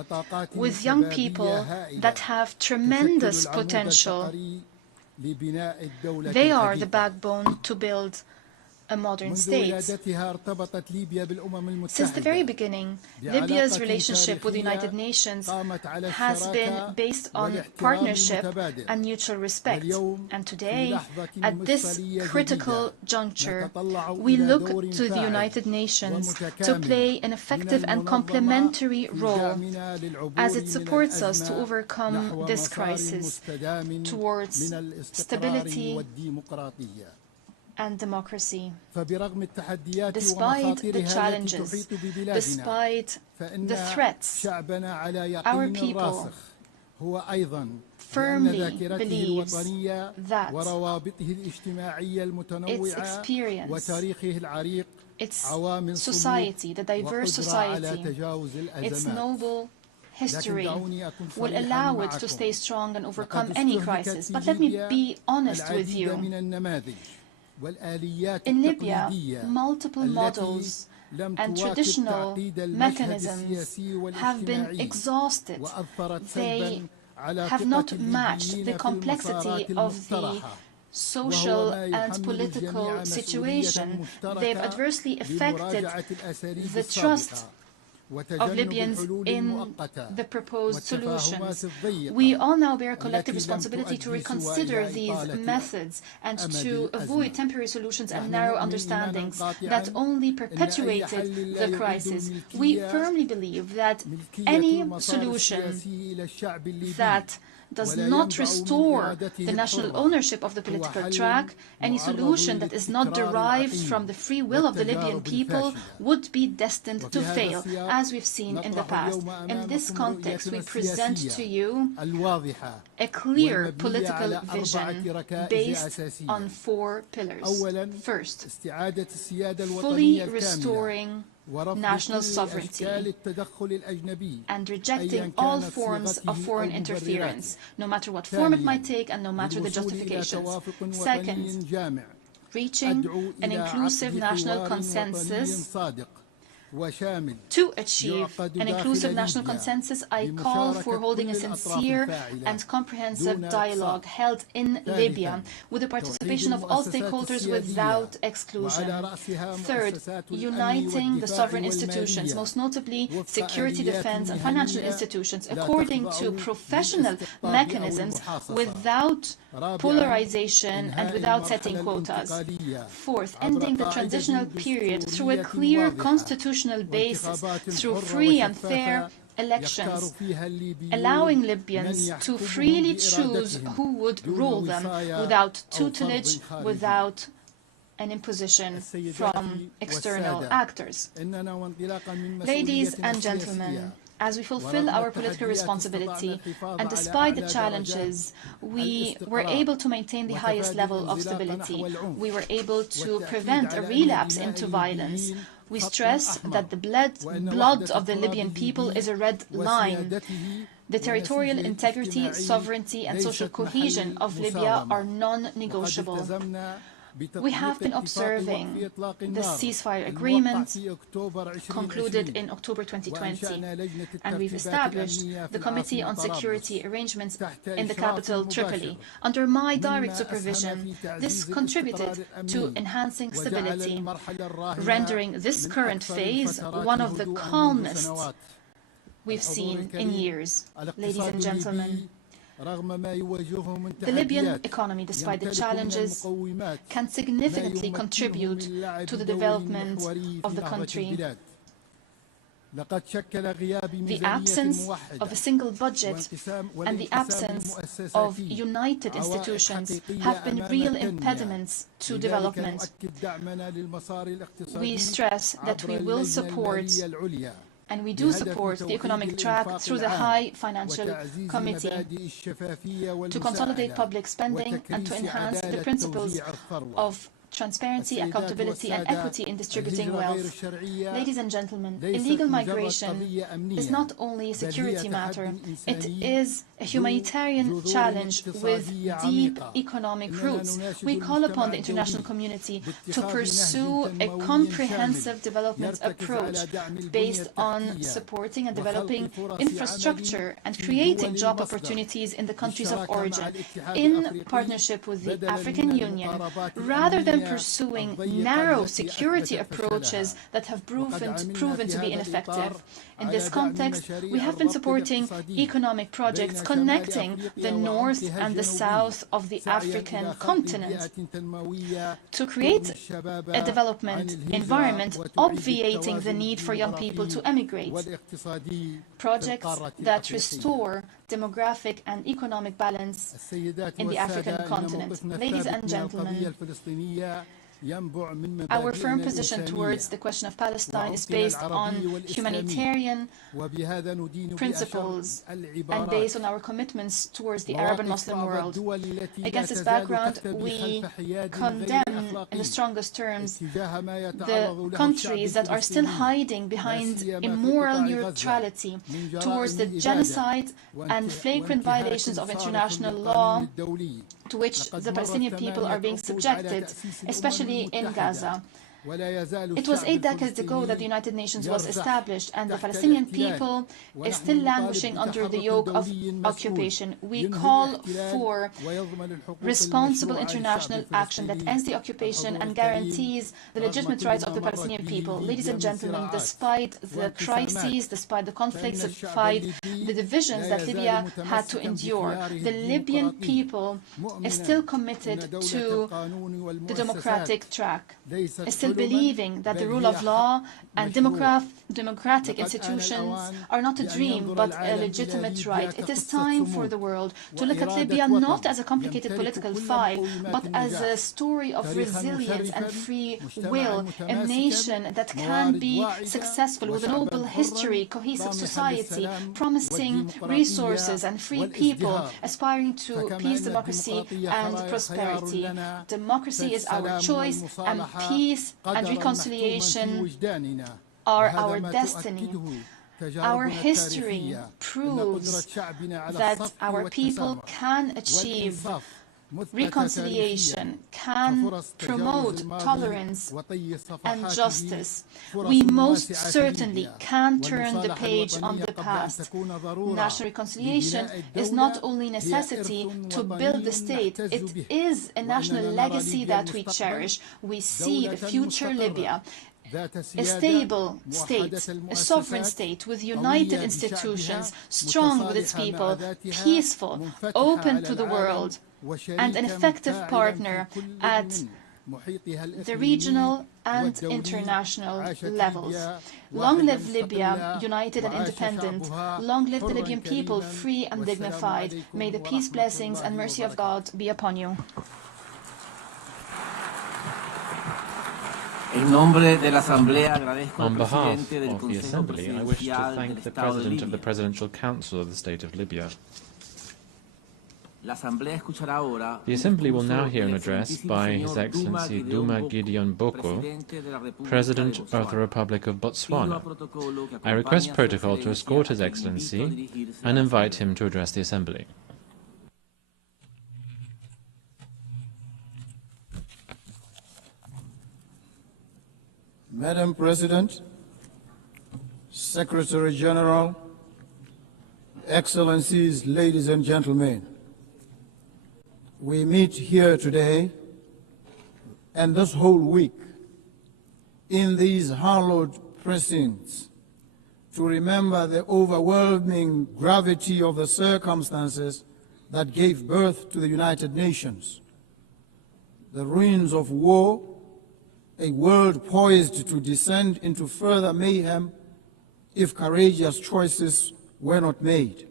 with young people that have tremendous potential. They are the backbone to build a modern state. Since the very beginning, Libya's relationship with the United Nations has been based on partnership and mutual respect. And today, at this critical juncture, we look to the United Nations to play an effective and complementary role as it supports us to overcome this crisis towards stability and democracy. Despite the challenges, despite the threats, our people firmly believes that its experience, its society, the diverse society, its noble history will allow it to stay strong and overcome any crisis. But let me be honest with you. In Libya, multiple models and traditional mechanisms have been exhausted. They have not matched the complexity of the social and political situation. They've adversely affected the trust of Libyans in the proposed solutions. We all now bear a collective responsibility to reconsider these methods and to avoid temporary solutions and narrow understandings that only perpetuated the crisis. We firmly believe that any solution that does not restore the national ownership of the political track, any solution that is not derived from the free will of the Libyan people would be destined to fail, as we've seen in the past. In this context, we present to you a clear political vision based on 4 pillars. First, fully restoring national sovereignty and rejecting all forms of foreign interference, no matter what form it might take and no matter the justifications. Second, reaching an inclusive national consensus. To achieve an inclusive national consensus, I call for holding a sincere and comprehensive dialogue held in Libya with the participation of all stakeholders without exclusion. Third, uniting the sovereign institutions, most notably security, defense, and financial institutions, according to professional mechanisms without polarization and without setting quotas. Fourth, ending the transitional period through a clear constitutional basis, through free and fair elections, allowing Libyans to freely choose who would rule them without tutelage, without an imposition from external actors. Ladies and gentlemen, as we fulfill our political responsibility, and despite the challenges, we were able to maintain the highest level of stability. We were able to prevent a relapse into violence. We stress that the blood of the Libyan people is a red line. The territorial integrity, sovereignty, and social cohesion of Libya are non-negotiable. We have been observing the ceasefire agreement concluded in October 2020, and we've established the Committee on Security Arrangements in the capital, Tripoli. Under my direct supervision, this contributed to enhancing stability, rendering this current phase one of the calmest we've seen in years. Ladies and gentlemen, the Libyan economy, despite the challenges, can significantly contribute to the development of the country. The absence of a single budget and the absence of united institutions have been real impediments to development. We stress that we will support, and we do support, the economic track through the High Financial Committee to consolidate public spending and to enhance the principles of transparency, accountability, and equity in distributing wealth. Ladies and gentlemen, illegal migration is not only a security matter, it is a humanitarian challenge with deep economic roots. We call upon the international community to pursue a comprehensive development approach based on supporting and developing infrastructure and creating job opportunities in the countries of origin, in partnership with the African Union, rather than pursuing narrow security approaches that have proven to be ineffective. In this context, we have been supporting economic projects connecting the north and the south of the African continent to create a development environment obviating the need for young people to emigrate. Projects that restore demographic and economic balance in the African continent. Ladies and gentlemen, our firm position towards the question of Palestine is based on humanitarian principles and based on our commitments towards the Arab and Muslim world. Against this background, we condemn in the strongest terms the countries that are still hiding behind immoral neutrality towards the genocide and flagrant violations of international law to which the Palestinian people are being subjected, especially in Gaza. It was 8 decades ago that the United Nations was established, and the Palestinian people is still languishing under the yoke of occupation. We call for responsible international action that ends the occupation and guarantees the legitimate rights of the Palestinian people. Ladies and gentlemen, despite the crises, despite the conflicts, despite the divisions that Libya had to endure, the Libyan people is still committed to the democratic track, is still believing that the rule of law and democratic institutions are not a dream but a legitimate right. It is time for the world to look at Libya not as a complicated political fight, but as a story of resilience and free will, a nation that can be successful with a noble history, cohesive society, promising resources and free people, aspiring to peace, democracy and prosperity. Democracy is our choice, and peace and reconciliation are our destiny. Our history proves that our people can achieve reconciliation, can promote tolerance and justice. We most certainly can turn the page on the past. National reconciliation is not only a necessity to build the state, it is a national legacy that we cherish. We see the future Libya, a stable state, a sovereign state with united institutions, strong with its people, peaceful, open to the world, and an effective partner at the regional and international levels. Long live Libya, united and independent. Long live the Libyan people, free and dignified. May the peace, blessings, and mercy of God be upon you. On behalf of the Assembly, I wish to thank the President of the Presidential Council of the State of Libya. The Assembly will now hear an address by His Excellency Duma Gideon Boko, President of the Republic of Botswana. I request protocol to escort His Excellency and invite him to address the Assembly. Madam President, Secretary General, Excellencies, ladies and gentlemen, we meet here today and this whole week in these hallowed precincts to remember the overwhelming gravity of the circumstances that gave birth to the United Nations, the ruins of war, a world poised to descend into further mayhem if courageous choices were not made.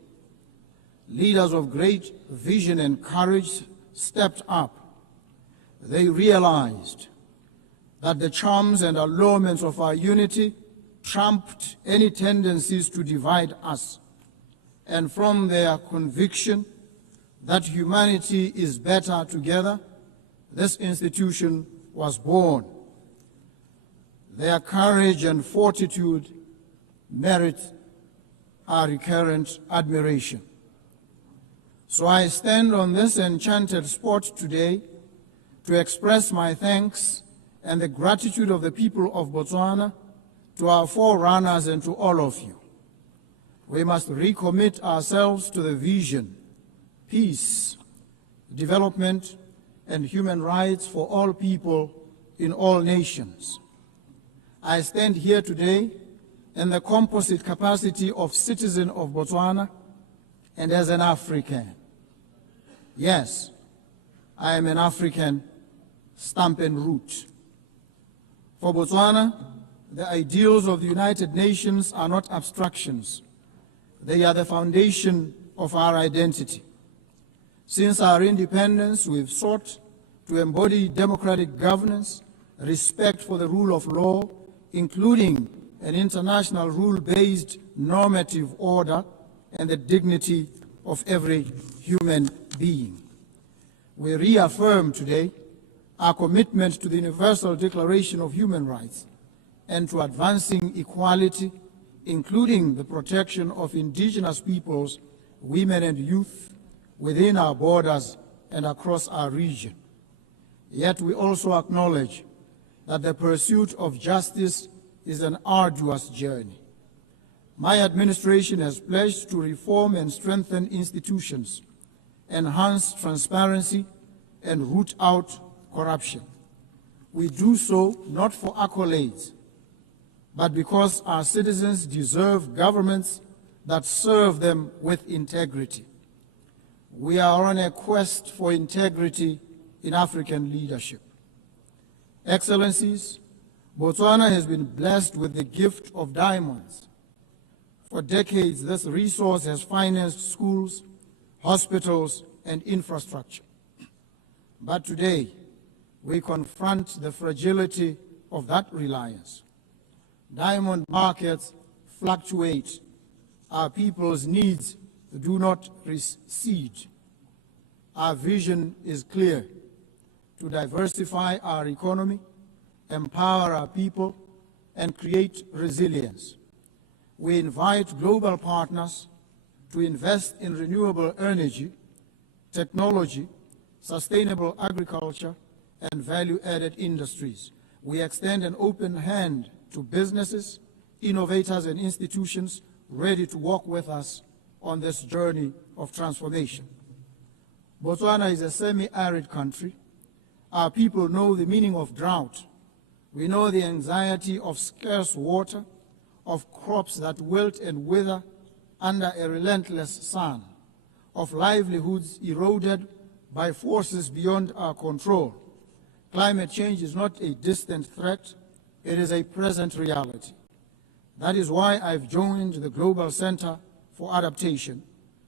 Leaders of great vision and courage stepped up. They realized that the charms and allurements of our unity trumped any tendencies to divide us. And from their conviction that humanity is better together, this institution was born. Their courage and fortitude merit our recurrent admiration. So I stand on this enchanted spot today to express my thanks and the gratitude of the people of Botswana to our forerunners and to all of you. We must recommit ourselves to the vision, peace, development, and human rights for all people in all nations. I stand here today in the composite capacity of citizen of Botswana and as an African. Yes, I am an African, stamp and root. For Botswana, the ideals of the United Nations are not abstractions. They are the foundation of our identity. Since our independence, we've sought to embody democratic governance, respect for the rule of law, including an international rule-based normative order, and the dignity of every human being. We reaffirm today our commitment to the Universal Declaration of Human Rights and to advancing equality, including the protection of indigenous peoples, women and youth within our borders and across our region. Yet we also acknowledge that the pursuit of justice is an arduous journey. My administration has pledged to reform and strengthen institutions, enhance transparency, and root out corruption. We do so not for accolades, but because our citizens deserve governments that serve them with integrity. We are on a quest for integrity in African leadership. Excellencies, Botswana has been blessed with the gift of diamonds. For decades, this resource has financed schools, hospitals, and infrastructure. But today, we confront the fragility of that reliance. Diamond markets fluctuate. Our people's needs do not recede. Our vision is clear: to diversify our economy, empower our people, and create resilience. We invite global partners to invest in renewable energy, technology, sustainable agriculture, and value-added industries. We extend an open hand to businesses, innovators, and institutions ready to walk with us on this journey of transformation. Botswana is a semi-arid country. Our people know the meaning of drought. We know the anxiety of scarce water, of crops that wilt and wither under a relentless sun, of livelihoods eroded by forces beyond our control. Climate change is not a distant threat, it is a present reality. That is why I've joined the Global Center for Adaptation,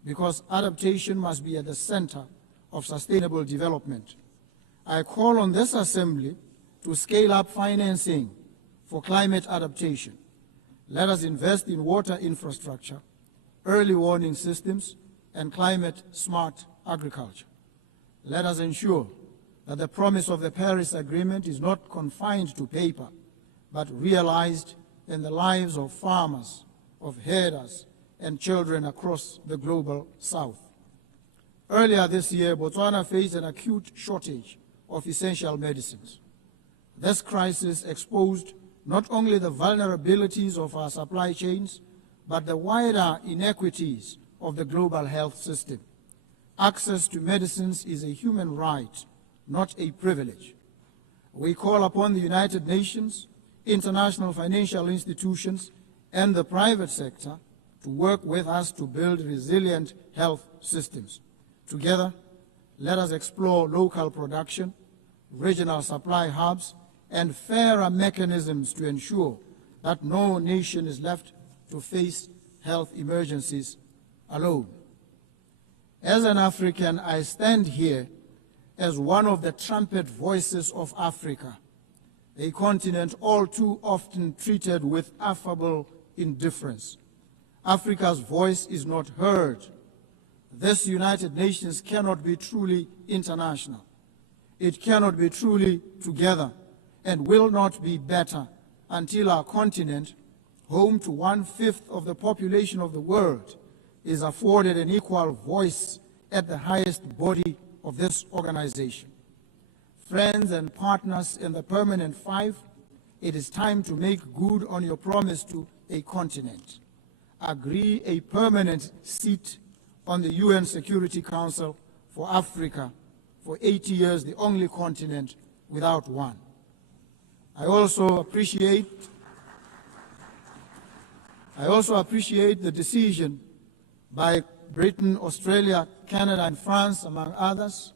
because adaptation must be at the center of sustainable development. I call on this Assembly to scale up financing for climate adaptation. Let us invest in water infrastructure, early warning systems, and climate-smart agriculture. Let us ensure that the promise of the Paris Agreement is not confined to paper, but realized in the lives of farmers, of herders, and children across the global South. Earlier this year, Botswana faced an acute shortage of essential medicines. This crisis exposed not only the vulnerabilities of our supply chains, but the wider inequities of the global health system. Access to medicines is a human right, not a privilege. We call upon the United Nations, international financial institutions, and the private sector to work with us to build resilient health systems. Together, let us explore local production, regional supply hubs, and fairer mechanisms to ensure that no nation is left to face health emergencies alone. As an African, I stand here as one of the trumpet voices of Africa, a continent all too often treated with affable indifference. Africa's voice is not heard. This United Nations cannot be truly international. It cannot be truly together, and will not be better until our continent, home to 1/5 of the population of the world, is afforded an equal voice at the highest body of this organization. Friends and partners in the Permanent Five, it is time to make good on your promise to a continent. Agree a permanent seat on the UN Security Council for Africa for 80 years, the only continent without one. I also appreciate the decision by Britain, Australia, Canada, and France, among others,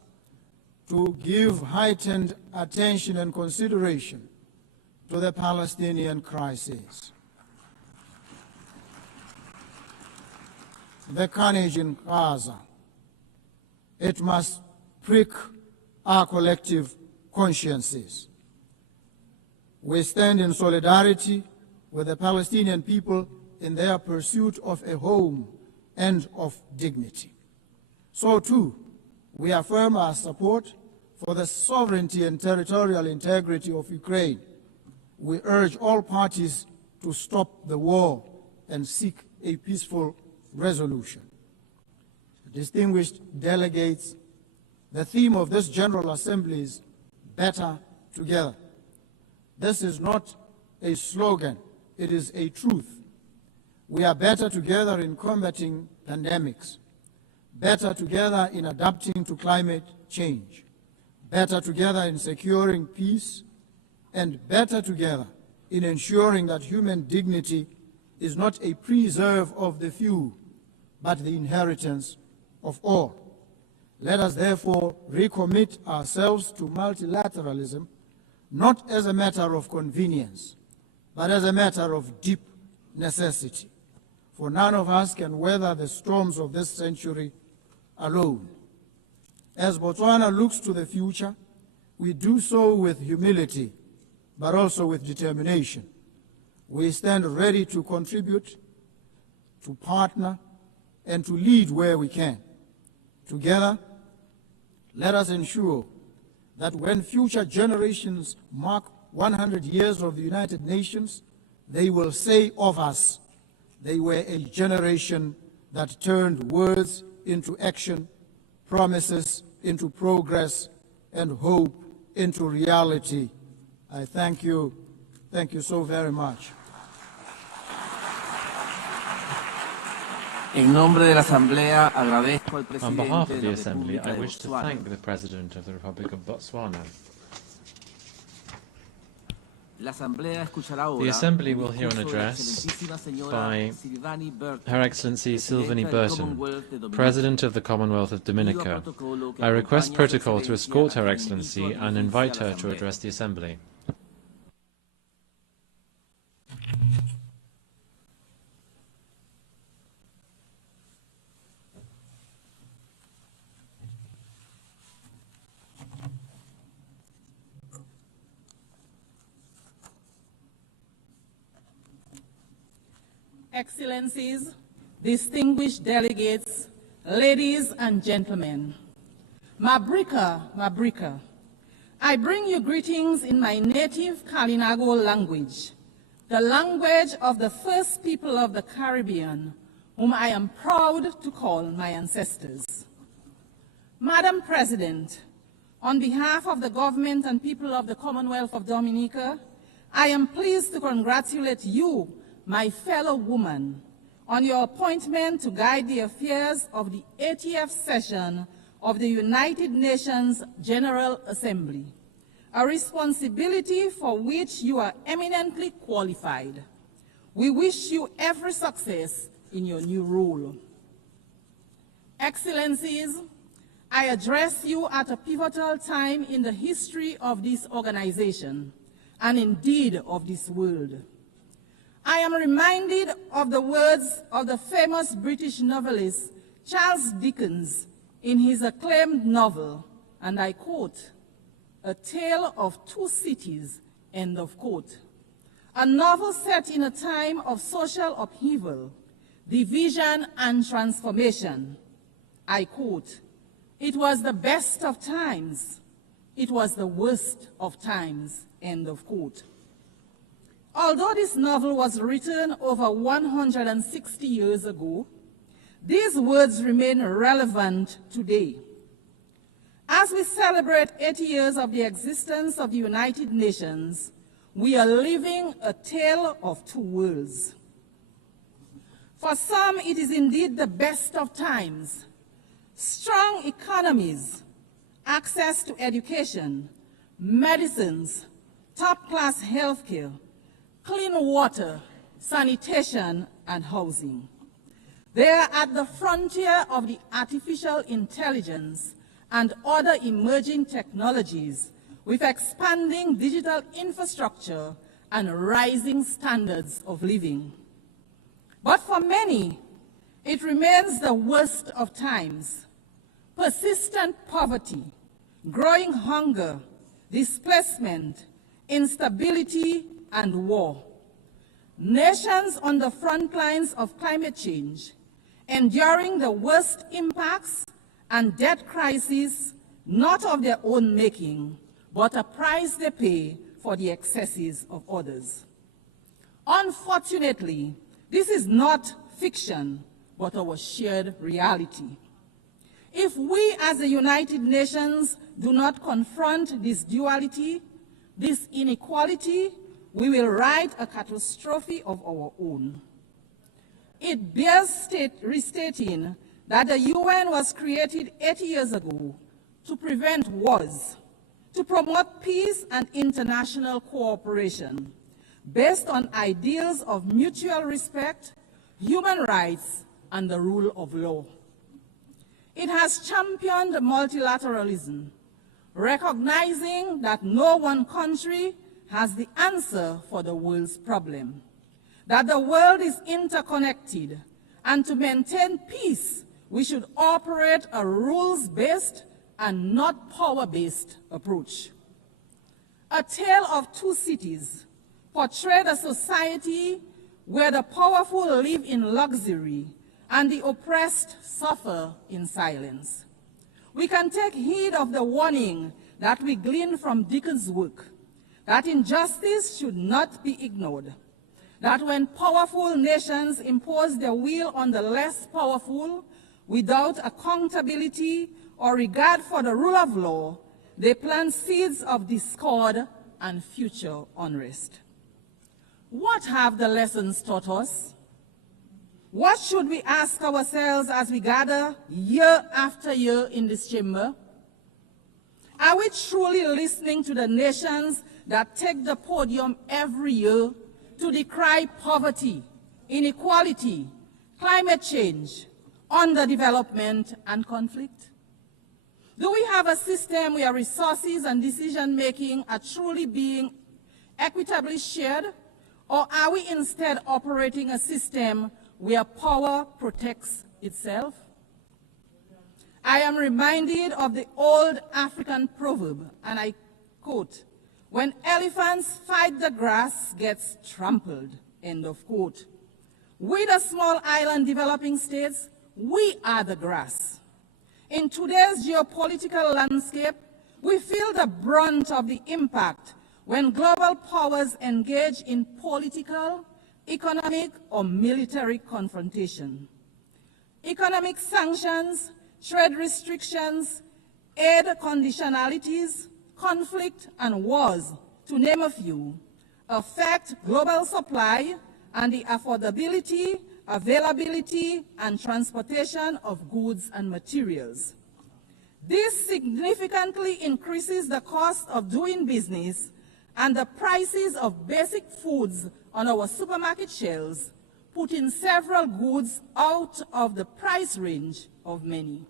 to give heightened attention and consideration to the Palestinian crisis. The carnage in Gaza, it must prick our collective consciences. We stand in solidarity with the Palestinian people in their pursuit of a home and of dignity. So too, we affirm our support for the sovereignty and territorial integrity of Ukraine. We urge all parties to stop the war and seek a peaceful resolution. Distinguished delegates, the theme of this General Assembly is Better Together. This is not a slogan, it is a truth. We are better together in combating pandemics, better together in adapting to climate change, better together in securing peace, and better together in ensuring that human dignity is not a preserve of the few, but the inheritance of all. Let us therefore recommit ourselves to multilateralism, not as a matter of convenience, but as a matter of deep necessity. For none of us can weather the storms of this century alone. As Botswana looks to the future, we do so with humility, but also with determination. We stand ready to contribute, to partner, and to lead where we can. Together, let us ensure that when future generations mark 100 years of the United Nations, they will say of us, they were a generation that turned words into action, promises into progress, and hope into reality. I thank you so very much. En nombre de la Asamblea, agradezco al presidente On behalf of de the la Assembly, República I de wish to Botswana. thank the President of the Republic of Botswana. La Asamblea escuchará ahora The Assembly will un hear an discurso de la address excelentísima señora by Sylvanie Berton, Her Excellency Sylvanie Presidenta del Burton, Commonwealth de Dominica. President of the Commonwealth of Dominica. I request protocol to escort Her Excellency and invite her to address the Assembly. Excellencies, distinguished delegates, ladies and gentlemen, Mabrika, I bring you greetings in my native Kalinago language, the language of the first people of the Caribbean, whom I am proud to call my ancestors. Madam President, on behalf of the government and people of the Commonwealth of Dominica, I am pleased to congratulate you, my fellow woman, on your appointment to guide the affairs of the 80th session of the United Nations General Assembly, a responsibility for which you are eminently qualified. We wish you every success in your new role. Excellencies, I address you at a pivotal time in the history of this organization, and indeed of this world. I am reminded of the words of the famous British novelist Charles Dickens in his acclaimed novel, and I quote, "A Tale of Two Cities," end of quote. A novel set in a time of social upheaval, division, and transformation. I quote, "It was the best of times. It was the worst of times," end of quote. Although this novel was written over 160 years ago, these words remain relevant today. As we celebrate 80 years of the existence of the United Nations, we are living a tale of two worlds. For some, it is indeed the best of times. Strong economies, access to education, medicines, top-class healthcare, clean water, sanitation, and housing. They are at the frontier of the artificial intelligence and other emerging technologies with expanding digital infrastructure and rising standards of living. But for many, it remains the worst of times. Persistent poverty, growing hunger, displacement, instability, and war. Nations on the front lines of climate change, enduring the worst impacts and debt crises, not of their own making, but a price they pay for the excesses of others. Unfortunately, this is not fiction, but our shared reality. If we as the United Nations do not confront this duality, this inequality, we will write a catastrophe of our own. It bears restating that the UN was created 80 years ago to prevent wars, to promote peace and international cooperation based on ideals of mutual respect, human rights, and the rule of law. It has championed multilateralism, recognizing that no one country has the answer for the world's problem, that the world is interconnected, and to maintain peace, we should operate a rules-based and not power-based approach. A Tale of Two Cities portrayed a society where the powerful live in luxury and the oppressed suffer in silence. We can take heed of the warning that we glean from Dickens' work, that injustice should not be ignored, that when powerful nations impose their will on the less powerful without accountability or regard for the rule of law, they plant seeds of discord and future unrest. What have the lessons taught us? What should we ask ourselves as we gather year after year in this chamber? Are we truly listening to the nations that take the podium every year to decry poverty, inequality, climate change, underdevelopment, and conflict? Do we have a system where resources and decision-making are truly being equitably shared, or are we instead operating a system where power protects itself? I am reminded of the old African proverb, and I quote, "When elephants fight, the grass gets trampled," end of quote. We, the small island developing states, we are the grass. In today's geopolitical landscape, we feel the brunt of the impact when global powers engage in political, economic, or military confrontation. Economic sanctions, trade restrictions, aid conditionalities, conflict, and wars, to name a few, affect global supply and the affordability, availability, and transportation of goods and materials. This significantly increases the cost of doing business and the prices of basic foods on our supermarket shelves, putting several goods out of the price range of many.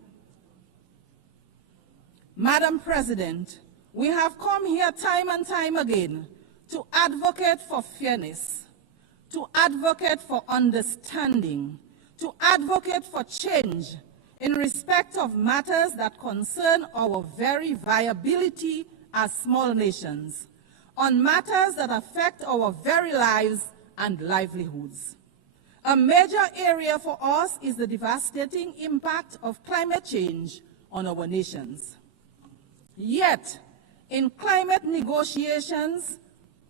Madam President, we have come here time and time again to advocate for fairness, to advocate for understanding, to advocate for change in respect of matters that concern our very viability as small nations, on matters that affect our very lives and livelihoods. A major area for us is the devastating impact of climate change on our nations. Yet, in climate negotiations,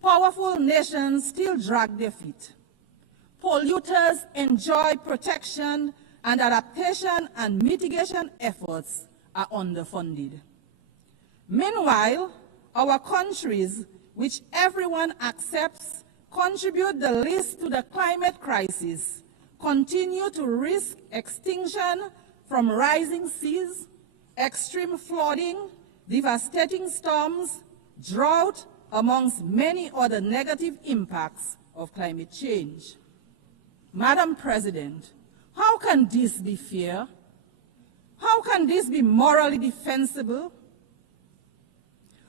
powerful nations still drag their feet. Polluters enjoy protection, and adaptation and mitigation efforts are underfunded. Meanwhile, our countries, which everyone accepts contribute the least to the climate crisis, continue to risk extinction from rising seas, extreme flooding, devastating storms, drought, amongst many other negative impacts of climate change. Madam President, how can this be fair? How can this be morally defensible?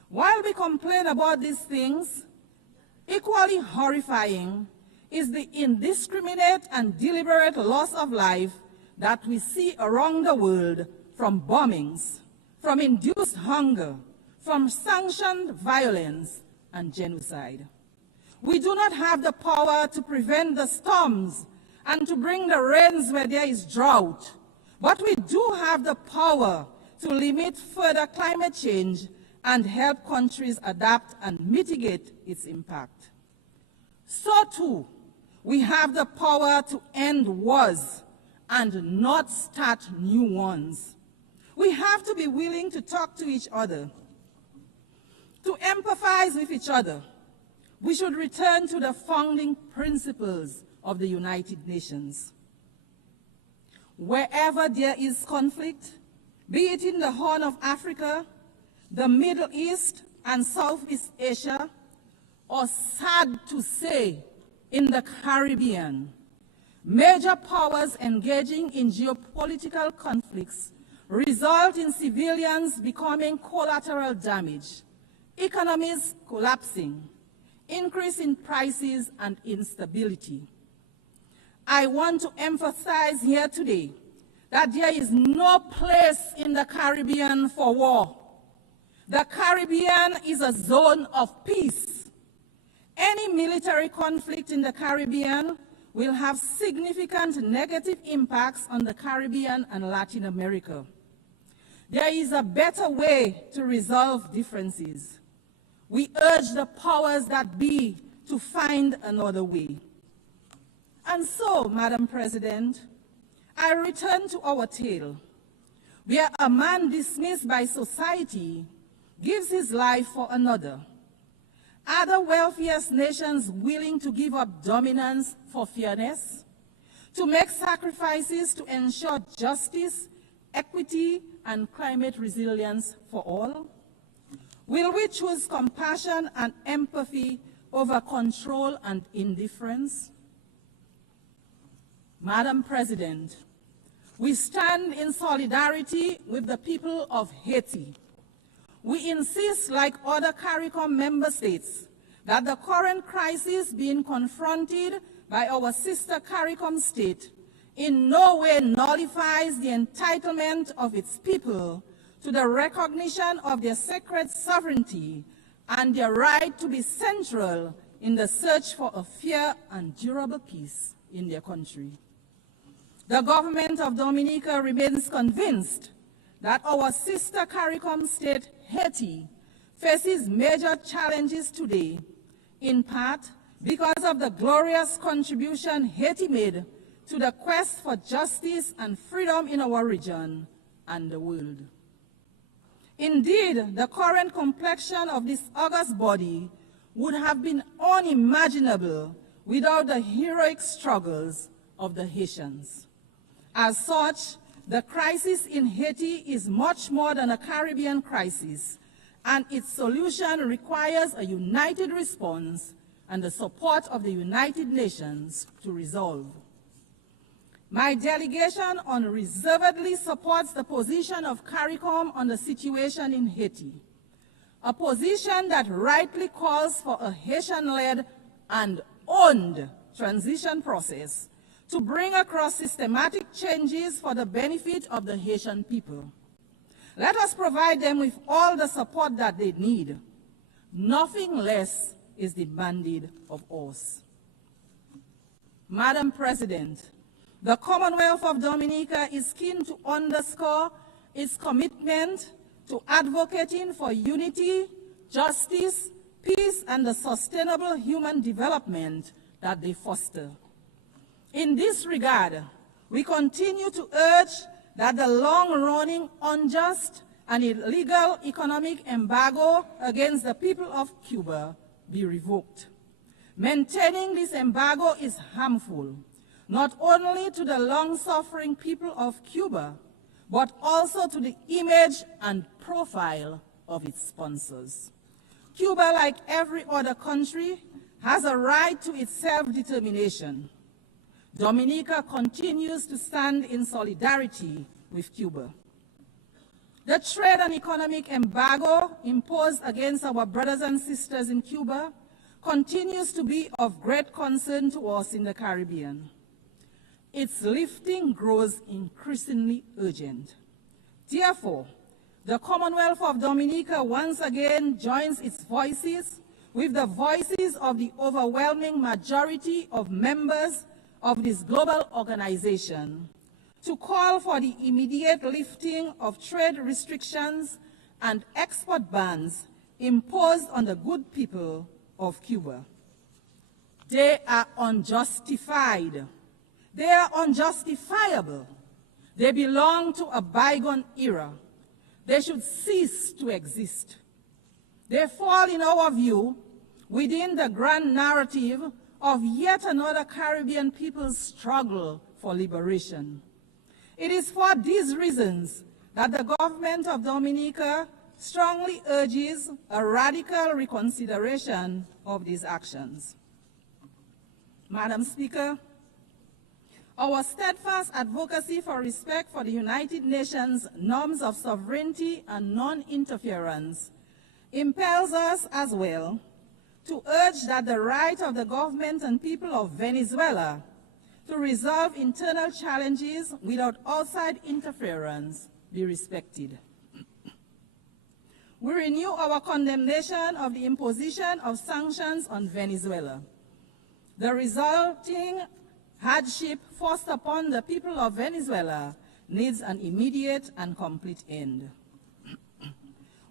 While we complain about these things, equally horrifying is the indiscriminate and deliberate loss of life that we see around the world from bombings, from induced hunger, from sanctioned violence and genocide. We do not have the power to prevent the storms and to bring the rains where there is drought, but we do have the power to limit further climate change and help countries adapt and mitigate its impact. So too, we have the power to end wars and not start new ones. We have to be willing to talk to each other. To empathize with each other, we should return to the founding principles of the United Nations. Wherever there is conflict, be it in the Horn of Africa, the Middle East and Southeast Asia, or sad to say, in the Caribbean, major powers engaging in geopolitical conflicts result in civilians becoming collateral damage, economies collapsing, increase in prices and instability. I want to emphasize here today that there is no place in the Caribbean for war. The Caribbean is a zone of peace. Any military conflict in the Caribbean will have significant negative impacts on the Caribbean and Latin America. There is a better way to resolve differences. We urge the powers that be to find another way. And so, Madam President, I return to our tale, where a man dismissed by society gives his life for another. Are the wealthiest nations willing to give up dominance for fairness, to make sacrifices to ensure justice, equity, and climate resilience for all? Will we choose compassion and empathy over control and indifference? Madam President, we stand in solidarity with the people of Haiti. We insist, like other CARICOM member states, that the current crisis being confronted by our sister CARICOM state in no way nullifies the entitlement of its people to the recognition of their sacred sovereignty and their right to be central in the search for a fair and durable peace in their country. The government of Dominica remains convinced that our sister CARICOM state, Haiti, faces major challenges today, in part because of the glorious contribution Haiti made to the quest for justice and freedom in our region and the world. Indeed, the current complexion of this august body would have been unimaginable without the heroic struggles of the Haitians. As such, the crisis in Haiti is much more than a Caribbean crisis, and its solution requires a united response and the support of the United Nations to resolve. My delegation unreservedly supports the position of CARICOM on the situation in Haiti, a position that rightly calls for a Haitian-led and owned transition process to bring across systematic changes for the benefit of the Haitian people. Let us provide them with all the support that they need. Nothing less is demanded of us. Madam President, the Commonwealth of Dominica is keen to underscore its commitment to advocating for unity, justice, peace, and the sustainable human development that they foster. In this regard, we continue to urge that the long-running, unjust, and illegal economic embargo against the people of Cuba be revoked. Maintaining this embargo is harmful, not only to the long-suffering people of Cuba, but also to the image and profile of its sponsors. Cuba, like every other country, has a right to its self-determination. Dominica continues to stand in solidarity with Cuba. The trade and economic embargo imposed against our brothers and sisters in Cuba continues to be of great concern to us in the Caribbean. Its lifting grows increasingly urgent. Therefore, the Commonwealth of Dominica once again joins its voices with the voices of the overwhelming majority of members of this global organization to call for the immediate lifting of trade restrictions and export bans imposed on the good people of Cuba. They are unjustified. They are unjustifiable. They belong to a bygone era. They should cease to exist. They fall, in our view, within the grand narrative of yet another Caribbean people's struggle for liberation. It is for these reasons that the government of Dominica strongly urges a radical reconsideration of these actions. Madam Speaker, our steadfast advocacy for respect for the United Nations norms of sovereignty and non-interference impels us as well to urge that the right of the government and people of Venezuela to resolve internal challenges without outside interference be respected. We renew our condemnation of the imposition of sanctions on Venezuela. The resulting hardship forced upon the people of Venezuela needs an immediate and complete end.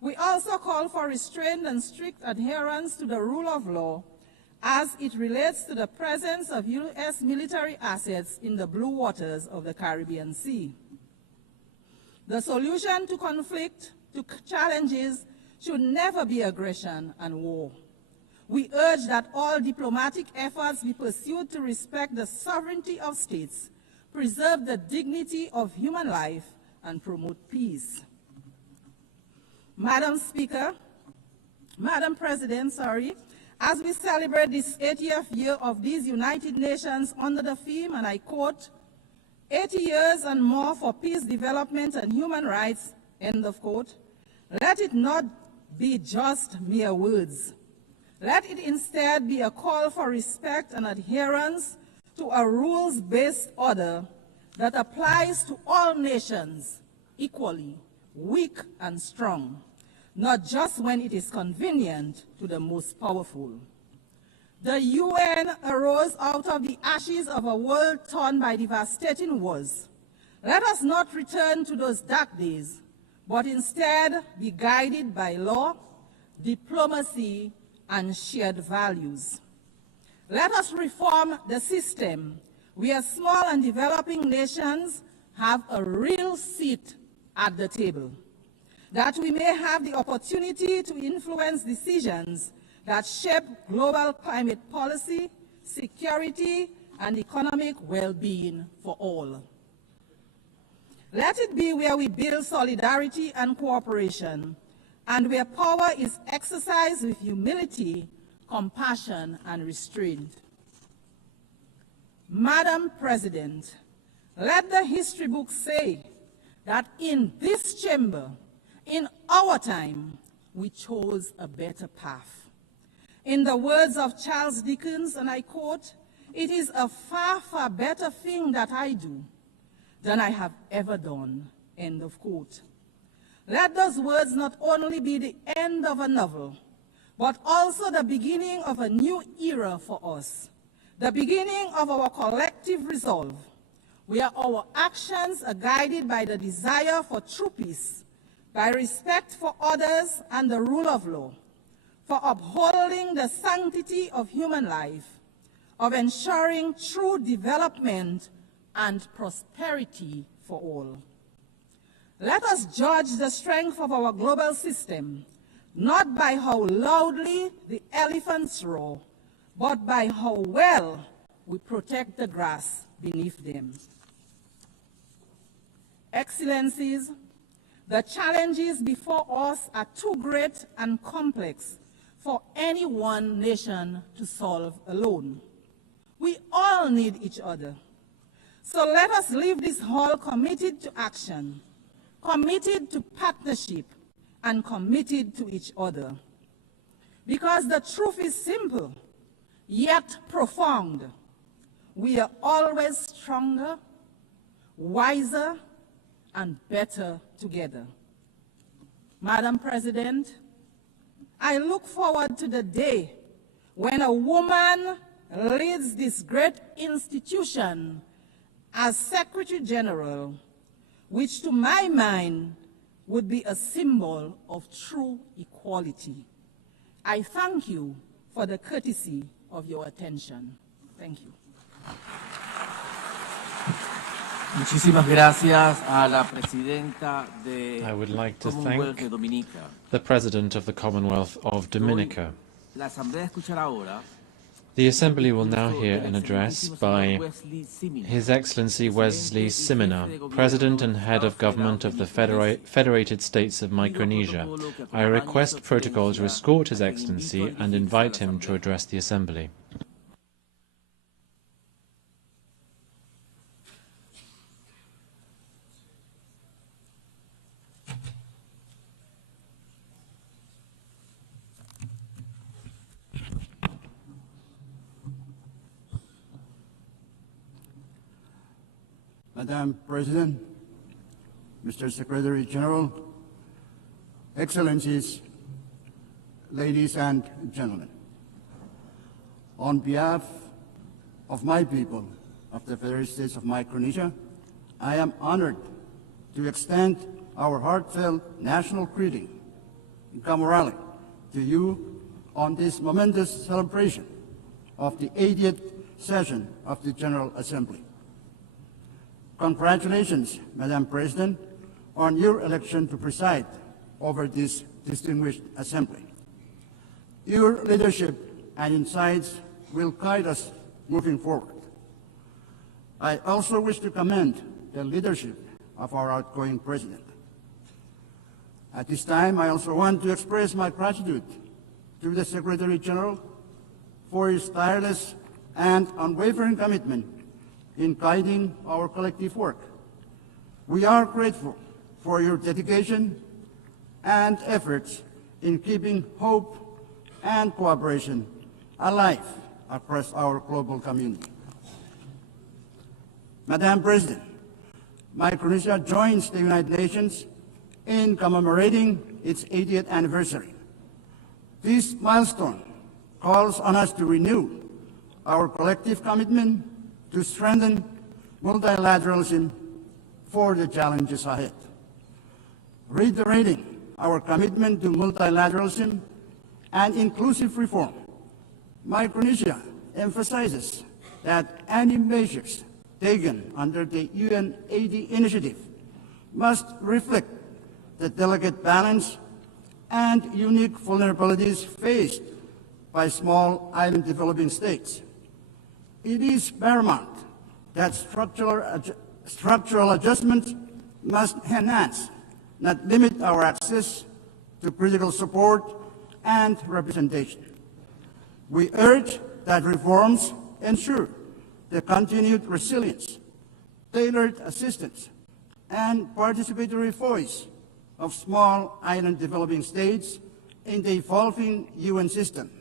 We also call for restrained and strict adherence to the rule of law as it relates to the presence of U.S. military assets in the blue waters of the Caribbean Sea. The solution to conflict, to challenges, should never be aggression and war. We urge that all diplomatic efforts be pursued to respect the sovereignty of states, preserve the dignity of human life, and promote peace. Madam President, as we celebrate this 80th year of these United Nations under the theme, and I quote, 80 years and more for peace, development, and human rights, end of quote, let it not be just mere words. Let it instead be a call for respect and adherence to a rules-based order that applies to all nations equally, weak and strong, not just when it is convenient to the most powerful. The UN arose out of the ashes of a world torn by devastating wars. Let us not return to those dark days, but instead be guided by law, diplomacy, and shared values. Let us reform the system where small and developing nations have a real seat at the table, that we may have the opportunity to influence decisions that shape global climate policy, security, and economic well-being for all. Let it be where we build solidarity and cooperation, and where power is exercised with humility, compassion, and restraint. Madam President, let the history books say that in this chamber, in our time, we chose a better path. In the words of Charles Dickens, and I quote, "It is a far, far better thing that I do than I have ever done," end of quote. Let those words not only be the end of a novel, but also the beginning of a new era for us, the beginning of our collective resolve, where our actions are guided by the desire for true peace, by respect for others and the rule of law, for upholding the sanctity of human life, of ensuring true development and prosperity for all. Let us judge the strength of our global system, not by how loudly the elephants roar, but by how well we protect the grass beneath them. Excellencies, the challenges before us are too great and complex for any one nation to solve alone. We all need each other. So let us leave this hall committed to action, committed to partnership, and committed to each other. Because the truth is simple, yet profound. We are always stronger, wiser, and better together. Madam President, I look forward to the day when a woman leads this great institution as Secretary General, which to my mind would be a symbol of true equality. I thank you for the courtesy of your attention. Thank you. Muchísimas gracias a la presidenta de I would like to Commonwealth thank de Dominica. the President of the Commonwealth of Dominica. La Asamblea escuchará ahora The Assembly will now hear an address by His Excellency Wesley Simina, President and Head of Government of the Federated States of Micronesia. I request protocol to escort His Excellency and invite him to address the Assembly. Madam President, Mr. Secretary General, Excellencies, ladies and gentlemen, on behalf of my people of the Federated States of Micronesia, I am honored to extend our heartfelt national greeting in Kamorale to you on this momentous celebration of the 80th session of the General Assembly. Congratulations, Madam President, on your election to preside over this distinguished assembly. Your leadership and insights will guide us moving forward. I also wish to commend the leadership of our outgoing president. At this time, I also want to express my gratitude to the Secretary General for his tireless and unwavering commitment in guiding our collective work. We are grateful for your dedication and efforts in keeping hope and cooperation alive across our global community. Madam President, Micronesia joins the United Nations in commemorating its 80th anniversary. This milestone calls on us to renew our collective commitment to strengthen multilateralism for the challenges ahead. Reiterating our commitment to multilateralism and inclusive reform, Micronesia emphasizes that any measures taken under the UN80 initiative must reflect the delicate balance and unique vulnerabilities faced by small island developing states. It is paramount that structural adjustments must enhance, not limit our access to critical support and representation. We urge that reforms ensure the continued resilience, tailored assistance, and participatory voice of small island developing states in the evolving UN system,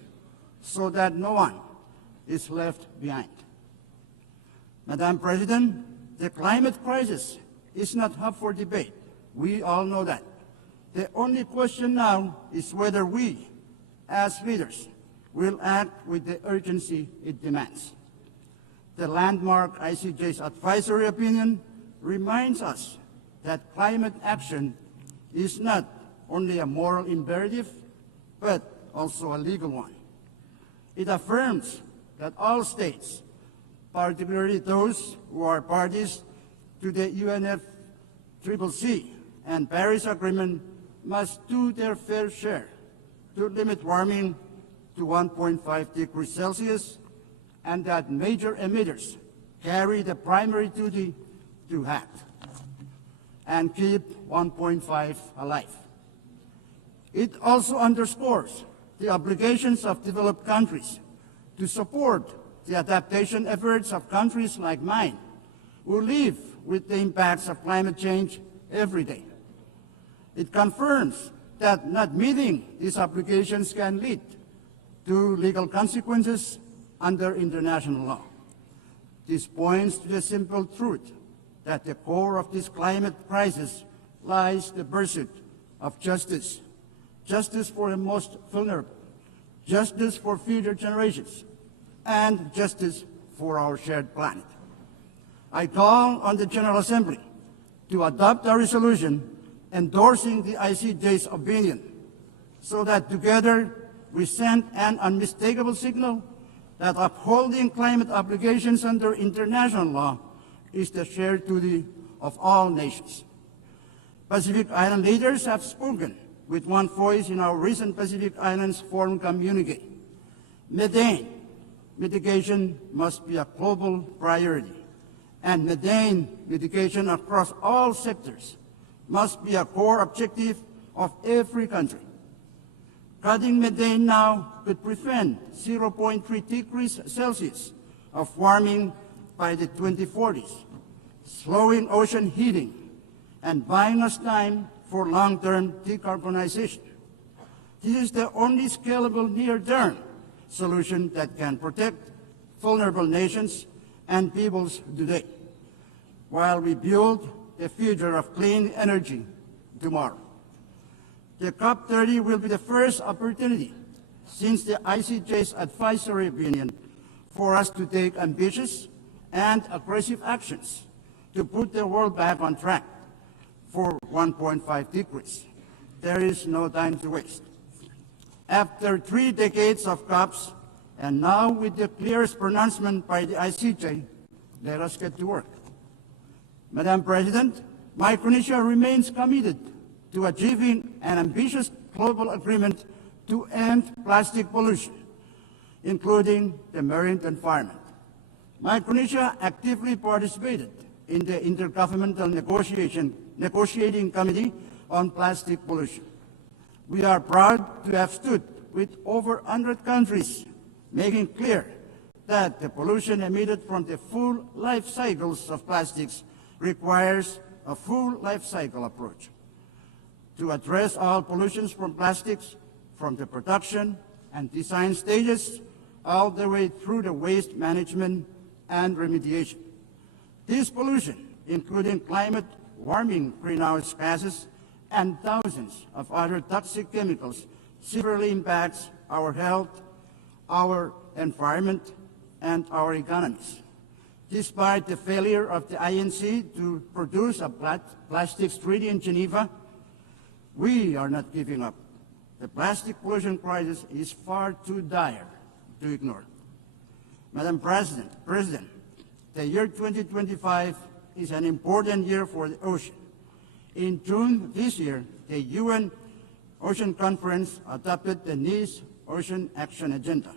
so that no one is left behind. Madam President, the climate crisis is not up for debate. We all know that. The only question now is whether we, as leaders, will act with the urgency it demands. The landmark ICJ's advisory opinion reminds us that climate action is not only a moral imperative, but also a legal one. It affirms that all states, particularly those who are parties to the UNFCCC and Paris Agreement, must do their fair share to limit warming to 1.5 degrees Celsius, and that major emitters carry the primary duty to act and keep 1.5 alive. It also underscores the obligations of developed countries to support the adaptation efforts of countries like mine, who live with the impacts of climate change every day. It confirms that not meeting these obligations can lead to legal consequences under international law. This points to the simple truth that at the core of this climate crisis lies the pursuit of justice, justice for the most vulnerable, justice for future generations, and justice for our shared planet. I call on the General Assembly to adopt a resolution endorsing the ICJ's opinion, so that together we send an unmistakable signal that upholding climate obligations under international law is the shared duty of all nations. Pacific Island leaders have spoken with one voice in our recent Pacific Islands Forum communique. Methane mitigation must be a global priority, and methane mitigation across all sectors must be a core objective of every country. Cutting methane now could prevent 0.3 degrees Celsius of warming by the 2040s, slowing ocean heating and buying us time for long-term decarbonization. This is the only scalable near-term solution that can protect vulnerable nations and peoples today, while we build the future of clean energy tomorrow. The COP30 will be the first opportunity since the ICJ's advisory opinion for us to take ambitious and aggressive actions to put the world back on track for 1.5 degrees. There is no time to waste. After 3 decades of COPs, and now with the clearest pronouncement by the ICJ, let us get to work. Madam President, Micronesia remains committed to achieving an ambitious global agreement to end plastic pollution, including the marine environment. Micronesia actively participated in the Intergovernmental Negotiating Committee on Plastic Pollution. We are proud to have stood with over 100 countries, making clear that the pollution emitted from the full life cycles of plastics requires a full life cycle approach to address all pollutions from plastics, from the production and design stages all the way through the waste management and remediation. This pollution, including climate warming greenhouse gases and thousands of other toxic chemicals, severely impacts our health, our environment, and our economies. Despite the failure of the INC to produce a plastics treaty in Geneva, we are not giving up. The plastic pollution crisis is far too dire to ignore. Madam President, the year 2025 is an important year for the ocean. In June this year, the UN Ocean Conference adopted the Nice Ocean Action Agenda,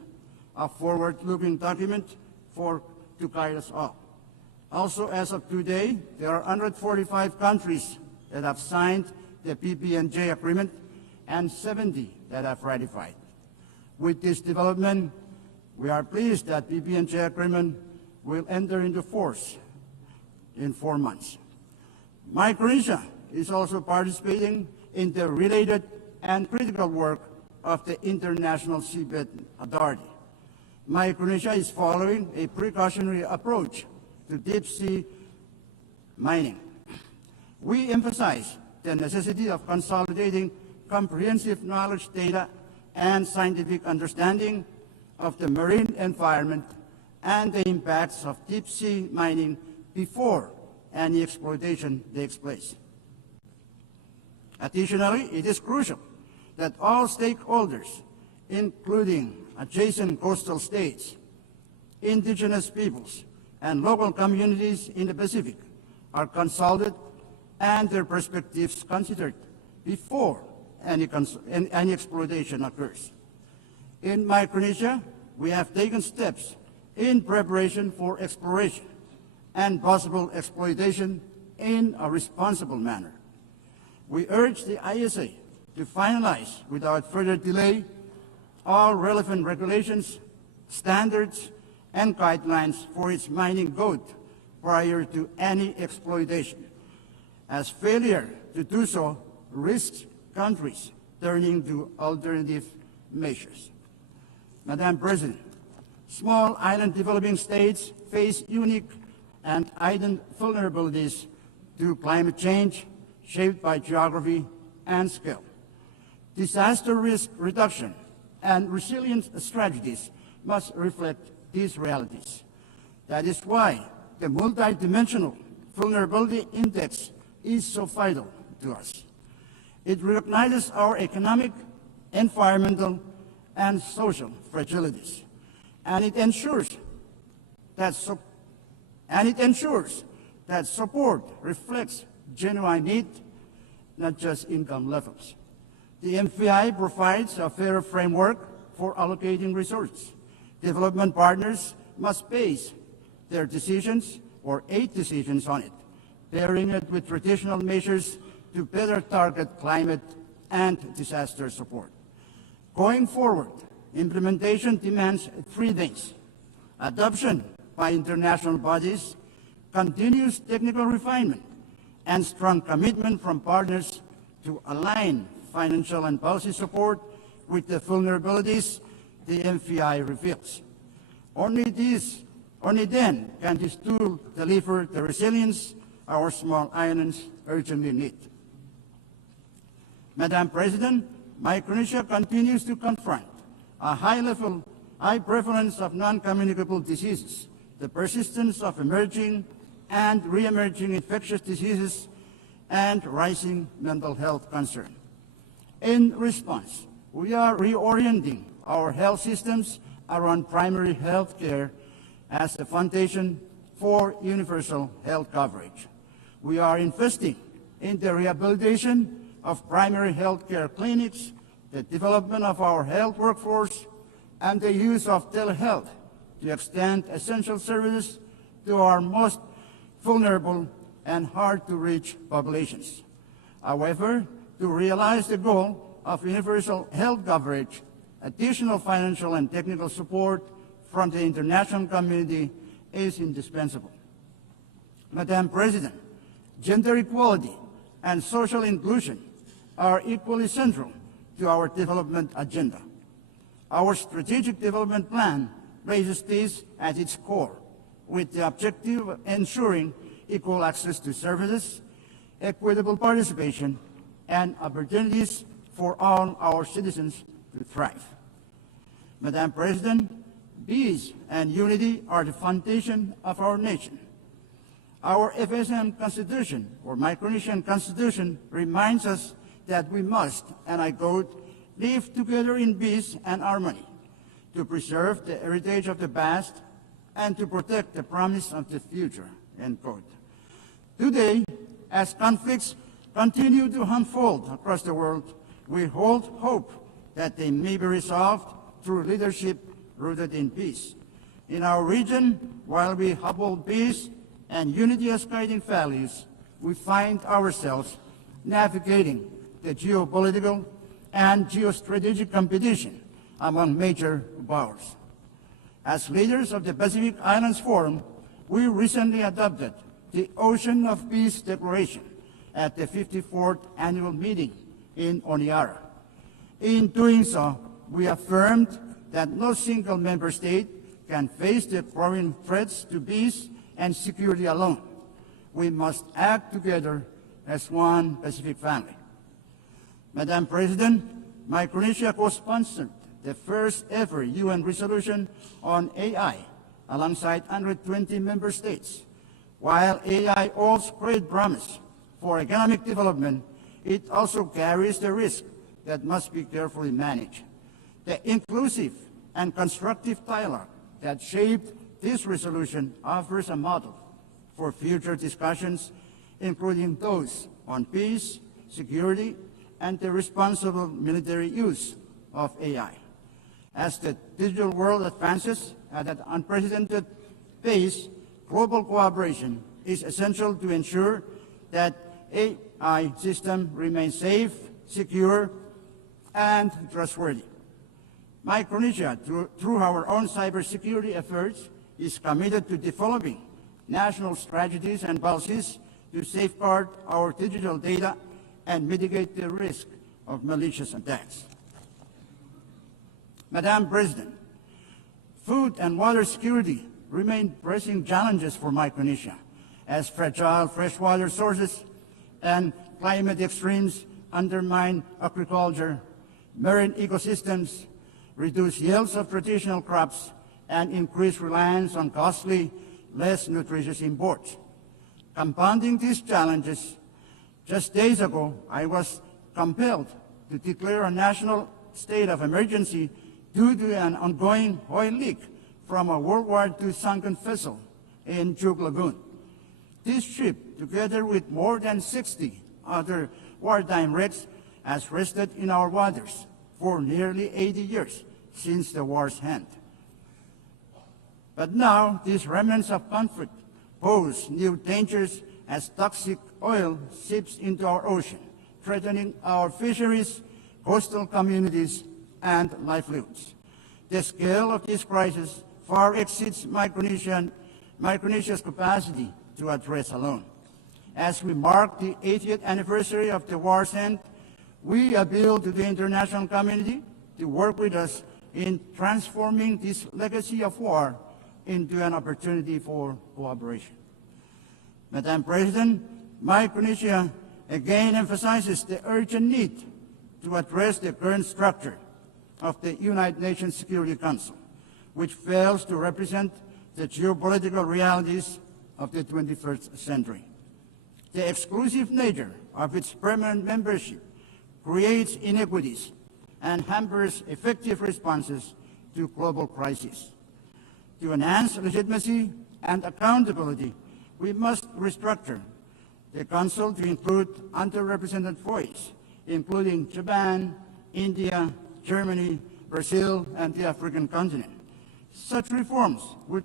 a forward-looking document to guide us all. Also, as of today, there are 145 countries that have signed the PB&J agreement and 70 that have ratified. With this development, we are pleased that PB&J agreement will enter into force in 4 months. Micronesia is also participating in the related and critical work of the International Seabed Authority. Micronesia is following a precautionary approach to deep-sea mining. We emphasize the necessity of consolidating comprehensive knowledge, data, and scientific understanding of the marine environment and the impacts of deep-sea mining before any exploitation takes place. Additionally, it is crucial that all stakeholders, including adjacent coastal states, indigenous peoples, and local communities in the Pacific, are consulted and their perspectives considered before any exploitation occurs. In Micronesia, we have taken steps in preparation for exploration and possible exploitation in a responsible manner. We urge the ISA to finalize without further delay all relevant regulations, standards, and guidelines for its mining code prior to any exploitation, as failure to do so risks countries turning to alternative measures. Madam President, small island developing states face unique and heightened vulnerabilities to climate change shaped by geography and scale. Disaster risk reduction and resilience strategies must reflect these realities. That is why the multidimensional vulnerability index is so vital to us. It recognizes our economic, environmental, and social fragilities, and it ensures that support reflects genuine need, not just income levels. The MFI provides a fair framework for allocating resources. Development partners must base their decisions or aid decisions on it, pairing it with traditional measures to better target climate and disaster support. Going forward, implementation demands three things: adoption by international bodies, continuous technical refinement, and strong commitment from partners to align financial and policy support with the vulnerabilities the MFI reveals. Only then can this tool deliver the resilience our small islands urgently need. Madam President, Micronesia continues to confront a high prevalence of non-communicable diseases, the persistence of emerging and re-emerging infectious diseases, and rising mental health concern. In response, we are reorienting our health systems around primary health care as the foundation for universal health coverage. We are investing in the rehabilitation of primary health care clinics, the development of our health workforce, and the use of telehealth to extend essential services to our most vulnerable and hard-to-reach populations. However, to realize the goal of universal health coverage, additional financial and technical support from the international community is indispensable. Madam President, gender equality and social inclusion are equally central to our development agenda. Our strategic development plan places this at its core, with the objective of ensuring equal access to services, equitable participation, and opportunities for all our citizens to thrive. Madam President, peace and unity are the foundation of our nation. Our FSM Constitution, or Micronesian Constitution, reminds us that we must, and I quote, live together in peace and harmony, to preserve the heritage of the past and to protect the promise of the future, end quote. Today, as conflicts continue to unfold across the world, we hold hope that they may be resolved through leadership rooted in peace. In our region, while we uphold peace and unity as guiding values, we find ourselves navigating the geopolitical and geostrategic competition among major powers. As leaders of the Pacific Islands Forum, we recently adopted the Ocean of Peace Declaration at the 54th annual meeting in Honiara. In doing so, we affirmed that no single member state can face the growing threats to peace and security alone. We must act together as one Pacific family. Madam President, Micronesia co-sponsored the first ever UN resolution on AI alongside 120 member states. While AI holds great promise for economic development, it also carries the risk that must be carefully managed. The inclusive and constructive dialogue that shaped this resolution offers a model for future discussions, including those on peace, security, and the responsible military use of AI. As the digital world advances at an unprecedented pace, global cooperation is essential to ensure that AI systems remain safe, secure, and trustworthy. Micronesia, through our own cybersecurity efforts, is committed to developing national strategies and policies to safeguard our digital data and mitigate the risk of malicious attacks. Madam President, food and water security remain pressing challenges for Micronesia, as fragile freshwater sources and climate extremes undermine agriculture, marine ecosystems, reduce yields of traditional crops, and increase reliance on costly, less nutritious imports. Compounding these challenges, just days ago, I was compelled to declare a national state of emergency due to an ongoing oil leak from a World War II sunken vessel in Chuk Lagoon. This ship, together with more than 60 other wartime wrecks, has rested in our waters for nearly 80 years since the war's end. But now, these remnants of conflict pose new dangers as toxic oil seeps into our ocean, threatening our fisheries, coastal communities, and livelihoods. The scale of this crisis far exceeds Micronesia's capacity to address alone. As we mark the 80th anniversary of the war's end, we appeal to the international community to work with us in transforming this legacy of war into an opportunity for cooperation. Madam President, Micronesia again emphasizes the urgent need to address the current structure of the United Nations Security Council, which fails to represent the geopolitical realities of the 21st century. The exclusive nature of its permanent membership creates inequities and hampers effective responses to global crises. To enhance legitimacy and accountability, we must restructure the Council to include underrepresented voices, including Japan, India, Germany, Brazil, and the African continent. Such reforms would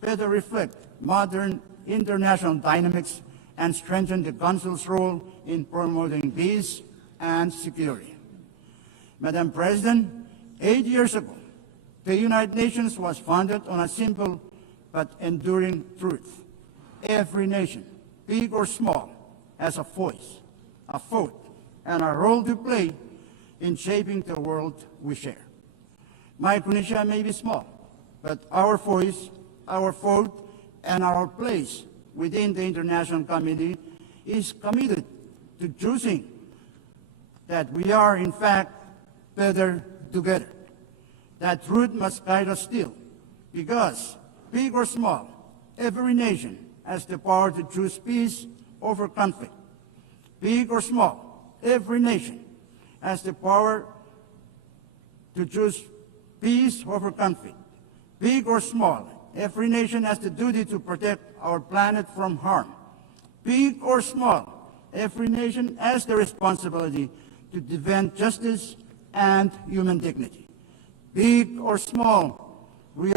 better reflect modern international dynamics and strengthen the Council's role in promoting peace and security. Madam President, 8 years ago, the United Nations was founded on a simple but enduring truth. Every nation, big or small, has a voice, a vote, and a role to play in shaping the world we share. Micronesia may be small, but our voice, our vote, and our place within the international community is committed to choosing that we are, in fact, better together. That truth must guide us still, because, big or small, every nation has the power to choose peace over conflict. Big or small, every nation has the power to choose peace over conflict. Big or small, every nation has the duty to protect our planet from harm. Big or small, every nation has the responsibility to defend justice and human dignity. Big or small, we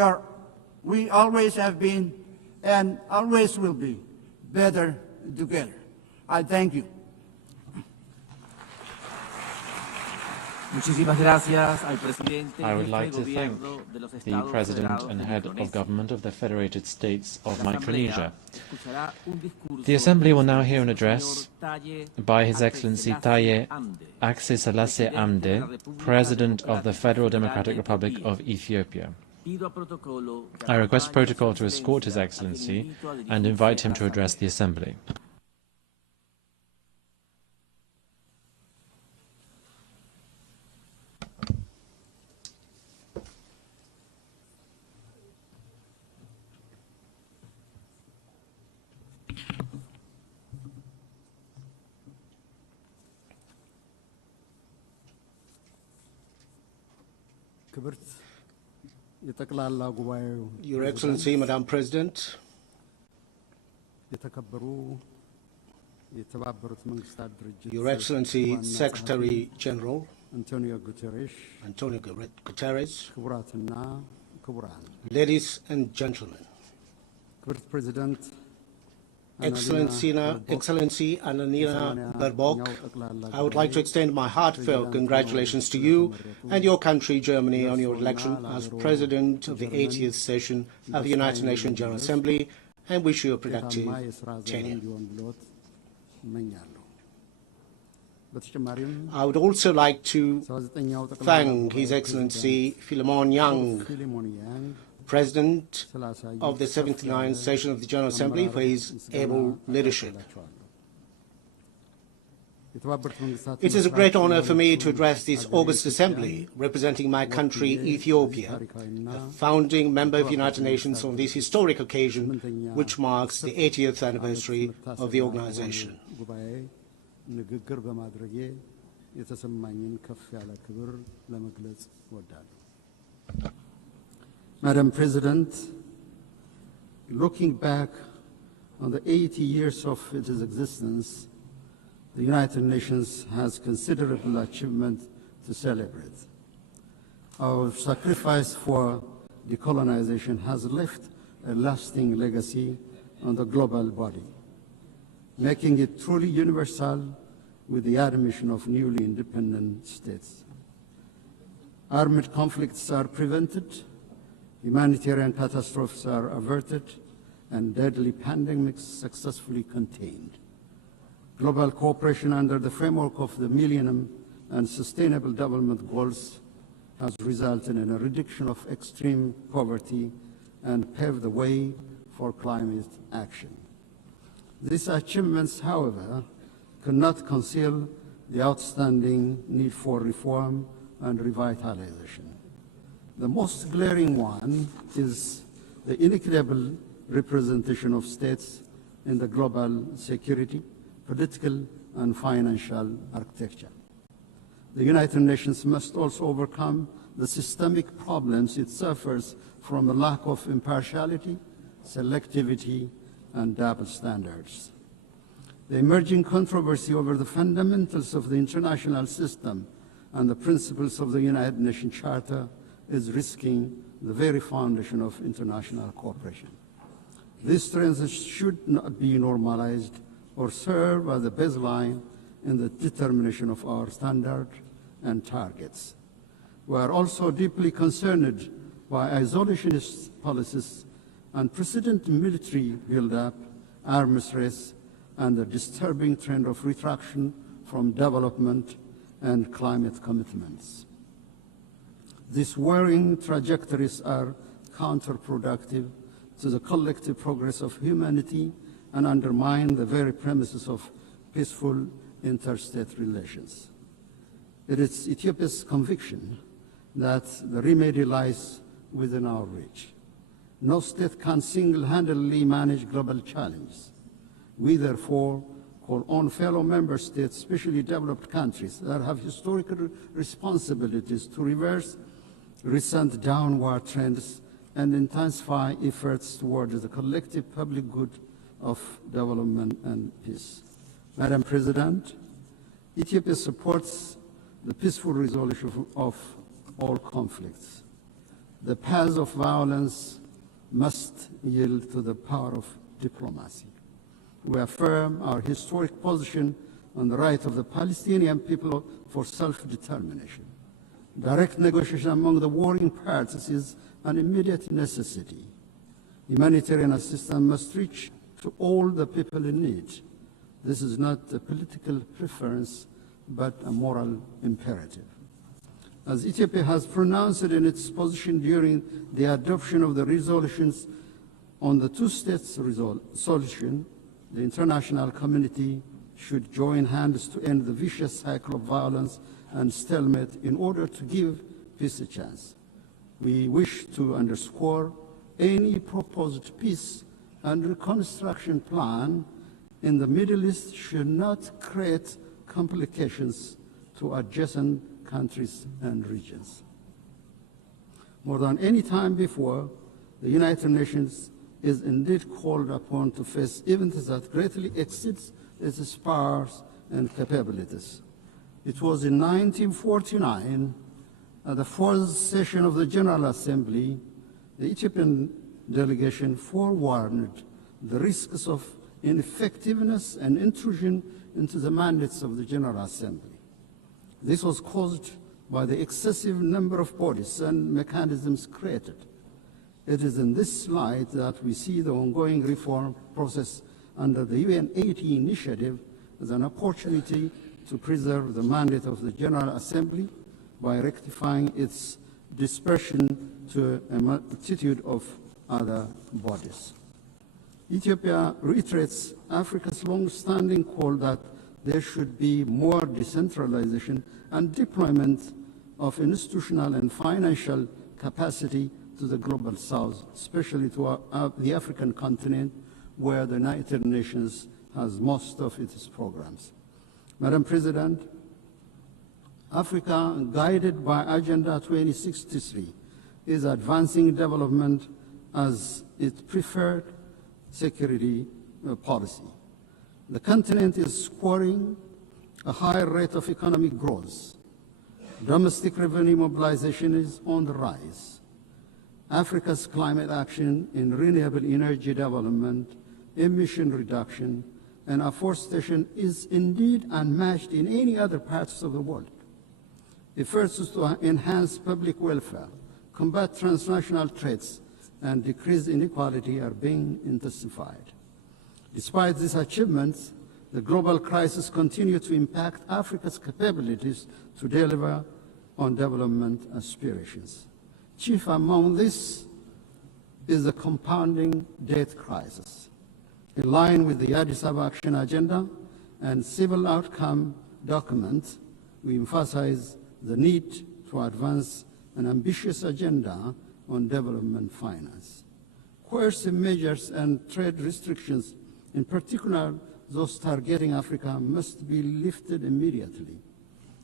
always have been and always will be better together. I thank you. I would like to thank the President and Head of Government of the Federated States of Micronesia. The Assembly will now hear an address by His Excellency Taye Atse Selassie Amde, President of the Federal Democratic Republic of Ethiopia. I request protocol to escort His Excellency and invite him to address the Assembly. Your Excellency, Madam President, Your Excellency, Secretary General Antonio Guterres, ladies and gentlemen, Excellency Annalena Baerbock, I would like to extend my heartfelt congratulations to you and your country, Germany, on your election as President of the 80th session of the United Nations General Assembly, and wish you a productive tenure. I would also like to thank His Excellency Philemon Yang, President of the 79th session of the General Assembly, for his able leadership. It is a great honor for me to address this August Assembly, representing my country, Ethiopia, a founding member of the United Nations, on this historic occasion, which marks the 80th anniversary of the organization. Madam President, looking back On the 80 years of its existence, the United Nations has considerable achievement to celebrate. Our sacrifice for decolonization has left a lasting legacy on the global body, making it truly universal with the admission of newly independent states. Armed conflicts are prevented, humanitarian catastrophes are averted, and deadly pandemics successfully contained. Global cooperation under the framework of the Millennium and Sustainable Development Goals has resulted in a reduction of extreme poverty and paved the way for climate action. These achievements, however, cannot conceal the outstanding need for reform and revitalization. The most glaring one is the inequitable representation of states in the global security, political, and financial architecture. The United Nations must also overcome the systemic problems it suffers from a lack of impartiality, selectivity, and double standards. The emerging controversy over the fundamentals of the international system and the principles of the United Nations Charter is risking the very foundation of international cooperation. These trends should not be normalized or serve as a baseline in the determination of our standards and targets. We are also deeply concerned by isolationist policies, unprecedented military buildup, arms race, and the disturbing trend of retraction from development and climate commitments. These worrying trajectories are counterproductive to the collective progress of humanity and undermine the very premises of peaceful interstate relations. It is Ethiopia's conviction that the remedy lies within our reach. No state can single-handedly manage global challenges. We therefore call on fellow member states, especially developed countries that have historical responsibilities, to reverse recent downward trends and intensify efforts towards the collective public good of development and peace. Madam President, Ethiopia supports the peaceful resolution of all conflicts. The path of violence must yield to the power of diplomacy. We affirm our historic position on the right of the Palestinian people for self-determination. Direct negotiation among the warring parties is an immediate necessity. Humanitarian assistance must reach to all the people in need. This is not a political preference, but a moral imperative. As Ethiopia has pronounced it in its position during the adoption of the resolutions on the two-state solution, the international community should join hands to end the vicious cycle of violence and stalemate in order to give peace a chance. We wish to underscore any proposed peace and reconstruction plan in the Middle East should not create complications to adjacent countries and regions. More than any time before, the United Nations is indeed called upon to face events that greatly exceeds its powers and capabilities. It was in 1949, at the fourth session of the General Assembly, the Ethiopian delegation forewarned the risks of ineffectiveness and intrusion into the mandates of the General Assembly. This was caused by the excessive number of bodies and mechanisms created. It is in this light that we see the ongoing reform process under the UN 80 initiative as an opportunity to preserve the mandate of the General Assembly by rectifying its dispersion to a multitude of other bodies. Ethiopia reiterates Africa's long-standing call that there should be more decentralization and deployment of institutional and financial capacity to the global south, especially to the African continent, where the United Nations has most of its programs. Madam President, Africa, guided by Agenda 2063, is advancing development as its preferred security policy. The continent is scoring a higher rate of economic growth. Domestic revenue mobilization is on the rise. Africa's climate action in renewable energy development, emission reduction, and afforestation is indeed unmatched in any other parts of the world. Efforts to enhance public welfare, combat transnational threats, and decrease inequality are being intensified. Despite these achievements, the global crisis continues to impact Africa's capabilities to deliver on development aspirations. Chief among this is the compounding debt crisis. In line with the Addis Ababa Action Agenda and civil outcome document, we emphasize the need to advance an ambitious agenda on development finance. Coercive measures and trade restrictions, in particular those targeting Africa, must be lifted immediately.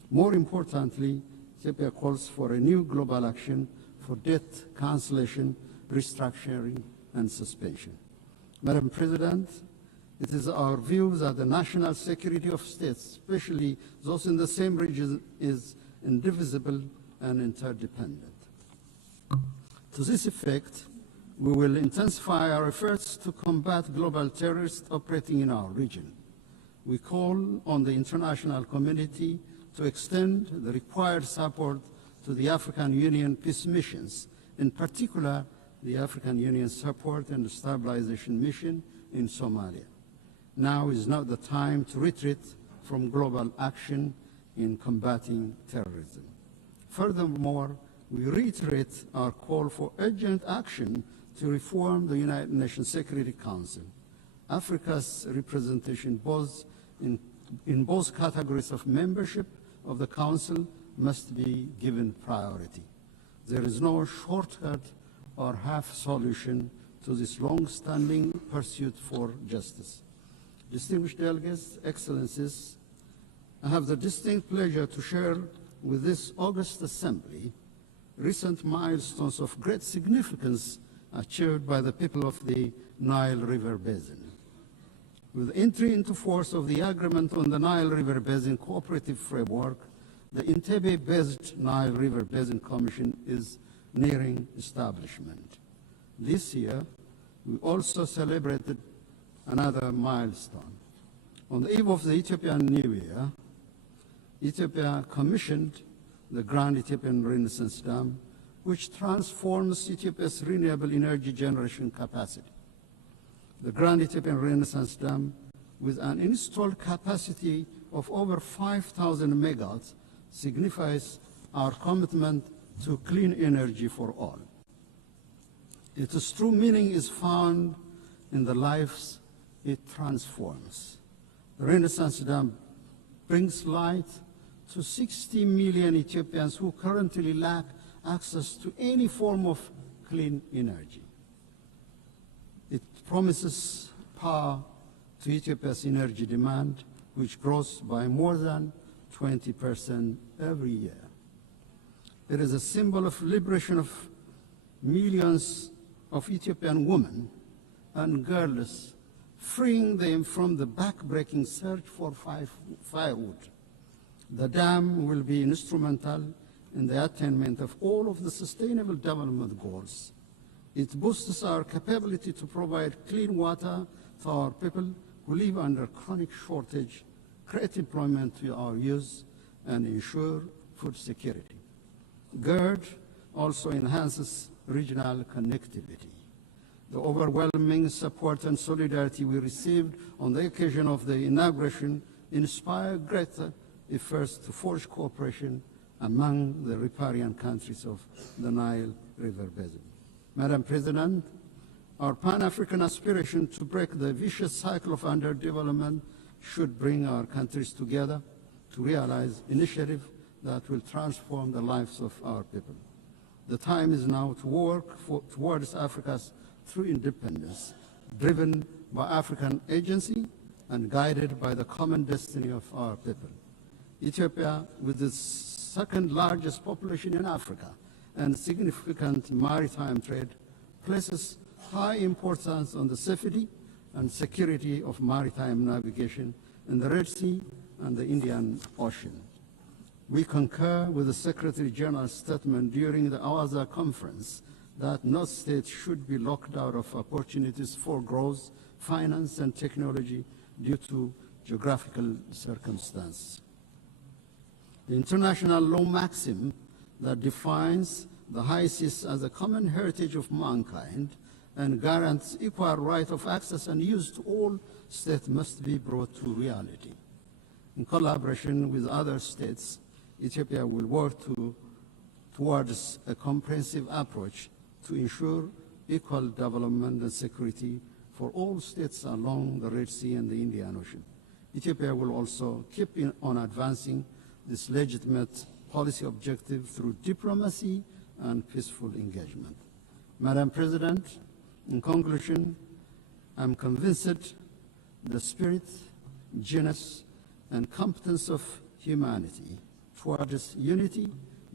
More importantly, Ethiopia calls for a new global action for debt cancellation, restructuring, and suspension. Madam President, it is our view that the national security of states, especially those in the same region, is indivisible and interdependent. To this effect, we will intensify our efforts to combat global terrorists operating in our region. We call on the international community to extend the required support to the African Union peace missions, in particular the African Union Support and Stabilization Mission in Somalia. Now is not the time to retreat from global action in combating terrorism. Furthermore, we reiterate our call for urgent action to reform the United Nations Security Council. Africa's representation in both categories of membership of the Council must be given priority. There is no shortcut or half solution to this long-standing pursuit for justice. Distinguished delegates, excellencies, I have the distinct pleasure to share with this august assembly recent milestones of great significance achieved by the people of the Nile River Basin. With entry into force of the Agreement on the Nile River Basin Cooperative Framework, the Entebbe-based Nile River Basin Commission is nearing establishment. This year, we also celebrated another milestone. On the eve of the Ethiopian New Year, Ethiopia commissioned the Grand Ethiopian Renaissance Dam, which transforms Ethiopia's renewable energy generation capacity. The Grand Ethiopian Renaissance Dam, with an installed capacity of over 5,000 megawatts, signifies our commitment to clean energy for all. Its true meaning is found in the lives it transforms. The Renaissance Dam brings light to 60 million Ethiopians who currently lack access to any form of clean energy. It promises power to Ethiopia's energy demand, which grows by more than 20% every year. It is a symbol of liberation of millions of Ethiopian women and girls, freeing them from the back-breaking search for firewood. The dam will be instrumental in the attainment of all of the Sustainable Development Goals. It boosts our capability to provide clean water to our people who live under chronic shortage, create employment to our youth, and ensure food security. GERD also enhances regional connectivity. The overwhelming support and solidarity we received on the occasion of the inauguration inspired greater efforts to forge cooperation among the riparian countries of the Nile River Basin. Madam President, our Pan-African aspiration to break the vicious cycle of underdevelopment should bring our countries together to realize initiatives that will transform the lives of our people. The time is now to work towards Africa's true independence, driven by African agency and guided by the common destiny of our people. Ethiopia, with its second largest population in Africa and significant maritime trade, places high importance on the safety and security of maritime navigation in the Red Sea and the Indian Ocean. We concur with the Secretary General's statement during the Awaza conference that no state should be locked out of opportunities for growth, finance, and technology due to geographical circumstance. The international law maxim that defines the high seas as a common heritage of mankind and guarantees equal right of access and use to all states must be brought to reality. In collaboration with other states, Ethiopia will work towards a comprehensive approach to ensure equal development and security for all states along the Red Sea and the Indian Ocean. Ethiopia will also keep on advancing this legitimate policy objective through diplomacy and peaceful engagement. Madam President, in conclusion, I'm convinced the spirit, genius, and competence of humanity towards unity,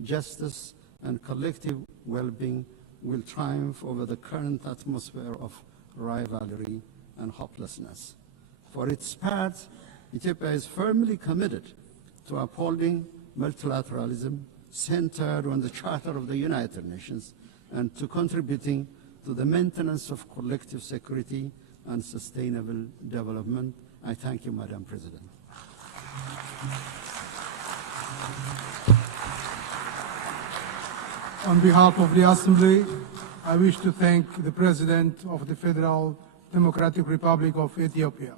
justice, and collective well-being will triumph over the current atmosphere of rivalry and hopelessness. For its part, Ethiopia is firmly committed to upholding multilateralism centered on the Charter of the United Nations and to contributing to the maintenance of collective security and sustainable development. I thank you, Madam President. On behalf of the Assembly, I wish to thank the President of the Federal Democratic Republic of Ethiopia.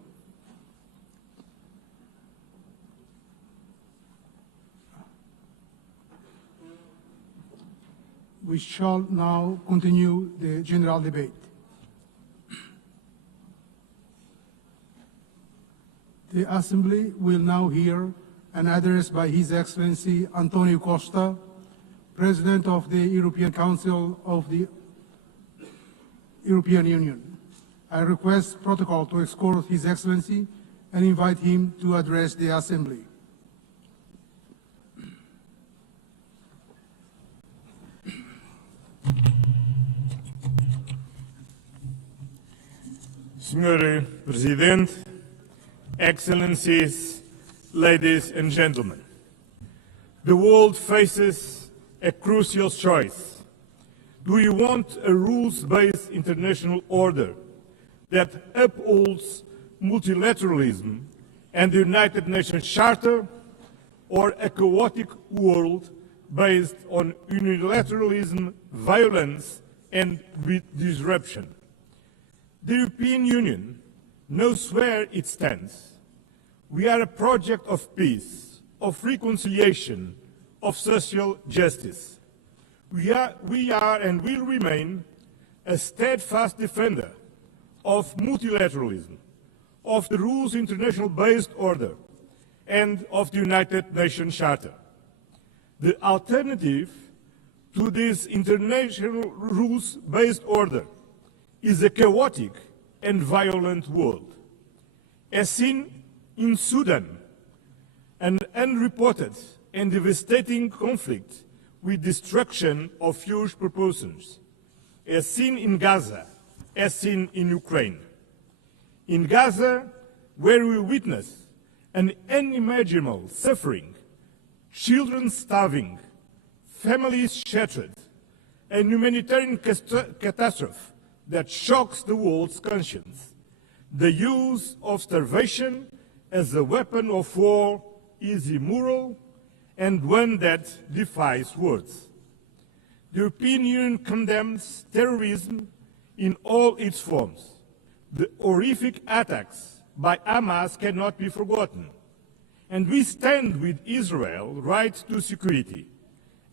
We shall now continue the general debate. The Assembly will now hear an address by His Excellency Antonio Costa, President of the European Council of the European Union. I request protocol to escort His Excellency and invite him to address the Assembly. Senhor Presidente, Excellencies, ladies and gentlemen, the world faces a crucial choice. Do you want a rules-based international order that upholds multilateralism and the United Nations Charter, or a chaotic world based on unilateralism, violence, and disruption? The European Union knows where it stands. We are a project of peace, of reconciliation, of social justice. We are and will remain a steadfast defender of multilateralism, of the rules international-based order, and of the United Nations Charter. The alternative to this international rules-based order is a chaotic and violent world. As seen in Sudan, an unreported and devastating conflict with destruction of huge proportions, as seen in Gaza, as seen in Ukraine. In Gaza, where we witness an unimaginable suffering, children starving, families shattered, a humanitarian catastrophe that shocks the world's conscience. The use of starvation as a weapon of war is immoral and one that defies words. The European Union condemns terrorism in all its forms. The horrific attacks by Hamas cannot be forgotten. And we stand with Israel's right to security.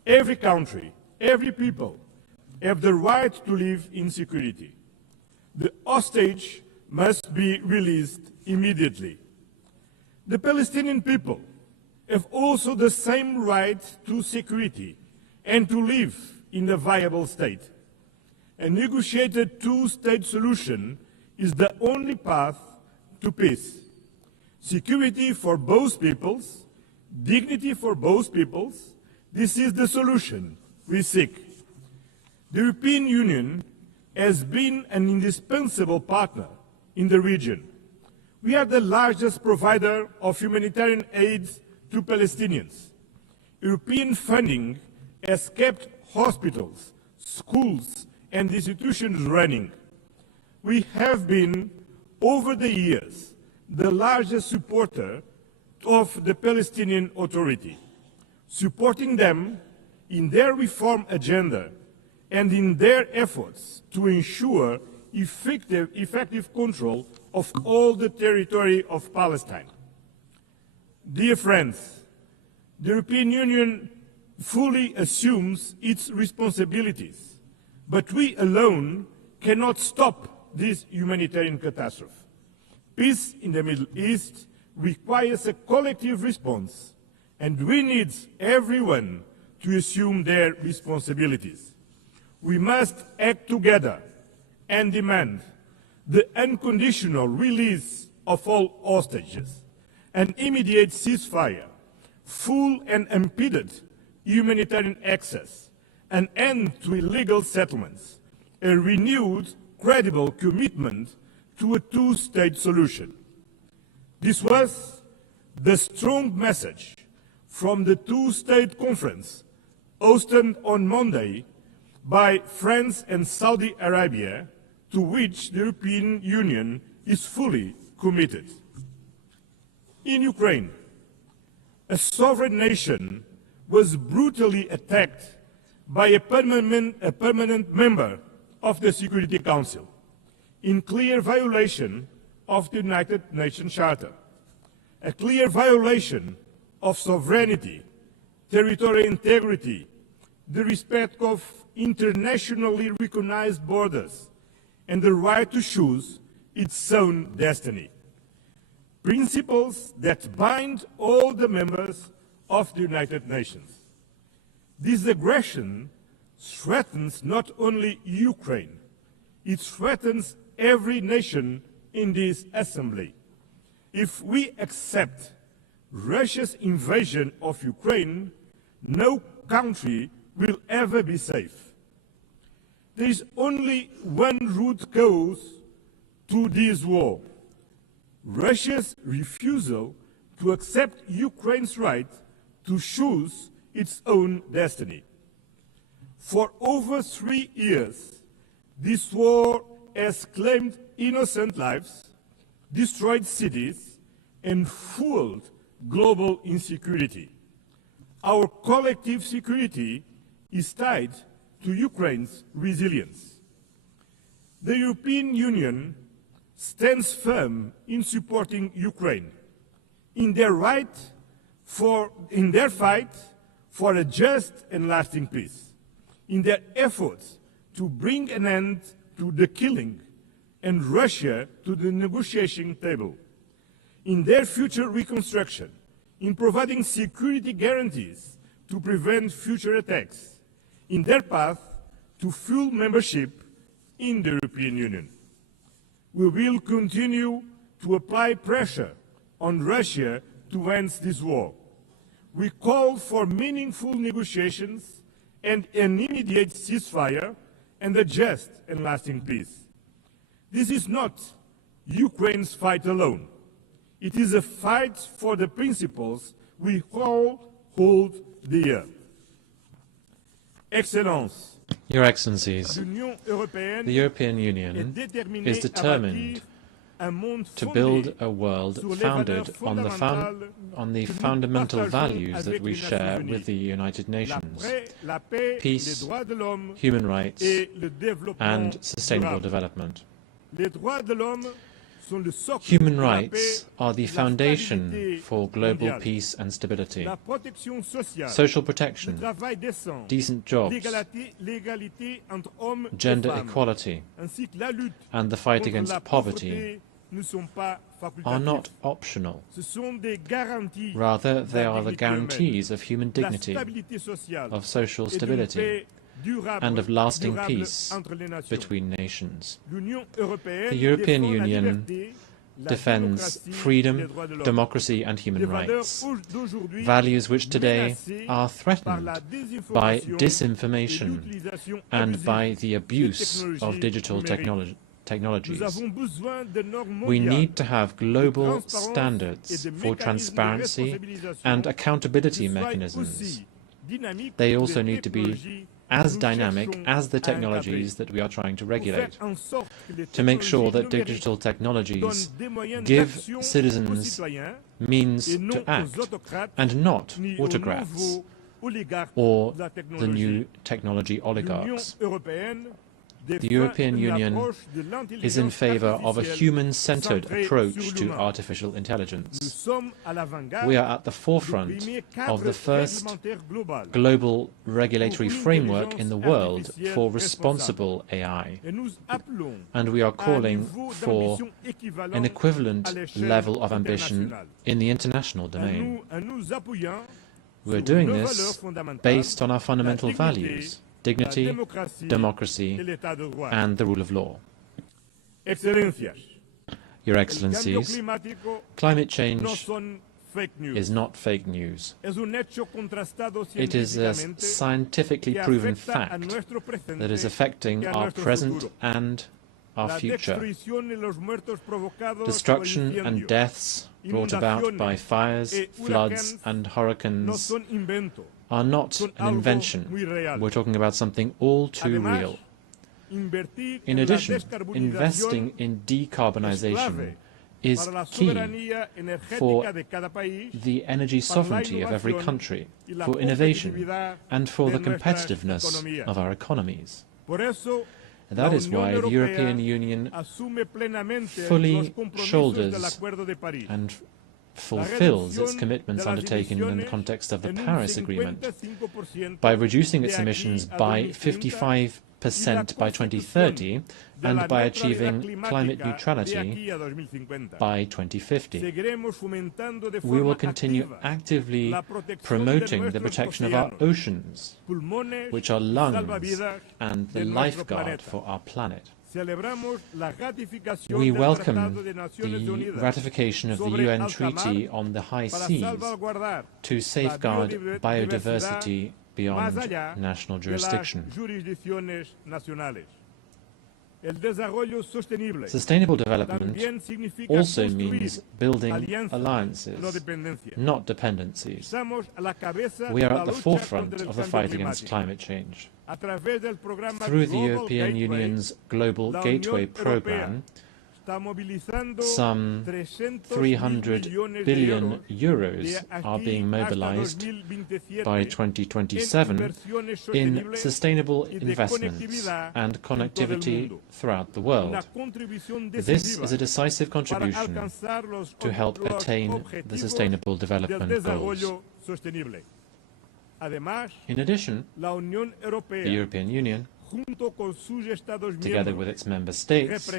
Every country, every people have the right to live in security. The hostage must be released immediately. The Palestinian people have also the same right to security and to live in a viable state. A negotiated two-state solution is the only path to peace. Security for both peoples, dignity for both peoples, this is the solution we seek. The European Union has been an indispensable partner in the region. We are the largest provider of humanitarian aid to Palestinians. European funding has kept hospitals, schools, and institutions running. We have been, over the years, the largest supporter of the Palestinian Authority, supporting them in their reform agenda and in their efforts to ensure effective control of all the territory of Palestine. Dear friends, the European Union fully assumes its responsibilities, but we alone cannot stop this humanitarian catastrophe. Peace in the Middle East requires a collective response, and we need everyone to assume their responsibilities. We must act together and demand the unconditional release of all hostages, an immediate ceasefire, full and unimpeded humanitarian access, an end to illegal settlements, a renewed, credible commitment to a two-state solution. This was the strong message from the two-state conference hosted on Monday by France and Saudi Arabia, to which the European Union is fully committed. In Ukraine, a sovereign nation was brutally attacked by a permanent member of the Security Council, in clear violation of the United Nations Charter, a clear violation of sovereignty, territorial integrity, the respect of internationally recognized borders, and the right to choose its own destiny. Principles that bind all the members of the United Nations. This aggression threatens not only Ukraine, it threatens every nation in this assembly. If we accept Russia's invasion of Ukraine, no country will ever be safe. There is only one root cause to this war: Russia's refusal to accept Ukraine's right to choose its own destiny. For over 3 years, this war has claimed innocent lives, destroyed cities, and fueled global insecurity. Our collective security is tied to Ukraine's resilience. The European Union stands firm in supporting Ukraine in their fight for a just and lasting peace, in their efforts to bring an end to the killing and Russia to the negotiation table, in their future reconstruction, in providing security guarantees to prevent future attacks, in their path to full membership in the European Union. We will continue to apply pressure on Russia to end this war. We call for meaningful negotiations and an immediate ceasefire and a just and lasting peace. This is not Ukraine's fight alone. It is a fight for the principles we all hold dear. Excellence, Your Excellencies, the European Union is determined to build a world founded on the fundamental values that we share with the United Nations: peace, human rights, and sustainable development. Human rights are the foundation for global peace and stability. Social protection, decent jobs, gender equality, and the fight against poverty are not optional. Rather, they are the guarantees of human dignity, of social stability, and of lasting peace between nations. The European Union defends freedom, democracy, and human rights, values which today are threatened by disinformation and by the abuse of digital technologies. We need to have global standards for transparency and accountability mechanisms. They also need to be as dynamic as the technologies that we are trying to regulate, to make sure that digital technologies give citizens means to act, and not autocrats or the new technology oligarchs. The European Union is in favor of a human-centered approach to artificial intelligence. We are at the forefront of the first global regulatory framework in the world for responsible AI, and we are calling for an equivalent level of ambition in the international domain. We are doing this based on our fundamental values: dignity, democracy, and the rule of law. Your Excellencies, climate change is not fake news. It is a scientifically proven fact that is affecting our present and our future. Destruction and deaths brought about by fires, floods, and hurricanes are not an invention. We're talking about something all too real. In addition, investing in decarbonization is key for the energy sovereignty of every country, for innovation, and for the competitiveness of our economies. That is why the European Union fully shoulders and fulfills its commitments undertaken in the context of the Paris Agreement by reducing its emissions by 55% by 2030 and by achieving climate neutrality by 2050. We will continue actively promoting the protection of our oceans, which are lungs and the lifeguard for our planet. We welcome the ratification of the UN Treaty on the High Seas to safeguard biodiversity beyond national jurisdiction. Sustainable development also means building alliances, not dependencies. We are at the forefront of the fight against climate change. Through the European Union's Global Gateway Programme, some 300 billion euros are being mobilized by 2027 in sustainable investments and connectivity throughout the world. This is a decisive contribution to help attain the Sustainable Development Goals. In addition, the European Union, together with its member states,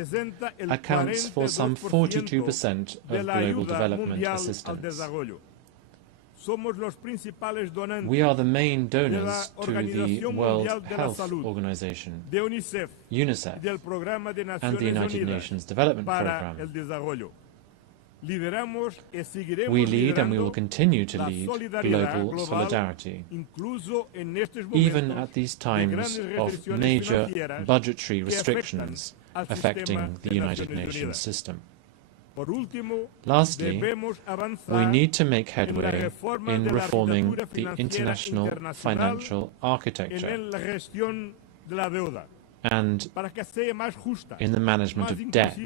accounts for some 42% of global development assistance. We are the main donors to the World Health Organization, UNICEF, and the United Nations Development Programme. We lead and we will continue to lead global solidarity, even at these times of major budgetary restrictions affecting the United Nations system. Lastly, we need to make headway in reforming the international financial architecture and in the management of debt.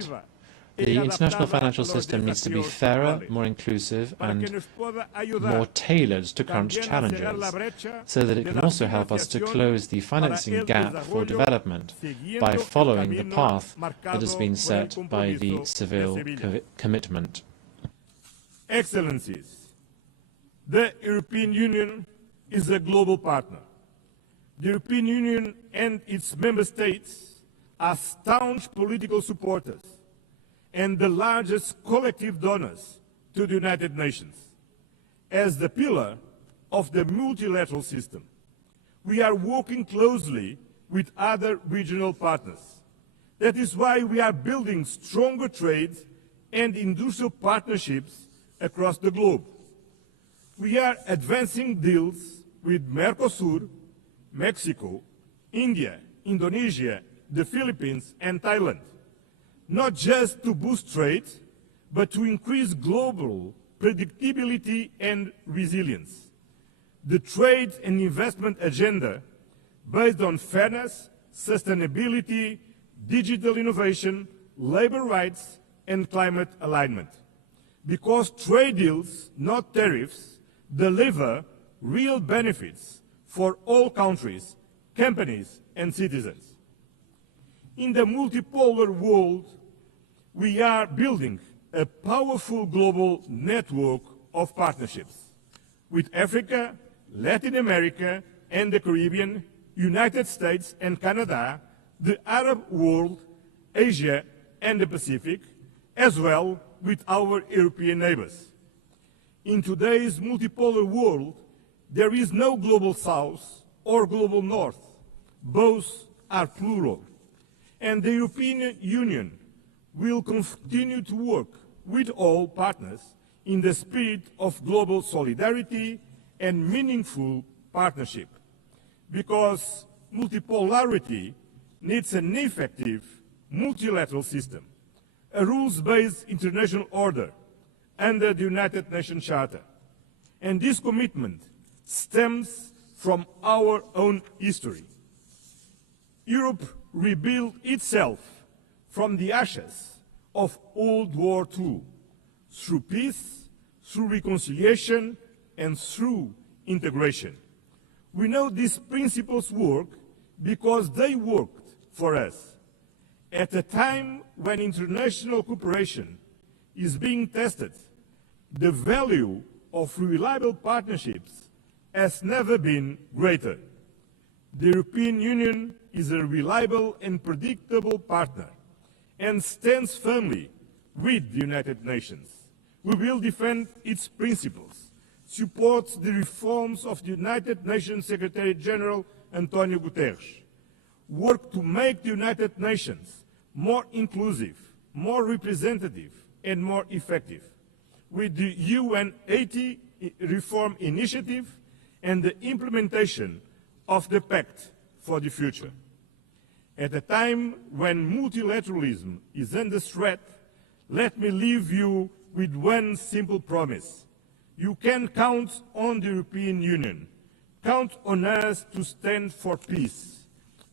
The international financial system needs to be fairer, more inclusive, and more tailored to current challenges, so that it can also help us to close the financing gap for development by following the path that has been set by the Seville commitment. Excellencies, the European Union is a global partner. The European Union and its member states are staunch political supporters and the largest collective donors to the United Nations. As the pillar of the multilateral system, we are working closely with other regional partners. That is why we are building stronger trade and industrial partnerships across the globe. We are advancing deals with Mercosur, Mexico, India, Indonesia, the Philippines, and Thailand, not just to boost trade, but to increase global predictability and resilience. The trade and investment agenda, based on fairness, sustainability, digital innovation, labor rights, and climate alignment. Because trade deals, not tariffs, deliver real benefits for all countries, companies, and citizens. In the multipolar world, we are building a powerful global network of partnerships with Africa, Latin America, and the Caribbean, United States and Canada, the Arab world, Asia, and the Pacific, as well with our European neighbors. In today's multipolar world, there is no global south or global north. Both are plural. And the European Union will continue to work with all partners in the spirit of global solidarity and meaningful partnership, because multipolarity needs an effective multilateral system, a rules-based international order under the United Nations Charter. And this commitment stems from our own history. Europe rebuilt itself from the ashes of World War II through peace, through reconciliation, and through integration. We know these principles work because they worked for us. At a time when international cooperation is being tested, the value of reliable partnerships has never been greater. The European Union is a reliable and predictable partner and stands firmly with the United Nations. We will defend its principles, support the reforms of the United Nations Secretary General Antonio Guterres, work to make the United Nations more inclusive, more representative, and more effective, with the UN 80 reform initiative and the implementation of the Pact for the Future. At a time when multilateralism is under threat, let me leave you with one simple promise. You can count on the European Union. Count on us to stand for peace,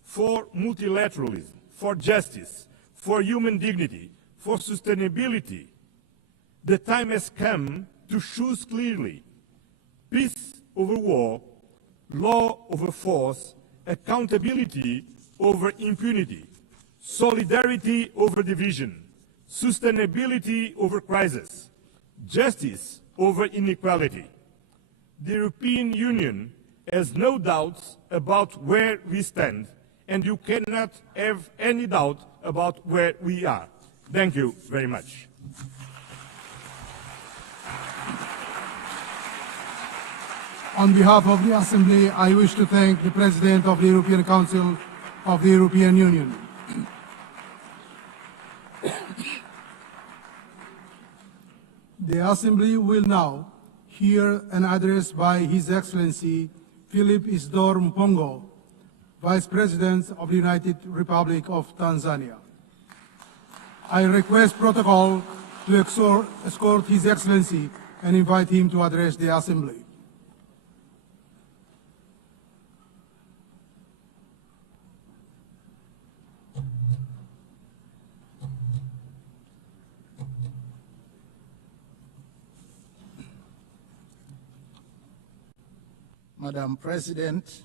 for multilateralism, for justice, for human dignity, for sustainability. The time has come to choose clearly: peace over war, law over force, accountability over impunity, solidarity over division, sustainability over crisis, justice over inequality. The European Union has no doubts about where we stand, and you cannot have any doubt about where we are. Thank you very much. On behalf of the Assembly, I wish to thank the President of the European Council of the European Union. The Assembly will now hear an address by His Excellency Philip Isdor Mpongo, Vice President of the United Republic of Tanzania. I request protocol to escort His Excellency and invite him to address the Assembly. Madam President,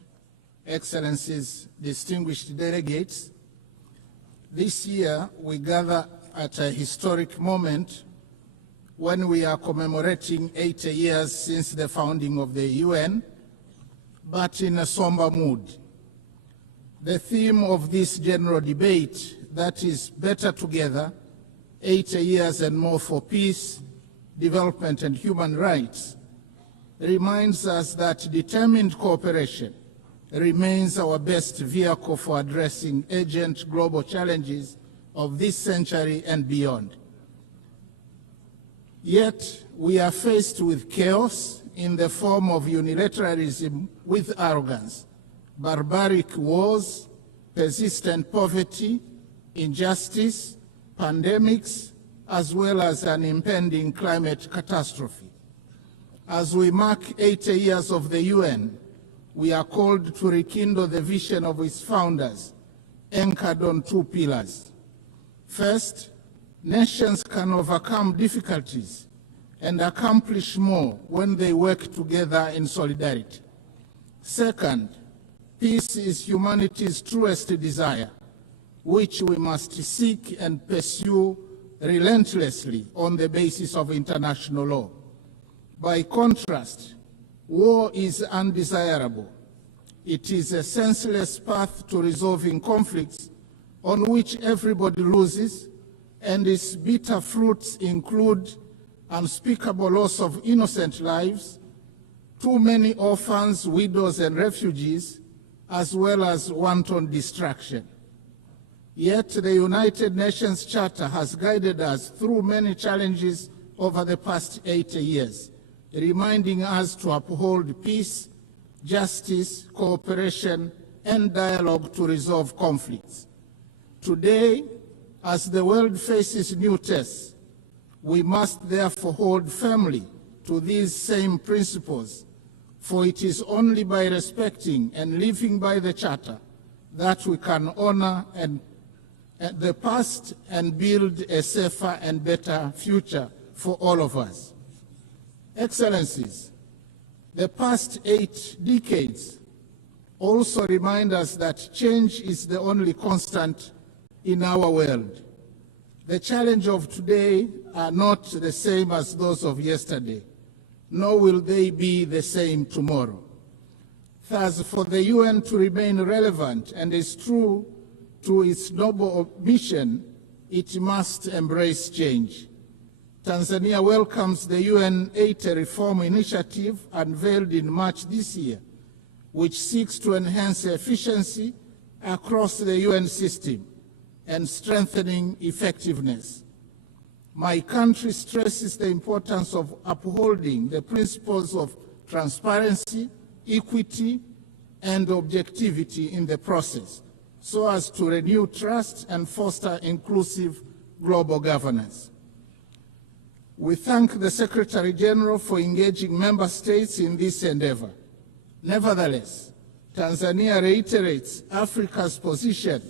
Excellencies, distinguished delegates, this year we gather at a historic moment when we are commemorating 80 years since the founding of the UN, but in a somber mood. The theme of this general debate, that is better together, 80 years and more for peace, development and human rights, reminds us that determined cooperation remains our best vehicle for addressing urgent global challenges of this century and beyond. Yet, we are faced with chaos in the form of unilateralism with arrogance, barbaric wars, persistent poverty, injustice, pandemics, as well as an impending climate catastrophe. As we mark 80 years of the UN, we are called to rekindle the vision of its founders, anchored on two pillars. First, nations can overcome difficulties and accomplish more when they work together in solidarity. Second, peace is humanity's truest desire, which we must seek and pursue relentlessly on the basis of international law. By contrast, war is undesirable. It is a senseless path to resolving conflicts on which everybody loses, and its bitter fruits include unspeakable loss of innocent lives, too many orphans, widows, and refugees, as well as wanton destruction. Yet the United Nations Charter has guided us through many challenges over the past 80 years, reminding us to uphold peace, justice, cooperation, and dialogue to resolve conflicts. Today, as the world faces new tests, we must therefore hold firmly to these same principles, for it is only by respecting and living by the Charter that we can honor the past and build a safer and better future for all of us. Excellencies, the past 8 decades also remind us that change is the only constant in our world. The challenges of today are not the same as those of yesterday, nor will they be the same tomorrow. Thus, for the UN to remain relevant and is true to its noble mission, it must embrace change. Tanzania welcomes the UN 80 reform initiative unveiled in March this year, which seeks to enhance efficiency across the UN system and strengthening effectiveness. My country stresses the importance of upholding the principles of transparency, equity, and objectivity in the process, so as to renew trust and foster inclusive global governance. We thank the Secretary General for engaging member states in this endeavor. Nevertheless, Tanzania reiterates Africa's position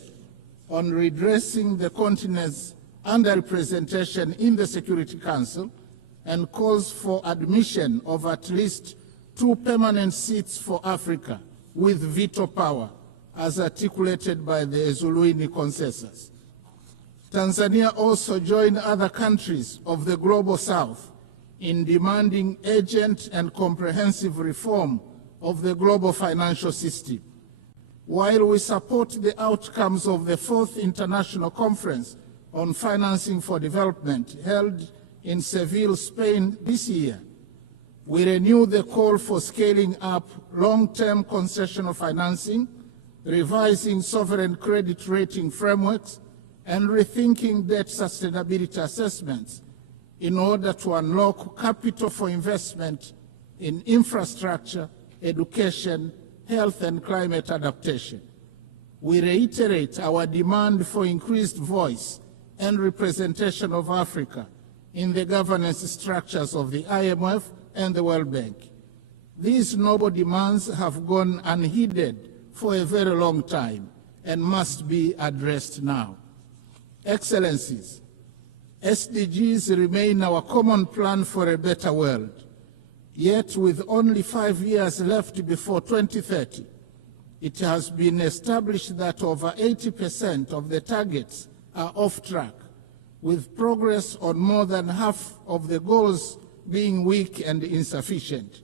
on redressing the continent's underrepresentation in the Security Council and calls for admission of at least 2 permanent seats for Africa with veto power, as articulated by the Zuluini Consensus. Tanzania also joined other countries of the Global South in demanding urgent and comprehensive reform of the global financial system. While we support the outcomes of the 4th International Conference on Financing for Development held in Seville, Spain this year, we renew the call for scaling up long-term concessional financing, revising sovereign credit rating frameworks, and rethinking debt sustainability assessments in order to unlock capital for investment in infrastructure, education, health, and climate adaptation. We reiterate our demand for increased voice and representation of Africa in the governance structures of the IMF and the World Bank. These noble demands have gone unheeded for a very long time and must be addressed now. Excellencies, SDGs remain our common plan for a better world. Yet, with only 5 years left before 2030, it has been established that over 80% of the targets are off track, with progress on more than half of the goals being weak and insufficient.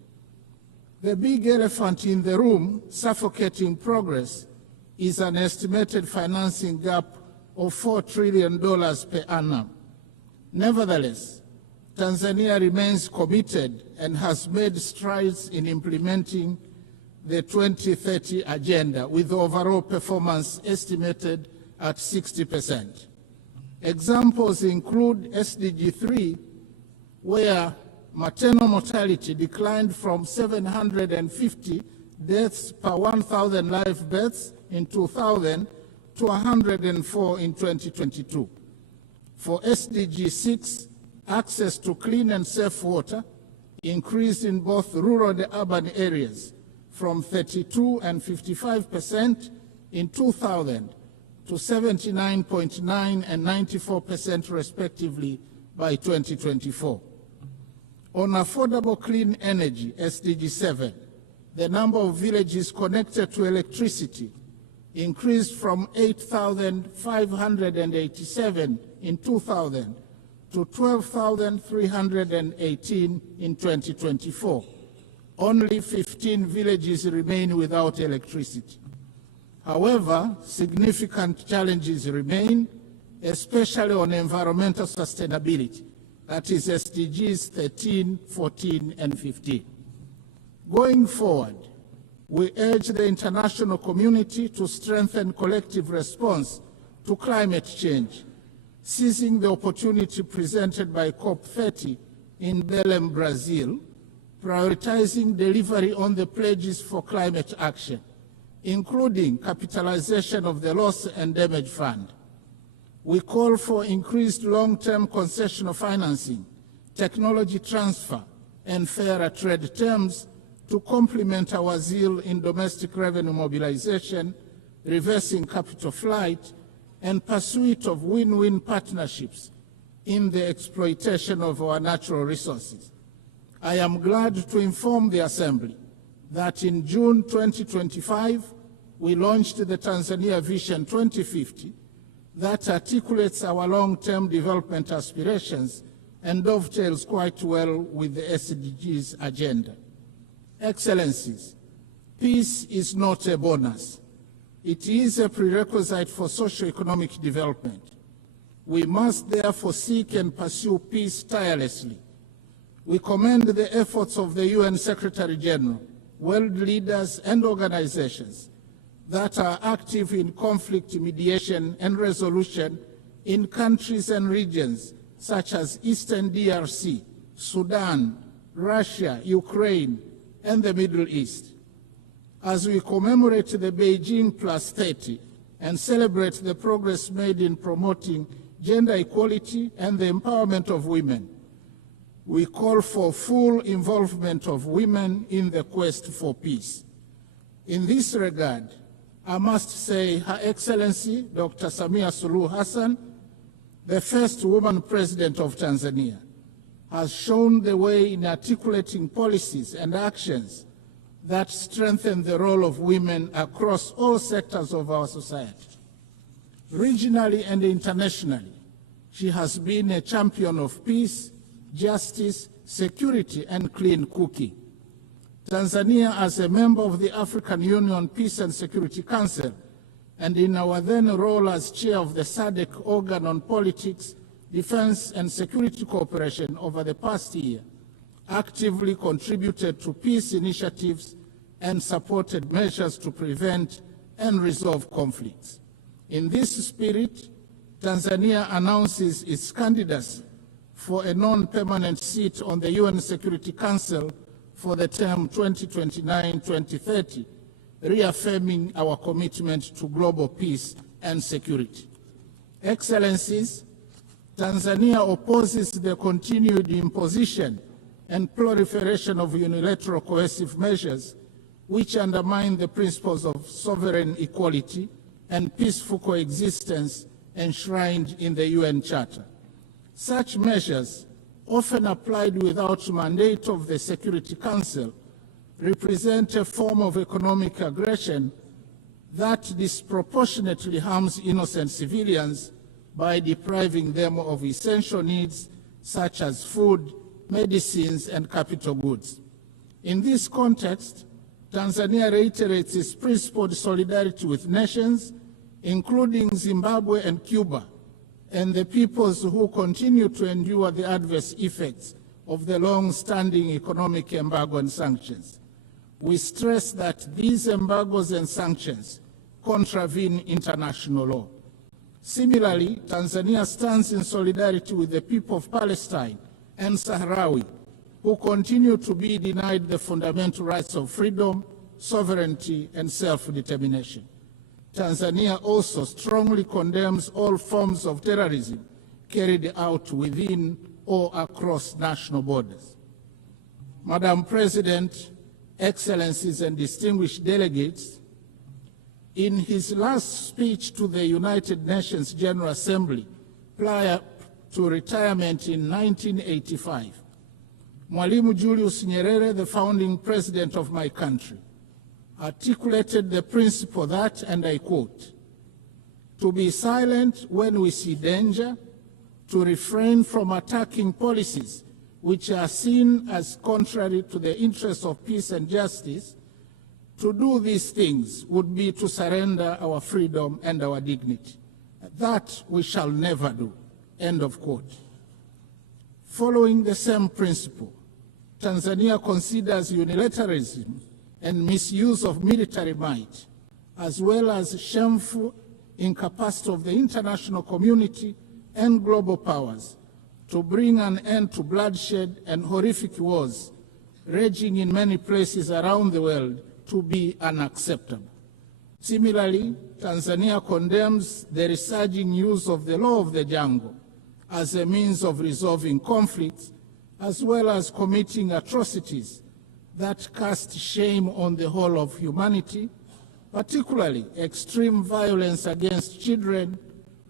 The big elephant in the room, suffocating progress, is an estimated financing gap of $4 trillion per annum. Nevertheless, Tanzania remains committed and has made strides in implementing the 2030 agenda, with overall performance estimated at 60%. Examples include SDG 3, where maternal mortality declined from 750 deaths per 1,000 live births in 2000 to 104 in 2022. For SDG 6, access to clean and safe water increased in both rural and urban areas from 32 and 55% in 2000 to 79.9 and 94% respectively by 2024. On affordable clean energy, SDG 7, the number of villages connected to electricity increased from 8,587 in 2000 to 12,318 in 2024. Only 15 villages remain without electricity. However, significant challenges remain, especially on environmental sustainability, that is SDGs 13, 14, and 15. Going forward, we urge the international community to strengthen collective response to climate change, seizing the opportunity presented by COP30 in Belém, Brazil, prioritizing delivery on the pledges for climate action, including capitalization of the Loss and Damage Fund. We call for increased long-term concessional financing, technology transfer, and fairer trade terms to complement our zeal in domestic revenue mobilization, reversing capital flight, and pursuit of win-win partnerships in the exploitation of our natural resources. I am glad to inform the Assembly that in June 2025, we launched the Tanzania Vision 2050 that articulates our long-term development aspirations and dovetails quite well with the SDGs agenda. Excellencies, peace is not a bonus. It is a prerequisite for socio-economic development. We must therefore seek and pursue peace tirelessly. We commend the efforts of the UN Secretary General, world leaders and organizations that are active in conflict mediation and resolution in countries and regions such as Eastern DRC, Sudan, Russia, Ukraine, and the Middle East. As we commemorate the Beijing Plus 30 and celebrate the progress made in promoting gender equality and the empowerment of women, we call for full involvement of women in the quest for peace. In this regard, I must say Her Excellency Dr. Samia Suluhu Hassan, the first woman president of Tanzania, has shown the way in articulating policies and actions that strengthen the role of women across all sectors of our society. Regionally and internationally, she has been a champion of peace, justice, security, and clean cooking. Tanzania, as a member of the African Union Peace and Security Council, and in our then role as chair of the SADC organ on politics, defense, and security cooperation over the past year, actively contributed to peace initiatives and supported measures to prevent and resolve conflicts. In this spirit, Tanzania announces its candidacy for a non-permanent seat on the UN Security Council for the term 2029-2030, reaffirming our commitment to global peace and security. Excellencies, Tanzania opposes the continued imposition and proliferation of unilateral coercive measures which undermine the principles of sovereign equality and peaceful coexistence enshrined in the UN Charter. Such measures, often applied without mandate of the Security Council, represent a form of economic aggression that disproportionately harms innocent civilians by depriving them of essential needs such as food, medicines, and capital goods. In this context, Tanzania reiterates its principled solidarity with nations, including Zimbabwe and Cuba, and the peoples who continue to endure the adverse effects of the long-standing economic embargo and sanctions. We stress that these embargoes and sanctions contravene international law. Similarly, Tanzania stands in solidarity with the people of Palestine and Sahrawi, who continue to be denied the fundamental rights of freedom, sovereignty, and self-determination. Tanzania also strongly condemns all forms of terrorism, carried out within or across national borders. Madam President, Excellencies and distinguished delegates, in his last speech to the United Nations General Assembly prior to retirement in 1985, Mwalimu Julius Nyerere, the founding president of my country, articulated the principle that, and I quote, "To be silent when we see danger, to refrain from attacking policies which are seen as contrary to the interests of peace and justice, to do these things would be to surrender our freedom and our dignity. That we shall never do." End of quote. Following the same principle, Tanzania considers unilateralism and misuse of military might, as well as shameful incapacity of the international community and global powers to bring an end to bloodshed and horrific wars raging in many places around the world, to be unacceptable. Similarly, Tanzania condemns the resurging use of the law of the jungle as a means of resolving conflicts, as well as committing atrocities that cast shame on the whole of humanity, particularly extreme violence against children,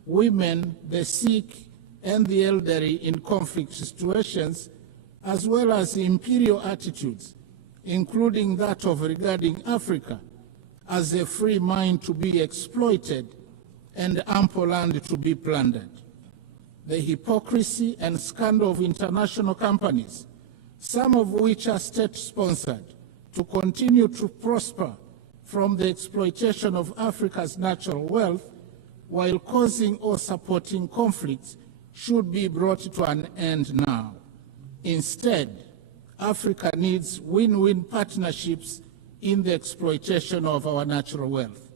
women, the sick, and the elderly in conflict situations, as well as imperial attitudes, including that of regarding Africa as a free mine to be exploited and ample land to be plundered. The hypocrisy and scandal of international companies, some of which are state-sponsored, to continue to prosper from the exploitation of Africa's natural wealth while causing or supporting conflicts, should be brought to an end now. Instead, Africa needs win-win partnerships in the exploitation of our natural wealth.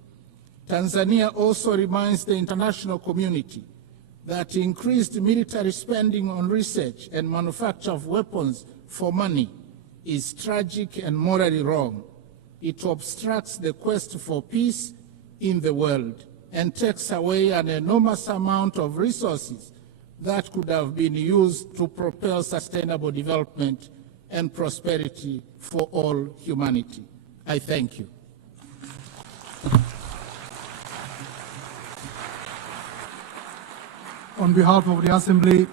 Tanzania also reminds the international community that increased military spending on research and manufacture of weapons for money is tragic and morally wrong. It obstructs the quest for peace in the world and takes away an enormous amount of resources that could have been used to propel sustainable development and prosperity for all humanity. I thank you. On behalf of the Assembly,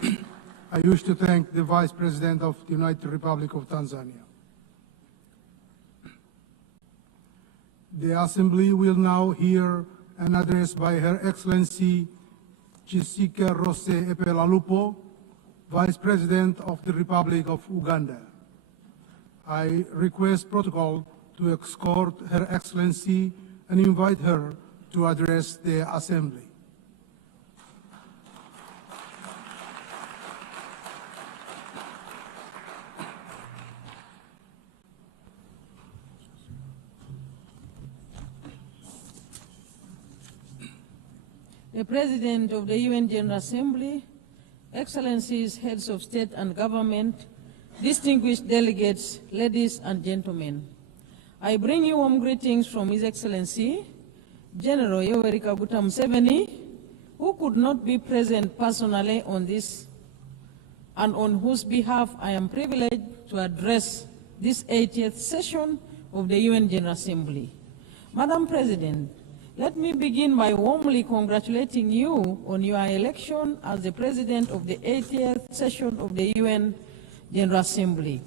I wish to thank the Vice President of the United Republic of Tanzania. The Assembly will now hear an address by Her Excellency Jessica Rose Epelalupo, Vice President of the Republic of Uganda. I request protocol to escort Her Excellency and invite her to address the Assembly. The President of the UN General Assembly, Excellencies, Heads of State and Government, distinguished delegates, ladies and gentlemen, I bring you warm greetings from His Excellency, General Yoweri Kaguta Museveni, who could not be present personally on this and on whose behalf I am privileged to address this 80th session of the UN General Assembly. Madam President, let me begin by warmly congratulating you on your election as the President of the 80th session of the UN General Assembly.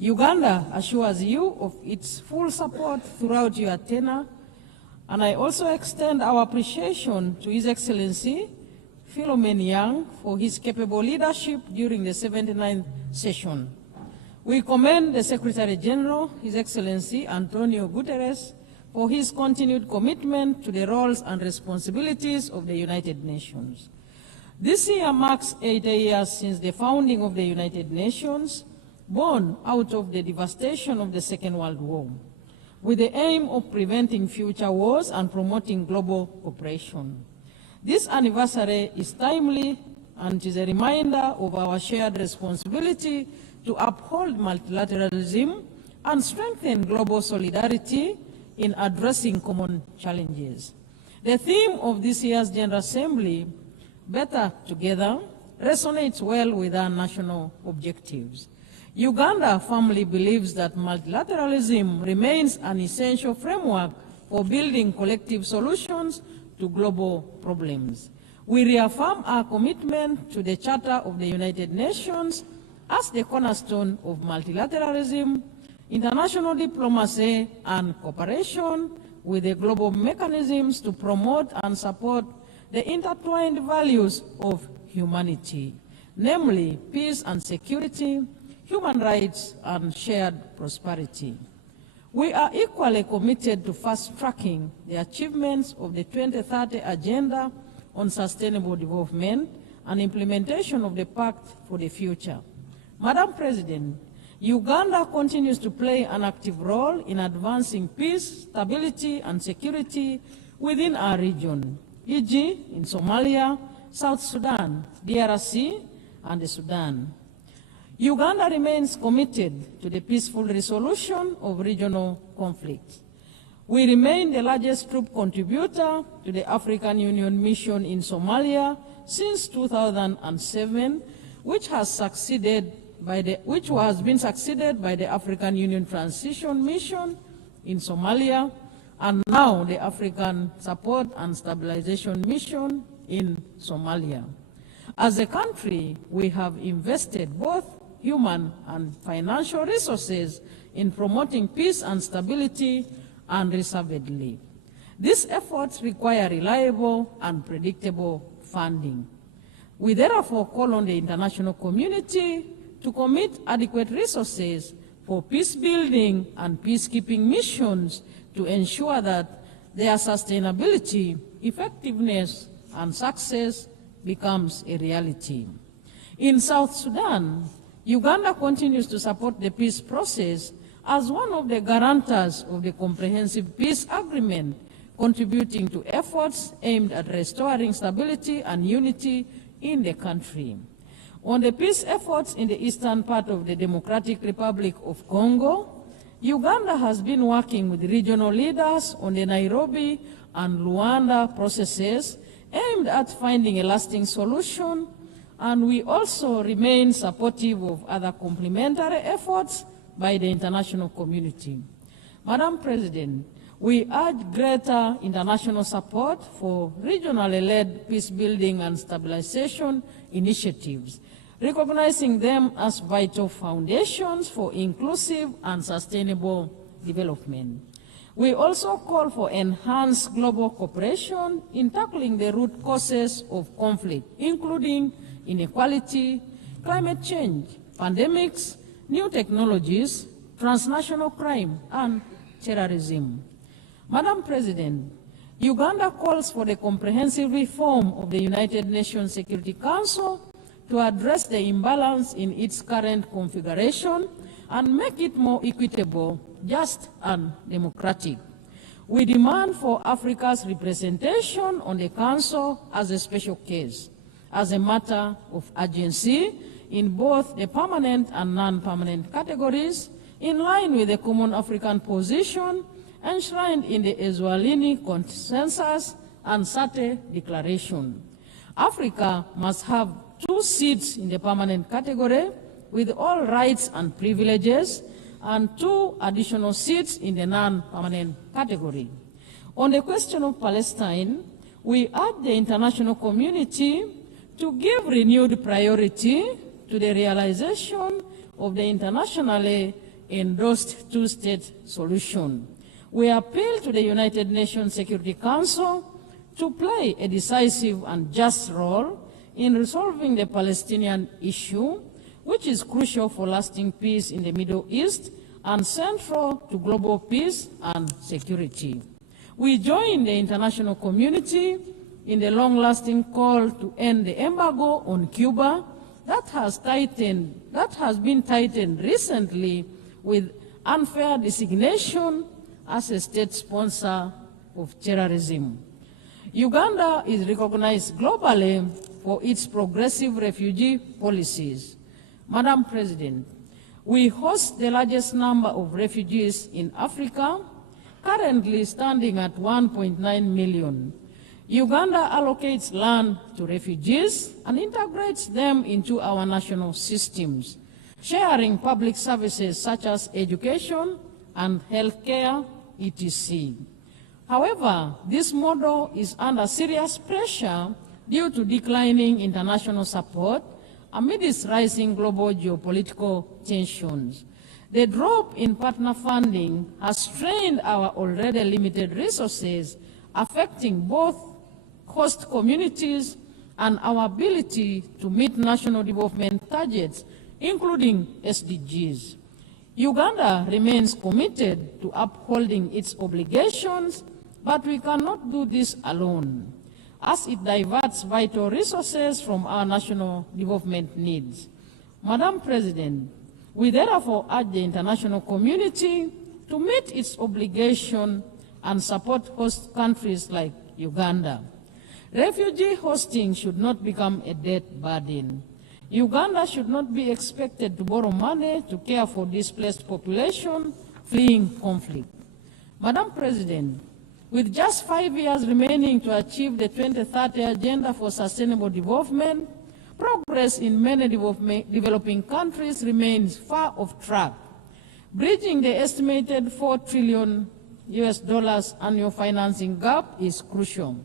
Uganda assures you of its full support throughout your tenure, and I also extend our appreciation to His Excellency Philomen Yang for his capable leadership during the 79th session. We commend the Secretary General, His Excellency Antonio Guterres, for his continued commitment to the roles and responsibilities of the United Nations. This year marks 80 years since the founding of the United Nations, born out of the devastation of the Second World War, with the aim of preventing future wars and promoting global cooperation. This anniversary is timely and is a reminder of our shared responsibility to uphold multilateralism and strengthen global solidarity in addressing common challenges. The theme of this year's General Assembly, Better Together, resonates well with our national objectives. Uganda firmly believes that multilateralism remains an essential framework for building collective solutions to global problems. We reaffirm our commitment to the Charter of the United Nations as the cornerstone of multilateralism, international diplomacy, and cooperation with the global mechanisms to promote and support the intertwined values of humanity, namely peace and security, human rights, and shared prosperity. We are equally committed to fast-tracking the achievements of the 2030 Agenda on Sustainable Development and implementation of the Pact for the Future. Madam President, Uganda continues to play an active role in advancing peace, stability, and security within our region, e.g. in Somalia, South Sudan, DRC, and the Sudan. Uganda remains committed to the peaceful resolution of regional conflicts. We remain the largest troop contributor to the African Union mission in Somalia since 2007, which has been succeeded by the African Union Transition Mission in Somalia, and now the African Support and Stabilization Mission in Somalia. As a country, we have invested both human and financial resources in promoting peace and stability unreservedly. These efforts require reliable and predictable funding. We therefore call on the international community to commit adequate resources for peace-building and peacekeeping missions to ensure that their sustainability, effectiveness, and success becomes a reality. In South Sudan, Uganda continues to support the peace process as one of the guarantors of the Comprehensive Peace Agreement, contributing to efforts aimed at restoring stability and unity in the country. On the peace efforts in the eastern part of the Democratic Republic of Congo, Uganda has been working with regional leaders on the Nairobi and Luanda processes aimed at finding a lasting solution, and we also remain supportive of other complementary efforts by the international community. Madam President, we urge greater international support for regionally led peace-building and stabilization initiatives, recognizing them as vital foundations for inclusive and sustainable development. We also call for enhanced global cooperation in tackling the root causes of conflict, including inequality, climate change, pandemics, new technologies, transnational crime, and terrorism. Madam President, Uganda calls for the comprehensive reform of the United Nations Security Council to address the imbalance in its current configuration and make it more equitable, just, and democratic. We demand for Africa's representation on the Council as a special case, as a matter of urgency in both the permanent and non-permanent categories, in line with the common African position enshrined in the Eswatini Consensus and SATE Declaration. Africa must have 2 seats in the permanent category with all rights and privileges, and 2 additional seats in the non-permanent category. On the question of Palestine, we urge the international community to give renewed priority to the realization of the internationally endorsed 2-state solution. We appeal to the United Nations Security Council to play a decisive and just role in resolving the Palestinian issue, which is crucial for lasting peace in the Middle East and central to global peace and security. We join the international community in the long-lasting call to end the embargo on Cuba that has been tightened recently with unfair designation as a state sponsor of terrorism. Uganda is recognized globally for its progressive refugee policies. Madam President, we host the largest number of refugees in Africa, currently standing at 1.9 million. Uganda allocates land to refugees and integrates them into our national systems, sharing public services such as education and healthcare, etc. However, this model is under serious pressure due to declining international support amidst rising global geopolitical tensions. The drop in partner funding has strained our already limited resources, affecting both host communities and our ability to meet national development targets, including SDGs. Uganda remains committed to upholding its obligations, but we cannot do this alone, as it diverts vital resources from our national development needs. Madam President, we therefore urge the international community to meet its obligation and support host countries like Uganda. Refugee hosting should not become a debt burden. Uganda should not be expected to borrow money to care for displaced population fleeing conflict. Madam President, with just 5 years remaining to achieve the 2030 Agenda for Sustainable Development, progress in many developing countries remains far off track. Bridging the estimated $4 trillion annual financing gap is crucial.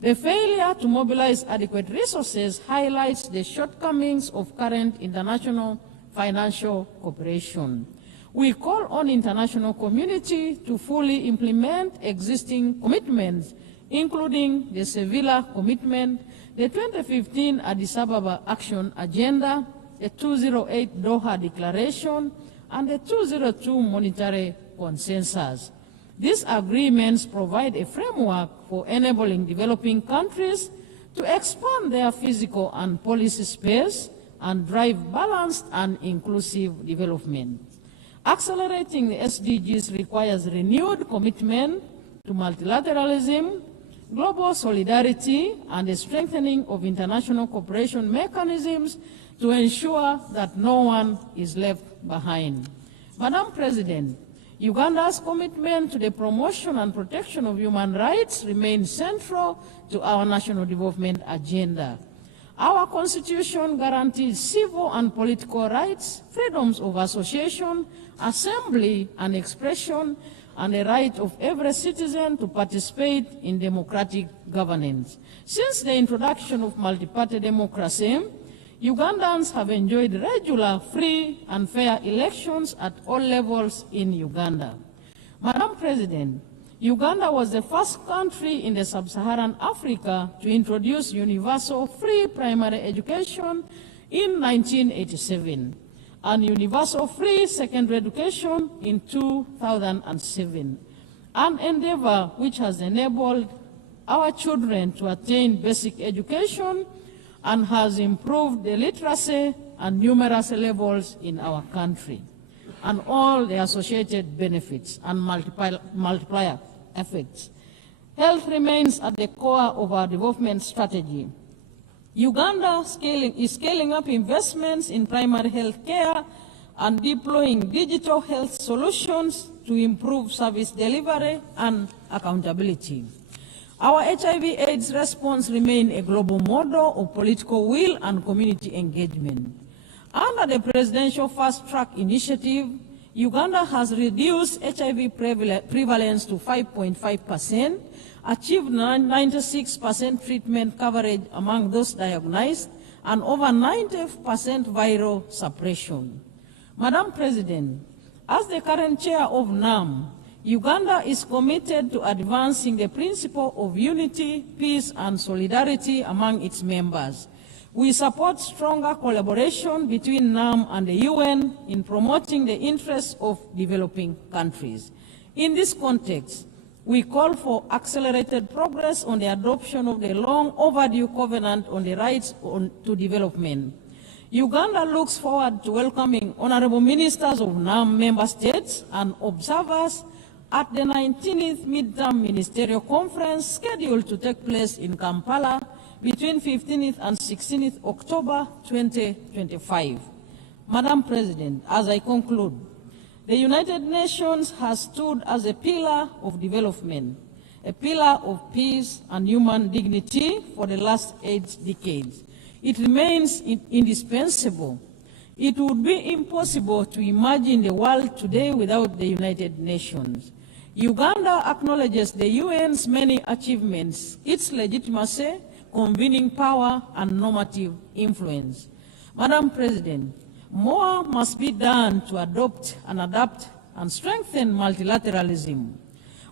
The failure to mobilize adequate resources highlights the shortcomings of current international financial cooperation. We call on the international community to fully implement existing commitments, including the Seville Commitment, the 2015 Addis Ababa Action Agenda, the 208 Doha Declaration, and the 202 Monetary Consensus. These agreements provide a framework for enabling developing countries to expand their physical and policy space and drive balanced and inclusive development. Accelerating the SDGs requires renewed commitment to multilateralism, global solidarity, and the strengthening of international cooperation mechanisms to ensure that no one is left behind. Madam President, Uganda's commitment to the promotion and protection of human rights remains central to our national development agenda. Our Constitution guarantees civil and political rights, freedoms of association, assembly and expression, and the right of every citizen to participate in democratic governance. Since the introduction of multi-party democracy, Ugandans have enjoyed regular, free and fair elections at all levels in Uganda. Madam President, Uganda was the first country in the sub-Saharan Africa to introduce universal free primary education in 1987 and universal free secondary education in 2007, an endeavor which has enabled our children to attain basic education and has improved the literacy and numeracy levels in our country, and all the associated benefits and multiplier effects. Health remains at the core of our development strategy. Uganda is scaling up investments in primary health care and deploying digital health solutions to improve service delivery and accountability. Our HIV/AIDS response remains a global model of political will and community engagement. Under the Presidential Fast Track Initiative, Uganda has reduced HIV prevalence to 5.5%, achieved 96% treatment coverage among those diagnosed, and over 90% viral suppression. Madam President, as the current chair of NAM, Uganda is committed to advancing the principle of unity, peace, and solidarity among its members. We support stronger collaboration between NAM and the UN in promoting the interests of developing countries. In this context, we call for accelerated progress on the adoption of the long overdue Covenant on the Rights to Development. Uganda looks forward to welcoming honorable ministers of NAM member states and observers at the 19th Midterm Ministerial Conference scheduled to take place in Kampala between 15th and 16th October 2025. Madam President, as I conclude, the United Nations has stood as a pillar of development. a pillar of peace and human dignity for the last 8 decades. It remains indispensable. It would be impossible to imagine the world today without the United Nations. Uganda acknowledges the UN's many achievements, its legitimacy, convening power, and normative influence. Madam President, more must be done to adopt and adapt and strengthen multilateralism.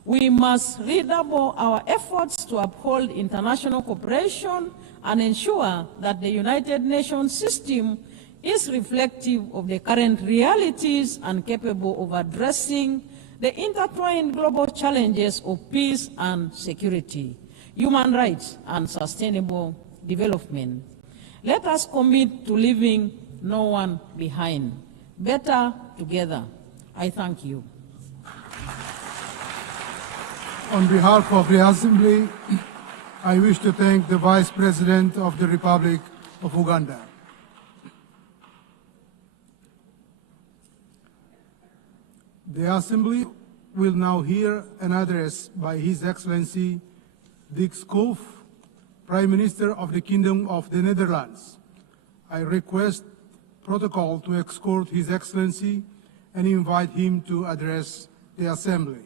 We must redouble our efforts to uphold international cooperation and ensure that the United Nations system is reflective of the current realities and capable of addressing the intertwined global challenges of peace and security, human rights, and sustainable development. Let us commit to leaving no one behind. Better together. I thank you. On behalf of the Assembly, I wish to thank the Vice President of the Republic of Uganda. The Assembly will now hear an address by His Excellency Dick Schoof, Prime Minister of the Kingdom of the Netherlands. I request protocol to escort His Excellency and invite him to address the Assembly.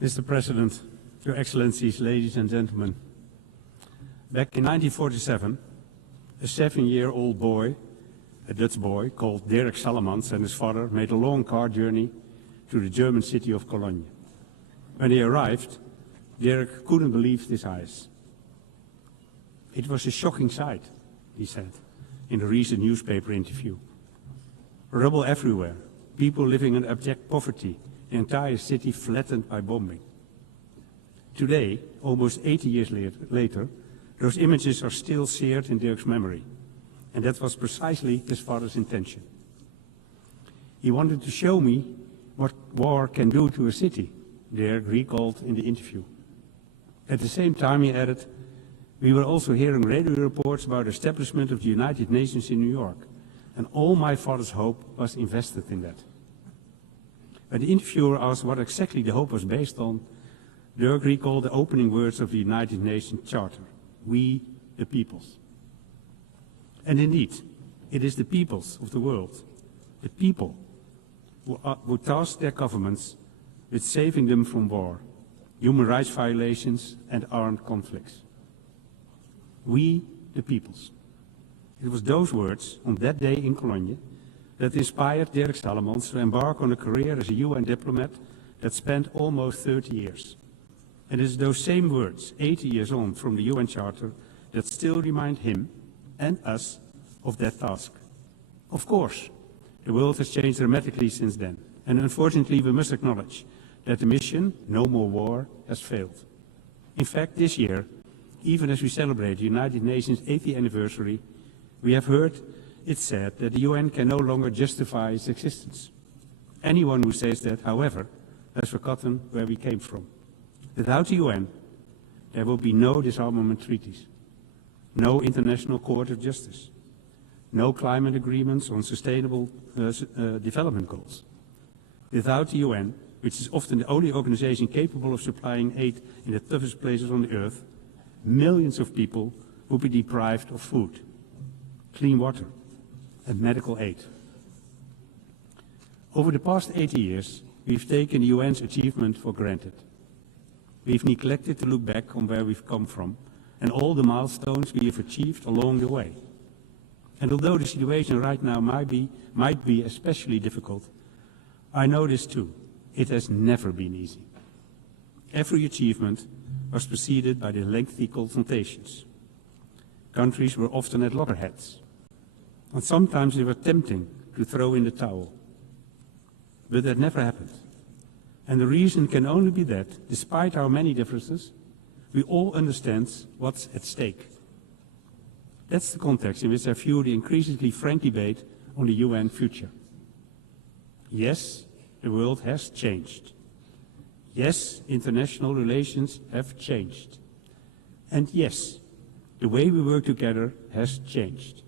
Mr. President, Your Excellencies, ladies and gentlemen, back in 1947, a 7-year-old boy, a Dutch boy called Dirk Sallemans, and his father made a long car journey to the German city of Cologne. When they arrived, Dirk couldn't believe his eyes. It was a shocking sight, he said in a recent newspaper interview. Rubble everywhere, people living in abject poverty, the entire city flattened by bombing. Today, almost 80 years later, those images are still seared in Dirk's memory, and that was precisely his father's intention. He wanted to show me what war can do to a city, Dirk recalled in the interview. At the same time, he added, we were also hearing radio reports about the establishment of the United Nations in New York, and all my father's hope was invested in that. When the interviewer asked what exactly the hope was based on, Dirk recalled the opening words of the United Nations Charter, we the peoples. And indeed, it is the peoples of the world, the people, who task their governments with saving them from war, human rights violations and armed conflicts. We the peoples. It was those words on that day in Cologne that inspired Dirk Sallemans to embark on a career as a UN diplomat that spanned almost 30 years. And it is those same words, 80 years on from the UN Charter, that still remind him and us of that task. Of course, the world has changed dramatically since then, and unfortunately we must acknowledge that the mission, no more war, has failed. In fact, this year, even as we celebrate the United Nations 80th anniversary, we have heard it said that the UN can no longer justify its existence. Anyone who says that, however, has forgotten where we came from. Without the UN, there will be no disarmament treaties, no International Court of Justice, no climate agreements on sustainable development goals. Without the UN, which is often the only organization capable of supplying aid in the toughest places on the earth, millions of people will be deprived of food, clean water, and medical aid. Over the past 80 years, we've taken the UN's achievement for granted. We've neglected to look back on where we've come from and all the milestones we have achieved along the way. And although the situation right now might be especially difficult, I know this too. It has never been easy. Every achievement was preceded by the lengthy confrontations. Countries were often at loggerheads, and sometimes they were tempting to throw in the towel. But that never happened. And the reason can only be that, despite our many differences, we all understand what's at stake. That's the context in which I view the increasingly frank debate on the UN future. Yes, the world has changed. Yes, international relations have changed. And yes, The way we work together has changed.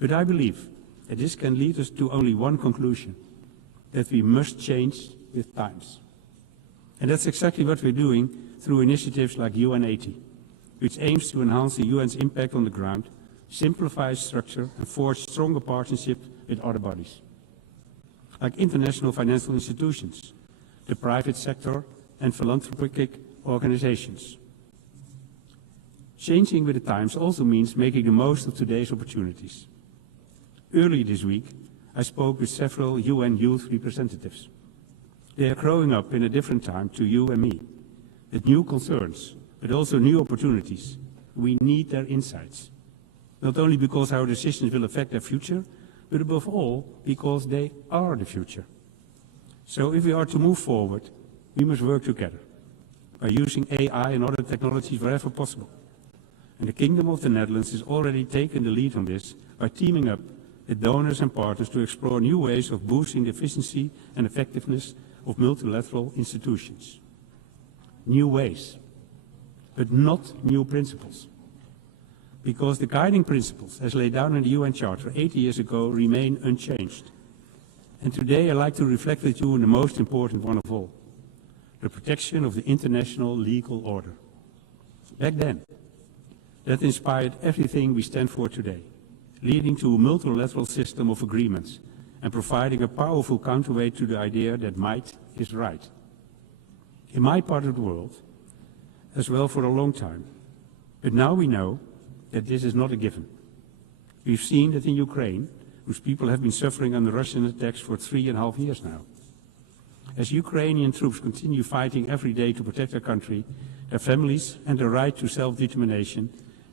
But I believe that this can lead us to only one conclusion, that we must change with times. And that's exactly what we're doing through initiatives like UN80, which aims to enhance the UN's impact on the ground, simplify its structure, and forge stronger partnerships with other bodies, like international financial institutions, the private sector, and philanthropic organizations. Changing with the times also means making the most of today's opportunities. Earlier this week, I spoke with several UN youth representatives. They are growing up in a different time to you and me, with new concerns, but also new opportunities. We need their insights, not only because our decisions will affect their future, but above all, because they are the future. So if we are to move forward, we must work together by using AI and other technologies wherever possible. And the Kingdom of the Netherlands has already taken the lead on this by teaming up with donors and partners to explore new ways of boosting the efficiency and effectiveness of multilateral institutions. New ways, but not new principles. Because the guiding principles, as laid down in the UN Charter 80 years ago, remain unchanged. And today I'd like to reflect with you on the most important one of all, the protection of the international legal order. Back then, that inspired everything we stand for today, leading to a multilateral system of agreements and providing a powerful counterweight to the idea that might is right. In my part of the world, as well for a long time, but now we know that this is not a given. We've seen that in Ukraine, whose people have been suffering under Russian attacks for 3.5 years now. As Ukrainian troops continue fighting every day to protect their country, their families and their right to self-determination,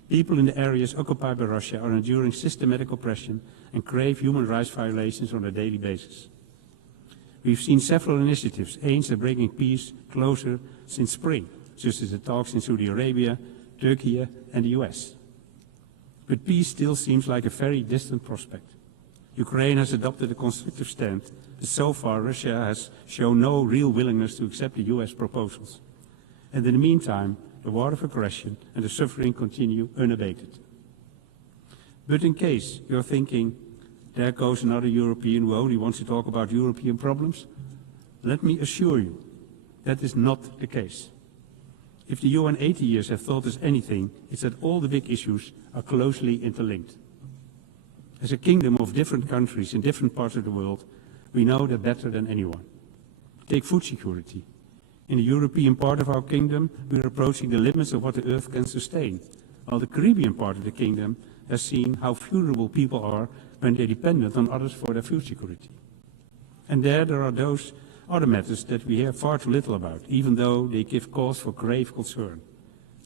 people in the areas occupied by Russia are enduring systematic oppression and grave human rights violations on a daily basis. We've seen several initiatives aimed at bringing peace closer since spring, such as the talks in Saudi Arabia, Turkey and the US. But peace still seems like a very distant prospect. Ukraine has adopted a constructive stand, but so far Russia has shown no real willingness to accept the US proposals. And in the meantime, the war of aggression and the suffering continue unabated. But in case you're thinking, there goes another European who only wants to talk about European problems, let me assure you, that is not the case. If the UN 80 years have taught us anything, it's that all the big issues are closely interlinked. As a kingdom of different countries in different parts of the world, we know that better than anyone. Take food security. In the European part of our kingdom, we are approaching the limits of what the earth can sustain, while the Caribbean part of the kingdom has seen how vulnerable people are when they're dependent on others for their food security. And there are those other matters that we hear far too little about, even though they give cause for grave concern.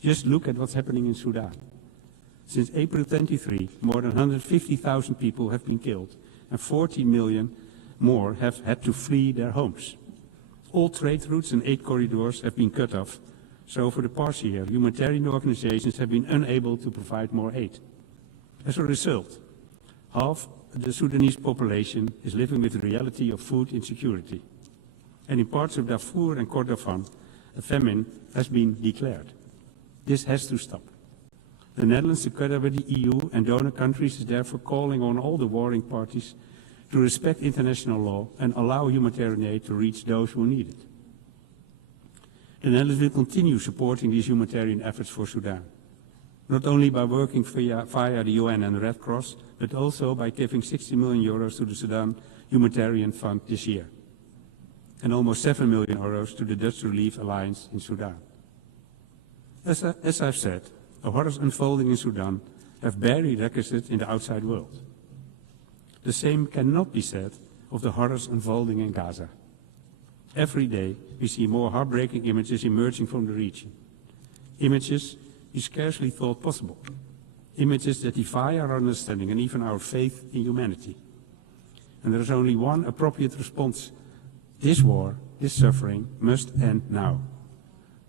Just look at what's happening in Sudan. Since April 23, more than 150,000 people have been killed, and 40 million more have had to flee their homes. All trade routes and aid corridors have been cut off, so for the past year, humanitarian organizations have been unable to provide more aid. As a result, half the Sudanese population is living with the reality of food insecurity. And in parts of Darfur and Kordofan, a famine has been declared. This has to stop. The Netherlands, together with the EU and donor countries, is therefore calling on all the warring parties to respect international law and allow humanitarian aid to reach those who need it. The Netherlands will continue supporting these humanitarian efforts for Sudan, not only by working via the UN and the Red Cross, but also by giving 60 million euros to the Sudan Humanitarian Fund this year, and almost 7 million euros to the Dutch Relief Alliance in Sudan. As I've said, the horrors unfolding in Sudan have barely registered in the outside world. The same cannot be said of the horrors unfolding in Gaza. Every day we see more heartbreaking images emerging from the region. Images we scarcely thought possible. Images that defy our understanding and even our faith in humanity. And there is only one appropriate response. This war, this suffering, must end now.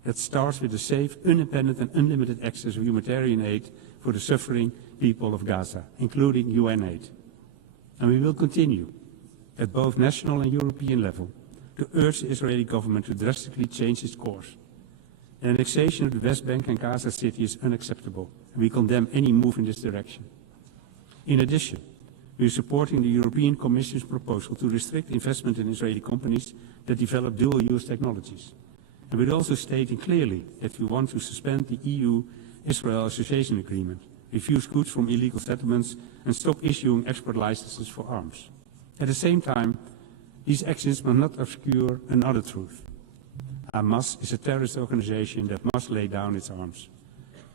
That starts with the safe, independent and unlimited access of humanitarian aid for the suffering people of Gaza, including UN aid. And we will continue, at both national and European level, to urge the Israeli government to drastically change its course. Annexation of the West Bank and Gaza City is unacceptable, and we condemn any move in this direction. In addition, we are supporting the European Commission's proposal to restrict investment in Israeli companies that develop dual-use technologies. And we're also stating clearly that we want to suspend the EU-Israel Association Agreement, refuse goods from illegal settlements, and stop issuing export licenses for arms. At the same time, these actions must not obscure another truth. Hamas is a terrorist organization that must lay down its arms.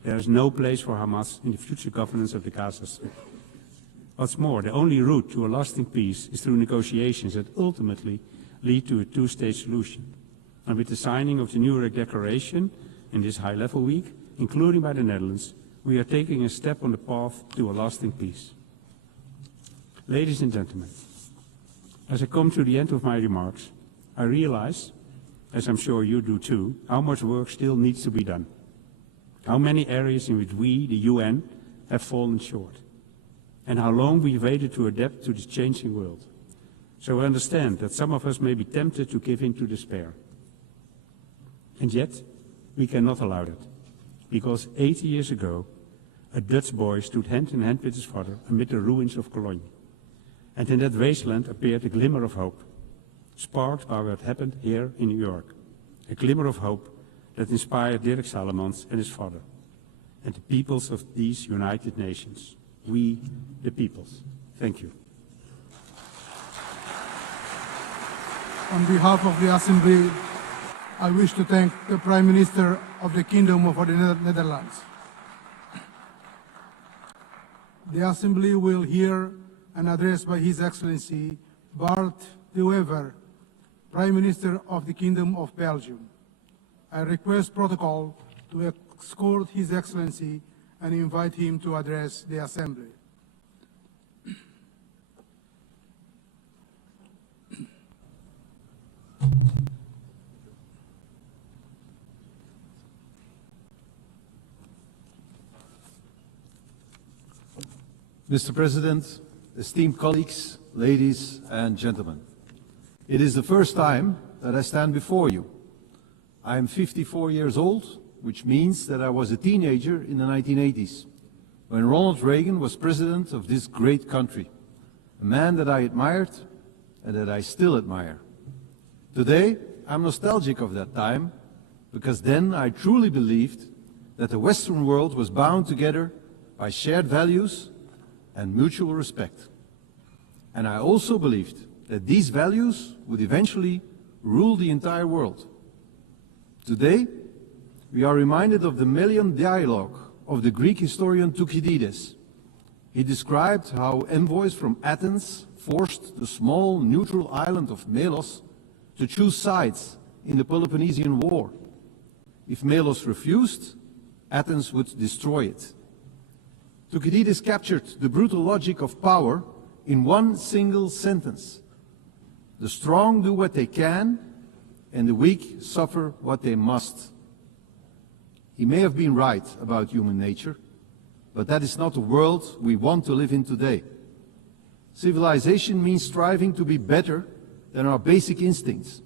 There is no place for Hamas in the future governance of the Gaza Strip. What's more, the only route to a lasting peace is through negotiations that ultimately lead to a two-state solution. And with the signing of the New York Declaration in this high-level week, including by the Netherlands, we are taking a step on the path to a lasting peace. Ladies and gentlemen, as I come to the end of my remarks, I realize, as I'm sure you do too, how much work still needs to be done. How many areas in which we, the UN, have fallen short. And how long we've waited to adapt to this changing world. So I understand that some of us may be tempted to give in to despair. And yet, we cannot allow that. Because 80 years ago, a Dutch boy stood hand in hand with his father amid the ruins of Cologne. And in that wasteland appeared a glimmer of hope, sparked by what happened here in New York. A glimmer of hope that inspired Dirk Salomons and his father, and the peoples of these United Nations. We, the peoples. Thank you. On behalf of the Assembly, I wish to thank the Prime Minister of the Kingdom of the Netherlands. The Assembly will hear an address by His Excellency Bart de Wever, Prime Minister of the Kingdom of Belgium. I request protocol to escort His Excellency and invite him to address the Assembly. Mr. President, esteemed colleagues, ladies and gentlemen, it is the first time that I stand before you. I am 54 years old, which means that I was a teenager in the 1980s, when Ronald Reagan was president of this great country, a man that I admired and that I still admire. Today, I'm nostalgic of that time, because then I truly believed that the Western world was bound together by shared values and mutual respect. And I also believed that these values would eventually rule the entire world. Today, we are reminded of the Melian dialogue of the Greek historian Thucydides. He described how envoys from Athens forced the small neutral island of Melos to choose sides in the Peloponnesian War. If Melos refused, Athens would destroy it. Thucydides captured the brutal logic of power in one single sentence. The strong do what they can, and the weak suffer what they must. He may have been right about human nature, but that is not the world we want to live in today. Civilization means striving to be better than our basic instincts,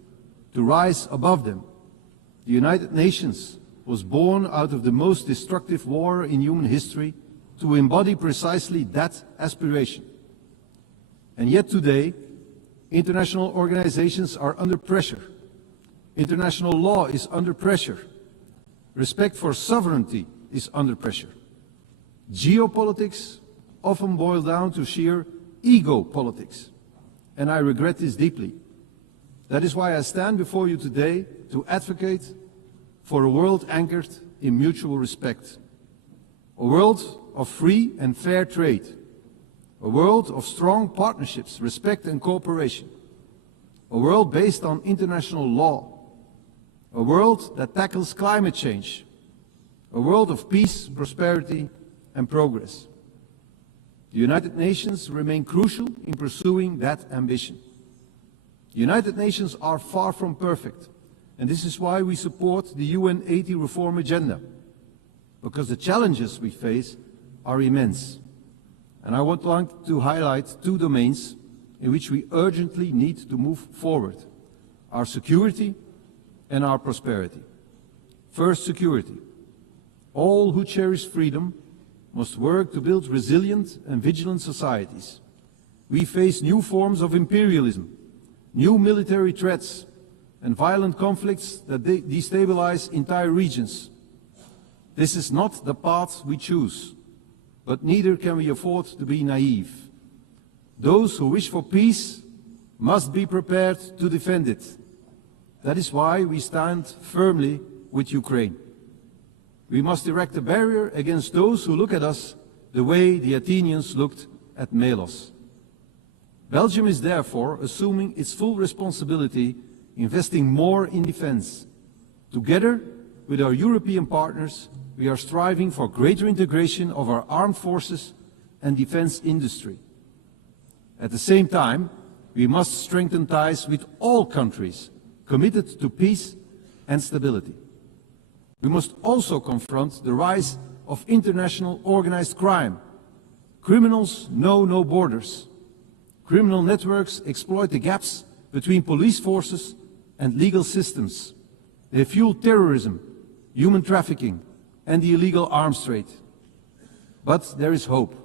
to rise above them. The United Nations was born out of the most destructive war in human history to embody precisely that aspiration. And yet today, international organizations are under pressure. International law is under pressure. Respect for sovereignty is under pressure. Geopolitics often boil down to sheer ego politics, and I regret this deeply. That is why I stand before you today to advocate for a world anchored in mutual respect. A world of free and fair trade. A world of strong partnerships, respect and cooperation. A world based on international law. A world that tackles climate change. A world of peace, prosperity and progress. The United Nations remain crucial in pursuing that ambition. The United Nations are far from perfect, and this is why we support the UN 80 reform agenda, because the challenges we face are immense. And I would like to highlight two domains in which we urgently need to move forward: our security and our prosperity. First, security. All who cherish freedom must work to build resilient and vigilant societies. We face new forms of imperialism, new military threats, and violent conflicts that destabilize entire regions. This is not the path we choose, but neither can we afford to be naive. Those who wish for peace must be prepared to defend it. That is why we stand firmly with Ukraine. We must erect a barrier against those who look at us the way the Athenians looked at Melos. Belgium is therefore assuming its full responsibility, investing more in defense. Together with our European partners, we are striving for greater integration of our armed forces and defense industry. At the same time, we must strengthen ties with all countries committed to peace and stability. We must also confront the rise of international organized crime. Criminals know no borders. Criminal networks exploit the gaps between police forces and legal systems. They fuel terrorism, human trafficking, and the illegal arms trade. But there is hope.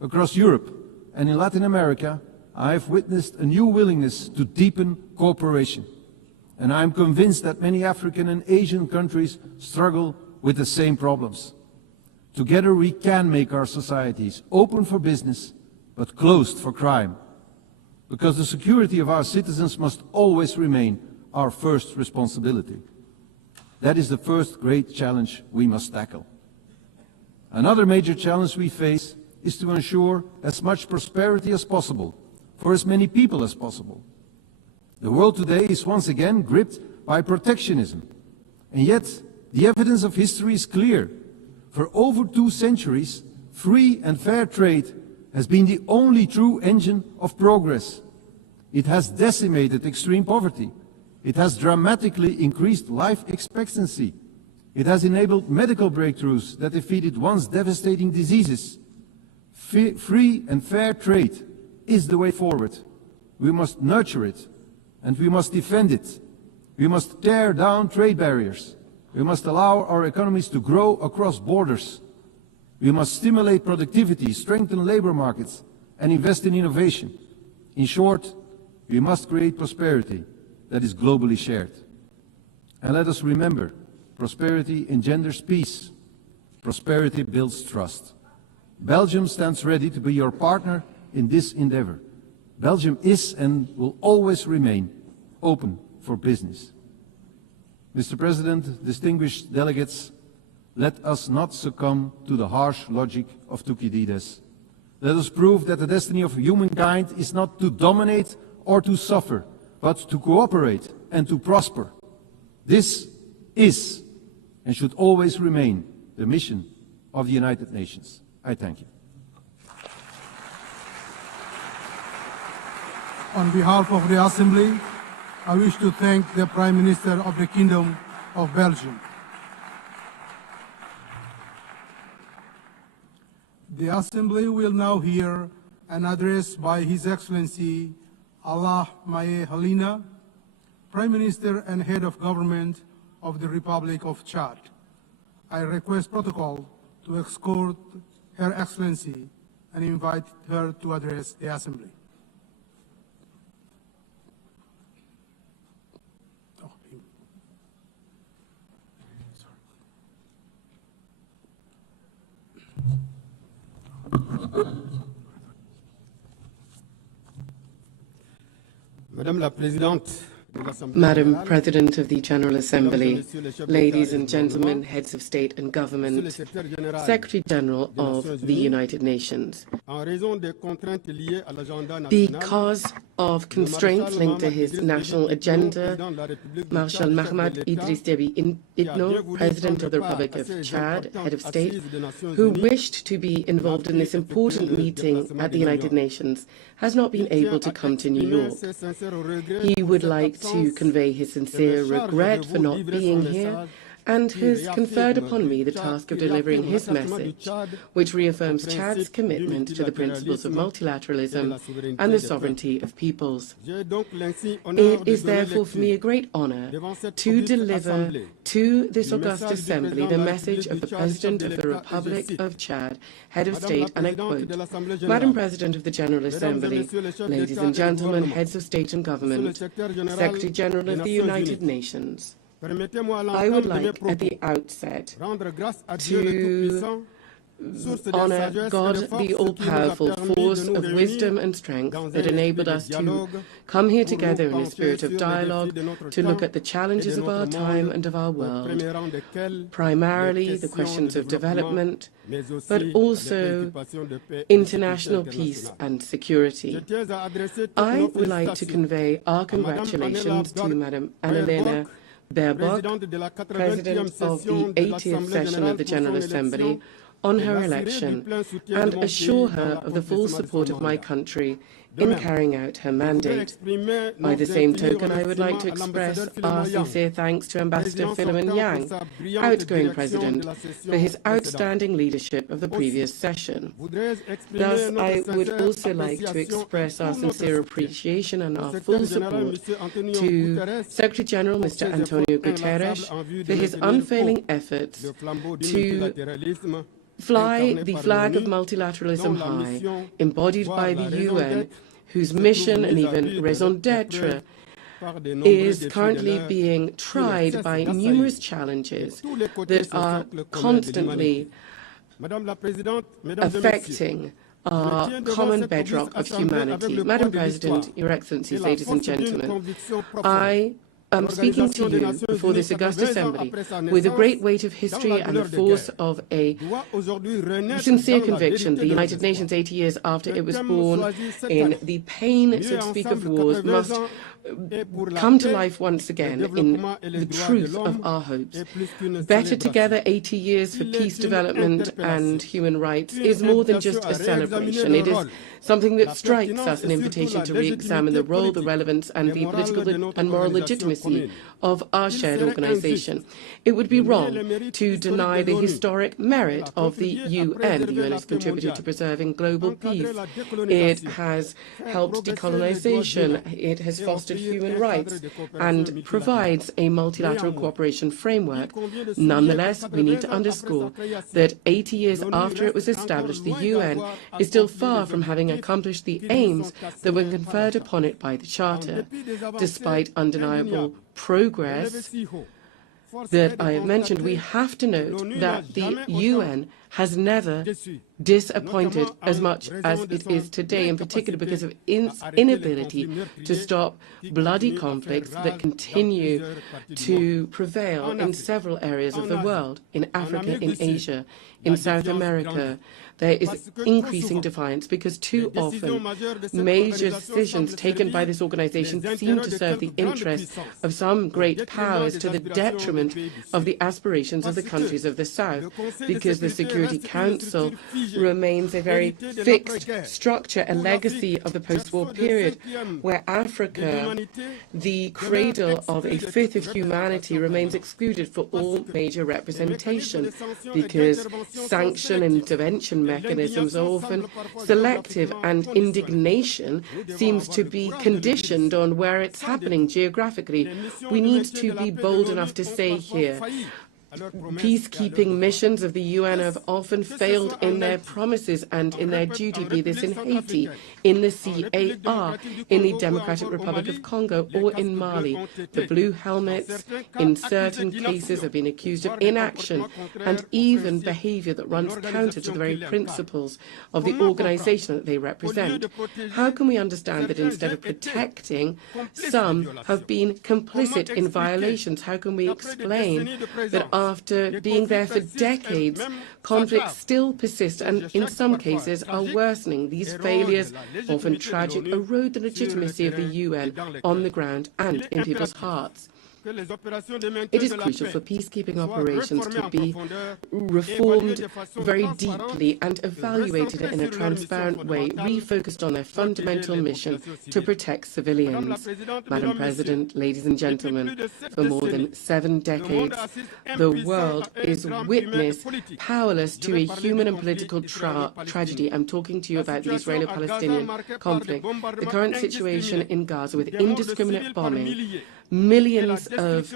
Across Europe and in Latin America, I have witnessed a new willingness to deepen cooperation. And I am convinced that many African and Asian countries struggle with the same problems. Together we can make our societies open for business, but closed for crime. Because the security of our citizens must always remain our first responsibility. That is the first great challenge we must tackle. Another major challenge we face is to ensure as much prosperity as possible for as many people as possible. The world today is once again gripped by protectionism. And yet, the evidence of history is clear. For over 2 centuries, free and fair trade has been the only true engine of progress. It has decimated extreme poverty. It has dramatically increased life expectancy. It has enabled medical breakthroughs that defeated once devastating diseases. Free and fair trade is the way forward. We must nurture it, and we must defend it. We must tear down trade barriers. We must allow our economies to grow across borders. We must stimulate productivity, strengthen labor markets, and invest in innovation. In short, we must create prosperity that is globally shared. And let us remember, prosperity engenders peace. Prosperity builds trust. Belgium stands ready to be your partner in this endeavor. Belgium is and will always remain open for business. Mr. President, distinguished delegates, let us not succumb to the harsh logic of Thucydides. Let us prove that the destiny of humankind is not to dominate or to suffer, but to cooperate and to prosper. This is and should always remain the mission of the United Nations. I thank you. On behalf of the Assembly, I wish to thank the Prime Minister of the Kingdom of Belgium. The Assembly will now hear an address by His Excellency Allah Maye Halina, Prime Minister and Head of Government of the Republic of Chad. I request protocol to escort Her Excellency and invite her to address the Assembly. Madam President of the General Assembly, ladies and gentlemen, heads of state and government, Secretary General of the United Nations. Because of constraints linked to his national agenda, Marshal Mahamat Idriss Déby Itno, President of the Republic of Chad, head of state, who wished to be involved in this important meeting at the United Nations, has not been able to come to New York. He would like to convey his sincere regret for not being here and has conferred upon me the task of delivering his message, which reaffirms Chad's commitment to the principles of multilateralism and the sovereignty of peoples. It is therefore for me a great honor to deliver to this august assembly the message of the President of the Republic of Chad, Head of State, and I quote, "Madam President of the General Assembly, ladies and gentlemen, heads of state and government, Secretary General of the United Nations, I would like at the outset to honor God, the all-powerful force of wisdom and strength that enabled us to come here together in a spirit of dialogue to look at the challenges of our time and of our world, primarily the questions of development, but also international peace and security. I would like to convey our congratulations to Madam Annalena Baerbock, President of the 80th session of the General Assembly, on her election, and assure her of the full support of my country in carrying out her mandate. By the same token, I would like to express our sincere thanks to Ambassador Philemon Yang, outgoing President, for his outstanding leadership of the previous session. Thus, I would also like to express our sincere appreciation and our full support to Secretary General Mr. Antonio Guterres for his unfailing efforts to fly the flag of multilateralism high, embodied by the UN, whose mission and even raison d'etre is currently being tried by numerous challenges that are constantly affecting our common bedrock of humanity. Madam President, Your Excellencies, ladies and gentlemen, I am speaking to you before this august assembly with a great weight of history and the force of a sincere conviction. The United Nations, 80 years after it was born, in the pain, so to speak, of wars, must come to life once again in the truth of our hopes. Better Together, 80 years for peace, development, and human rights is more than just a celebration. It is something that strikes us an invitation to re-examine the role, the relevance, and the political and moral legitimacy of our shared organization. It would be wrong to deny the historic merit of the UN. The UN has contributed to preserving global peace. It has helped decolonization. It has fostered human rights and provides a multilateral cooperation framework. Nonetheless, we need to underscore that 80 years after it was established, the UN is still far from having accomplished the aims that were conferred upon it by the Charter. Despite undeniable progress that I have mentioned, we have to note that the UN has never disappointed as much as it is today, in particular because of its inability to stop bloody conflicts that continue to prevail in several areas of the world, in Africa, in Asia, in South America. There is increasing defiance because too often major decisions taken by this organization seem to serve the interests of some great powers to the detriment of the aspirations of the countries of the South, because the Security Council remains a very fixed structure, a legacy of the post-war period, where Africa, the cradle of a fifth of humanity, remains excluded for all major representation, because sanction and intervention mechanisms are often selective, and indignation seems to be conditioned on where it's happening geographically. We need to be bold enough to say here, peacekeeping missions of the UN have often failed in their promises and in their duty, be this in Haiti, in the CAR, in the Democratic Republic of Congo, or in Mali. The blue helmets, in certain cases, have been accused of inaction and even behavior that runs counter to the very principles of the organization that they represent. How can we understand that instead of protecting, some have been complicit in violations? How can we explain that after being there for decades, conflicts still persist and in some cases are worsening? These failures, often tragic, erode the legitimacy of the UN on the ground and in people's hearts. It is crucial for peacekeeping operations to be reformed very deeply and evaluated in a transparent way, refocused on their fundamental mission to protect civilians. Madam President, ladies and gentlemen, for more than 7 decades, the world is witness powerless to a human and political tragedy. I'm talking to you about the Israeli-Palestinian conflict, the current situation in Gaza with indiscriminate bombing, millions of,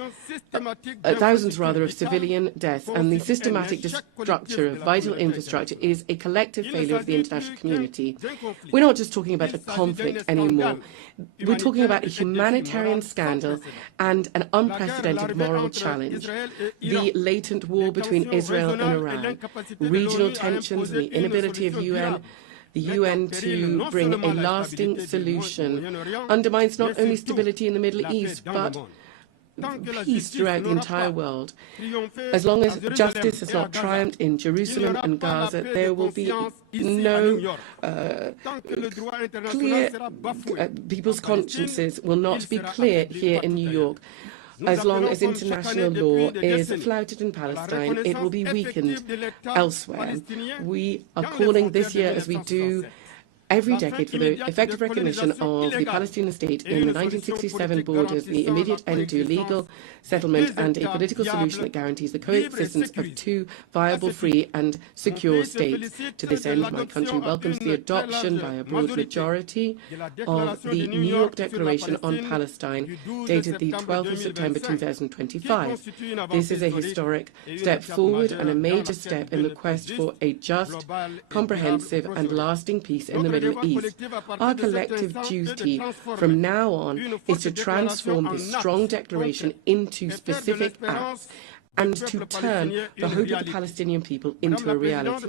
thousands rather, of civilian deaths, and the systematic destruction of vital infrastructure is a collective failure of the international community. We're not just talking about a conflict anymore. We're talking about a humanitarian scandal and an unprecedented moral challenge. The latent war between Israel and Iran, regional tensions and the inability of the UN to bring a lasting solution undermines not only stability in the Middle East, but peace throughout the entire world. As long as justice has not triumphed in Jerusalem and Gaza, there will be no clear, people's consciences will not be clear here in New York. As long as international law is flouted in Palestine, it will be weakened elsewhere. We are calling this year, as we do every decade, for the effective recognition of the Palestinian state in the 1967 borders, the immediate end to illegal settlement, and a political solution that guarantees the coexistence of 2 viable, free and secure states. To this end, my country welcomes the adoption by a broad majority of the New York Declaration on Palestine, dated the 12th of September 2025. This is a historic step forward and a major step in the quest for a just, comprehensive and lasting peace in the Middle East. Our collective duty from now on is to transform this strong declaration into specific acts and to turn the hope of the Palestinian people into a reality.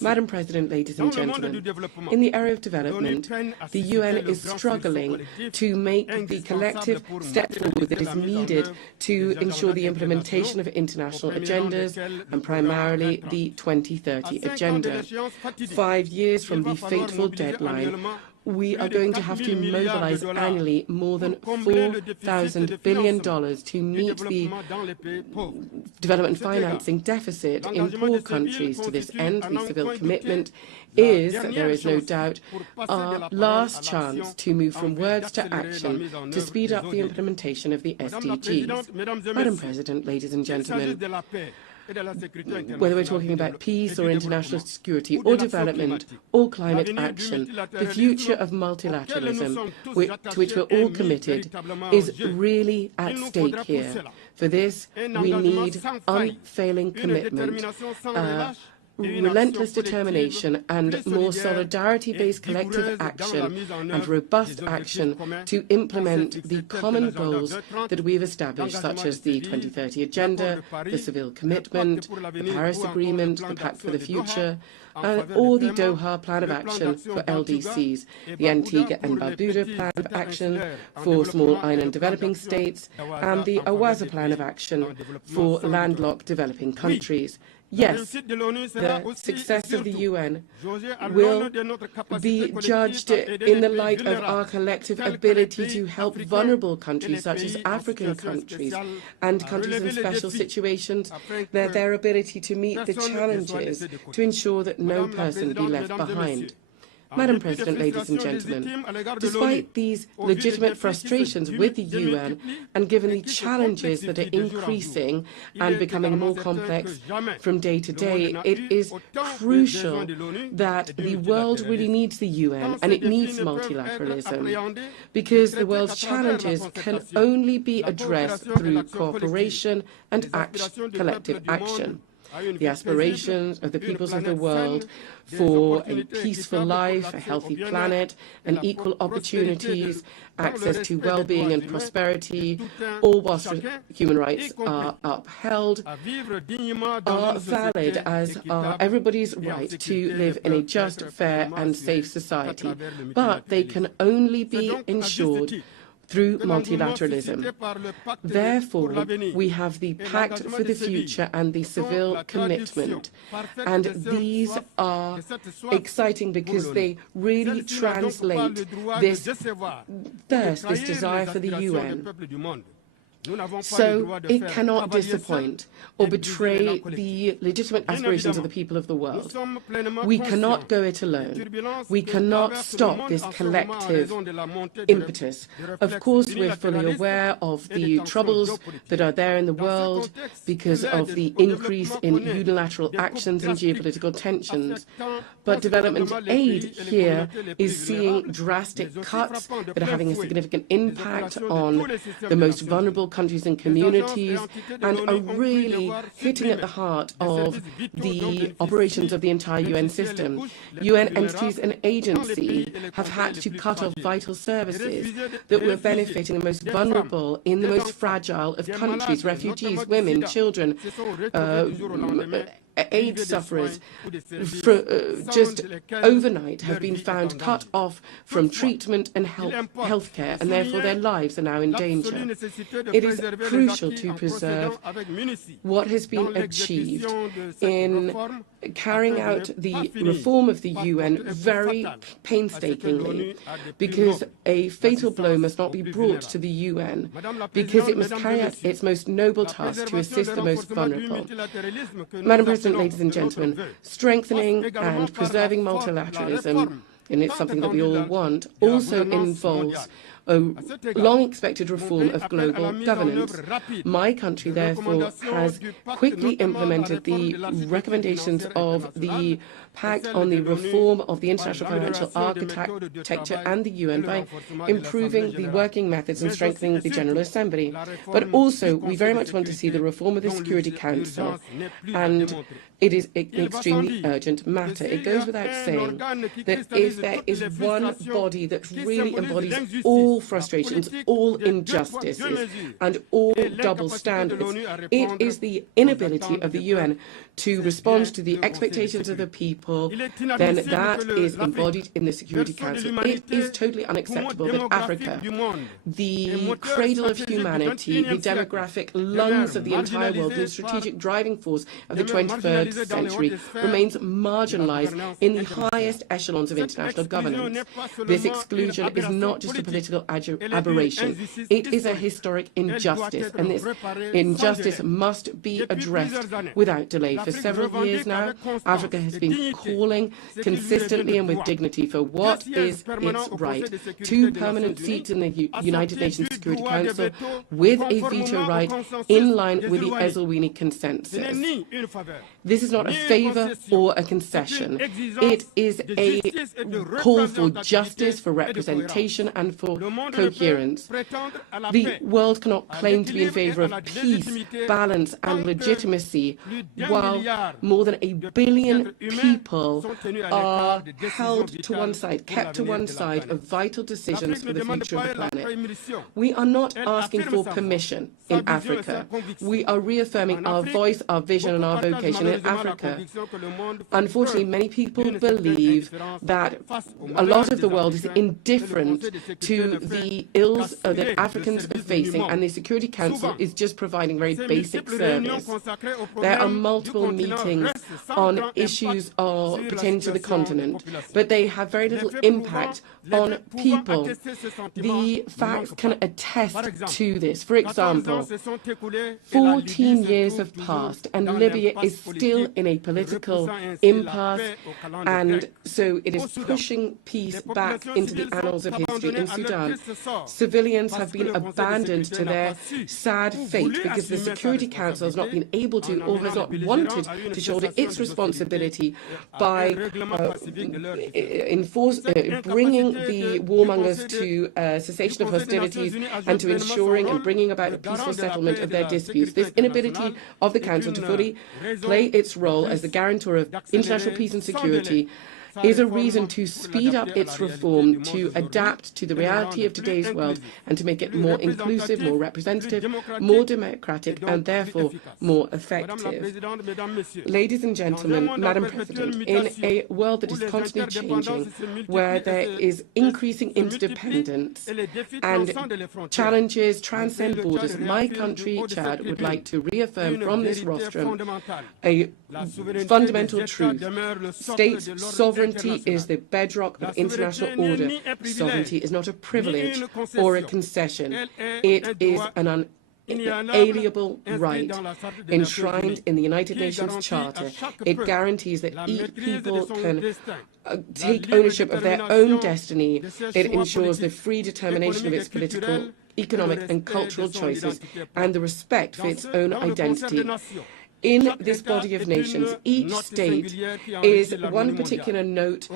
Madam President, ladies and gentlemen, in the area of development, the UN is struggling to make the collective step forward that is needed to ensure the implementation of international agendas, and primarily the 2030 Agenda. 5 years from the fateful deadline, we are going to have to mobilize annually more than $4,000 billion to meet the development financing deficit in poor countries. To this end, the civil commitment is, there is no doubt, our last chance to move from words to action to speed up the implementation of the SDGs. Madam President, ladies and gentlemen, whether we're talking about peace or international security or development or climate action, the future of multilateralism, to which we're all committed, is really at stake here. For this, we need unfailing commitment, relentless determination and more solidarity-based collective action and robust action to implement the common goals that we've established, such as the 2030 Agenda, the civil commitment, the Paris Agreement, the Pact for the Future, or the Doha Plan of Action for LDCs, the Antigua and Barbuda Plan of Action for small island developing states, and the Awaza Plan of Action for landlocked developing countries. Yes, the success of the UN will be judged in the light of our collective ability to help vulnerable countries such as African countries and countries in special situations, their ability to meet the challenges to ensure that no person be left behind. Madam President, ladies and gentlemen, despite these legitimate frustrations with the UN and given the challenges that are increasing and becoming more complex from day to day, it is crucial that the world really needs the UN and it needs multilateralism, because the world's challenges can only be addressed through cooperation and collective action. The aspirations of the peoples of the world for a peaceful life, a healthy planet, and equal opportunities, access to well-being and prosperity, all whilst human rights are upheld, are valid, as are everybody's right to live in a just, fair, and safe society. But they can only be ensured through multilateralism. Therefore, we have the Pact for the Future and the civil commitment. And these are exciting because they really translate this thirst, this desire for the UN. So it cannot disappoint or betray the legitimate aspirations of the people of the world. We cannot go it alone. We cannot stop this collective impetus. Of course, we're fully aware of the troubles that are there in the world because of the increase in unilateral actions and geopolitical tensions. But development aid here is seeing drastic cuts that are having a significant impact on the most vulnerable countries and communities and are really hitting at the heart of the operations of the entire UN system. UN entities and agencies have had to cut off vital services that were benefiting the most vulnerable in the most fragile of countries, refugees, women, children, AIDS sufferers just overnight have been found cut off from treatment and healthcare, and therefore their lives are now in danger. It is crucial to preserve what has been achieved in carrying out the reform of the UN very painstakingly, because a fatal blow must not be brought to the UN, because it must carry out its most noble task to assist the most vulnerable. Madam President, ladies and gentlemen, strengthening and preserving multilateralism, and it's something that we all want, also involves a long-expected reform of global governance. My country, therefore, has quickly implemented the recommendations of the Pact on the reform of the international financial architecture and the UN by improving the working methods and strengthening the General Assembly. But also, we very much want to see the reform of the Security Council, and it is an extremely urgent matter. It goes without saying that if there is one body that really embodies all frustrations, all injustices, and all double standards, it is the inability of the UN to respond to the expectations of the people, then that is embodied in the Security Council. It is totally unacceptable that Africa, the cradle of humanity, the demographic lungs of the entire world, the strategic driving force of the 21st century, remains marginalized in the highest echelons of international governance. This exclusion is not just a political aberration. It is a historic injustice, and this injustice must be addressed without delay. For several years now, Africa has been calling consistently and with dignity for what is its right. 2 permanent seats in the United Nations Security Council with a veto right in line with the Esselwini Consensus. This is not a favor or a concession. It is a call for justice, for representation, and for coherence. The world cannot claim to be in favor of peace, balance, and legitimacy while more than 1 billion people are held to one side, kept to one side of vital decisions for the future of the planet. We are not asking for permission in Africa. We are reaffirming our voice, our vision, and our vocation in Africa. Unfortunately, many people believe that a lot of the world is indifferent to the ills that Africans are facing, and the Security Council is just providing very basic service. There are multiple meetings on issues pertaining to the continent, but they have very little impact on people. The facts can attest to this. For example, 14 years have passed, and Libya is still in a political impasse, and so it is pushing peace back into the annals of history. In Sudan, civilians have been abandoned to their sad fate because the Security Council has not been able to, or has not wanted to shoulder its responsibility by bringing the warmongers to cessation of hostilities and to ensuring and bringing about a peaceful settlement of their disputes. This inability of the Council to fully play its role as the guarantor of international peace and security is a reason to speed up its reform, to adapt to the reality of today's world, and to make it more inclusive, more representative, more democratic, and therefore more effective. Ladies and gentlemen, Madam President, in a world that is constantly changing, where there is increasing interdependence and challenges transcend borders, my country, Chad, would like to reaffirm from this rostrum a fundamental truth. State sovereignty is the bedrock of international order. Sovereignty is not a privilege or a concession. It is an inalienable right enshrined in the United Nations Charter. It guarantees that each people can take ownership of their own destiny. It ensures the free determination of its political, economic and cultural choices and the respect for its own identity. In this body of nations, each state is one particular note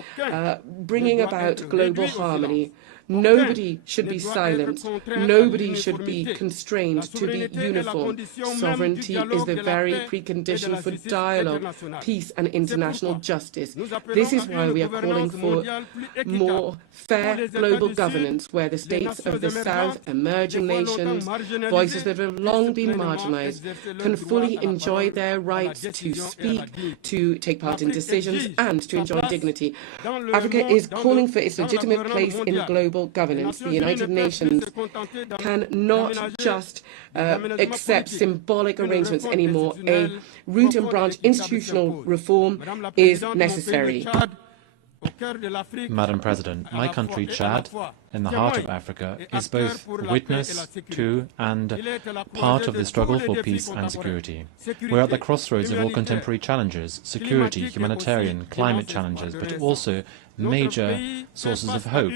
bringing about global harmony. Nobody should be silent. Nobody should be constrained to be uniform. Sovereignty is the very precondition for dialogue, peace and international justice. This is why we are calling for more fair global governance, where the states of the South, emerging nations, voices that have long been marginalized, can fully enjoy their rights to speak, to take part in decisions and to enjoy dignity. Africa is calling for its legitimate place in global governance. The United Nations cannot just accept symbolic arrangements anymore. A root and branch institutional reform is necessary. Madam President, my country, Chad, in the heart of Africa, is both witness to and part of the struggle for peace and security. We're at the crossroads of all contemporary challenges: security, humanitarian, climate challenges, but also major sources of hope.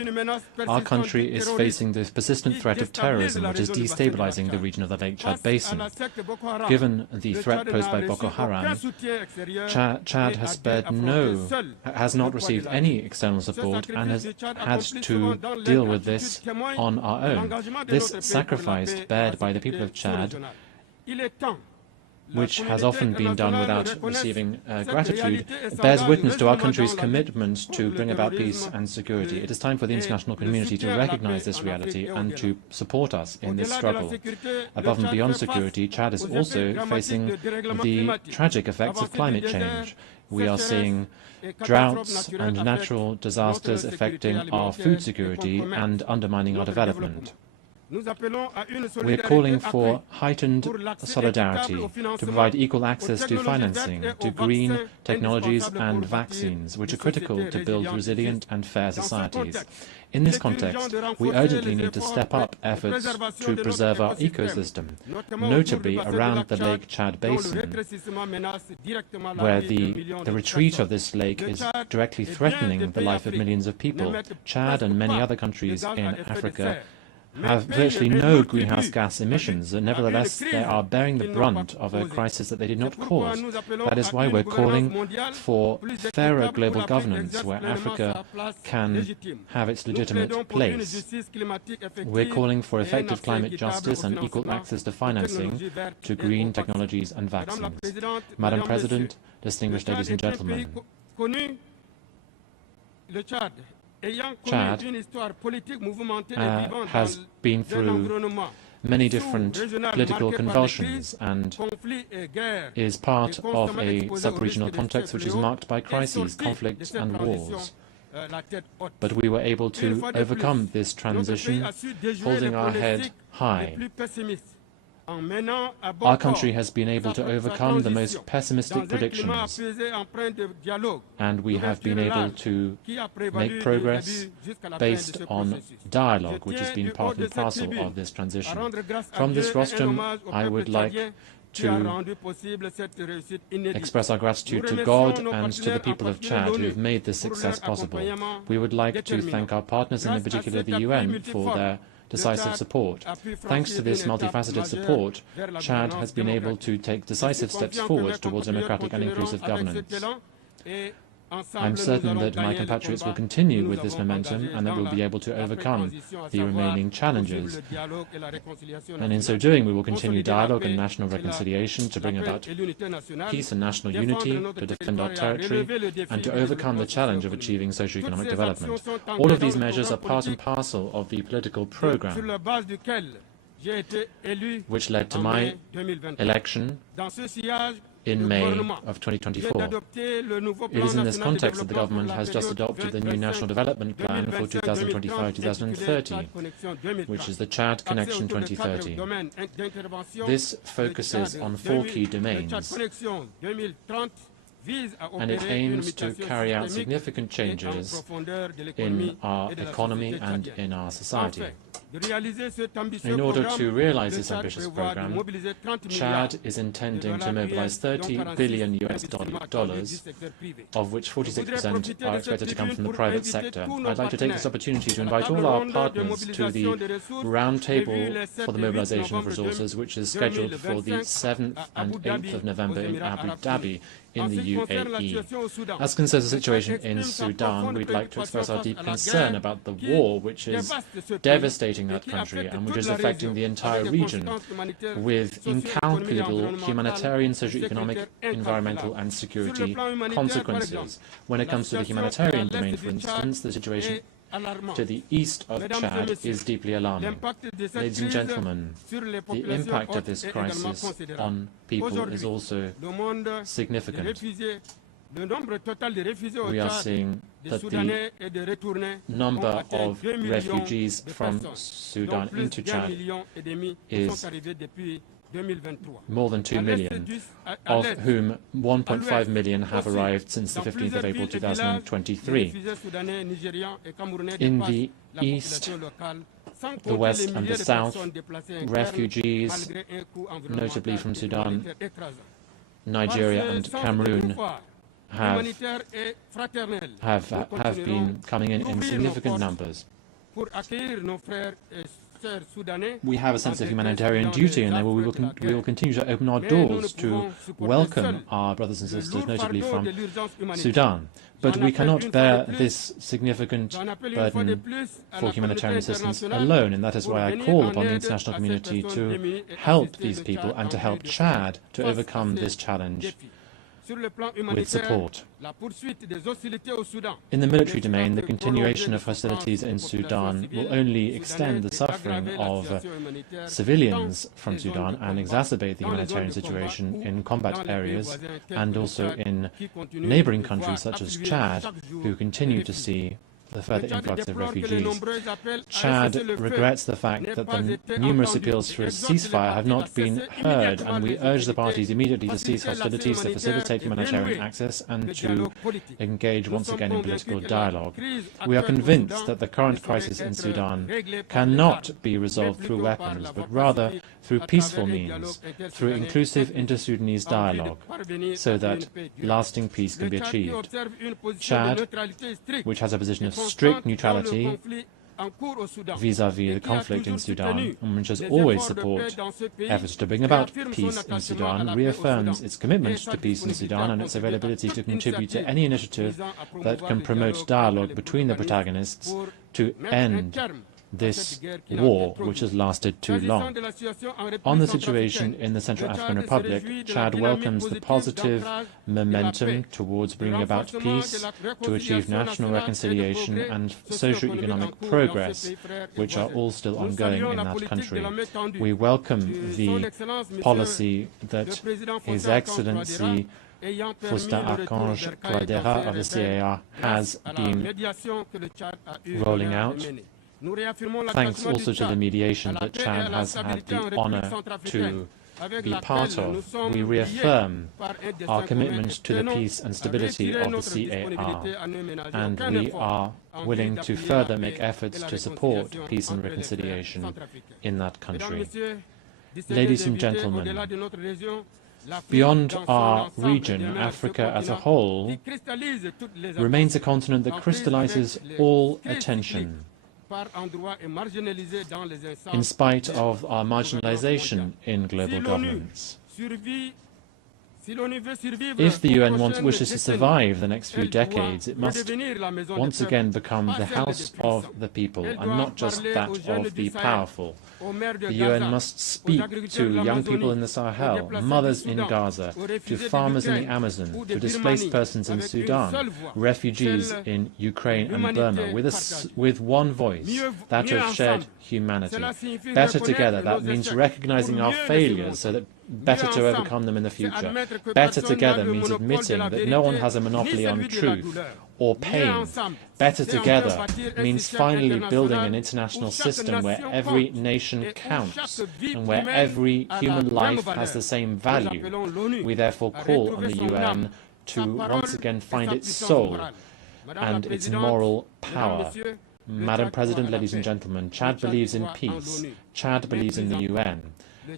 Our country is facing the persistent threat of terrorism, which is destabilizing the region of the Lake Chad Basin. Given the threat posed by Boko Haram, Chad has not received any external support and has had to deal with this on our own. This sacrifice bared by the people of Chad, which has often been done without receiving gratitude, bears witness to our country's commitment to bring about peace and security. It is time for the international community to recognize this reality and to support us in this struggle. Above and beyond security, Chad is also facing the tragic effects of climate change. We are seeing droughts and natural disasters affecting our food security and undermining our development. We are calling for heightened solidarity to provide equal access to financing, to green technologies and vaccines, which are critical to build resilient and fair societies. In this context, we urgently need to step up efforts to preserve our ecosystem, notably around the Lake Chad Basin, where the retreat of this lake is directly threatening the life of millions of people. Chad and many other countries in Africa have virtually no greenhouse gas emissions, and nevertheless they are bearing the brunt of a crisis that they did not cause. That is why we're calling for fairer global governance, where Africa can have its legitimate place. We're calling for effective climate justice and equal access to financing, to green technologies and vaccines. Madam President, distinguished ladies and gentlemen, Chad has been through many different political convulsions and is part of a sub-regional context which is marked by crises, conflicts and wars. But we were able to overcome this transition, holding our head high. Our country has been able to overcome the most pessimistic predictions, and we have been able to make progress based on dialogue, which has been part and parcel of this transition. From this rostrum, I would like to express our gratitude to God and to the people of Chad who have made this success possible. We would like to thank our partners, and in particular the UN, for their decisive support. Thanks to this multifaceted support, Chad has been able to take decisive steps forward towards democratic and inclusive governance. I'm certain that my compatriots will continue with this momentum and that we'll be able to overcome the remaining challenges. And in so doing, we will continue dialogue and national reconciliation to bring about peace and national unity, to defend our territory, and to overcome the challenge of achieving socio-economic development. All of these measures are part and parcel of the political program which led to my election in May of 2024. It is in this context that the government has just adopted the new National Development Plan for 2025-2030, which is the Chad Connection 2030. This focuses on 4 key domains, and it aims to carry out significant changes in our economy and in our society. In order to realize this ambitious program, Chad is intending to mobilize $30 billion US, of which 46% are expected to come from the private sector. I'd like to take this opportunity to invite all our partners to the roundtable for the mobilization of resources, which is scheduled for the 7th and 8th of November in Abu Dhabi, in the UAE. As concerns the situation in Sudan, we'd like to express our deep concern about the war which is devastating that country and which is affecting the entire region, with incalculable humanitarian, socio-economic, environmental and security consequences. When it comes to the humanitarian domain, for instance, the situation to the east of Chad is deeply alarming. Ladies and gentlemen, the impact of this crisis on people is also significant. We are seeing that the number of refugees from Sudan into Chad is more than 2 million, of whom 1.5 million have arrived since the 15th of April 2023. In the east, the west and the south, refugees, notably from Sudan, Nigeria and Cameroon, have been coming in significant numbers. We have a sense of humanitarian duty, and we will continue to open our doors to welcome our brothers and sisters, notably from Sudan. But we cannot bear this significant burden for humanitarian assistance alone, and that is why I call upon the international community to help these people and to help Chad to overcome this challenge with support. In the military domain, the continuation of hostilities in Sudan will only extend the suffering of civilians from Sudan and exacerbate the humanitarian situation in combat areas and also in neighboring countries such as Chad, who continue to see the further influx of refugees. Chad regrets the fact that the numerous appeals for a ceasefire have not been heard, and we urge the parties immediately to cease hostilities, to facilitate humanitarian access, and to engage once again in political dialogue. We are convinced that the current crisis in Sudan cannot be resolved through weapons, but rather through peaceful means, through inclusive inter-Sudanese dialogue, so that lasting peace can be achieved. Chad, which has a position of strict neutrality vis-à-vis the conflict in Sudan, and which has always supported efforts to bring about peace in Sudan, reaffirms its commitment to peace in Sudan and its availability to contribute to any initiative that can promote dialogue between the protagonists to end this war, which has lasted too long. On the situation in the Central African Republic, Chad welcomes the positive momentum towards bringing about peace, to achieve national reconciliation and socio-economic progress, which are all still ongoing in that country. We welcome the policy that His Excellency Faustin Archange Touadéra of the CAR has been rolling out. Thanks also to the mediation that Chad has had the honor to be part of. We reaffirm our commitment to the peace and stability of the CAR, and we are willing to further make efforts to support peace and reconciliation in that country. Ladies and gentlemen, beyond our region, Africa as a whole remains a continent that crystallizes all attention, in spite of our marginalization in global governance. If the UN wishes to survive the next few decades, it must once again become the house of the people and not just that of the powerful. The UN must speak to young people in the Sahel, mothers in Gaza, to farmers in the Amazon, to displaced persons in Sudan, refugees in Ukraine and Burma, with one voice, that of shared humanity. Better together, that means recognizing our failures so that better to overcome them in the future. Better together means admitting that no one has a monopoly on truth or pain. Better together means finally building an international system where every nation counts and where every human life has the same value. We therefore call on the UN to once again find its soul and its moral power. Madam President, ladies and gentlemen, Chad believes in peace. Chad believes in the UN.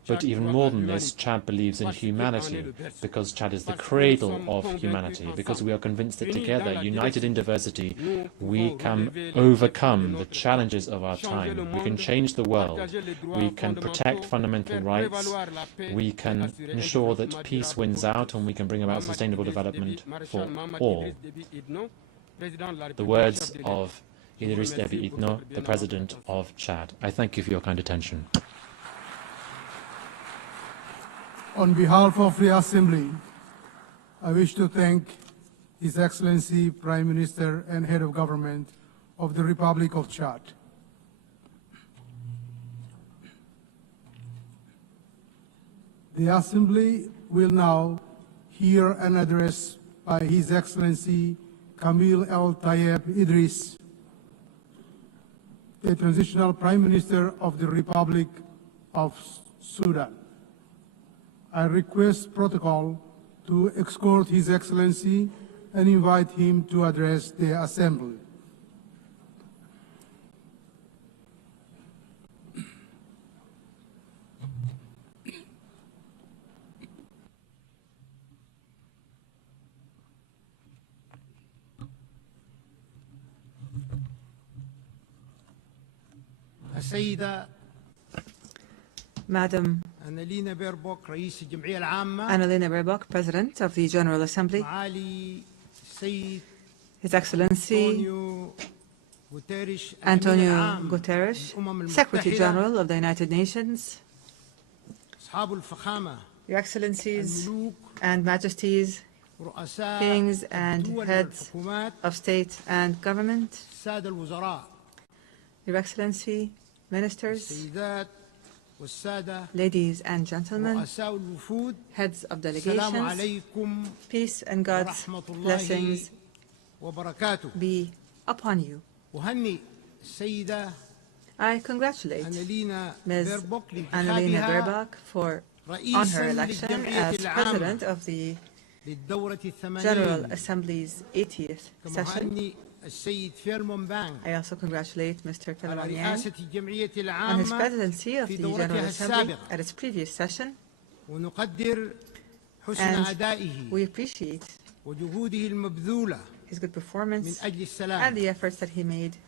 But even more than this, Chad believes in humanity, because Chad is the cradle of humanity, because we are convinced that together, united in diversity, we can overcome the challenges of our time. We can change the world. We can protect fundamental rights. We can ensure that peace wins out, and we can bring about sustainable development for all. The words of Idriss Déby Itno, the President of Chad. I thank you for your kind attention. On behalf of the Assembly, I wish to thank His Excellency Prime Minister and Head of Government of the Republic of Chad. The Assembly will now hear an address by His Excellency Kamil El Tayeb Idris, the Transitional Prime Minister of the Republic of Sudan. I request protocol to escort His Excellency and invite him to address the Assembly. Madam Annalena Baerbock, President of the General Assembly, His Excellency Antonio Guterres, Secretary General of the United Nations, Your Excellencies and Majesties, Kings and Heads of State and Government, Your Excellency, Ministers, ladies and gentlemen, heads of delegations, peace and God's blessings be upon you. I congratulate Ms. Annalena Baerbock on her election as President of the General Assembly's 80th session. I also congratulate Mr. Pellemanian on his presidency of the General Assembly at its previous session, and we appreciate his good performance and the efforts that he made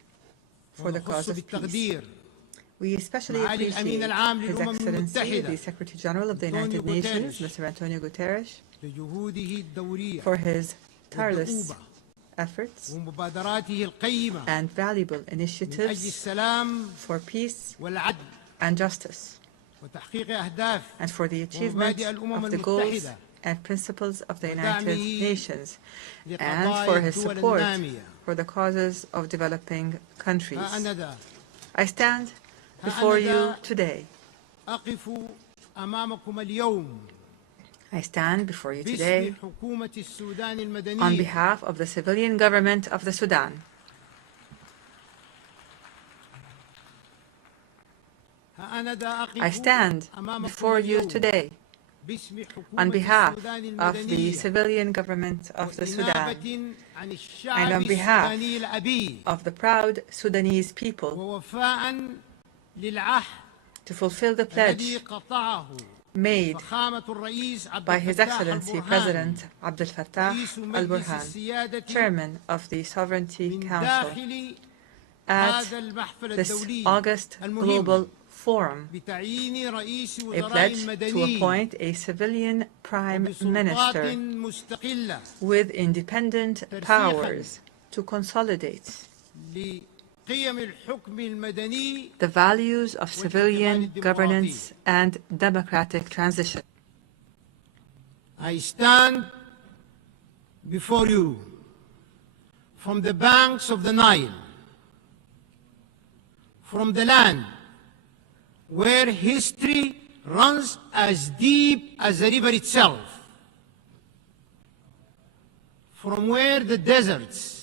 for the cause of peace. We especially appreciate His Excellency, the Secretary General of the United Nations, Mr. Antonio Guterres, for his tireless efforts and valuable initiatives for peace and justice, and for the achievement of the goals and principles of the United Nations, and for his support for the causes of developing countries. I stand before you today. I stand before you today on behalf of the civilian government of the Sudan. I stand before you today on behalf of the civilian government of the Sudan and on behalf of the proud Sudanese people to fulfill the pledge made by His Excellency President Abdel Fattah al-Burhan, Chairman of the Sovereignty Council, at this August Global Forum, a pledge to appoint a civilian Prime Minister with independent powers to consolidate the values of civilian governance and democratic transition. I stand before you from the banks of the Nile, from the land where history runs as deep as the river itself, from where the deserts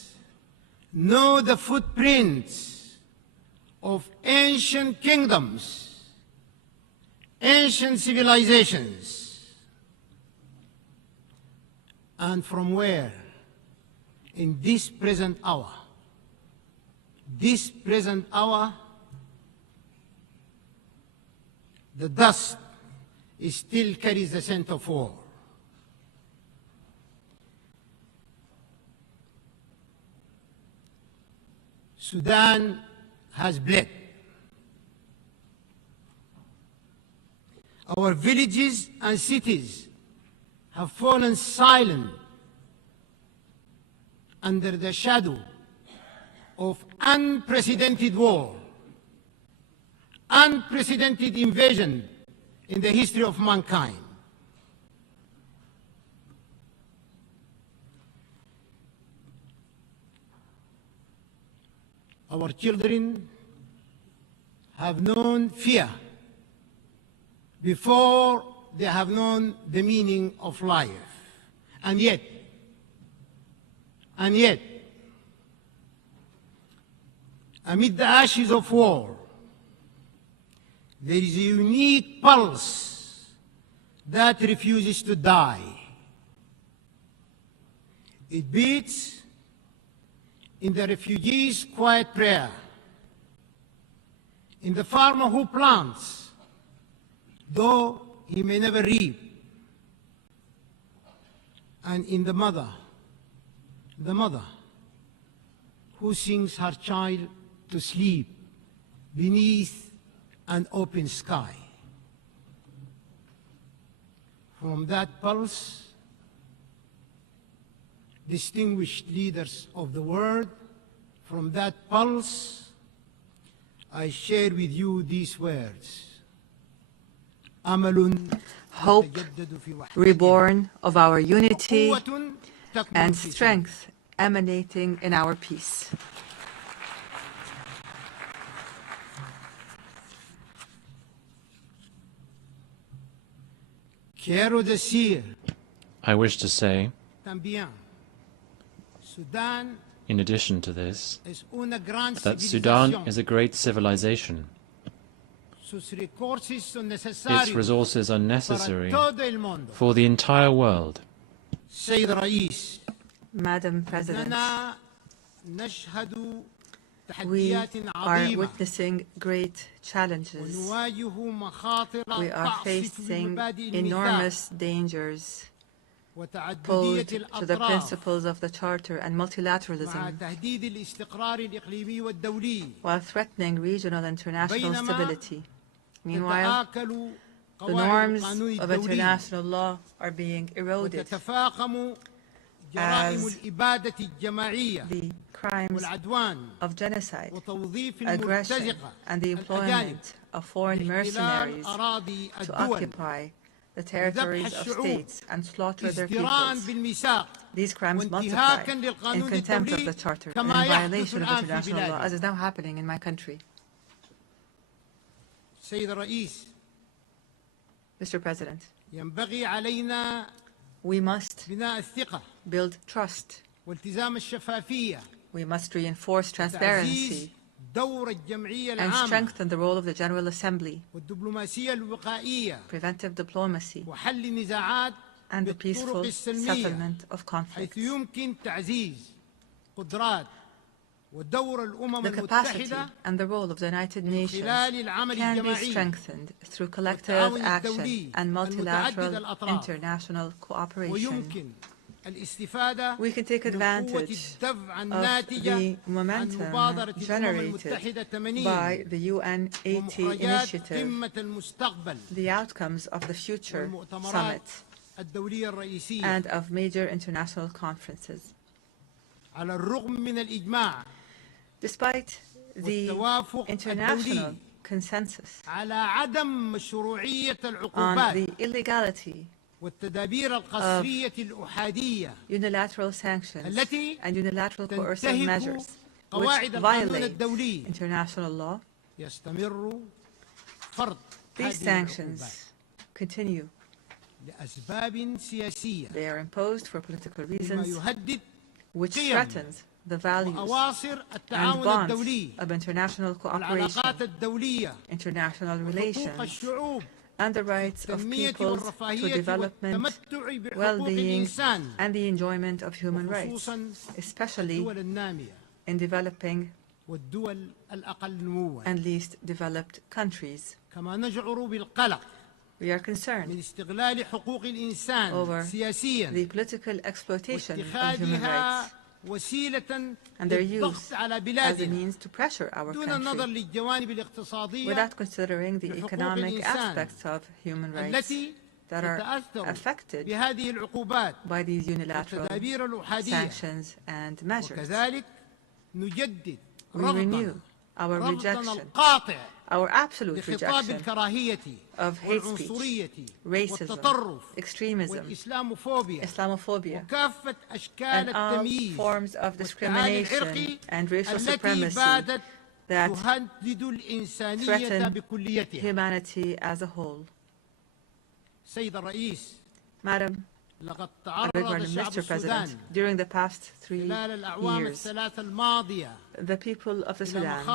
know the footprints of ancient kingdoms, ancient civilizations, and from where, in this present hour, this present hour, the dust still carries the scent of war. Sudan has bled. Our villages and cities have fallen silent under the shadow of unprecedented war, unprecedented invasion in the history of mankind. Our children have known fear before they have known the meaning of life. And yet, amid the ashes of war, there is a unique pulse that refuses to die. It beats in the refugee's quiet prayer, in the farmer who plants, though he may never reap, and in the mother who sings her child to sleep beneath an open sky. From that pulse, distinguished leaders of the world, from that pulse, I share with you these words. Hope reborn of our unity and strength emanating in our peace. I wish to say, in addition to this, that Sudan is a great civilization. Its resources are necessary for the entire world. Madam President, we are witnessing great challenges. We are facing enormous dangers posed to the principles of the Charter and multilateralism, while threatening regional and international stability. Meanwhile, the norms of international law are being eroded as the crimes of genocide, aggression, and the employment of foreign mercenaries to occupy the territories of states and slaughter their peoples. These crimes multiply in contempt of the Charter and in violation of international law, as is now happening in my country. Mr. President, we must build trust. We must reinforce transparency and strengthen the role of the General Assembly, preventive diplomacy, and the peaceful settlement of conflicts. The capacity and the role of the United Nations can be strengthened through collective action and multilateral international cooperation. We can take advantage of the momentum generated by the UN-80 initiative, the outcomes of the Future Summit, and of major international conferences. Despite the international consensus on the illegality of unilateral sanctions and unilateral coercive measures which violate international law, these sanctions continue. They are imposed for political reasons, which threatens the values and bonds of international cooperation, international relations, and the rights of peoples to development, well-being, and the enjoyment of human rights, especially in developing and least developed countries. We are concerned over the political exploitation of human rights and their use as a means to pressure our country without considering the economic aspects of human rights that are affected by these unilateral sanctions and measures. We renew our rejection, our absolute rejection of hate speech, racism, extremism, Islamophobia, and all forms of discrimination and racial supremacy that threaten humanity as a whole. Madam, Mr. President, during the past 3 years, the people of the Sudan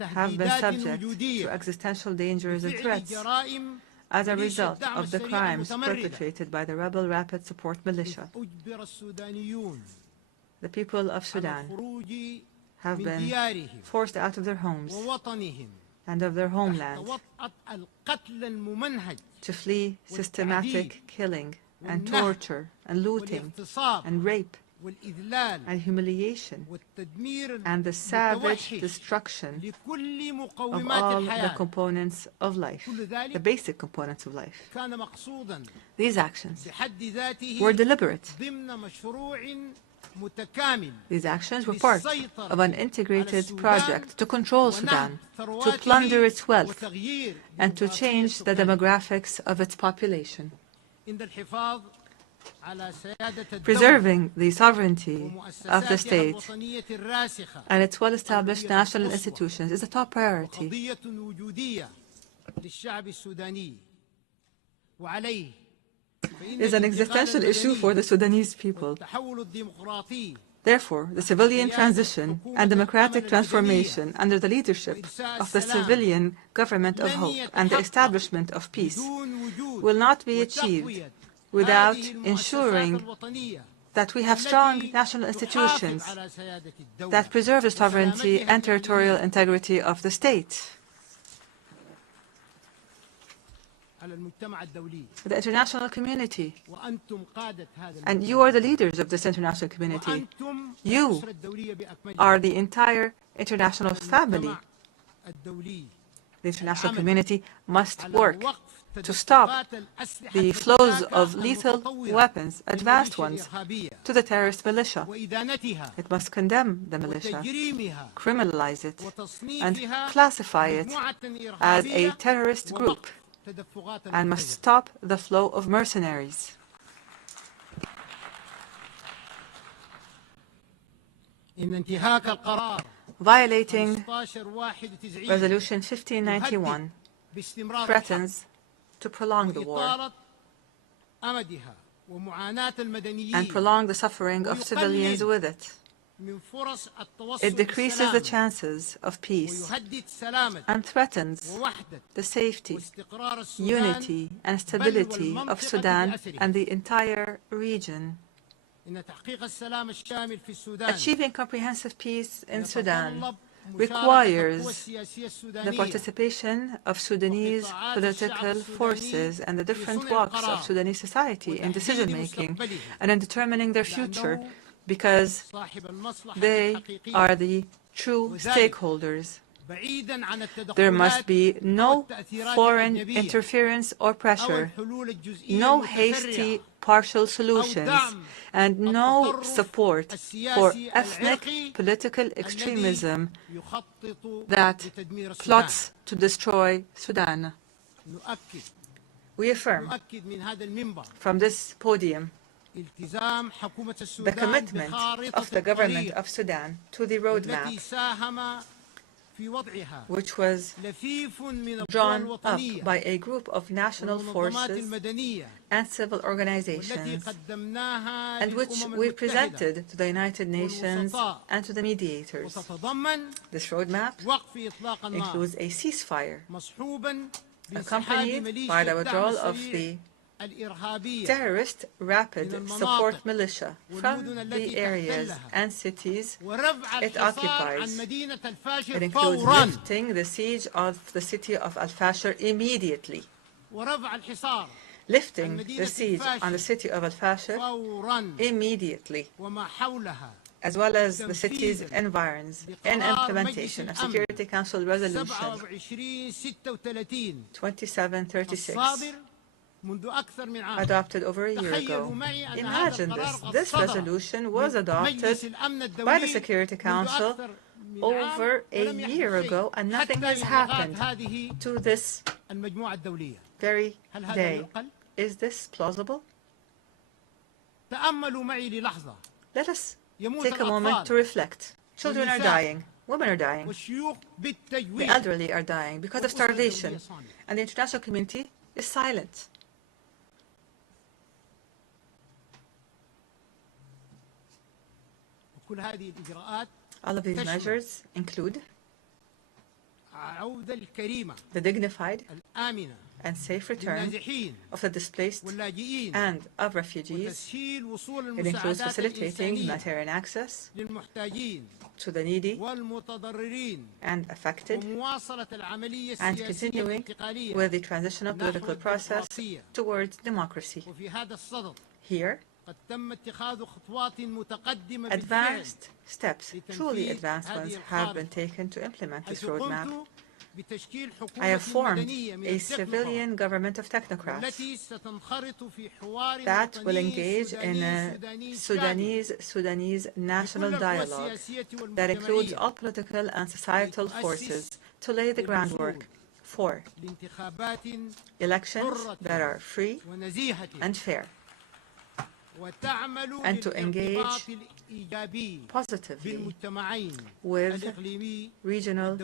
have been subject to existential dangers and threats as a result of the crimes perpetrated by the rebel Rapid Support Militia. The people of Sudan have been forced out of their homes and of their homeland to flee systematic killing and torture and looting and rape and humiliation and the savage destruction of all the components of life, the basic components of life. These actions were deliberate. These actions were part of an integrated project to control Sudan, to plunder its wealth, and to change the demographics of its population. Preserving the sovereignty of the state and its well-established national institutions is a top priority. It is an existential issue for the Sudanese people. Therefore, the civilian transition and democratic transformation under the leadership of the civilian government of hope and the establishment of peace will not be achieved without ensuring that we have strong national institutions that preserve the sovereignty and territorial integrity of the state. The international community, and you are the leaders of this international community. You are the entire international family. The international community must work to stop the flows of lethal weapons, advanced ones, to the terrorist militia. It must condemn the militia, criminalize it, and classify it as a terrorist group, and must stop the flow of mercenaries. Violating Resolution 1591 threatens to prolong the war and prolong the suffering of civilians with it. It decreases the chances of peace and threatens the safety, unity, and stability of Sudan and the entire region. Achieving comprehensive peace in Sudan requires the participation of Sudanese political forces and the different walks of Sudanese society in decision-making and in determining their future, because they are the true stakeholders. There must be no foreign interference or pressure, no hasty partial solutions, and no support for ethnic political extremism that plots to destroy Sudan. We affirm from this podium the commitment of the government of Sudan to the roadmap, which was drawn up by a group of national forces and civil organizations, and which we presented to the United Nations and to the mediators. This roadmap includes a ceasefire accompanied by the withdrawal of the terrorist rapid support militia from the areas and cities it occupies. It includes lifting the siege of the city of Al-Fashir immediately, lifting the siege on the city of Al-Fashir immediately, as well as the city's environs, in implementation of Security Council Resolution 2736, adopted over a year ago. Imagine this. This resolution was adopted by the Security Council over a year ago, and nothing has happened to this very day. Is this plausible? Let us take a moment to reflect. Children are dying. Women are dying. The elderly are dying because of starvation. And the international community is silent. All of these measures include the dignified and safe return of the displaced and of refugees. It includes facilitating humanitarian access to the needy and affected, and continuing with the transitional political process towards democracy. Here, advanced steps, truly advanced ones, have been taken to implement this roadmap. I have formed a civilian government of technocrats that will engage in a Sudanese national dialogue that includes all political and societal forces to lay the groundwork for elections that are free and fair, and to engage positively with regional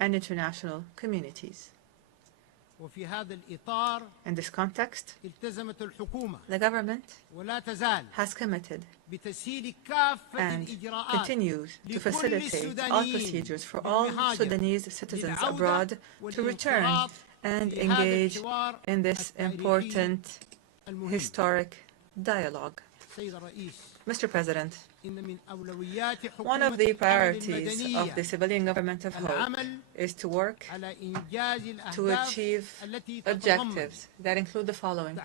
and international communities. In this context, the government has committed and continues to facilitate all procedures for all Sudanese citizens abroad to return and engage in this important historic dialogue. Mr. President, one of the priorities of the civilian government of hope is to work to achieve objectives that include the following: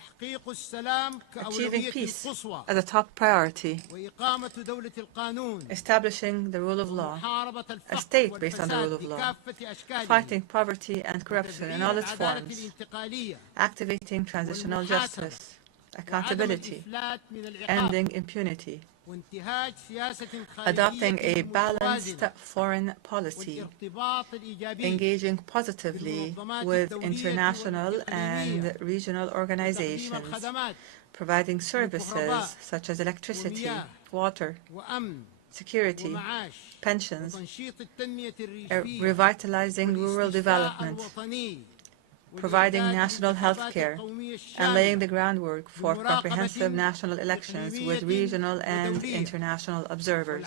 achieving peace as a top priority, establishing the rule of law, a state based on the rule of law, fighting poverty and corruption in all its forms, activating transitional justice, accountability, ending impunity, adopting a balanced foreign policy, engaging positively with international and regional organizations, providing services such as electricity, water, security, pensions, revitalizing rural development, providing national health care, and laying the groundwork for comprehensive national elections with regional and international observers.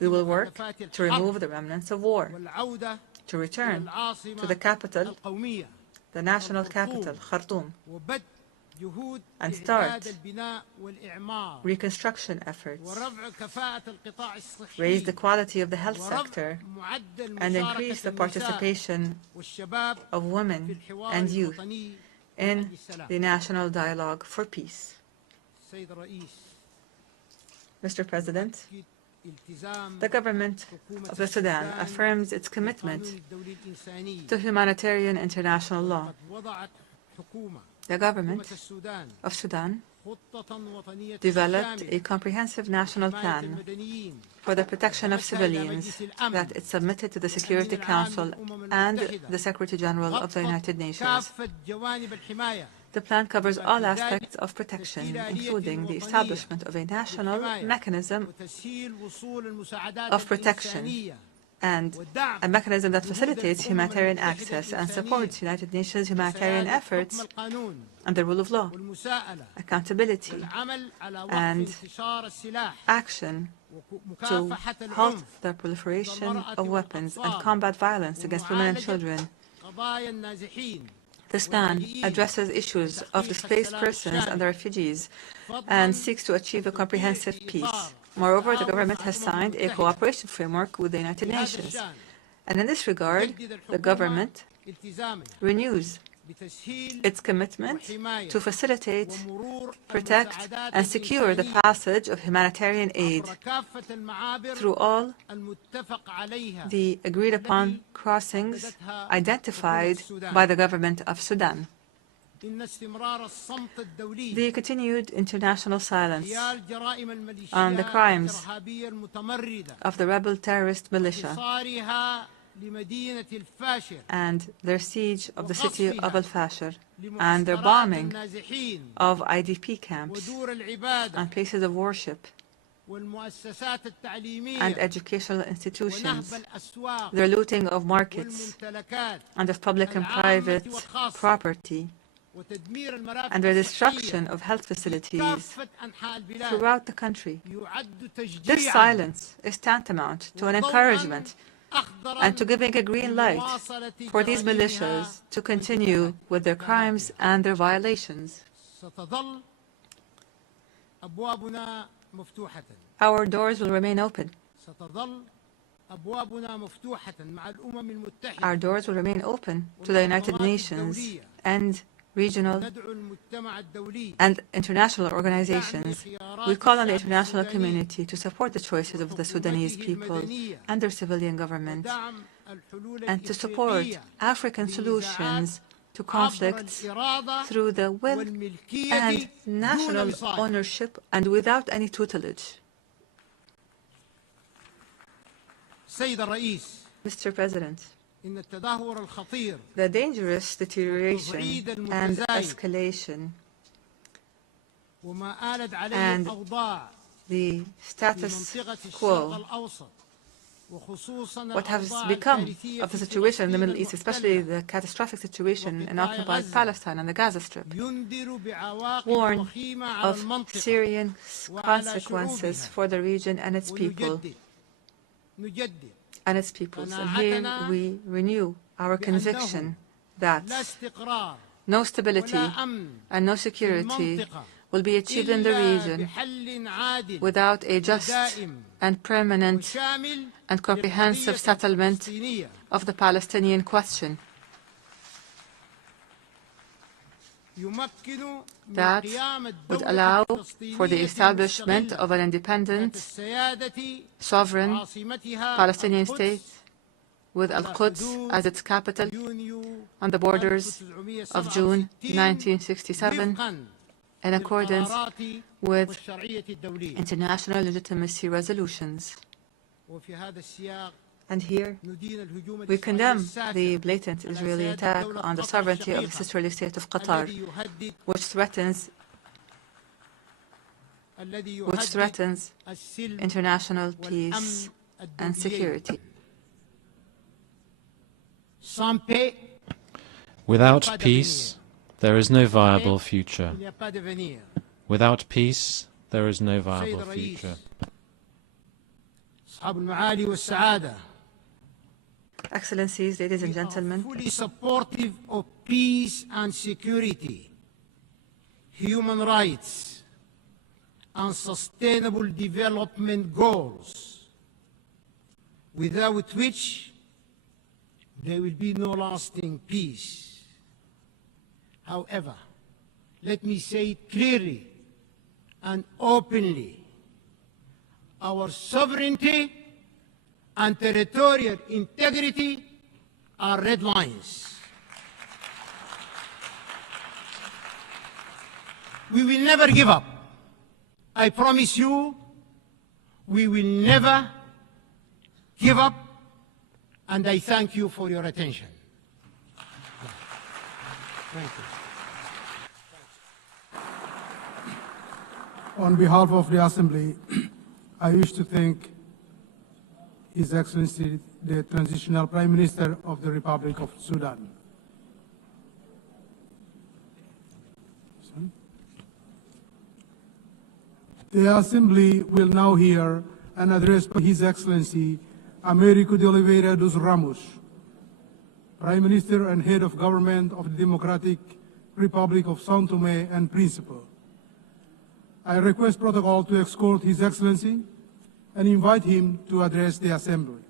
We will work to remove the remnants of war, to return to the capital, the national capital, Khartoum, and start reconstruction efforts, raise the quality of the health sector, and increase the participation of women and youth in the national dialogue for peace. Mr. President, the government of the Sudan affirms its commitment to humanitarian international law. The government of Sudan developed a comprehensive national plan for the protection of civilians that it submitted to the Security Council and the Secretary General of the United Nations. The plan covers all aspects of protection, including the establishment of a national mechanism of protection and a mechanism that facilitates humanitarian access and supports United Nations humanitarian efforts and the rule of law, accountability, and action to halt the proliferation of weapons and combat violence against women and children, This plan addresses issues of displaced persons and the refugees and seeks to achieve a comprehensive peace. Moreover, the government has signed a cooperation framework with the United Nations. And in this regard, the government renews its commitment to facilitate, protect, and secure the passage of humanitarian aid through all the agreed-upon crossings identified by the government of Sudan. The continued international silence on the crimes of the rebel terrorist militia and their siege of the city of Al-Fashir and their bombing of IDP camps and places of worship and educational institutions, their looting of markets and of public and private property, and the destruction of health facilities throughout the country. This silence is tantamount to an encouragement and to giving a green light for these militias to continue with their crimes and their violations. Our doors will remain open. Our doors will remain open to the United Nations and regional and international organizations. We call on the international community to support the choices of the Sudanese people and their civilian government and to support African solutions to conflicts through the will and national ownership and without any tutelage. Mr. President, the dangerous deterioration and escalation and the status quo, what has become of the situation in the Middle East, especially the catastrophic situation in occupied Palestine and the Gaza Strip, warn of serious consequences for the region and its people. And here we renew our conviction that no stability and no security will be achieved in the region without a just and permanent and comprehensive settlement of the Palestinian question. That would allow for the establishment of an independent, sovereign Palestinian state with Al-Quds as its capital on the borders of June 1967 in accordance with international legitimacy resolutions. And here, we condemn the blatant Israeli attack on the sovereignty of the sisterly state of Qatar, which threatens international peace and security. Without peace, there is no viable future. Without peace, there is no viable future. Excellencies, ladies and gentlemen, fully supportive of peace and security, human rights, and sustainable development goals, without which there will be no lasting peace. However, let me say it clearly and openly, our sovereignty and territorial integrity are red lines. We will never give up. I promise you, we will never give up, and I thank you for your attention. Thank you. On behalf of the Assembly, I wish to thank His Excellency, the Transitional Prime Minister of the Republic of Sudan. The Assembly will now hear an address by His Excellency Américo de Oliveira dos Ramos, Prime Minister and Head of Government of the Democratic Republic of São Tomé and Príncipe. I request protocol to escort His Excellency and invite him to address the Assembly.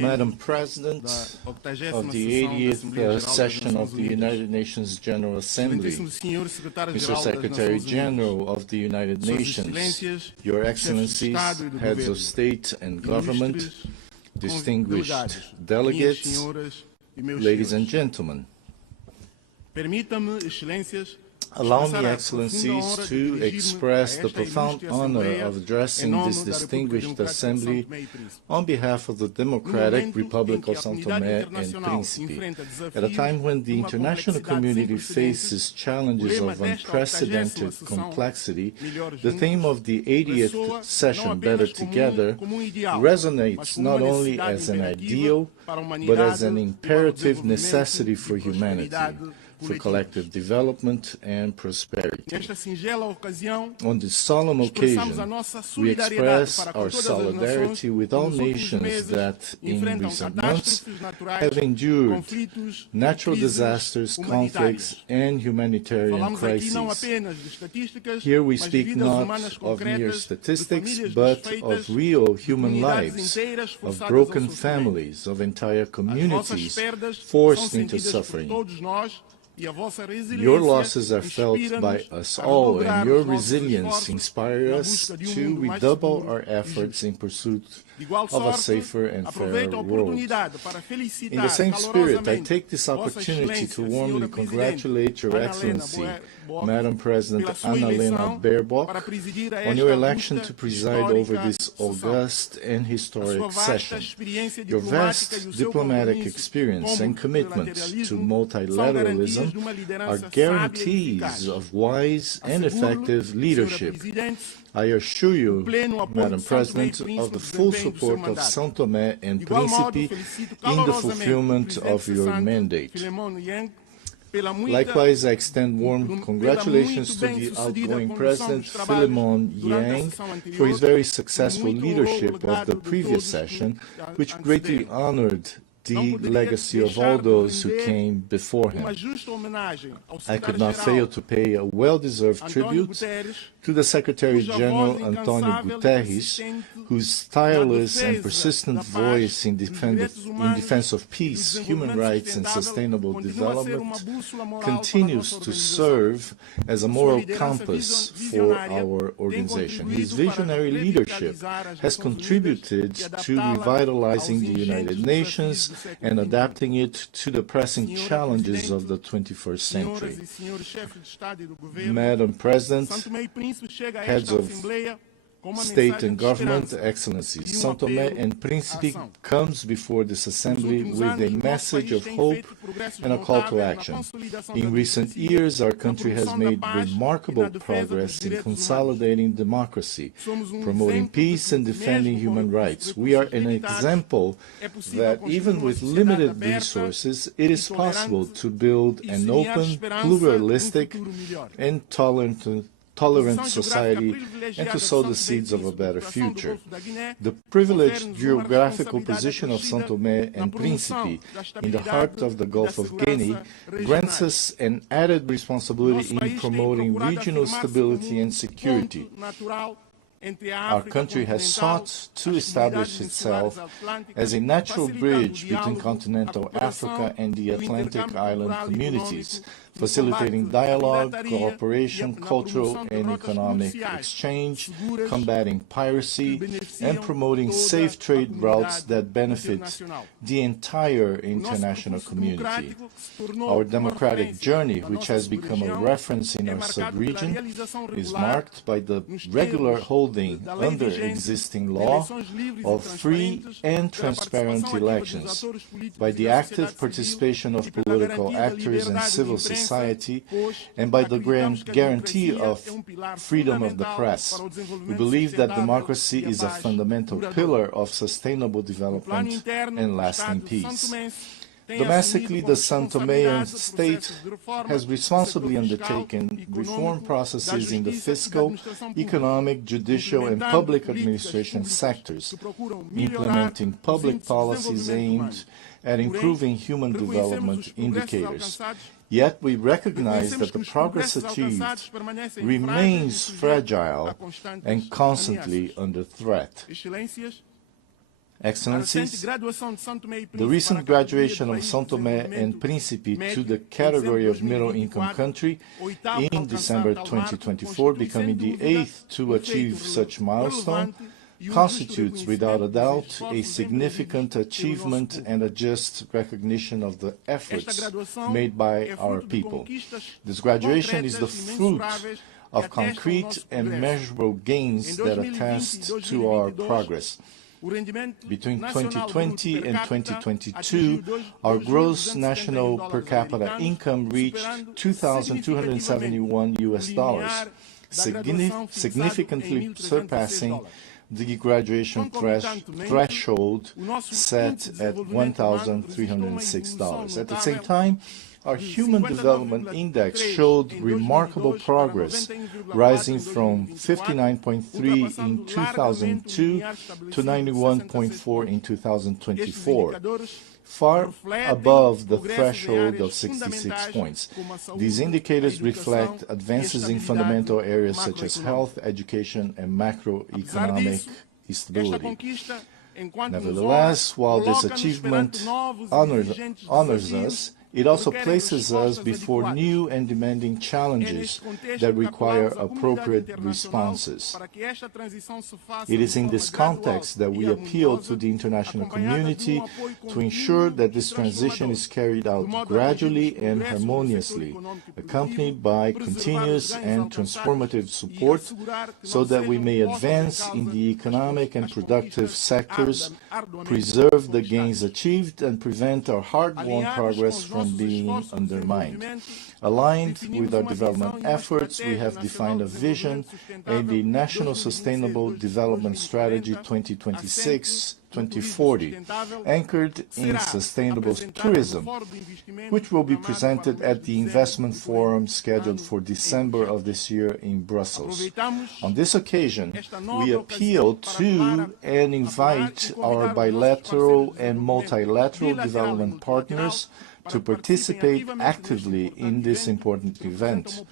Madam President of the 80th session of the United Nations General Assembly, Mr. Secretary General of the United Nations, Your Excellencies, Heads of State and Government, distinguished delegates, ladies and gentlemen. Allow me, Excellencies, to express the profound honor of addressing this distinguished assembly on behalf of the Democratic Republic of São Tomé and Príncipe. At a time when the international community faces challenges of unprecedented complexity, the theme of the 80th session, Better Together, resonates not only as an ideal, but as an imperative necessity for humanity, for collective development and prosperity. On this solemn occasion, we express our solidarity with all nations that, in recent months, have endured natural disasters, conflicts, and humanitarian crises. Here we speak not of mere statistics, but of real human lives, of broken families, of entire communities forced into suffering. Your losses are felt by us all, and your resilience inspires us to redouble our efforts in pursuit of a safer and fairer world. In the same spirit, I take this opportunity to warmly congratulate Your Excellency, Madam President Annalena Baerbock, on your election to preside over this august and historic session. Your vast diplomatic experience and commitment to multilateralism are guarantees of wise and effective leadership. I assure you, Madam President, of the full support of São Tomé and Príncipe in the fulfillment of your mandate. Likewise, I extend warm congratulations to the outgoing President, Philemon Yang, for his very successful leadership of the previous session, which greatly honored the legacy of all those who came before him. I could not fail to pay a well-deserved tribute to the Secretary General Antonio Guterres, whose tireless and persistent voice in defense of peace, human rights, and sustainable development continues to serve as a moral compass for our organization. His visionary leadership has contributed to revitalizing the United Nations and adapting it to the pressing challenges of the 21st century. Madam President, Heads of State and Government, Excellencies, São Tomé and Príncipe comes before this Assembly with a message of hope and a call to action. In recent years, our country has made remarkable progress in consolidating democracy, promoting peace and defending human rights. We are an example that even with limited resources, it is possible to build an open, pluralistic, and tolerant society and to sow the seeds of a better future. The privileged geographical position of São Tomé and Príncipe in the heart of the Gulf of Guinea grants us an added responsibility in promoting regional stability and security. Our country has sought to establish itself as a natural bridge between continental Africa and the Atlantic island communities, facilitating dialogue, cooperation, cultural and economic exchange, combating piracy, and promoting safe trade routes that benefit the entire international community. Our democratic journey, which has become a reference in our sub-region, is marked by the regular holding under existing law of free and transparent elections, by the active participation of political actors and civil society, society and by the guarantee of freedom of the press. We believe that democracy is a fundamental pillar of sustainable development and lasting peace. Domestically, the São Toméan state has responsibly undertaken reform processes in the fiscal, economic, judicial, and public administration sectors, implementing public policies aimed at improving human development indicators. Yet we recognize that the progress achieved remains fragile and constantly under threat. Excellencies, the recent graduation of São Tomé and Príncipe to the category of middle-income country in December 2024, becoming the 8th to achieve such milestone, constitutes without a doubt a significant achievement and a just recognition of the efforts made by our people. This graduation is the fruit of concrete and measurable gains that attest to our progress. Between 2020 and 2022, our gross national per capita income reached $2,271, significantly surpassing the graduation threshold set at $1,306. At the same time, our Human Development Index showed remarkable progress, rising from 59.3 in 2002 to 91.4 in 2024, far above the threshold of 66 points. These indicators reflect advances in fundamental areas such as health, education, and macroeconomic stability. Nevertheless, while this achievement honors us, it also places us before new and demanding challenges that require appropriate responses. It is in this context that we appeal to the international community to ensure that this transition is carried out gradually and harmoniously, accompanied by continuous and transformative support, so that we may advance in the economic and productive sectors, preserve the gains achieved, and prevent our hard-won progress from being undermined. Aligned with our development efforts, we have defined a vision and a National Sustainable Development Strategy 2026-2040, anchored in sustainable tourism, which will be presented at the Investment Forum scheduled for December of this year in Brussels. On this occasion, we appeal to and invite our bilateral and multilateral development partners to participate actively in this important event,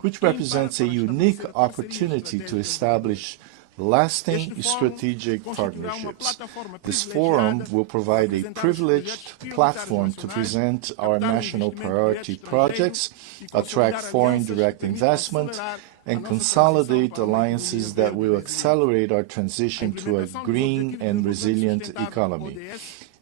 which represents a unique opportunity to establish lasting strategic partnerships. This forum will provide a privileged platform to present our national priority projects, attract foreign direct investment, and consolidate alliances that will accelerate our transition to a green and resilient economy.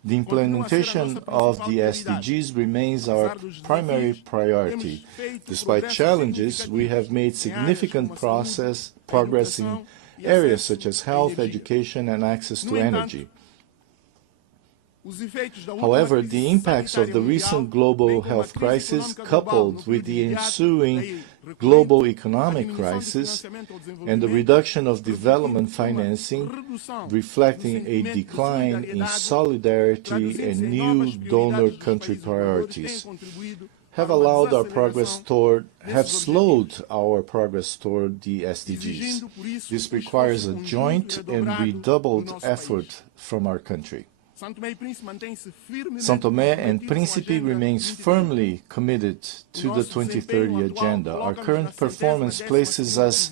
The implementation of the SDGs remains our primary priority. Despite challenges, we have made significant progress in areas such as health, education, and access to energy. However, the impacts of the recent global health crisis, coupled with the ensuing global economic crisis and the reduction of development financing, reflecting a decline in solidarity and new donor country priorities, have slowed our progress toward the SDGs. This requires a joint and redoubled effort from our country. São Tomé and Príncipe remains firmly committed to the 2030 agenda. Our current performance places us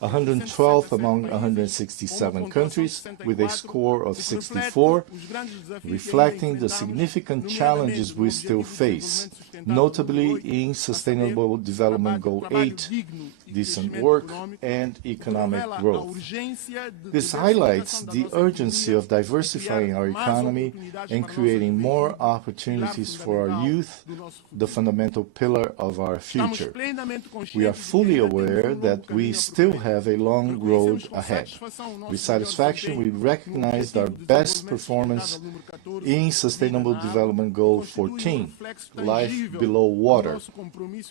112th among 167 countries, with a score of 64, reflecting the significant challenges we still face, notably in Sustainable Development Goal 8, decent work and economic growth. This highlights the urgency of diversifying our economy and creating more opportunities for our youth, the fundamental pillar of our future. We are fully aware that we still have a long road ahead. With satisfaction, we recognized our best performance in Sustainable Development Goal 14, Life Below Water,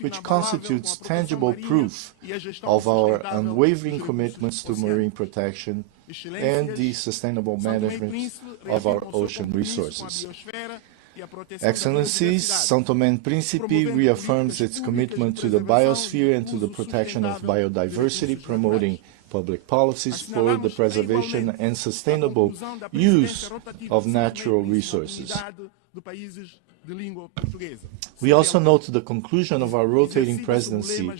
which constitutes tangible proof of our unwavering commitments to marine protection and the sustainable management of our ocean resources. Excellencies, São Tomé and Príncipe reaffirms its commitment to the biosphere and to the protection of biodiversity, promoting public policies for the preservation and sustainable use of natural resources. We also note the conclusion of our rotating presidency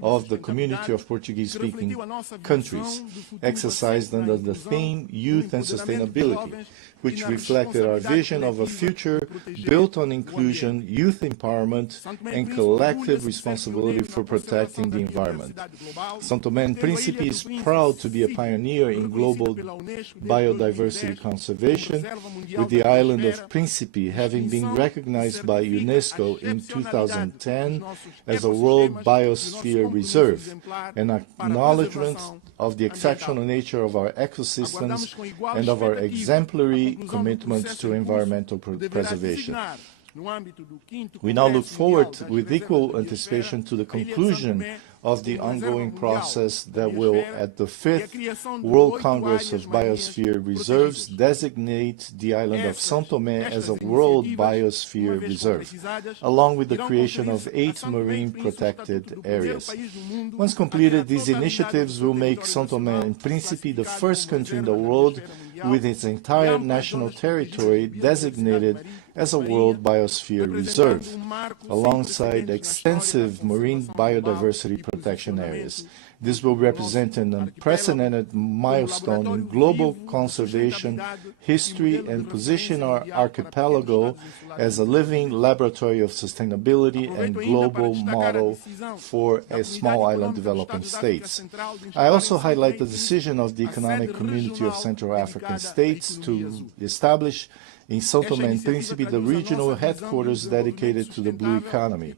of the Community of Portuguese-speaking countries, exercised under the theme Youth and Sustainability, which reflected our vision of a future built on inclusion, youth empowerment, and collective responsibility for protecting the environment. São Tomé and Príncipe is proud to be a pioneer in global biodiversity conservation, with the island of Príncipe having been recognized by UNESCO in 2010 as a World Biosphere Reserve, an acknowledgement of the exceptional nature of our ecosystems and of our exemplary commitment to environmental preservation. We now look forward with equal anticipation to the conclusion of the ongoing process that will, at the 5th World Congress of Biosphere Reserves, designate the island of São Tomé as a World Biosphere Reserve, along with the creation of 8 marine protected areas. Once completed, these initiatives will make São Tomé and Príncipe the first country in the world with its entire national territory designated as a World Biosphere Reserve, alongside extensive marine biodiversity protection areas. This will represent an unprecedented milestone in global conservation history and position our archipelago as a living laboratory of sustainability and global model for small island developing states. I also highlight the decision of the Economic Community of Central African States to establish in São Tomé and Príncipe the regional headquarters dedicated to the blue economy.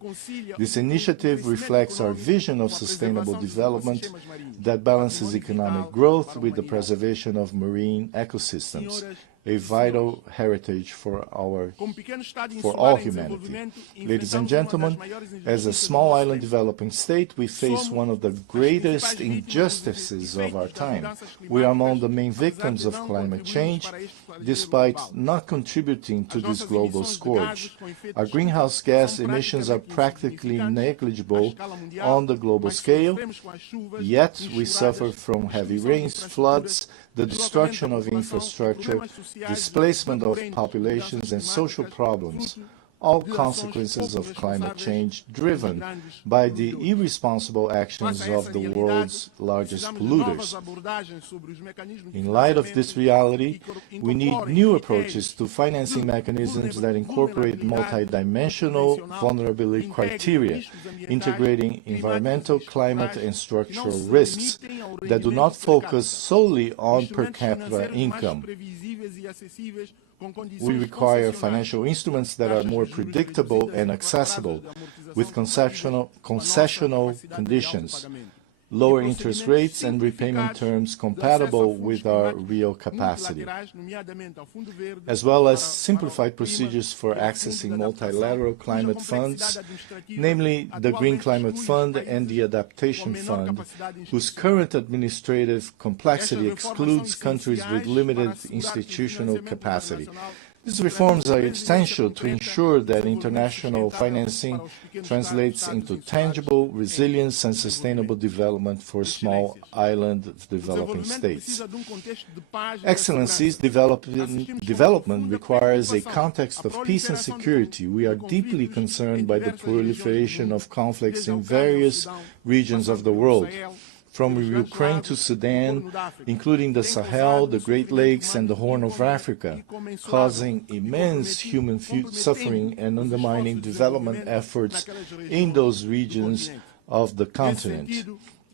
This initiative reflects our vision of sustainable development that balances economic growth with the preservation of marine ecosystems, a vital heritage for all humanity. Ladies and gentlemen, as a small island developing state, we face one of the greatest injustices of our time. We are among the main victims of climate change, despite not contributing to this global scourge. Our greenhouse gas emissions are practically negligible on the global scale, yet we suffer from heavy rains, floods, the destruction of infrastructure, displacement of populations, and social problems, all consequences of climate change driven by the irresponsible actions of the world's largest polluters. In light of this reality, we need new approaches to financing mechanisms that incorporate multidimensional vulnerability criteria, integrating environmental, climate, and structural risks that do not focus solely on per capita income. We require financial instruments that are more predictable and accessible, with concessional conditions, lower interest rates, and repayment terms compatible with our real capacity, as well as simplified procedures for accessing multilateral climate funds, namely the Green Climate Fund and the Adaptation Fund, whose current administrative complexity excludes countries with limited institutional capacity. These reforms are essential to ensure that international financing translates into tangible resilience and sustainable development for small island developing states. Excellencies, development requires a context of peace and security. We are deeply concerned by the proliferation of conflicts in various regions of the world, from Ukraine to Sudan, including the Sahel, the Great Lakes, and the Horn of Africa, causing immense human suffering and undermining development efforts in those regions of the continent.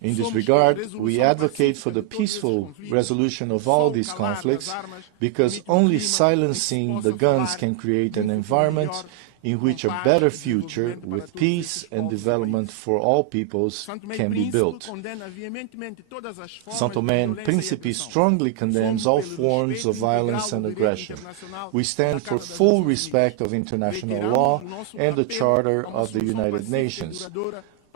In this regard, we advocate for the peaceful resolution of all these conflicts, because only silencing the guns can create an environment in which a better future with peace and development for all peoples can be built. São Tomé and Príncipe strongly condemns all forms of violence and aggression. We stand for full respect of international law and the Charter of the United Nations.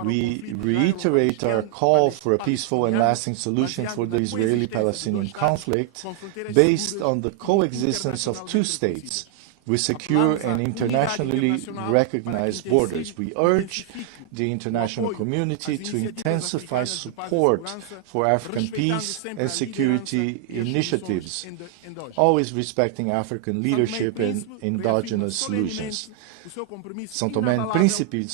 We reiterate our call for a peaceful and lasting solution for the Israeli-Palestinian conflict based on the coexistence of two states with secure and internationally recognized borders. We urge the international community to intensify support for African peace and security initiatives, always respecting African leadership and endogenous solutions. São Tomé and Príncipe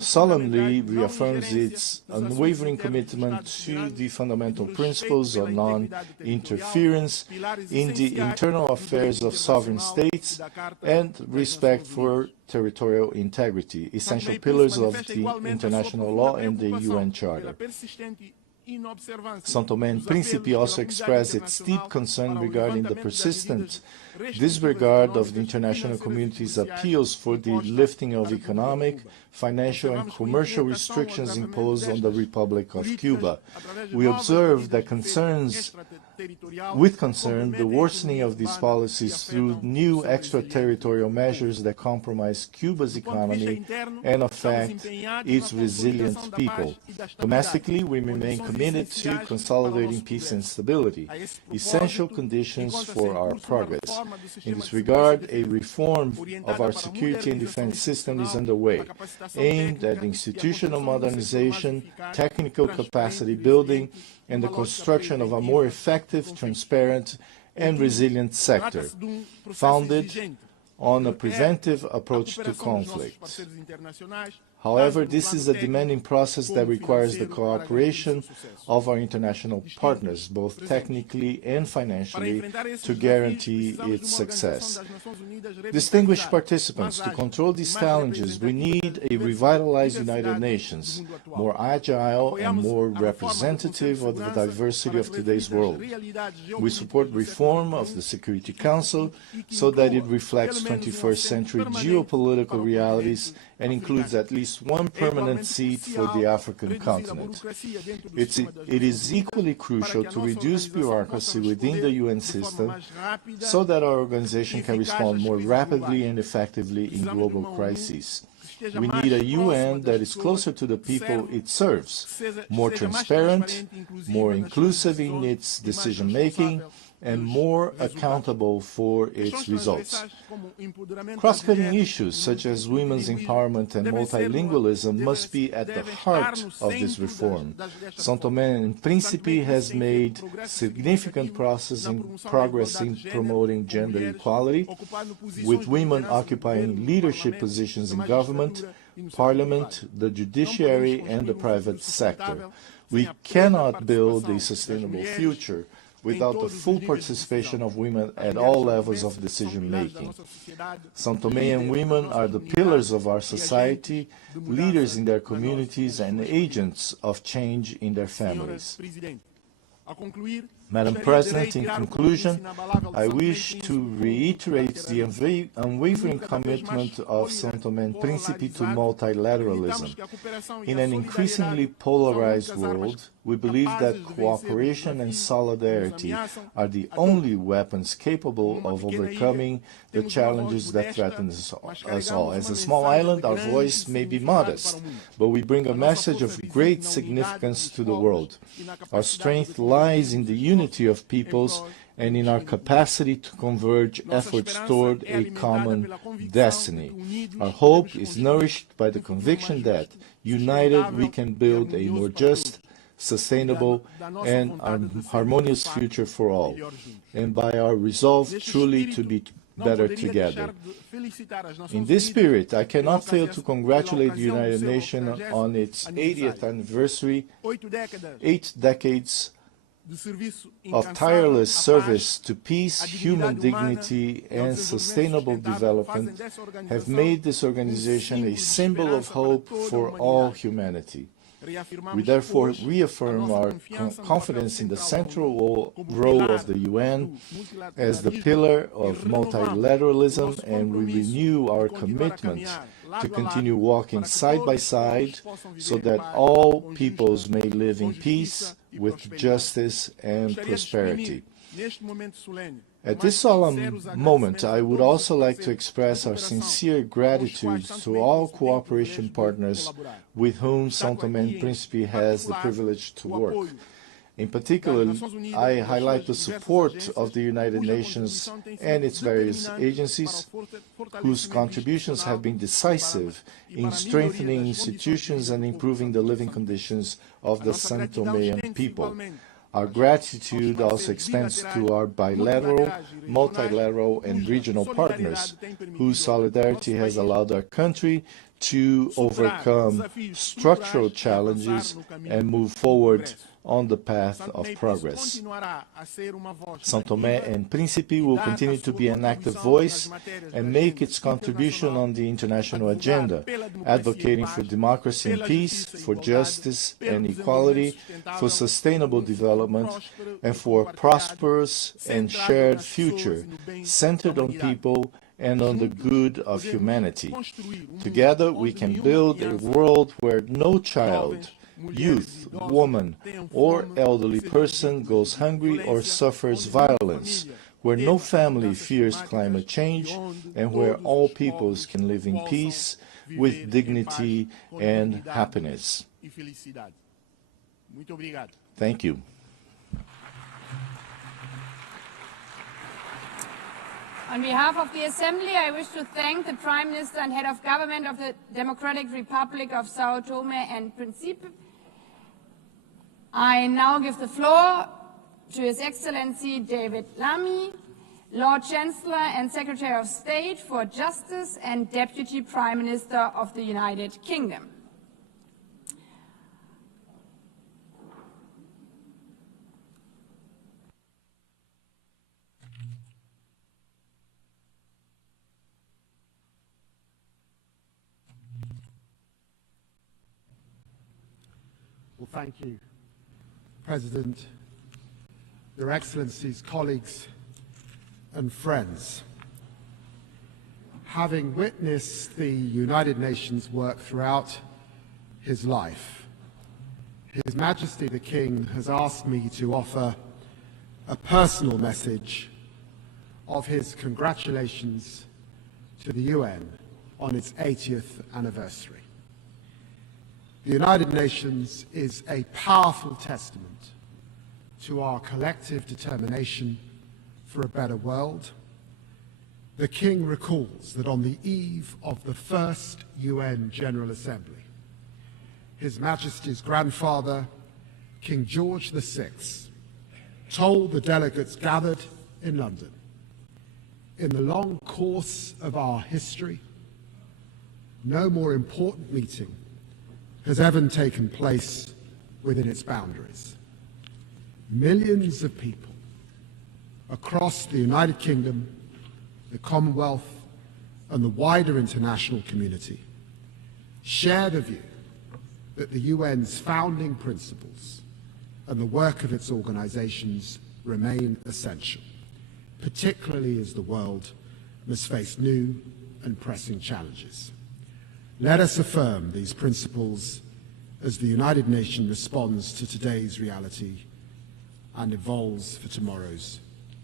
solemnly reaffirms its unwavering commitment to the fundamental principles of non-interference in the internal affairs of sovereign states and respect for territorial integrity, essential pillars of the international law and the UN Charter. São Tomé and Príncipe also expressed its deep concern regarding the persistent disregard of the international community's appeals for the lifting of economic, financial and commercial restrictions imposed on the Republic of Cuba. We observe that with concern the worsening of these policies through new extraterritorial measures that compromise Cuba's economy and affect its resilient people. Domestically, we remain committed to consolidating peace and stability, essential conditions for our progress. In this regard, a reform of our security and defense system is underway, aimed at institutional modernization, technical capacity building, and the construction of a more effective, transparent, and resilient sector, founded on a preventive approach to conflict. However, this is a demanding process that requires the cooperation of our international partners, both technically and financially, to guarantee its success. Distinguished participants, to control these challenges, we need a revitalized United Nations, more agile and more representative of the diversity of today's world. We support reform of the Security Council so that it reflects 21st century geopolitical realities and includes at least one permanent seat for the African continent. It is equally crucial to reduce bureaucracy within the UN system so that our organization can respond more rapidly and effectively in global crises. We need a UN that is closer to the people it serves, more transparent, more inclusive in its decision-making, and more accountable for its results. Cross-cutting issues such as women's empowerment and multilingualism must be at the heart of this reform. São Tomé and Príncipe has made significant progress in promoting gender equality, with women occupying leadership positions in government, parliament, the judiciary, and the private sector. We cannot build a sustainable future without the full participation of women at all levels of decision-making. São Tomé and women are the pillars of our society, leaders in their communities, and agents of change in their families. Madam President, in conclusion, I wish to reiterate the unwavering commitment of São Tomé and Príncipe to multilateralism. In an increasingly polarized world, we believe that cooperation and solidarity are the only weapons capable of overcoming the challenges that threaten us all. As a small island, our voice may be modest, but we bring a message of great significance to the world. Our strength lies in the unity of peoples and in our capacity to converge efforts toward a common destiny. Our hope is nourished by the conviction that, united, we can build a more just, sustainable, and harmonious future for all, and by our resolve truly to be better together. In this spirit, I cannot fail to congratulate the United Nations on its 80th anniversary. 8 decades of tireless service to peace, human dignity, and sustainable development have made this organization a symbol of hope for all humanity. We therefore reaffirm our confidence in the central role of the UN as the pillar of multilateralism, and we renew our commitment to continue walking side by side so that all peoples may live in peace with justice and prosperity. At this solemn moment, I would also like to express our sincere gratitude to all cooperation partners with whom São Tomé and Príncipe has the privilege to work. In particular, I highlight the support of the United Nations and its various agencies, whose contributions have been decisive in strengthening institutions and improving the living conditions of the São Toméan people. Our gratitude also extends to our bilateral, multilateral, and regional partners, whose solidarity has allowed our country to overcome structural challenges and move forward on the path of progress. São Tomé and Príncipe will continue to be an active voice and make its contribution on the international agenda, advocating for democracy and peace, for justice and equality, for sustainable development, and for a prosperous and shared future centered on people and on the good of humanity. Together, we can build a world where no child, youth, woman, or elderly person goes hungry or suffers violence, where no family fears climate change, and where all peoples can live in peace with dignity and happiness. Thank you. On behalf of the Assembly, I wish to thank the Prime Minister and Head of Government of the Democratic Republic of São Tomé and Príncipe. I now give the floor to His Excellency David Lammy, Lord Chancellor and Secretary of State for Justice and Deputy Prime Minister of the United Kingdom. Well, thank you, President, Your Excellencies, colleagues and friends. Having witnessed the United Nations work throughout his life, His Majesty the King has asked me to offer a personal message of his congratulations to the UN on its 80th anniversary. The United Nations is a powerful testament to our collective determination for a better world. The King recalls that on the eve of the first UN General Assembly, His Majesty's grandfather, King George VI, told the delegates gathered in London, "In the long course of our history, no more important meeting has ever taken place within its boundaries. Millions of people across the United Kingdom, the Commonwealth, and the wider international community share the view that the UN's founding principles and the work of its organizations remain essential, particularly as the world must face new and pressing challenges. Let us affirm these principles as the United Nations responds to today's reality and evolves for tomorrow's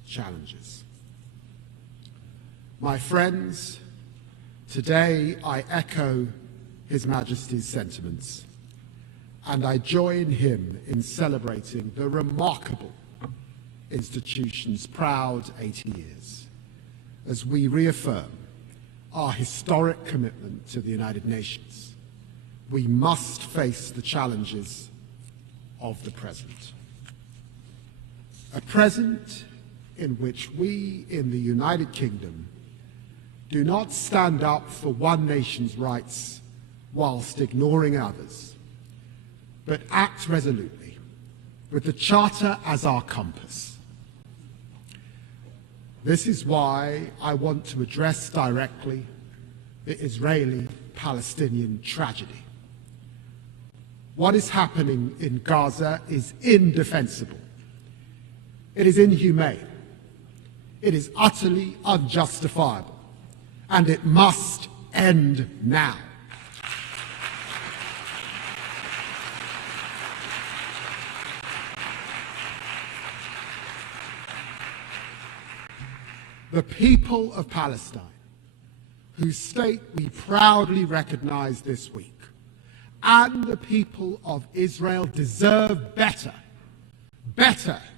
challenges." My friends, today I echo His Majesty's sentiments, and I join him in celebrating the remarkable institution's proud 80 years as we reaffirm our historic commitment to the United Nations. We must face the challenges of the present. A present in which we in the United Kingdom do not stand up for one nation's rights whilst ignoring others, but act resolutely with the Charter as our compass. This is why I want to address directly the Israeli-Palestinian tragedy. What is happening in Gaza is indefensible. It is inhumane. It is utterly unjustifiable. And it must end now. The people of Palestine, whose state we proudly recognize this week, and the people of Israel deserve better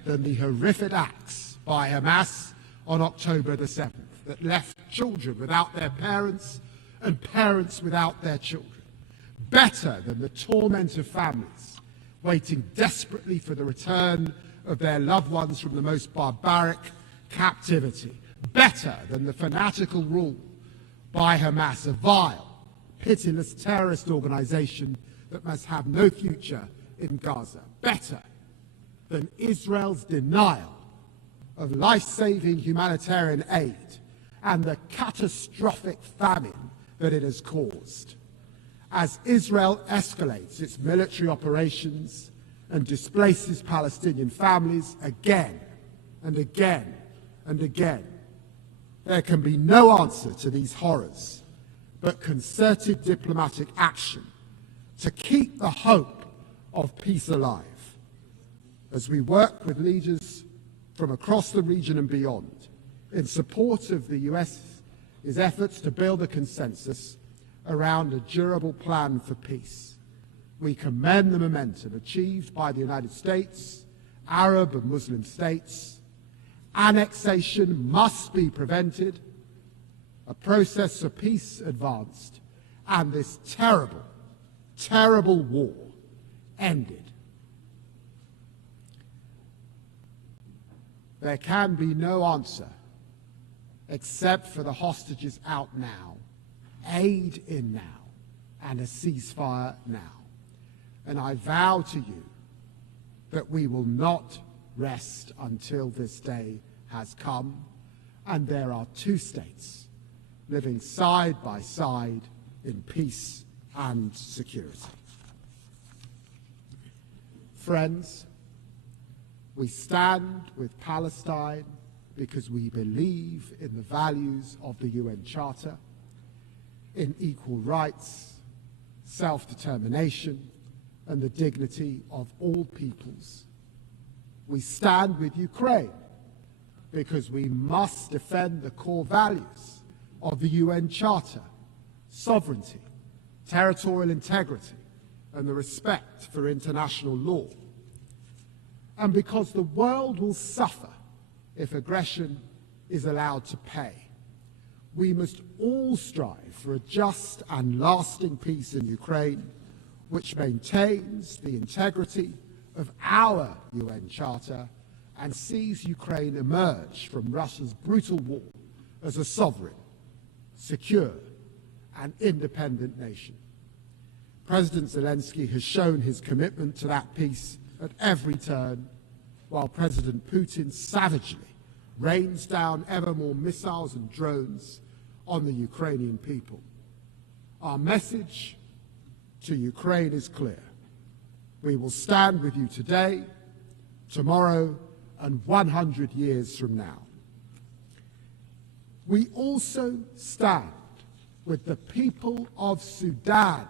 than the horrific acts by Hamas on October the 7th that left children without their parents and parents without their children. Better than the torment of families waiting desperately for the return of their loved ones from the most barbaric captivity. Better than the fanatical rule by Hamas, a vile, pitiless terrorist organization that must have no future in Gaza. Better than Israel's denial of life-saving humanitarian aid and the catastrophic famine that it has caused. As Israel escalates its military operations and displaces Palestinian families again and again and again, there can be no answer to these horrors but concerted diplomatic action to keep the hope of peace alive. As we work with leaders from across the region and beyond in support of the US's efforts to build a consensus around a durable plan for peace, we commend the momentum achieved by the United States, Arab and Muslim states. Annexation must be prevented, a process for peace advanced, and this terrible, terrible war ended. There can be no answer except for the hostages out now, aid in now, and a ceasefire now. And I vow to you that we will not rest until this day has come, and there are two states living side by side in peace and security. Friends, we stand with Palestine because we believe in the values of the UN Charter, in equal rights, self-determination, and the dignity of all peoples. We stand with Ukraine because we must defend the core values of the UN Charter: sovereignty, territorial integrity, and the respect for international law. And because the world will suffer if aggression is allowed to pay. We must all strive for a just and lasting peace in Ukraine, which maintains the integrity of our UN Charter and sees Ukraine emerge from Russia's brutal war as a sovereign, secure, and independent nation. President Zelensky has shown his commitment to that peace at every turn, while President Putin savagely rains down ever more missiles and drones on the Ukrainian people. Our message to Ukraine is clear. We will stand with you today, tomorrow, and 100 years from now. We also stand with the people of Sudan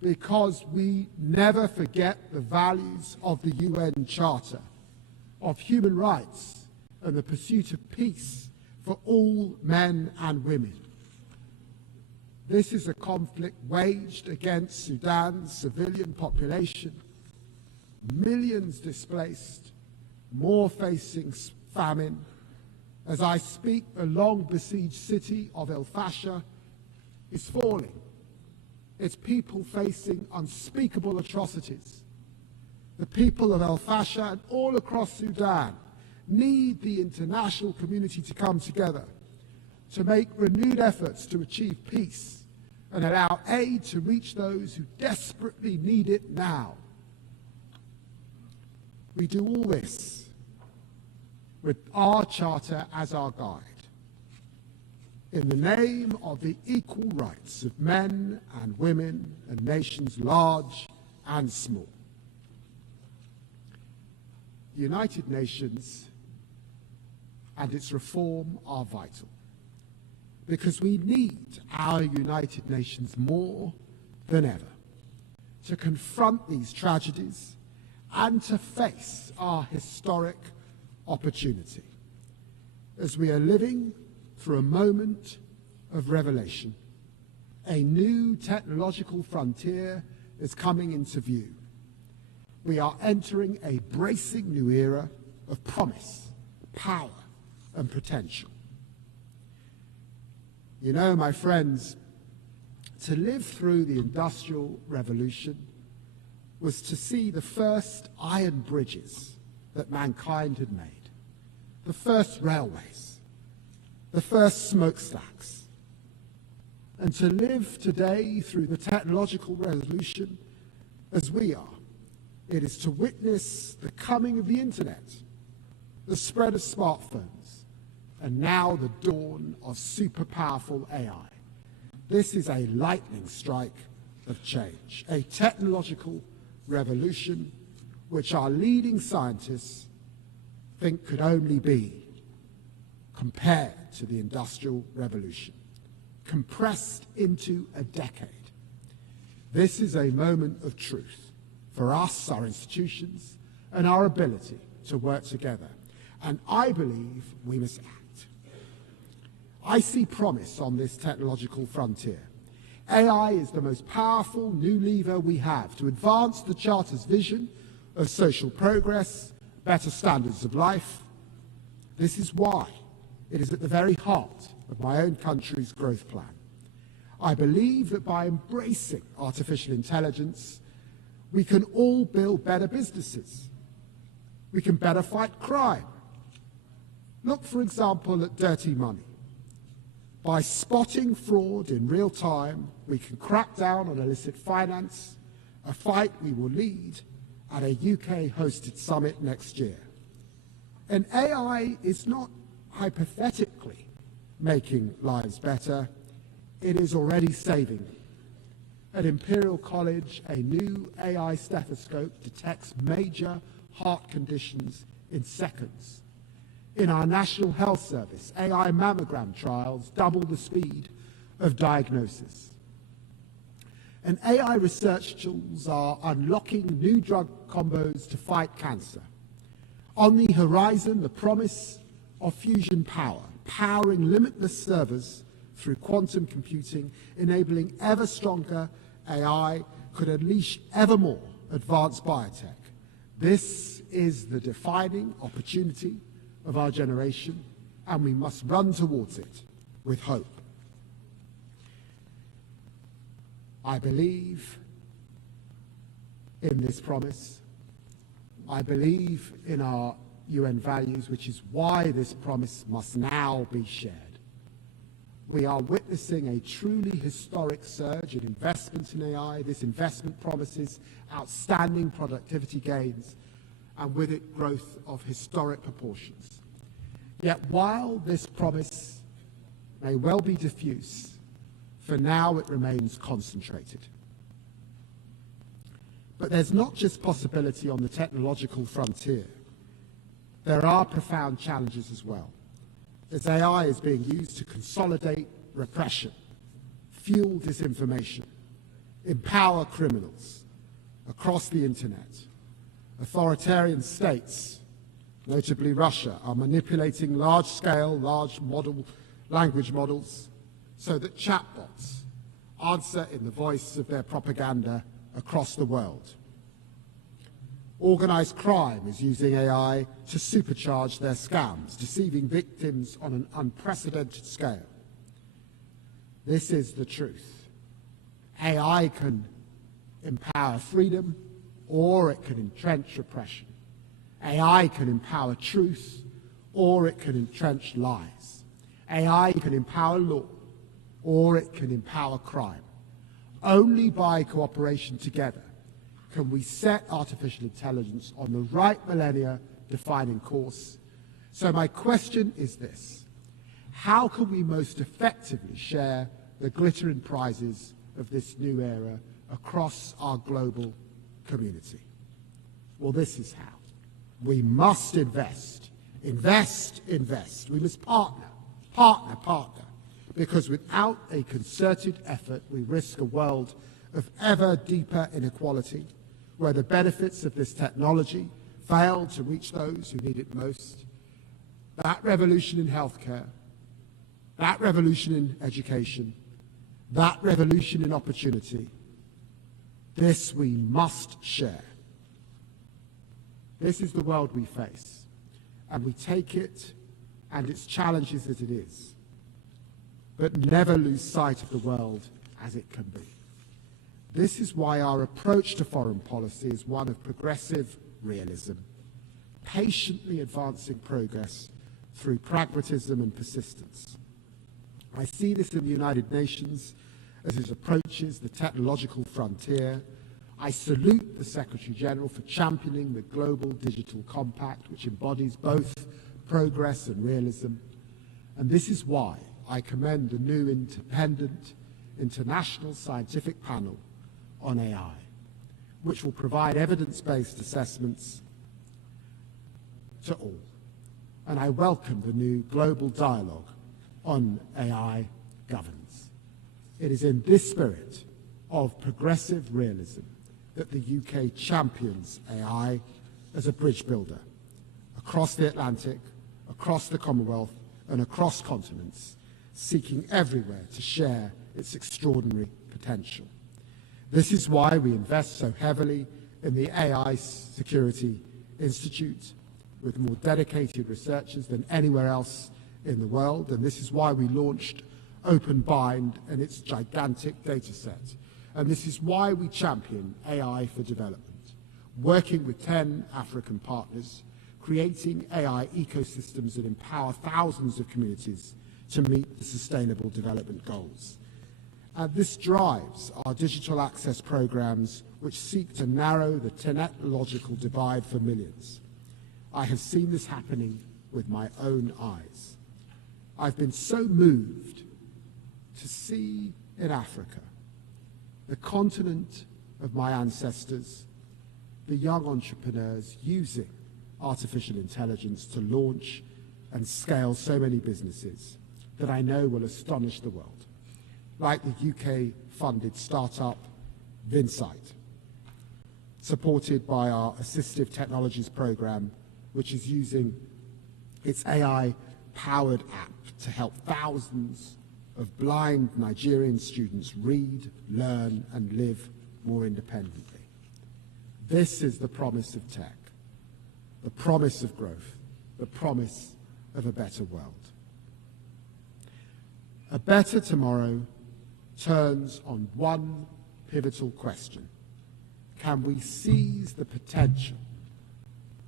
because we never forget the values of the UN Charter, of human rights, and the pursuit of peace for all men and women. This is a conflict waged against Sudan's civilian population, millions displaced, more facing famine. As I speak, the long-besieged city of El Fasher is falling, its people facing unspeakable atrocities. The people of El Fasher and all across Sudan need the international community to come together to make renewed efforts to achieve peace and allow aid to reach those who desperately need it now. We do all this with our charter as our guide, in the name of the equal rights of men and women and nations large and small. The United Nations and its reform are vital because we need our United Nations more than ever to confront these tragedies and to face our historic opportunity as we are living through a moment of revelation. A new technological frontier is coming into view. We are entering a bracing new era of promise, power, and potential. You know, my friends, to live through the Industrial Revolution was to see the first iron bridges that mankind had made, the first railways, the first smokestacks. And to live today through the technological revolution as we are, it is to witness the coming of the internet, the spread of smartphones, and now the dawn of super powerful AI. This is a lightning strike of change, a technological revolution which our leading scientists think could only be compared to the Industrial Revolution, compressed into a decade. This is a moment of truth for us, our institutions, and our ability to work together. And I believe we must act. I see promise on this technological frontier. AI is the most powerful new lever we have to advance the Charter's vision of social progress, better standards of life. This is why it is at the very heart of my own country's growth plan. I believe that by embracing artificial intelligence, we can all build better businesses. We can better fight crime. Look, for example, at dirty money. By spotting fraud in real time, we can crack down on illicit finance, a fight we will lead at a UK-hosted summit next year. And AI is not hypothetically making lives better, it is already saving them. At Imperial College, a new AI stethoscope detects major heart conditions in seconds. In our National Health Service, AI mammogram trials double the speed of diagnosis. And AI research tools are unlocking new drug combos to fight cancer. On the horizon, the promise of fusion power, powering limitless servers through quantum computing, enabling ever stronger AI, could unleash ever more advanced biotech. This is the defining opportunity of our generation, and we must run towards it with hope. I believe in this promise. I believe in our UN values, which is why this promise must now be shared. We are witnessing a truly historic surge in investment in AI. This investment promises outstanding productivity gains, and with it growth of historic proportions. Yet while this promise may well be diffuse, for now it remains concentrated. But there's not just possibility on the technological frontier. There are profound challenges as well, as AI is being used to consolidate repression, fuel disinformation, empower criminals across the internet. Authoritarian states, notably Russia, are manipulating large-scale, large language models so that chatbots answer in the voice of their propaganda across the world. Organized crime is using AI to supercharge their scams, deceiving victims on an unprecedented scale. This is the truth. AI can empower freedom, or it can entrench repression. AI can empower truth, or it can entrench lies. AI can empower law, or it can empower crime. Only by cooperation together can we set artificial intelligence on the right millennia-defining course. So my question is this: how can we most effectively share the glittering prizes of this new era across our global community. Well, this is how. We must invest, invest, invest. We must partner, partner, partner, because without a concerted effort, we risk a world of ever deeper inequality, where the benefits of this technology fail to reach those who need it most. That revolution in healthcare, that revolution in education, that revolution in opportunity, this we must share. This is the world we face, and we take it and its challenges as it is, but never lose sight of the world as it can be. This is why our approach to foreign policy is one of progressive realism, patiently advancing progress through pragmatism and persistence. I see this in the United Nations as it approaches the technological frontier. I salute the Secretary General for championing the Global Digital Compact, which embodies both progress and realism. And this is why I commend the new independent international scientific panel on AI, which will provide evidence-based assessments to all. And I welcome the new global dialogue on AI governance. It is in this spirit of progressive realism that the UK champions AI as a bridge builder across the Atlantic, across the Commonwealth, and across continents, seeking everywhere to share its extraordinary potential. This is why we invest so heavily in the AI Security Institute, with more dedicated researchers than anywhere else in the world, and this is why we launched OpenBind and its gigantic data set. And this is why we champion AI for development, working with 10 African partners, creating AI ecosystems that empower thousands of communities to meet the Sustainable Development Goals. And this drives our digital access programs, which seek to narrow the technological divide for millions. I have seen this happening with my own eyes. I've been so moved to see in Africa, the continent of my ancestors, the young entrepreneurs using artificial intelligence to launch and scale so many businesses that I know will astonish the world, like the UK-funded startup Vinsight, supported by our Assistive Technologies program, which is using its AI-powered app to help thousands of blind Nigerian students read, learn, and live more independently. This is the promise of tech, the promise of growth, the promise of a better world. A better tomorrow turns on one pivotal question. Can we seize the potential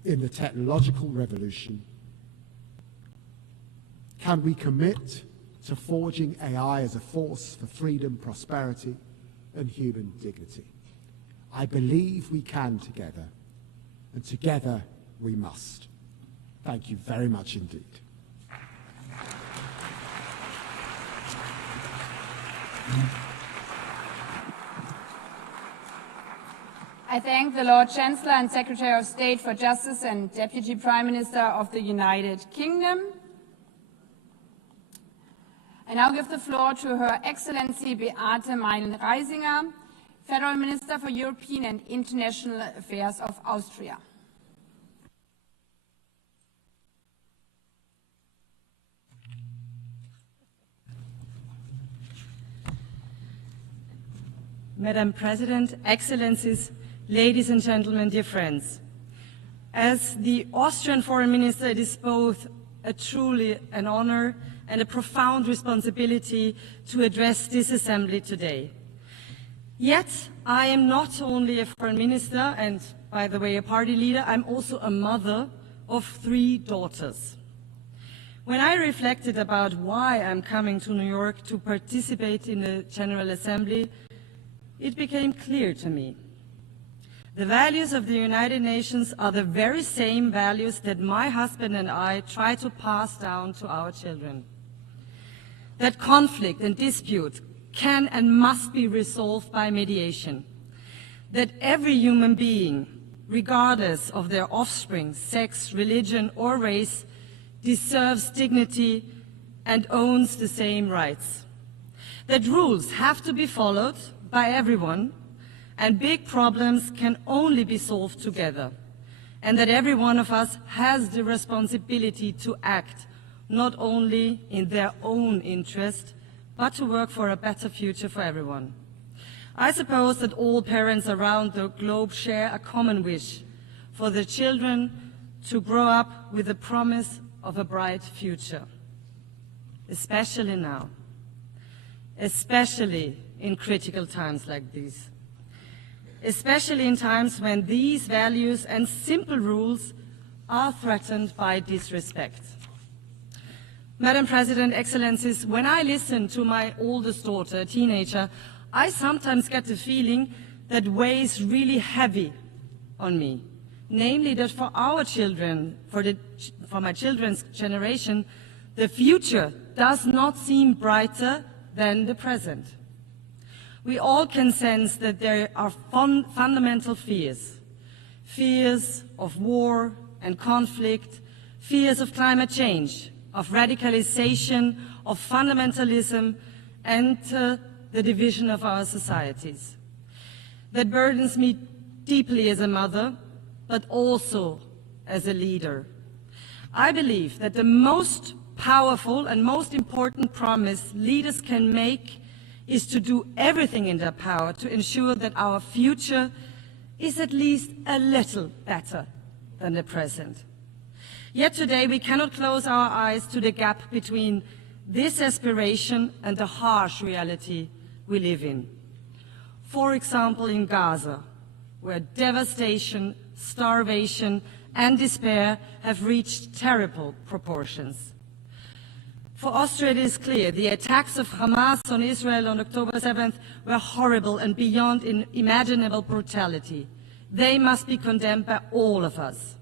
in the technological revolution? Can we commit to forging AI as a force for freedom, prosperity, and human dignity? I believe we can together, and together we must. Thank you very much indeed. I thank the Lord Chancellor and Secretary of State for Justice and Deputy Prime Minister of the United Kingdom. I now give the floor to Her Excellency Beate Meinen-Reisinger, Federal Minister for European and International Affairs of Austria. Madam President, Excellencies, ladies and gentlemen, dear friends. As the Austrian Foreign Minister, it is both truly an honor and a profound responsibility to address this assembly today. Yet, I am not only a foreign minister and, by the way, a party leader, I'm also a mother of 3 daughters. When I reflected about why I'm coming to New York to participate in the General Assembly, it became clear to me. The values of the United Nations are the very same values that my husband and I try to pass down to our children. That conflict and dispute can and must be resolved by mediation. that every human being, regardless of their offspring, sex, religion, or race, deserves dignity and owns the same rights. That rules have to be followed by everyone, and big problems can only be solved together, and that every one of us has the responsibility to act not only in their own interest, but to work for a better future for everyone. I suppose that all parents around the globe share a common wish for their children to grow up with the promise of a bright future, especially now, especially in critical times like these, especially in times when these values and simple rules are threatened by disrespect. Madam President, Excellencies, when I listen to my oldest daughter, a teenager, I sometimes get the feeling that weighs really heavy on me, namely that for our children, for my children's generation, the future does not seem brighter than the present. We all can sense that there are fundamental fears. Fears of war and conflict, fears of climate change, of radicalization, of fundamentalism, and the division of our societies. That burdens me deeply as a mother, but also as a leader. I believe that the most powerful and most important promise leaders can make is to do everything in their power to ensure that our future is at least a little better than the present. Yet today we cannot close our eyes to the gap between this aspiration and the harsh reality we live in. For example, in Gaza, where devastation, starvation, and despair have reached terrible proportions. For Austria, it is clear the attacks of Hamas on Israel on October 7th were horrible and beyond imaginable brutality. They must be condemned by all of us.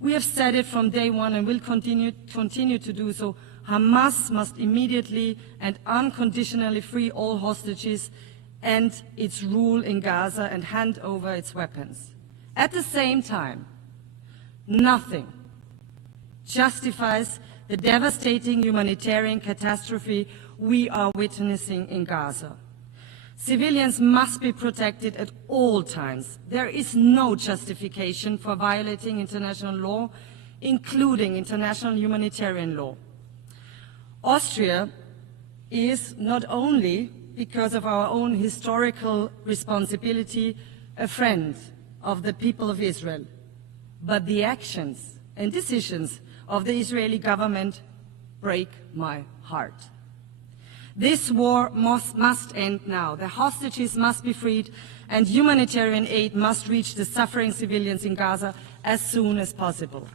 We have said it from day one and will continue to do so. Hamas must immediately and unconditionally free all hostages and its rule in Gaza and hand over its weapons. At the same time, nothing justifies the devastating humanitarian catastrophe we are witnessing in Gaza. Civilians must be protected at all times. There is no justification for violating international law, including international humanitarian law. Austria is, not only because of our own historical responsibility, a friend of the people of Israel, but the actions and decisions of the Israeli government break my heart. This war must end now. The hostages must be freed and humanitarian aid must reach the suffering civilians in Gaza as soon as possible.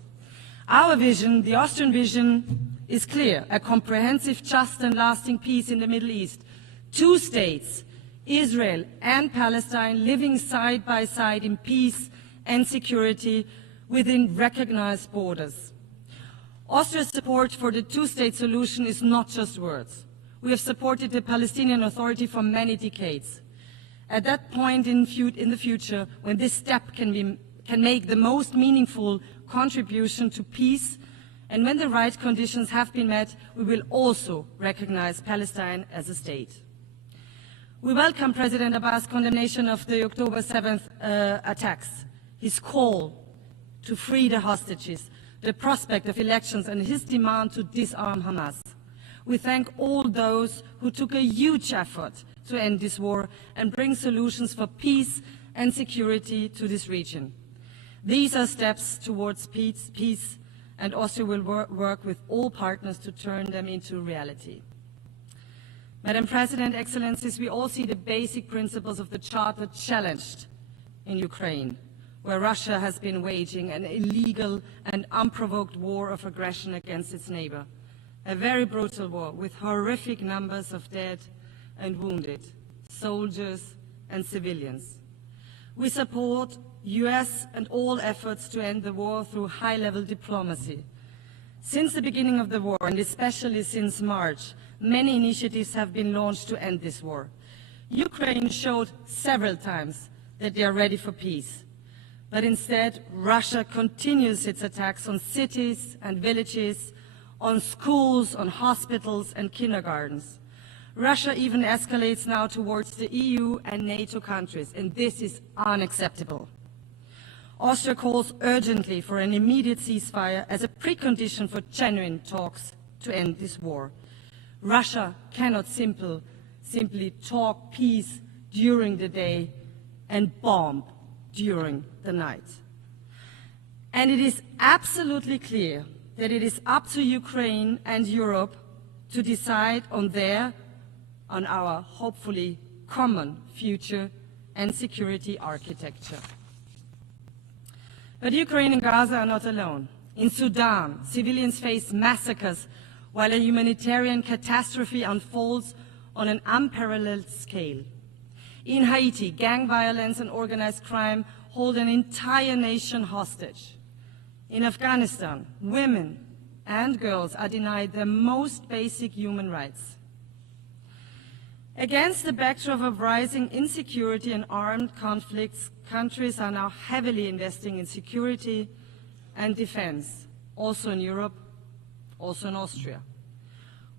Our vision, the Austrian vision, is clear: a comprehensive, just and lasting peace in the Middle East. 2 states, Israel and Palestine, living side by side in peace and security within recognized borders. Austria's support for the 2-state solution is not just words. We have supported the Palestinian Authority for many decades. At that point in the future, when this step can make the most meaningful contribution to peace, and when the right conditions have been met, we will also recognize Palestine as a state. We welcome President Abbas' condemnation of the October 7th attacks, his call to free the hostages, the prospect of elections, and his demand to disarm Hamas. We thank all those who took a huge effort to end this war and bring solutions for peace and security to this region. These are steps towards peace, and Austria will work with all partners to turn them into reality. Madam President, Excellencies, we all see the basic principles of the Charter challenged in Ukraine, where Russia has been waging an illegal and unprovoked war of aggression against its neighbor. A very brutal war with horrific numbers of dead and wounded, soldiers and civilians. We support US and all efforts to end the war through high-level diplomacy. Since the beginning of the war, and especially since March, many initiatives have been launched to end this war. Ukraine showed several times that they are ready for peace. But instead, Russia continues its attacks on cities and villages, on schools, on hospitals and kindergartens. Russia even escalates now towards the EU and NATO countries, and this is unacceptable. Austria calls urgently for an immediate ceasefire as a precondition for genuine talks to end this war. Russia cannot simply talk peace during the day and bomb during the night. And it is absolutely clear that it is up to Ukraine and Europe to decide on our hopefully common future and security architecture. But Ukraine and Gaza are not alone. In Sudan, civilians face massacres while a humanitarian catastrophe unfolds on an unparalleled scale. In Haiti, gang violence and organized crime hold an entire nation hostage. In Afghanistan, women and girls are denied their most basic human rights. Against the backdrop of rising insecurity and armed conflicts, countries are now heavily investing in security and defense, also in Europe, also in Austria.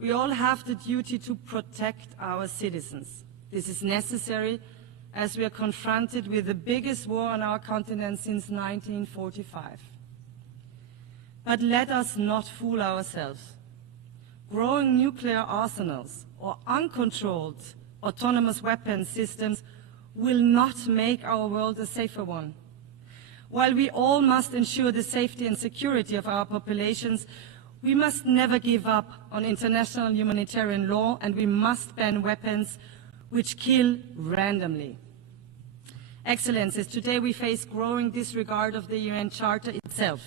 We all have the duty to protect our citizens. This is necessary as we are confronted with the biggest war on our continent since 1945. But let us not fool ourselves. Growing nuclear arsenals or uncontrolled autonomous weapons systems will not make our world a safer one. While we all must ensure the safety and security of our populations, we must never give up on international humanitarian law, and we must ban weapons which kill randomly. Excellencies, today we face growing disregard of the UN Charter itself,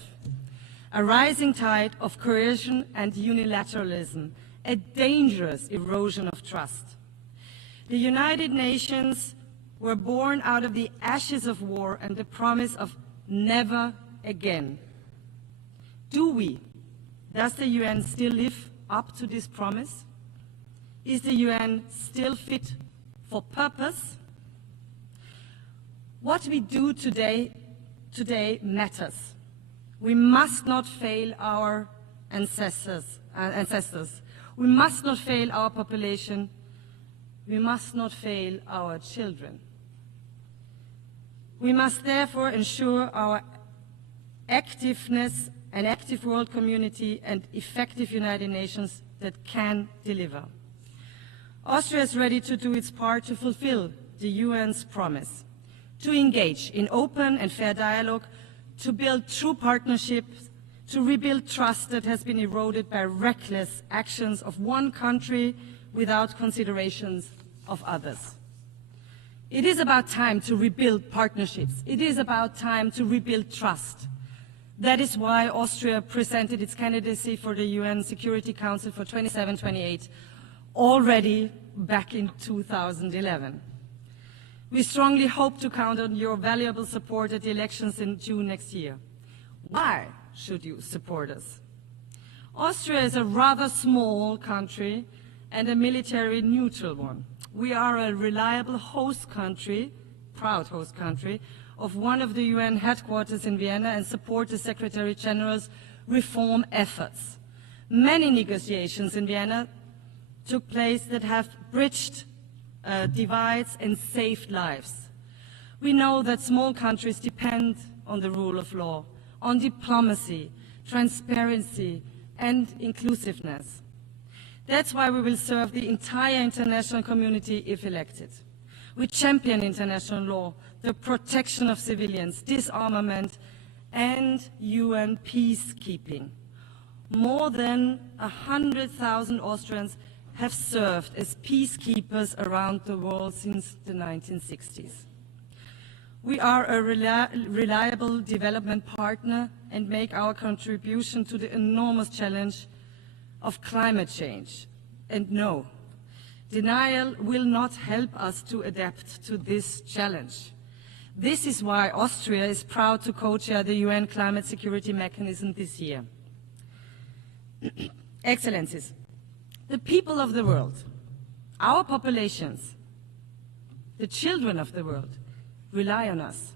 a rising tide of coercion and unilateralism, a dangerous erosion of trust. The United Nations were born out of the ashes of war and the promise of never again. Does the UN still live up to this promise? Is the UN still fit for purpose? What we do today matters. We must not fail our ancestors. We must not fail our population. We must not fail our children. We must therefore ensure our activeness, an active world community, and effective United Nations that can deliver. Austria is ready to do its part to fulfill the UN's promise, to engage in open and fair dialogue, to build true partnerships, to rebuild trust that has been eroded by reckless actions of one country without considerations of others. It is about time to rebuild partnerships. It is about time to rebuild trust. That is why Austria presented its candidacy for the UN Security Council for 27-28 already back in 2011. We strongly hope to count on your valuable support at the elections in June next year. Why should you support us? Austria is a rather small country and a military neutral one. We are a reliable host country, proud host country, of one of the UN headquarters in Vienna and support the Secretary General's reform efforts. Many negotiations in Vienna took place that have bridged divides and saved lives. We know that small countries depend on the rule of law, on diplomacy, transparency, and inclusiveness. That's why we will serve the entire international community if elected. We champion international law, the protection of civilians, disarmament, and UN peacekeeping. More than 100,000 Austrians have served as peacekeepers around the world since the 1960s. We are a reliable development partner and make our contribution to the enormous challenge of climate change. And no, denial will not help us to adapt to this challenge. This is why Austria is proud to co-chair the UN Climate Security Mechanism this year. Excellencies, the people of the world, our populations, the children of the world, rely on us.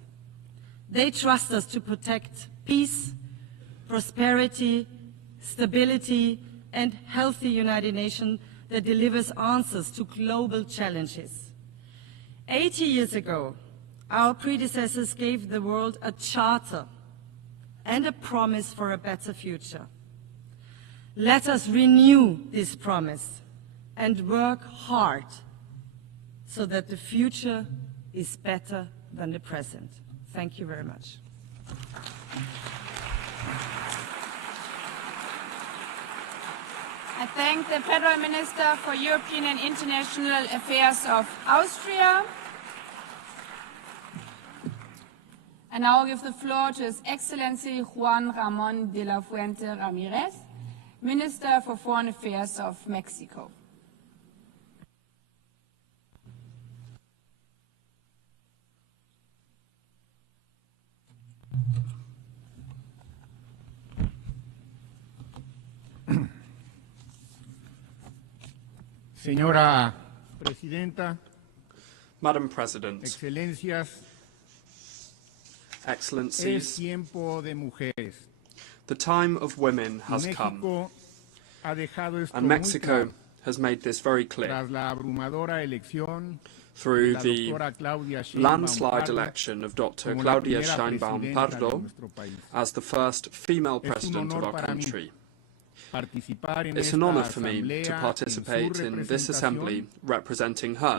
They trust us to protect peace, prosperity, stability, and healthy United Nations that delivers answers to global challenges. 80 years ago, our predecessors gave the world a charter and a promise for a better future. Let us renew this promise and work hard so that the future is better than the present. Thank you very much. I thank the Federal Minister for European and International Affairs of Austria. I now give the floor to His Excellency Juan Ramón de la Fuente Ramírez, Minister for Foreign Affairs of Mexico. Señora Presidenta, Madam President, Excelencias, Excellencies, es tiempo de mujeres. The time of women has come, and Mexico has made this very clear through the landslide election of Dr. Claudia Sheinbaum Pardo as the first female president of our country. It's an honor for me to participate in this assembly representing her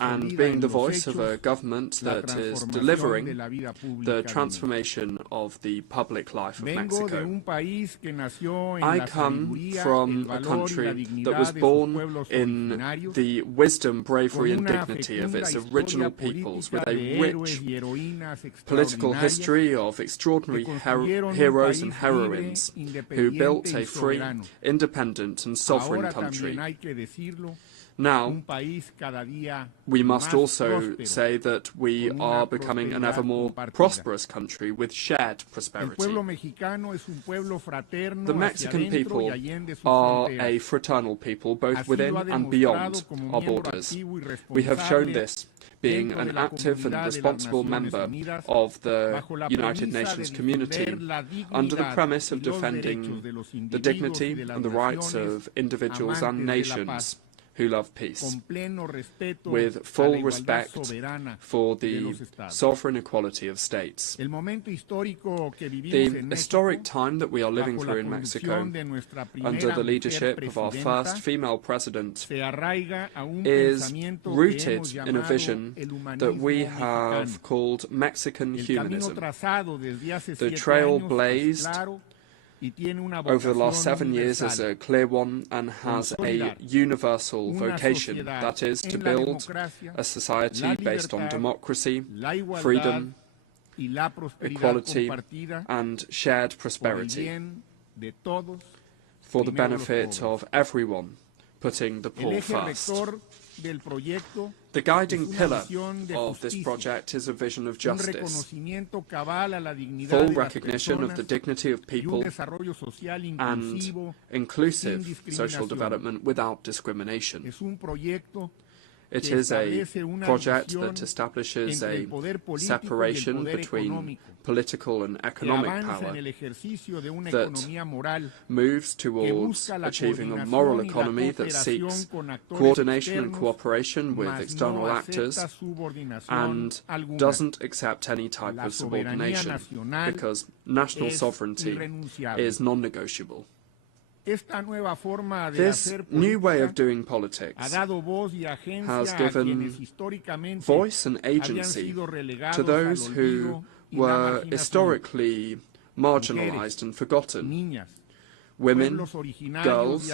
and being the voice of a government that is delivering the transformation of the public life of Mexico. I come from a country that was born in the wisdom, bravery and dignity of its original peoples, with a rich political history of extraordinary heroes and heroines who built a free, independent and sovereign country. Now, we must also say that we are becoming an ever more prosperous country with shared prosperity. The Mexican people are a fraternal people, both within and beyond our borders. We have shown this being an active and responsible member of the United Nations community under the premise of defending the dignity and the rights of individuals and nations who love peace, with full respect for the sovereign equality of states. The historic time that we are living through in Mexico, under the leadership of our first female president, is rooted in a vision that we have called Mexican humanism. The trail blazed over the last 7 years is a clear one and has a universal vocation, that is, to build a society based on democracy, freedom, equality and shared prosperity for the benefit of everyone, putting the poor first. The guiding pillar of this project is a vision of justice, full recognition of the dignity of people, and inclusive social development without discrimination. It is a project that establishes a separation between political and economic power that moves towards achieving a moral economy that seeks coordination and cooperation with external actors and doesn't accept any type of subordination, because national sovereignty is non-negotiable. This new way of doing politics has given voice and agency to those who were historically marginalized and forgotten. Women, girls,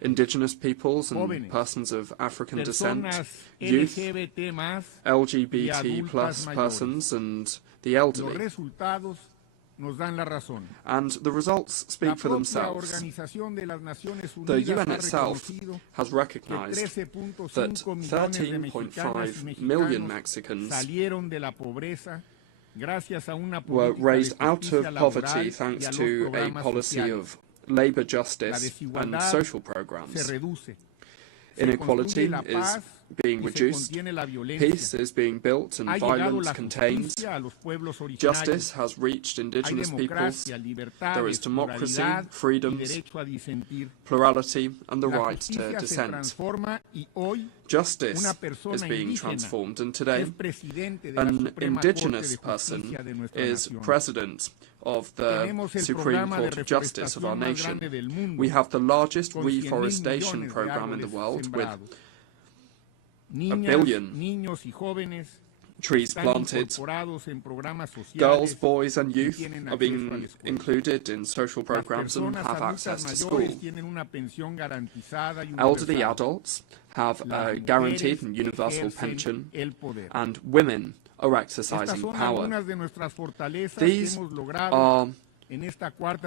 indigenous peoples and persons of African descent, youth, LGBT plus persons and the elderly. And the results speak for themselves. The UN itself has recognized that 13.5 million Mexicans were raised out of poverty thanks to a policy of labor justice and social programs. Inequality is being reduced, peace is being built and violence contained, justice has reached indigenous peoples, there is democracy, freedoms, plurality and the right to dissent. Justice is being transformed, and today an indigenous person is president of the Supreme Court of Justice of our nation. We have the largest reforestation program in the world, with 1 billion trees planted. Girls, boys and youth are being included in social programs and have access to school. Elderly adults have a guaranteed and universal pension, and women are exercising power. These are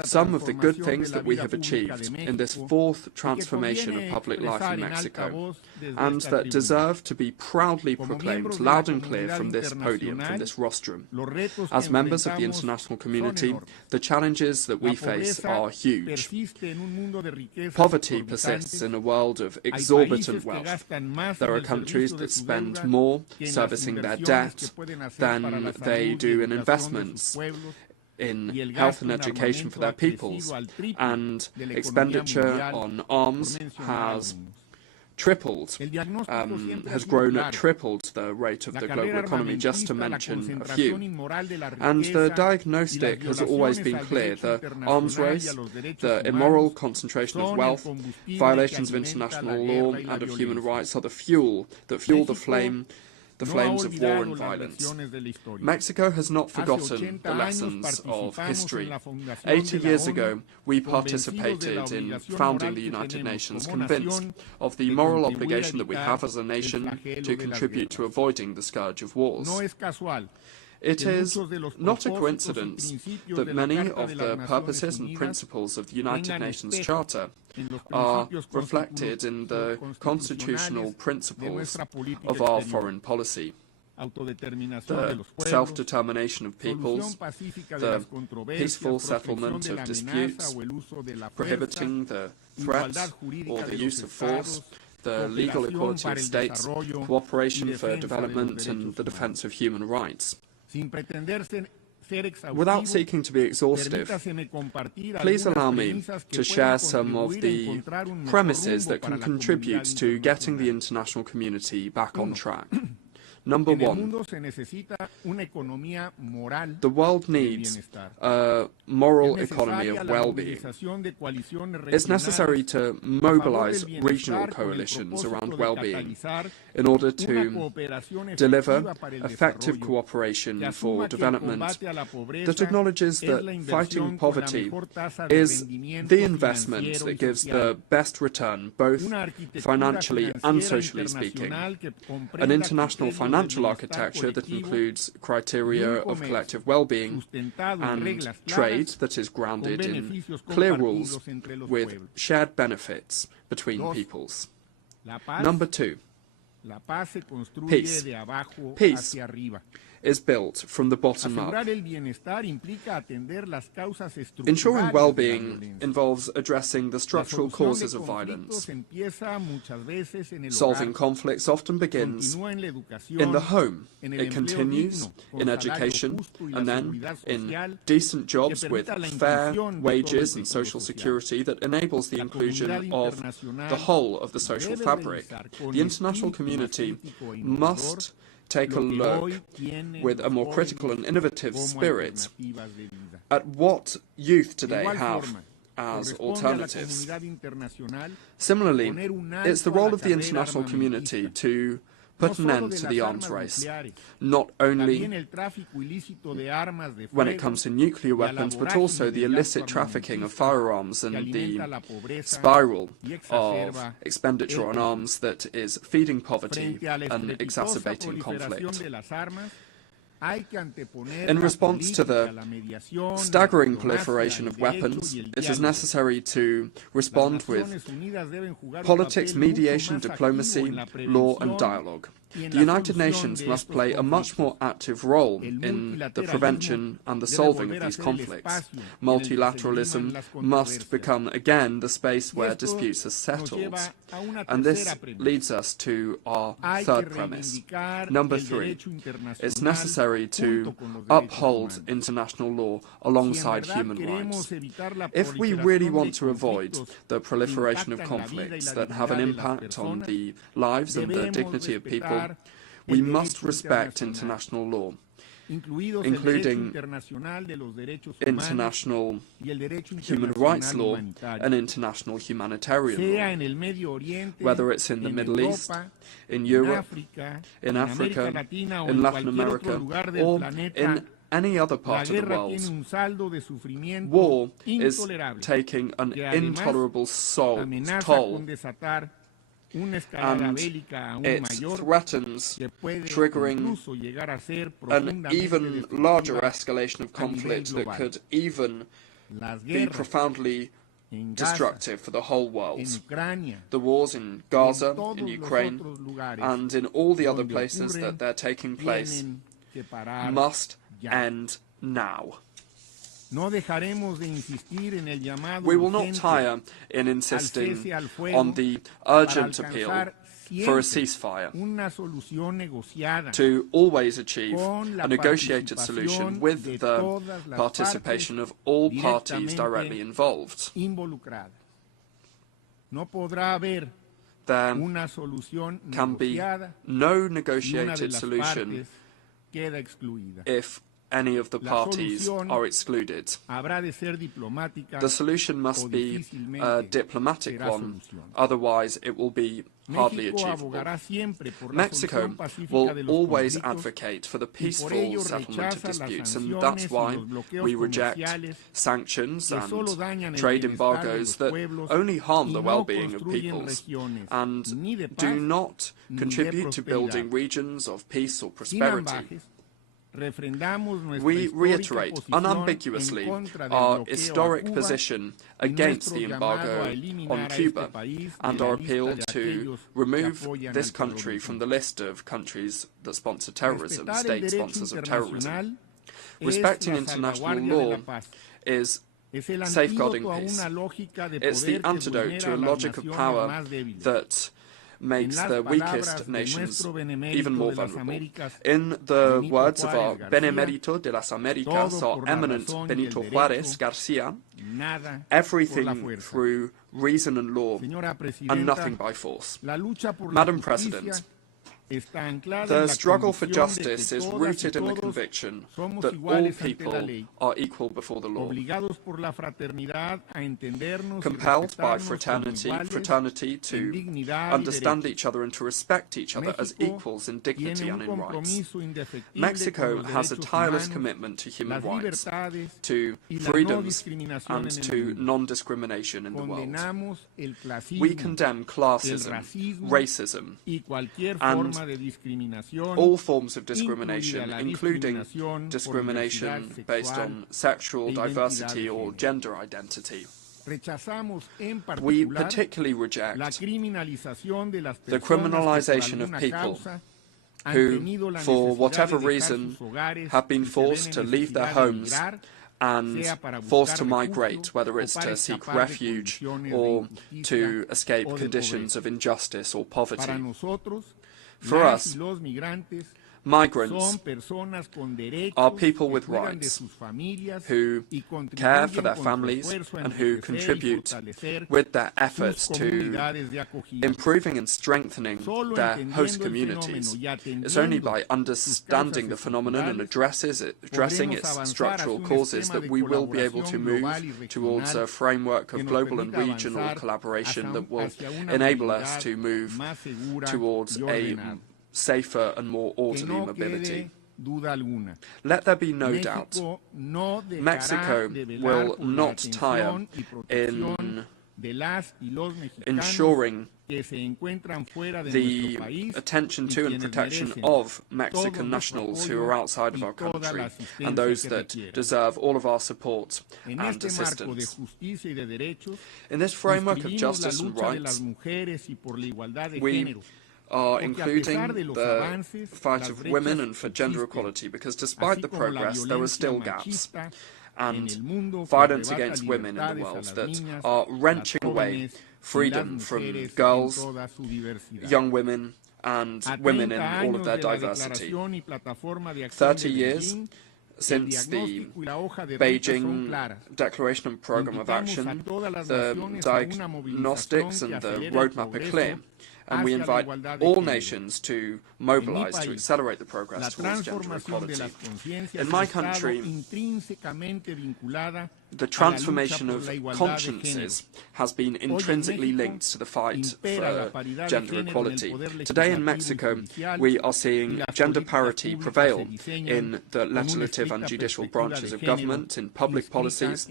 some of the good things that we have achieved in this fourth transformation of public life in Mexico, and that deserve to be proudly proclaimed loud and clear from this podium, from this rostrum. As members of the international community, the challenges that we face are huge. Poverty persists in a world of exorbitant wealth. There are countries that spend more servicing their debt than they do in investments in health and education for their peoples, and expenditure on arms has tripled, has grown at tripled the rate of the global economy, just to mention a few. And the diagnostic has always been clear: the arms race, the immoral concentration of wealth, violations of international law and of human rights are the fuel that fuel the flames of war and violence. Mexico has not forgotten the lessons of history. 80 years ago, we participated in founding the United Nations, convinced of the moral obligation that we have as a nation to contribute to avoiding the scourge of wars. It is not a coincidence that many of the purposes and principles of the United Nations Charter are reflected in the constitutional principles of our foreign policy. The self-determination of peoples, the peaceful settlement of disputes, prohibiting the threat or the use of force, the legal equality of states, cooperation for development and the defense of human rights. Without seeking to be exhaustive, please allow me to share some of the premises that can contribute to getting the international community back on track. Number one, the world needs a moral economy of well-being. It's necessary to mobilize regional coalitions around well-being in order to deliver effective cooperation for development that acknowledges that fighting poverty is the investment that gives the best return, both financially and socially speaking. An international financial architecture that includes criteria of collective well-being and trade that is grounded in clear rules with shared benefits between peoples. Number two, peace. Peace is built from the bottom up. Ensuring well-being involves addressing the structural causes of violence. Solving conflicts often begins in the home. It continues in education, and then in decent jobs with fair wages and social security that enables the inclusion of the whole of the social fabric. The international community must take a look with a more critical and innovative spirit at what youth today have as alternatives. Similarly, it's the role of the international community to put an end to the arms race, not only when it comes to nuclear weapons, but also the illicit trafficking of firearms and the spiral of expenditure on arms that is feeding poverty and exacerbating conflict. In response to the staggering proliferation of weapons, it is necessary to respond with politics, mediation, diplomacy, law and dialogue. The United Nations must play a much more active role in the prevention and the solving of these conflicts. Multilateralism must become again the space where disputes are settled. And this leads us to our third premise. Number 3, it's necessary to uphold international law alongside human rights. If we really want to avoid the proliferation of conflicts that have an impact on the lives and the dignity of people, we must respect international law, including international human rights law and international humanitarian law, whether it's in the Middle East, in Europe, in Africa, in Latin America, or in any other part of the world. War is taking an intolerable toll, and it threatens triggering an even larger escalation of conflict that could even be profoundly destructive for the whole world. The wars in Gaza, in Ukraine, and in all the other places that they're taking place must end now. We will not tire in insisting on the urgent appeal for a ceasefire, to always achieve a negotiated solution with the participation of all parties directly involved. There can be no negotiated solution if any of the parties are excluded. The solution must be a diplomatic one, otherwise it will be hardly achievable. Mexico will always advocate for the peaceful settlement of disputes, and that's why we reject sanctions and trade embargoes that only harm the well-being of peoples and do not contribute to building regions of peace or prosperity. We reiterate unambiguously our historic position against the embargo on Cuba and our appeal to remove this country from the list of countries that sponsor terrorism, state sponsors of terrorism. Respecting international law is safeguarding peace. It's the antidote to a logic of power that makes the weakest nations even more vulnerable. In the words of our Benemérito de las Américas, our eminent Benito Juárez Garcia, everything through reason and law and nothing by force. Madam President, the struggle for justice is rooted in the conviction that all people are equal before the law, compelled by fraternity to understand each other and to respect each other as equals in dignity and in rights. Mexico has a tireless commitment to human rights, to freedoms, and to non-discrimination in the world. We condemn classism, racism, and all forms of discrimination, including discrimination based on sexual diversity or gender identity. We particularly reject the criminalization of people who, for whatever reason, have been forced to leave their homes and forced to migrate, whether it's to seek refuge or to escape conditions of injustice or poverty. For us, migrants are people with rights who care for their families and who contribute with their efforts to improving and strengthening their host communities. It's only by understanding the phenomenon and addressing its structural causes that we will be able to move towards a framework of global and regional collaboration that will enable us to move towards a safer and more orderly mobility. Let there be no doubt, Mexico will not tire in ensuring the attention to and protection of Mexican nationals who are outside of our country and those that deserve all of our support and assistance. In this framework of justice and rights, we are including the fight of women and for gender equality, because despite the progress, there are still gaps and violence against women in the world that are wrenching away freedom from girls, young women, and women in all of their diversity. 30 years since the Beijing Declaration and Programme of Action, the diagnostics and the roadmap are clear, and we invite all nations to mobilize to accelerate the progress towards gender equality. In my country, the transformation of consciences has been intrinsically linked to the fight for gender equality. Today in Mexico, we are seeing gender parity prevail in the legislative and judicial branches of government, in public policies.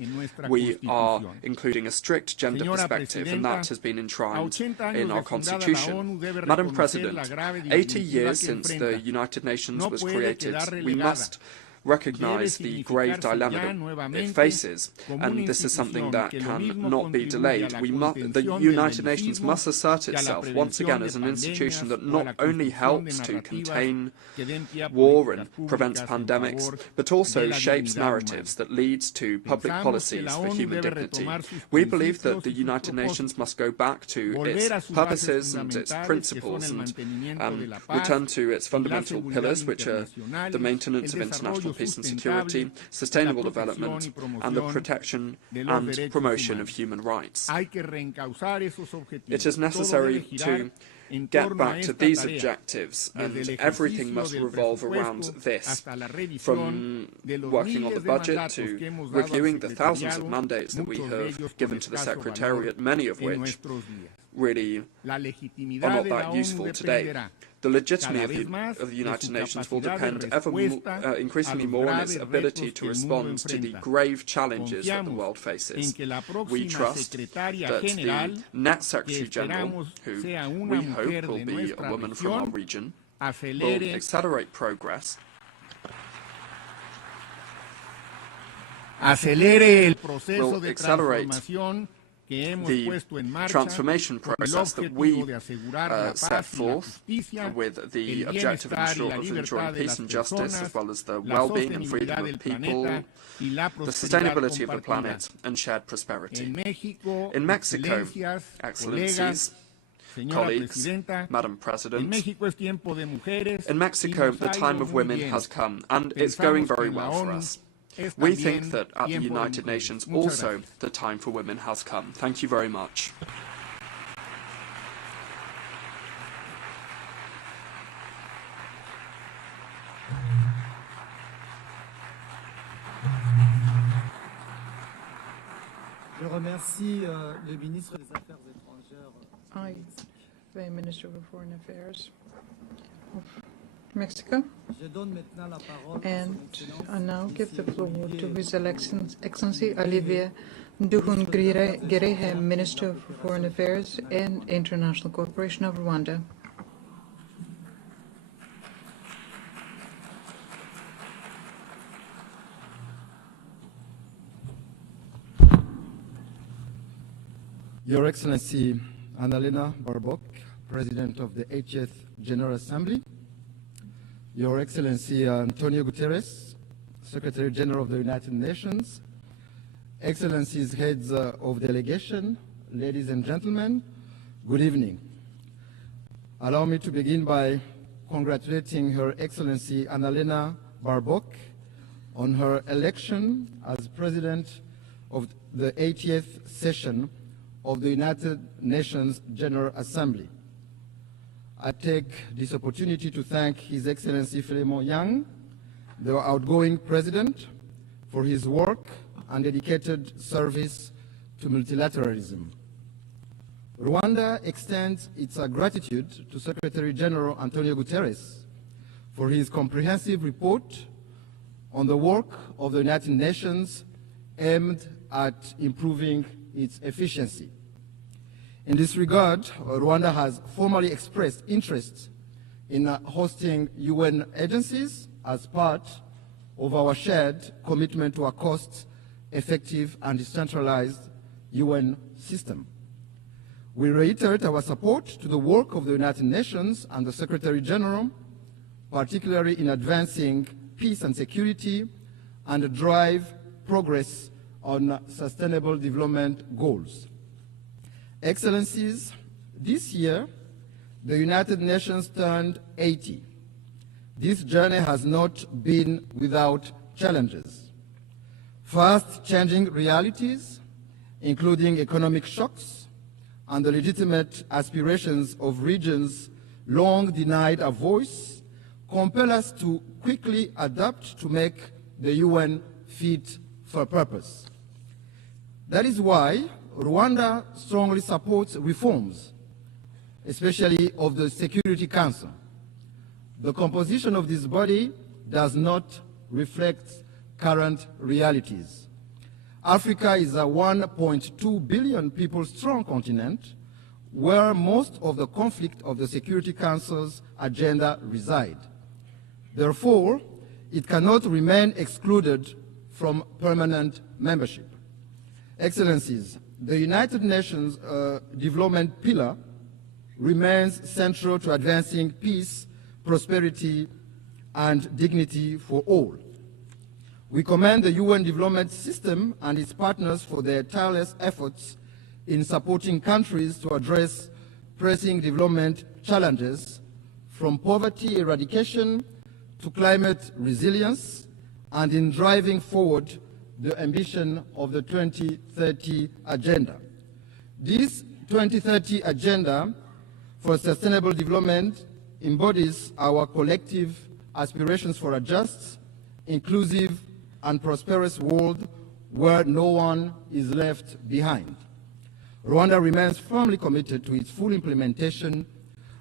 We are including a strict gender perspective, and that has been enshrined in our constitution. Madam President, 80 years since the United Nations was created, we must recognize the grave dilemma that it faces, and this is something that cannot be delayed. The United Nations must assert itself once again as an institution that not only helps to contain war and prevents pandemics, but also shapes narratives that leads to public policies for human dignity. We believe that the United Nations must go back to its purposes and its principles and return to its fundamental pillars, which are the maintenance of international peace and security, sustainable development, and the protection and promotion of human rights. It is necessary to get back to these objectives, and everything must revolve around this, from working on the budget to reviewing the thousands of mandates that we have given to the Secretariat, many of which really are not that useful today. The legitimacy of the United Nations will depend increasingly more on its ability to respond to the grave challenges that the world faces. We trust that the next Secretary General, who we hope will be a woman from our region, will accelerate progress, will accelerate the transformation process that we set forth with the objective of ensuring peace and justice, as well as the well-being and freedom of people, the sustainability of the planet, and shared prosperity. In Mexico, Excellencies, colleagues, Madam President, in Mexico, the time of women has come, and it's going very well for us. We think that at the United Nations also the time for women has come. Thank you very much. Je remercie le ministre des Affaires étrangères. I thank the Minister of Foreign Affairs of Mexico, and I now give the floor to His Excellency Olivier Nduhungirehe, Minister of Foreign Affairs and International Cooperation of Rwanda. Your Excellency Annalena Baerbock, President of the 80th General Assembly, Your Excellency Antonio Guterres, Secretary General of the United Nations, Excellencies, Heads of Delegation, ladies and gentlemen, good evening. Allow me to begin by congratulating Her Excellency Annalena Baerbock on her election as President of the 80th session of the United Nations General Assembly. I take this opportunity to thank His Excellency Philemon Yang, the outgoing President, for his work and dedicated service to multilateralism. Rwanda extends its gratitude to Secretary General Antonio Guterres for his comprehensive report on the work of the United Nations aimed at improving its efficiency. In this regard, Rwanda has formally expressed interest in hosting UN agencies as part of our shared commitment to a cost-effective and decentralized UN system. We reiterate our support to the work of the United Nations and the Secretary General, particularly in advancing peace and security and drive progress on sustainable development goals. Excellencies, this year, the United Nations turned 80. This journey has not been without challenges. Fast-changing realities, including economic shocks and the legitimate aspirations of regions long denied a voice, compel us to quickly adapt to make the UN fit for purpose. That is why Rwanda strongly supports reforms, especially of the Security Council. The composition of this body does not reflect current realities. Africa is a 1.2 billion people strong continent where most of the conflict of the Security Council's agenda reside. Therefore, it cannot remain excluded from permanent membership. Excellencies, the United Nations development pillar remains central to advancing peace, prosperity, and dignity for all. We commend the UN development system and its partners for their tireless efforts in supporting countries to address pressing development challenges, from poverty eradication to climate resilience, and in driving forward the ambition of the 2030 Agenda. This 2030 Agenda for Sustainable Development embodies our collective aspirations for a just, inclusive, and prosperous world where no one is left behind. Rwanda remains firmly committed to its full implementation,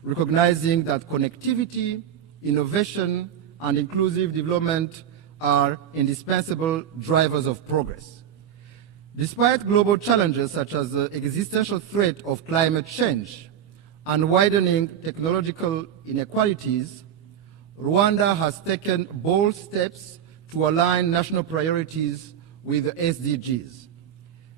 recognizing that connectivity, innovation, and inclusive development are indispensable drivers of progress. Despite global challenges such as the existential threat of climate change and widening technological inequalities, Rwanda has taken bold steps to align national priorities with the SDGs.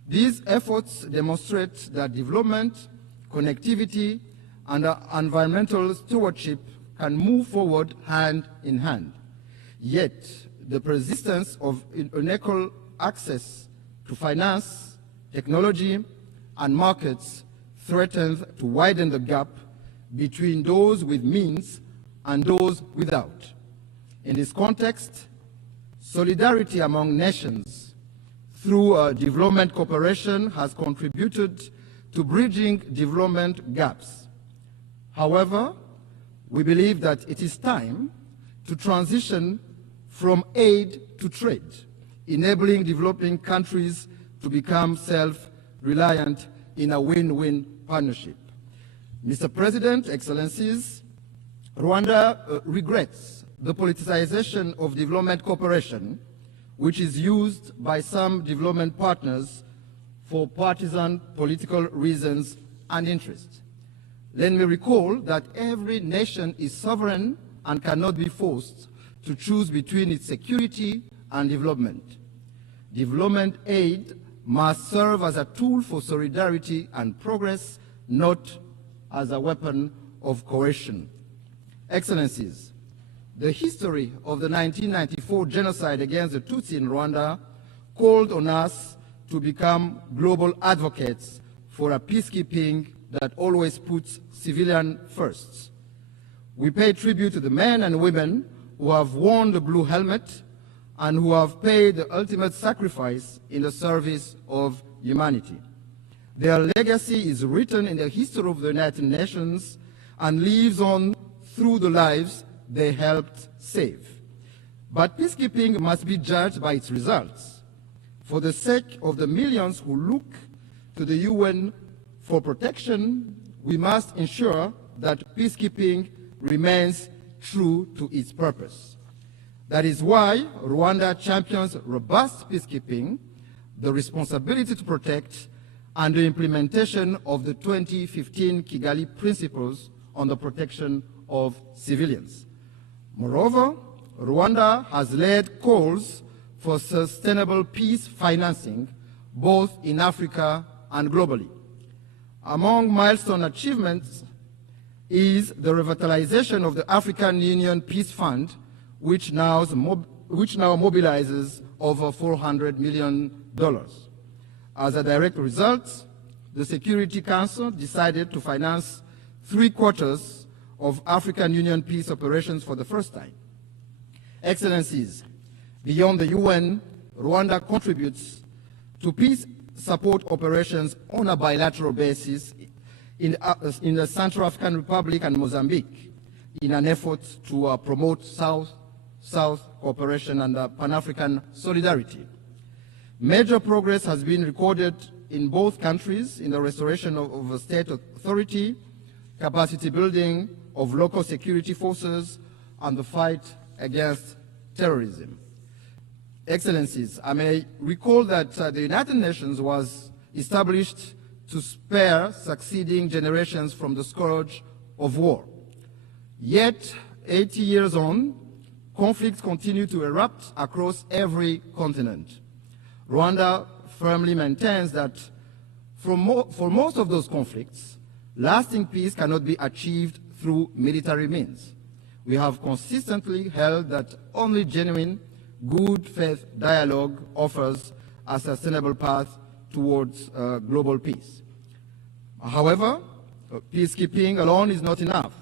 These efforts demonstrate that development, connectivity, and environmental stewardship can move forward hand in hand. Yet, the persistence of unequal access to finance, technology, and markets threatens to widen the gap between those with means and those without. In this context, solidarity among nations through development cooperation has contributed to bridging development gaps. However, we believe that it is time to transition from aid to trade, enabling developing countries to become self-reliant in a win-win partnership. Mr. President, Excellencies, Rwanda regrets the politicization of development cooperation, which is used by some development partners for partisan political reasons and interests. Let me recall that every nation is sovereign and cannot be forced to choose between its security and development. Development aid must serve as a tool for solidarity and progress, not as a weapon of coercion. Excellencies, the history of the 1994 genocide against the Tutsi in Rwanda called on us to become global advocates for a peacekeeping that always puts civilians first. We pay tribute to the men and women who have worn the blue helmet and who have paid the ultimate sacrifice in the service of humanity. Their legacy is written in the history of the United Nations and lives on through the lives they helped save. But peacekeeping must be judged by its results. For the sake of the millions who look to the UN for protection, we must ensure that peacekeeping remains true to its purpose. That is why Rwanda champions robust peacekeeping, the responsibility to protect, and the implementation of the 2015 Kigali Principles on the protection of civilians. Moreover, Rwanda has led calls for sustainable peace financing both in Africa and globally. Among milestone achievements is the revitalization of the African Union Peace Fund, which now mobilizes over $400 million. As a direct result, the Security Council decided to finance 3/4 of African Union peace operations for the first time. Excellencies, beyond the UN, Rwanda contributes to peace support operations on a bilateral basis in the Central African Republic and Mozambique in an effort to promote South-South cooperation and Pan-African solidarity. Major progress has been recorded in both countries in the restoration of state authority, capacity building of local security forces, and the fight against terrorism. Excellencies, I may recall that the United Nations was established to spare succeeding generations from the scourge of war. Yet, 80 years on, conflicts continue to erupt across every continent. Rwanda firmly maintains that for most of those conflicts, lasting peace cannot be achieved through military means. We have consistently held that only genuine, good faith dialogue offers a sustainable path towards global peace. However, peacekeeping alone is not enough.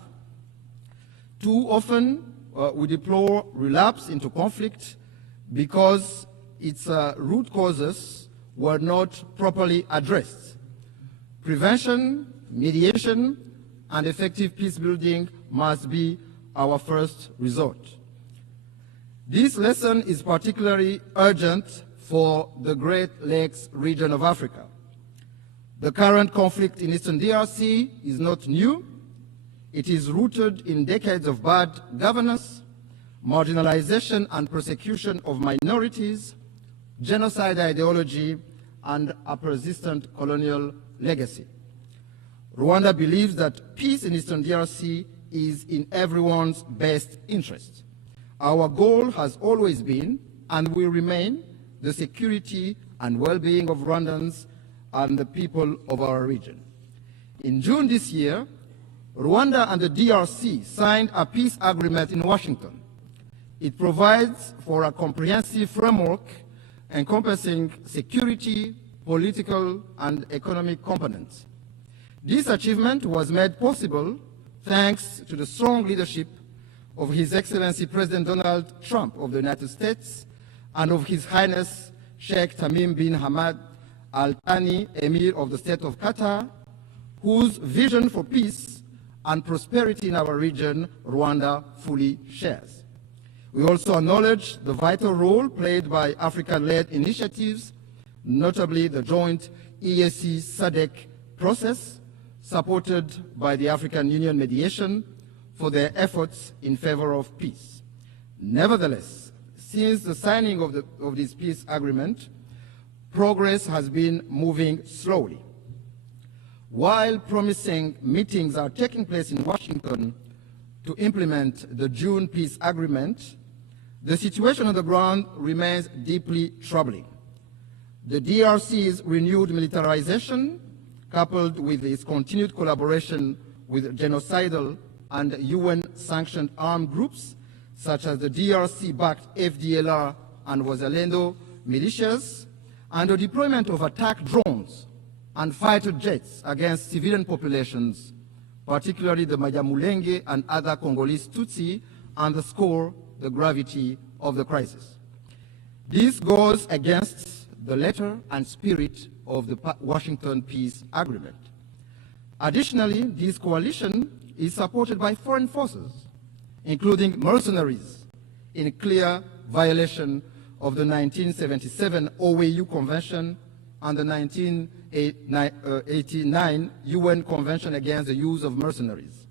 Too often, we deplore relapse into conflict because its root causes were not properly addressed. Prevention, mediation, and effective peace building must be our first resort. This lesson is particularly urgent for the Great Lakes region of Africa. The current conflict in Eastern DRC is not new. It is rooted in decades of bad governance, marginalization and persecution of minorities, genocide ideology, and a persistent colonial legacy. Rwanda believes that peace in Eastern DRC is in everyone's best interest. Our goal has always been, and will remain, the security and well-being of Rwandans and the people of our region. In June this year, Rwanda and the DRC signed a peace agreement in Washington. It provides for a comprehensive framework encompassing security, political, and economic components. This achievement was made possible thanks to the strong leadership of His Excellency President Donald Trump of the United States and of His Highness Sheikh Tamim bin Hamad Al Thani, Emir of the State of Qatar, whose vision for peace and prosperity in our region, Rwanda, fully shares. We also acknowledge the vital role played by African-led initiatives, notably the joint EAC-SADC process, supported by the African Union mediation, for their efforts in favor of peace. Nevertheless, since the signing of this peace agreement, progress has been moving slowly. While promising meetings are taking place in Washington to implement the June peace agreement, the situation on the ground remains deeply troubling. The DRC's renewed militarization, coupled with its continued collaboration with genocidal and UN-sanctioned armed groups, such as the DRC-backed FDLR and Wazalendo militias, and the deployment of attack drones and fighter jets against civilian populations, particularly the Banyamulenge and other Congolese Tutsi, underscore the gravity of the crisis. This goes against the letter and spirit of the Washington Peace Agreement. Additionally, this coalition is supported by foreign forces, including mercenaries, in clear violation of the 1977 OAU Convention and the 1989 UN Convention against the use of mercenaries.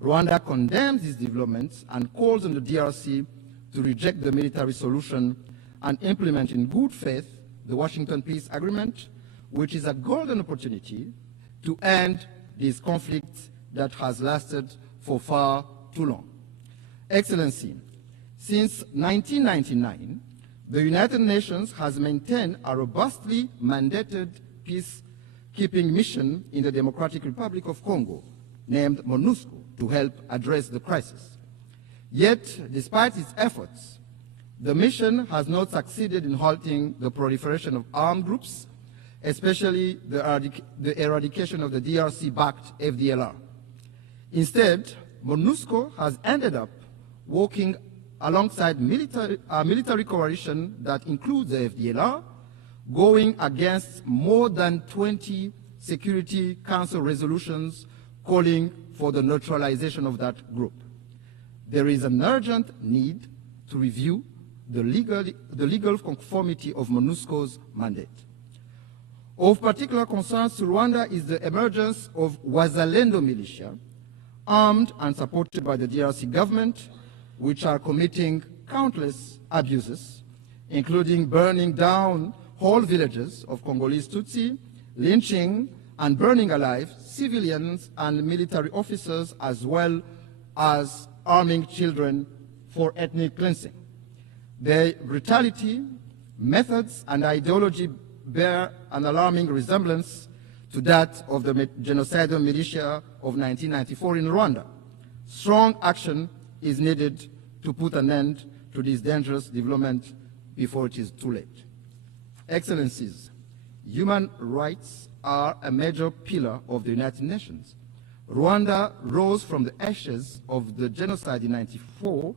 Rwanda condemns these developments and calls on the DRC to reject the military solution and implement in good faith the Washington Peace Agreement, which is a golden opportunity to end this conflict that has lasted for far too long. Excellency, since 1999, the United Nations has maintained a robustly mandated peacekeeping mission in the Democratic Republic of Congo, named MONUSCO, to help address the crisis. Yet, despite its efforts, the mission has not succeeded in halting the proliferation of armed groups, especially the eradication of the DRC-backed FDLR. Instead, MONUSCO has ended up working alongside military coalition that includes the FDLR, going against more than 20 Security Council resolutions calling for the neutralization of that group. There is an urgent need to review the legal conformity of MONUSCO's mandate. Of particular concern to Rwanda is the emergence of Wazalendo militia, armed and supported by the DRC government, which are committing countless abuses, including burning down whole villages of Congolese Tutsi, lynching and burning alive civilians and military officers, as well as arming children for ethnic cleansing. Their brutality, methods, and ideology bear an alarming resemblance to that of the genocidal militia of 1994 in Rwanda. Strong action is needed to put an end to this dangerous development before it is too late. Excellencies, human rights are a major pillar of the United Nations. Rwanda rose from the ashes of the genocide in 1994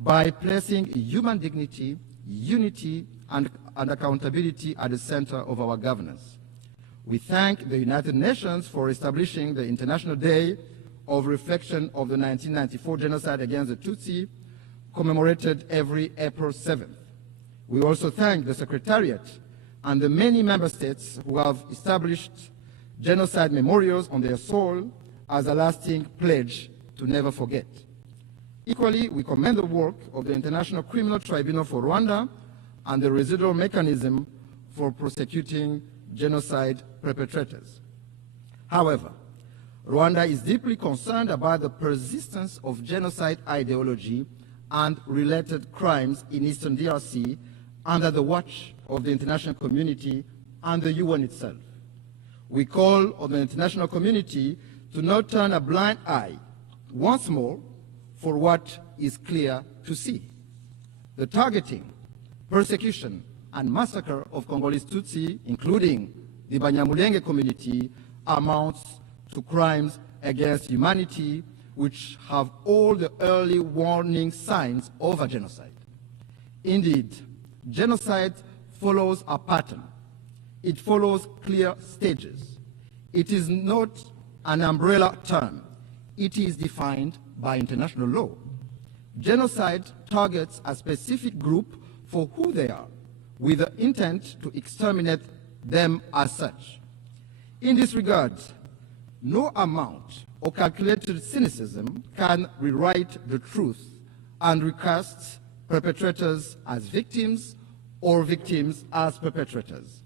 by placing human dignity, unity, and accountability at the center of our governance. We thank the United Nations for establishing the International Day of Reflection of the 1994 genocide against the Tutsi, commemorated every April 7th. We also thank the Secretariat and the many member states who have established genocide memorials on their soil as a lasting pledge to never forget. Equally, we commend the work of the International Criminal Tribunal for Rwanda and the residual mechanism for prosecuting genocide perpetrators. However, Rwanda is deeply concerned about the persistence of genocide ideology and related crimes in eastern DRC under the watch of the international community and the UN itself. We call on the international community to not turn a blind eye once more for what is clear to see. The targeting, persecution, and massacre of Congolese Tutsi, including the Banyamulenge community, amounts to crimes against humanity which have all the early warning signs of a genocide. Indeed, genocide follows a pattern. It follows clear stages. It is not an umbrella term. It is defined by international law. Genocide targets a specific group for who they are, with the intent to exterminate them as such. In this regard, no amount of calculated cynicism can rewrite the truth and recast perpetrators as victims or victims as perpetrators.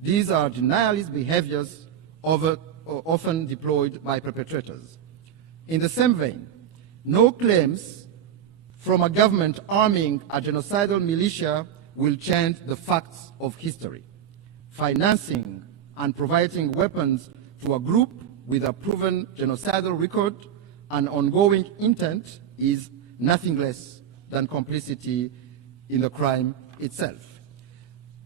These are denialist behaviors often deployed by perpetrators. In the same vein, no claims from a government arming a genocidal militia will change the facts of history. Financing and providing weapons to a group with a proven genocidal record and ongoing intent is nothing less than complicity in the crime itself.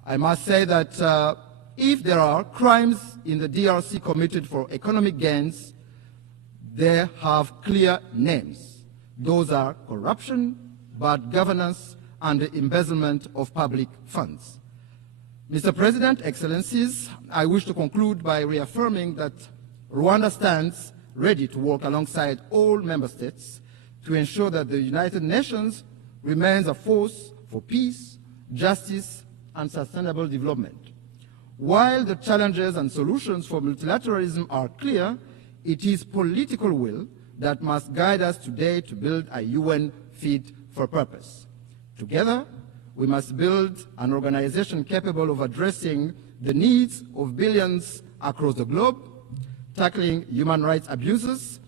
I must say that if there are crimes in the DRC committed for economic gains, they have clear names. Those are corruption, bad governance, and the embezzlement of public funds. Mr. President, Excellencies, I wish to conclude by reaffirming that Rwanda stands ready to work alongside all member states to ensure that the United Nations remains a force for peace, justice, and sustainable development. While the challenges and solutions for multilateralism are clear, it is political will that must guide us today to build a UN fit for purpose. Together, we must build an organization capable of addressing the needs of billions across the globe, tackling human rights abuses,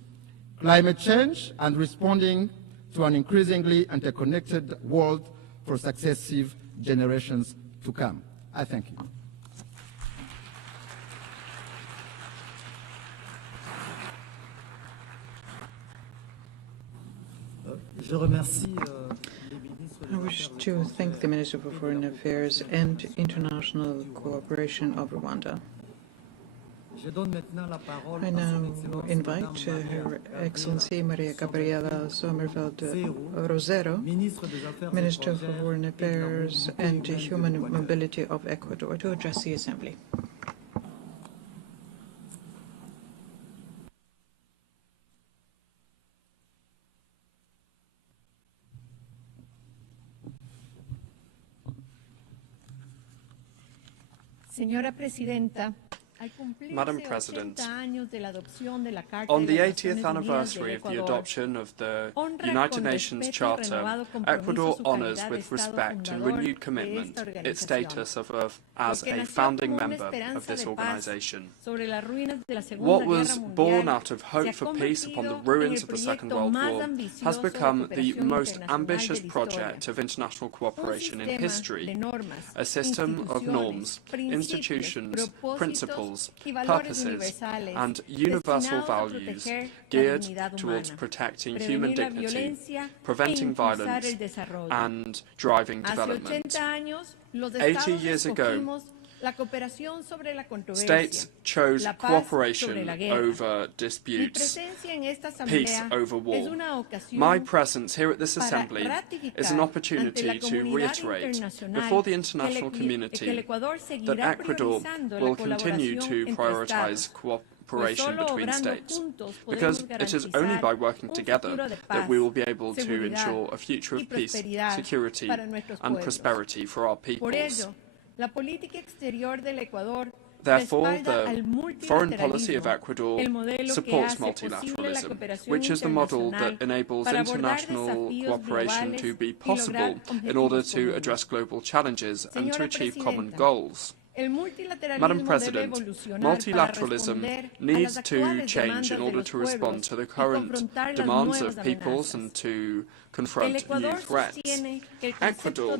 climate change, and responding to an increasingly interconnected world for successive generations to come. I thank you. I wish to thank the Minister for Foreign Affairs and International Cooperation of Rwanda. I now invite Her Excellency Maria Gabriela Sommerfeld Rosero, Minister for Foreign Affairs and Human Mobility of Ecuador, to address the Assembly. Señora Presidenta, Madam President, on the 80th anniversary of the adoption of the United Nations Charter, Ecuador honours with respect and renewed commitment its status as a founding member of this organisation. What was born out of hope for peace upon the ruins of the Second World War has become the most ambitious project of international cooperation in history, a system of norms, institutions, principles, purposes and universal values geared towards protecting human dignity, preventing violence and driving development. 80 years ago, states chose cooperation over disputes, peace over war. My presence here at this Assembly is an opportunity to reiterate before the international community that Ecuador will continue to prioritise cooperation between states, because it is only by working together that we will be able to ensure a future of peace, security and prosperity for our peoples. Therefore, the foreign policy of Ecuador supports multilateralism, which is the model that enables international cooperation to be possible in order to address global challenges and to achieve common goals. Madam President, multilateralism needs to change in order to respond to the current demands of peoples and to confront new threats. Ecuador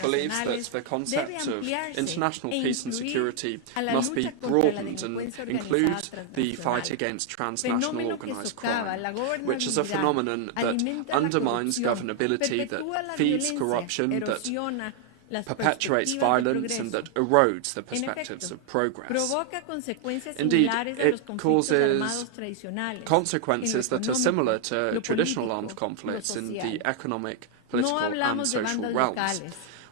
believes that the concept of international peace and security must be broadened and include the fight against transnational organised crime, which is a phenomenon that undermines governability, that feeds corruption, that perpetuates violence and that erodes the perspectives of progress. Indeed, it causes consequences that are similar to traditional armed conflicts in the economic, political and social realms.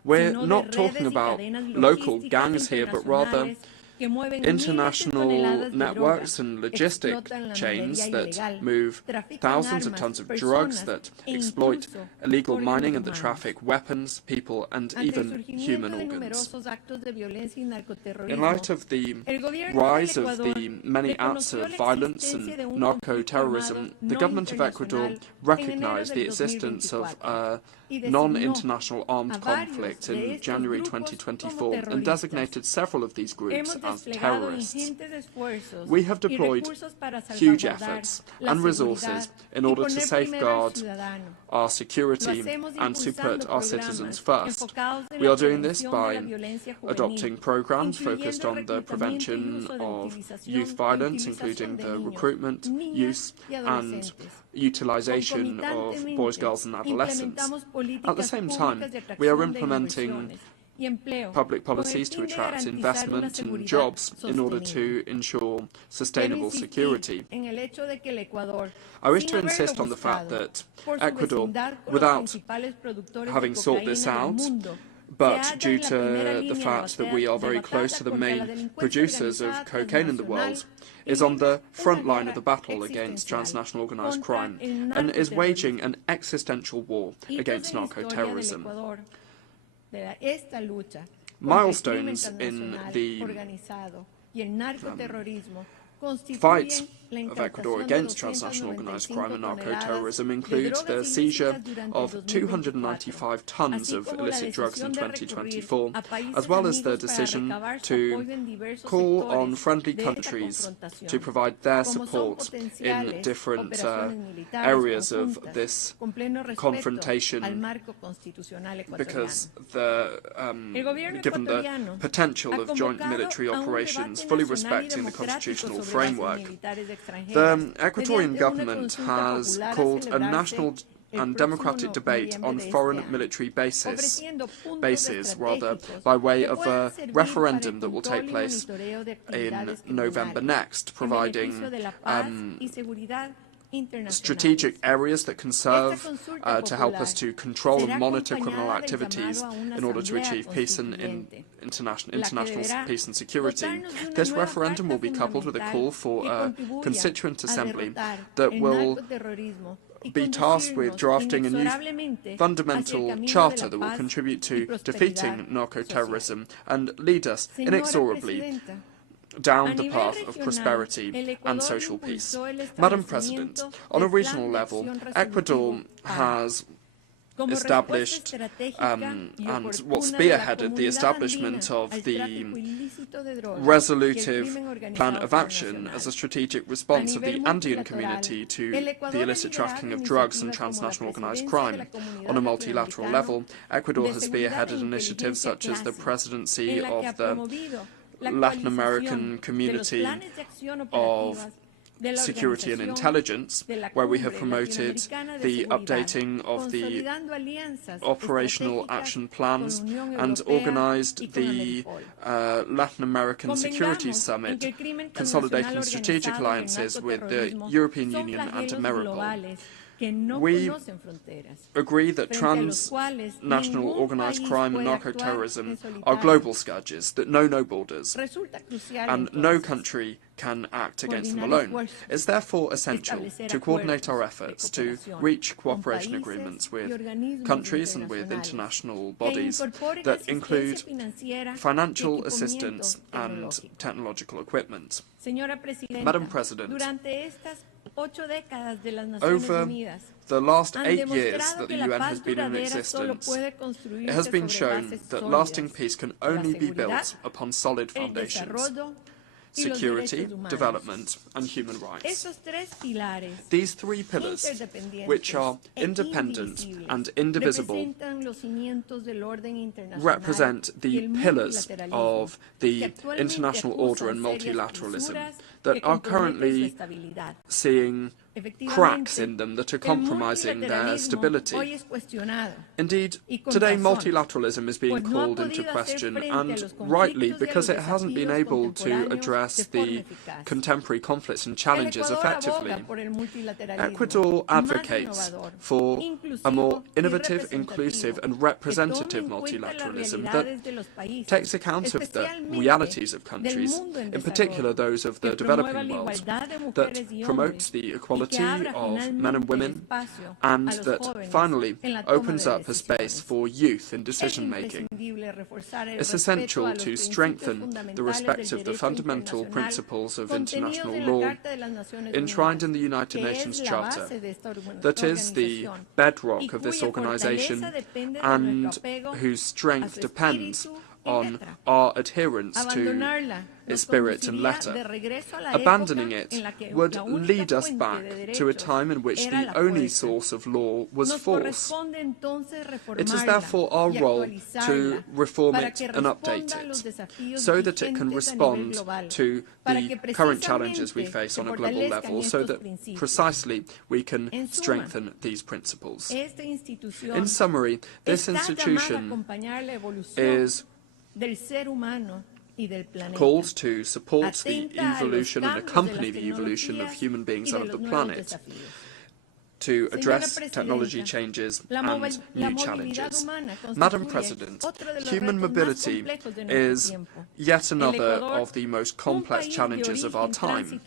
We're not talking about local gangs here, but rather international networks and logistic chains that move thousands of tons of drugs, that exploit illegal mining and that traffic weapons, people and even human organs. In light of the rise of the many acts of violence and narco-terrorism, the government of Ecuador recognized the existence of a non-international armed conflict in January 2024 and designated several of these groups as terrorists. We have deployed huge efforts and resources in order to safeguard our security and to put our citizens first. We are doing this by adopting programs focused on the prevention of youth violence, including the recruitment, use and utilization of boys, girls and adolescents. At the same time, we are implementing public policies to attract investment and jobs in order to ensure sustainable security. I wish to insist on the fact that Ecuador, without having sought this out, but due to the fact that we are very close to the main producers of cocaine in the world, is on the front line of the battle against transnational organised crime and is waging an existential war against narco-terrorism. Milestones in the fight of Ecuador against transnational organised crime and narco-terrorism includes the seizure of 295 tons of illicit drugs in 2024, as well as the decision to call on friendly countries to provide their support in different areas of this confrontation, because given the potential of joint military operations, fully respecting the constitutional framework. The Ecuadorian government has called a national and democratic debate on foreign military bases, by way of a referendum that will take place in November next, providing strategic areas that can serve to help us to control and monitor criminal activities in order to achieve peace and international peace and security. This referendum will be coupled with a call for a constituent assembly that will be tasked with drafting a new fundamental charter that will contribute to defeating narco-terrorism and lead us inexorably down the path of prosperity and social peace. Madam President, on a regional level, Ecuador has established and spearheaded the establishment of the resolutive plan of action as a strategic response of the Andean community to the illicit trafficking of drugs and transnational organized crime. On a multilateral level, Ecuador has spearheaded initiatives such as the presidency of the Latin American Community of Security and Intelligence, where we have promoted the updating of the operational action plans and organized the Latin American Security Summit, consolidating strategic alliances with the European Union and Ameripol. We agree that transnational organized crime and narco-terrorism are global scourges that know no borders, and no country can act against them alone. It's therefore essential to coordinate our efforts to reach cooperation agreements with countries and with international bodies that include financial assistance and technological equipment. Madam President, over the last 8 years that the UN has been in existence, it has been shown that lasting peace can only be built upon solid foundations: security, development, and human rights. These three pillars, which are independent and indivisible, represent the pillars of the international order and multilateralism that are currently seeing cracks in them that are compromising their stability. Indeed, today multilateralism is being called into question, and rightly, because it hasn't been able to address the contemporary conflicts and challenges effectively. Ecuador advocates for a more innovative, inclusive and representative multilateralism that takes account of the realities of countries, in particular those of the developing world, that promotes the equality of men and women, and that finally opens up a space for youth in decision-making. It's essential to strengthen the respect of the fundamental principles of international law enshrined in the United Nations Charter, that is the bedrock of this organization and whose strength depends on our adherence to its spirit and letter. Abandoning it would lead us back to a time in which the only source of law was force. It is therefore our role to reform it and update it, so that it can respond to the current challenges we face on a global level, so that precisely we can strengthen these principles. In summary, this institution is called to support the evolution and accompany the evolution of human beings and of the planet, to address technology changes and new challenges. Madam President, human mobility is yet another of the most complex challenges of our time.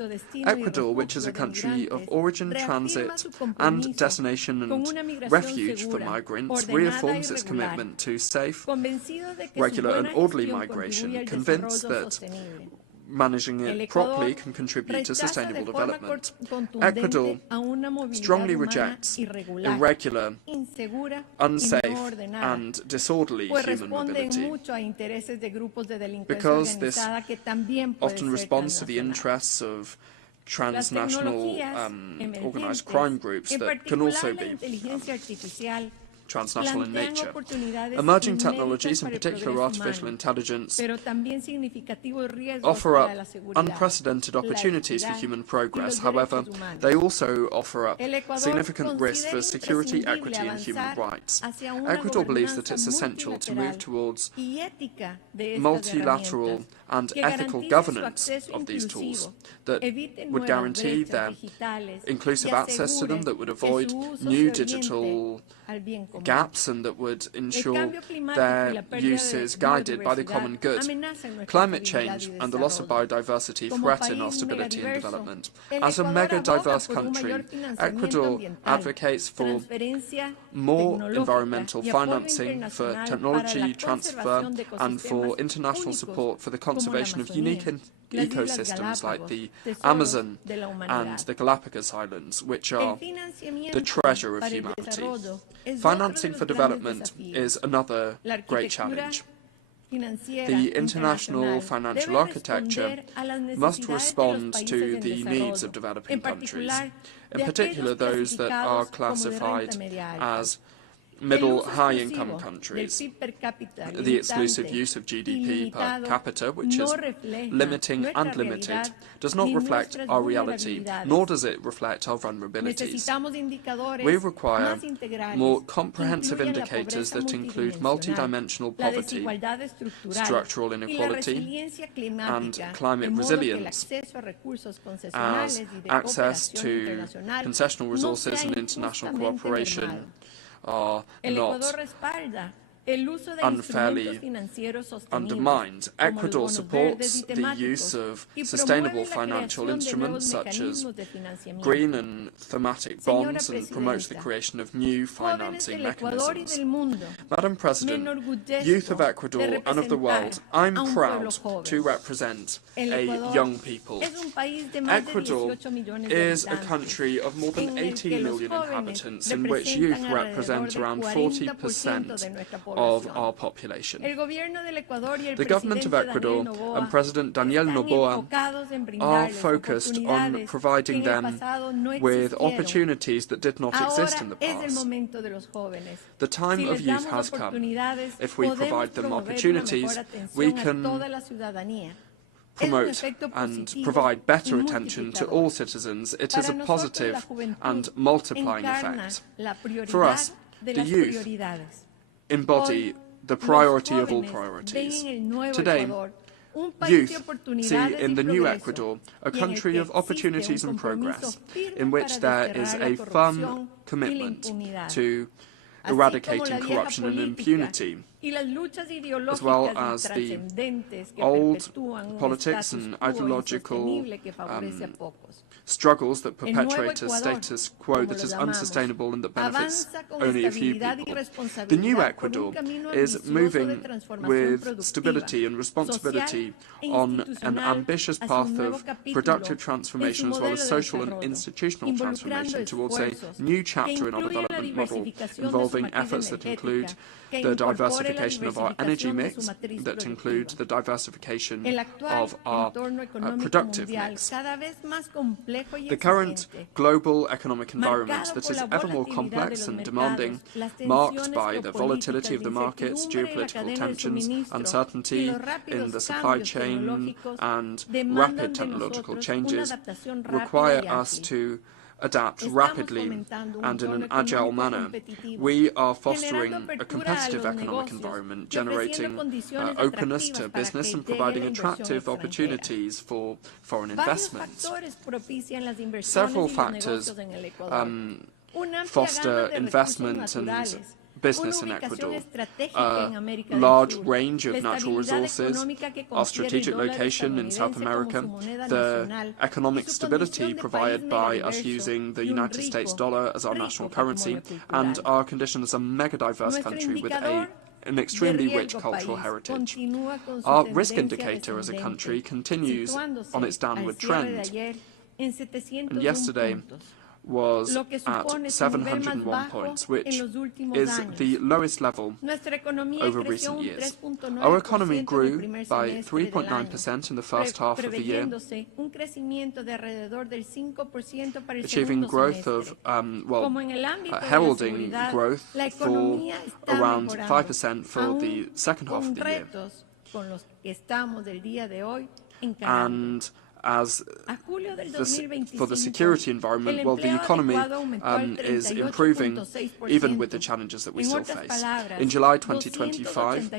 Ecuador, which is a country of origin, transit and destination and refuge for migrants, reaffirms its commitment to safe, regular and orderly migration, convinced that managing it properly can contribute to sustainable development. Ecuador strongly rejects irregular, unsafe and disorderly human mobility, because this often responds to the interests of transnational organized crime groups that can also be transnational in nature. Emerging technologies, in particular artificial intelligence, offer up unprecedented opportunities for human progress. However, they also offer up significant risks for security, equity and human rights. Ecuador believes that it's essential to move towards multilateral and ethical governance of these tools that would guarantee their inclusive access to them, that would avoid new digital gaps and that would ensure their use is guided by the common good. Climate change and the loss of biodiversity threaten our stability and development. As a mega-diverse country, Ecuador advocates for more environmental financing, for technology transfer and for international support for the conservation of unique ecosystems like the Amazon and the Galapagos Islands, which are the treasure of humanity. Financing for development is another great challenge. The international financial architecture must respond to the needs of developing countries, in particular those that are classified as middle high-income countries. The exclusive use of GDP per capita, which is limiting and limited, does not reflect our reality, nor does it reflect our vulnerabilities. We require more comprehensive indicators that include multidimensional poverty, structural inequality, and climate resilience, as access to concessional resources and international cooperation are not unfairly undermined. Ecuador supports the use of sustainable financial instruments such as green and thematic bonds and promotes the creation of new financing mechanisms. Madam President, youth of Ecuador and of the world, I'm proud to represent a young people. Ecuador is a country of more than 18 million inhabitants in which youth represent around 40% of our population. The government of Ecuador and President Daniel Noboa are focused on providing them with opportunities that did not exist in the past. The time of youth has come. If we provide them opportunities, we can promote and provide better attention to all citizens. It is a positive and multiplying effect. For us, the youth embody the priority of all priorities. Today, youth see in the new Ecuador a country of opportunities and progress, in which there is a firm commitment to eradicating corruption and impunity, as well as the old politics and ideological struggles that perpetuate a status quo that is unsustainable and that benefits only a few people. The new Ecuador is moving with stability and responsibility on an ambitious path of productive transformation as well as social and institutional transformation towards a new chapter in our development model, involving efforts that include the diversification of our energy mix, that include the diversification of our productive mix. The current global economic environment that is ever more complex and demanding, marked by the volatility of the markets, geopolitical tensions, uncertainty in the supply chain, and rapid technological changes, require us to adapt rapidly and in an agile manner. We are fostering a competitive economic environment, generating openness to business and providing attractive opportunities for foreign investments. Several factors foster investment and business in Ecuador. A large range of natural resources, our strategic location in South America, the economic stability provided by us using the United States dollar as our national currency, and our condition as a mega-diverse country with an extremely rich cultural heritage. Our risk indicator as a country continues on its downward trend. And yesterday, was at 701 points, which is the lowest level over recent years. Our economy grew by 3.9% in the first half of the year, achieving growth of, heralding growth for around 5% for the second half of the year. And as for the security environment, well, the economy is improving even with the challenges that we still face. In July 2025,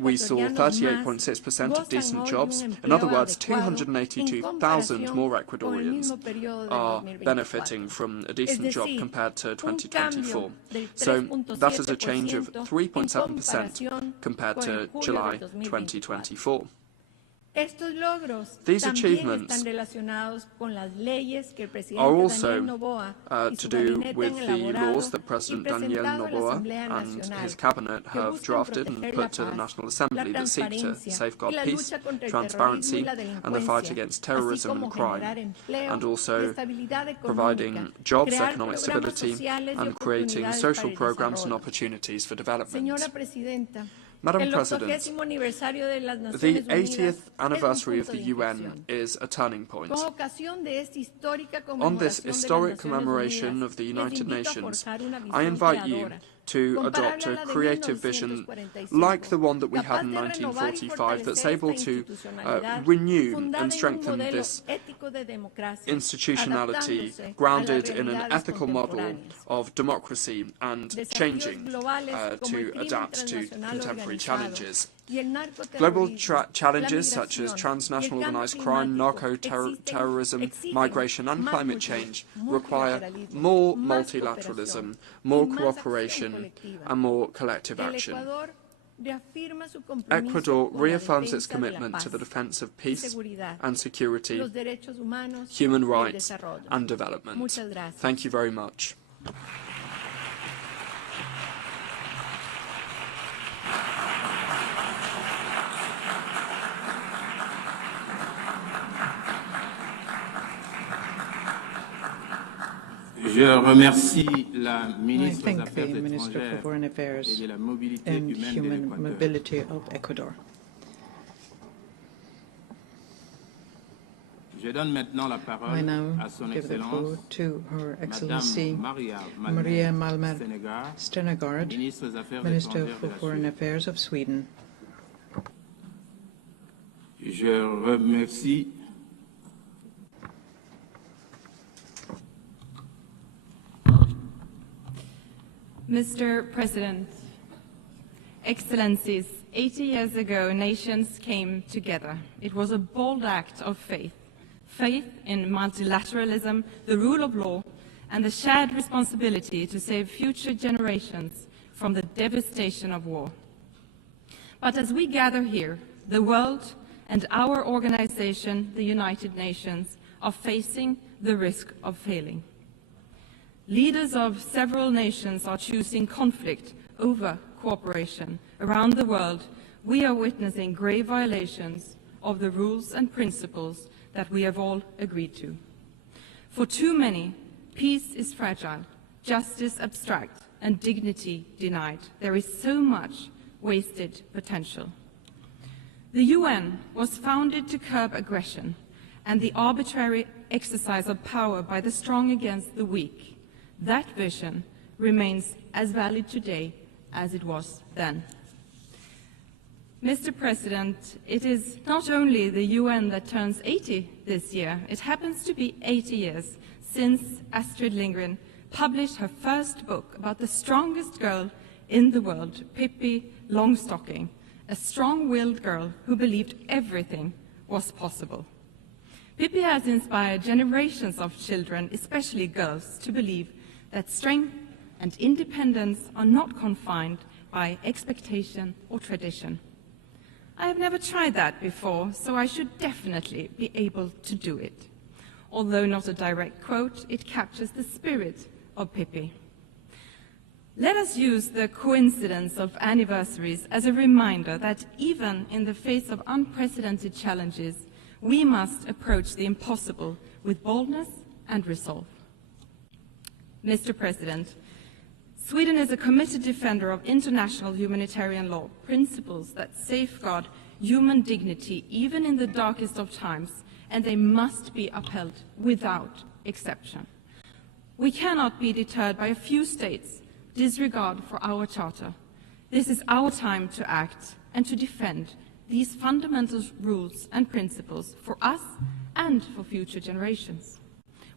we saw 38.6% of decent jobs. In other words, 282,000 more Ecuadorians are benefiting from a decent job compared to 2024. So that is a change of 3.7% compared to July 2024. These achievements are also to do with the laws that President Daniel Noboa and his cabinet have drafted and put to the National Assembly that seek to safeguard peace, transparency, and the fight against terrorism and crime, and also providing jobs, economic stability, and creating social programs and opportunities for development. Madam President, the 80th anniversary of the UN is a turning point. On this historic commemoration of the United Nations, I invite you to adopt a creative vision like the one that we had in 1945 that's able to renew and strengthen this institutionality grounded in an ethical model of democracy and changing to adapt to contemporary challenges. Global challenges such as transnational organized crime, narco-terrorism, migration and climate change require more multilateralism, more cooperation and more collective action. Ecuador reaffirms its commitment to the defense of peace and security, human rights and development. Thank you very much. Je remercie la ministre des Affaires étrangères et de la mobilité and humaine human de mobility of Ecuador. Je donne maintenant la parole I now à son give the floor Excellence to Her Excellency Madame Maria Malmer Stenegard, Stenegard, Ministre des Affaires Minister étrangères for de la Foreign Suède. Affairs of Sweden. Je remercie Mr. President, Excellencies, 80 years ago, nations came together. It was a bold act of faith. Faith in multilateralism, the rule of law, and the shared responsibility to save future generations from the devastation of war. But as we gather here, the world and our organization, the United Nations, are facing the risk of failing. Leaders of several nations are choosing conflict over cooperation. Around the world, we are witnessing grave violations of the rules and principles that we have all agreed to. For too many, peace is fragile, justice abstract, and dignity denied. There is so much wasted potential. The UN was founded to curb aggression and the arbitrary exercise of power by the strong against the weak. That vision remains as valid today as it was then. Mr. President, it is not only the UN that turns 80 this year, it happens to be 80 years since Astrid Lindgren published her first book about the strongest girl in the world, Pippi Longstocking, a strong-willed girl who believed everything was possible. Pippi has inspired generations of children, especially girls, to believe that strength and independence are not confined by expectation or tradition. I have never tried that before, so I should definitely be able to do it. Although not a direct quote, it captures the spirit of Pippi. Let us use the coincidence of anniversaries as a reminder that even in the face of unprecedented challenges, we must approach the impossible with boldness and resolve. Mr. President, Sweden is a committed defender of international humanitarian law, principles that safeguard human dignity even in the darkest of times, and they must be upheld without exception. We cannot be deterred by a few states' disregard for our Charter. This is our time to act and to defend these fundamental rules and principles for us and for future generations.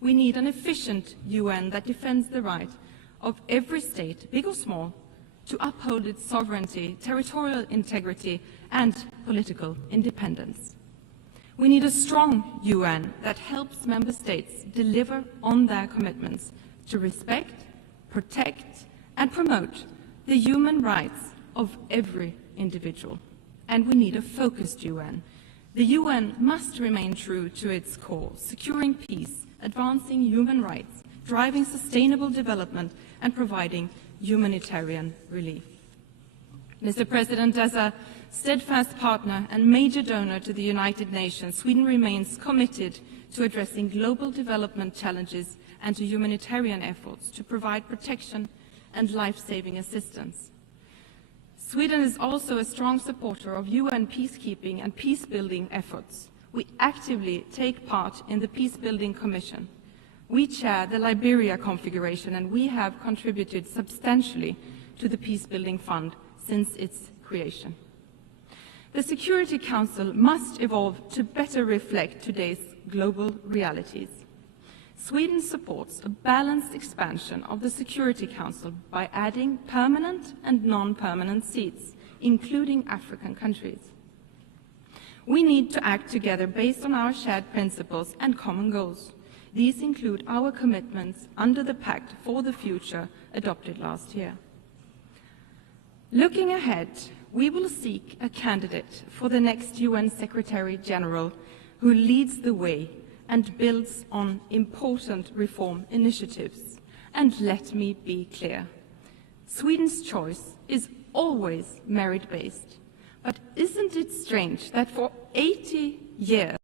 We need an efficient UN that defends the right of every state, big or small, to uphold its sovereignty, territorial integrity, and political independence. We need a strong UN that helps member states deliver on their commitments to respect, protect, and promote the human rights of every individual. And we need a focused UN. The UN must remain true to its core, securing peace, advancing human rights, driving sustainable development, and providing humanitarian relief. Mr. President, as a steadfast partner and major donor to the United Nations, Sweden remains committed to addressing global development challenges and to humanitarian efforts to provide protection and life-saving assistance. Sweden is also a strong supporter of UN peacekeeping and peace-building efforts. We actively take part in the Peacebuilding Commission. We chair the Liberia configuration, and we have contributed substantially to the Peacebuilding Fund since its creation. The Security Council must evolve to better reflect today's global realities. Sweden supports a balanced expansion of the Security Council by adding permanent and non-permanent seats, including African countries. We need to act together based on our shared principles and common goals. These include our commitments under the Pact for the Future adopted last year. Looking ahead, we will seek a candidate for the next UN Secretary General who leads the way and builds on important reform initiatives. And let me be clear, Sweden's choice is always merit-based. But isn't it strange that for 80 years,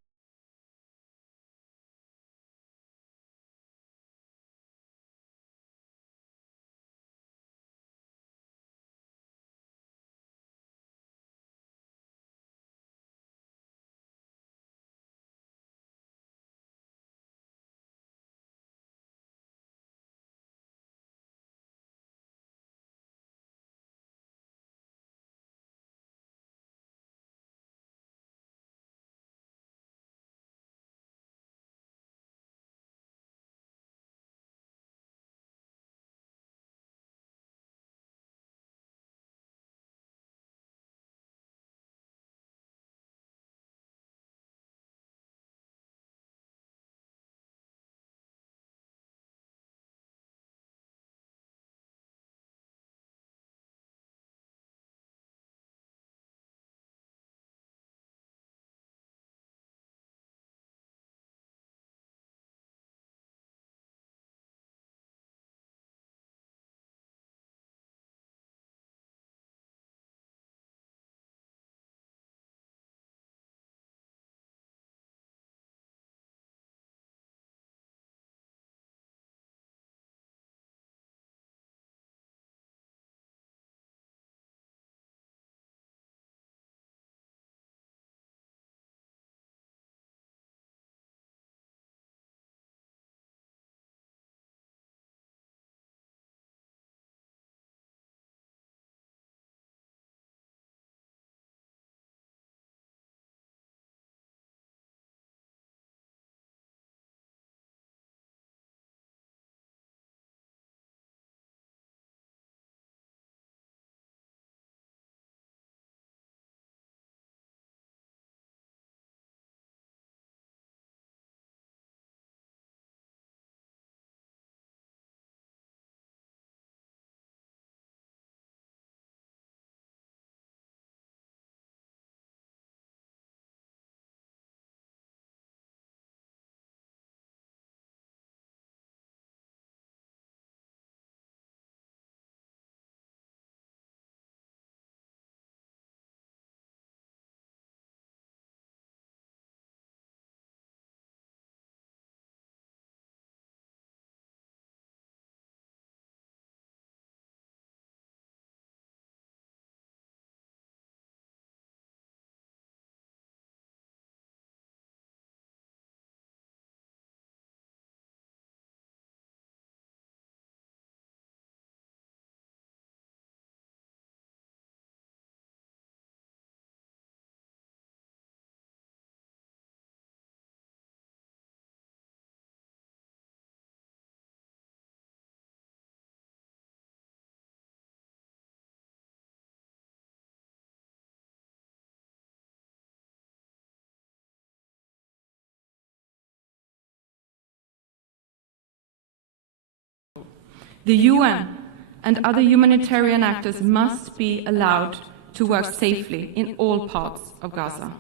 The UN and other humanitarian actors must be allowed to work safely in all parts of Gaza.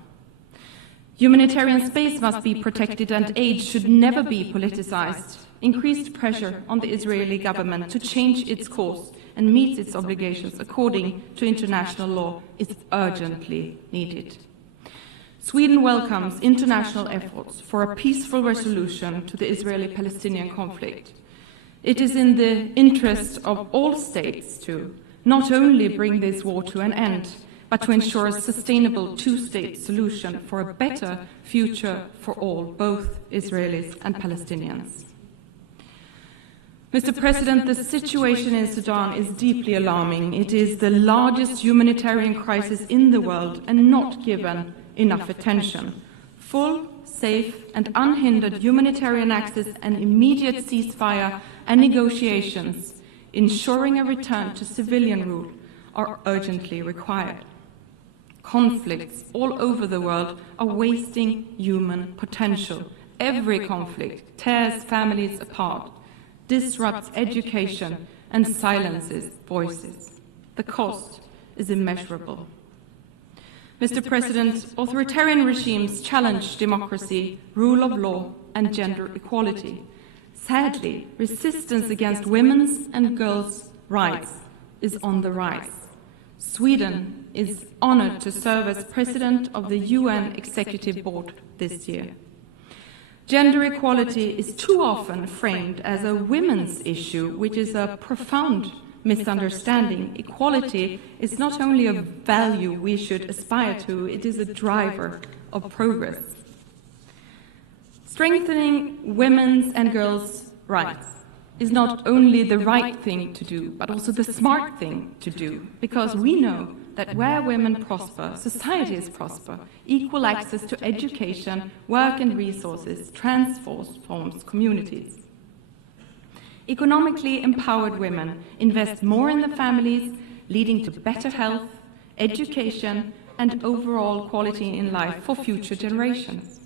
Humanitarian space must be protected and aid should never be politicized. Increased pressure on the Israeli government to change its course and meet its obligations according to international law is urgently needed. Sweden welcomes international efforts for a peaceful resolution to the Israeli-Palestinian conflict. It is in the interest of all states to not only bring this war to an end, but to ensure a sustainable two-state solution for a better future for all, both Israelis and Palestinians. Mr. President, the situation in Sudan is deeply alarming. It is the largest humanitarian crisis in the world and not given enough attention. Full, safe and unhindered humanitarian access and immediate ceasefire and negotiations, ensuring a return to civilian rule, are urgently required. Conflicts all over the world are wasting human potential. Every conflict tears families apart, disrupts education and silences voices. The cost is immeasurable. Mr. President, authoritarian regimes challenge democracy, rule of law and gender equality. Sadly, resistance against women's and girls' rights is on the rise. Sweden is honored to serve as President of the UN Executive Board this year. Gender equality is too often framed as a women's issue, which is a profound misunderstanding. Equality is not only a value we should aspire to, it is a driver of progress. Strengthening women's and girls' rights is not only the right thing to do, but also the smart thing to do, because we know that where women prosper, societies prosper. Equal access to education, work and resources transforms communities. Economically empowered women invest more in the families, leading to better health, education, and overall quality in life for future generations.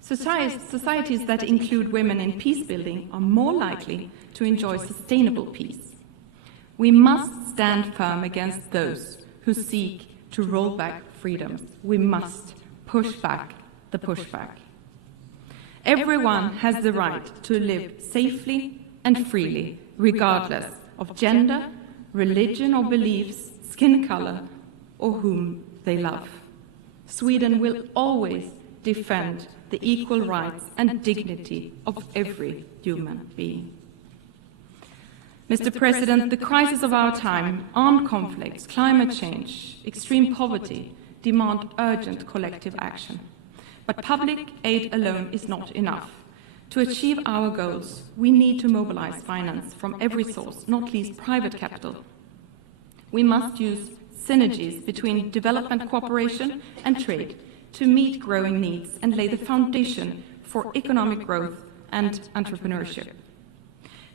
Societies that include women in peace-building are more likely to enjoy sustainable peace. We must stand firm against those who seek to roll back freedoms. We must push back the pushback. Everyone has the right to live safely and freely, regardless of gender, religion or beliefs, skin color, or whom they love. Sweden will always defend the equal rights and dignity of every human being. Mr. President, the crisis of our time, armed conflicts, climate change, extreme poverty, demand urgent collective action. But public aid alone is not enough. To achieve our goals, we need to mobilize finance from every source, not least private capital. We must use synergies between development cooperation and trade to meet growing needs and lay the foundation for economic growth and entrepreneurship.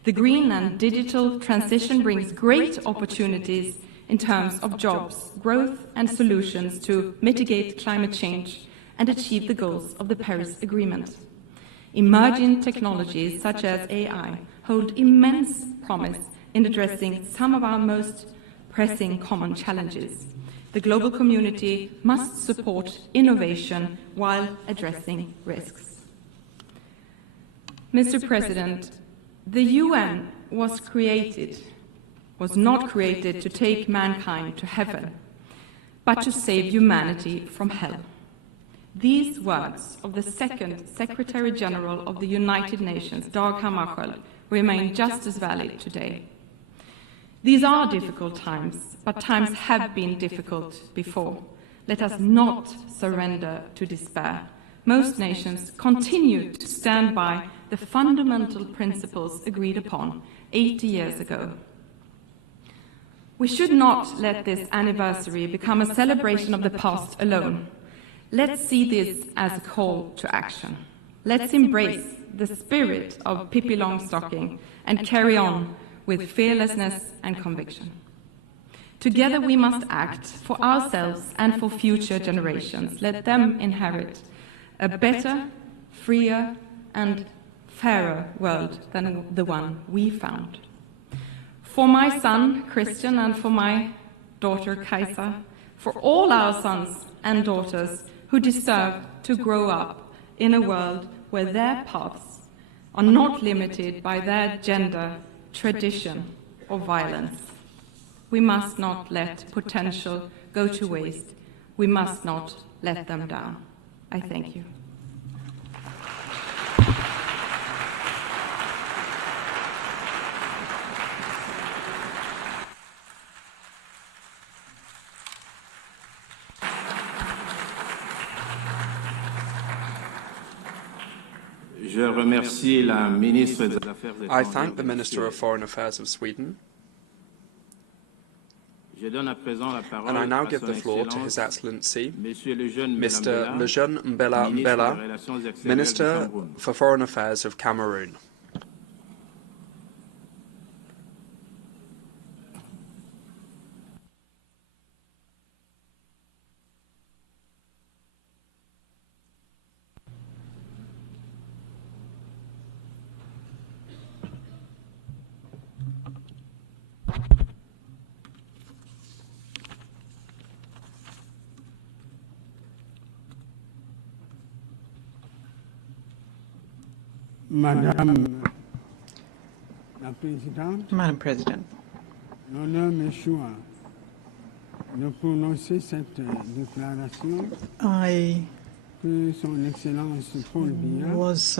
The green and digital transition brings great opportunities in terms of jobs, growth and solutions to mitigate climate change and achieve the goals of the Paris Agreement. Emerging technologies such as AI hold immense promise in addressing some of our most pressing common challenges. The global community must support innovation while addressing risks. Mr. President, the UN was not created to take mankind to heaven, but to save humanity from hell. These words of the second Secretary General of the United Nations, Dag Hammarskjöld, remain just as valid today. These are difficult times, but times have been difficult before. Let us not surrender to despair. Most nations continue to stand by the fundamental principles agreed upon 80 years ago. We should not let this anniversary become a celebration of the past alone. Let's see this as a call to action. Let's embrace the spirit of Pippi Longstocking and carry on with fearlessness and conviction. Together we must act for ourselves and for future generations. Let them inherit a better, freer and fairer world than the one we found. for my son, Christian, and for my daughter, Kaisa, for all our sons and daughters who deserve to grow up in a world where their paths are not limited by their gender, tradition, or violence. We must not let potential go to waste. We must not let them down. I thank you. I thank the Minister of Foreign Affairs of Sweden, and I now give the floor to His Excellency, Mr. Lejeune Mbela Mbela, Minister for Foreign Affairs of Cameroon. Madam President, I was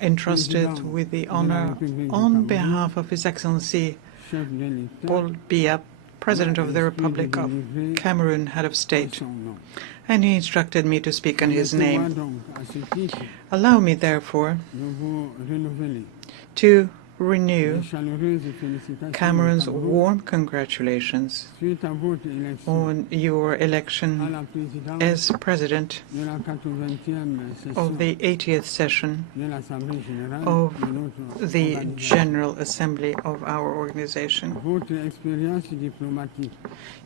entrusted with the honor on behalf of His Excellency Paul Biya, President of the Republic of Cameroon, Head of State, and he instructed me to speak in his name. Allow me, therefore, to renew Cameroon's warm congratulations on your election as President of the 80th session of the General Assembly of our organization.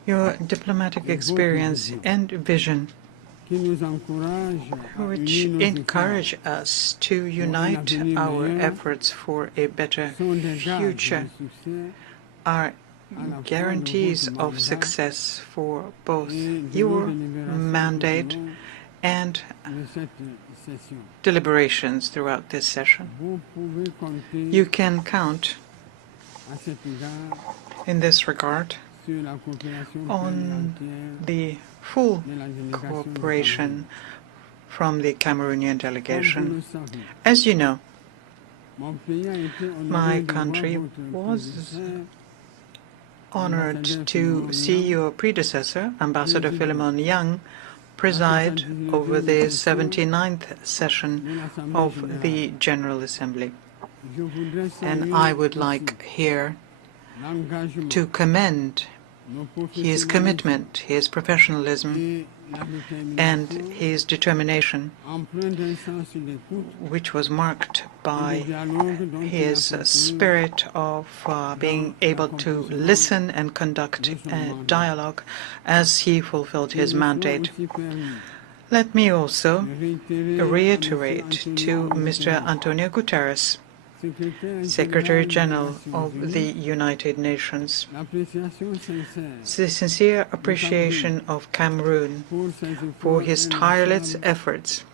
Your diplomatic experience and vision, which encourage us to unite our efforts for a better future, are guarantees of success for both your mandate and deliberations throughout this session. You can count, in this regard, on the full cooperation from the Cameroonian delegation. As you know, my country was honored to see your predecessor, Ambassador Philemon Yang, preside over the 79th session of the General Assembly. And I would like here to commend his commitment, his professionalism, and his determination, which was marked by his spirit of being able to listen and conduct a dialogue as he fulfilled his mandate. Let me also reiterate to Mr. Antonio Guterres, Secretary General of the United Nations, the sincere appreciation of Cameroon for his tireless efforts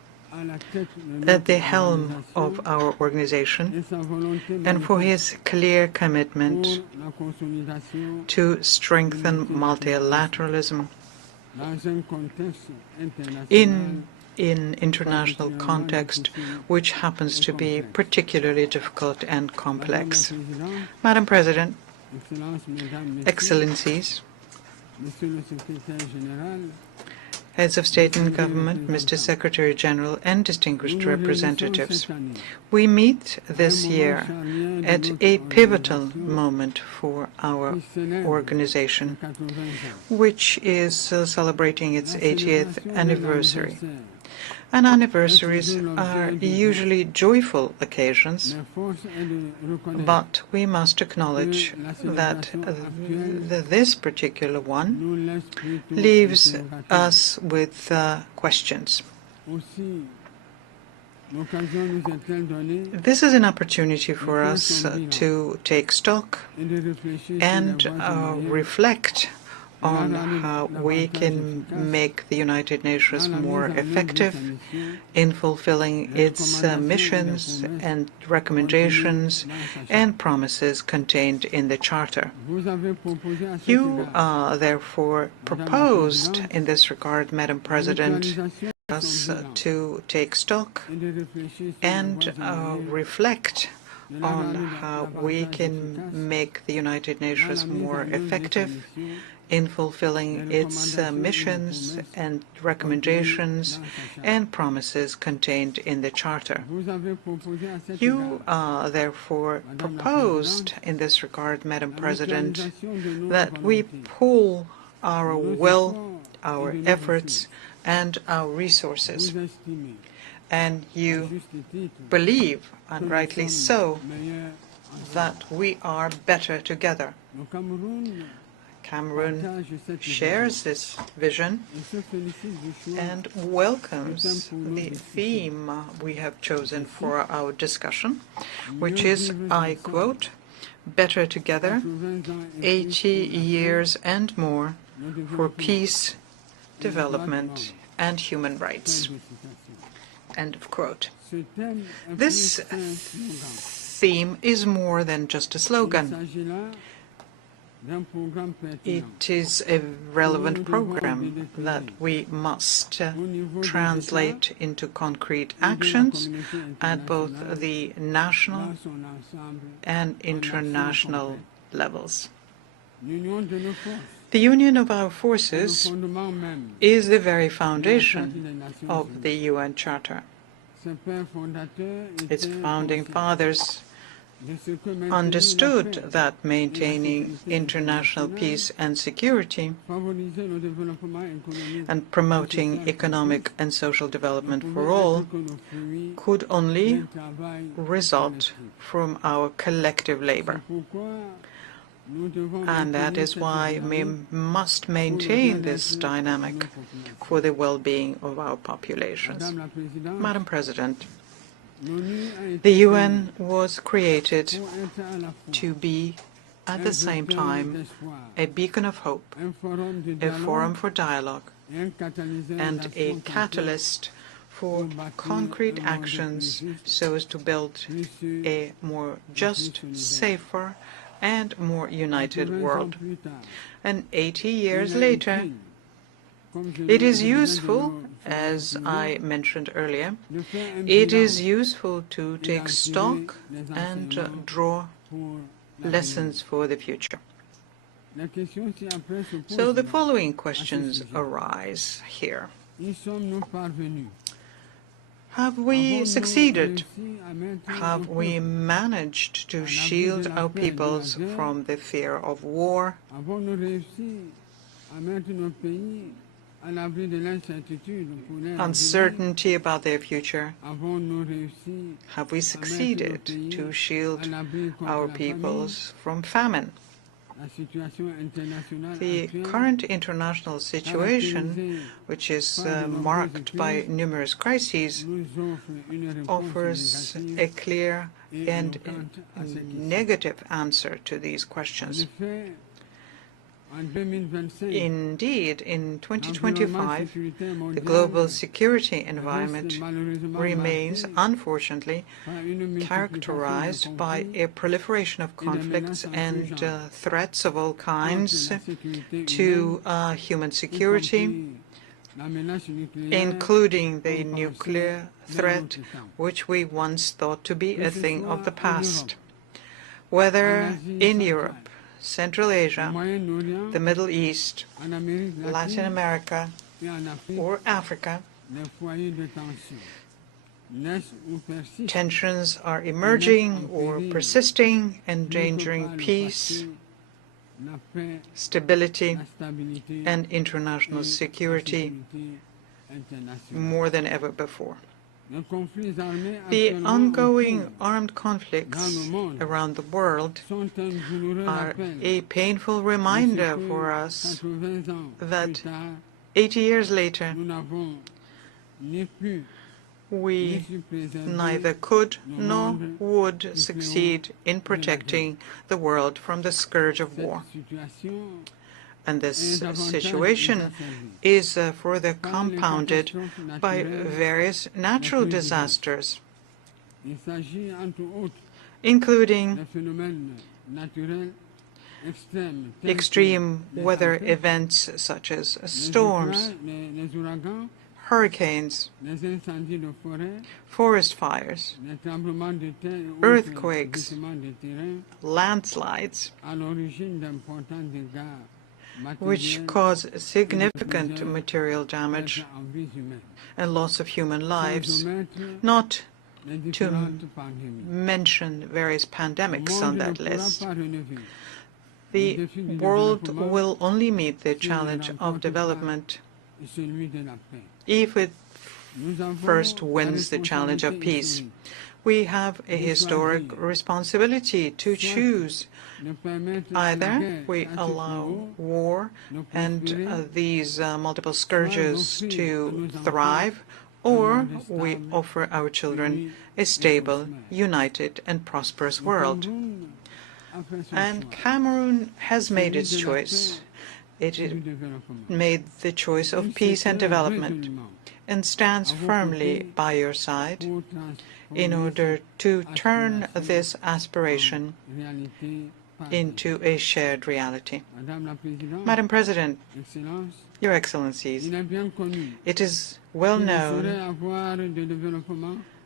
at the helm of our organization and for his clear commitment to strengthen multilateralism in international context, which happens to be particularly difficult and complex. Madam President, Excellencies, Heads of State and Government, Mr. Secretary General, and distinguished representatives, we meet this year at a pivotal moment for our organization, which is celebrating its 80th anniversary. And anniversaries are usually joyful occasions, but we must acknowledge that this particular one leaves us with questions. This is an opportunity for us to take stock and reflect on how we can make the United Nations more effective in fulfilling its missions and recommendations and promises contained in the Charter. You therefore proposed in this regard, Madam President, us to take stock and reflect on how we can make the United Nations more effective in fulfilling its missions and recommendations and promises contained in the Charter. You therefore proposed in this regard, Madam President, that we pool our will, our efforts, and our resources. And you believe, and rightly so, that we are better together. Cameroon shares this vision and welcomes the theme we have chosen for our discussion, which is, I quote, "Better together, 80 years and more for peace, development, and human rights." End of quote. This theme is more than just a slogan. It is a relevant program that we must translate into concrete actions at both the national and international levels. The union of our forces is the very foundation of the UN Charter. Its founding fathers understood that maintaining international peace and security and promoting economic and social development for all could only result from our collective labor. And that is why we must maintain this dynamic for the well-being of our populations. Madam President, the UN was created to be, at the same time, a beacon of hope, a forum for dialogue, and a catalyst for concrete actions so as to build a more just, safer, and more united world. And 80 years later, it is useful, as I mentioned earlier, it is useful to take stock and draw lessons for the future. So the following questions arise here. Have we succeeded? Have we managed to shield our peoples from the fear of war? Uncertainty about their future? Have we succeeded to shield our peoples from famine? The current international situation, which is marked by numerous crises, offers a clear and negative answer to these questions. Indeed, in 2025, the global security environment remains, unfortunately, characterized by a proliferation of conflicts and threats of all kinds to human security, including the nuclear threat, which we once thought to be a thing of the past. Whether in Europe, Central Asia, the Middle East, Latin America, or Africa, tensions are emerging or persisting, endangering peace, stability, and international security more than ever before. The ongoing armed conflicts around the world are a painful reminder for us that 80 years later, we neither could nor would succeed in protecting the world from the scourge of war. And this situation is further compounded by various natural disasters, including extreme weather events such as storms, hurricanes, forest fires, earthquakes, landslides, which cause significant material damage and loss of human lives, not to mention various pandemics on that list. The world will only meet the challenge of development if it first wins the challenge of peace. We have a historic responsibility to choose. Either we allow war and these multiple scourges to thrive, or we offer our children a stable, united, and prosperous world. And Cameroon has made its choice. It made the choice of peace and development and stands firmly by your side in order to turn this aspiration into a shared reality. Madam President, Your Excellencies, it is well known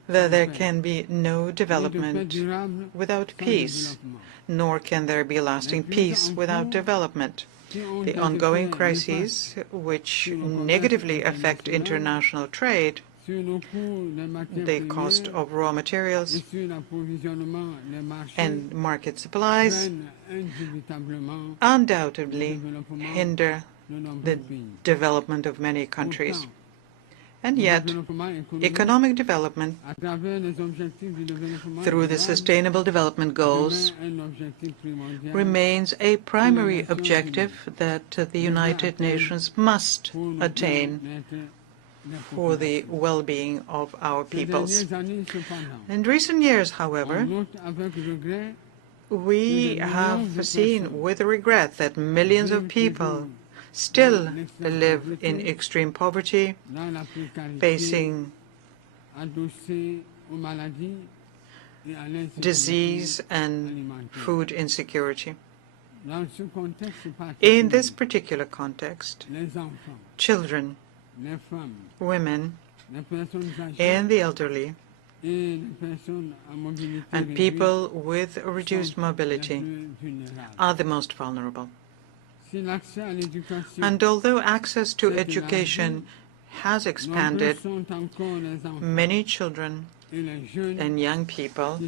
that there can be no development without peace, nor can there be lasting peace without development. The ongoing crises, which negatively affect international trade, the cost of raw materials, and market supplies, undoubtedly hinder the development of many countries. And yet, economic development through the Sustainable Development Goals remains a primary objective that the United Nations must attain for the well-being of our peoples. In recent years, however, we have seen with regret that millions of people still live in extreme poverty, facing disease and food insecurity. In this particular context, children, women, and the elderly, and people with reduced mobility are the most vulnerable. And although access to education has expanded, many children and young people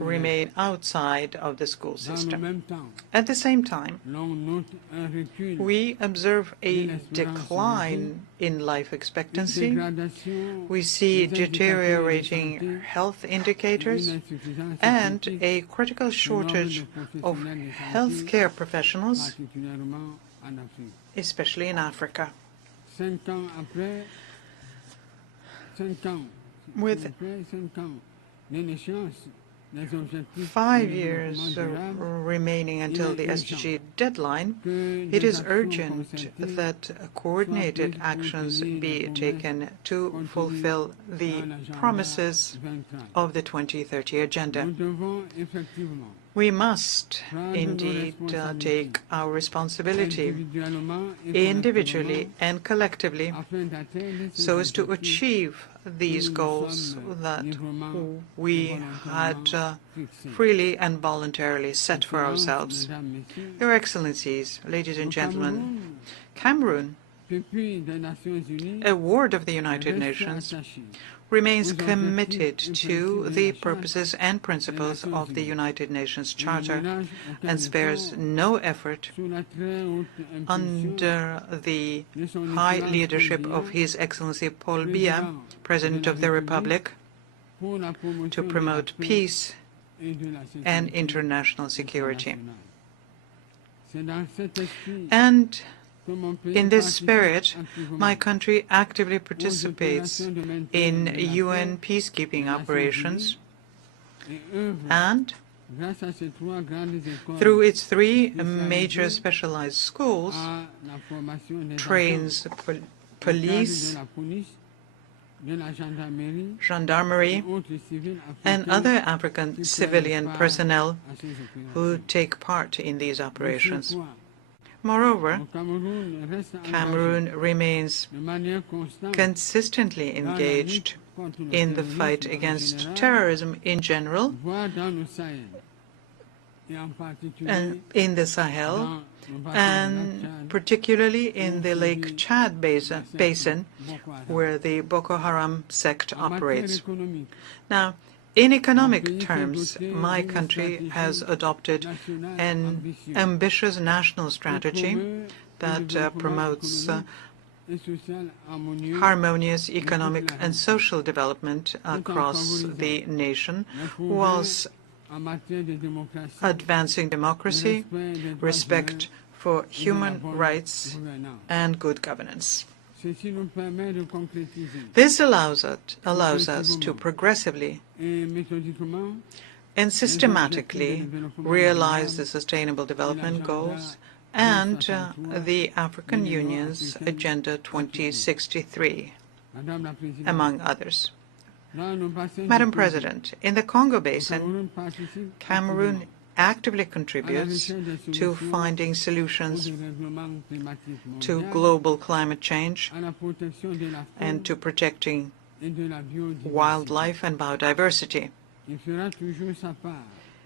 remain outside of the school system. At the same time, we observe a decline in life expectancy. We see deteriorating health indicators and a critical shortage of healthcare professionals, especially in Africa. With 5 years remaining until the SDG deadline, it is urgent that coordinated actions be taken to fulfill the promises of the 2030 Agenda. We must indeed take our responsibility individually and collectively so as to achieve these goals that we had freely and voluntarily set for ourselves. Your Excellencies, ladies and gentlemen, Cameroon, a ward of the United Nations, remains committed to the purposes and principles of the United Nations Charter and spares no effort under the high leadership of His Excellency Paul Biya, President of the Republic, to promote peace and international security. And In this spirit, my country actively participates in UN peacekeeping operations and, through its 3 major specialized schools, trains police, gendarmerie, and other African civilian personnel who take part in these operations. Moreover, Cameroon remains consistently engaged in the fight against terrorism in general, and in the Sahel, and particularly in the Lake Chad basin, where the Boko Haram sect operates. Now, in economic terms, my country has adopted an ambitious national strategy that promotes harmonious economic and social development across the nation, whilst advancing democracy, respect for human rights, and good governance. This allows us to progressively and systematically realize the Sustainable Development Goals and the African Union's Agenda 2063, among others. Madam President, in the Congo Basin, Cameroon actively contributes to finding solutions to global climate change and to protecting wildlife and biodiversity.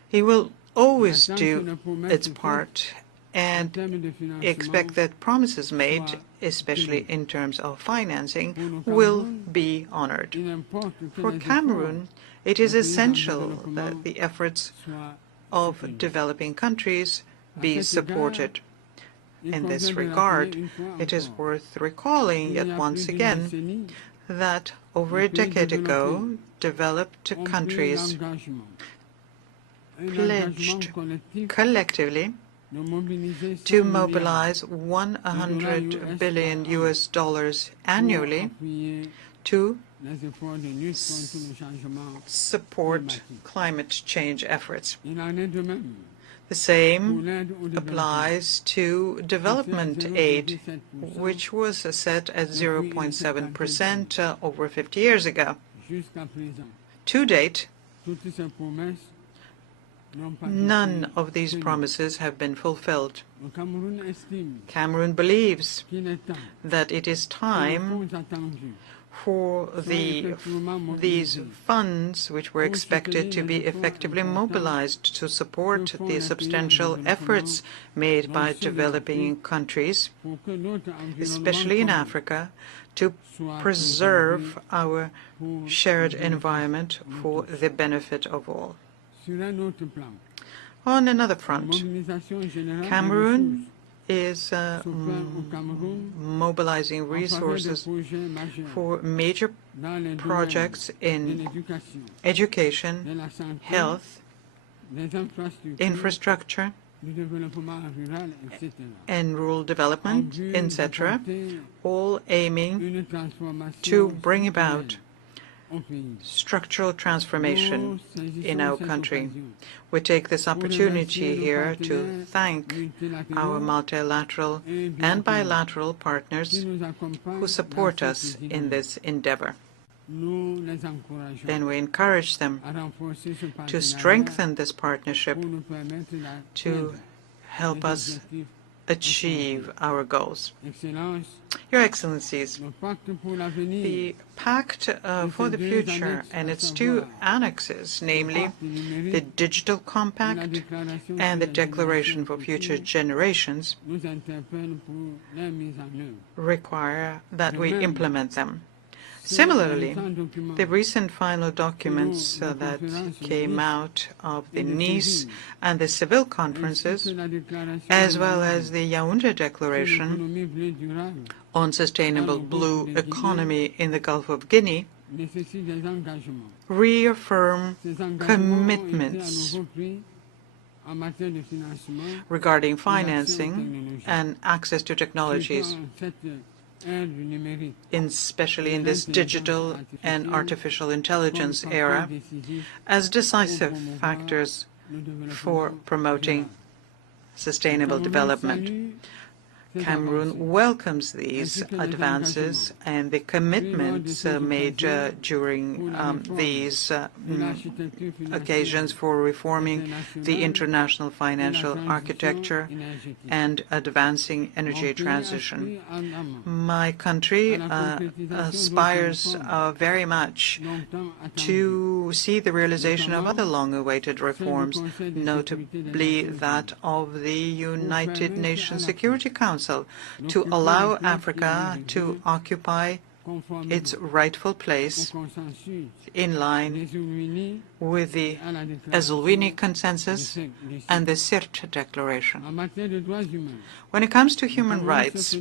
He will always do its part and expect that promises made, especially in terms of financing, will be honored. For Cameroon, it is essential that the efforts of developing countries be supported. In this regard, it is worth recalling yet once again that over a decade ago, developed countries pledged collectively to mobilize $100 billion annually to support climate change efforts. The same applies to development aid, which was set at 0.7% over 50 years ago. To date, none of these promises have been fulfilled. Cameroon believes that it is time for these funds, which were expected to be effectively mobilized to support the substantial efforts made by developing countries, especially in Africa, to preserve our shared environment for the benefit of all. On another front, Cameroon is mobilizing resources for major projects in education, health, infrastructure, and rural development, etc., all aiming to bring about structural transformation in our country. We take this opportunity here to thank our multilateral and bilateral partners who support us in this endeavor. And we encourage them to strengthen this partnership to help us achieve our goals. Your Excellencies, the Pact for the Future and its 2 annexes, namely the Digital Compact and the Declaration for Future Generations, require that we implement them. Similarly, the recent final documents that came out of the Nice and the Seville conferences, as well as the Yaoundé Declaration on Sustainable Blue Economy in the Gulf of Guinea, reaffirm commitments regarding financing and access to technologies, especially in this digital and artificial intelligence era, as decisive factors for promoting sustainable development. Cameroon welcomes these advances and the commitments made during these occasions for reforming the international financial architecture and advancing energy transition. My country aspires very much to see the realization of other long-awaited reforms, notably that of the United Nations Security Council, to allow Africa to occupy its rightful place in line with the Esselwini Consensus and the Sirte Declaration. When it comes to human rights,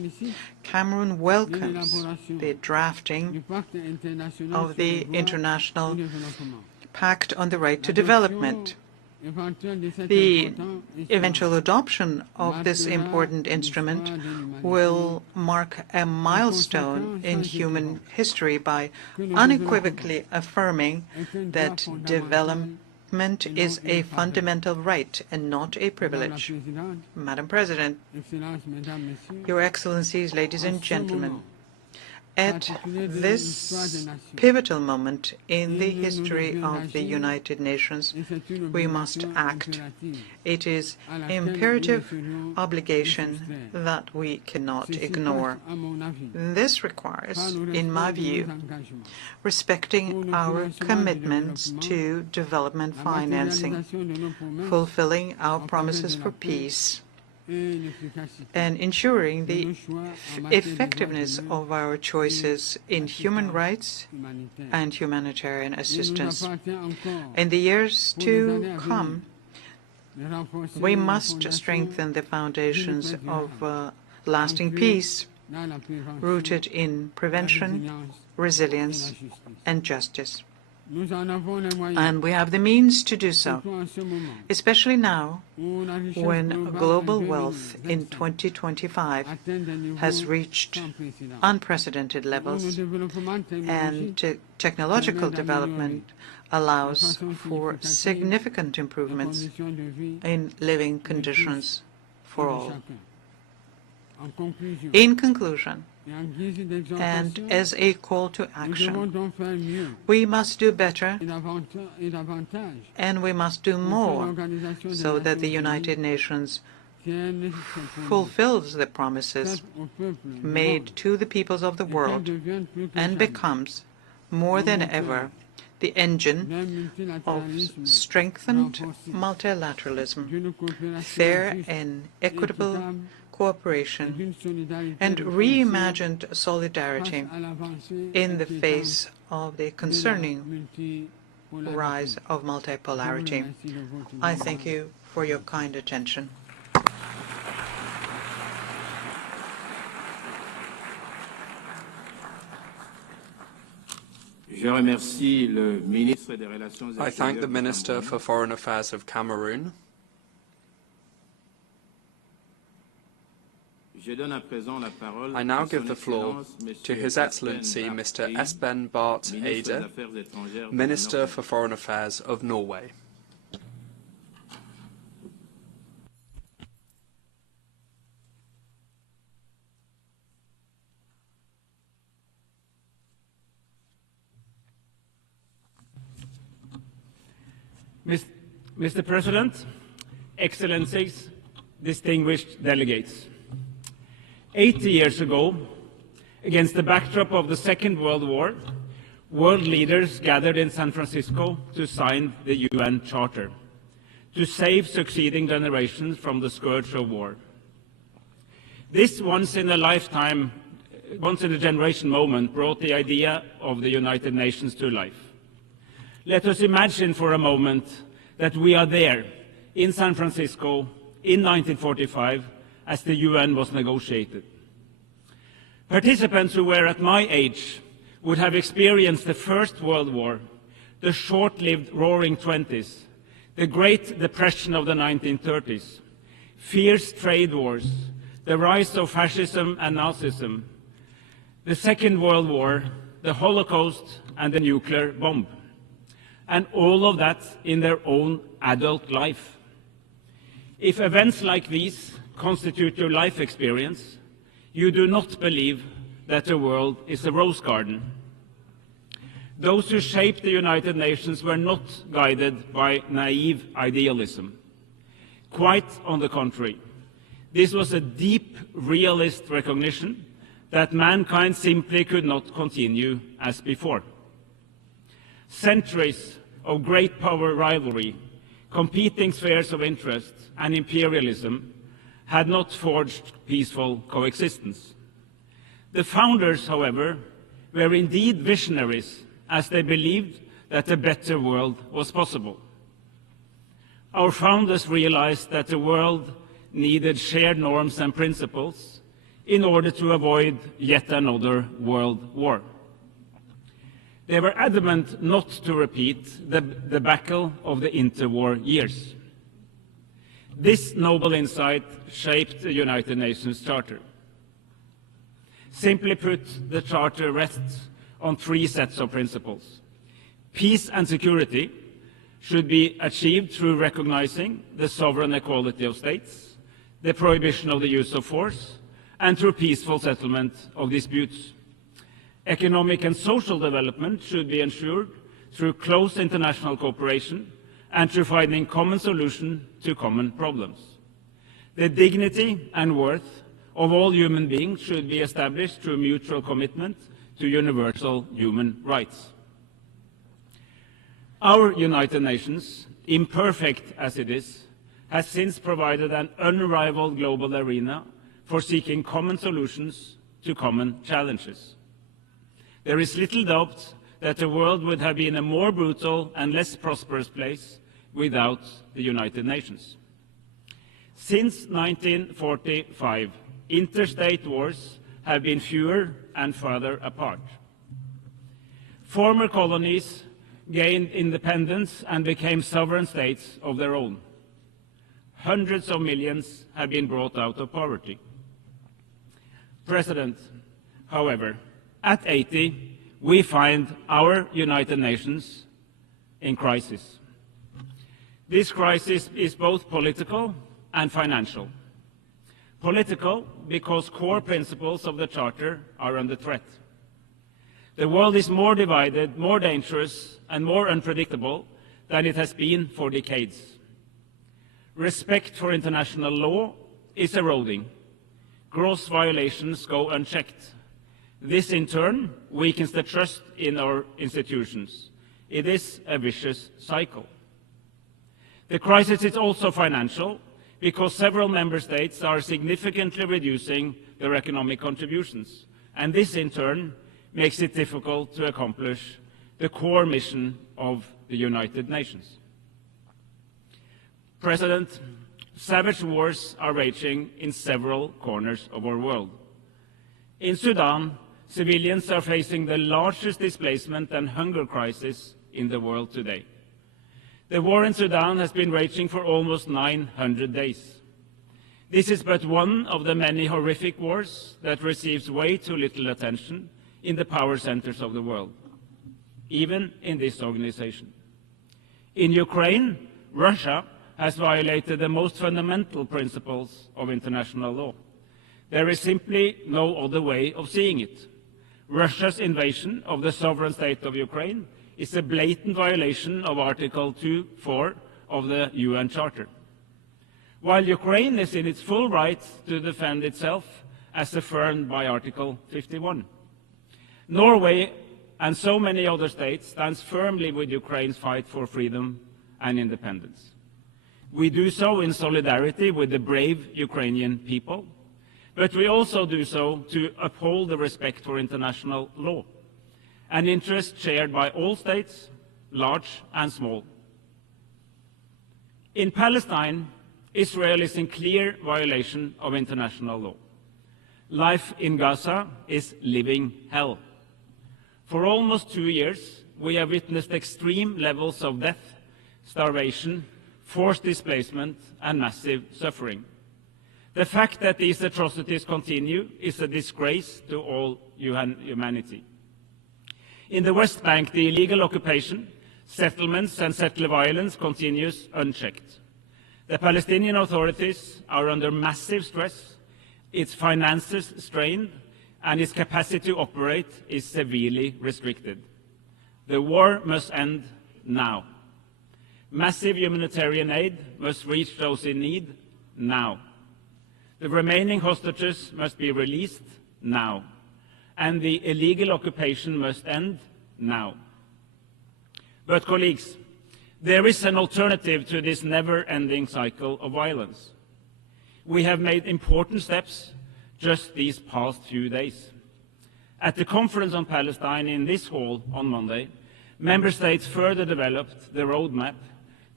Cameroon welcomes the drafting of the International Pact on the Right to Development. The eventual adoption of this important instrument will mark a milestone in human history by unequivocally affirming that development is a fundamental right and not a privilege. Madam President, Your Excellencies, ladies and gentlemen, at this pivotal moment in the history of the United Nations, we must act. It is an imperative obligation that we cannot ignore. This requires, in my view, respecting our commitments to development financing, fulfilling our promises for peace, and ensuring the effectiveness of our choices in human rights and humanitarian assistance. In the years to come, we must strengthen the foundations of lasting peace, rooted in prevention, resilience, and justice. And we have the means to do so, especially now when global wealth in 2025 has reached unprecedented levels and technological development allows for significant improvements in living conditions for all. In conclusion, and as a call to action, we must do better and we must do more so that the United Nations fulfills the promises made to the peoples of the world and becomes, more than ever, the engine of strengthened multilateralism, fair and equitable cooperation, and reimagined solidarity in the face of the concerning rise of multipolarity. I thank you for your kind attention. I thank the Minister for Foreign Affairs of Cameroon. I now give the floor to His Excellency Mr. Espen Barth Eide, Minister for Foreign Affairs of Norway. Mr. President, Excellencies, distinguished delegates. 80 years ago, against the backdrop of the Second World War, world leaders gathered in San Francisco to sign the UN Charter, to save succeeding generations from the scourge of war. This once-in-a-generation moment brought the idea of the United Nations to life. Let us imagine for a moment that we are there in San Francisco in 1945 as the UN was negotiated. Participants who were at my age would have experienced the First World War, the short-lived Roaring Twenties, the Great Depression of the 1930s, fierce trade wars, the rise of fascism and Nazism, the Second World War, the Holocaust, and the nuclear bomb. And all of that in their own adult life. If events like these constitute your life experience, you do not believe that the world is a rose garden. Those who shaped the United Nations were not guided by naive idealism. Quite on the contrary, this was a deep realist recognition that mankind simply could not continue as before. Centuries of great power rivalry, competing spheres of interest, and imperialism had not forged peaceful coexistence. The founders, however, were indeed visionaries, as they believed that a better world was possible. Our founders realized that the world needed shared norms and principles in order to avoid yet another world war. They were adamant not to repeat the debacle of the interwar years. This noble insight shaped the United Nations Charter. Simply put, the Charter rests on three sets of principles. Peace and security should be achieved through recognizing the sovereign equality of states, the prohibition of the use of force, and through peaceful settlement of disputes. Economic and social development should be ensured through close international cooperation and through finding common solutions to common problems. The dignity and worth of all human beings should be established through mutual commitment to universal human rights. Our United Nations, imperfect as it is, has since provided an unrivaled global arena for seeking common solutions to common challenges. There is little doubt that the world would have been a more brutal and less prosperous place without the United Nations. Since 1945, interstate wars have been fewer and farther apart. Former colonies gained independence and became sovereign states of their own. Hundreds of millions have been brought out of poverty. President, however, at 80, we find our United Nations in crisis. This crisis is both political and financial. Political, because core principles of the Charter are under threat. The world is more divided, more dangerous, and more unpredictable than it has been for decades. Respect for international law is eroding. Gross violations go unchecked. This, in turn, weakens the trust in our institutions. It is a vicious cycle. The crisis is also financial, because several member states are significantly reducing their economic contributions, and this, in turn, makes it difficult to accomplish the core mission of the United Nations. President, savage wars are raging in several corners of our world. In Sudan, civilians are facing the largest displacement and hunger crisis in the world today. The war in Sudan has been raging for almost 900 days. This is but one of the many horrific wars that receives way too little attention in the power centers of the world, even in this organization. In Ukraine, Russia has violated the most fundamental principles of international law. There is simply no other way of seeing it. Russia's invasion of the sovereign state of Ukraine is a blatant violation of Article 2.4 of the UN Charter. While Ukraine is in its full right to defend itself, as affirmed by Article 51. Norway and so many other states stand firmly with Ukraine's fight for freedom and independence. We do so in solidarity with the brave Ukrainian people, but we also do so to uphold the respect for international law, an interest shared by all states, large and small. In Palestine, Israel is in clear violation of international law. Life in Gaza is living hell. For almost 2 years, we have witnessed extreme levels of death, starvation, forced displacement, and massive suffering. The fact that these atrocities continue is a disgrace to all humanity. In the West Bank, the illegal occupation, settlements and settler violence continues unchecked. The Palestinian authorities are under massive stress, its finances strained, and its capacity to operate is severely restricted. The war must end now. Massive humanitarian aid must reach those in need now. The remaining hostages must be released now, and the illegal occupation must end now. But, colleagues, there is an alternative to this never-ending cycle of violence. We have made important steps just these past few days. At the conference on Palestine in this hall on Monday, member states further developed the roadmap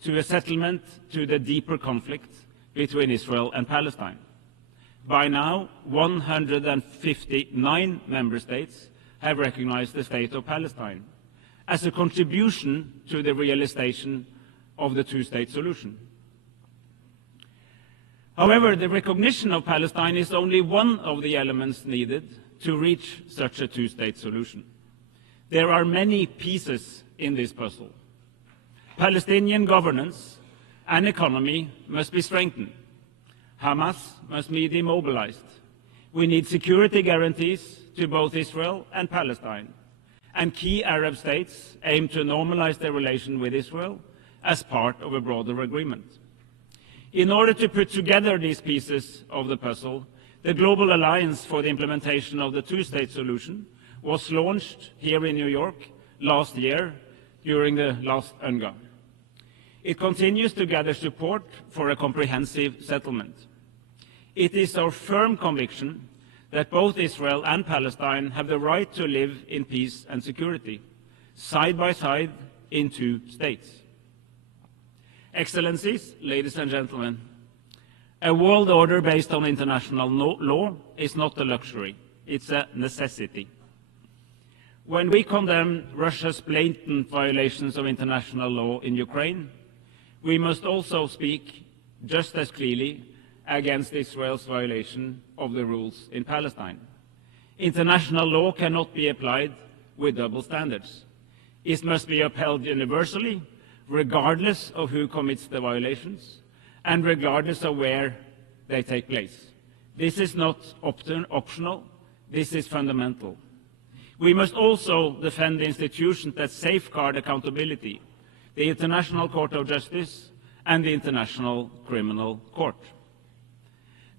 to a settlement to the deeper conflict between Israel and Palestine. By now, 159 member states have recognized the state of Palestine as a contribution to the realization of the two-state solution. However, the recognition of Palestine is only one of the elements needed to reach such a two-state solution. There are many pieces in this puzzle. Palestinian governance and economy must be strengthened. Hamas must be demobilized. We need security guarantees to both Israel and Palestine. And key Arab states aim to normalize their relation with Israel as part of a broader agreement. In order to put together these pieces of the puzzle, the Global Alliance for the Implementation of the Two-State Solution was launched here in New York last year during the last UNGA. It continues to gather support for a comprehensive settlement. It is our firm conviction that both Israel and Palestine have the right to live in peace and security, side by side in two states. Excellencies, ladies and gentlemen, a world order based on international law is not a luxury, it's a necessity. When we condemn Russia's blatant violations of international law in Ukraine, we must also speak just as clearly against Israel's violation of the rules in Palestine. International law cannot be applied with double standards. It must be upheld universally, regardless of who commits the violations and regardless of where they take place. This is not optional, this is fundamental. We must also defend the institutions that safeguard accountability, the International Court of Justice and the International Criminal Court.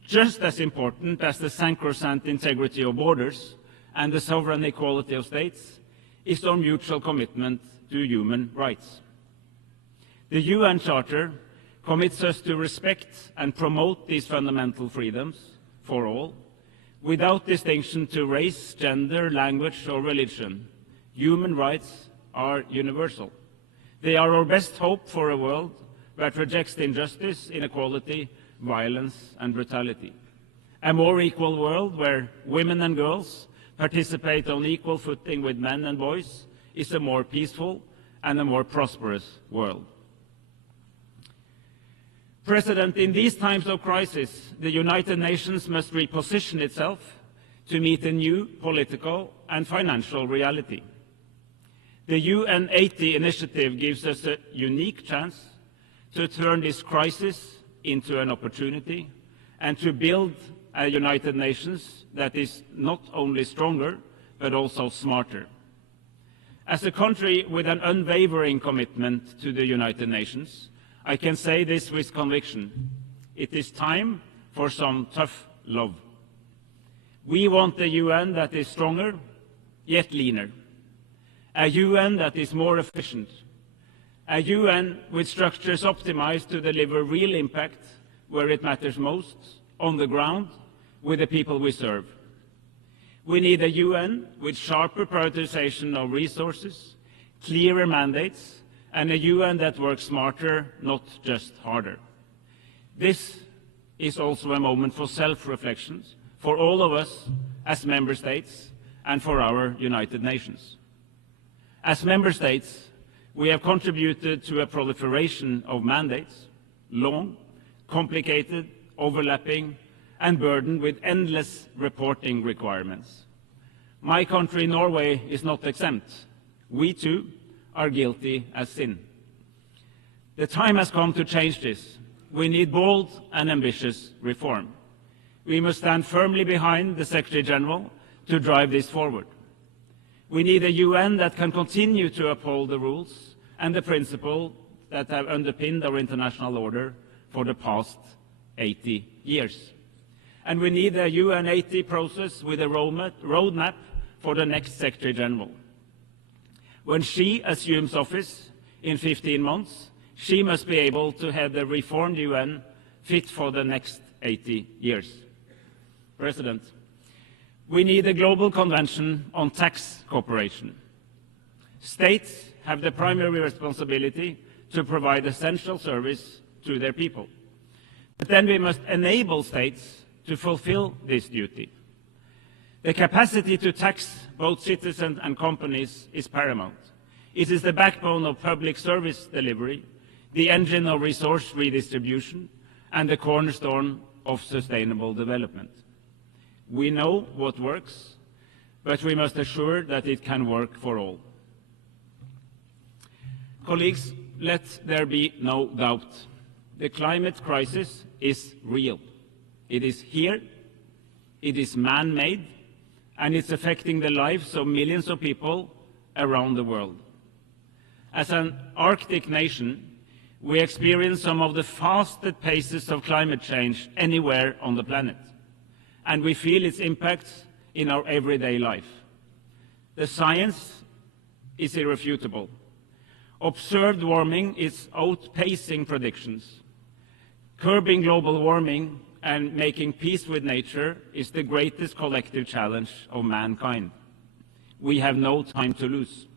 Just as important as the sacrosanct integrity of borders and the sovereign equality of states is our mutual commitment to human rights. The UN Charter commits us to respect and promote these fundamental freedoms for all, without distinction to race, gender, language or religion. Human rights are universal. They are our best hope for a world that rejects injustice, inequality, violence and brutality. A more equal world where women and girls participate on equal footing with men and boys is a more peaceful and a more prosperous world. President, in these times of crisis, the United Nations must reposition itself to meet a new political and financial reality. The UN 80 initiative gives us a unique chance to turn this crisis into an opportunity and to build a United Nations that is not only stronger, but also smarter. As a country with an unwavering commitment to the United Nations, I can say this with conviction. It is time for some tough love. We want a UN that is stronger, yet leaner. A UN that is more efficient. A UN with structures optimized to deliver real impact where it matters most, on the ground, with the people we serve. We need a UN with sharper prioritization of resources, clearer mandates, and a UN that works smarter, not just harder. This is also a moment for self-reflection for all of us as member states and for our United Nations. As member states, we have contributed to a proliferation of mandates. long, complicated, overlapping, and burdened with endless reporting requirements. My country, Norway, is not exempt. We too are guilty as sin. The time has come to change this. We need bold and ambitious reform. We must stand firmly behind the Secretary General to drive this forward. We need a UN that can continue to uphold the rules and the principles that have underpinned our international order for the past 80 years. And we need a UN 80 process with a roadmap for the next Secretary General. When she assumes office in 15 months, she must be able to have the reformed UN fit for the next 80 years. President, we need a global convention on tax cooperation. States have the primary responsibility to provide essential service to their people. But then we must enable states to fulfill this duty. The capacity to tax both citizens and companies is paramount. It is the backbone of public service delivery, the engine of resource redistribution, and the cornerstone of sustainable development. We know what works, but we must assure that it can work for all. Colleagues, let there be no doubt. The climate crisis is real. It is here, it is man-made, and it's affecting the lives of millions of people around the world. As an Arctic nation, we experience some of the fastest paces of climate change anywhere on the planet, and we feel its impacts in our everyday life. The science is irrefutable. Observed warming is outpacing predictions. Curbing global warming and making peace with nature is the greatest collective challenge of mankind. We have no time to lose.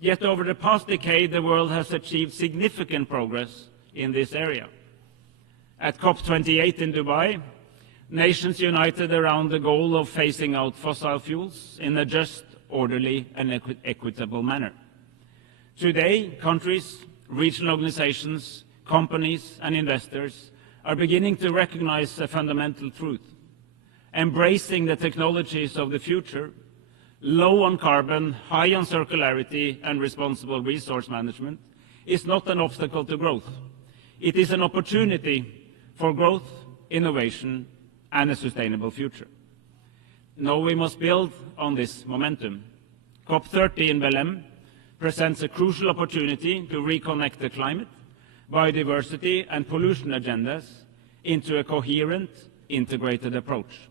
Yet over the past decade, the world has achieved significant progress in this area. At COP28 in Dubai, nations united around the goal of phasing out fossil fuels in a just, orderly, and equitable manner. Today, countries, regional organizations, companies, and investors are beginning to recognize a fundamental truth. Embracing the technologies of the future, low on carbon, high on circularity, and responsible resource management, is not an obstacle to growth. It is an opportunity for growth, innovation, and a sustainable future. Now we must build on this momentum. COP30 in Belém presents a crucial opportunity to reconnect the climate, biodiversity, and pollution agendas into a coherent, integrated approach.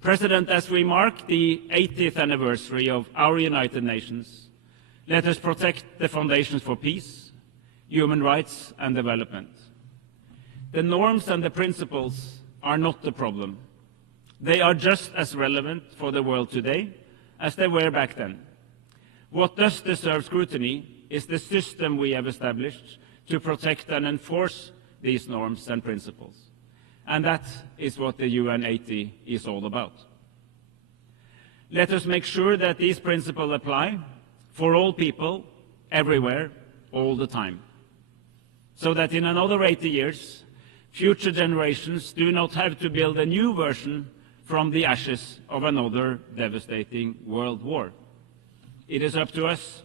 President, as we mark the 80th anniversary of our United Nations, let us protect the foundations for peace, human rights, and development. The norms and the principles are not the problem. They are just as relevant for the world today as they were back then. What does deserve scrutiny is the system we have established to protect and enforce these norms and principles. And that is what the UN 80 is all about. Let us make sure that these principles apply for all people, everywhere, all the time, so that in another 80 years, future generations do not have to build a new version from the ashes of another devastating world war. It is up to us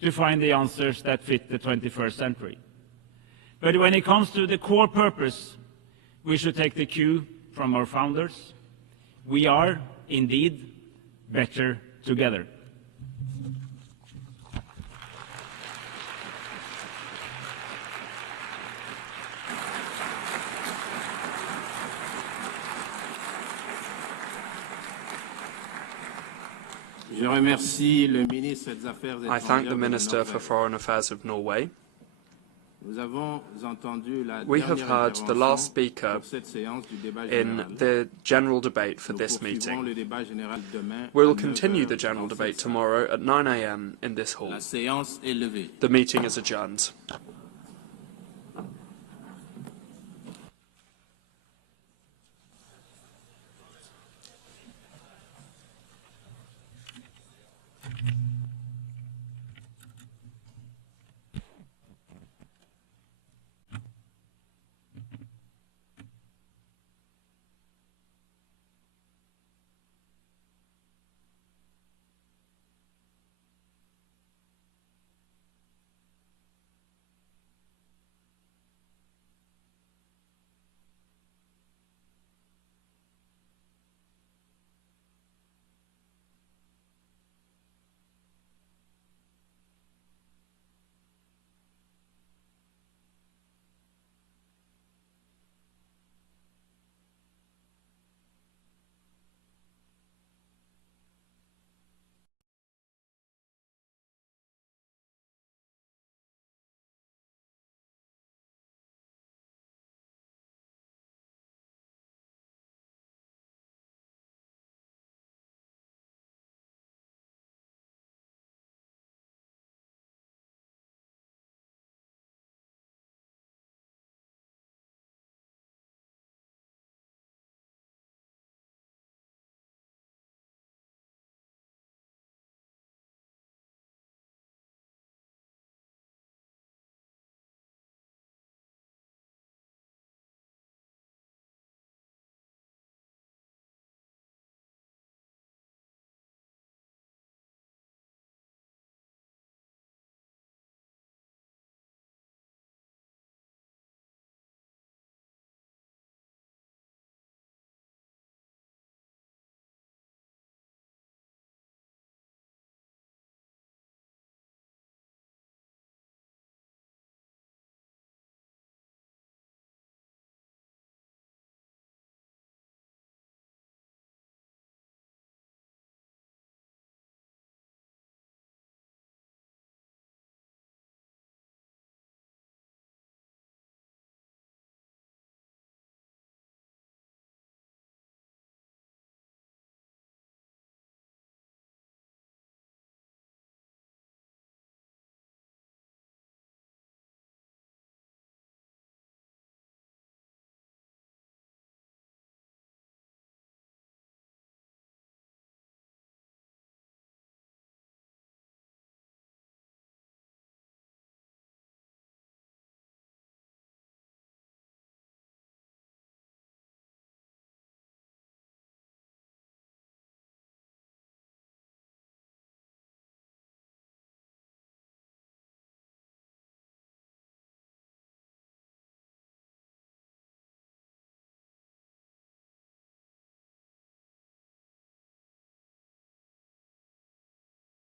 to find the answers that fit the 21st century. But when it comes to the core purpose, we should take the cue from our founders. We are, indeed, better together. I thank the Minister for Foreign Affairs of Norway. We have heard the last speaker in the general debate for this meeting. We will continue the general debate tomorrow at 9 a.m. in this hall. The meeting is adjourned.